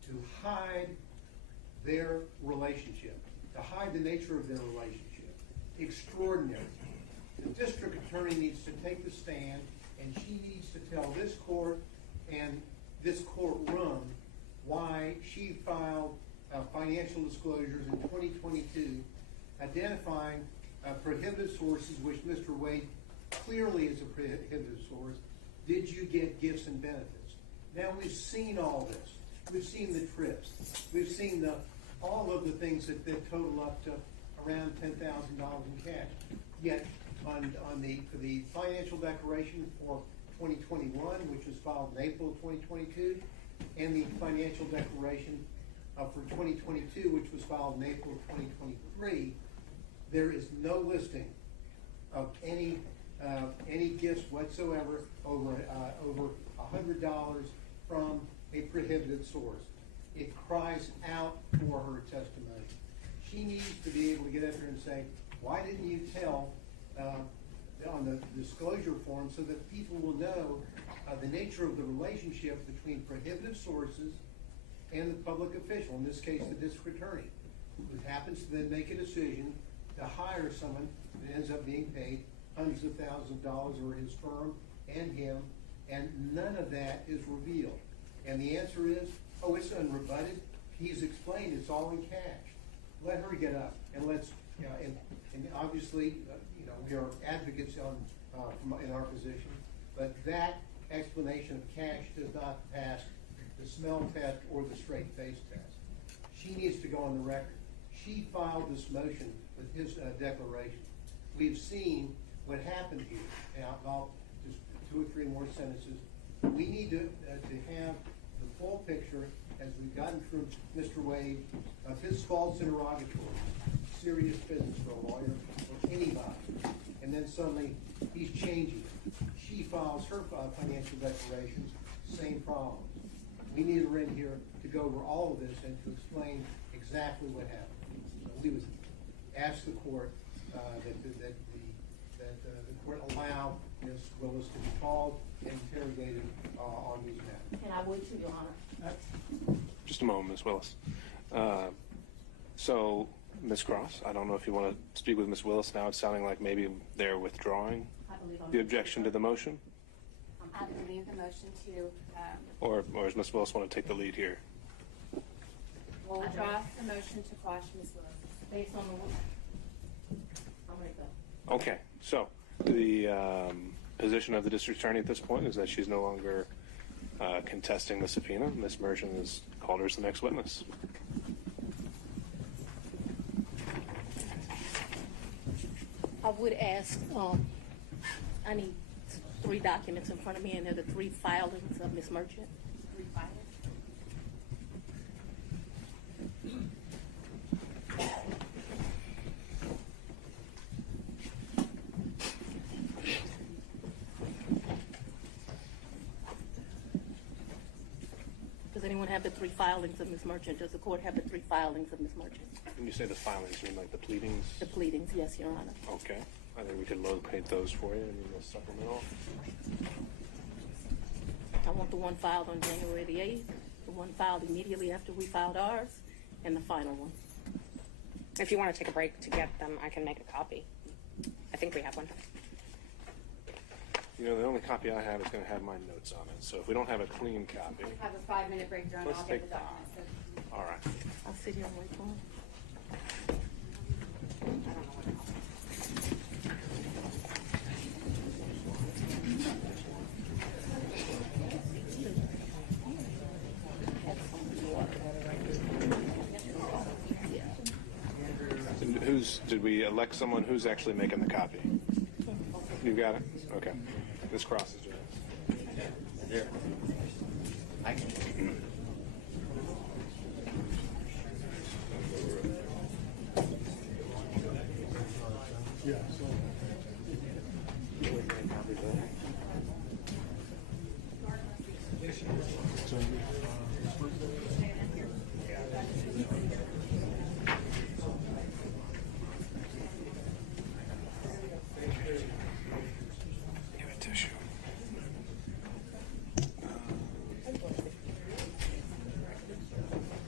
to hide their relationship, to hide the nature of their relationship. Extraordinary. The district attorney needs to take the stand, and she needs to tell this court and this courtroom why she filed financial disclosures in 2022 identifying prohibited sources, which Mr. Wade clearly is a prohibited source. Did you get gifts and benefits? Now we've seen all this. We've seen the trips. We've seen all of the things that total up to around $10,000 in cash. Yet on the financial declaration for 2021, which was filed in April of 2022, and the financial declaration for 2022, which was filed in April of 2023, there is no listing of any gifts whatsoever over $100 from a prohibited source. It cries out for her testimony. She needs to be able to get up here and say, why didn't you tell on the disclosure form so that people will know the nature of the relationship between prohibited sources and the public official, in this case the district attorney, who happens to then make a decision to hire someone that ends up being paid hundreds of thousands of dollars, or his firm and him, and none of that is revealed. And the answer is, oh, it's unrebutted. He's explained it's all in cash. Let her get up and let's, and obviously, we are advocates in our position, but that explanation of cash does not pass the smell test or the straight face test. She needs to go on the record. She filed this motion with his declaration. We've seen what happened here. Now, I'll just 2 or 3 more sentences. We need to have the full picture, as we've gotten from Mr. Wade, of his false interrogatory. Serious business for a lawyer or anybody. And then suddenly he's changing it. She files her financial declarations, same problems. We need her in here to go over all of this and to explain exactly what happened. So we would ask the court that the court allow Ms. Willis to be called and interrogated on these matters. And I would too, Your Honor. Just a moment, Ms. Willis. So, Ms. Cross, I don't know if you want to speak with Ms. Willis now. It's sounding like maybe they're withdrawing the objection to the motion. I believe the motion to. Or does Ms. Willis want to take the lead here? We'll withdraw the motion to quash Ms. Willis. Based on the I'm going to go. Okay, so the position of the district attorney at this point is that she's no longer contesting the subpoena. Ms. Merchant has called her as the next witness. I would ask, I need 3 documents in front of me, and they're the 3 filings of Ms. Merchant. 3 filings. Does anyone have the 3 filings of Ms. Merchant? Does the court have the 3 filings of Ms. Merchant? When you say the filings, you mean like the pleadings? The pleadings, yes, Your Honor. Okay. I think we could locate those for you in the supplemental. I want the one filed on January the 8th, the one filed immediately after we filed ours, and the final one. If you want to take a break to get them, I can make a copy. I think we have one. You know, the only copy I have is going to have my notes on it. So if we don't have a clean copy, Have a 5-minute break, John. Let's I'll get take the documents. all right. I'll sit here and wait for him. Did we elect someone who's actually making the copy? You got it? Okay. Ms. Cross is doing it. Here. I can. Yeah, so. Give it tissue.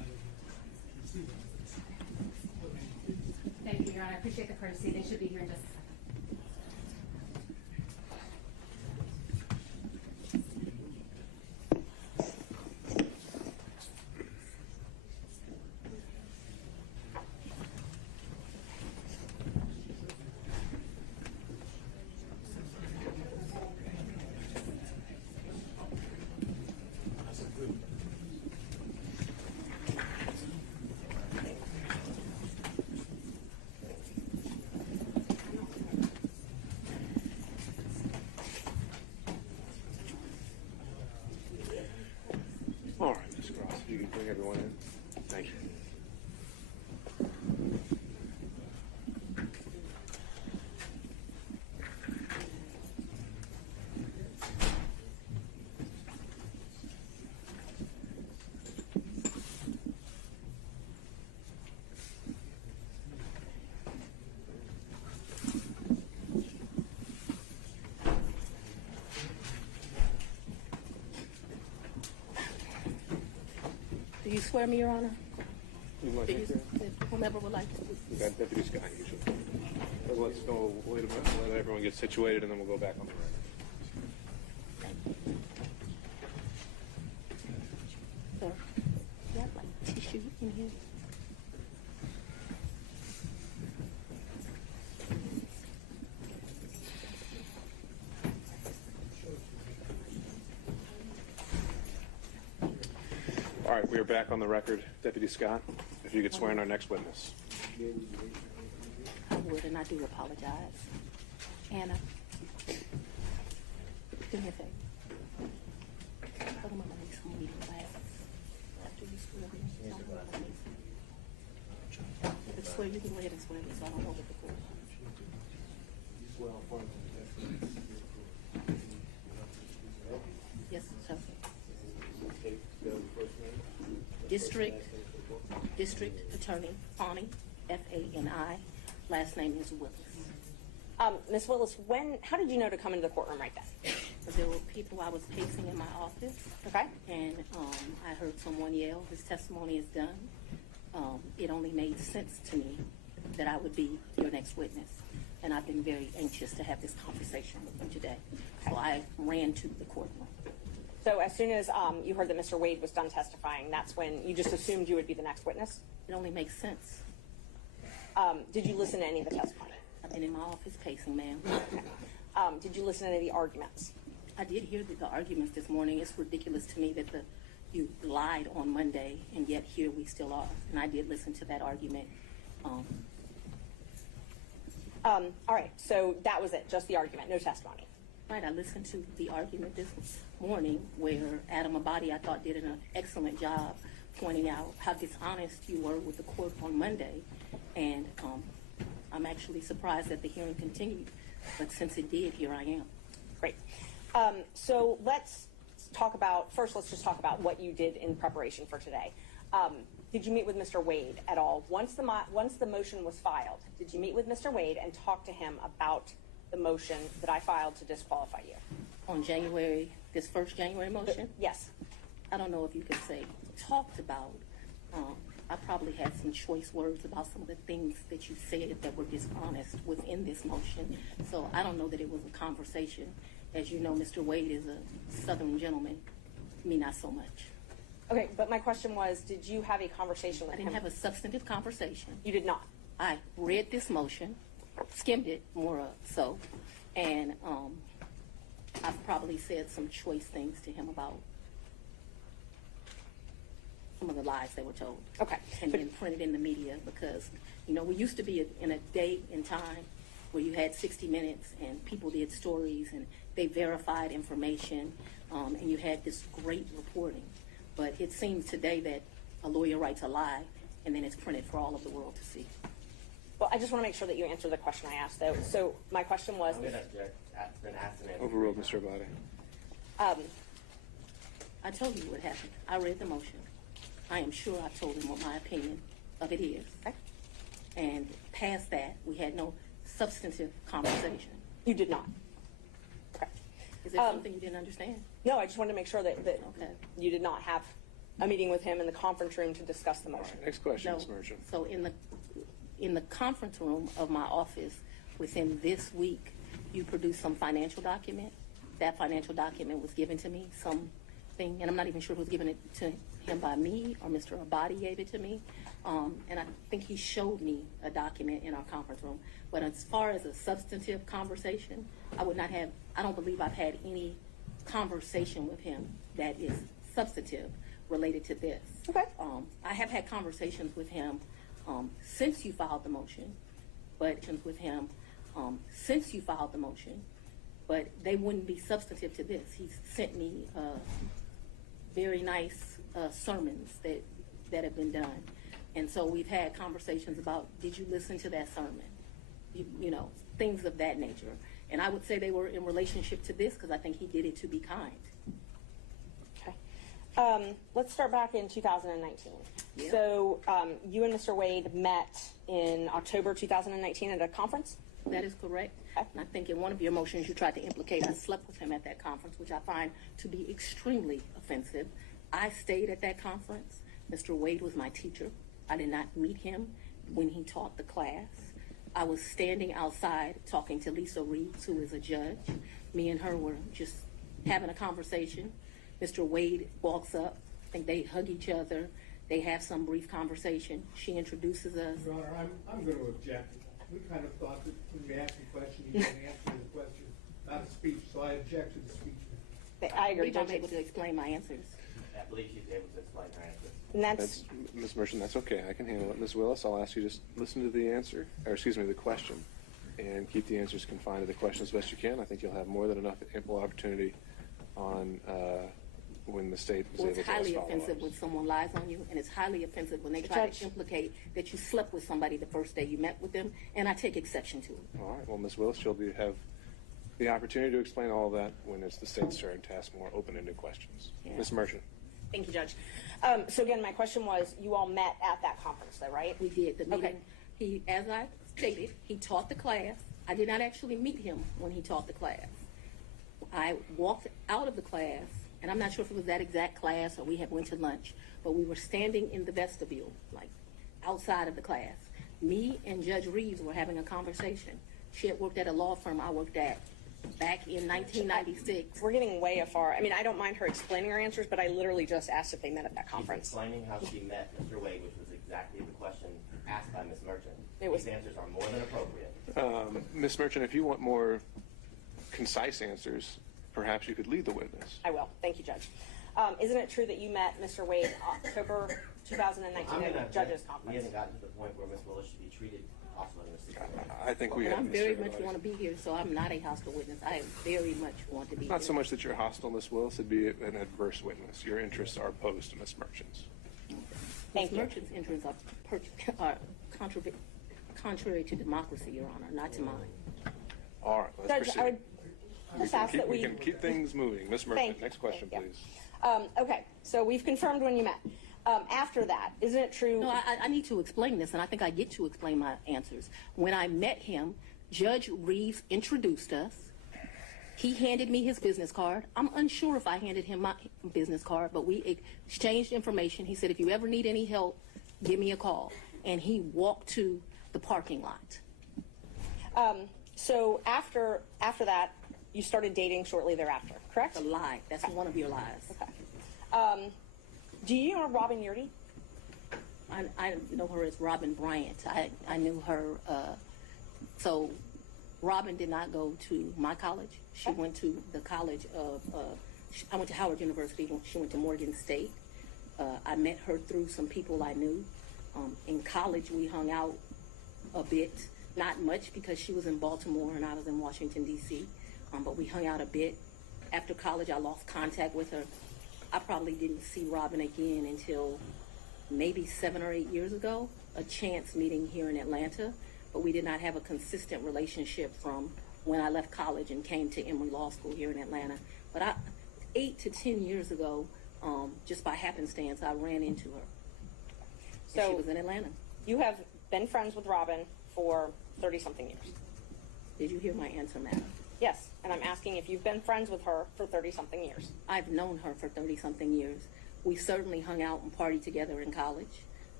courtesy, they should be here in just a second. All right, Ms. Cross, if you can bring everyone in. Thank you. Do you swear me, Your Honor? You want Do to you, take whomever would like to. We got Deputy Scott usually. So let's go, wait a minute, let everyone get situated, and then we'll go back on the record. Sir, do you have like tissue in here? All right, we are back on the record. Deputy Scott, if you could swear in our next witness. I would, and I do apologize. Anna, do me a favor. Put them on my next meeting glasses. After you swear me, don't put them on me. If it's swear, you can go ahead and swear me, so I don't know what the court. Yes, sir. District Attorney Fani, F-A-N-I. Last name is Willis. Ms. Willis, how did you know to come into the courtroom right then? There were people, I was pacing in my office. Okay. And I heard someone yell, his testimony is done. It only made sense to me that I would be your next witness. And I've been very anxious to have this conversation with you today. So I ran to the courtroom. So as soon as you heard that Mr. Wade was done testifying, that's when you just assumed you would be the next witness? It only makes sense. Did you listen to any of the testimony? I've been in my office pacing, ma'am. Okay. Did you listen to any of the arguments? I did hear the arguments this morning. It's ridiculous to me that you lied on Monday, and yet here we still are. And I did listen to that argument. All right, so that was it, just the argument, no testimony. Right, I listened to the argument this morning where Adam Abadi, I thought, did an excellent job pointing out how dishonest you were with the court on Monday. And I'm actually surprised that the hearing continued. But since it did, here I am. Great. So let's just talk about what you did in preparation for today. Did you meet with Mr. Wade at all? Once the motion was filed, did you meet with Mr. Wade and talk to him about the motion that I filed to disqualify you? On this first January motion? Yes. I don't know if you could say talked about. I probably had some choice words about some of the things that you said that were dishonest within this motion. So I don't know that it was a conversation. As you know, Mr. Wade is a Southern gentleman. Me, not so much. Okay, but my question was, did you have a conversation with him? I didn't have a substantive conversation. You did not? I read this motion, skimmed it more so, and I've probably said some choice things to him about some of the lies they were told. Okay. And then printed in the media because, we used to be in a day and time where you had 60 minutes and people did stories and they verified information and you had this great reporting. But it seems today that a lawyer writes a lie and then it's printed for all of the world to see. Well, I just want to make sure that you answer the question I asked, though. So my question was... I'm going to object. It's been asked and answered. Overruled, Mr. Abadi. I told you what happened. I read the motion. I am sure I told him what my opinion of it is. Okay. And past that, we had no substantive conversation. You did not? Okay. Is there something you didn't understand? No, I just wanted to make sure that Okay. you did not have a meeting with him in the conference room to discuss the motion. Next question, Ms. Merchant. So in the conference room of my office within this week, you produced some financial document. That financial document was given to me, something, and I'm not even sure who was given it to him by me or Mr. Abadi gave it to me. And I think he showed me a document in our conference room. But as far as a substantive conversation, I don't believe I've had any conversation with him that is substantive related to this. Okay. I have had conversations with him since you filed the motion, but they wouldn't be substantive to this. He sent me very nice sermons that have been done. And so we've had conversations about, did you listen to that sermon? You know, things of that nature. And I would say they were in relationship to this because I think he did it to be kind. Okay. Let's start back in 2019. Yeah. So you and Mr. Wade met in October 2019 at a conference? That is correct. And I think in one of your motions you tried to implicate I slept with him at that conference, which I find to be extremely offensive. I stayed at that conference. Mr. Wade was my teacher. I did not meet him when he taught the class. I was standing outside talking to Lisa Reeves, who is a judge. Me and her were just having a conversation. Mr. Wade walks up. I think they hug each other. They have some brief conversation. She introduces us. Your Honor, I'm going to object. We kind of thought that when we asked the question, you didn't answer the question, not a speech, so I object to the speech. I agree, I'm Judge. able to explain my answers. I believe she's able to explain her answer. And that's Ms. Merchant, that's okay. I can handle it. Ms. Willis, I'll ask you to just listen to the answer, or excuse me, the question, and keep the answers confined to the question as best you can. I think you'll have more than enough ample opportunity on when the state is able to It's highly follow-ups. offensive when someone lies on you, and it's highly offensive when they try Judge. to implicate that you slept with somebody the first day you met with them, and I take exception to it. All right. Well, Ms. Willis, you'll have the opportunity to explain all of that when it's the state's turn to ask more open-ended questions. Yeah. Ms. Merchant. Thank you, Judge. So again, my question was, you all met at that conference, though, right? We did the meeting. Okay. As I stated, he taught the class. I did not actually meet him when he taught the class. I walked out of the class, and I'm not sure if it was that exact class or we had went to lunch, but we were standing in the vestibule, like outside of the class. Me and Judge Reeves were having a conversation. She had worked at a law firm I worked at back in 1996. We're getting way afar. I mean, I don't mind her explaining her answers, but I literally just asked if they met at that She's conference. explaining how she met Mr. Wade, which was exactly the question asked by Ms. Merchant. These answers are more than appropriate. Ms. Merchant, if you want more concise answers, perhaps you could lead the witness. I will. Thank you, Judge. Isn't it true that you met Mr. Wade October 2019 at a judges We conference? haven't gotten to the point where Ms. Willis should be treated hostile in this situation. I think we And have I very Mr. much want to be here, so I'm not a hostile witness. I very much want to be Not here. so much that you're hostile, Ms. Willis, it'd be an adverse witness. Your interests are opposed to Ms. Merchant's. Thank Ms. you. Merchant's interests are contrary to democracy, Your Honor, not to mine. All right, let's Judge, proceed. I would just ask that We can keep things moving. Ms. Thank Merchant, you. next question, Thank you. please. Okay, so we've confirmed when you met. After that, isn't it true? No, I need to explain this, and I think I get to explain my answers. When I met him, Judge Reeves introduced us. He handed me his business card. I'm unsure if I handed him my business card, but we exchanged information. He said, if you ever need any help, give me a call. And he walked to the parking lot. So after that, you started dating shortly thereafter, correct? That's a lie. That's one of your lies. Okay. Do you know Robin Yurdy? I know her as Robin Bryant. I knew her. So Robin did not go to my college. She went to the college of, I went to Howard University. She went to Morgan State. I met her through some people I knew. In college, we hung out a bit. Not much because she was in Baltimore and I was in Washington, D.C. But we hung out a bit. After college, I lost contact with her. I probably didn't see Robin again until maybe 7 or 8 years ago, a chance meeting here in Atlanta, but we did not have a consistent relationship from when I left college and came to Emory Law School here in Atlanta. But 8 to 10 years ago, just by happenstance, I ran into her. So she was in Atlanta. You have been friends with Robin for 30-something years. Did you hear my answer, madam? Yes, and I'm asking if you've been friends with her for 30-something years. I've known her for 30-something years. We certainly hung out and partied together in college.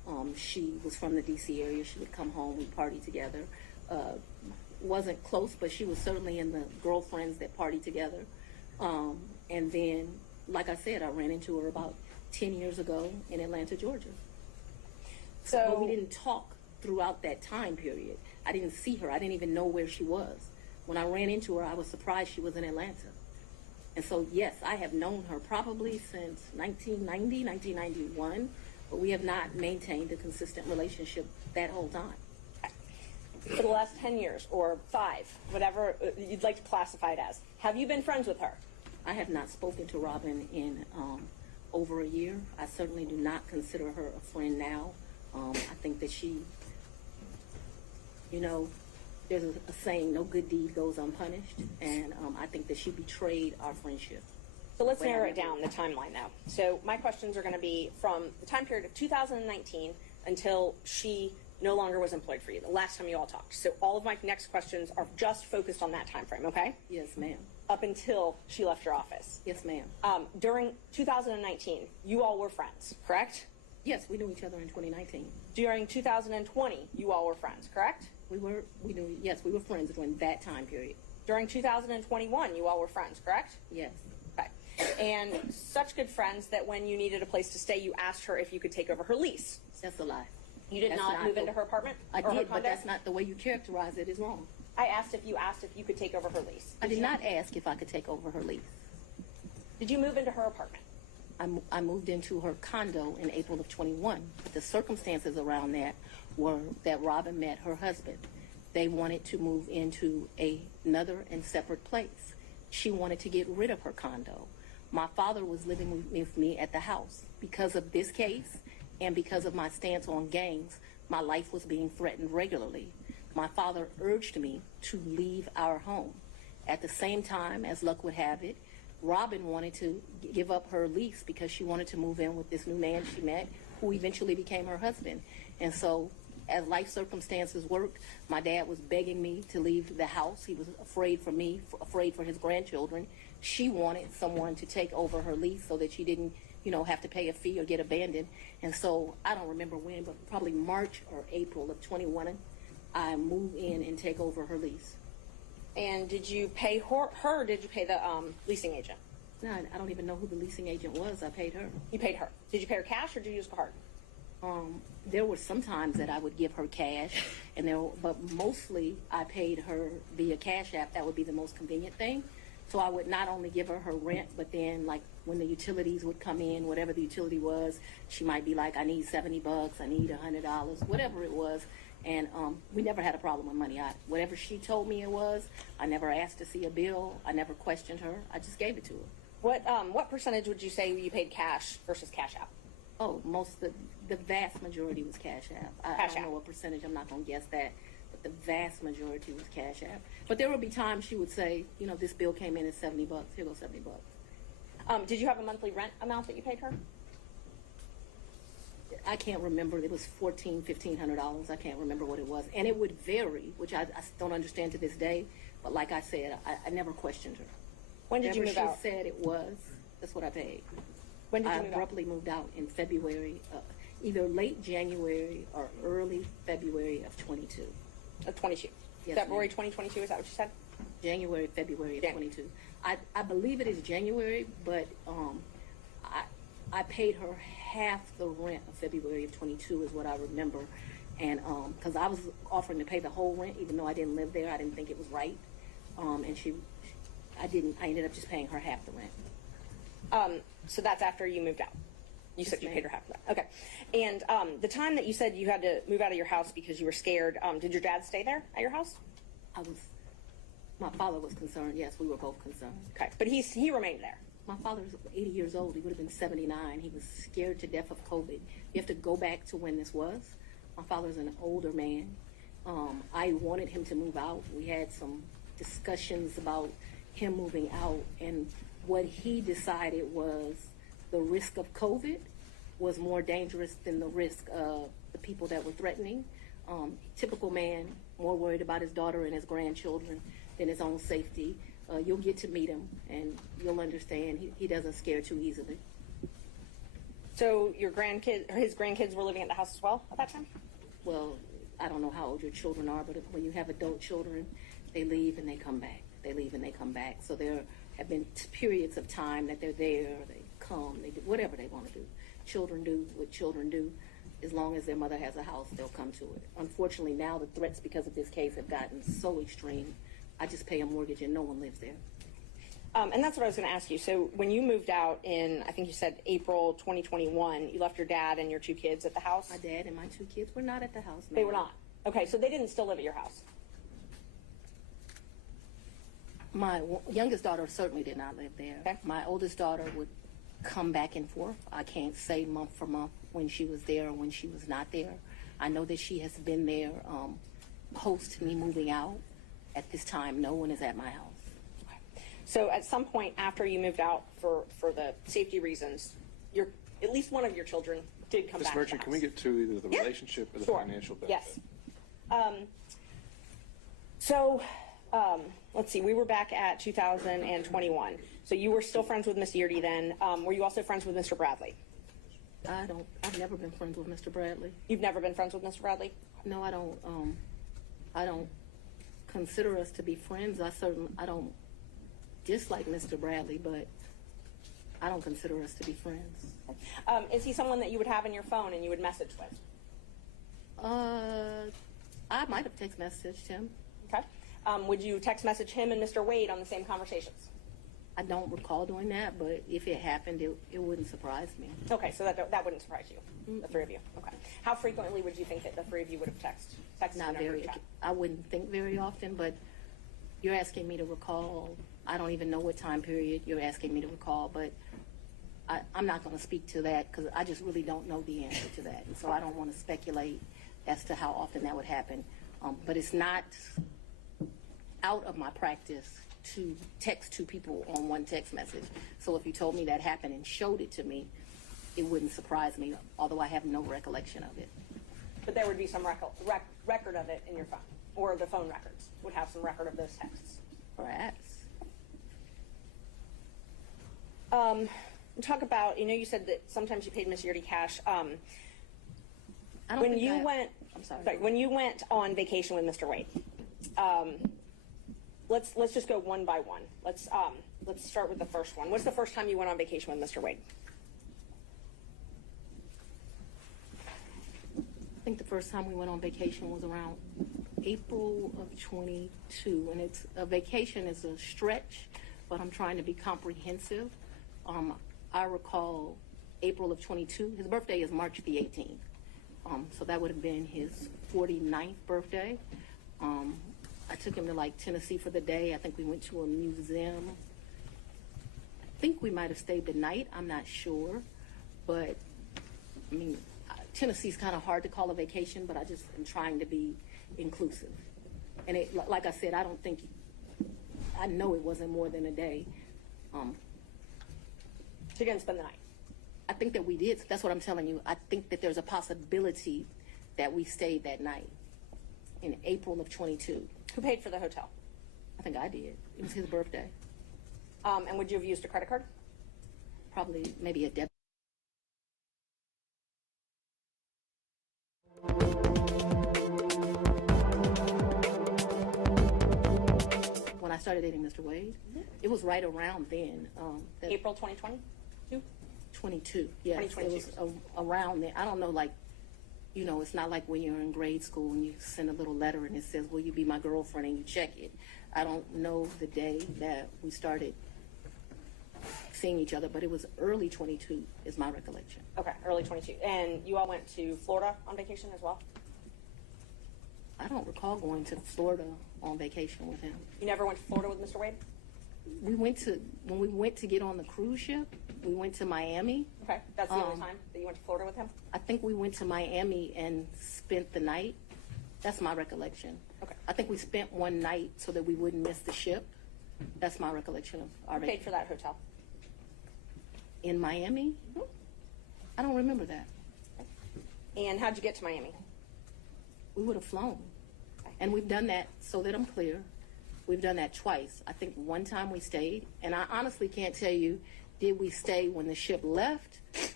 She was from the D.C. area. She would come home, we'd party together. Wasn't close, but she was certainly in the girlfriends that partied together. And then, like I said, I ran into her about 10 years ago in Atlanta, Georgia. So but we didn't talk throughout that time period. I didn't see her. I didn't even know where she was. When I ran into her, I was surprised she was in Atlanta. And so, yes, I have known her probably since 1990, 1991, but we have not maintained a consistent relationship that whole time. For the last 10 years or 5, whatever you'd like to classify it as, have you been friends with her? I have not spoken to Robin in over a year. I certainly do not consider her a friend now. I think that she, you know, there's a saying, no good deed goes unpunished, and I think that she betrayed our friendship. So let's narrow it down, the timeline now. So my questions are going to be from the time period of 2019 until she no longer was employed for you, the last time you all talked. So all of my next questions are just focused on that time frame, okay? Yes, ma'am. Up until she left your office. Yes, ma'am. During 2019, you all were friends, correct? Yes, we knew each other in 2019. During 2020, you all were friends, correct? We were friends during that time period. During 2021, you all were friends, correct? Yes. Okay. And such good friends that when you needed a place to stay, you asked her if you could take over her lease. That's a lie. You did not move into her apartment? I or her did, but condo? that's not the way you characterize it is wrong. I asked if you could take over her lease. I did not ask if I could take over her lease. Did you move into her apartment? I moved into her condo in April of 21. The circumstances around that were that Robin met her husband. They wanted to move into another and separate place. She wanted to get rid of her condo. My father was living with me at the house. Because of this case and because of my stance on gangs, my life was being threatened regularly. My father urged me to leave our home. At the same time, as luck would have it, Robin wanted to give up her lease because she wanted to move in with this new man she met, who eventually became her husband. And so, as life circumstances worked, my dad was begging me to leave the house. He was afraid for me, afraid for his grandchildren. She wanted someone to take over her lease so that she didn't, have to pay a fee or get abandoned. And so, I don't remember when, but probably March or April of 21, I moved in and take over her lease. And did you pay her or did you pay the leasing agent? No, I don't even know who the leasing agent was. I paid her. You paid her. Did you pay her cash or did you use a card? There were some times that I would give her cash, but mostly I paid her via Cash App. That would be the most convenient thing. So I would not only give her rent, but then like when the utilities would come in, whatever the utility was, she might be like, I need $70, I need $100, whatever it was. And we never had a problem with money. Whatever she told me it was, I never asked to see a bill. I never questioned her. I just gave it to her. What percentage would you say you paid cash versus Cash App? Oh, the vast majority was Cash App. I don't know what percentage. I'm not going to guess that. But the vast majority was Cash App. But there would be times she would say, this bill came in at $70. Here goes $70. Did you have a monthly rent amount that you paid her? I can't remember. It was $1,400, $1,500. I can't remember what it was. And it would vary, which I don't understand to this day. But like I said, I never questioned her. When did you move out? Whatever she said it was, that's what I paid. When did you move out? I abruptly moved out in February, either late January or early February of 22. Of 22? Yes, February ma'am. 2022, is that what you said? February of 22. I believe it is January, but I paid her half the rent of February of 22 is what I remember. And because I was offering to pay the whole rent, even though I didn't live there, I didn't think it was right. And I ended up just paying her half the rent. So that's after you moved out. You said you paid her half of that. Okay. And the time that you said you had to move out of your house because you were scared, did your dad stay there at your house? My father was concerned. Yes, we were both concerned. Okay. But he remained there. My father's 80 years old. He would have been 79. He was scared to death of COVID. You have to go back to when this was. My father's an older man. I wanted him to move out. We had some discussions about him moving out, and what he decided was the risk of COVID was more dangerous than the risk of the people that were threatening. Typical man, more worried about his daughter and his grandchildren than his own safety. You'll get to meet him, and you'll understand he doesn't scare too easily. So your his grandkids were living at the house as well at that time? Well, I don't know how old your children are, but when you have adult children, they leave and they come back. They leave and they come back. So there have been periods of time that they're there, they come, they do whatever they want to do. Children do what children do. As long as their mother has a house, they'll come to it. Unfortunately, now the threats because of this case have gotten so extreme. I just pay a mortgage and no one lives there. And that's what I was going to ask you. So when you moved out in, I think you said April 2021, you left your dad and your 2 kids at the house? My dad and my 2 kids were not at the house. They were not? Okay, so they didn't still live at your house? My youngest daughter certainly did not live there. Okay. My oldest daughter would come back and forth. I can't say month for month when she was there or when she was not there. I know that she has been there post me moving out. At this time, no one is at my house. So at some point after you moved out for the safety reasons, at least one of your children did come Ms. back. Merchant, can we get to either the relationship or the financial benefit? Yes. Let's see, we were back at 2021. So you were still friends with Miss Yeardy then. Were you also friends with Mr. Bradley? I've never been friends with Mr. Bradley. You've never been friends with Mr. Bradley? No, I don't consider us to be friends. I don't dislike Mr. Bradley, but I don't consider us to be friends. Is he someone that you would have in your phone and you would message with? I might have text messaged him. Okay. Would you text message him and Mr. Wade on the same conversations? I don't recall doing that, but if it happened, it wouldn't surprise me. Okay, so that wouldn't surprise you, the 3 of you. Okay. How frequently would you think that the 3 of you would have texted? Not very. I wouldn't think very often, but you're asking me to recall. I don't even know what time period you're asking me to recall, but I'm not going to speak to that because I just really don't know the answer to that, and so I don't want to speculate as to how often that would happen. But it's not out of my practice to text 2 people on one text message. So if you told me that happened and showed it to me, it wouldn't surprise me, although I have no recollection of it. But there would be some record of it in your phone, or the phone records would have some record of those texts. Perhaps. Talk about, you said that sometimes you paid Miss Yeardy cash. When you went on vacation with Mr. Wade, let's just go one by one. Let's start with the first one. What's the first time you went on vacation with Mr. Wade? I think the first time we went on vacation was around April of 22, and a vacation is a stretch, but I'm trying to be comprehensive. I recall April of 22. His birthday is March the 18th, so that would have been his 49th birthday. I took him to Tennessee for the day. I think we went to a museum. I think we might have stayed the night. I'm not sure, but Tennessee's kind of hard to call a vacation, but I just am trying to be inclusive. And like I said, I know it wasn't more than a day. So you didn't spend the night? I think that we did. That's what I'm telling you. I think that there's a possibility that we stayed that night in April of 22. Who paid for the hotel? I think I did. It was his birthday. And would you have used a credit card? Probably, maybe a debit. When I started dating Mr. Wade, it was right around then. April 2022? 22, yes. 2022. It was around then. I don't know, it's not like when you're in grade school and you send a little letter and it says, will you be my girlfriend, and you check it. I don't know the day that we started seeing each other, but it was early 22 is my recollection. Okay, early 22. And you all went to Florida on vacation as well? I don't recall going to Florida on vacation with him. You never went to Florida with Mr. Wade? When we went to get on the cruise ship, we went to Miami. Okay, that's the only time that you went to Florida with him? I think we went to Miami and spent the night. That's my recollection. Okay. I think we spent one night so that we wouldn't miss the ship. That's my recollection of our Who paid for that hotel? In Miami? Mm-hmm. I don't remember that. And how'd you get to Miami? We would have flown. And we've done that, so that I'm clear, we've done that twice. I think one time we stayed, and I honestly can't tell you, did we stay when the ship left,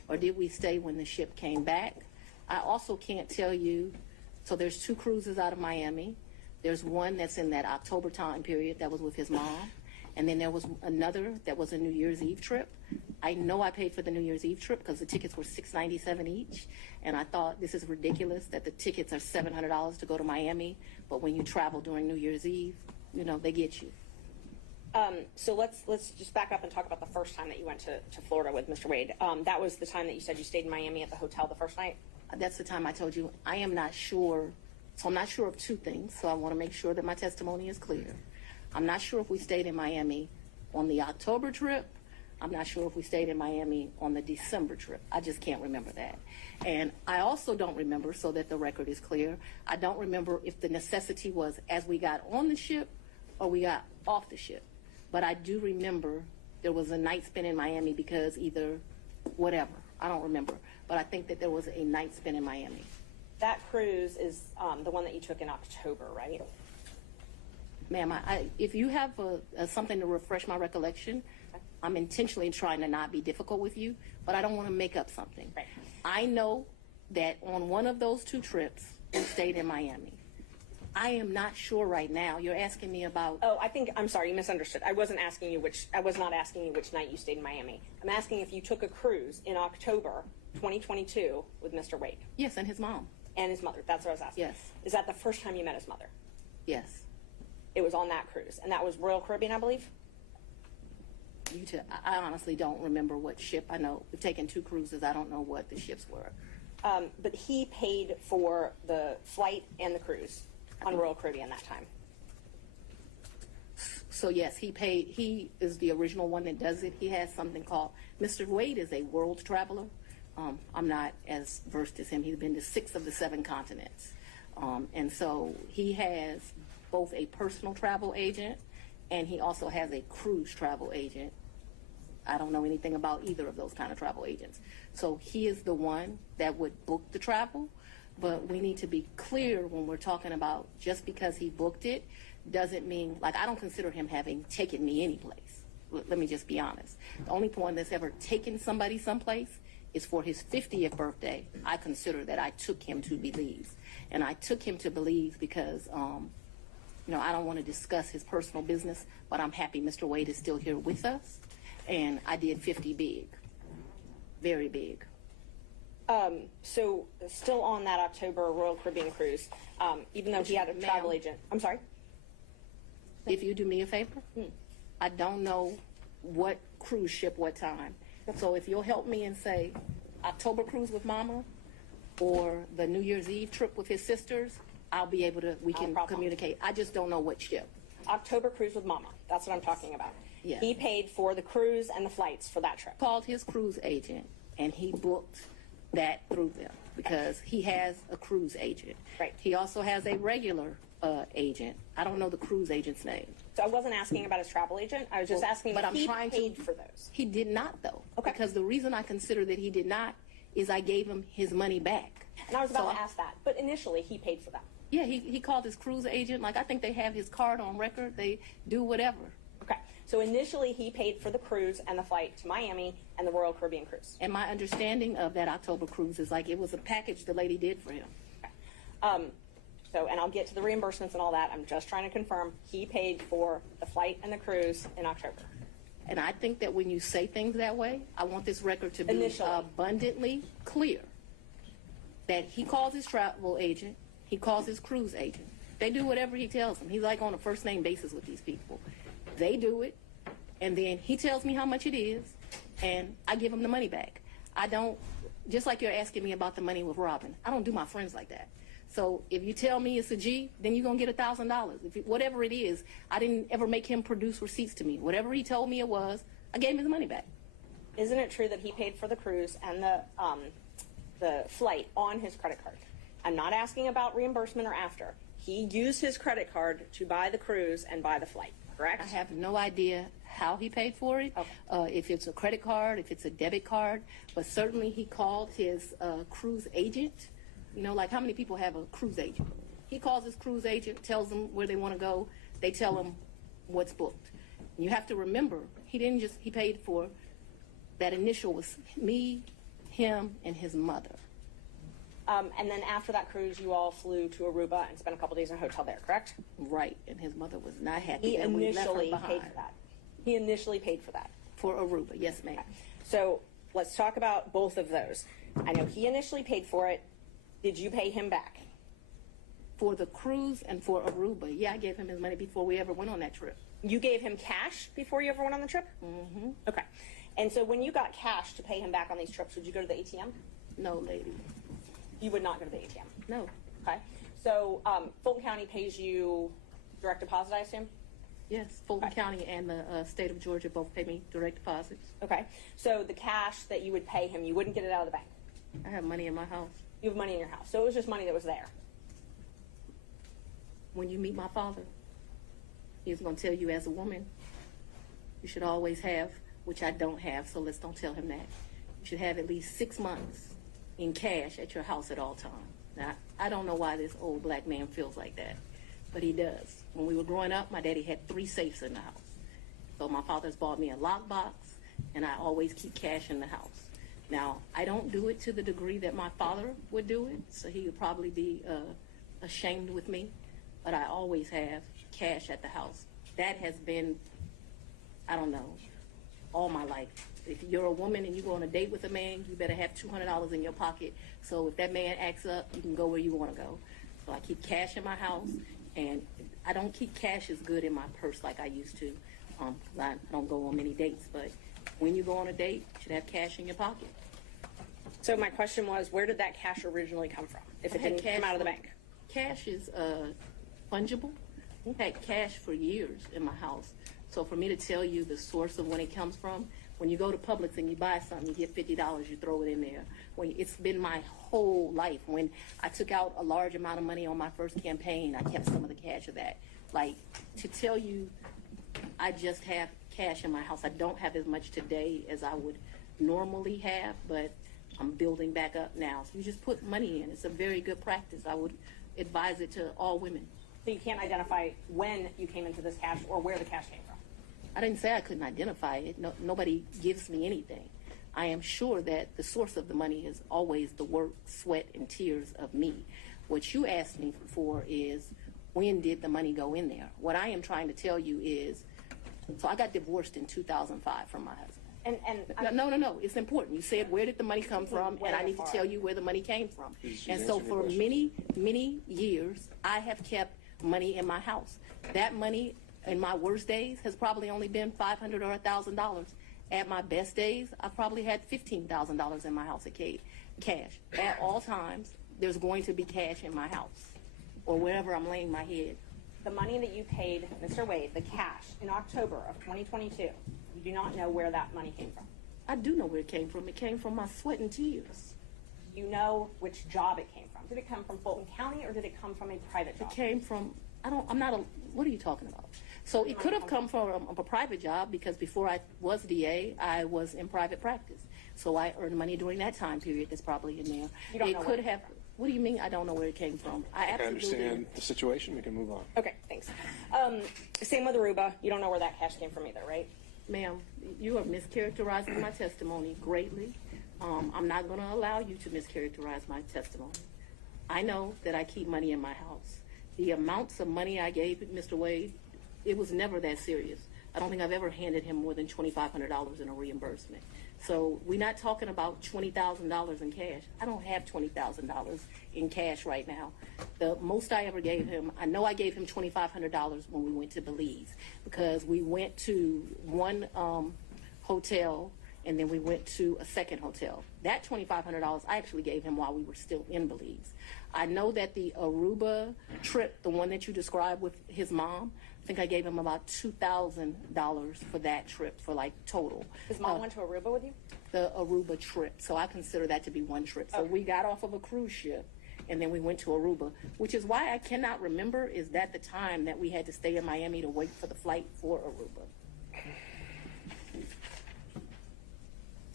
or did we stay when the ship came back? I also can't tell you. So there's 2 cruises out of Miami. There's one that's in that October time period that was with his mom. And then there was another that was a New Year's Eve trip. I know I paid for the New Year's Eve trip because the tickets were $697 each. And I thought this is ridiculous that the tickets are $700 to go to Miami. But when you travel during New Year's Eve, you know, they get you. So let's just back up and talk about the first time that you went to Florida with Mr. Wade. That was the time that you said you stayed in Miami at the hotel the first night? That's the time I told you I am not sure. So I'm not sure of 2 things. So I want to make sure that my testimony is clear. I'm not sure if we stayed in Miami on the October trip. I'm not sure if we stayed in Miami on the December trip. I just can't remember that. And I also don't remember, so that the record is clear, I don't remember if the necessity was as we got on the ship or we got off the ship. But I do remember there was a night spent in Miami because either whatever. I don't remember. But I think that there was a night spent in Miami. That cruise is the one that you took in October, right? Ma'am, if you have something to refresh my recollection, I'm intentionally trying to not be difficult with you, but I don't want to make up something. Right. I know that on one of those 2 trips, we stayed in Miami. I am not sure right now. You're asking me about. Oh, I'm sorry, you misunderstood. I was not asking you which night you stayed in Miami. I'm asking if you took a cruise in October 2022 with Mr. Wade. Yes, and his mom. And his mother. That's what I was asking. Yes. Is that the first time you met his mother? Yes. It was on that cruise, and that was Royal Caribbean, I believe? I honestly don't remember what ship. I know we've taken 2 cruises. I don't know what the ships were. But he paid for the flight and the cruise on Royal Caribbean that time. So yes, he paid. He is the original one that does it. He has something called, Mr. Wade is a world traveler. I'm not as versed as him. He's been to 6 of the 7 continents. And so he has both a personal travel agent and he also has a cruise travel agent. I don't know anything about either of those kind of travel agents. So he is the one that would book the travel, but we need to be clear when we're talking about just because he booked it doesn't mean, like, I don't consider him having taken me anyplace. Let me just be honest. The only one that's ever taken somebody someplace is for his 50th birthday. I consider that I took him to Belize. And I took him to Belize because, I don't want to discuss his personal business, but I'm happy Mr. Wade is still here with us. And I did 50 big, very big. So still on that October Royal Caribbean cruise, even though he had a travel agent. I'm sorry? If you do me a favor, I don't know what cruise ship, what time. So if you'll help me and say October cruise with Mama or the New Year's Eve trip with his sisters, I'll be able to, we can communicate. I just don't know what ship. October cruise with Mama. That's what I'm talking about. Yeah. He paid for the cruise and the flights for that trip. Called his cruise agent and he booked that through them because he has a cruise agent. Right. He also has a regular agent. I don't know the cruise agent's name. So I wasn't asking about his travel agent. I was just asking if he paid for those. He did not, though. Okay. Because the reason I consider that he did not is I gave him his money back. And I was about to ask that. But initially, he paid for them. Yeah, he called his cruise agent. Like, I think they have his card on record. They do whatever. Okay. So initially, he paid for the cruise and the flight to Miami and the Royal Caribbean cruise. And my understanding of that October cruise is like it was a package the lady did for him. Okay. And I'll get to the reimbursements and all that. I'm just trying to confirm he paid for the flight and the cruise in October. And I think that when you say things that way, I want this record to be abundantly clear that he calls his travel agent, he calls his cruise agent. They do whatever he tells them. He's like on a first name basis with these people. They do it, and then he tells me how much it is, and I give him the money back. I don't, just like you're asking me about the money with Robin, I don't do my friends like that. So if you tell me it's a G, then you're going to get $1,000. Whatever it is, I didn't ever make him produce receipts to me. Whatever he told me it was, I gave him his money back. Isn't it true that he paid for the cruise and the flight on his credit card? I'm not asking about reimbursement or after. He used his credit card to buy the cruise and buy the flight, correct? I have no idea how he paid for it, if it's a credit card, if it's a debit card, but certainly he called his cruise agent. You know, like how many people have a cruise agent? He calls his cruise agent, tells them where they want to go. They tell him what's booked. And you have to remember, he paid for that initial was me, Him and his mother. And then after that cruise, you all flew to Aruba and spent a couple days in a hotel there, correct? Right, and his mother was not happy He that we left her initially behind. paid for that. He initially paid for that. For Aruba, yes, ma'am. So let's talk about both of those. I know he initially paid for it. Did you pay him back? For the cruise and for Aruba, yeah, I gave him his money before we ever went on that trip. You gave him cash before you ever went on the trip? Mm-hmm. Okay. And so when you got cash to pay him back on these trips, would you go to the ATM? No, lady. You would not go to the ATM? No. Okay. So Fulton County pays you direct deposit, I assume? Yes, Fulton County and the state of Georgia both pay me direct deposits. Okay. So the cash that you would pay him, you wouldn't get it out of the bank? I have money in my house. You have money in your house. So it was just money that was there? When you meet my father, he's going to tell you as a woman, you should always have, which I don't have, so let's don't tell him that. You should have at least 6 months in cash at your house at all times. Now, I don't know why this old black man feels like that, but he does. When we were growing up, my daddy had 3 safes in the house. So my father's bought me a lockbox, and I always keep cash in the house. Now, I don't do it to the degree that my father would do it, so he would probably be ashamed with me, but I always have cash at the house. That has been, I don't know, all my life. If you're a woman and you go on a date with a man, you better have $200 in your pocket. So if that man acts up, you can go where you want to go. So I keep cash in my house, and I don't keep cash as good in my purse like I used to. I don't go on many dates, but when you go on a date, you should have cash in your pocket. So my question was, where did that cash originally come from, if it didn't come out of the bank? Cash is fungible. I've had cash for years in my house. So for me to tell you the source of when it comes from, when you go to Publix and you buy something, you get $50, you throw it in there. It's been my whole life. When I took out a large amount of money on my first campaign, I kept some of the cash of that. Like, to tell you I just have cash in my house, I don't have as much today as I would normally have, but I'm building back up now. So you just put money in. It's a very good practice. I would advise it to all women. So you can't identify when you came into this cash or where the cash came from? I didn't say I couldn't identify it. No, nobody gives me anything. I am sure that the source of the money is always the work, sweat, and tears of me. What you asked me for is, when did the money go in there? What I am trying to tell you is, so I got divorced in 2005 from my husband. No, it's important. You said, where did the money come from? And I need to tell you where the money came from. And so for many, many years, I have kept money in my house. That money in my worst days has probably only been $500 or $1,000. At my best days, I've probably had $15,000 in my house at cash. At all times, there's going to be cash in my house or wherever I'm laying my head. The money that you paid Mr. Wade, the cash, in October of 2022, you do not know where that money came from? I do know where it came from. It came from my sweat and tears. You know which job it came from? Did it come from Fulton County or did it come from a private job? It came from, what are you talking about? So it could have come from a private job, because before I was DA, I was in private practice. So I earned money during that time period that's probably in there. You don't know could have, what do you mean I don't know where it came from? I understand the situation. We can move on. Okay, thanks. Same with Aruba. You don't know where that cash came from either, right? Ma'am, you are mischaracterizing my testimony greatly. I'm not going to allow you to mischaracterize my testimony. I know that I keep money in my house. The amounts of money I gave Mr. Wade, it was never that serious. I don't think I've ever handed him more than $2,500 in a reimbursement. So we're not talking about $20,000 in cash. I don't have $20,000 in cash right now. The most I ever gave him, I know I gave him $2,500 when we went to Belize, because we went to one hotel and then we went to a second hotel. That $2,500 I actually gave him while we were still in Belize. I know that the Aruba trip, the one that you described with his mom, I think I gave him about $2,000 for that trip, for like total. His mom went to Aruba with you? The Aruba trip. So I consider that to be one trip. So we got off of a cruise ship and then we went to Aruba, which is why I cannot remember, is that the time that we had to stay in Miami to wait for the flight for Aruba.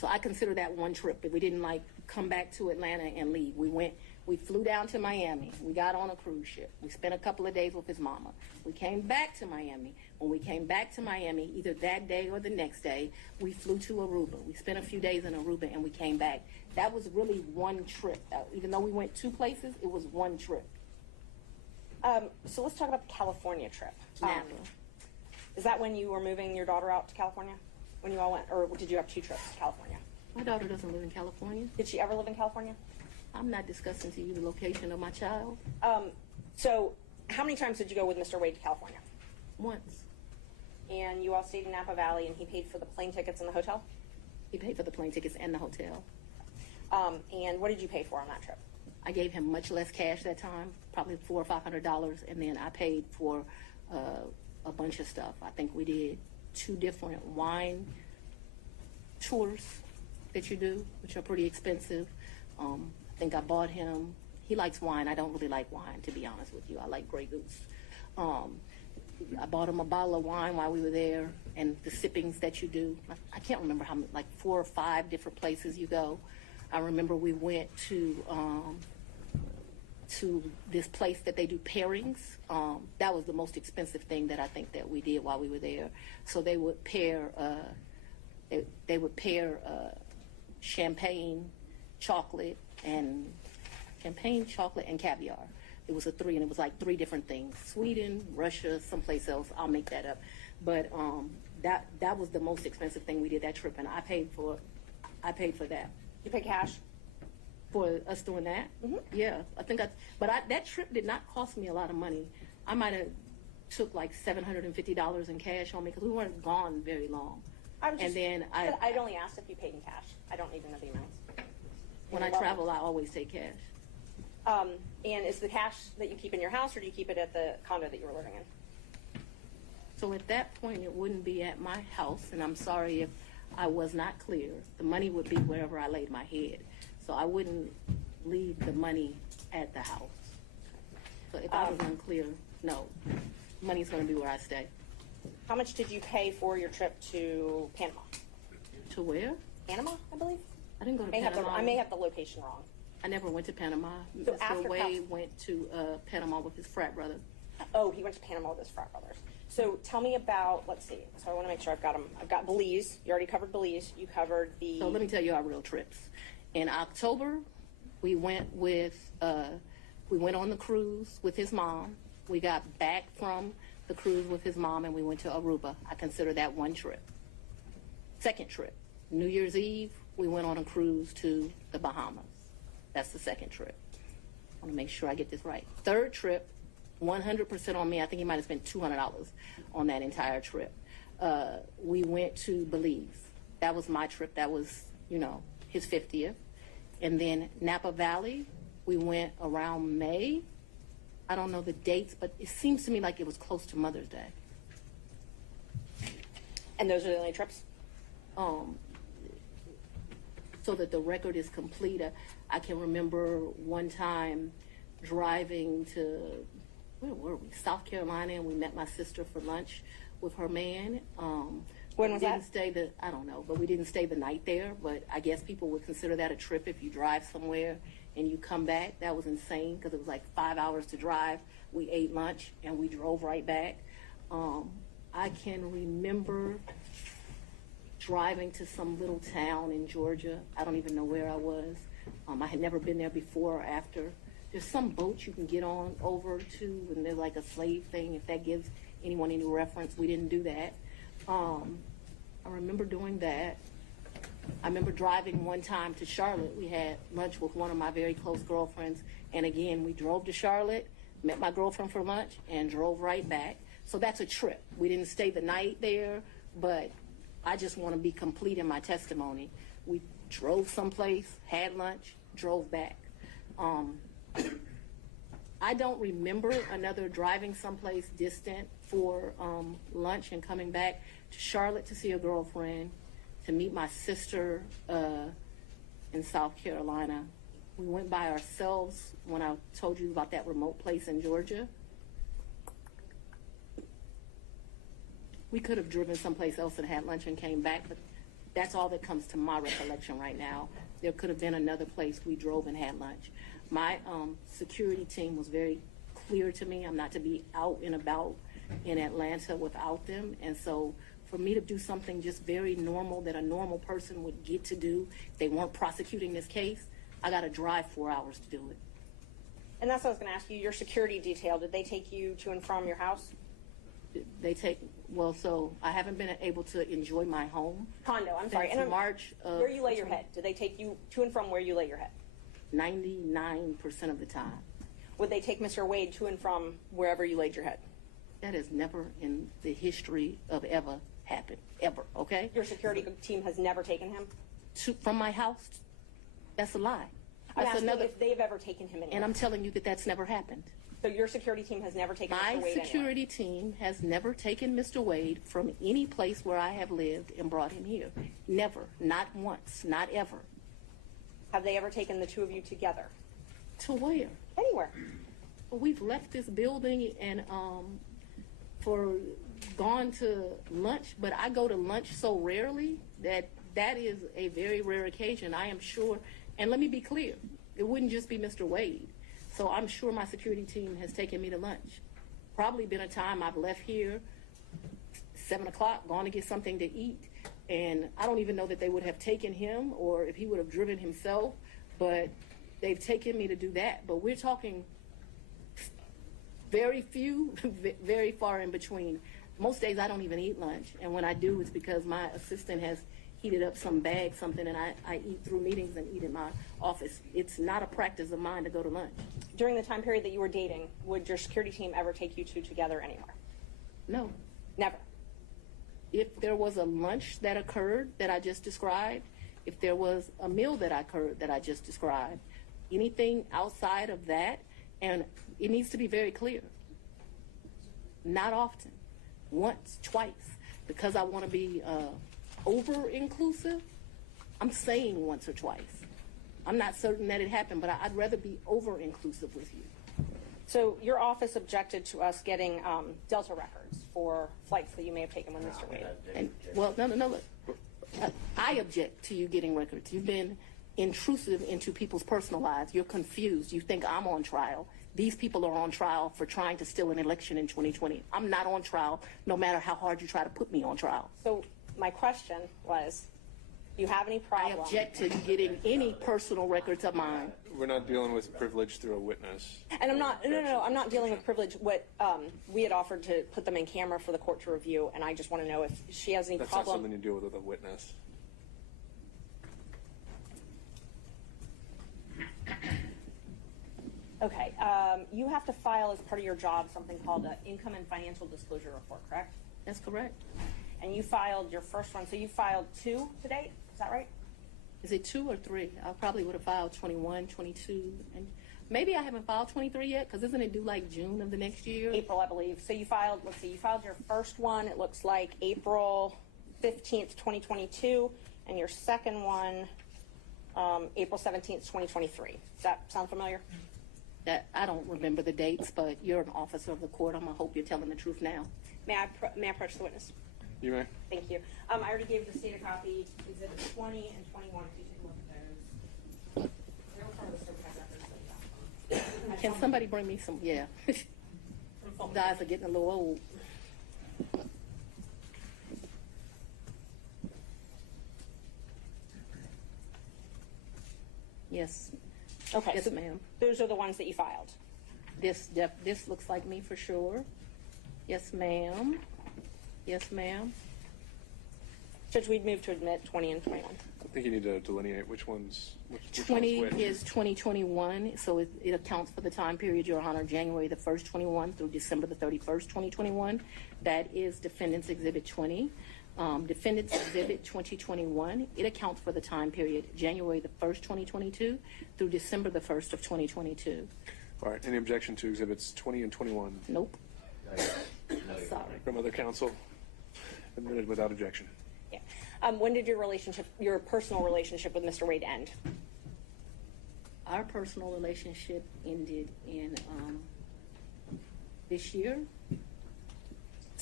So I consider that one trip, but we didn't like come back to Atlanta and leave. We flew down to Miami. We got on a cruise ship. We spent a couple of days with his mama. We came back to Miami. When we came back to Miami, either that day or the next day, we flew to Aruba. We spent a few days in Aruba and we came back. That was really one trip. Even though we went 2 places, it was one trip. So let's talk about the California trip. Napa. Is that when you were moving your daughter out to California? When you all went, or did you have 2 trips to California? My daughter doesn't live in California. Did she ever live in California? I'm not discussing to you the location of my child. So how many times did you go with Mr. Wade to California? Once. And you all stayed in Napa Valley, and he paid for the plane tickets and the hotel? He paid for the plane tickets and the hotel. And what did you pay for on that trip? I gave him much less cash that time, probably $400 or $500, and then I paid for a bunch of stuff. I think we did 2 different wine tours that you do, which are pretty expensive. I think I bought him, he likes wine. I don't really like wine, to be honest with you. I like Grey Goose. I bought him a bottle of wine while we were there, and the sippings that you do. I can't remember how many, like 4 or 5 different places you go. I remember we went to this place that they do pairings. That was the most expensive thing that I think that we did while we were there. So they would pair, champagne, chocolate, and caviar. It was a 3, and it was like 3 different things: Sweden, Russia, someplace else. I'll make that up. But that was the most expensive thing we did that trip, and I paid for that. You paid cash for us doing that? Mm-hmm. Yeah, I think that trip did not cost me a lot of money. I might have took like $750 in cash on me because we weren't gone very long. I'd only asked if you paid in cash. I don't even know the amounts. When I travel, I always take cash. And is the cash that you keep in your house, or do you keep it at the condo that you were living in? So at that point, it wouldn't be at my house, and I'm sorry if I was not clear. The money would be wherever I laid my head. So I wouldn't leave the money at the house. So if I was unclear, no. Money's going to be where I stay. How much did you pay for your trip to Panama? To where? Panama, I believe. I didn't go to Panama. I may have the location wrong. I never went to Panama. So Mr. Wade went to Panama with his frat brother. Oh, he went to Panama with his frat brothers. So tell me about, let's see. So I want to make sure I've got them. I've got Belize. You already covered Belize. You covered the... So let me tell you our real trips. In October, we went on the cruise with his mom. We got back from the cruise with his mom, and we went to Aruba. I consider that one trip. Second trip, New Year's Eve, we went on a cruise to the Bahamas. That's the second trip. I want to make sure I get this right. Third trip, 100% on me. I think he might have spent $200 on that entire trip. We went to Belize. That was my trip. That was, his 50th. And then Napa Valley, we went around May. I don't know the dates, but it seems to me like it was close to Mother's Day. And those are the only trips? So that the record is complete, I can remember one time driving to, where were we? South Carolina, and we met my sister for lunch with her man. When was that? I don't know, but we didn't stay the night there. But I guess people would consider that a trip if you drive somewhere and you come back. That was insane because it was like 5 hours to drive. We ate lunch and we drove right back. I can remember driving to some little town in Georgia. I don't even know where I was. I had never been there before or after. There's some boat you can get on over to, and there's like a slave thing, if that gives anyone any reference. We didn't do that. I remember doing that. I remember driving one time to Charlotte. We had lunch with one of my very close girlfriends, and again, we drove to Charlotte, met my girlfriend for lunch, and drove right back. So that's a trip. We didn't stay the night there, but I just want to be complete in my testimony. We drove someplace, had lunch, drove back. I don't remember another driving someplace distant for lunch and coming back to Charlotte to see a girlfriend, to meet my sister in South Carolina. We went by ourselves when I told you about that remote place in Georgia. We could have driven someplace else and had lunch and came back, but That's all that comes to my recollection right now. There could have been another place we drove and had lunch. My security team was very clear to me. I'm not to be out and about in Atlanta without them. And so for me to do something just very normal that a normal person would get to do, if they weren't prosecuting this case, I got to drive 4 hours to do it. And that's what I was going to ask you. Your security detail, did they take you to and from your house? They take, well, so I haven't been able to enjoy my home. Condo, I'm sorry. Since March of where you lay your head? Did they take you to and from where you lay your head? 99% of the time. Would they take Mr. Wade to and from wherever you laid your head? That has never in the history of ever happened, ever, okay? Your security team has never taken him? From my house? That's a lie. I'm That's asking another, if they've ever taken him anywhere. and I'm telling you that that's never happened. So your security team has never taken My Mr. Wade security team has never taken Mr. Wade from any place where I have lived and brought him here. Never. Not once. Not ever. Have they ever taken the two of you together? To where? Anywhere. Well, we've left this building and gone to lunch, but I go to lunch so rarely that is a very rare occasion. I am sure, and let me be clear, it wouldn't just be Mr. Wade. So I'm sure my security team has taken me to lunch. Probably been a time I've left here 7 o'clock, gone to get something to eat, and I don't even know that they would have taken him or if he would have driven himself, but they've taken me to do that. But we're talking very few, very far in between. Most days I don't even eat lunch, and when I do, it's because my assistant has heated up some bag, something, and I eat through meetings and eat in my office. It's not a practice of mine to go to lunch. During the time period that you were dating, would your security team ever take you two together anywhere? No. Never. If there was a lunch that occurred that I just described, if there was a meal that occurred that I just described, anything outside of that, and it needs to be very clear. Not often. Once, twice. Because I want to be over-inclusive, I'm saying once or twice. I'm not certain that it happened, but I'd rather be over-inclusive with you. So your office objected to us getting Delta records for flights that you may have taken with Mr. Wade. And, well, no, look. I object to you getting records. You've been intrusive into people's personal lives. You're confused. You think I'm on trial. These people are on trial for trying to steal an election in 2020. I'm not on trial, no matter how hard you try to put me on trial. So my question was, do you have any problem? I object to getting any personal records of mine. We're not dealing with privilege through a witness. And I'm not, no, I'm not dealing with privilege. What we had offered to put them in camera for the court to review, and I just want to know if she has any That's problem. not something you deal with a witness. Okay, you have to file as part of your job something called an income and financial disclosure report, correct? That's correct. And you filed your first one, so you filed 2 to date, is that right? Is it 2 or 3? I probably would have filed 21, 22, and maybe I haven't filed 23 yet, because isn't it due like June of the next year? April, I believe. So you filed, let's see, you filed your first one, it looks like April 15th, 2022, and your second one, April 17th, 2023. Does that sound familiar? That I don't remember the dates, but you're an officer of the court. I'm gonna hope you're telling the truth now. May I approach the witness? You may. Thank you. I already gave the state a copy, exhibits 20 and 21, if you take a look at those. They're in front of the certified records that we got. Can somebody bring me some? Yeah. Guys are getting a little old. Yes. Okay. Yes, so ma'am. Those are the ones that you filed. This looks like me for sure. Yes, ma'am. Yes, ma'am. Judge, we'd move to admit 20 and 21. I think you need to delineate which one's which 20 one's which. is 2021, so it accounts for the time period, Your Honor, January the 1st, 21 through December the 31st, 2021. That is Defendant's Exhibit 20. Defendant's Exhibit 2021, it accounts for the time period January the 1st, 2022 through December the 1st of 2022. All right. Any objection to Exhibits 20 and 21? Nope. Sorry. From other counsel? Admitted without objection. Yeah. When did your personal relationship with Mr. Wade end? Our personal relationship ended in this year.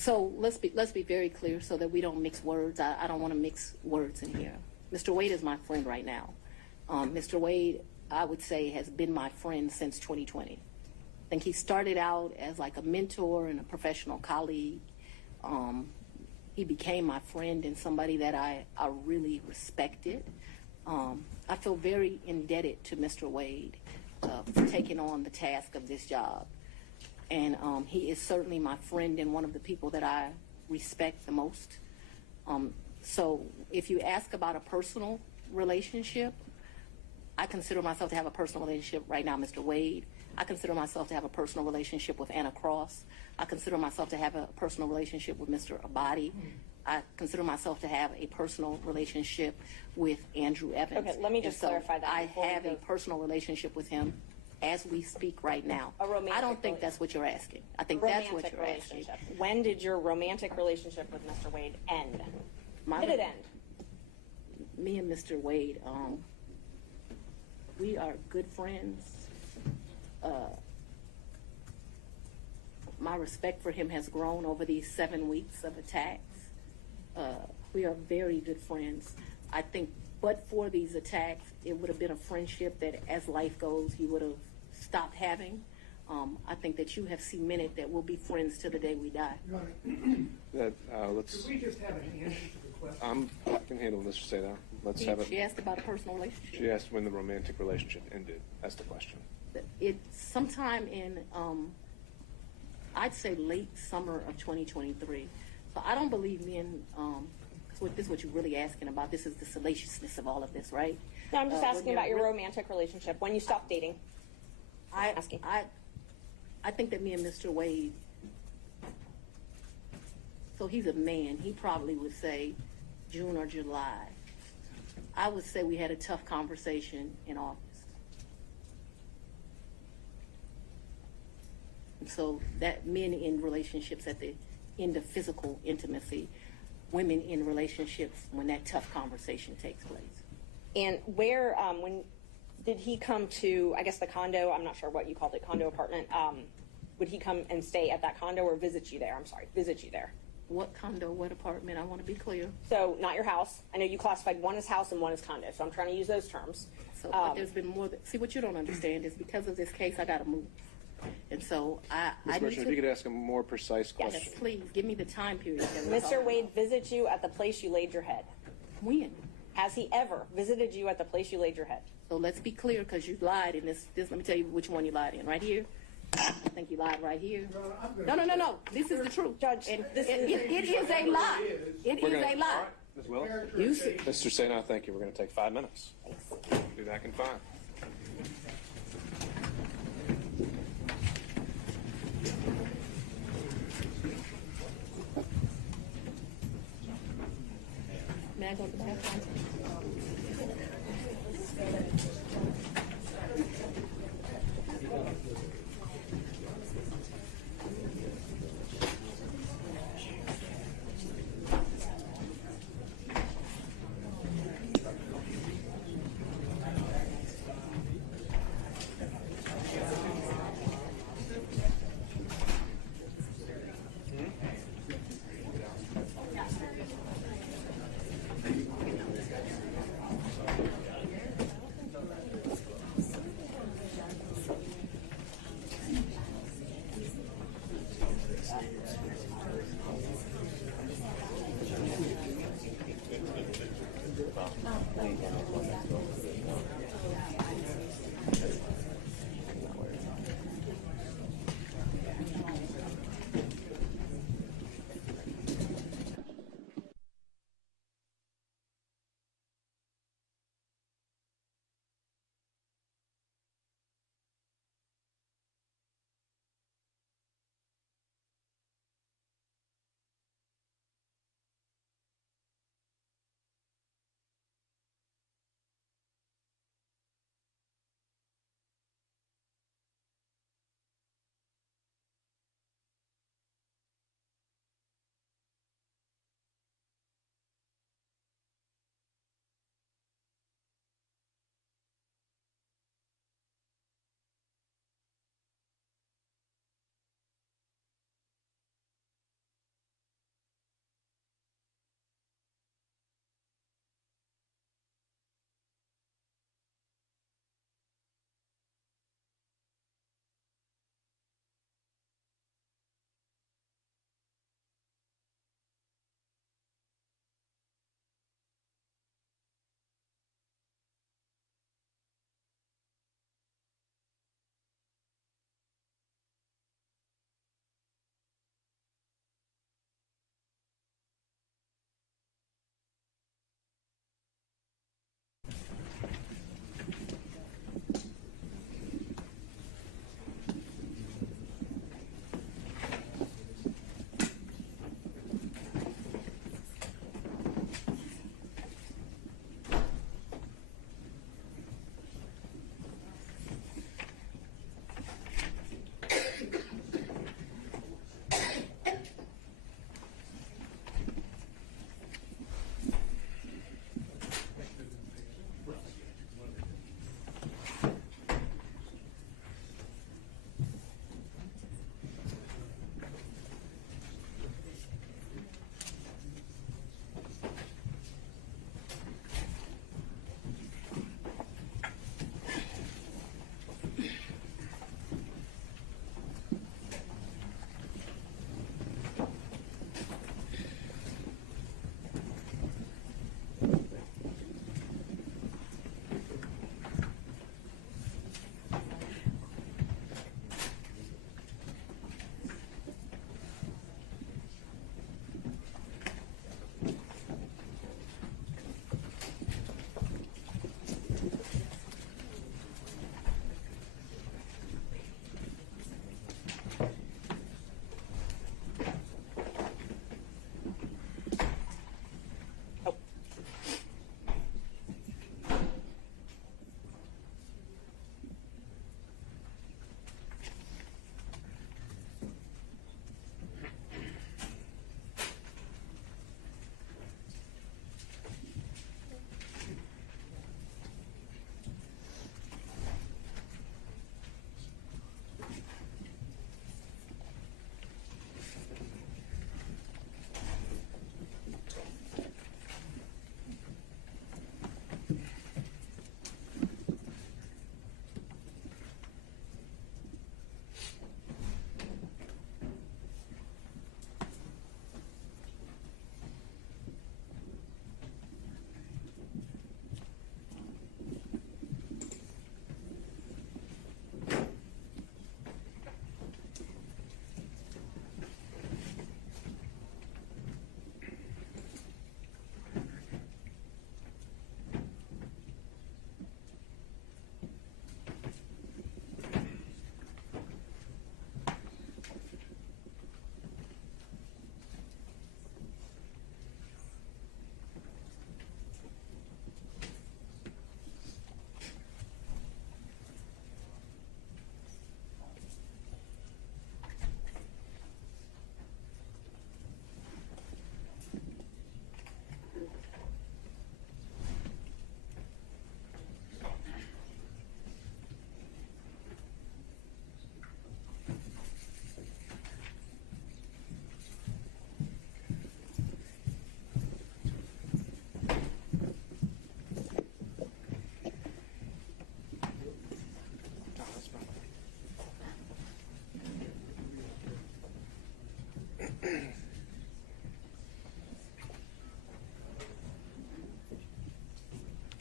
So let's be very clear so that we don't mix words. I don't want to mix words in here. Mr. Wade is my friend right now. Mr. Wade, I would say, has been my friend since 2020. I think he started out as like a mentor and a professional colleague. He became my friend and somebody that I really respected. I feel very indebted to Mr. Wade for taking on the task of this job. And he is certainly my friend and one of the people that I respect the most. So if you ask about a personal relationship, I consider myself to have a personal relationship right now, Mr. Wade. I consider myself to have a personal relationship with Anna Cross. I consider myself to have a personal relationship with Mr. Abadi. I consider myself to have a personal relationship with Andrew Evans. Okay, let me just clarify that. I have a personal relationship with him as we speak right now. A romantic I don't think that's what you're asking. I think that's what you're asking. When did your romantic relationship with Mr. Wade end? Did it end? Me and Mr. Wade, we are good friends. My respect for him has grown over these 7 weeks of attacks. We are very good friends. I think, but for these attacks, it would have been a friendship that, as life goes, he would have stopped having. I think that you have cemented that we'll be friends till the day we die. Let's. Could we just have an answer to the question? I can handle Mr. Seda. Let's have it. She asked about a personal relationship. She asked when the romantic relationship ended. That's the question. Sometime in, I'd say late summer of 2023. So I don't believe me in, this is what you're really asking about. This is the salaciousness of all of this, right? No, I'm just asking about your romantic relationship, when you stopped dating. I think that me and Mr. Wade, so he's a man, he probably would say June or July. I would say we had a tough conversation in August. And so that men in relationships at the end of physical intimacy, women in relationships when that tough conversation takes place. And where, when did he come to, I guess the condo, I'm not sure what you called it, condo apartment, would he come and stay at that condo or visit you there? I'm sorry, visit you there. What condo, what apartment? I want to be clear. So not your house. I know you classified one as house and one as condo, so I'm trying to use those terms. So but there's been more, see what you don't understand is because of this case, I got to move. And so I Ms. Merchant, if you could ask a more precise question. Yes, please, give me the time period. Mr. Wade visits you at the place you laid your head. When? Has he ever visited you at the place you laid your head? So let's be clear, because you lied in this, let me tell you which one you lied in. Right here? I think you lied right here. No. This is the truth. Judge, it is a lie. It is a lie. Ms. Willis? You see. Mr. Sena, thank you. We're going to take 5 minutes. Thanks. Be back in 5. May I go to the bathroom?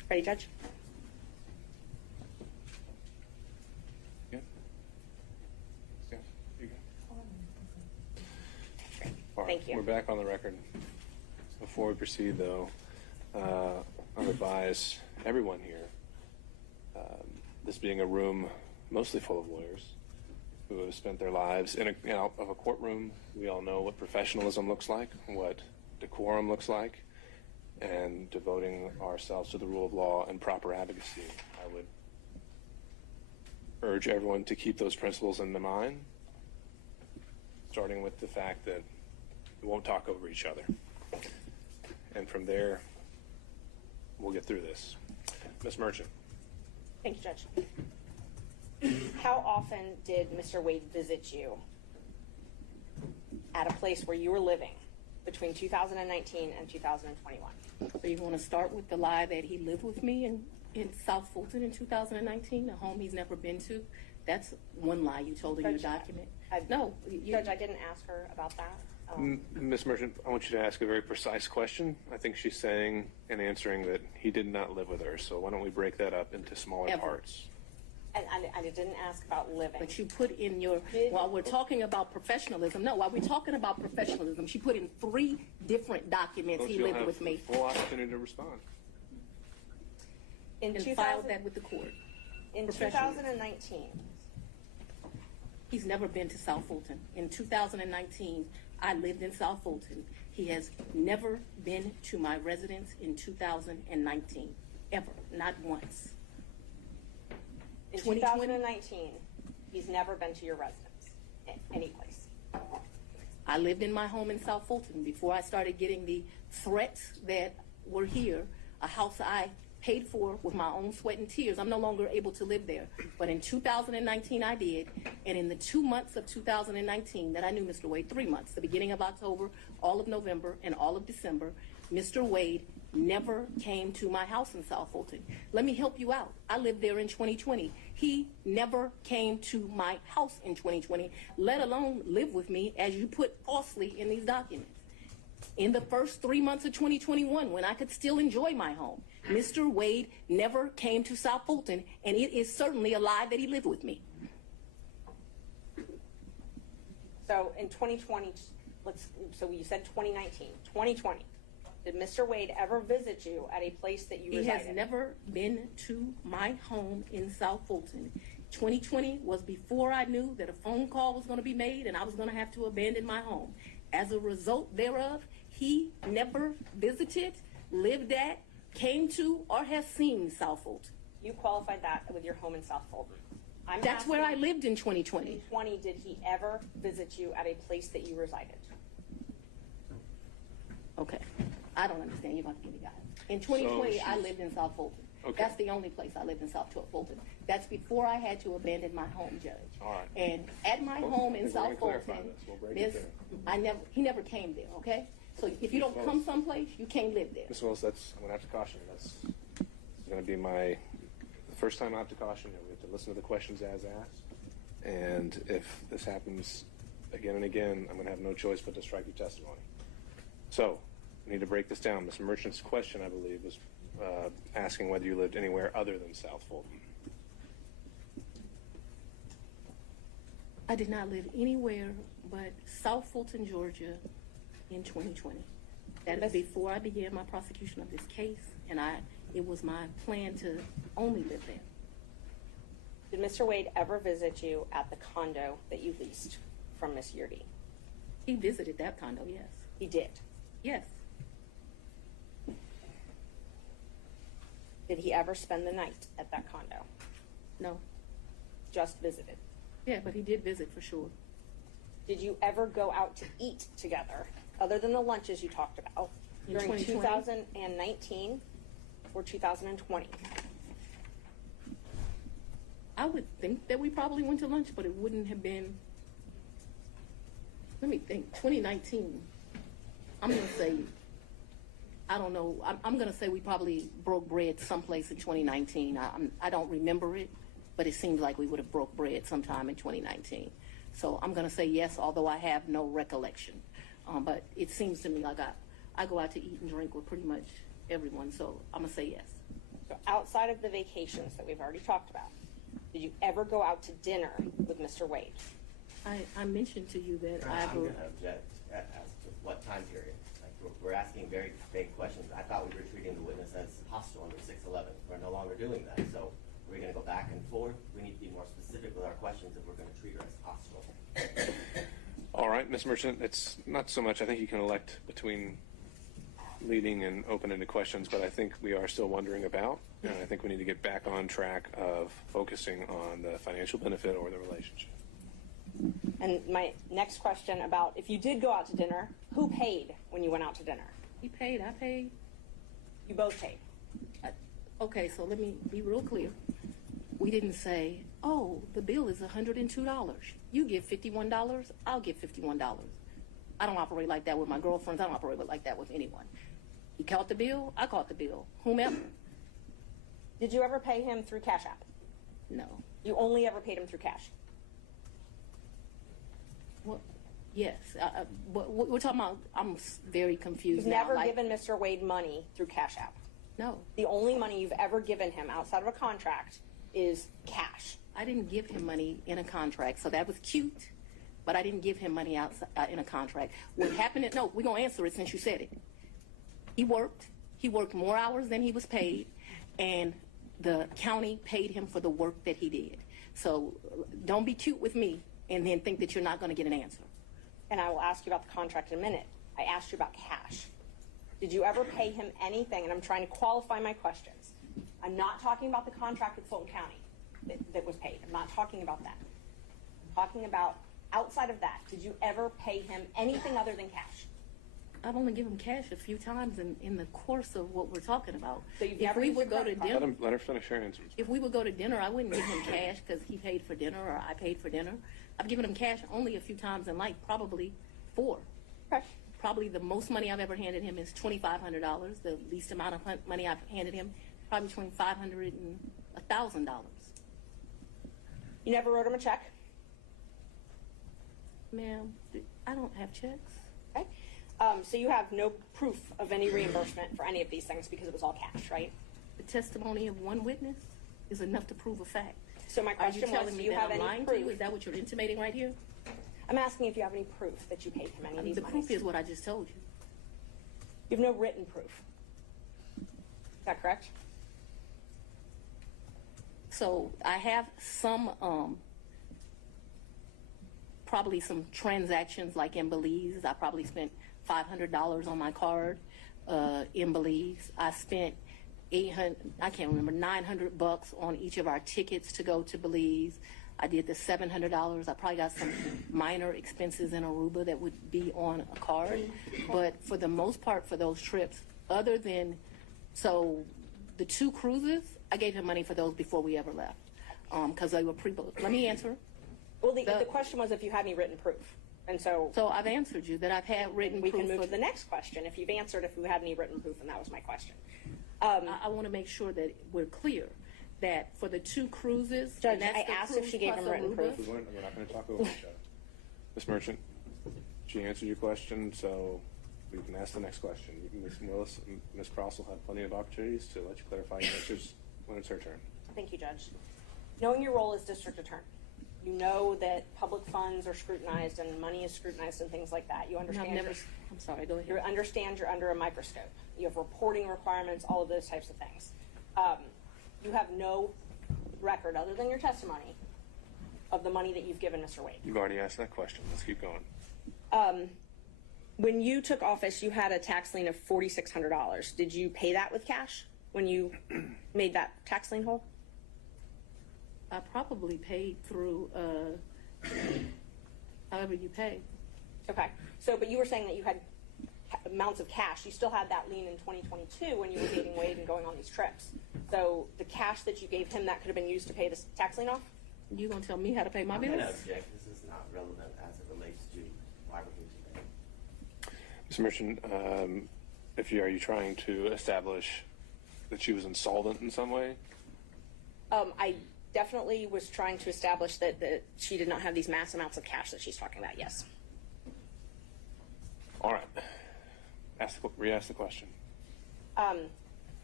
Ready, Judge? Yeah. Yeah. You go. All right, Thank you. We're back on the record. Before we proceed, though, I'll advise everyone here, this being a room mostly full of lawyers who have spent their lives in a courtroom. We all know what professionalism looks like, what decorum looks like, and devoting ourselves to the rule of law and proper advocacy. I would urge everyone to keep those principles in mind, starting with the fact that we won't talk over each other. And from there, we'll get through this. Ms. Merchant. Thank you, Judge. How often did Mr. Wade visit you at a place where you were living between 2019 and 2021? So you want to start with the lie that he lived with me in South Fulton in 2019, a home he's never been to? That's one lie you told in your document. No. Judge, I didn't ask her about that. Ms. Merchant, I want you to ask a very precise question. I think she's saying and answering that he did not live with her. So why don't we break that up into smaller parts? And I didn't ask about living. But you put in your, while we're talking about professionalism, she put in 3 different documents he lived with me. Full opportunity to respond. And filed that with the court. In 2019. He's never been to South Fulton. In 2019, I lived in South Fulton. He has never been to my residence in 2019, ever, not once. In 2019, he's never been to your residence, any place. I lived in my home in South Fulton before I started getting the threats that were here, a house I paid for with my own sweat and tears. I'm no longer able to live there. But in 2019, I did. And in the 2 months of 2019 that I knew Mr. Wade, 3 months, the beginning of October, all of November, and all of December, Mr. Wade never came to my house in South Fulton. Let me help you out. I lived there in 2020. He never came to my house in 2020, let alone live with me, as you put falsely in these documents. In the first 3 months of 2021, when I could still enjoy my home, Mr. Wade never came to South Fulton, and it is certainly a lie that he lived with me. So in 2020, so you said 2019, 2020. Did Mr. Wade ever visit you at a place that you resided? He has never been to my home in South Fulton. 2020 was before I knew that a phone call was going to be made and I was going to have to abandon my home. As a result thereof, he never visited, lived at, came to, or has seen South Fulton. You qualified that with your home in South Fulton. That's where I lived in 2020. 2020, did he ever visit you at a place that you resided? Okay. I don't understand. You're going to give me guidance. In 2020, I lived in South Fulton. Okay. That's the only place I lived in South Fulton. That's before I had to abandon my home, Judge. All right. And at my home in South Fulton, he never came there, okay? So if you don't come someplace, you can't live there. Ms. Willis, I'm going to have to caution you. That's going to be the first time I have to caution you. We have to listen to the questions as asked. And if this happens again and again, I'm going to have no choice but to strike your testimony. So, we need to break this down. Ms. Merchant's question, I believe, was asking whether you lived anywhere other than South Fulton. I did not live anywhere but South Fulton, Georgia in 2020. That is before I began my prosecution of this case, and it was my plan to only live there. Did Mr. Wade ever visit you at the condo that you leased from Miss Yurdy? He visited that condo, yes. He did? Yes. Did he ever spend the night at that condo? No. Just visited? Yeah, but he did visit for sure. Did you ever go out to eat together, other than the lunches you talked about, during 2019 or 2020? I would think that we probably went to lunch, but it wouldn't have been, let me think, 2019. I'm going to say, I don't know, I'm going to say we probably broke bread someplace in 2019. I don't remember it, but it seems like we would have broke bread sometime in 2019. So I'm going to say yes, although I have no recollection. But it seems to me like I go out to eat and drink with pretty much everyone, so I'm going to say yes. So outside of the vacations that we've already talked about, did you ever go out to dinner with Mr. Wade? I mentioned to you that I'm going to object as to what time period. Like, we're asking very vague questions. I thought we were treating the witness as hostile under 611. We're no longer doing that. So we're going to go back and forth. We need to be more specific with our questions if we're going to treat her as hostile. All right, Ms. Merchant, it's not so much, I think you can elect between leading and open-ended questions, but I think we are still wondering about, and I think we need to get back on track of focusing on the financial benefit or the relationship. And my next question about if you did go out to dinner, who paid when you went out to dinner? he paid, I paid. You both paid. Okay, so let me be real clear. We didn't say, oh, the bill is $102. You give $51, I'll give $51. I don't operate like that with my girlfriends. I don't operate like that with anyone. He caught the bill, I caught the bill. Whomever. Did you ever pay him through Cash App? No. You only ever paid him through cash? Well, yes. But we're talking about, I'm very confused You've now. never given Mr. Wade money through Cash App? No. The only money you've ever given him outside of a contract is cash. I didn't give him money in a contract, so that was cute, but I didn't give him money outside, in a contract. What happened, no, we're going to answer it since you said it. He worked more hours than he was paid, and the county paid him for the work that he did. So don't be cute with me and then think that you're not going to get an answer. And I will ask you about the contract in a minute. I asked you about cash. Did you ever pay him anything? And I'm trying to qualify my questions. I'm not talking about the contract with Fulton County that was paid. I'm not talking about that. I'm talking about outside of that. Did you ever pay him anything other than cash? I've only given cash a few times in the course of what we're talking about. So you've if never we used would your go to credit dinner, Let her finish her answer. if we would go to dinner, I wouldn't give him cash because he paid for dinner or I paid for dinner. I've given him cash only a few times in life, probably 4. Okay. Probably the most money I've ever handed him is $2,500. The least amount of money I've handed him, probably between $500 and $1,000. You never wrote him a check? Ma'am, I don't have checks. Okay. So you have no proof of any reimbursement for any of these things because it was all cash, right? The testimony of one witness is enough to prove a fact. So my question Are you telling was, do me you that have I'm any lying proof? to you? Is that what you're intimating right here? I'm asking if you have any proof that you paid him any of these The monies. proof is what I just told you. You have no written proof. Is that correct? So I have some, probably some transactions like in Belize. I probably spent $500 on my card in Belize. I spent $900 on each of our tickets to go to Belize. I did the $700. I probably got some minor expenses in Aruba that would be on a card. But for the most part, for those trips, other than, so the 2 cruises, I gave him money for those before we ever left because they were pre-booked. Let me answer. Well, the question was if you had any written proof. And so I've answered you that I've had written we proof. can move for to the next question. If you've answered if you had any written proof, and that was my question. I want to make sure that we're clear that for the 2 cruises, Judge, and that's I the asked cruise if she gave plus him written Aruba. proof. We're not going to talk over each other. Ms. Merchant, she answered your question, so we can ask the next question. Ms. Willis and Ms. Cross will have plenty of opportunities to let you clarify your answers when it's her turn. Thank you, Judge. Knowing your role as district attorney, you know that public funds are scrutinized and money is scrutinized and things like that. You understand. I'm sorry, go ahead. You understand you're under a microscope. You have reporting requirements, all of those types of things. You have no record other than your testimony of the money that you've given Mr. Wade. You've already asked that question. Let's keep going. When you took office, you had a tax lien of $4,600. Did you pay that with cash when you made that tax lien whole? I probably paid through however you pay. Okay. So, but you were saying that you had amounts of cash. You still had that lien in 2022 when you were dating Wade and going on these trips. So the cash that you gave him, that could have been used to pay this tax lien off? You gonna tell me how to pay my I'm bills? going to object. This is not relevant as it relates to why we're here today. Ms. Merchant, are you trying to establish that she was insolvent in some way? I definitely was trying to establish that she did not have these mass amounts of cash that she's talking about, yes. All right. Re-ask the question.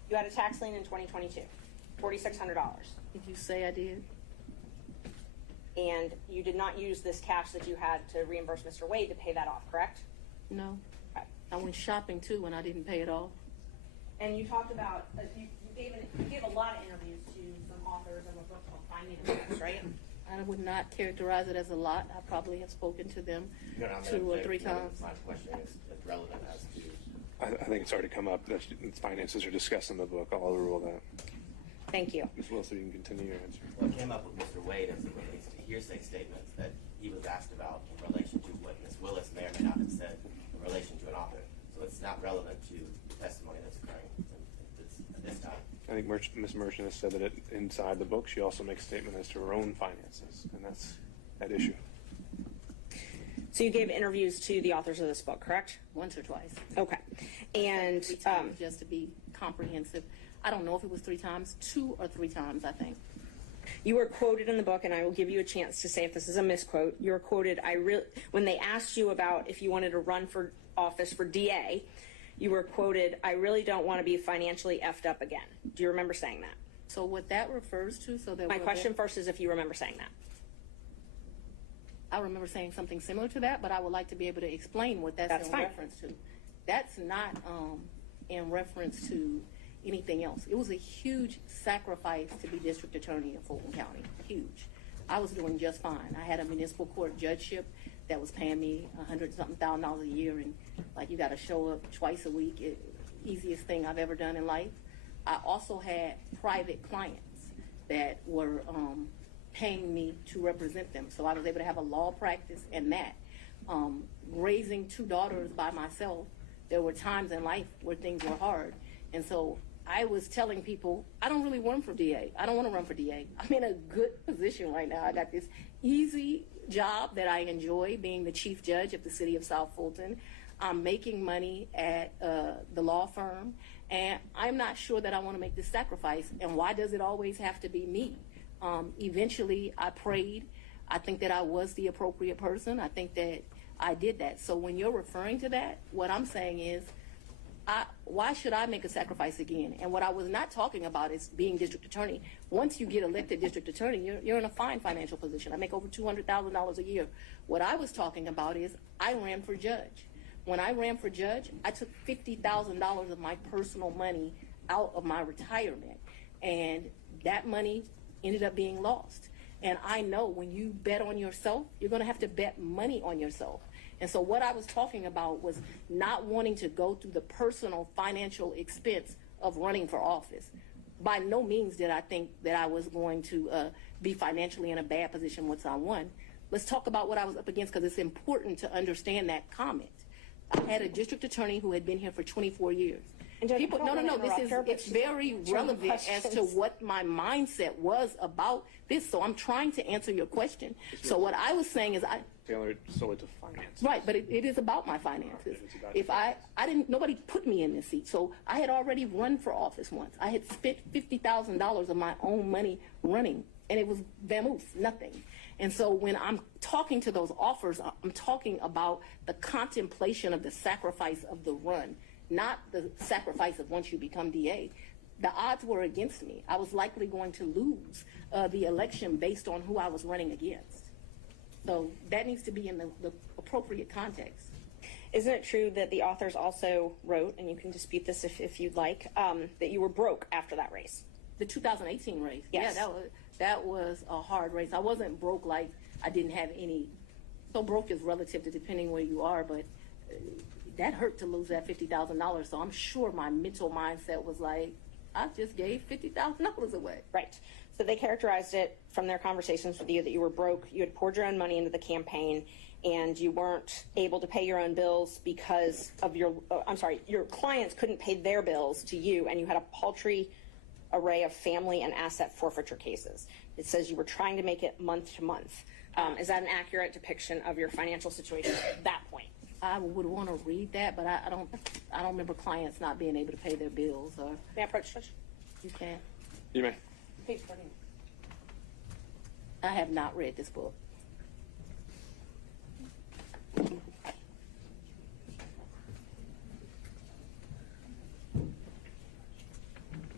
You had a tax lien in 2022, $4,600. Did you say I did? And you did not use this cash that you had to reimburse Mr. Wade to pay that off, correct? No. Okay. I went shopping too when I didn't pay it off. And you talked about, you gave a lot of interviews to some authors of a book called Fani Willis, right? I would not characterize it as a lot. I probably have spoken to them No, I'm 2 or 3 gonna- times. My question is relevant as to. I think it's already come up that finances are discussed in the book. I'll overrule that. Thank you. Ms. Willis, you can continue your answer. What came up with Mr. Wade as it relates to hearsay statements that he was asked about in relation to what Ms. Willis may or may not have said in relation to an author. So it's not relevant to the testimony that's occurring at this time. I think Ms. Merchant has said that inside the book, she also makes a statement as to her own finances, and that's at issue. So you gave interviews to the authors of this book, correct? Once or twice. Okay. And 3 times, just to be comprehensive. I don't know if it was 3 times, 2 or 3 times, I think. you were quoted in the book, and I will give you a chance to say if this is a misquote. You were quoted, when they asked you about if you wanted to run for office for DA, you were quoted, "I really don't want to be financially effed up again." Do you remember saying that? So what that refers to, My question first is if you remember saying that. I remember saying something similar to that, but I would like to be able to explain what that's in fine. reference to. That's not in reference to anything else. It was a huge sacrifice to be district attorney in Fulton County. Huge. I was doing just fine. I had a municipal court judgeship that was paying me $100-something a year, and like you got to show up twice a week. Easiest thing I've ever done in life. I also had private clients that were paying me to represent them. So I was able to have a law practice and that. Raising 2 daughters by myself, there were times in life where things were hard. And so I was telling people, I don't really run for DA. I don't want to run for DA. I'm in a good position right now. I got this easy job that I enjoy, being the chief judge of the city of South Fulton. I'm making money at the law firm, and I'm not sure that I want to make this sacrifice. And why does it always have to be me? Eventually, I prayed. I think that I was the appropriate person. I think that I did that. So when you're referring to that, what I'm saying is, why should I make a sacrifice again? And what I was not talking about is being district attorney. Once you get elected district attorney, you're in a fine financial position. I make over $200,000 a year. What I was talking about is I ran for judge. When I ran for judge, I took $50,000 of my personal money out of my retirement, and that money ended up being lost. And I know when you bet on yourself, you're going to have to bet money on yourself. And so what I was talking about was not wanting to go through the personal financial expense of running for office. By no means did I think that I was going to be financially in a bad position once I won. Let's talk about what I was up against, because it's important to understand that comment. I had a district attorney who had been here for 24 years. People, it's very relevant as to what my mindset was about this. So I'm trying to answer your question. So what I was saying is Tailored solely to finance. Right, but it is about my finances. If I didn't, nobody put me in this seat. So I had already run for office once. I had spent $50,000 of my own money running, and it was vamoose, nothing. And so when I'm talking to those offers, I'm talking about the contemplation of the sacrifice of the run, not the sacrifice of once you become DA. The odds were against me. I was likely going to lose the election based on who I was running against. So that needs to be in the appropriate context. Isn't it true that the authors also wrote, and you can dispute this if you'd like, that you were broke after that race? The 2018 race. Yes. Yeah, that was a hard race. I wasn't broke like I didn't have any. So broke is relative to depending where you are, but that hurt to lose that $50,000. So I'm sure my mental mindset was like, I just gave $50,000 away. Right. So they characterized it from their conversations with you that you were broke, you had poured your own money into the campaign, and you weren't able to pay your own bills because of your clients couldn't pay their bills to you, and you had a paltry array of family and asset forfeiture cases. It says you were trying to make it month to month. Is that an accurate depiction of your financial situation at that point? I would want to read that, but I don't remember clients not being able to pay their bills. Or may I approach, Judge? You can. You may. Page 14. I have not read this book.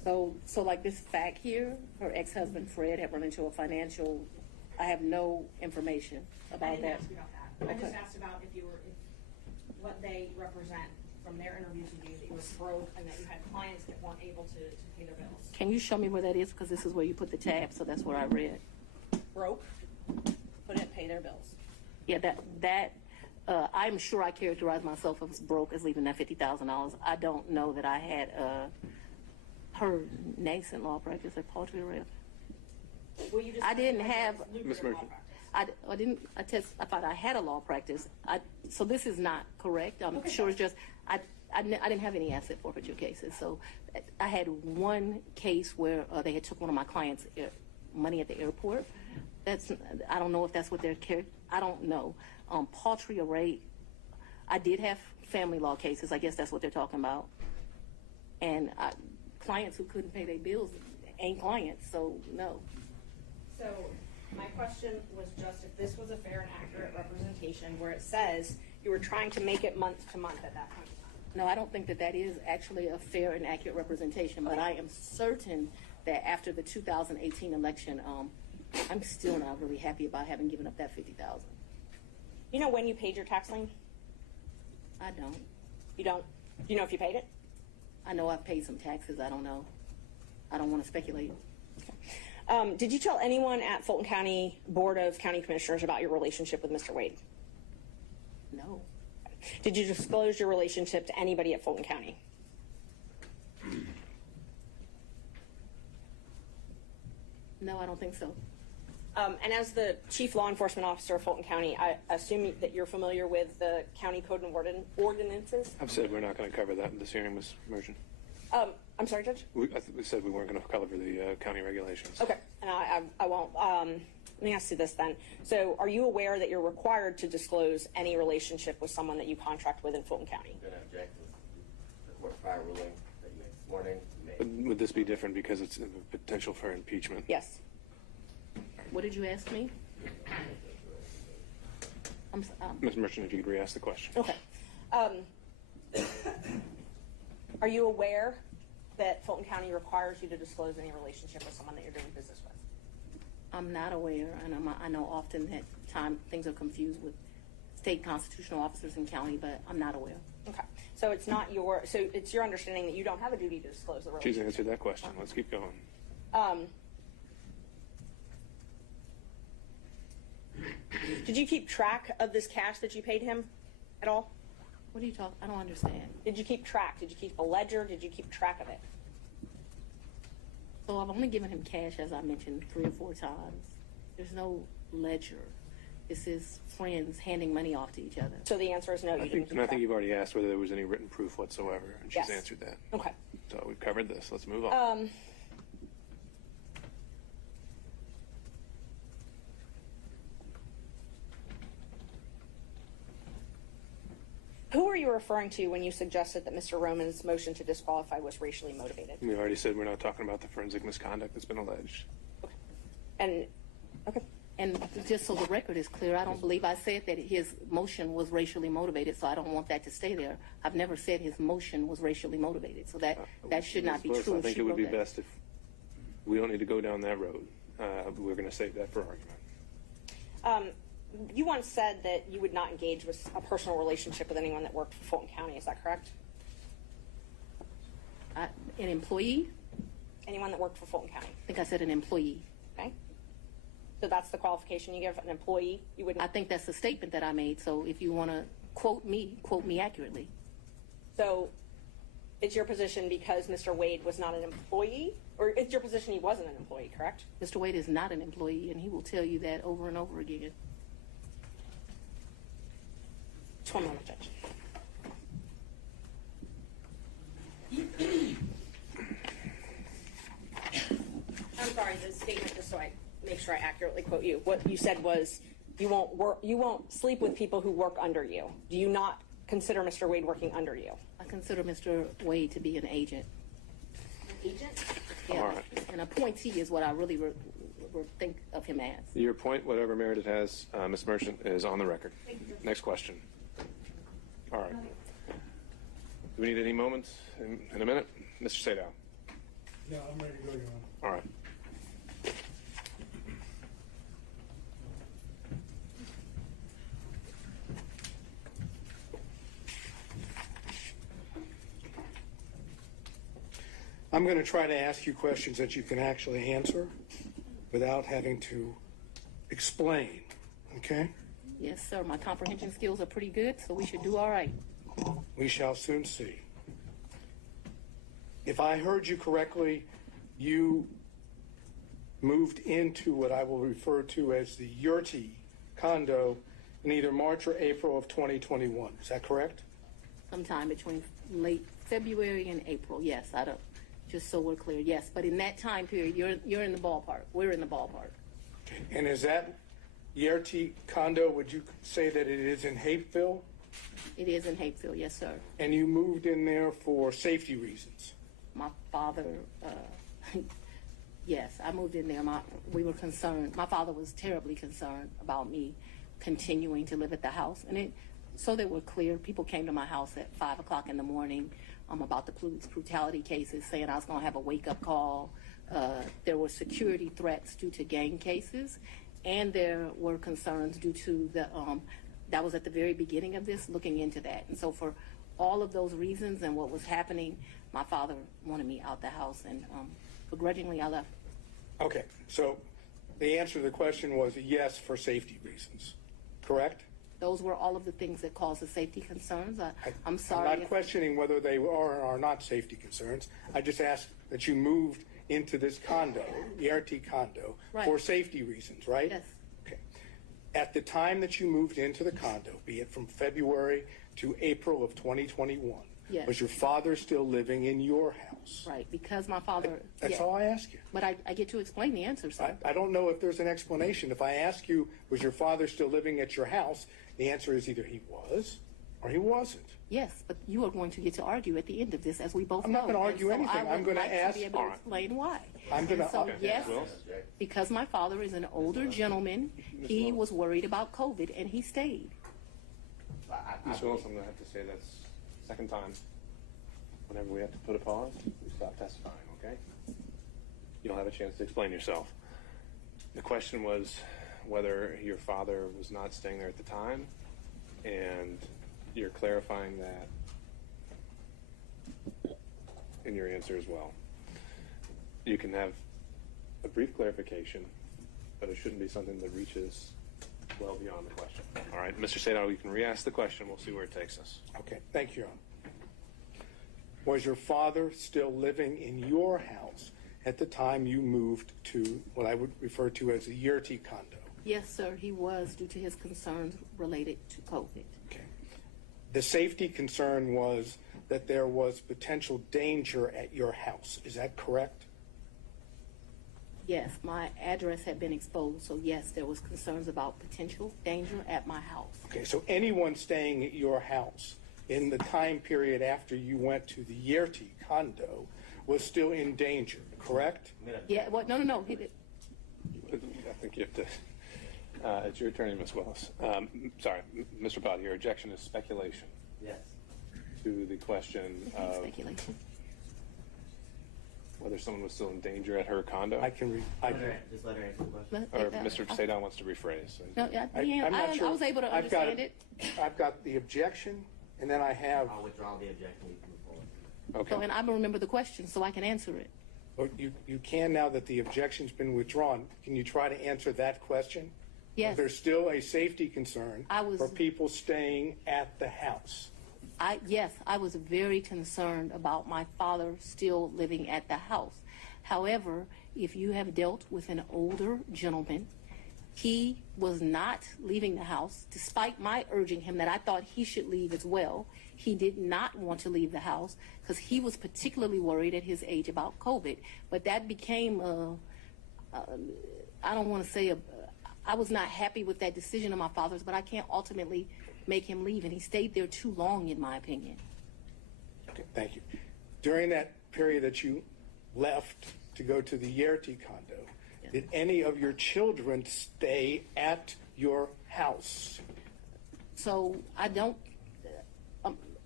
So like this fact here, her ex-husband Fred had run into a financial, I have no information I about didn't that. ask you about that. I Okay. just asked about if what they represent from their interviews with you, that you were broke and that you had clients that weren't able to pay their bills. Can you show me where that is? Because this is where you put the tab, so that's where I read. Broke, couldn't pay their bills. Yeah, I'm sure I characterized myself as broke as leaving that $50,000. I don't know that I had her nascent law practice at poultry rep. Well, you just I didn't said have. it was lucrative law practice. I didn't. I thought I had a law practice. So this is not correct. I'm sure it's just I didn't have any asset forfeiture cases. So I had one case where they had took one of my clients' money at the airport. I don't know if that's what they're I don't know. Poultry array. I did have family law cases. I guess that's what they're talking about. And clients who couldn't pay their bills ain't clients. So no. So my question was just if this was a fair and accurate representation where it says you were trying to make it month to month at that point in time. No, I don't think that is actually a fair and accurate representation, but I am certain that after the 2018 election, I'm still not really happy about having given up that $50,000. You know when you paid your tax lien? I don't. You don't? Do you know if you paid it? I know I've paid some taxes. I don't know. I don't want to speculate. Did you tell anyone at Fulton County Board of County Commissioners about your relationship with Mr. Wade? No. Did you disclose your relationship to anybody at Fulton County? No, I don't think so. And as the Chief Law Enforcement Officer of Fulton County, I assume that you're familiar with the county code and ordinances? I've said we're not going to cover that in this hearing, Ms. Merchant. I'm sorry, Judge? We said we weren't going to cover the county regulations. Okay, and I won't. Let me ask you this then. So are you aware that you're required to disclose any relationship with someone that you contract with in Fulton County? I'm going to object to the court's prior ruling that you made this morning. Would this be different because it's a potential for impeachment? Yes. What did you ask me? Ms. Merchant, if you could re-ask the question. Okay. Are you aware that Fulton County requires you to disclose any relationship with someone that you're doing business with? I'm not aware, and I know often that things are confused with state constitutional officers in county, but I'm not aware. Okay. So it's not so it's your understanding that you don't have a duty to disclose the relationship? She's answered that question. Let's keep going. Did you keep track of this cash that you paid him at all? What are you talking? I don't understand. Did you keep track? Did you keep a ledger? Did you keep track of it? So I've only given him cash, as I mentioned, 3 or 4 times. There's no ledger. This is friends handing money off to each other. So the answer is no, you didn't keep And I think track. you've already asked whether there was any written proof whatsoever, and she's Yes. answered that. Okay. So we've covered this. Let's move on. Who were you referring to when you suggested that Mr. Roman's motion to disqualify was racially motivated? We already said we're not talking about the forensic misconduct that's been alleged. And, okay. And just so the record is clear, I don't believe I said that his motion was racially motivated, so I don't want that to stay there. I've never said his motion was racially motivated, so that should not be Ms. true. I if think she it would wrote be that. best if we don't need to go down that road. We're going to save that for argument. You once said that you would not engage with a personal relationship with anyone that worked for Fulton County. Is that correct? An employee? Anyone that worked for Fulton County. I think I said an employee. Okay. So that's the qualification you give an employee? You wouldn't. I think that's the statement that I made, so if you want to quote me accurately. So it's your position because Mr. Wade was not an employee? Or it's your position he wasn't an employee, correct? Mr. Wade is not an employee, and he will tell you that over and over again. Just one moment, Judge. I'm sorry, the statement, just so I make sure I accurately quote you. What you said was you won't sleep with people who work under you. Do you not consider Mr. Wade working under you? I consider Mr. Wade to be an agent. An agent? Yeah, All right. an appointee is what I really think of him as. Your point, whatever merit it has, Ms. Merchant, is on the record. Next question. All right. Do we need any moments in a minute? Mr. Sadow. Yeah, I'm ready to go, Your Honor. All right. I'm going to try to ask you questions that you can actually answer without having to explain, okay? Yes, sir. My comprehension skills are pretty good, so we should do all right. We shall soon see. If I heard you correctly, you moved into what I will refer to as the Yurty condo in either March or April of 2021. Is that correct? Sometime between late February and April, yes. I don't, just so we're clear, yes. But in that time period, you're in the ballpark. We're in the ballpark. And is that Yurty condo, would you say that it is in Hapeville? It is in Hapeville, yes, sir. And you moved in there for safety reasons? My father, yes, I moved in there. We were concerned. My father was terribly concerned about me continuing to live at the house. And so that we're clear, people came to my house at 5 o'clock in the morning about the police brutality cases, saying I was going to have a wake-up call. There were security threats due to gang cases, and there were concerns due to that was at the very beginning of this, looking into that. And so for all of those reasons and what was happening, my father wanted me out the house, and begrudgingly I left. Okay, so the answer to the question was yes for safety reasons, correct? Those were all of the things that caused the safety concerns. I'm sorry. I'm not questioning whether they are or are not safety concerns. I just asked that you moved into this condo, the RT condo, right, for safety reasons, right? Yes. Okay. At the time that you moved into the condo, be it from February to April of 2021, yes, was your father still living in your house? Right, because my father... That's all I ask you. But I get to explain the answer, sir. I don't know if there's an explanation. If I ask you, was your father still living at your house, the answer is either he was or he wasn't. Yes, but you are going to get to argue at the end of this, as we both know. I'm not going to argue anything. I'm going to ask... I would like to be able to explain why. I'm going to... So, yes, because my father is an older gentleman, he was worried about COVID, and he stayed. Ms. Willis, I'm going to have to say that's second time. Whenever we have to put a pause, we stop testifying, okay? You'll have a chance to explain yourself. The question was whether your father was not staying there at the time, and you're clarifying that in your answer as well. You can have a brief clarification, but it shouldn't be something that reaches well beyond the question. All right, Mr. Sadao, you can re-ask the question. We'll see where it takes us. Okay, thank you, Your Honor. Was your father still living in your house at the time you moved to what I would refer to as the Yurty condo? Yes, sir, he was, due to his concerns related to COVID. Okay. The safety concern was that there was potential danger at your house. Is that correct? Yes, my address had been exposed, so yes, there was concerns about potential danger at my house. Okay, so anyone staying at your house in the time period after you went to the Yurty condo was still in danger, correct? Yeah, well, no, he did. I think you have to... it's your attorney, Ms. Willis. Sorry, Mr. Bott, your objection is speculation. Yes. To the question of speculation. Whether someone was still in danger at her condo. Just let her answer the question. Or Mr. Sadon wants to rephrase. No, I was able to understand it. I've got the objection, and then I have... I'll withdraw the objection. We can move forward. Okay. So, and I don't remember the question, so I can answer it. Well, you can now that the objection's been withdrawn. Can you try to answer that question? Yes. There's still a safety concern for people staying at the house. Yes, I was very concerned about my father still living at the house. However, if you have dealt with an older gentleman, he was not leaving the house, despite my urging him that I thought he should leave as well. He did not want to leave the house because he was particularly worried at his age about COVID. But that became, I don't want to say, I was not happy with that decision of my father's, but I can't ultimately make him leave, and he stayed there too long, in my opinion. Okay, thank you. During that period that you left to go to the Yurty condo, did any of your children stay at your house? So I don't,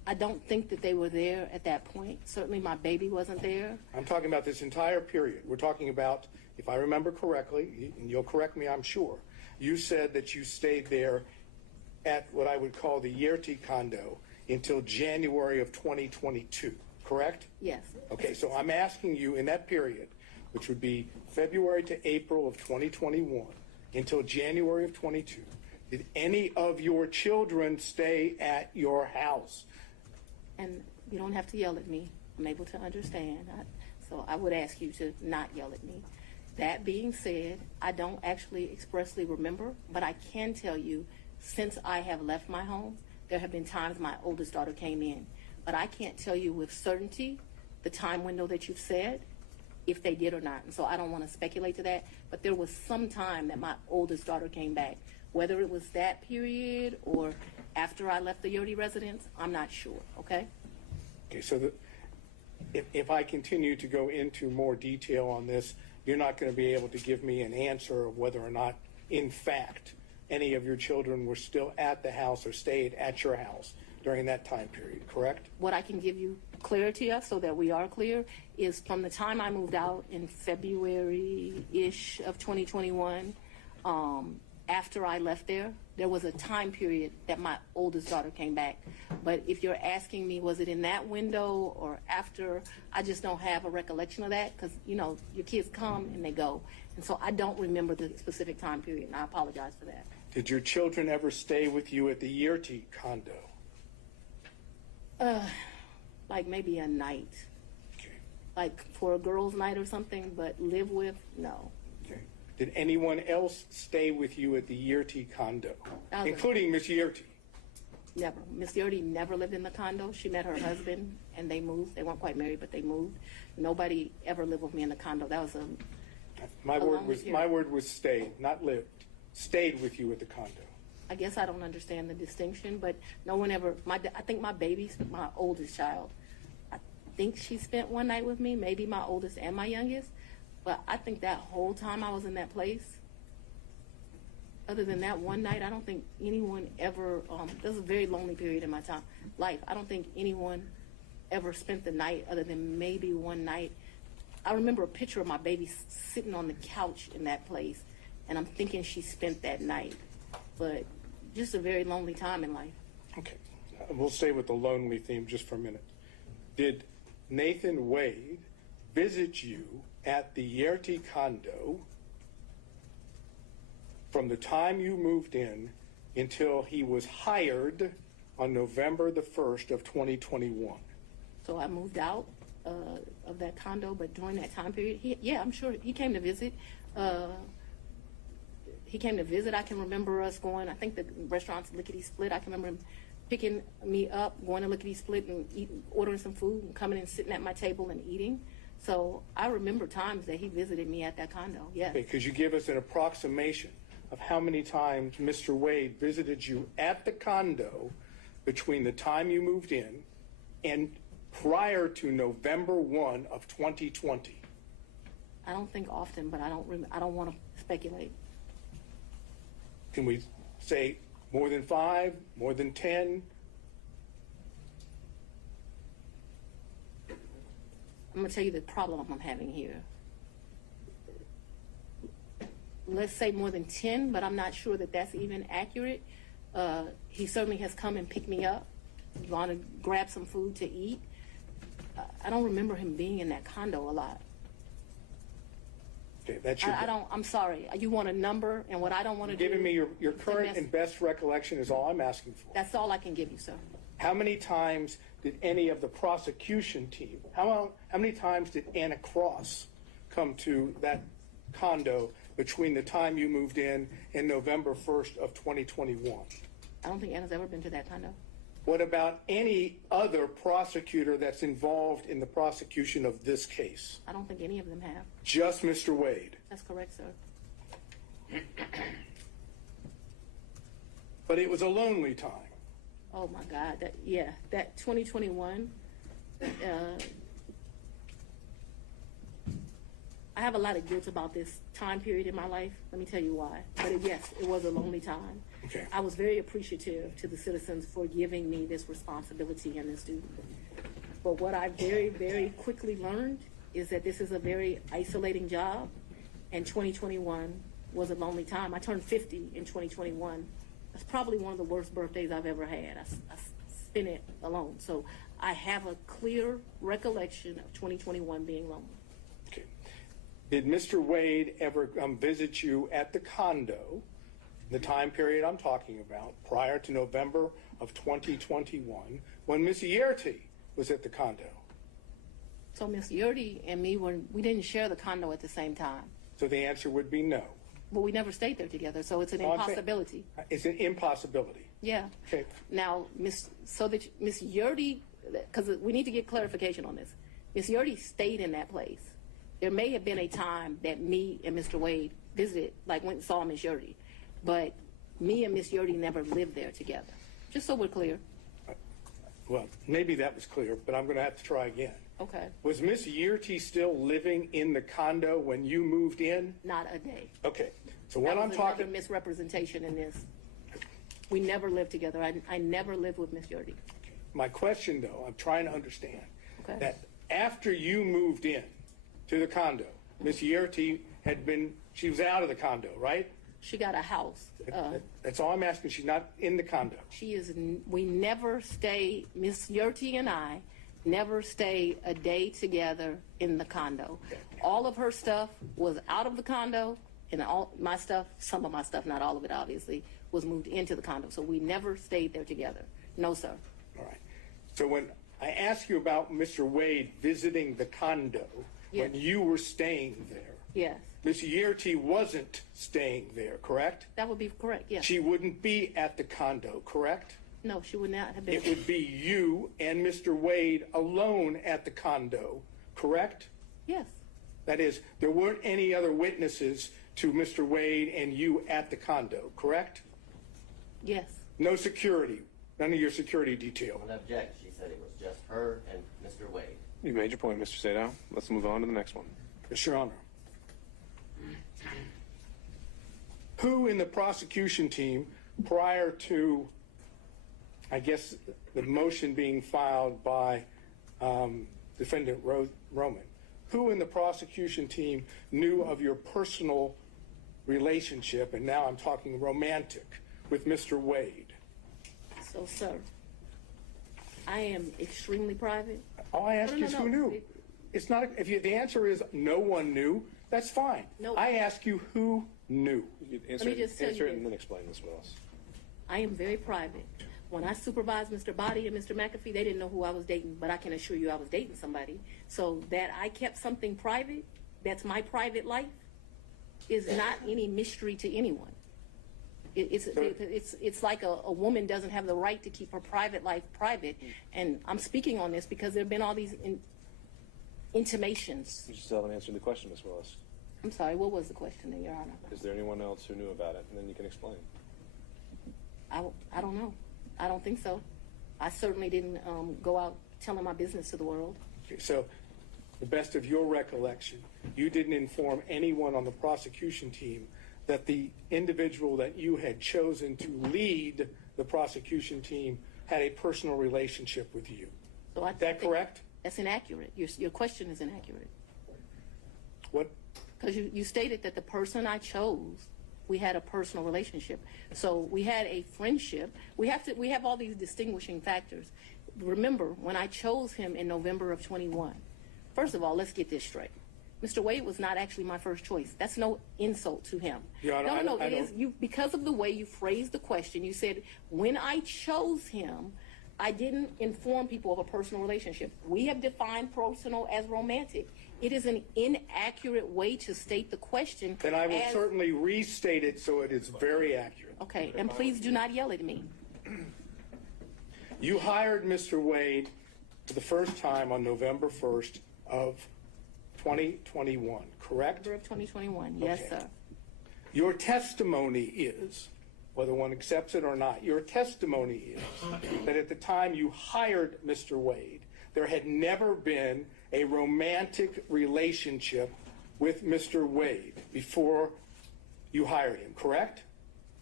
I don't think that they were there at that point. Certainly my baby wasn't there. I'm talking about this entire period. We're talking about, if I remember correctly, and you'll correct me, I'm sure, you said that you stayed there at what I would call the Yerty condo until January of 2022, correct? Yes. Okay, so I'm asking you in that period, which would be February to April of 2021 until January of 22, did any of your children stay at your house? And you don't have to yell at me. I'm able to understand. So I would ask you to not yell at me. That being said, I don't actually expressly remember, but I can tell you, since I have left my home, there have been times my oldest daughter came in. But I can't tell you with certainty the time window that you've said, if they did or not. And so I don't want to speculate to that. But there was some time that my oldest daughter came back. Whether it was that period or after I left the Yerty residence, I'm not sure, okay? Okay, so if I continue to go into more detail on this, you're not going to be able to give me an answer of whether or not, in fact, any of your children were still at the house or stayed at your house during that time period, correct? What I can give you clarity of, so that we are clear, is from the time I moved out in February-ish of 2021, after I left there was a time period that my oldest daughter came back. But if you're asking me, was it in that window or after, I just don't have a recollection of that, because, you know, your kids come and they go. And so I don't remember the specific time period, and I apologize for that. Did your children ever stay with you at the Yerty condo? Like maybe a night. Okay. Like for a girls' night or something, but live with, no. Okay. Did anyone else stay with you at the Yerty condo, Other. including Miss Yerty? Never. Miss Yerty never lived in the condo. She met her husband and they moved. They weren't quite married, but they moved. Nobody ever lived with me in the condo. That was My word was stayed, not lived. Stayed with you at the condo. I guess I don't understand the distinction, but no one ever, I think my baby, my oldest child, I think she spent one night with me, maybe my oldest and my youngest, but I think that whole time I was in that place, other than that one night, I don't think anyone ever, this was a very lonely period in my life. I don't think anyone ever spent the night other than maybe one night. I remember a picture of my baby sitting on the couch in that place, and I'm thinking she spent that night. But just a very lonely time in life. Okay. We'll stay with the lonely theme just for a minute. Did Nathan Wade visit you at the Yerty condo from the time you moved in until he was hired on November the 1st of 2021? So I moved out of that condo, but during that time period, I'm sure he came to visit. He came to visit. I can remember us going, I think the restaurant's Lickety Split. I can remember him picking me up, going to Lickety Split and ordering some food and coming and sitting at my table and eating. So I remember times that he visited me at that condo, yes. Okay, could you give us an approximation of how many times Mr. Wade visited you at the condo between the time you moved in and prior to November 1 of 2020? I don't think often, but I don't want to speculate. Can we say more than 5, more than 10? I'm going to tell you the problem I'm having here. Let's say more than 10, but I'm not sure that that's even accurate. He certainly has come and picked me up, gone to grab some food to eat. I don't remember him being in that condo a lot. Okay, that's your. I'm sorry. You want a number, and what I don't want to do. Giving me your current and best recollection is all I'm asking for. That's all I can give you, sir. How many times did any of the prosecution team? How many times did Anna Cross come to that condo between the time you moved in and November 1st of 2021? I don't think Anna's ever been to that condo. What about any other prosecutor that's involved in the prosecution of this case? I don't think any of them have. Just Mr. Wade? That's correct, sir. But it was a lonely time. Oh my God, that 2021, I have a lot of guilt about this time period in my life. Let me tell you why. But yes, it was a lonely time. Okay. I was very appreciative to the citizens for giving me this responsibility and this duty. But what I very, very quickly learned is that this is a very isolating job, and 2021 was a lonely time. I turned 50 in 2021. That's probably one of the worst birthdays I've ever had. I spent it alone. So I have a clear recollection of 2021 being lonely. Okay. Did Mr. Wade ever visit you at the condo, the time period I'm talking about, prior to November of 2021, when Ms. Yerty was at the condo? So Ms. Yerty and me, we didn't share the condo at the same time. So the answer would be no. Well, we never stayed there together, so it's an impossibility. It's an impossibility. Yeah. Okay. Now, Ms. Yerty, because we need to get clarification on this. Ms. Yerty stayed in that place. There may have been a time that me and Mr. Wade visited, like went and saw Ms. Yerty, but me and Ms. Yerty never lived there together. Just so we're clear. Well, maybe that was clear, but I'm going to have to try again. Okay. Was Miss Yerty still living in the condo when you moved in? Not a day. Okay. So when I'm talking, another misrepresentation in this. We never lived together. I never lived with Miss Yerty. my question though, I'm trying to understand Okay. that after you moved in to the condo, Miss Yerty she was out of the condo, right? She got a house. That's all I'm asking. She's not in the condo. We never stay, Miss Yerty and I never stay a day together in the condo. All of her stuff was out of the condo, and all my stuff, some of my stuff, not all of it obviously, was moved into the condo. So we never stayed there together. No, sir. All right. So when I ask you about Mr. Wade visiting the condo, Yes. when you were staying there, Yes. Miss Yerty wasn't staying there, correct? That would be correct, yes. She wouldn't be at the condo, correct? No, she would not have been. It would be you and Mr. Wade alone at the condo, correct? Yes. That is, there weren't any other witnesses to Mr. Wade and you at the condo, correct? Yes. No security, none of your security detail. I don't object. She said it was just her and Mr. Wade. You made your point, Mr. Sadow. Let's move on to the next one. Yes, Your Honor. Who in the prosecution team, prior to, I guess, the motion being filed by Defendant Roman, who in the prosecution team knew of your personal relationship, and now I'm talking romantic, with Mr. Wade? So, sir, I am extremely private. All I ask is who knew. It's not, the answer is no one knew, that's fine. No. I ask you who knew. You Let me just tell answer you it and this. then explain, Ms. Willis. I am very private. When I supervised Mr. Body and Mr. McAfee, they didn't know who I was dating, but I can assure you I was dating somebody. So that I kept something private, that's my private life, is not any mystery to anyone. It's like a woman doesn't have the right to keep her private life private. And I'm speaking on this because there have been all these intimations. You still haven't answered the question, Ms. Willis. I'm sorry, what was the question, Your Honor? Is there anyone else who knew about it? And then you can explain. I don't know. I don't think so. I certainly didn't go out telling my business to the world. Okay, so, the best of your recollection, you didn't inform anyone on the prosecution team that the individual that you had chosen to lead the prosecution team had a personal relationship with you. So Is that correct? That's inaccurate. Your question is inaccurate. What? Because you stated that the person I chose, we had a personal relationship. So we had a friendship. We have all these distinguishing factors. Remember, when I chose him in November of 21, first of all, let's get this straight. Mr. Wade was not actually my first choice. That's no insult to him. Your Honor, No, it is you, because of the way you phrased the question. You said, when I chose him, I didn't inform people of a personal relationship. We have defined personal as romantic. It is an inaccurate way to state the question. Then I will certainly restate it so it is very accurate. Okay, and please do not yell at me. You hired Mr. Wade for the first time on November 1st of 2021, correct? November of 2021, yes, Okay. sir. Your testimony is, whether one accepts it or not, your testimony is that at the time you hired Mr. Wade, there had never been a romantic relationship with Mr. Wade before you hired him, correct?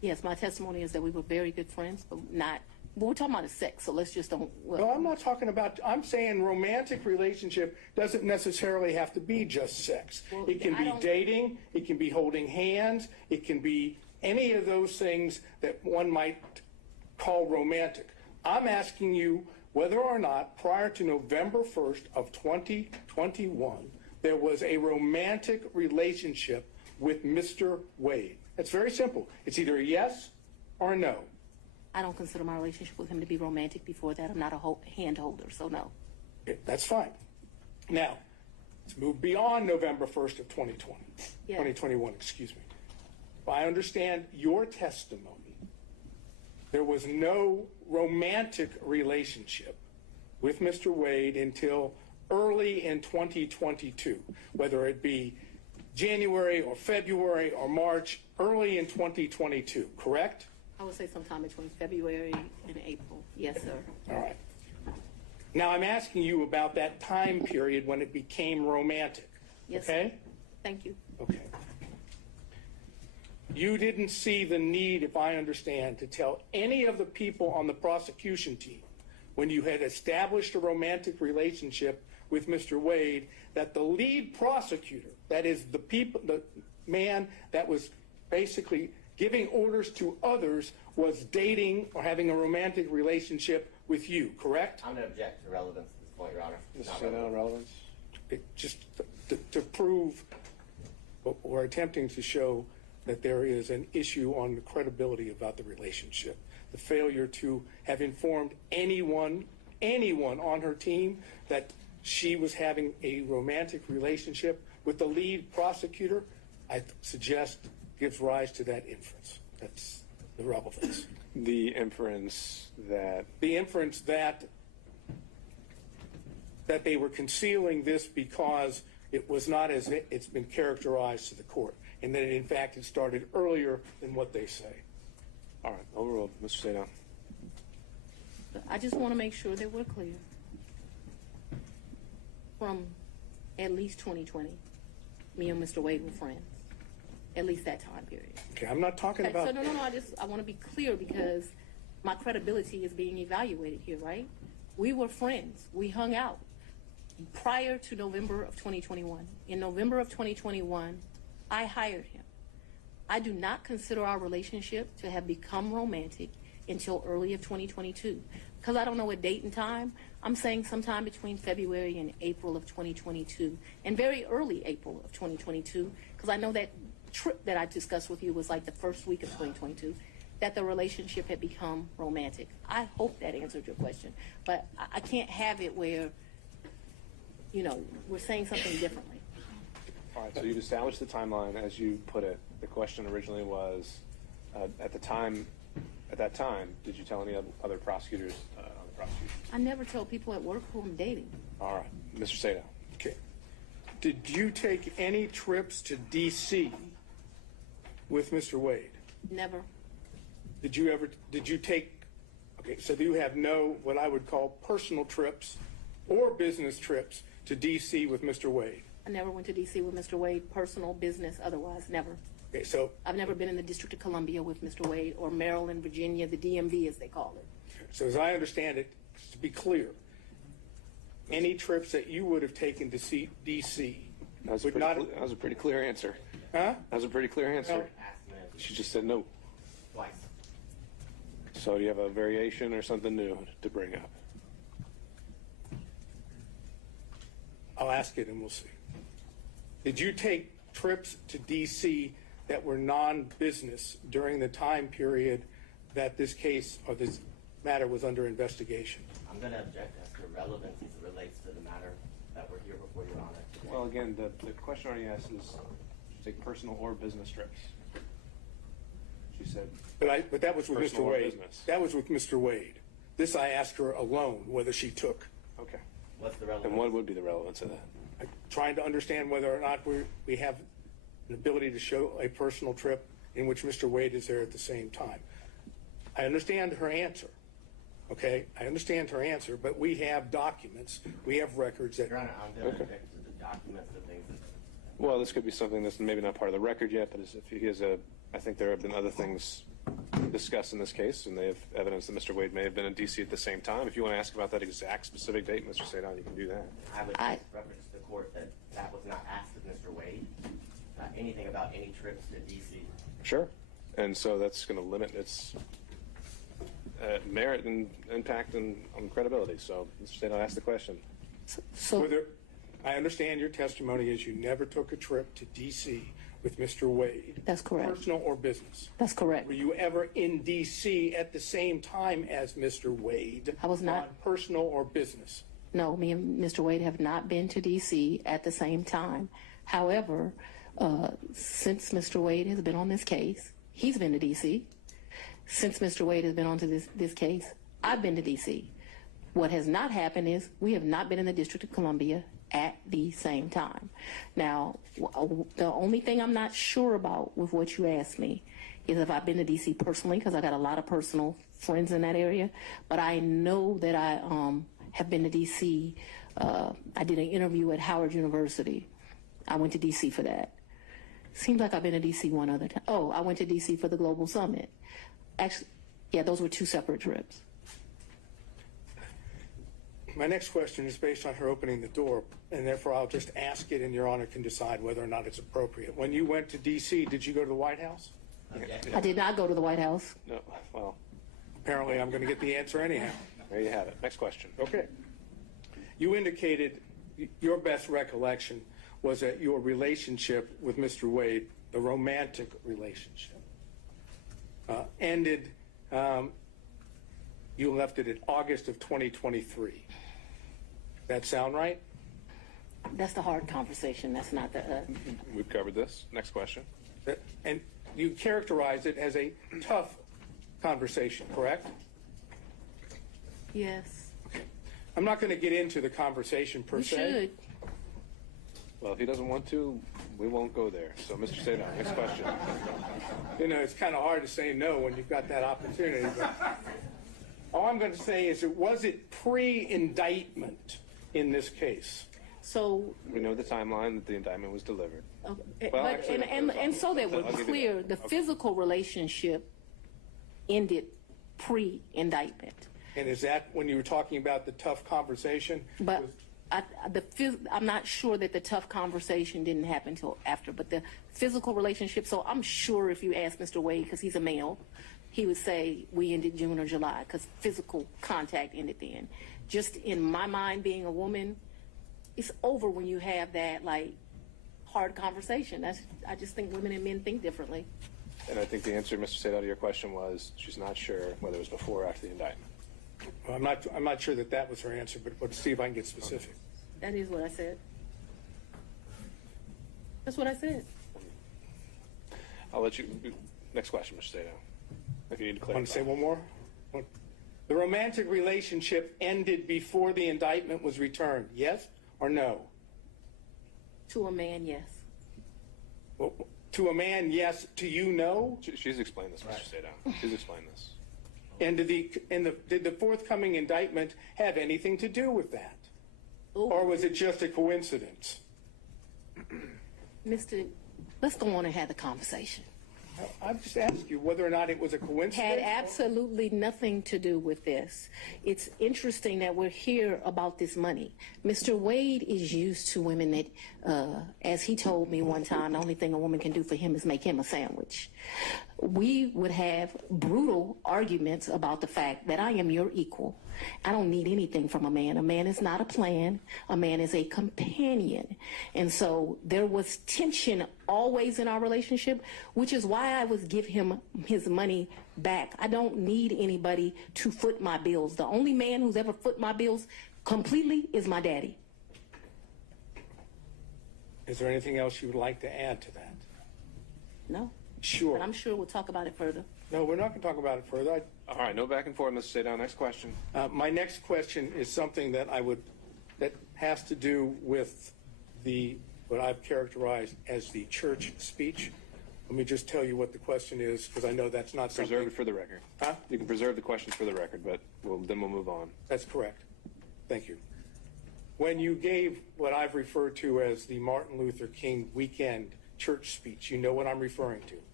Yes, my testimony is that we were very good friends, but not, but we're talking about sex, so let's just don't. No, I'm not talking about, I'm saying romantic relationship doesn't necessarily have to be just sex. Well, It can I be don't- dating, it can be holding hands, it can be any of those things that one might call romantic. I'm asking you whether or not prior to November 1st of 2021, there was a romantic relationship with Mr. Wade. It's very simple. It's either a yes or a no. I don't consider my relationship with him to be romantic before that. I'm not a hand holder, so no. Okay, that's fine. Now, let's move beyond November 1st of 2020, Yes. 2021, excuse me. If I understand your testimony, there was no romantic relationship with Mr. Wade until early in 2022, whether it be January or February or March, early in 2022, correct? I would say sometime between February and April. Yes, sir. All right. Now I'm asking you about that time period when it became romantic. Yes, Okay? sir. Thank you. Okay. You didn't see the need, if I understand, to tell any of the people on the prosecution team when you had established a romantic relationship with Mr. Wade that the lead prosecutor, that is the man that was basically giving orders to others, was dating or having a romantic relationship with you, correct? I'm going to object to relevance at this point, Your Honor. Just Not say no relevant. relevance. Just to prove or attempting to show that there is an issue on the credibility about the relationship. The failure to have informed anyone on her team that she was having a romantic relationship with the lead prosecutor, I suggest gives rise to that inference. That's the relevance. The inference that that they were concealing this because it was not as it's been characterized to the court, and that in fact it started earlier than what they say. all right, overruled. Mr. Sadow. I just want to make sure that we're clear. From at least 2020, me and Mr. Wade were friends. At least that time period. Okay, I'm not talking Okay, about. so no, I want to be clear because my credibility is being evaluated here, right? We were friends. We hung out prior to November of 2021. In November of 2021, I hired him. I do not consider our relationship to have become romantic until early of 2022. Because I don't know a date and time, I'm saying sometime between February and April of 2022, and very early April of 2022, because I know that trip that I discussed with you was like the first week of 2022, that the relationship had become romantic. I hope that answered your question, but I can't have it where, we're saying something differently. All right, so you've established the timeline as you put it. The question originally was, at that time, did you tell any other prosecutors on the prosecution? I never tell people at work who I'm dating. All right, Mr. Sadow. Okay. Did you take any trips to D.C. with Mr. Wade? Never. Did you take, okay, so you have no, what I would call personal trips or business trips to D.C. with Mr. Wade? I never went to D.C. with Mr. Wade, personal, business, otherwise, never. Okay, so. I've never been in the District of Columbia with Mr. Wade, or Maryland, Virginia, the DMV as they call it. So as I understand it, to be clear, any trips that you would have taken to see D.C. That was a pretty clear answer. Huh? That was a pretty clear answer. She just said no. Twice. So do you have a variation or something new to bring up? I'll ask it and we'll see. Did you take trips to D.C. that were non-business during the time period that this case or this matter was under investigation? I'm going to object as to relevance as it relates to the matter that we're here before Your Honor. Well, again, the question already asked is, take personal or business trips. She said. But that was with Mr. personal or Wade. business. That was with Mr. Wade. This I asked her alone whether she took. Okay. What's the relevance? And what would be the relevance of that? I'm trying to understand whether or not we have an ability to show a personal trip in which Mr. Wade is there at the same time. I understand her answer. Okay, I understand her answer, but we have documents, we have records that. Your Honor, I'm going to object to the documents, the things that. Well, this could be something that's maybe not part of the record yet, but if he has I think there have been other things discuss in this case, and they have evidence that Mr. Wade may have been in D.C. at the same time. If you want to ask about that exact specific date, Mr. Sadon, you can do that. I would reference to the court that that was not asked of Mr. Wade. Anything about any trips to D.C. Sure. And so that's going to limit its merit and impact and on credibility. So Mr. Sadon, ask the question. So I understand your testimony is you never took a trip to D.C. with Mr. Wade. That's correct. Personal or business? That's correct. Were you ever in D.C. at the same time as Mr. Wade? I was not. On personal or business? No, me and Mr. Wade have not been to D.C. at the same time. However, since Mr. Wade has been on this case, he's been to D.C. Since Mr. Wade has been on to this case, I've been to D.C. What has not happened is we have not been in the District of Columbia at the same time. Now, the only thing I'm not sure about with what you asked me is if I've been to D.C. personally, because I got a lot of personal friends in that area, but I know that I have been to D.C. I did an interview at Howard University. I went to D.C. for that. Seems like I've been to D.C. one other time. Oh, I went to D.C. for the Global Summit. Actually, yeah, those were two separate trips. My next question is based on her opening the door, and therefore I'll just ask it, and Your Honor can decide whether or not it's appropriate. When you went to D.C., did you go to the White House? I did not go to the White House. No. Well, apparently I'm going to get the answer anyhow. There you have it. Next question. Okay. You indicated your best recollection was that your relationship with Mr. Wade, the romantic relationship, ended, you left it in August of 2023. That sound right? That's the hard conversation. That's not the... We've covered this. Next question. And you characterized it as a tough conversation, correct? Yes. I'm not going to get into the conversation per se. You should. Well, if he doesn't want to, we won't go there. So, Mr. Sadon, next question. You know, it's kind of hard to say no when you've got that opportunity. But all I'm going to say is, was it pre-indictment in this case? So we know the timeline that the indictment was delivered. Okay, well, but, actually, and so that we're clear, the physical relationship ended pre-indictment. And is that when you were talking about the tough conversation? But I'm not sure that the tough conversation didn't happen until after, but the physical relationship, so I'm sure if you ask Mr. Wade, because he's a male, he would say we ended June or July, because physical contact ended then. Just in my mind, being a woman, it's over when you have that, like, hard conversation. I just think women and men think differently. And I think the answer, Mr. Sadon, to your question was she's not sure whether it was before or after the indictment. Well, I'm not sure that was her answer, but let's see if I can get specific. That is what I said. That's what I said. I'll let you. Next question, Mr. Sadon. If you need to clarify. Want to say one more? The romantic relationship ended before the indictment was returned. Yes or no? To a man, yes. Well, to a man, yes. To you, no? She's explained this, Mr. Sadon. She's explained this. And did the forthcoming indictment have anything to do with that? Ooh. Or was it just a coincidence? Let's go on and have the conversation. I've just asked you whether or not it was a coincidence. Had absolutely nothing to do with this. It's interesting that we're here about this money. Mr. Wade is used to women that, as he told me one time, the only thing a woman can do for him is make him a sandwich. We would have brutal arguments about the fact that I am your equal. I don't need anything from a man. A man is not a plan. A man is a companion. And so there was tension always in our relationship, which is why I would give him his money back. I don't need anybody to foot my bills. The only man who's ever foot my bills completely is my daddy. Is there anything else you would like to add to that? No. Sure. But I'm sure we'll talk about it further. No, we're not going to talk about it further. All right, no back and forth, Mr. Sadon. Next question. My next question is something that that has to do with what I've characterized as the church speech. Let me just tell you what the question is, because I know that's not something. Preserve it for the record. Huh? You can preserve the questions for the record, but then we'll move on. That's correct. Thank you. When you gave what I've referred to as the Martin Luther King weekend church speech, you know what I'm referring to.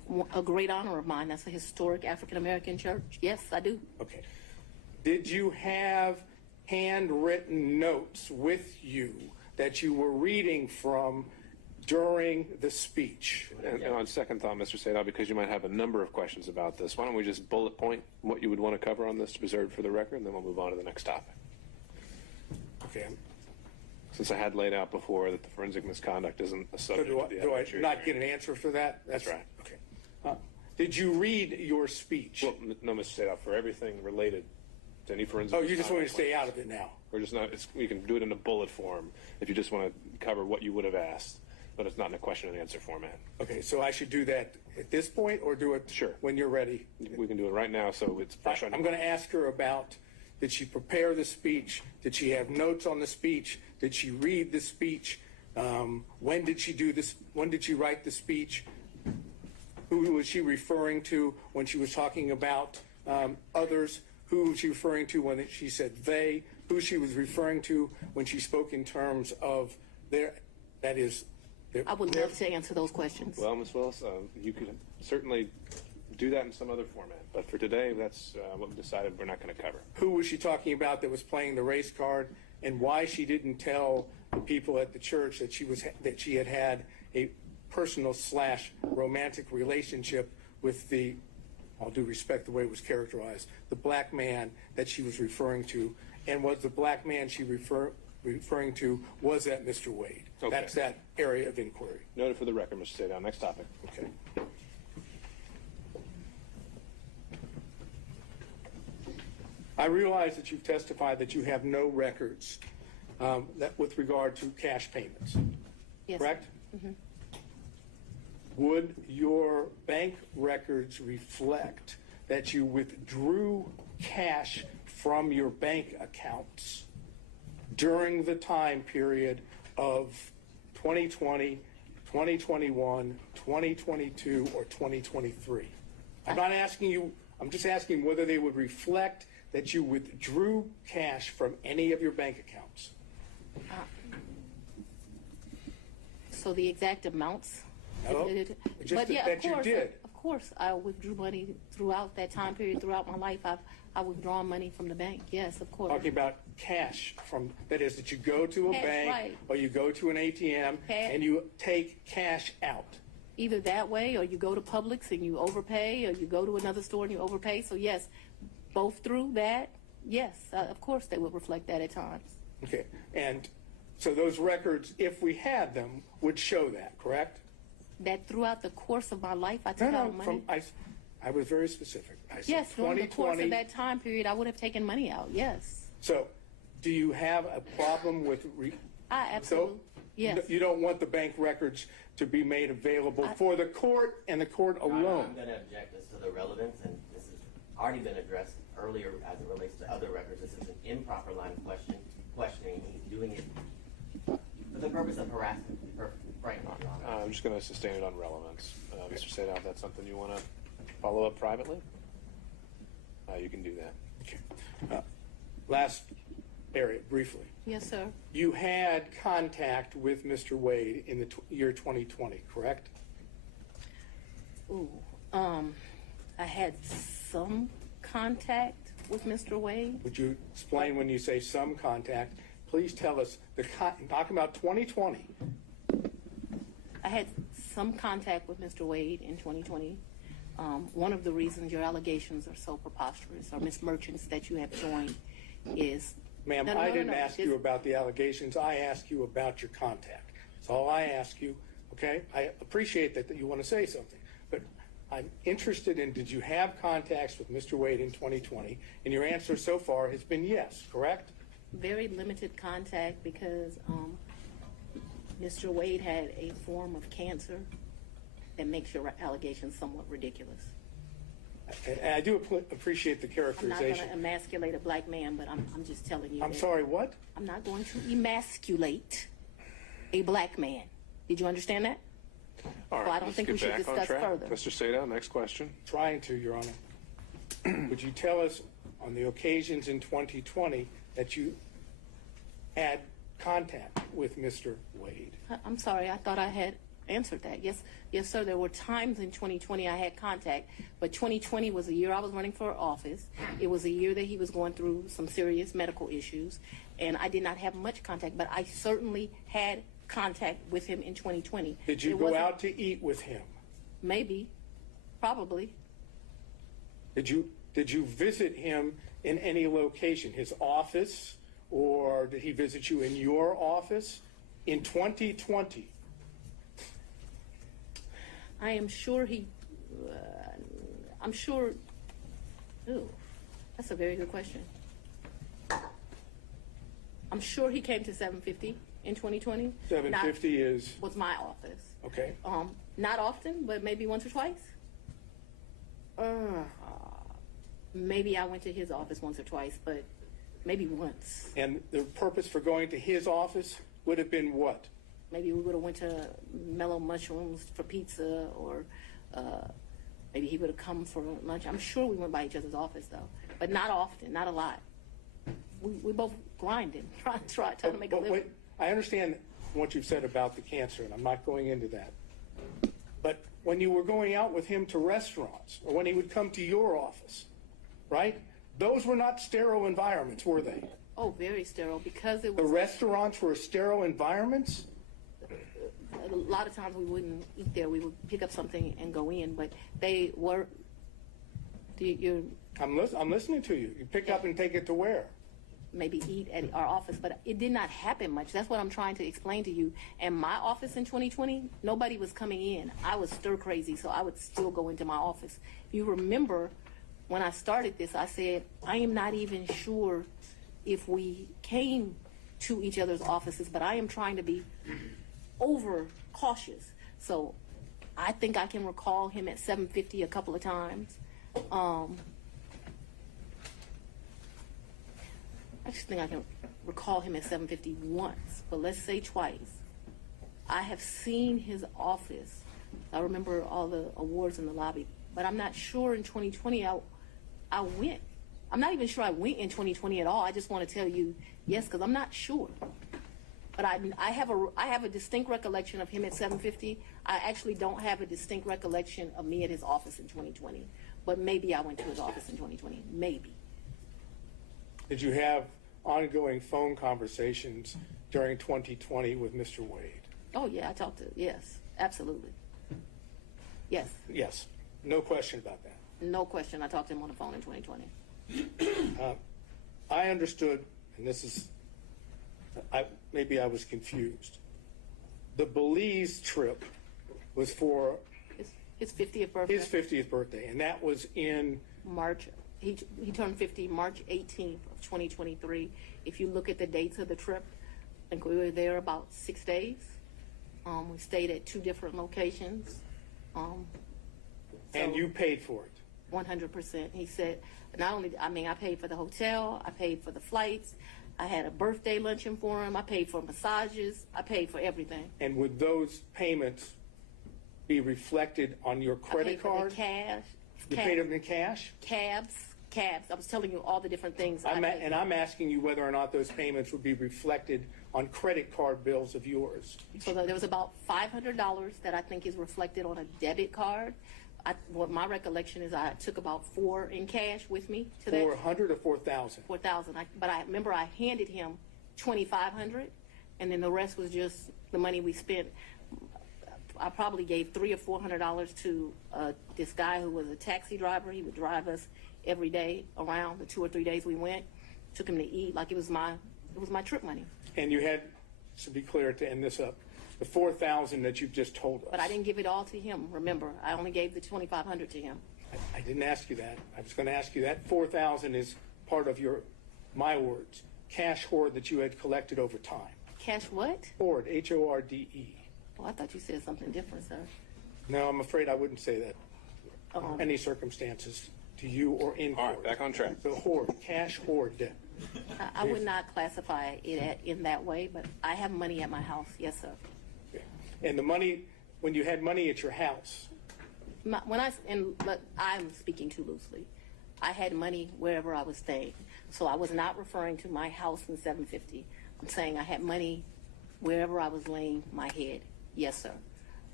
a great honor of mine. That's a historic African-American church. Yes, I do. Okay. Did you have handwritten notes with you that you were reading from during the speech? And on second thought, Mr. Sadal, because you might have a number of questions about this, why don't we just bullet point what you would want to cover on this to preserve for the record, and then we'll move on to the next topic. Okay. Since I had laid out before that the forensic misconduct isn't a So subject of the do I evidentiary not hearing. get an answer for that? That's right. Okay. Did you read your speech? Well, no, Mr. Sadal, for everything related to any forensic Oh, you just want me to misconduct stay out claims. of it now? We're just not, we can do it in a bullet form if you just want to cover what you would have asked, but it's not in a question and answer format. Okay, so I should do that at this point or do it when you're ready? We can do it right now, so it's fresh on I'm going to ask her about, did she prepare the speech? Did she have notes on the speech? Did she read the speech? When did she do this? When did she write the speech? Who was she referring to when she was talking about others? Who was she referring to when she said they? Who she was referring to when she spoke in terms of their, that is, their, I would love to answer those questions. Well, Ms. Willis, you could certainly do that in some other format, but for today, that's what we decided we're not going to cover. Who was she talking about that was playing the race card, and why she didn't tell the people at the church that she had a personal / romantic relationship with the, all due respect the way it was characterized, the black man that she was referring to, and was the black man she referring to, was that Mr. Wade? Okay. That's that area of inquiry. Noted for the record, Mr. Sadal. Next topic. Okay. I realize that you've testified that you have no records that with regard to cash payments. Yes. Correct? Mm-hmm. Would your bank records reflect that you withdrew cash from your bank accounts during the time period of 2020, 2021, 2022, or 2023? I'm not asking you, I'm just asking whether they would reflect that you withdrew cash from any of your bank accounts. So the exact amounts? No, just But yeah, that you did. Of course, I withdrew money throughout that time period, throughout my life. I withdrawn money from the bank. Yes, of course. Talking about cash from, that is, that you go to a Cash, bank right. or you go to an ATM and you take cash out. Either that way, or you go to Publix and you overpay, or you go to another store and you overpay. So yes, both through that, yes, of course they would reflect that at times. Okay, and so those records, if we had them, would show that, correct? That throughout the course of my life, I took out money. I was very specific. I said Yes, during the course 2020. of that time period, I would have taken money out. Yes, So, do you have a problem with? I absolutely. Yes. You don't want the bank records to be made available for the court and the court alone. I'm going to object as to the relevance, and this has already been addressed earlier as it relates to other records. This is an improper line of questioning. He's doing it for the purpose of harassment. To be perfectly frank, Your Honor. I'm just going to sustain it on relevance. Mr. Sadal, if that's something you want to follow up privately, you can do that. Okay. Last area, briefly. Yes, sir. You had contact with Mr. Wade in the year 2020, correct? Ooh, I had some contact with Mr. Wade. Would you explain when you say some contact? Please tell us, talking about 2020. I had some contact with Mr. Wade in 2020. One of the reasons your allegations are so preposterous, or Ms. Merchants that you have joined, is... Ma'am, No, I didn't ask you about the allegations. I asked you about your contact. That's all I ask you, okay? I appreciate that you want to say something, but I'm interested in, did you have contacts with Mr. Wade in 2020? And your answer so far has been yes, correct? Very limited contact because Mr. Wade had a form of cancer that makes your allegations somewhat ridiculous. And I do appreciate the I'm not going characterization. to emasculate a black man, but I'm just telling you. I'm that sorry, what? I'm not going to emasculate a black man. Did you understand that? All right, So I don't let's think get we should back on discuss track. further. Mr. Sadal, next question. Trying to, Your Honor. Would you tell us on the occasions in 2020 that you had contact with Mr. Wade? I'm sorry. I thought I had answered that. Yes, sir. There were times in 2020 I had contact, but 2020 was a year I was running for office. It was a year that he was going through some serious medical issues, and I did not have much contact, but I certainly had contact with him in 2020. Did you go out to eat with him? Maybe, probably. Did you visit him in any location, his office, or did he visit you in your office in 2020? I am sure I'm sure, ooh, that's a very good question. I'm sure he came to 750 in 2020. 750 was my office. Okay. Not often, but maybe once or twice. Maybe I went to his office once or twice, but maybe once. And the purpose for going to his office would have been what? Maybe we would have went to Mellow Mushrooms for pizza, or maybe he would have come for lunch. I'm sure we went by each other's office, though, but not often, not a lot. We both grinding, trying to make a living. Wait, I understand what you've said about the cancer, and I'm not going into that. But when you were going out with him to restaurants, or when he would come to your office, right? Those were not sterile environments, were they? Oh, very sterile, because it was... The restaurants were sterile environments? A lot of times we wouldn't eat there. We would pick up something and go in, but they were... I'm listening to you. You pick up and take it to where? Maybe eat at our office, but it did not happen much. That's what I'm trying to explain to you. And my office in 2020, nobody was coming in. I was stir crazy, so I would still go into my office. If you remember, when I started this, I said, I am not even sure if we came to each other's offices, but I am trying to be over cautious. So I think I can recall him at 750 a couple of times. I just think I can recall him at 750 once, but let's say twice. I have seen his office. I remember all the awards in the lobby, but I'm not sure in 2020 I went. I'm not even sure I went in 2020 at all. I just want to tell you yes, because I'm not sure. But I have a distinct recollection of him at 750. I actually don't have a distinct recollection of me at his office in 2020. But maybe I went to his office in 2020. Maybe. Did you have ongoing phone conversations during 2020 with Mr. Wade? Oh, yeah, I talked to, yes, absolutely. Yes. Yes, no question about that. No question, I talked to him on the phone in 2020. I understood, and this is, maybe I was confused. The Belize trip was for his 50th birthday. His 50th birthday, and that was in March. He turned 50 March 18th of 2023. If you look at the dates of the trip, I think we were there about 6 days. We stayed at 2 different locations. And you paid for it? 100%. He said, not only, I paid for the hotel, I paid for the flights, I had a birthday luncheon for him, I paid for massages, I paid for everything. And would those payments be reflected on your credit card? I paid for the cash. You paid them in cash? Cabs. I was telling you all the different things. I'm asking you whether or not those payments would be reflected on credit card bills of yours. So there was about $500 that I think is reflected on a debit card. What my recollection is, I took about $4 in cash with me to that. 400 or 4,000? 4,000. But I remember I handed him $2,500, and then the rest was just the money we spent. I probably gave $300 or $400 to this guy who was a taxi driver. He would drive us every day around the 2 or 3 days we went. Took him to eat like it was my trip money. And you had, to be clear, to end this up, the 4,000 that you've just told us. But I didn't give it all to him. Remember, I only gave the $2,500 to him. I didn't ask you that. I was going to ask you that 4,000 is part of your, my words, cash hoard that you had collected over time. Cash what? Hoard, H-O-R-D-E. Oh, I thought you said something different, sir. No, I'm afraid I wouldn't say that under any circumstances to you or in court. All right, back on track. The hoard, cash hoard debt. I would not classify it in that way, but I have money at my house. Yes, sir. Okay. And the money, when you had money at your house? I'm speaking too loosely. I had money wherever I was staying. So I was not referring to my house in 750. I'm saying I had money wherever I was laying my head. Yes, sir.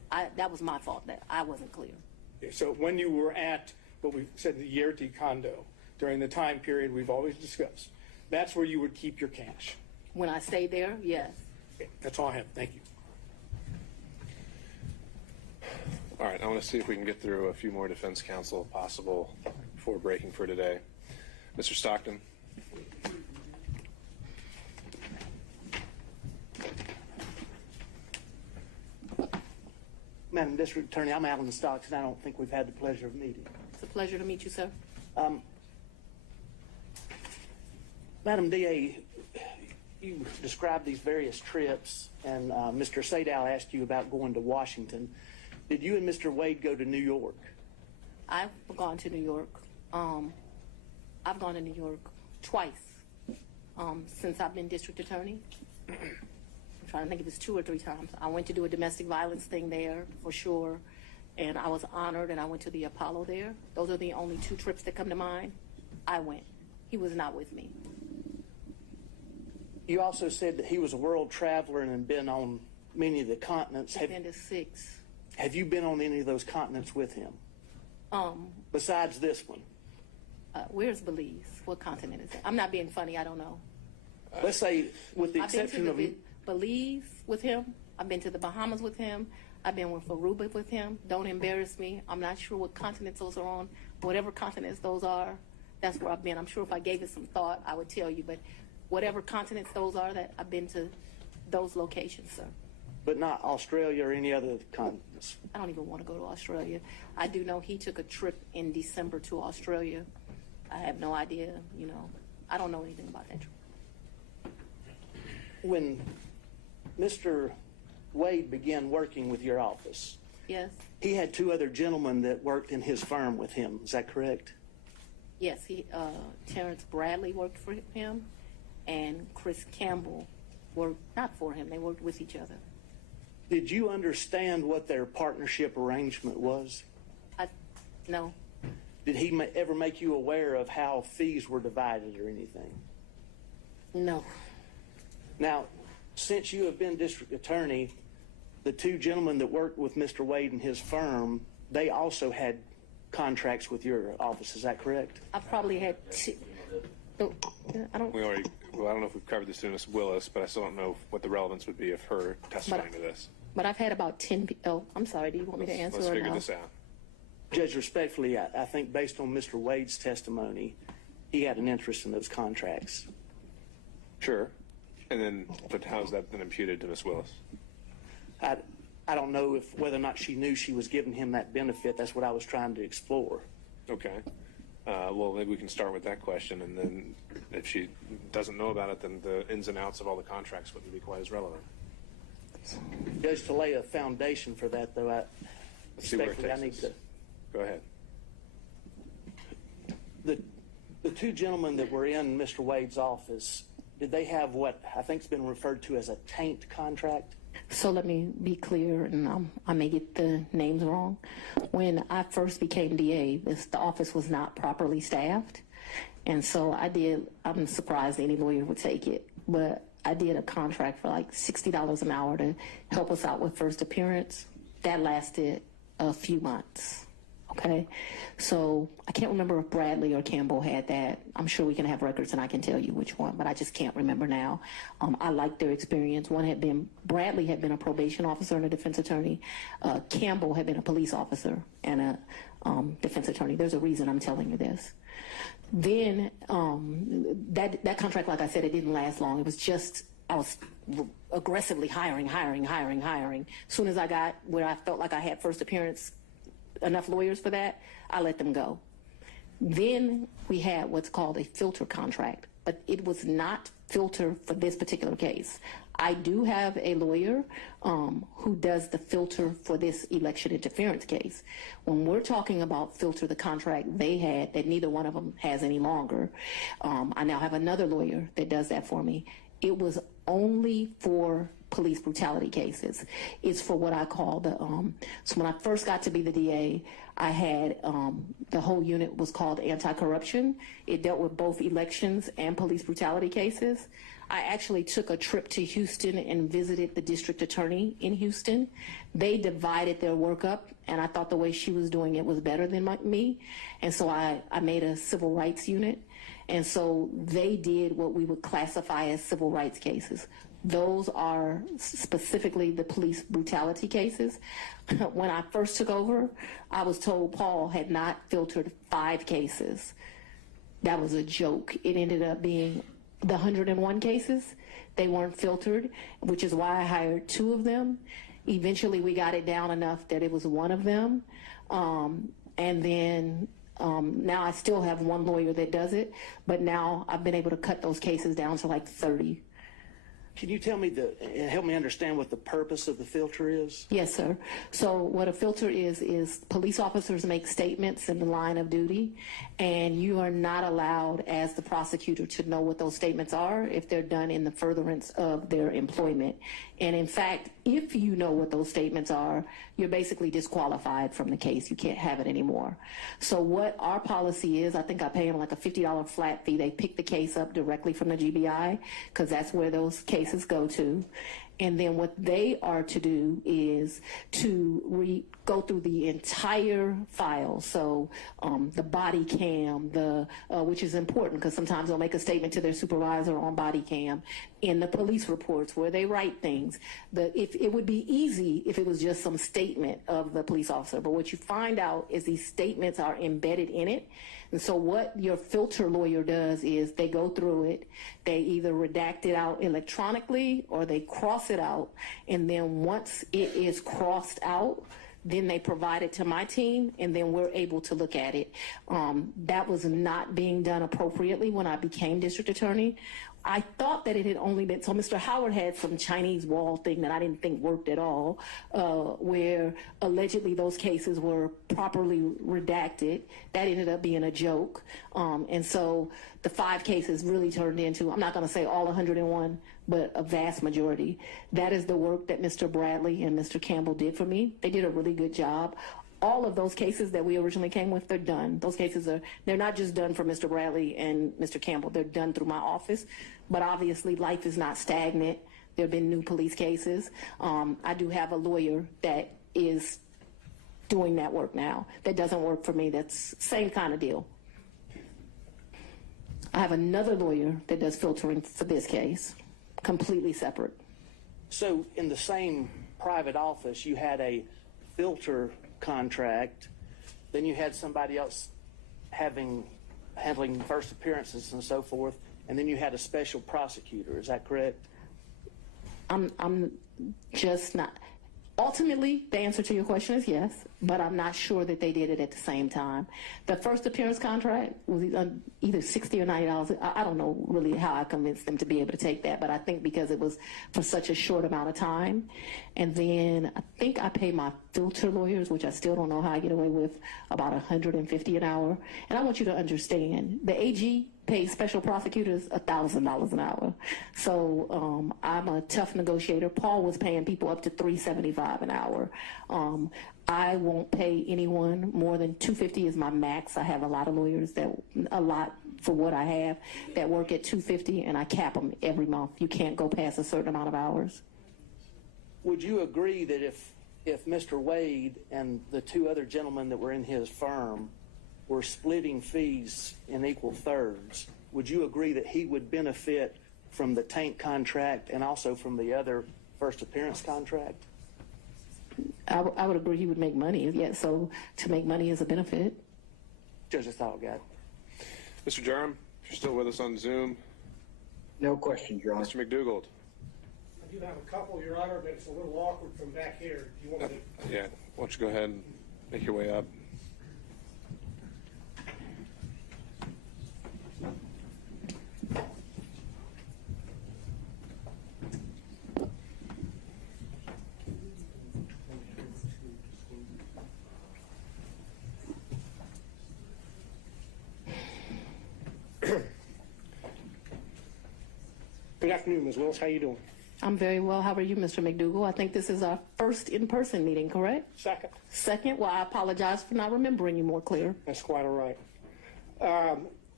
That was my fault that I wasn't clear. Okay, so when you were at what we said the Yerty condo during the time period we've always discussed, that's where you would keep your cash. When I stayed there, yes. Okay, that's all I have. Thank you. All right, I want to see if we can get through a few more defense counsel if possible before breaking for today. Mr. Stockton. Madam District Attorney, I'm Alan Stockton. I don't think we've had the pleasure of meeting. It's a pleasure to meet you, sir. Madam DA, you described these various trips, and Mr. Sadow asked you about going to Washington. Did you and Mr. Wade go to New York? I've gone to New York. I've gone to New York twice since I've been district attorney. I'm trying to think if it's 2 or 3 times. I went to do a domestic violence thing there for sure, and I was honored, and I went to the Apollo there. Those are the only 2 trips that come to mind. I went. He was not with me. You also said that he was a world traveler and had been on many of the continents. I've been to 6. Have you been on any of those continents with him? Besides this one? Where's Belize? What continent is it? I'm not being funny. I don't know. Let's say, with the I've been exception to of... Belize with him. I've been to the Bahamas with him. I've been with Aruba with him. Don't embarrass me. I'm not sure what continents those are on. Whatever continents those are, that's where I've been. I'm sure if I gave it some thought, I would tell you. But whatever continents those are, that I've been to those locations, sir. But not Australia or any other continents? I don't even want to go to Australia. I do know he took a trip in December to Australia. I have no idea, you know. I don't know anything about that trip. When Mr. Wade began working with your office, yes, he had 2 other gentlemen that worked in his firm with him. Is that correct? Yes, Terrence Bradley worked for him, and Chris Campbell worked not for him. They worked with each other. Did you understand what their partnership arrangement was? No. Did he ever make you aware of how fees were divided or anything? No. Now, since you have been district attorney, the 2 gentlemen that worked with Mr. Wade and his firm, they also had contracts with your office. Is that correct? I probably had 2. I don't know if we've covered this to Ms. Willis, but I still don't know what the relevance would be of her testifying to this. But I've had about 10 people. Oh, I'm sorry. Do you want me to answer Let's or figure no? this out. Judge, respectfully, I think based on Mr. Wade's testimony, he had an interest in those contracts. Sure. And then, but how is that then imputed to Ms. Willis? I don't know whether or not she knew she was giving him that benefit. That's what I was trying to explore. Okay. Well, maybe we can start with that question, and then if she doesn't know about it, then the ins and outs of all the contracts wouldn't be quite as relevant. Judge, to lay a foundation for that, though, Let's see where it takes I need us. to... Go ahead. The 2 gentlemen that were in Mr. Wade's office, did they have what I think has been referred to as a taint contract? So let me be clear, and I may get the names wrong. When I first became DA, the office was not properly staffed. And so I'm surprised any lawyer would take it, but I did a contract for like $60 an hour to help us out with first appearance. That lasted a few months. Okay, so I can't remember if Bradley or Campbell had that. I'm sure we can have records and I can tell you which one, but I just can't remember now. I liked their experience. Bradley had been a probation officer and a defense attorney. Campbell had been a police officer and a defense attorney. There's a reason I'm telling you this. Then that contract, like I said, it didn't last long. It was just, I was aggressively hiring. As soon as I got where I felt like I had first appearance, enough lawyers for that, I let them go. Then we had what's called a filter contract, but it was not filter for this particular case. I do have a lawyer who does the filter for this election interference case. When we're talking about filter, the contract they had that neither one of them has any longer, I now have another lawyer that does that for me. It was only for police brutality cases. It's for what I call so when I first got to be the DA, I had, the whole unit was called anti-corruption. It dealt with both elections and police brutality cases. I actually took a trip to Houston and visited the district attorney in Houston. They divided their work up, and I thought the way she was doing it was better than me. And so I made a civil rights unit. And so they did what we would classify as civil rights cases. Those are specifically the police brutality cases. When I first took over, I was told Paul had not filtered 5 cases. That was a joke. It ended up being the 101 cases. They weren't filtered, which is why I hired 2 of them. Eventually, we got it down enough that it was 1 of them. And then now I still have 1 lawyer that does it, but now I've been able to cut those cases down to like 30. Can you tell me help me understand what the purpose of the filter is? Yes, sir. So what a filter is police officers make statements in the line of duty, and you are not allowed as the prosecutor to know what those statements are if they're done in the furtherance of their employment. And in fact, if you know what those statements are, you're basically disqualified from the case. You can't have it anymore. So what our policy is, I think I pay them like a $50 flat fee. They pick the case up directly from the GBI because that's where those cases go to. And then what they are to do is to go through the entire file. So the body cam, which is important because sometimes they'll make a statement to their supervisor on body cam, in the police reports where they write things. If it would be easy if it was just some statement of the police officer, but what you find out is these statements are embedded in it. And so what your filter lawyer does is they go through it, they either redact it out electronically or they cross it out, and then once it is crossed out, then they provide it to my team, and then we're able to look at it. That was not being done appropriately when I became district attorney. I thought that it had only been, so Mr. Howard had some Chinese wall thing that I didn't think worked at all, where allegedly those cases were properly redacted. That ended up being a joke. And so the 5 cases really turned into, I'm not gonna say all 101, but a vast majority. That is the work that Mr. Bradley and Mr. Campbell did for me. They did a really good job. All of those cases that we originally came with, they're done. Those cases they're not just done for Mr. Bradley and Mr. Campbell, they're done through my office. But obviously life is not stagnant. There have been new police cases. I do have a lawyer that is doing that work now. That doesn't work for me. That's same kind of deal. I have another lawyer that does filtering for this case, completely separate. So in the same private office, you had a filter contract, then you had somebody else handling first appearances and so forth, and then you had a special prosecutor. Is that correct? I'm just not. Ultimately, the answer to your question is yes, but I'm not sure that they did it at the same time. The first appearance contract was either $60 or $90. I don't know really how I convinced them to be able to take that, but I think because it was for such a short amount of time. And then I think I pay my filter lawyers, which I still don't know how I get away with, about $150 an hour. And I want you to understand, the AG pays special prosecutors $1,000 an hour. So I'm a tough negotiator. Paul was paying people up to $375 an hour. I won't pay anyone more than $250 is my max. I have a lot of lawyers for what I have that work at $250, and I cap them every month. You can't go past a certain amount of hours. Would you agree that if Mr. Wade and the 2 other gentlemen that were in his firm were splitting fees in equal thirds, would you agree that he would benefit from the tank contract and also from the other first appearance contract? I would agree he would make money. Yeah, so to make money is a benefit. Just a thought, guy. Mr. Durham, if you're still with us on Zoom. No questions, Your Honor. Mr. McDougald. I do have a couple, Your Honor, but it's a little awkward from back here. Do you want me to? Yeah, why don't you go ahead and make your way up. Good afternoon, Ms. Willis. How you doing? I'm very well. How are you, Mr. McDougall? I think this is our first in-person meeting, correct? Second. Second? Well, I apologize for not remembering you more clear. That's quite all right.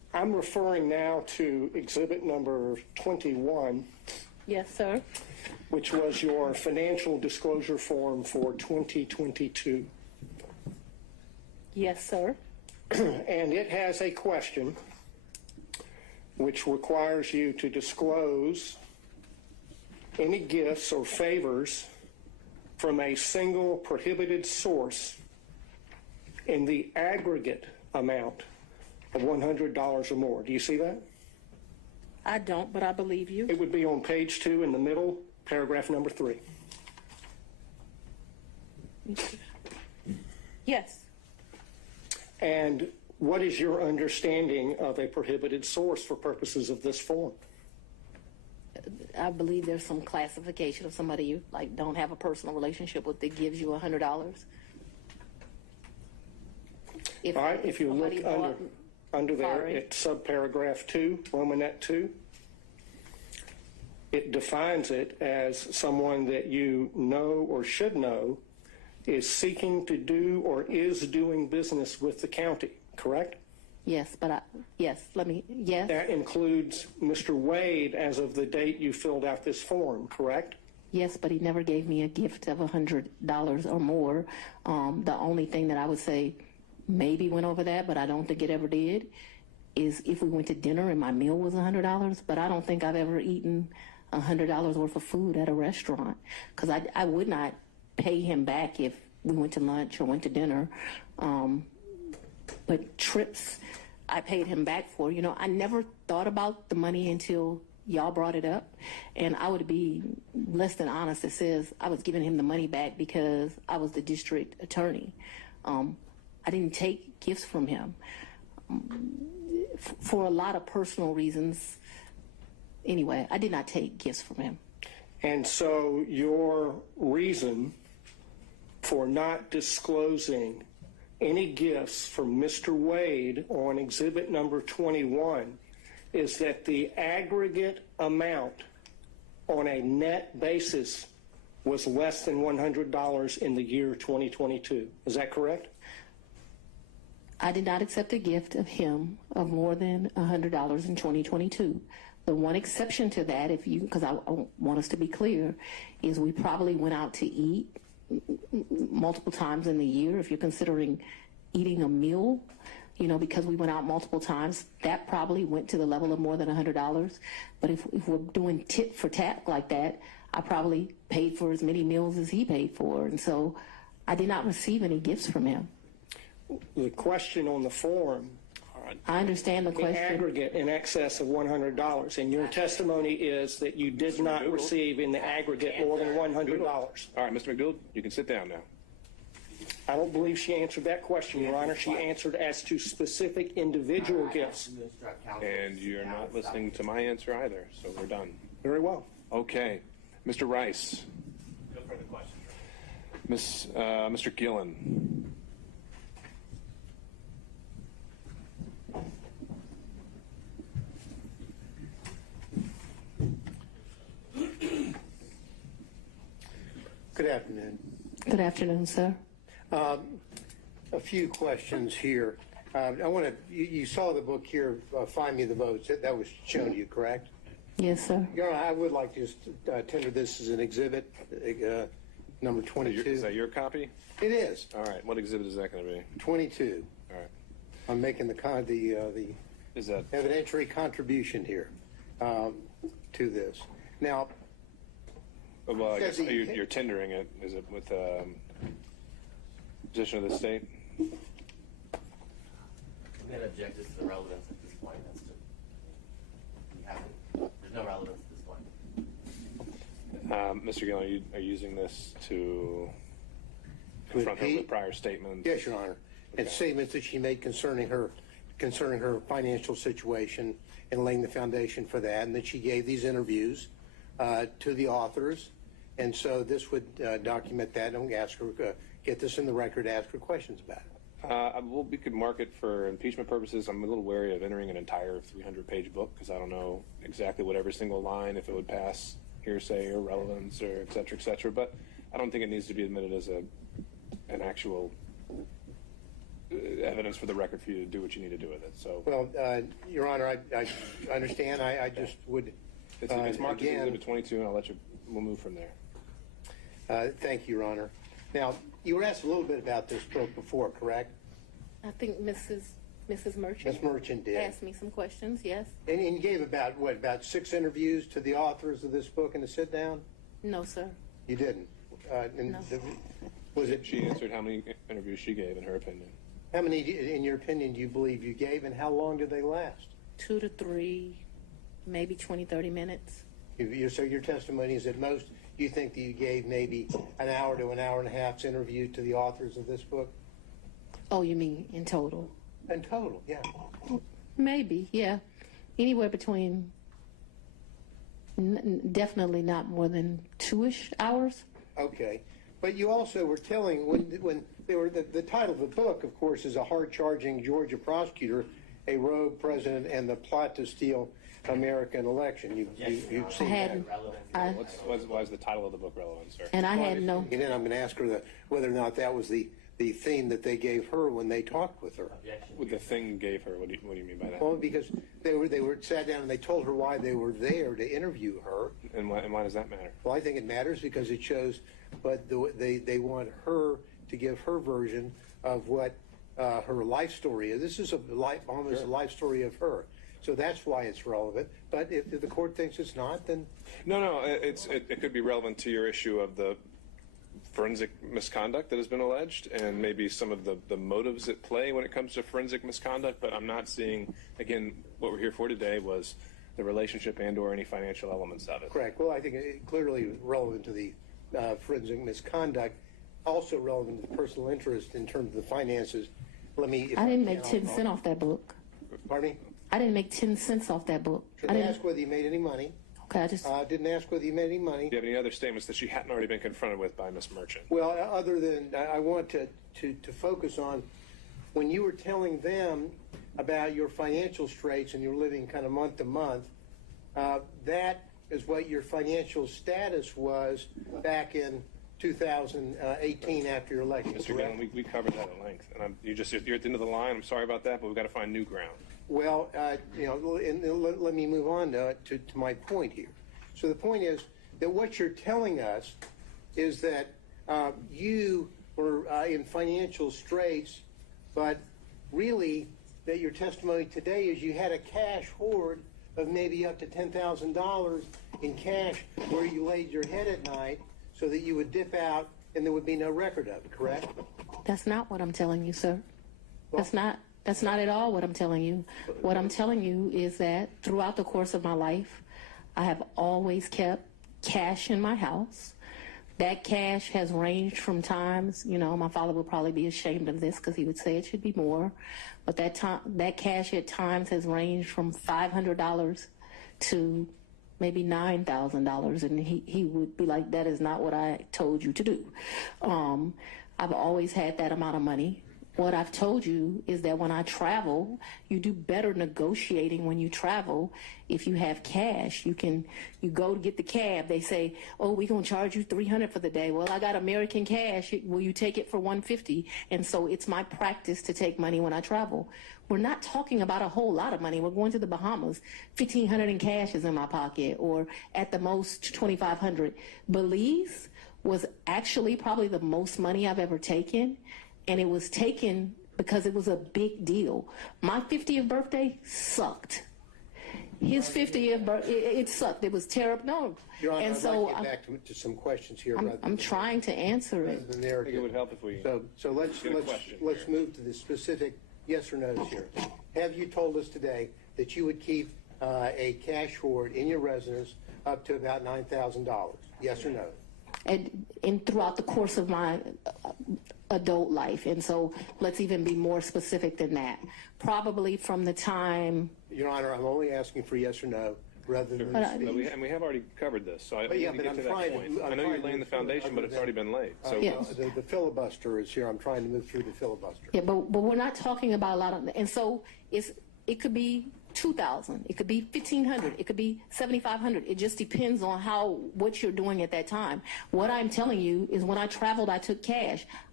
I'm referring now to exhibit number 21, Yes, sir. which was your financial disclosure form for 2022. Yes, sir. And it has a question which requires you to disclose any gifts or favors from a single prohibited source in the aggregate amount of $100 or more. Do you see that? I don't, but I believe you. It would be on page 2 in the middle, paragraph number 3. Yes. And what is your understanding of a prohibited source for purposes of this form? I believe there's some classification of somebody you like don't have a personal relationship with that gives you $100. All right, if you look somebody under there Sorry. at subparagraph 2, Romanet 2, it defines it as someone that you know or should know is seeking to do or is doing business with the county, correct? Yes, but yes. That includes Mr. Wade as of the date you filled out this form, correct? Yes, but he never gave me a gift of $100 or more. The only thing that I would say maybe went over that, but I don't think it ever did, is if we went to dinner and my meal was $100, but I don't think I've ever eaten $100 worth of food at a restaurant, because I would not pay him back if we went to lunch or went to dinner. But trips, I paid him back for. You know, I never thought about the money until y'all brought it up, and I would be less than honest. It says I was giving him the money back because I was the district attorney. I didn't take gifts from him for a lot of personal reasons. Anyway, I did not take gifts from him. And so your reason for not disclosing any gifts from Mr. Wade on exhibit number 21 is that the aggregate amount on a net basis was less than $100 in the year 2022. Is that correct? I did not accept a gift of him of more than $100 in 2022. The one exception to that, because I want us to be clear, is we probably went out to eat multiple times in the year. If you're considering eating a meal, you know, because we went out multiple times, that probably went to the level of more than $100. But if we're doing tit for tat like that, I probably paid for as many meals as he paid for. And so I did not receive any gifts from him. The question on the form, I understand the the question. aggregate in excess of $100, and your testimony is that you did not receive in the aggregate more than $100. All right, Mr. McDougal, you can sit down now. I don't believe she answered that question, Your Honor. She answered as to specific individual gifts. And you're not listening to my answer either, so we're done. Very well. Okay. Mr. Rice. No further questions. Mr. Gillen. Good afternoon. Good afternoon, sir. A few questions here. I want to, you saw the book here, Find Me the Votes. That was shown to you, correct? Yes, sir. Your Honor, I would like to just tender this as an exhibit, number 22. Is that your copy? It is. All right. What exhibit is that going to be? 22. All right. I'm making the is that evidentiary contribution here to this. Now, well, I guess you're tendering it. Is it with position of the state? I'm going to object this to the relevance at this point. There's no relevance at this point. Mr. Gillen, are you using this to confront her with prior statements? Yes, Your Honor. Okay. And statements that she made concerning her financial situation and laying the foundation for that, and that she gave these interviews to the authors. And so this would document that, and ask her, get this in the record, ask her questions about it. Well, we could mark it for impeachment purposes. I'm a little wary of entering an entire 300-page book because I don't know exactly what every single line, if it would pass hearsay or relevance or et cetera, et cetera. But I don't think it needs to be admitted as an actual evidence for the record for you to do what you need to do with it. So, Well, Your Honor, I understand. I just would. it's marked as again, Exhibit 22, and we'll move from there. Thank you, Your Honor. Now, you were asked a little bit about this book before, correct? I think Mrs. Merchant. Ms. Merchant did. Asked me some questions, yes. And you gave about 6 interviews to the authors of this book in a sit down? No, sir. You didn't? No. Was it? She answered how many interviews she gave, in her opinion. How many, in your opinion, do you believe you gave, and how long did they last? 2 to 3, maybe 20, 30 minutes. So your testimony is at most, you think that you gave maybe an hour to an hour and a half's interview to the authors of this book? Oh, you mean in total? In total, yeah. Maybe, yeah. Anywhere between, definitely not more than 2-ish hours. Okay. But you also were telling, when they were, the title of the book, of course, is A Hard-Charging Georgia Prosecutor, a Rogue President, and the Plot to Steal American Election. You've seen that. Why is the title of the book relevant, sir? And I had no... And then I'm going to ask her whether or not that was the theme that they gave her when they talked with her. What the thing gave her? What do you mean by that? Well, because they were sat down and they told her why they were there to interview her. And why does that matter? Well, I think it matters because it shows, but they want her to give her version of what her life story is. This is almost a life story of her. So that's why it's relevant. But if the court thinks it's not, then No. It could be relevant to your issue of the forensic misconduct that has been alleged, and maybe some of the motives at play when it comes to forensic misconduct. But I'm not seeing, again, what we're here for today was the relationship and/or any financial elements of it. correct. Well, I think it clearly relevant to the forensic misconduct, also relevant to the personal interest in terms of the finances. I didn't make 10 cents off that book. Pardon me? I didn't make 10 cents off that book. I didn't ask whether you made any money. Okay, I just... Didn't ask whether you made any money. Do you have any other statements that she hadn't already been confronted with by Ms. Merchant? Well, other than I want to focus on when you were telling them about your financial straits and you were living kind of month to month, that is what your financial status was back in 2018 after your election. Mr. Gallon, we covered that at length, and you're at the end of the line. I'm sorry about that, but we've got to find new ground. Well, let me move on to my point here. So the point is that what you're telling us is that you were in financial straits, but really that your testimony today is you had a cash hoard of maybe up to $10,000 in cash where you laid your head at night so that you would dip out and there would be no record of it, correct? That's not what I'm telling you, sir. That's not at all what I'm telling you. What I'm telling you is that throughout the course of my life, I have always kept cash in my house. That cash has ranged from times, my father would probably be ashamed of this because he would say it should be more, but that cash at times has ranged from $500 to maybe $9,000, and he would be like, that is not what I told you to do. I've always had that amount of money. What I've told you is that when I travel, you do better negotiating when you travel. If you have cash, you go to get the cab. They say, oh, we're going to charge you $300 for the day. Well, I got American cash. Will you take it for $150? And so it's my practice to take money when I travel. We're not talking about a whole lot of money. We're going to the Bahamas. $1,500 in cash is in my pocket, or at the most $2,500. Belize was actually probably the most money I've ever taken. And it was taken because it was a big deal. My 50th birthday sucked. His 50th birthday, it sucked. It was terrible. No. Your Honor, and I'd so like to get back to some questions here. I'm trying to answer it. I think it would help if we So let's move to the specific yes or no's here. Have you told us today that you would keep a cash hoard in your residence up to about $9,000? Yes or no? And throughout the course of my adult life, and so let's even be more specific than that. Probably from the time... Your Honor, I'm only asking for yes or no, rather than... And we have already covered this, so I need to get to that point. I know you're laying the foundation, but it's already been laid. So the filibuster is here. I'm trying to move through the filibuster. Yeah, but we're not talking about a lot of... And so it could be $2,000, it could be $1,500, it could be $7,500. It just depends on what you're doing at that time. What I'm telling you is when I traveled, I took cash.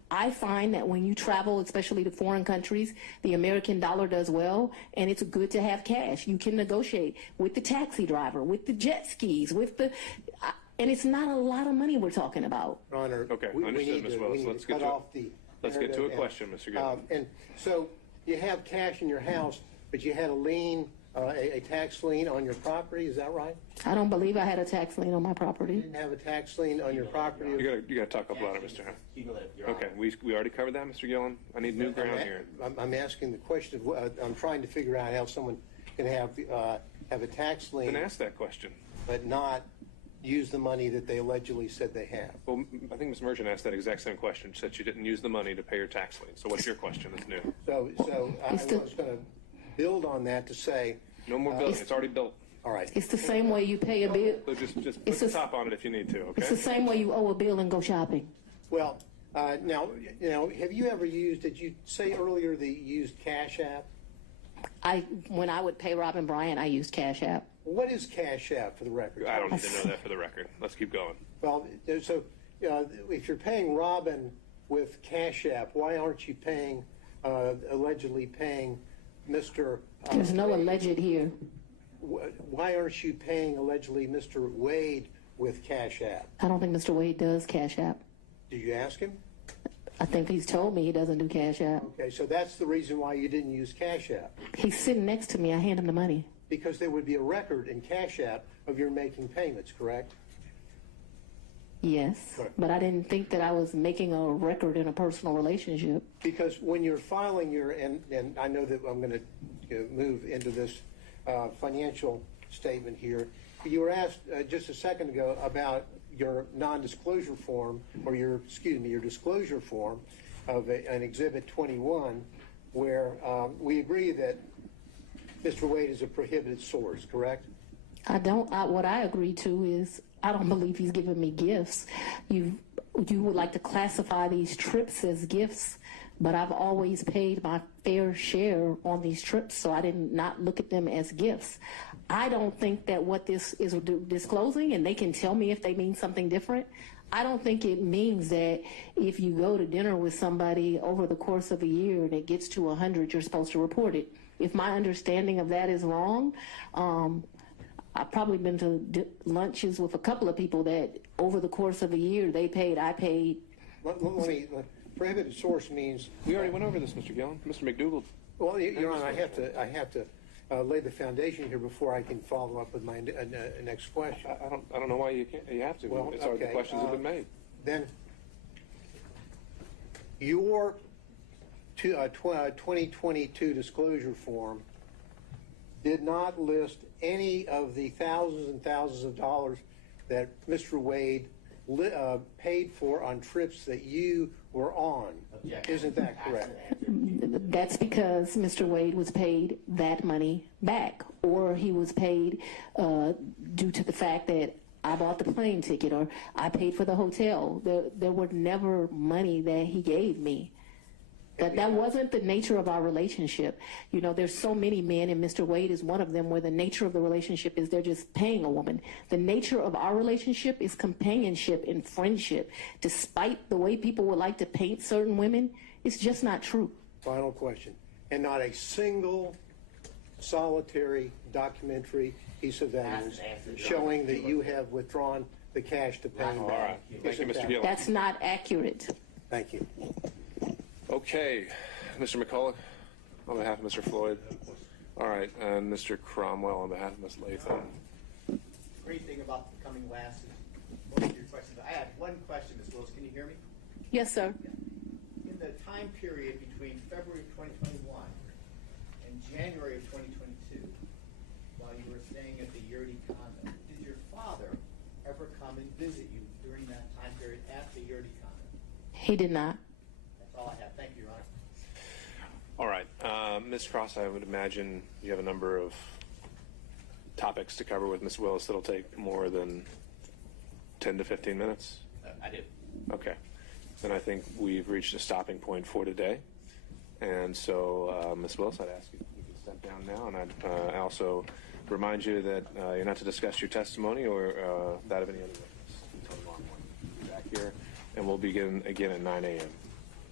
I find that when you travel, especially to foreign countries, the American dollar does well, and it's good to have cash. You can negotiate with the taxi driver, with the jet skis, with the, and it's not a lot of money we're talking about. Your Honor, Okay, we understood, need Ms. to, Willis. we need Let's to get cut to it. off the. Let's get to a narrative question, Mr. Gillen. And so you have cash in your house, but you had a lien, a tax lien on your property, is that right? I don't believe I had a tax lien on my You property. didn't have a tax lien on your property? You gotta talk up louder, Mr. Hunt. Cumulative, Your Honor. Okay, we already covered that, Mr. Gillen. I need new ground here. I'm asking the question, I'm trying to figure out how someone can have a tax lien. Then ask that question. But not use the money that they allegedly said they have. Well, I think Ms. Merchant asked that exact same question. She said she didn't use the money to pay her tax lien. So what's your question that's new? So I was going to build on that to say. No more building. It's already built. All right. It's the same way you pay a bill. So just put It's the a- top on it if you need to, okay? It's the same way you owe a bill and go shopping. Well, now, have you ever used, did you say earlier that you used Cash App? When I would pay Robin Bryant, I used Cash App. What is Cash App for the record? I don't need to know that for the record. Let's keep going. Well, so if you're paying Robin with Cash App, why aren't you paying, allegedly paying Mr. There's no alleged here. Why aren't you paying allegedly Mr. Wade with Cash App? I don't think Mr. Wade does Cash App. Did you ask him? I think he's told me he doesn't do Cash App. Okay, so that's the reason why you didn't use Cash App. He's sitting next to me. I hand him the money. Because there would be a record in Cash App of your making payments, correct? Yes, Correct. but I didn't think that I was making a record in a personal relationship. Because when you're filing your, and I know that I'm going to move into this financial statement here, you were asked just a second ago about your non-disclosure form, or your disclosure form of an Exhibit 21, where we agree that Mr. Wade is a prohibited source, correct? What I agree to is I don't believe he's giving me gifts. You would like to classify these trips as gifts, but I've always paid my fair share on these trips, so I did not look at them as gifts. I don't think that what this is disclosing, and they can tell me if they mean something different, I don't think it means that if you go to dinner with somebody over the course of a year and it gets to 100, you're supposed to report it. If my understanding of that is wrong, I've probably been to lunches with a couple of people that over the course of a year they paid, I paid. Let me, prohibited source means. We already went over this, Mr. Gillen. Mr. McDougall. Well, Your Honor, I have to lay the foundation here before I can follow up with my next question. I don't know why you can't. You have to. Well, it's already, the questions have been made. Then your 2022 disclosure form did not list any of the thousands and thousands of dollars that Mr. Wade paid for on trips that you were on. Isn't that correct? That's because Mr. Wade was paid that money back, or he was paid due to the fact that I bought the plane ticket or I paid for the hotel. There were never money that he gave me. That wasn't the nature of our relationship. You know, there's so many men, and Mr. Wade is one of them, where the nature of the relationship is they're just paying a woman. The nature of our relationship is companionship and friendship. Despite the way people would like to paint certain women, it's just not true. Final question. And not a single solitary documentary piece of evidence showing that you have withdrawn the cash to pay him All back. right. Thank you, Mr. Gillen. That's not accurate. Thank you. Okay, Mr. McCullough, on behalf of Mr. Floyd. All right, and Mr. Cromwell on behalf of Ms. Latham. Great thing about coming last is most of your questions. I have one question, Ms. Willis. Can you hear me? Yes, sir. In the time period between February of 2021 and January of 2022, while you were staying at the Yurdi condo, did your father ever come and visit you during that time period at the Yurdi condo? He did not. That's all I have. Thank you, Your Honor. All right, Ms. Cross, I would imagine you have a number of topics to cover with Ms. Willis that'll take more than 10 to 15 minutes? I do. Okay. Then I think we've reached a stopping point for today. And so, Ms. Willis, I'd ask you to step down now. And I'd also remind you that you're not to discuss your testimony or that of any other witness until tomorrow morning. We'll be back here, and we'll begin again at 9 a.m.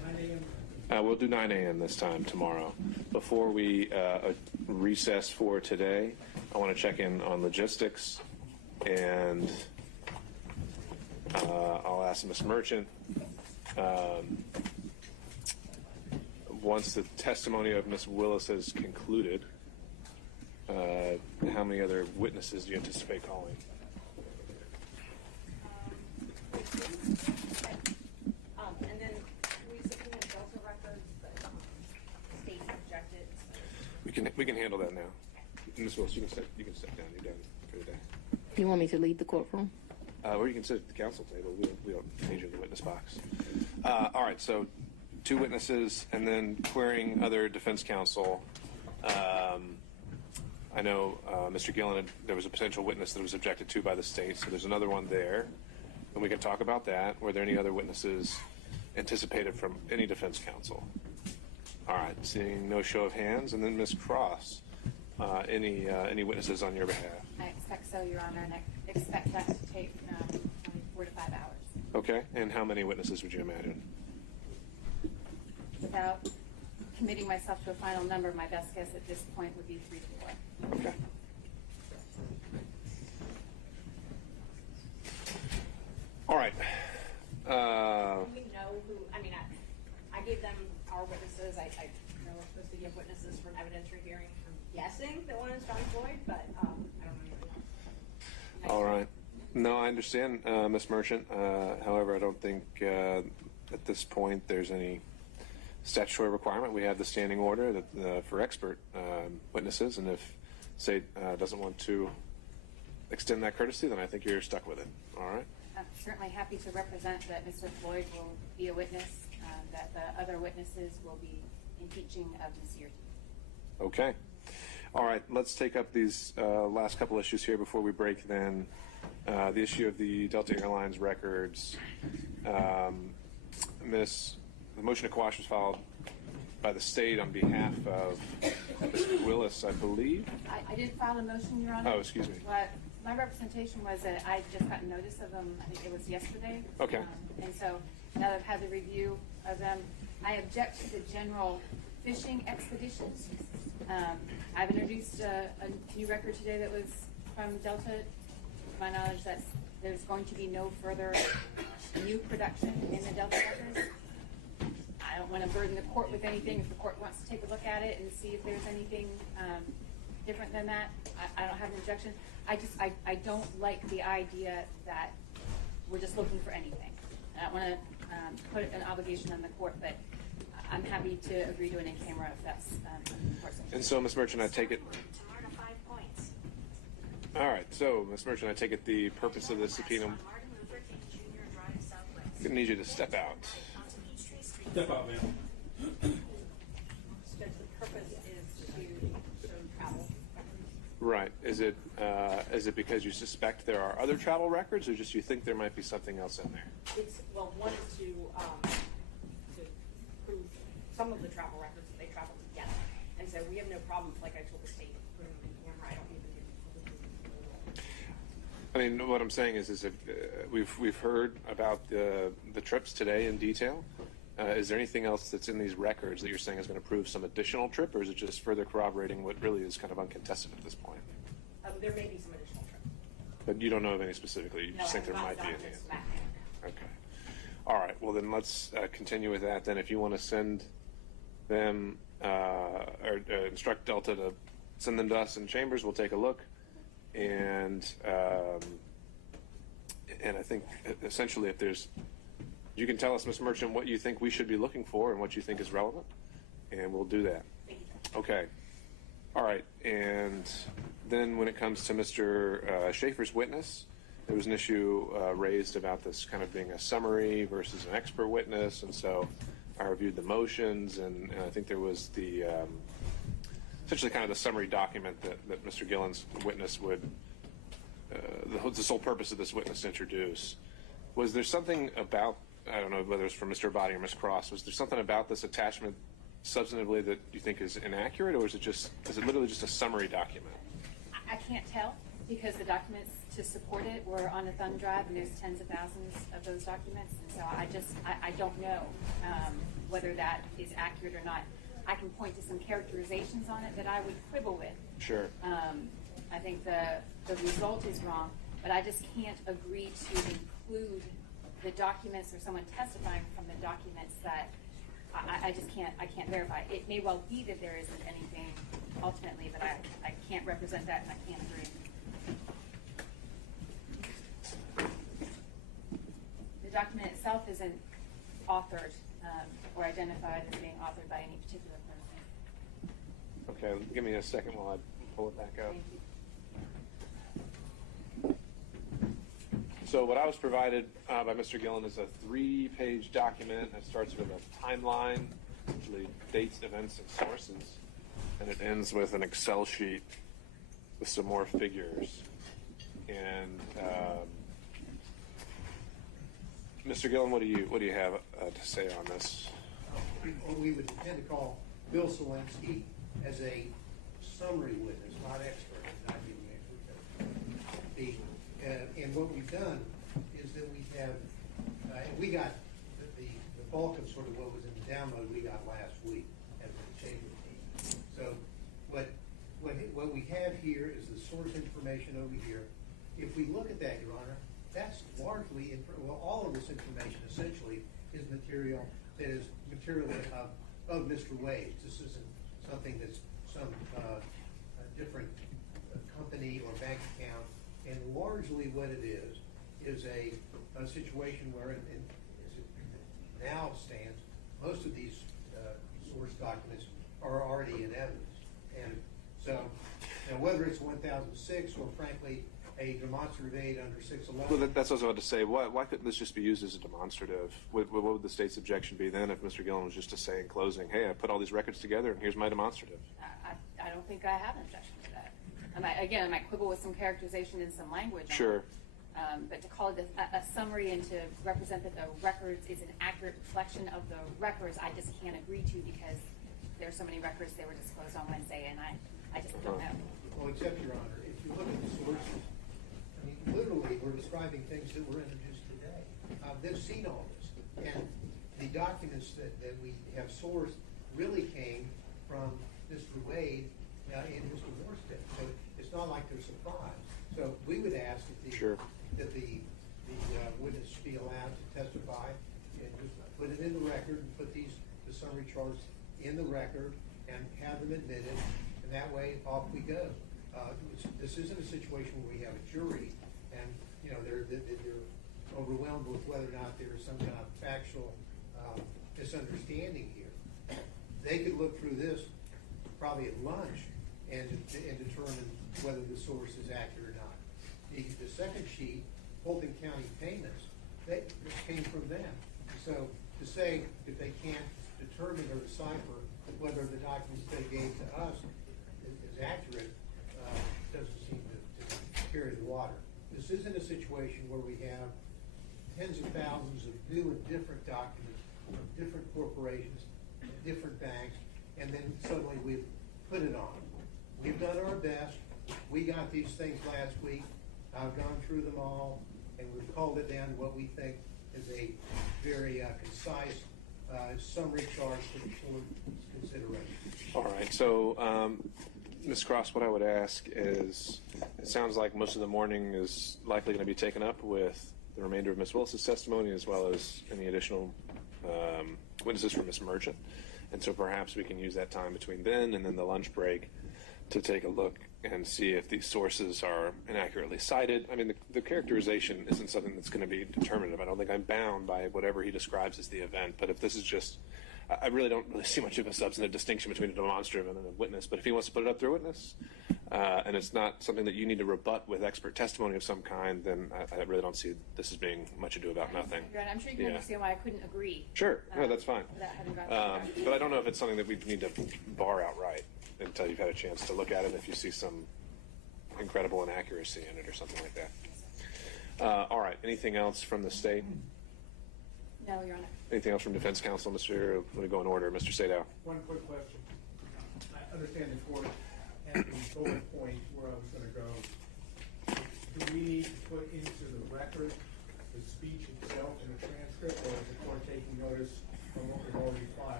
We'll do 9 a.m. this time tomorrow. Before we recess for today, I want to check in on logistics, and I'll ask Ms. Merchant, once the testimony of Ms. Willis has concluded, how many other witnesses do you anticipate calling? And then we subpoenaed Delta records, but state objected. We can handle that now. Ms. Willis, you can step down. You're done for the day. You want me to leave the courtroom? Or you can sit at the council table. We don't need you in the witness box. All right, so 2 witnesses, and then querying other defense counsel. I know Mr. Gillen, there was a potential witness that was objected to by the state, so there's another one there, and we can talk about that. Were there any other witnesses anticipated from any defense counsel? All right, seeing no show of hands, and then Ms. Cross, any witnesses on your behalf? I expect so, Your Honor, and I expect that to take 4 to 5 hours. Okay, and how many witnesses would you imagine? Without committing myself to a final number, my best guess at this point would be 3 to 4. Okay. All right. Do we know who, I mean, I gave them our witnesses. I know we're supposed to give witnesses from evidentiary hearing. I'm guessing that one is Fani Willis, but I don't know. All right. No, I understand, Ms. Merchant. However, I don't think at this point there's any statutory requirement. We have the standing order that, for expert witnesses, and if state doesn't want to extend that courtesy, then I think you're stuck with it. All right? I'm certainly happy to represent that Mr. Floyd will be a witness, that the other witnesses will be impeaching of Ms. Yurty. Okay. All right. Let's take up these last couple issues here before we break then. The issue of the Delta Airlines records. The motion to quash was filed by the state on behalf of Ms. Willis, I believe. I did file a motion, Your Honor. Oh, excuse me. But my representation was that I just got notice of them, I think it was yesterday. Okay. And so now that I've had the review of them, I object to the general fishing expeditions. I've introduced a new record today that was from Delta. To my knowledge, that there's going to be no further new production in the Delta records. I don't want to burden the court with anything. If the court wants to take a look at it and see if there's anything different than that, I don't have an objection. I don't like the idea that we're just looking for anything. I don't want to put an obligation on the court, but I'm happy to agree to an in-camera if that's important. And so, Ms. Merchant, I take it. All right. So, Ms. Merchant, I take it the purpose of this subpoena. I'm going to need you to step out. Step out, ma'am. The purpose is to show travel. Right. Is it because you suspect there are other travel records, or just you think there might be something else in there? It's, well, one is to prove some of the travel records that they traveled together. And so we have no problem, like I told the state, putting them in camera. I don't even think I mean, what I'm saying is if we've heard about the trips today in detail. Is there anything else that's in these records that you're saying is going to prove some additional trip, or is it just further corroborating what really is kind of uncontested at this point? there may be some additional trips. But you don't know of any specifically. You just think there might be any. Okay. All right. Well, then let's continue with that. Then, if you want to send them or instruct Delta to send them to us in chambers, we'll take a look. And I think essentially, if there's, you can tell us, Ms. Merchant, what you think we should be looking for and what you think is relevant, and we'll do that. Okay. All right. And then when it comes to Mr. Schaefer's witness, there was an issue raised about this kind of being a summary versus an expert witness, and so I reviewed the motions, and I think there was the essentially kind of the summary document that Mr. Gillen's witness would, the sole purpose of this witness to introduce. Was there something about, I don't know whether it's from Mr. Abadi or Ms. Cross, was there something about this attachment substantively that you think is inaccurate, or is it literally just a summary document? I can't tell, because the documents to support it were on a thumb drive, and there's tens of thousands of those documents, and so I don't know whether that is accurate or not. I can point to some characterizations on it that I would quibble with. Sure. I think the result is wrong, but I just can't agree to include the documents or someone testifying from the documents that I just can't verify. It may well be that there isn't anything ultimately, but I can't represent that and I can't agree. The document itself isn't authored or identified as being authored by any particular person. Okay, give me a second while I pull it back up. Thank you. So what I was provided by Mr. Gillen is a 3-page document that starts with a timeline, usually dates, events, and sources, and it ends with an Excel sheet with some more figures. And Mr. Gillen, what do you have to say on this? What we would tend to call Bill Selensky as a summary witness, not expert, not giving expert. And what we've done is that we have, and we got the bulk of sort of what was in the download we got last week as a chamber team. So what we have here is the source information over here. If we look at that, Your Honor, that's largely, all of this information essentially is material that is material of Mr. Wade. This isn't something that's some different company or bank account. And largely what it is a situation where, as it now stands, most of these source documents are already in evidence. And so, whether it's 1006 or frankly a demonstrative aid under 611. Well, that's what I was about to say. Why couldn't this just be used as a demonstrative? What would the state's objection be then if Mr. Gillen was just to say in closing, hey, I put all these records together and here's my demonstrative? I don't think I have an objection to that. I might quibble with some characterization in some language. Sure. But to call it a summary and to represent that the records is an accurate reflection of the records, I just can't agree to because there are so many records they were disclosed on Wednesday, and I just don't know. Well, except, Your Honor, if you look at the sources, I mean, literally, we're describing things that were introduced today. They've seen all this. And the documents that we have sourced really came from Mr. Wade in his divorce case. So it's not like they're surprised. So we would ask that the witness be allowed to testify and just put it in the record and put the summary charts in the record and have them admitted. And that way, off we go. This isn't a situation where we have a jury and they're overwhelmed with whether or not there is some kind of factual misunderstanding here. They could look through this probably at lunch and determine whether the source is accurate or not. The second sheet, Fulton County payments, that came from them. So to say that they can't determine or decipher whether the documents they gave to us is accurate doesn't seem to carry the water. This isn't a situation where we have tens of thousands of new and different documents from different corporations, different banks, and then suddenly we've put it on. We've done our best. We got these things last week. I've gone through them all, and we've called it down to what we think is a very concise summary chart for the board's consideration. All right. So, Ms. Cross, what I would ask is, it sounds like most of the morning is likely going to be taken up with the remainder of Ms. Willis's testimony as well as any additional witnesses from Ms. Merchant. And so perhaps we can use that time between then and then the lunch break to take a look and see if these sources are inaccurately cited. I mean, the characterization isn't something that's going to be determinative. I don't think I'm bound by whatever he describes as the event. But if this is just, I really don't really see much of a substantive distinction between a demonstrative and a witness. But if he wants to put it up through a witness, and it's not something that you need to rebut with expert testimony of some kind, then I really don't see this as being much ado about nothing. I'm sure you can understand why I couldn't agree. Sure. No, that's fine. But I don't know if it's something that we need to bar outright until you've had a chance to look at it if you see some incredible inaccuracy in it or something like that. All right. Anything else from the state? No, Your Honor. Anything else from defense counsel? Mr. Let me go in order. Mr. Sadow. One quick question. I understand the court at the bullet point where I was going to go. Do we need to put into the record the speech itself in the transcript, or is the court taking notice from what we've already filed?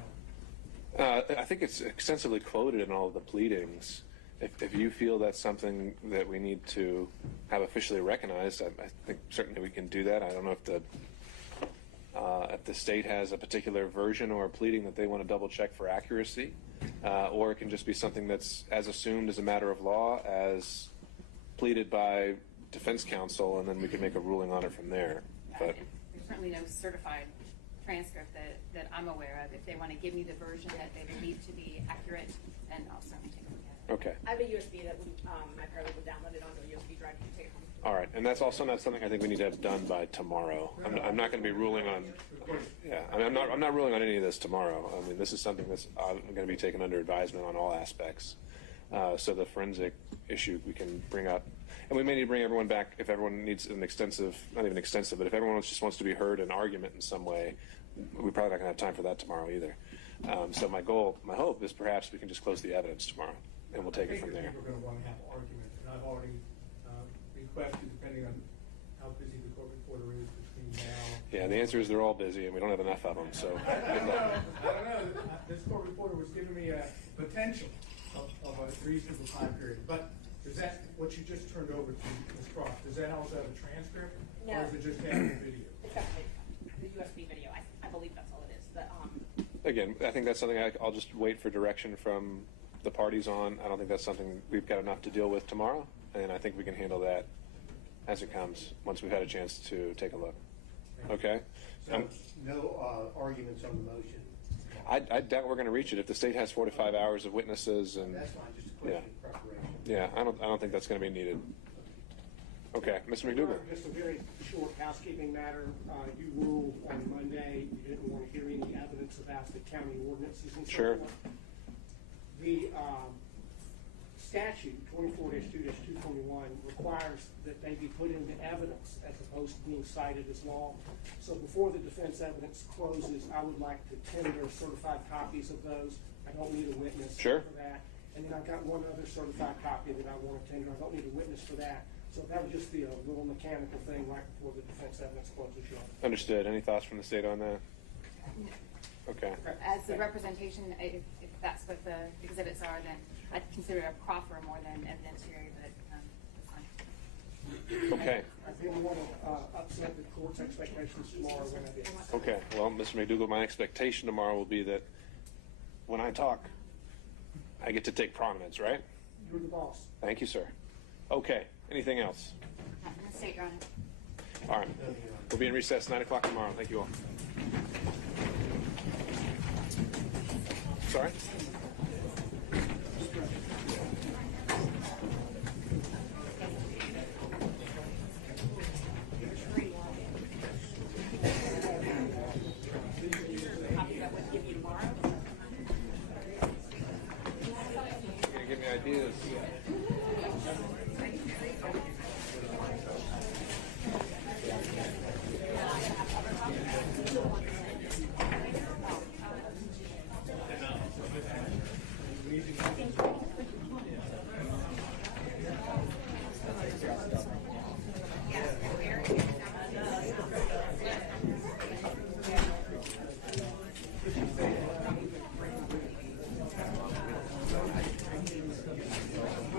I think it's extensively quoted in all of the pleadings. If you feel that's something that we need to have officially recognized, I think certainly we can do that. I don't know if the state has a particular version or a pleading that they want to double check for accuracy, or it can just be something that's as assumed as a matter of law as pleaded by defense counsel, and then we can make a ruling on it from there. But there's certainly no certified transcript that I'm aware of. If they want to give me the version that they believe to be accurate, then I'll certainly take a look at it. okay. I have a USB that my paralegal downloaded onto a USB drive. You can take it home. All right, and that's also not something I think we need to have done by tomorrow. I'm not going to be ruling on. Yeah, I mean, I'm not ruling on any of this tomorrow. I mean, this is something that's going to be taken under advisement on all aspects. So the forensic issue we can bring up, and we may need to bring everyone back if everyone needs an extensive, not even extensive, but if everyone just wants to be heard in argument in some way, we're probably not going to have time for that tomorrow either. So my hope is perhaps we can just close the evidence tomorrow, and we'll take it from there. I think people are going to want to have arguments, and I've already requested, depending on how busy the court reporter is between now. Yeah, the answer is they're all busy, and we don't have enough of them. So I don't know. This court reporter was giving me a potential of a reasonable time period, but is that what you just turned over to Ms. Cross? Does that also have a transcript, No. or is it just having a video? It's got the USB video. I believe that's all it is. But again, I think that's something I'll just wait for direction from the parties on. I don't think that's something we've got enough to deal with tomorrow, and I think we can handle that as it comes once we've had a chance to take a look. Okay? So no arguments on the motion? I doubt we're going to reach it. If the state has 4 to 5 hours of witnesses and That's fine, just a question of preparation. yeah, I don't think that's going to be needed. Okay, Mr. McDougall. Just a very short housekeeping matter. You ruled on Monday you didn't want to hear any evidence about the county ordinances and so Sure. forth. The statute 24-2-221 requires that they be put into evidence as opposed to being cited as law. So before the defense evidence closes, I would like to tender certified copies of those. I don't need a witness Sure. for that. And then I've got one other certified copy that I want to tender. I don't need a witness for that. So that would just be a little mechanical thing right before the defense evidence closes, Your Honor. Understood. Any thoughts from the state on that? Okay. As the representation, if that's what the exhibits are, then I'd consider a proffer more than evidentiary, but that's fine. Okay. I didn't want to upset the court's expectations tomorrow when I did. Okay. Well, Mr. McDougall, my expectation tomorrow will be that when I talk, I get to take prominence, right? You're the boss. Thank you, sir. Okay. Anything else? Not in the state, Your Honor. All right. We'll be in recess 9 o'clock tomorrow. Thank you all. Sorry? Give me ideas.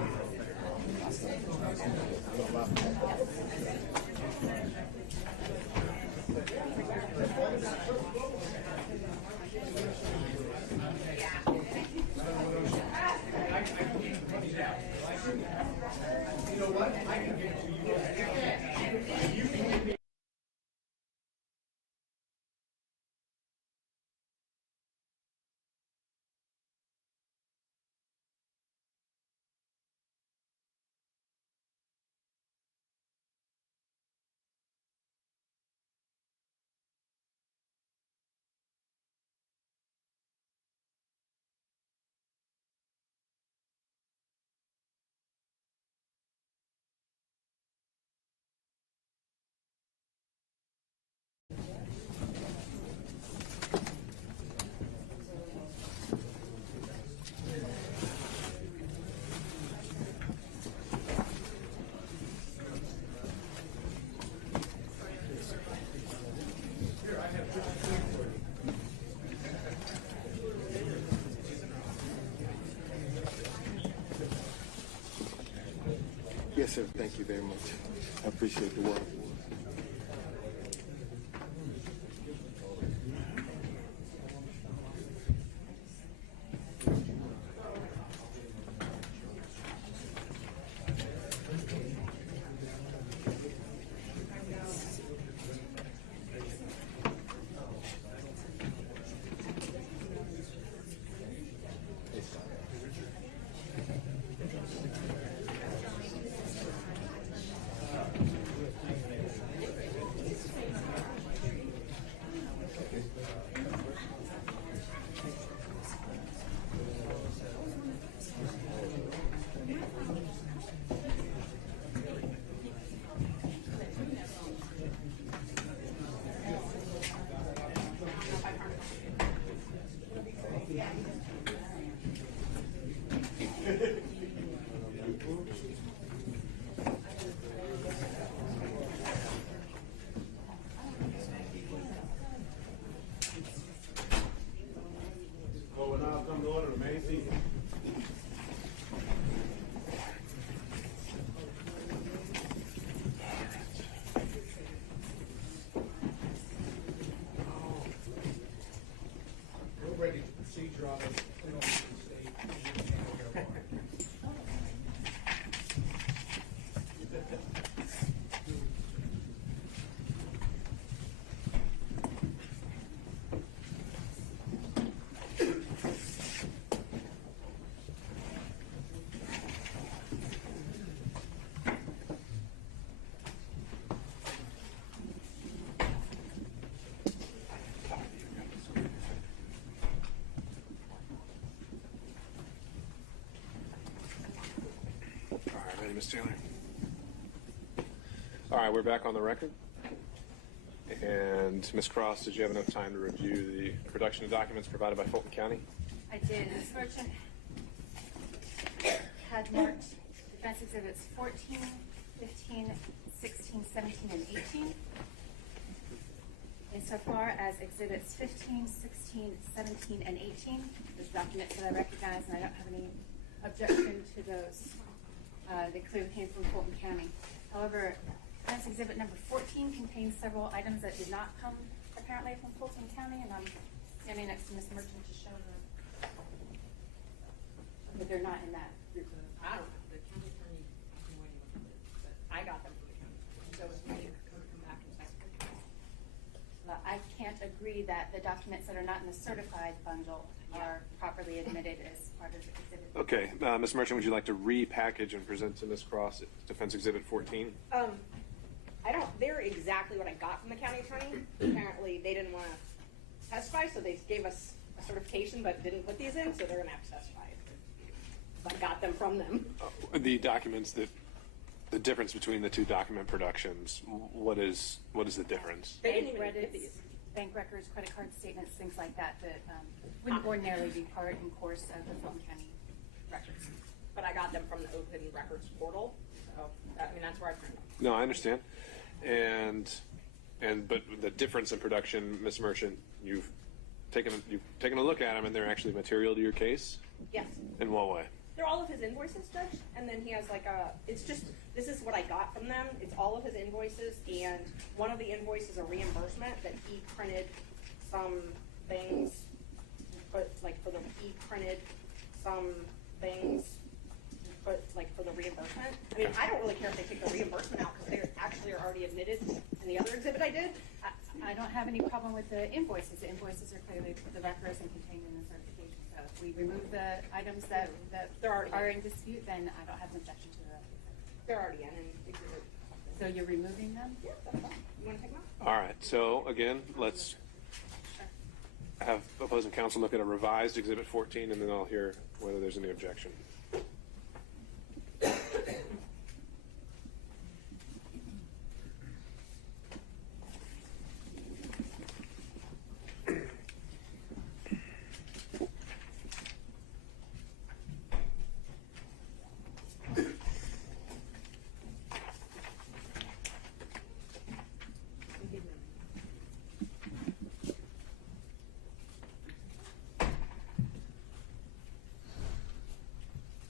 Yes, sir. Thank you very much. I appreciate the work. We're ready to proceed, Your Honor. We don't need to stay. Ms. Taylor. All right, we're back on the record. And Ms. Cross, did you have enough time to review the production of documents provided by Fulton County? I did. Ms. Merchant had marked defense exhibits 14, 15, 16, 17, and 18. Insofar as exhibits 15, 16, 17, and 18, those documents that I recognize, and I don't have any objection to those. They clearly came from Fulton County. However, defense exhibit number 14 contains several items that did not come apparently from Fulton County, and I'm standing next to Ms. Merchant to show them that they're not in that group. I don't know. The county attorney can weigh in on it, but I got them from the county. So it's me to come back and testify. I can't agree that the documents that are not in the certified bundle are properly admitted as part of the exhibit. Okay, Ms. Merchant, would you like to repackage and present to Ms. Cross Defense Exhibit 14? I don't, they're exactly what I got from the county attorney. Apparently, they didn't want to testify, so they gave us a certification, but didn't put these in, so they're going to have to testify. I got them from them. The documents that, the difference between the two document productions, what is the difference? They didn't even Bank get credits, these. bank records, credit card statements, things like that, that wouldn't ordinarily be part and course of the Fulton County records. But I got them from the open records portal, so that's where I found them. No, I understand. But the difference in production, Ms. Merchant, you've taken a look at them, and they're actually material to your case? Yes. In what way? They're all of his invoices, Judge, and then he has this is what I got from them. It's all of his invoices, and one of the invoices is a reimbursement that he printed some things, for the reimbursement. I mean, I don't really care if they take the reimbursement out because they actually are already admitted in the other exhibit I did. I don't have any problem with the invoices. The invoices are clearly the records and contained in the certification. So if we remove the items that are in dispute, then I don't have an objection to that. They're already in exhibit. So you're removing them? Yeah, that's fine. You want to take them out? All right. So again, let's have opposing counsel look at a revised Exhibit 14, and then I'll hear whether there's any objection.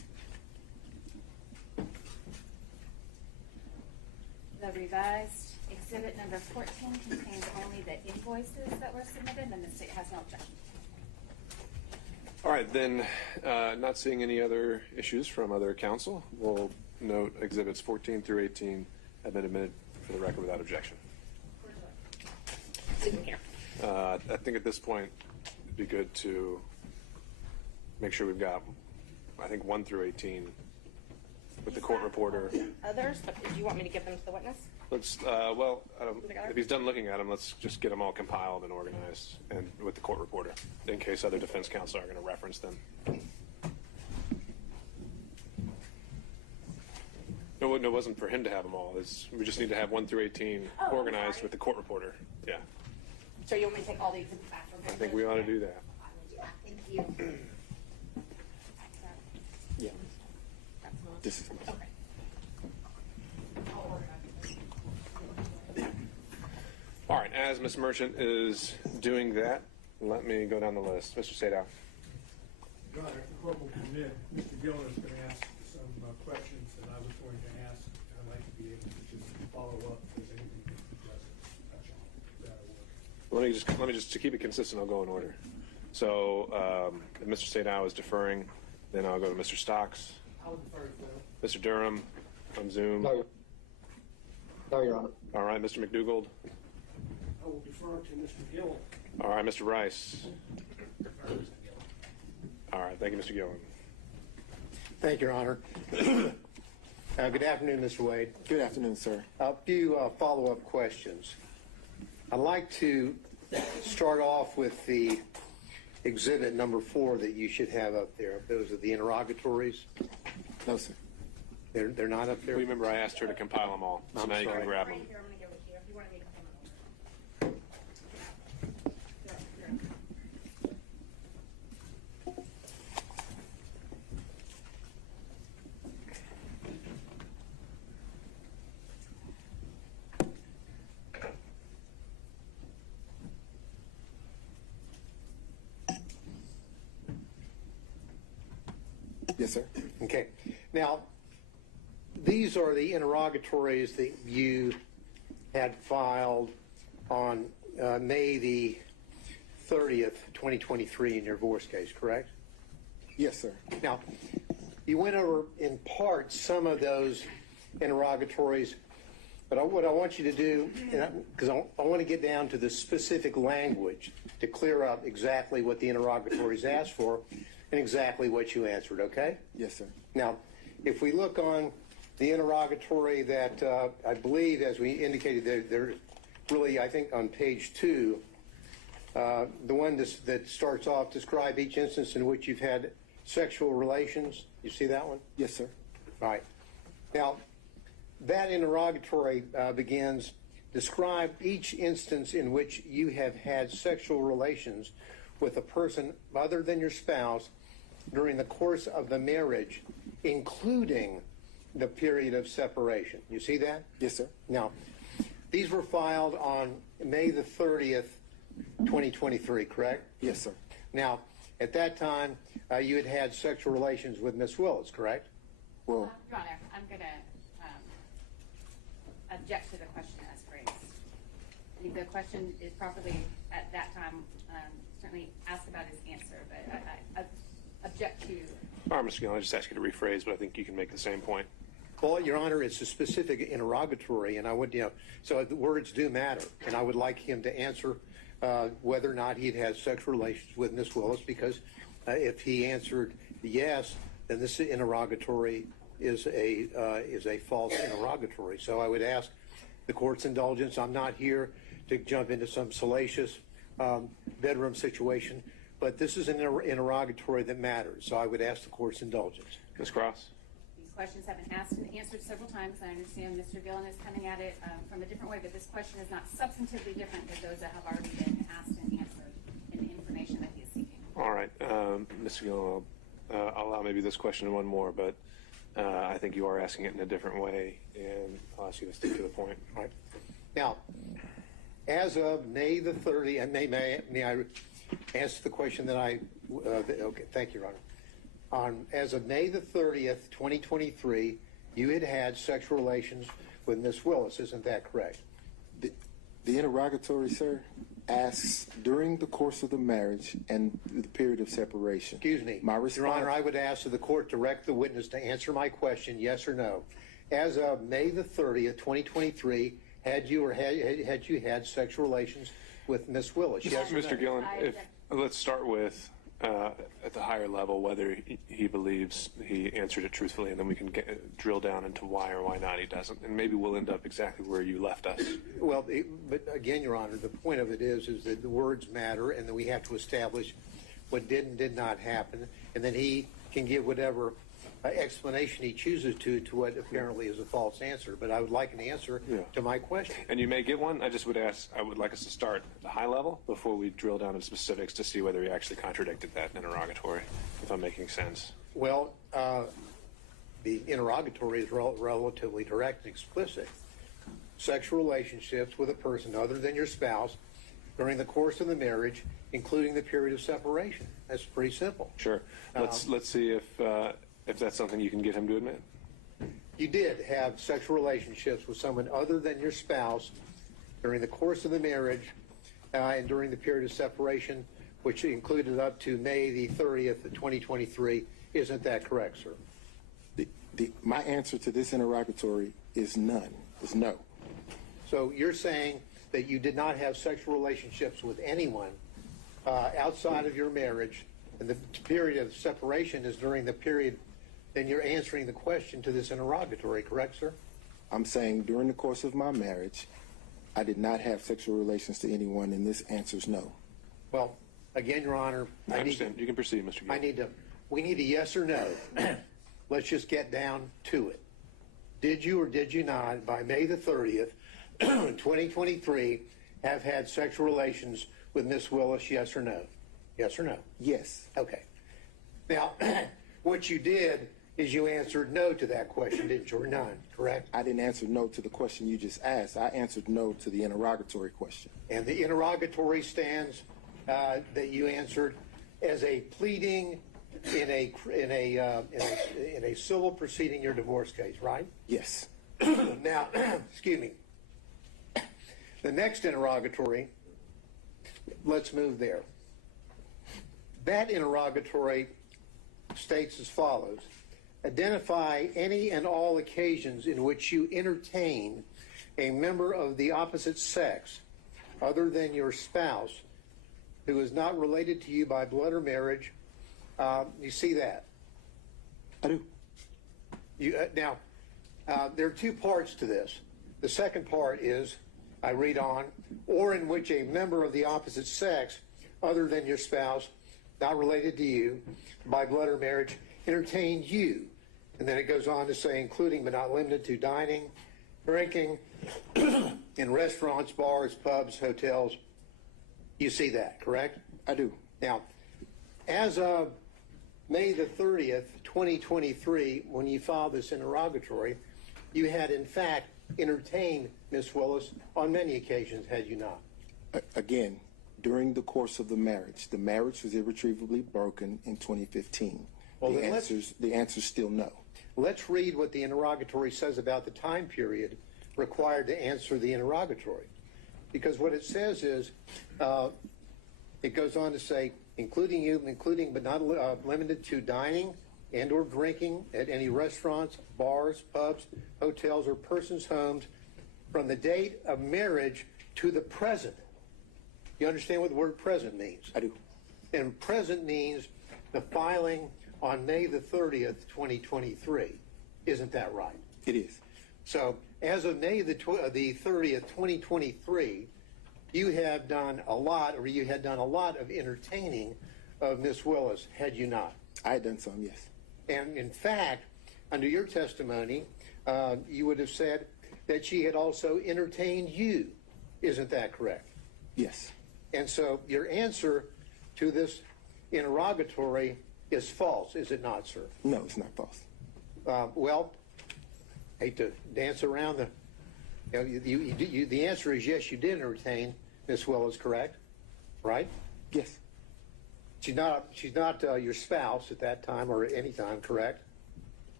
revised. Exhibit number 14 contains only the invoices that were submitted, and the state has no objection. All right, then, not seeing any other issues from other counsel, we'll note exhibits 14 through 18 admitted for the record without objection. I think at this point, it'd be good to make sure we've got, I think, 1 through 18 with the court reporter. Others, but do you want me to give them to the witness? Let's, if he's done looking at them, let's just get them all compiled and organized and with the court reporter in case other defense counsel are going to reference them. No, it wasn't for him to have them all. We just need to have 1 through 18 organized with the court reporter. Yeah. So you want me to take all the exhibits back from him? I think we ought to do that. Thank you. Yeah. This is Okay. I'll organize it. All right, as Ms. Merchant is doing that, let me go down the list. Mr. Sadow. Your Honor, if the court will permit, Mr. Gillen is going to ask some questions that I was going to ask, and I'd like to be able to just follow up if there's anything that he doesn't touch on. That'll work. Let me just to keep it consistent, I'll go in order. So if Mr. Sadow is deferring, then I'll go to Mr. Stocks. I'll defer to Phil. Mr. Durham on Zoom. No, Your Honor. All right, Mr. McDougald. I will defer to Mr. Gillen. All right, Mr. Rice. All right, thank you, Mr. Gillen. Thank you, Your Honor. Good afternoon, Mr. Wade. Good afternoon, sir. A few follow-up questions. I'd like to start off with the exhibit number 4 that you should have up there. Those are the interrogatories. No, sir. They're not up there? Remember, I asked her to compile them all, so I'm now you sorry. can grab them. Right here, I'm going to give it to you. If you want me to come over. Yes, sir. Okay. Now, these are the interrogatories that you had filed on May the 30th, 2023 in your divorce case, correct? Yes, sir. Now, you went over in part some of those interrogatories, but what I want you to do, because I want to get down to the specific language to clear up exactly what the interrogatories asked for and exactly what you answered, okay? Yes, sir. Now, if we look on the interrogatory that I believe, as we indicated, they're really, I think, on page 2, the one that starts off, describe each instance in which you've had sexual relations. You see that one? Yes, sir. All right. Now, that interrogatory begins, describe each instance in which you have had sexual relations with a person other than your spouse during the course of the marriage, including the period of separation. You see that? Yes, sir. Now, these were filed on May the 30th, 2023, correct? Yes, sir. Now, at that time, you had had sexual relations with Miss Willis, correct? Well, Your Honor, I'm going to object to the question as phrased. I think the question is properly, at that time, certainly asked about his answer, but I object to. All right, Mr. Gillen, I just asked you to rephrase, but I think you can make the same point. Well, Your Honor, it's a specific interrogatory, and I would, so the words do matter, and I would like him to answer whether or not he'd had sexual relations with Miss Willis, because if he answered yes, then this interrogatory is a false interrogatory. So I would ask the court's indulgence. I'm not here to jump into some salacious bedroom situation, but this is an interrogatory that matters. So I would ask the court's indulgence. Ms. Cross? These questions have been asked and answered several times. I understand Mr. Gillen is coming at it from a different way, but this question is not substantively different than those that have already been asked and answered in the information that he is seeking. All right, Mr. Gillen, I'll allow maybe this question and one more, but I think you are asking it in a different way, and I'll ask you to stick to the point. All right. Now, as of May the 30th, may I answer the question that okay, thank you, Your Honor. As of May the 30th, 2023, you had had sexual relations with Miss Willis. Isn't that correct? The interrogatory, sir, asks during the course of the marriage and the period of separation. Excuse me. My response, Your Honor, I would ask that the court direct the witness to answer my question, yes or no. As of May the 30th, 2023, had you had sexual relations with Miss Willis? Yes or no? Mr. Gillen, let's start with at the higher level whether he believes he answered it truthfully, and then we can drill down into why or why not he doesn't, and maybe we'll end up exactly where you left us. Well, but again, Your Honor, the point of it is that the words matter, and that we have to establish what did and did not happen, and then he can give whatever explanation he chooses to what apparently is a false answer. But I would like an answer to my question. And you may get one. I would like us to start at the high level before we drill down into specifics to see whether he actually contradicted that interrogatory, if I'm making sense. Well, the interrogatory is relatively direct and explicit. Sexual relationships with a person other than your spouse during the course of the marriage, including the period of separation. That's pretty simple. Sure. Let's see if that's something you can get him to admit. You did have sexual relationships with someone other than your spouse during the course of the marriage and during the period of separation, which included up to May the 30th, 2023. Isn't that correct, sir? My answer to this interrogatory is none. Is no. So you're saying that you did not have sexual relationships with anyone outside of your marriage, and the period of separation is during the period. Then you're answering the question to this interrogatory, correct, sir? I'm saying during the course of my marriage, I did not have sexual relations to anyone, and this answer is no. Well, again, Your Honor, I understand. You can proceed, Mr. Gill. We need a yes or no. Let's just get down to it. Did you or did you not, by May the 30th, 2023, have had sexual relations with Miss Willis, yes or no? Yes or no? Yes. Okay. Now, what you did is you answered no to that question, didn't you, or none, correct? I didn't answer no to the question you just asked. I answered no to the interrogatory question. And the interrogatory stands that you answered as a pleading in a civil proceeding, your divorce case, right? Yes. Now, excuse me. The next interrogatory, let's move there. That interrogatory states as follows: identify any and all occasions in which you entertain a member of the opposite sex other than your spouse who is not related to you by blood or marriage. You see that? I do. Now, there are two parts to this. The second part is, I read on, or in which a member of the opposite sex other than your spouse, not related to you by blood or marriage, entertained you. And then it goes on to say, including but not limited to dining, drinking, in restaurants, bars, pubs, hotels. You see that, correct? I do. Now, as of May the 30th, 2023, when you filed this interrogatory, you had in fact entertained Miss Willis on many occasions, had you not? Again, during the course of the marriage was irretrievably broken in 2015. Well, the answer's still no. Let's read what the interrogatory says about the time period required to answer the interrogatory. Because what it says is, it goes on to say, including but not limited to dining and or drinking at any restaurants, bars, pubs, hotels, or persons' homes from the date of marriage to the present. You understand what the word present means? I do. And present means the filing on May the 30th, 2023. Isn't that right? It is. So as of May the 30th, 2023, you had done a lot of entertaining of Miss Willis, had you not? I had done some, yes. And in fact, under your testimony, you would have said that she had also entertained you. Isn't that correct? Yes. And so your answer to this interrogatory is false, is it not, sir? No, it's not false. Well, hate to dance around the answer is yes, you did entertain Miss Willis, correct? Right? Yes. She's not your spouse at that time or at any time, correct?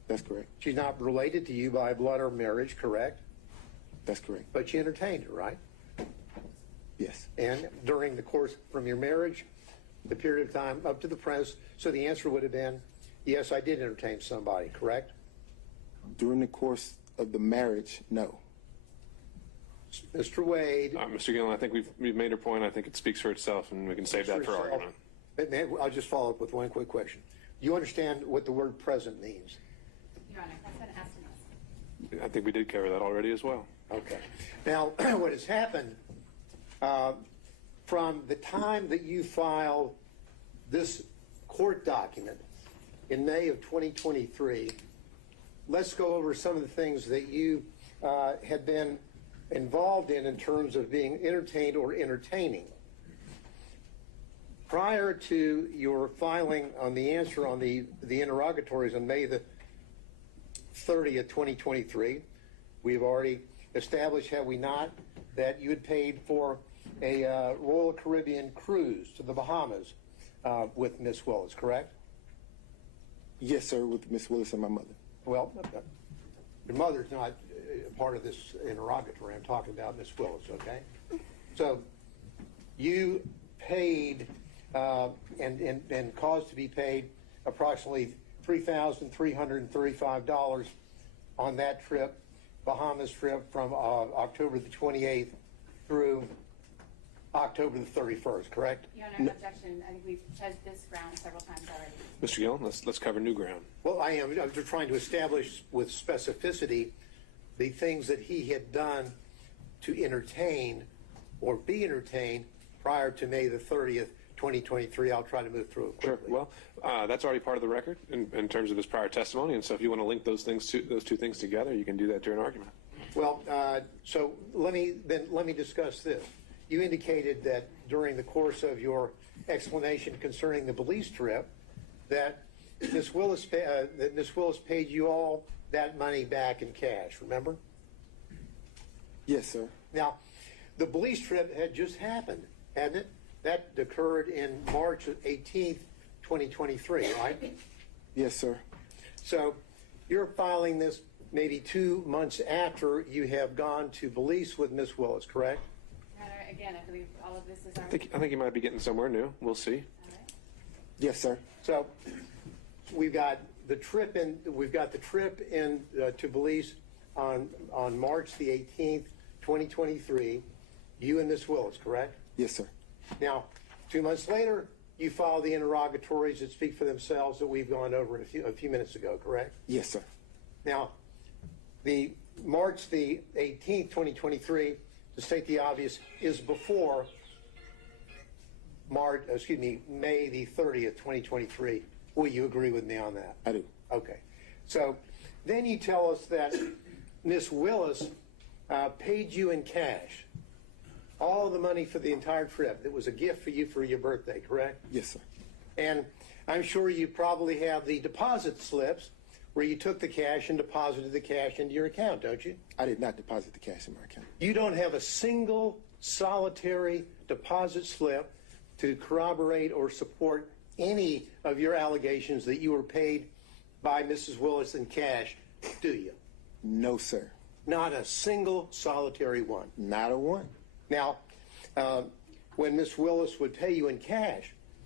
That's correct. She's not related to you by blood or marriage, correct? That's correct. But you entertained her, right? Yes. And during the course from your marriage, the period of time up to the present, so the answer would have been, yes, I did entertain somebody, correct? During the course of the marriage, no. Mr. Wade. Mr. Gillen, I think we've made our point. I think it speaks for itself, and we can save that for argument. I'll just follow up with one quick question. You understand what the word present means? Your Honor, that's been asked in us. I think we did cover that already as well. Okay. Now, what has happened from the time that you filed this court document in May of 2023, let's go over some of the things that you had been involved in terms of being entertained or entertaining. Prior to your filing on the answer on the interrogatories on May the 30th, 2023, we've already established, have we not, that you had paid for a Royal Caribbean cruise to the Bahamas with Miss Willis, correct? Yes, sir, with Miss Willis and my mother. Well, your mother's not part of this interrogatory. I'm talking about Miss Willis, okay? So you paid and caused to be paid approximately $3,335 on that trip, Bahamas trip, from October the 28th through October the 31st, correct? Your Honor, objection. I think we've touched this ground several times already. Mr. Gillen, let's cover new ground. Well, I'm just trying to establish with specificity the things that he had done to entertain or be entertained prior to May the 30th, 2023. I'll try to move through it quickly. Sure. Well, that's already part of the record in terms of his prior testimony, and so if you want to link those two things together, you can do that during argument. Well, so let me discuss this. You indicated that during the course of your explanation concerning the Belize trip, that Miss Willis paid you all that money back in cash. Remember? Yes, sir. Now, the Belize trip had just happened, hadn't it? That occurred in March 18th, 2023, right? Yes, sir. So you're filing this maybe 2 months after you have gone to Belize with Miss Willis, correct? Your Honor, again, I believe all of this is our... I think you might be getting somewhere new. We'll see. All right. Yes, sir. So we've got the trip in to Belize on March the 18th, 2023. You and Miss Willis, correct? Yes, sir. Now, 2 months later, you file the interrogatories that speak for themselves that we've gone over a few minutes ago, correct? Yes, sir. Now, the March the 18th, 2023, to state the obvious, is before May the 30th, 2023. Will you agree with me on that? I do. Okay. So then you tell us that Miss Willis paid you in cash all the money for the entire trip. It was a gift for you for your birthday, correct? Yes, sir. And I'm sure you probably have the deposit slips where you took the cash and deposited the cash into your account, don't you? I did not deposit the cash in my account. You don't have a single solitary deposit slip to corroborate or support any of your allegations that you were paid by Mrs. Willis in cash, do you? No, sir. Not a single solitary one. Not a one. Now, when Miss Willis would pay you in cash,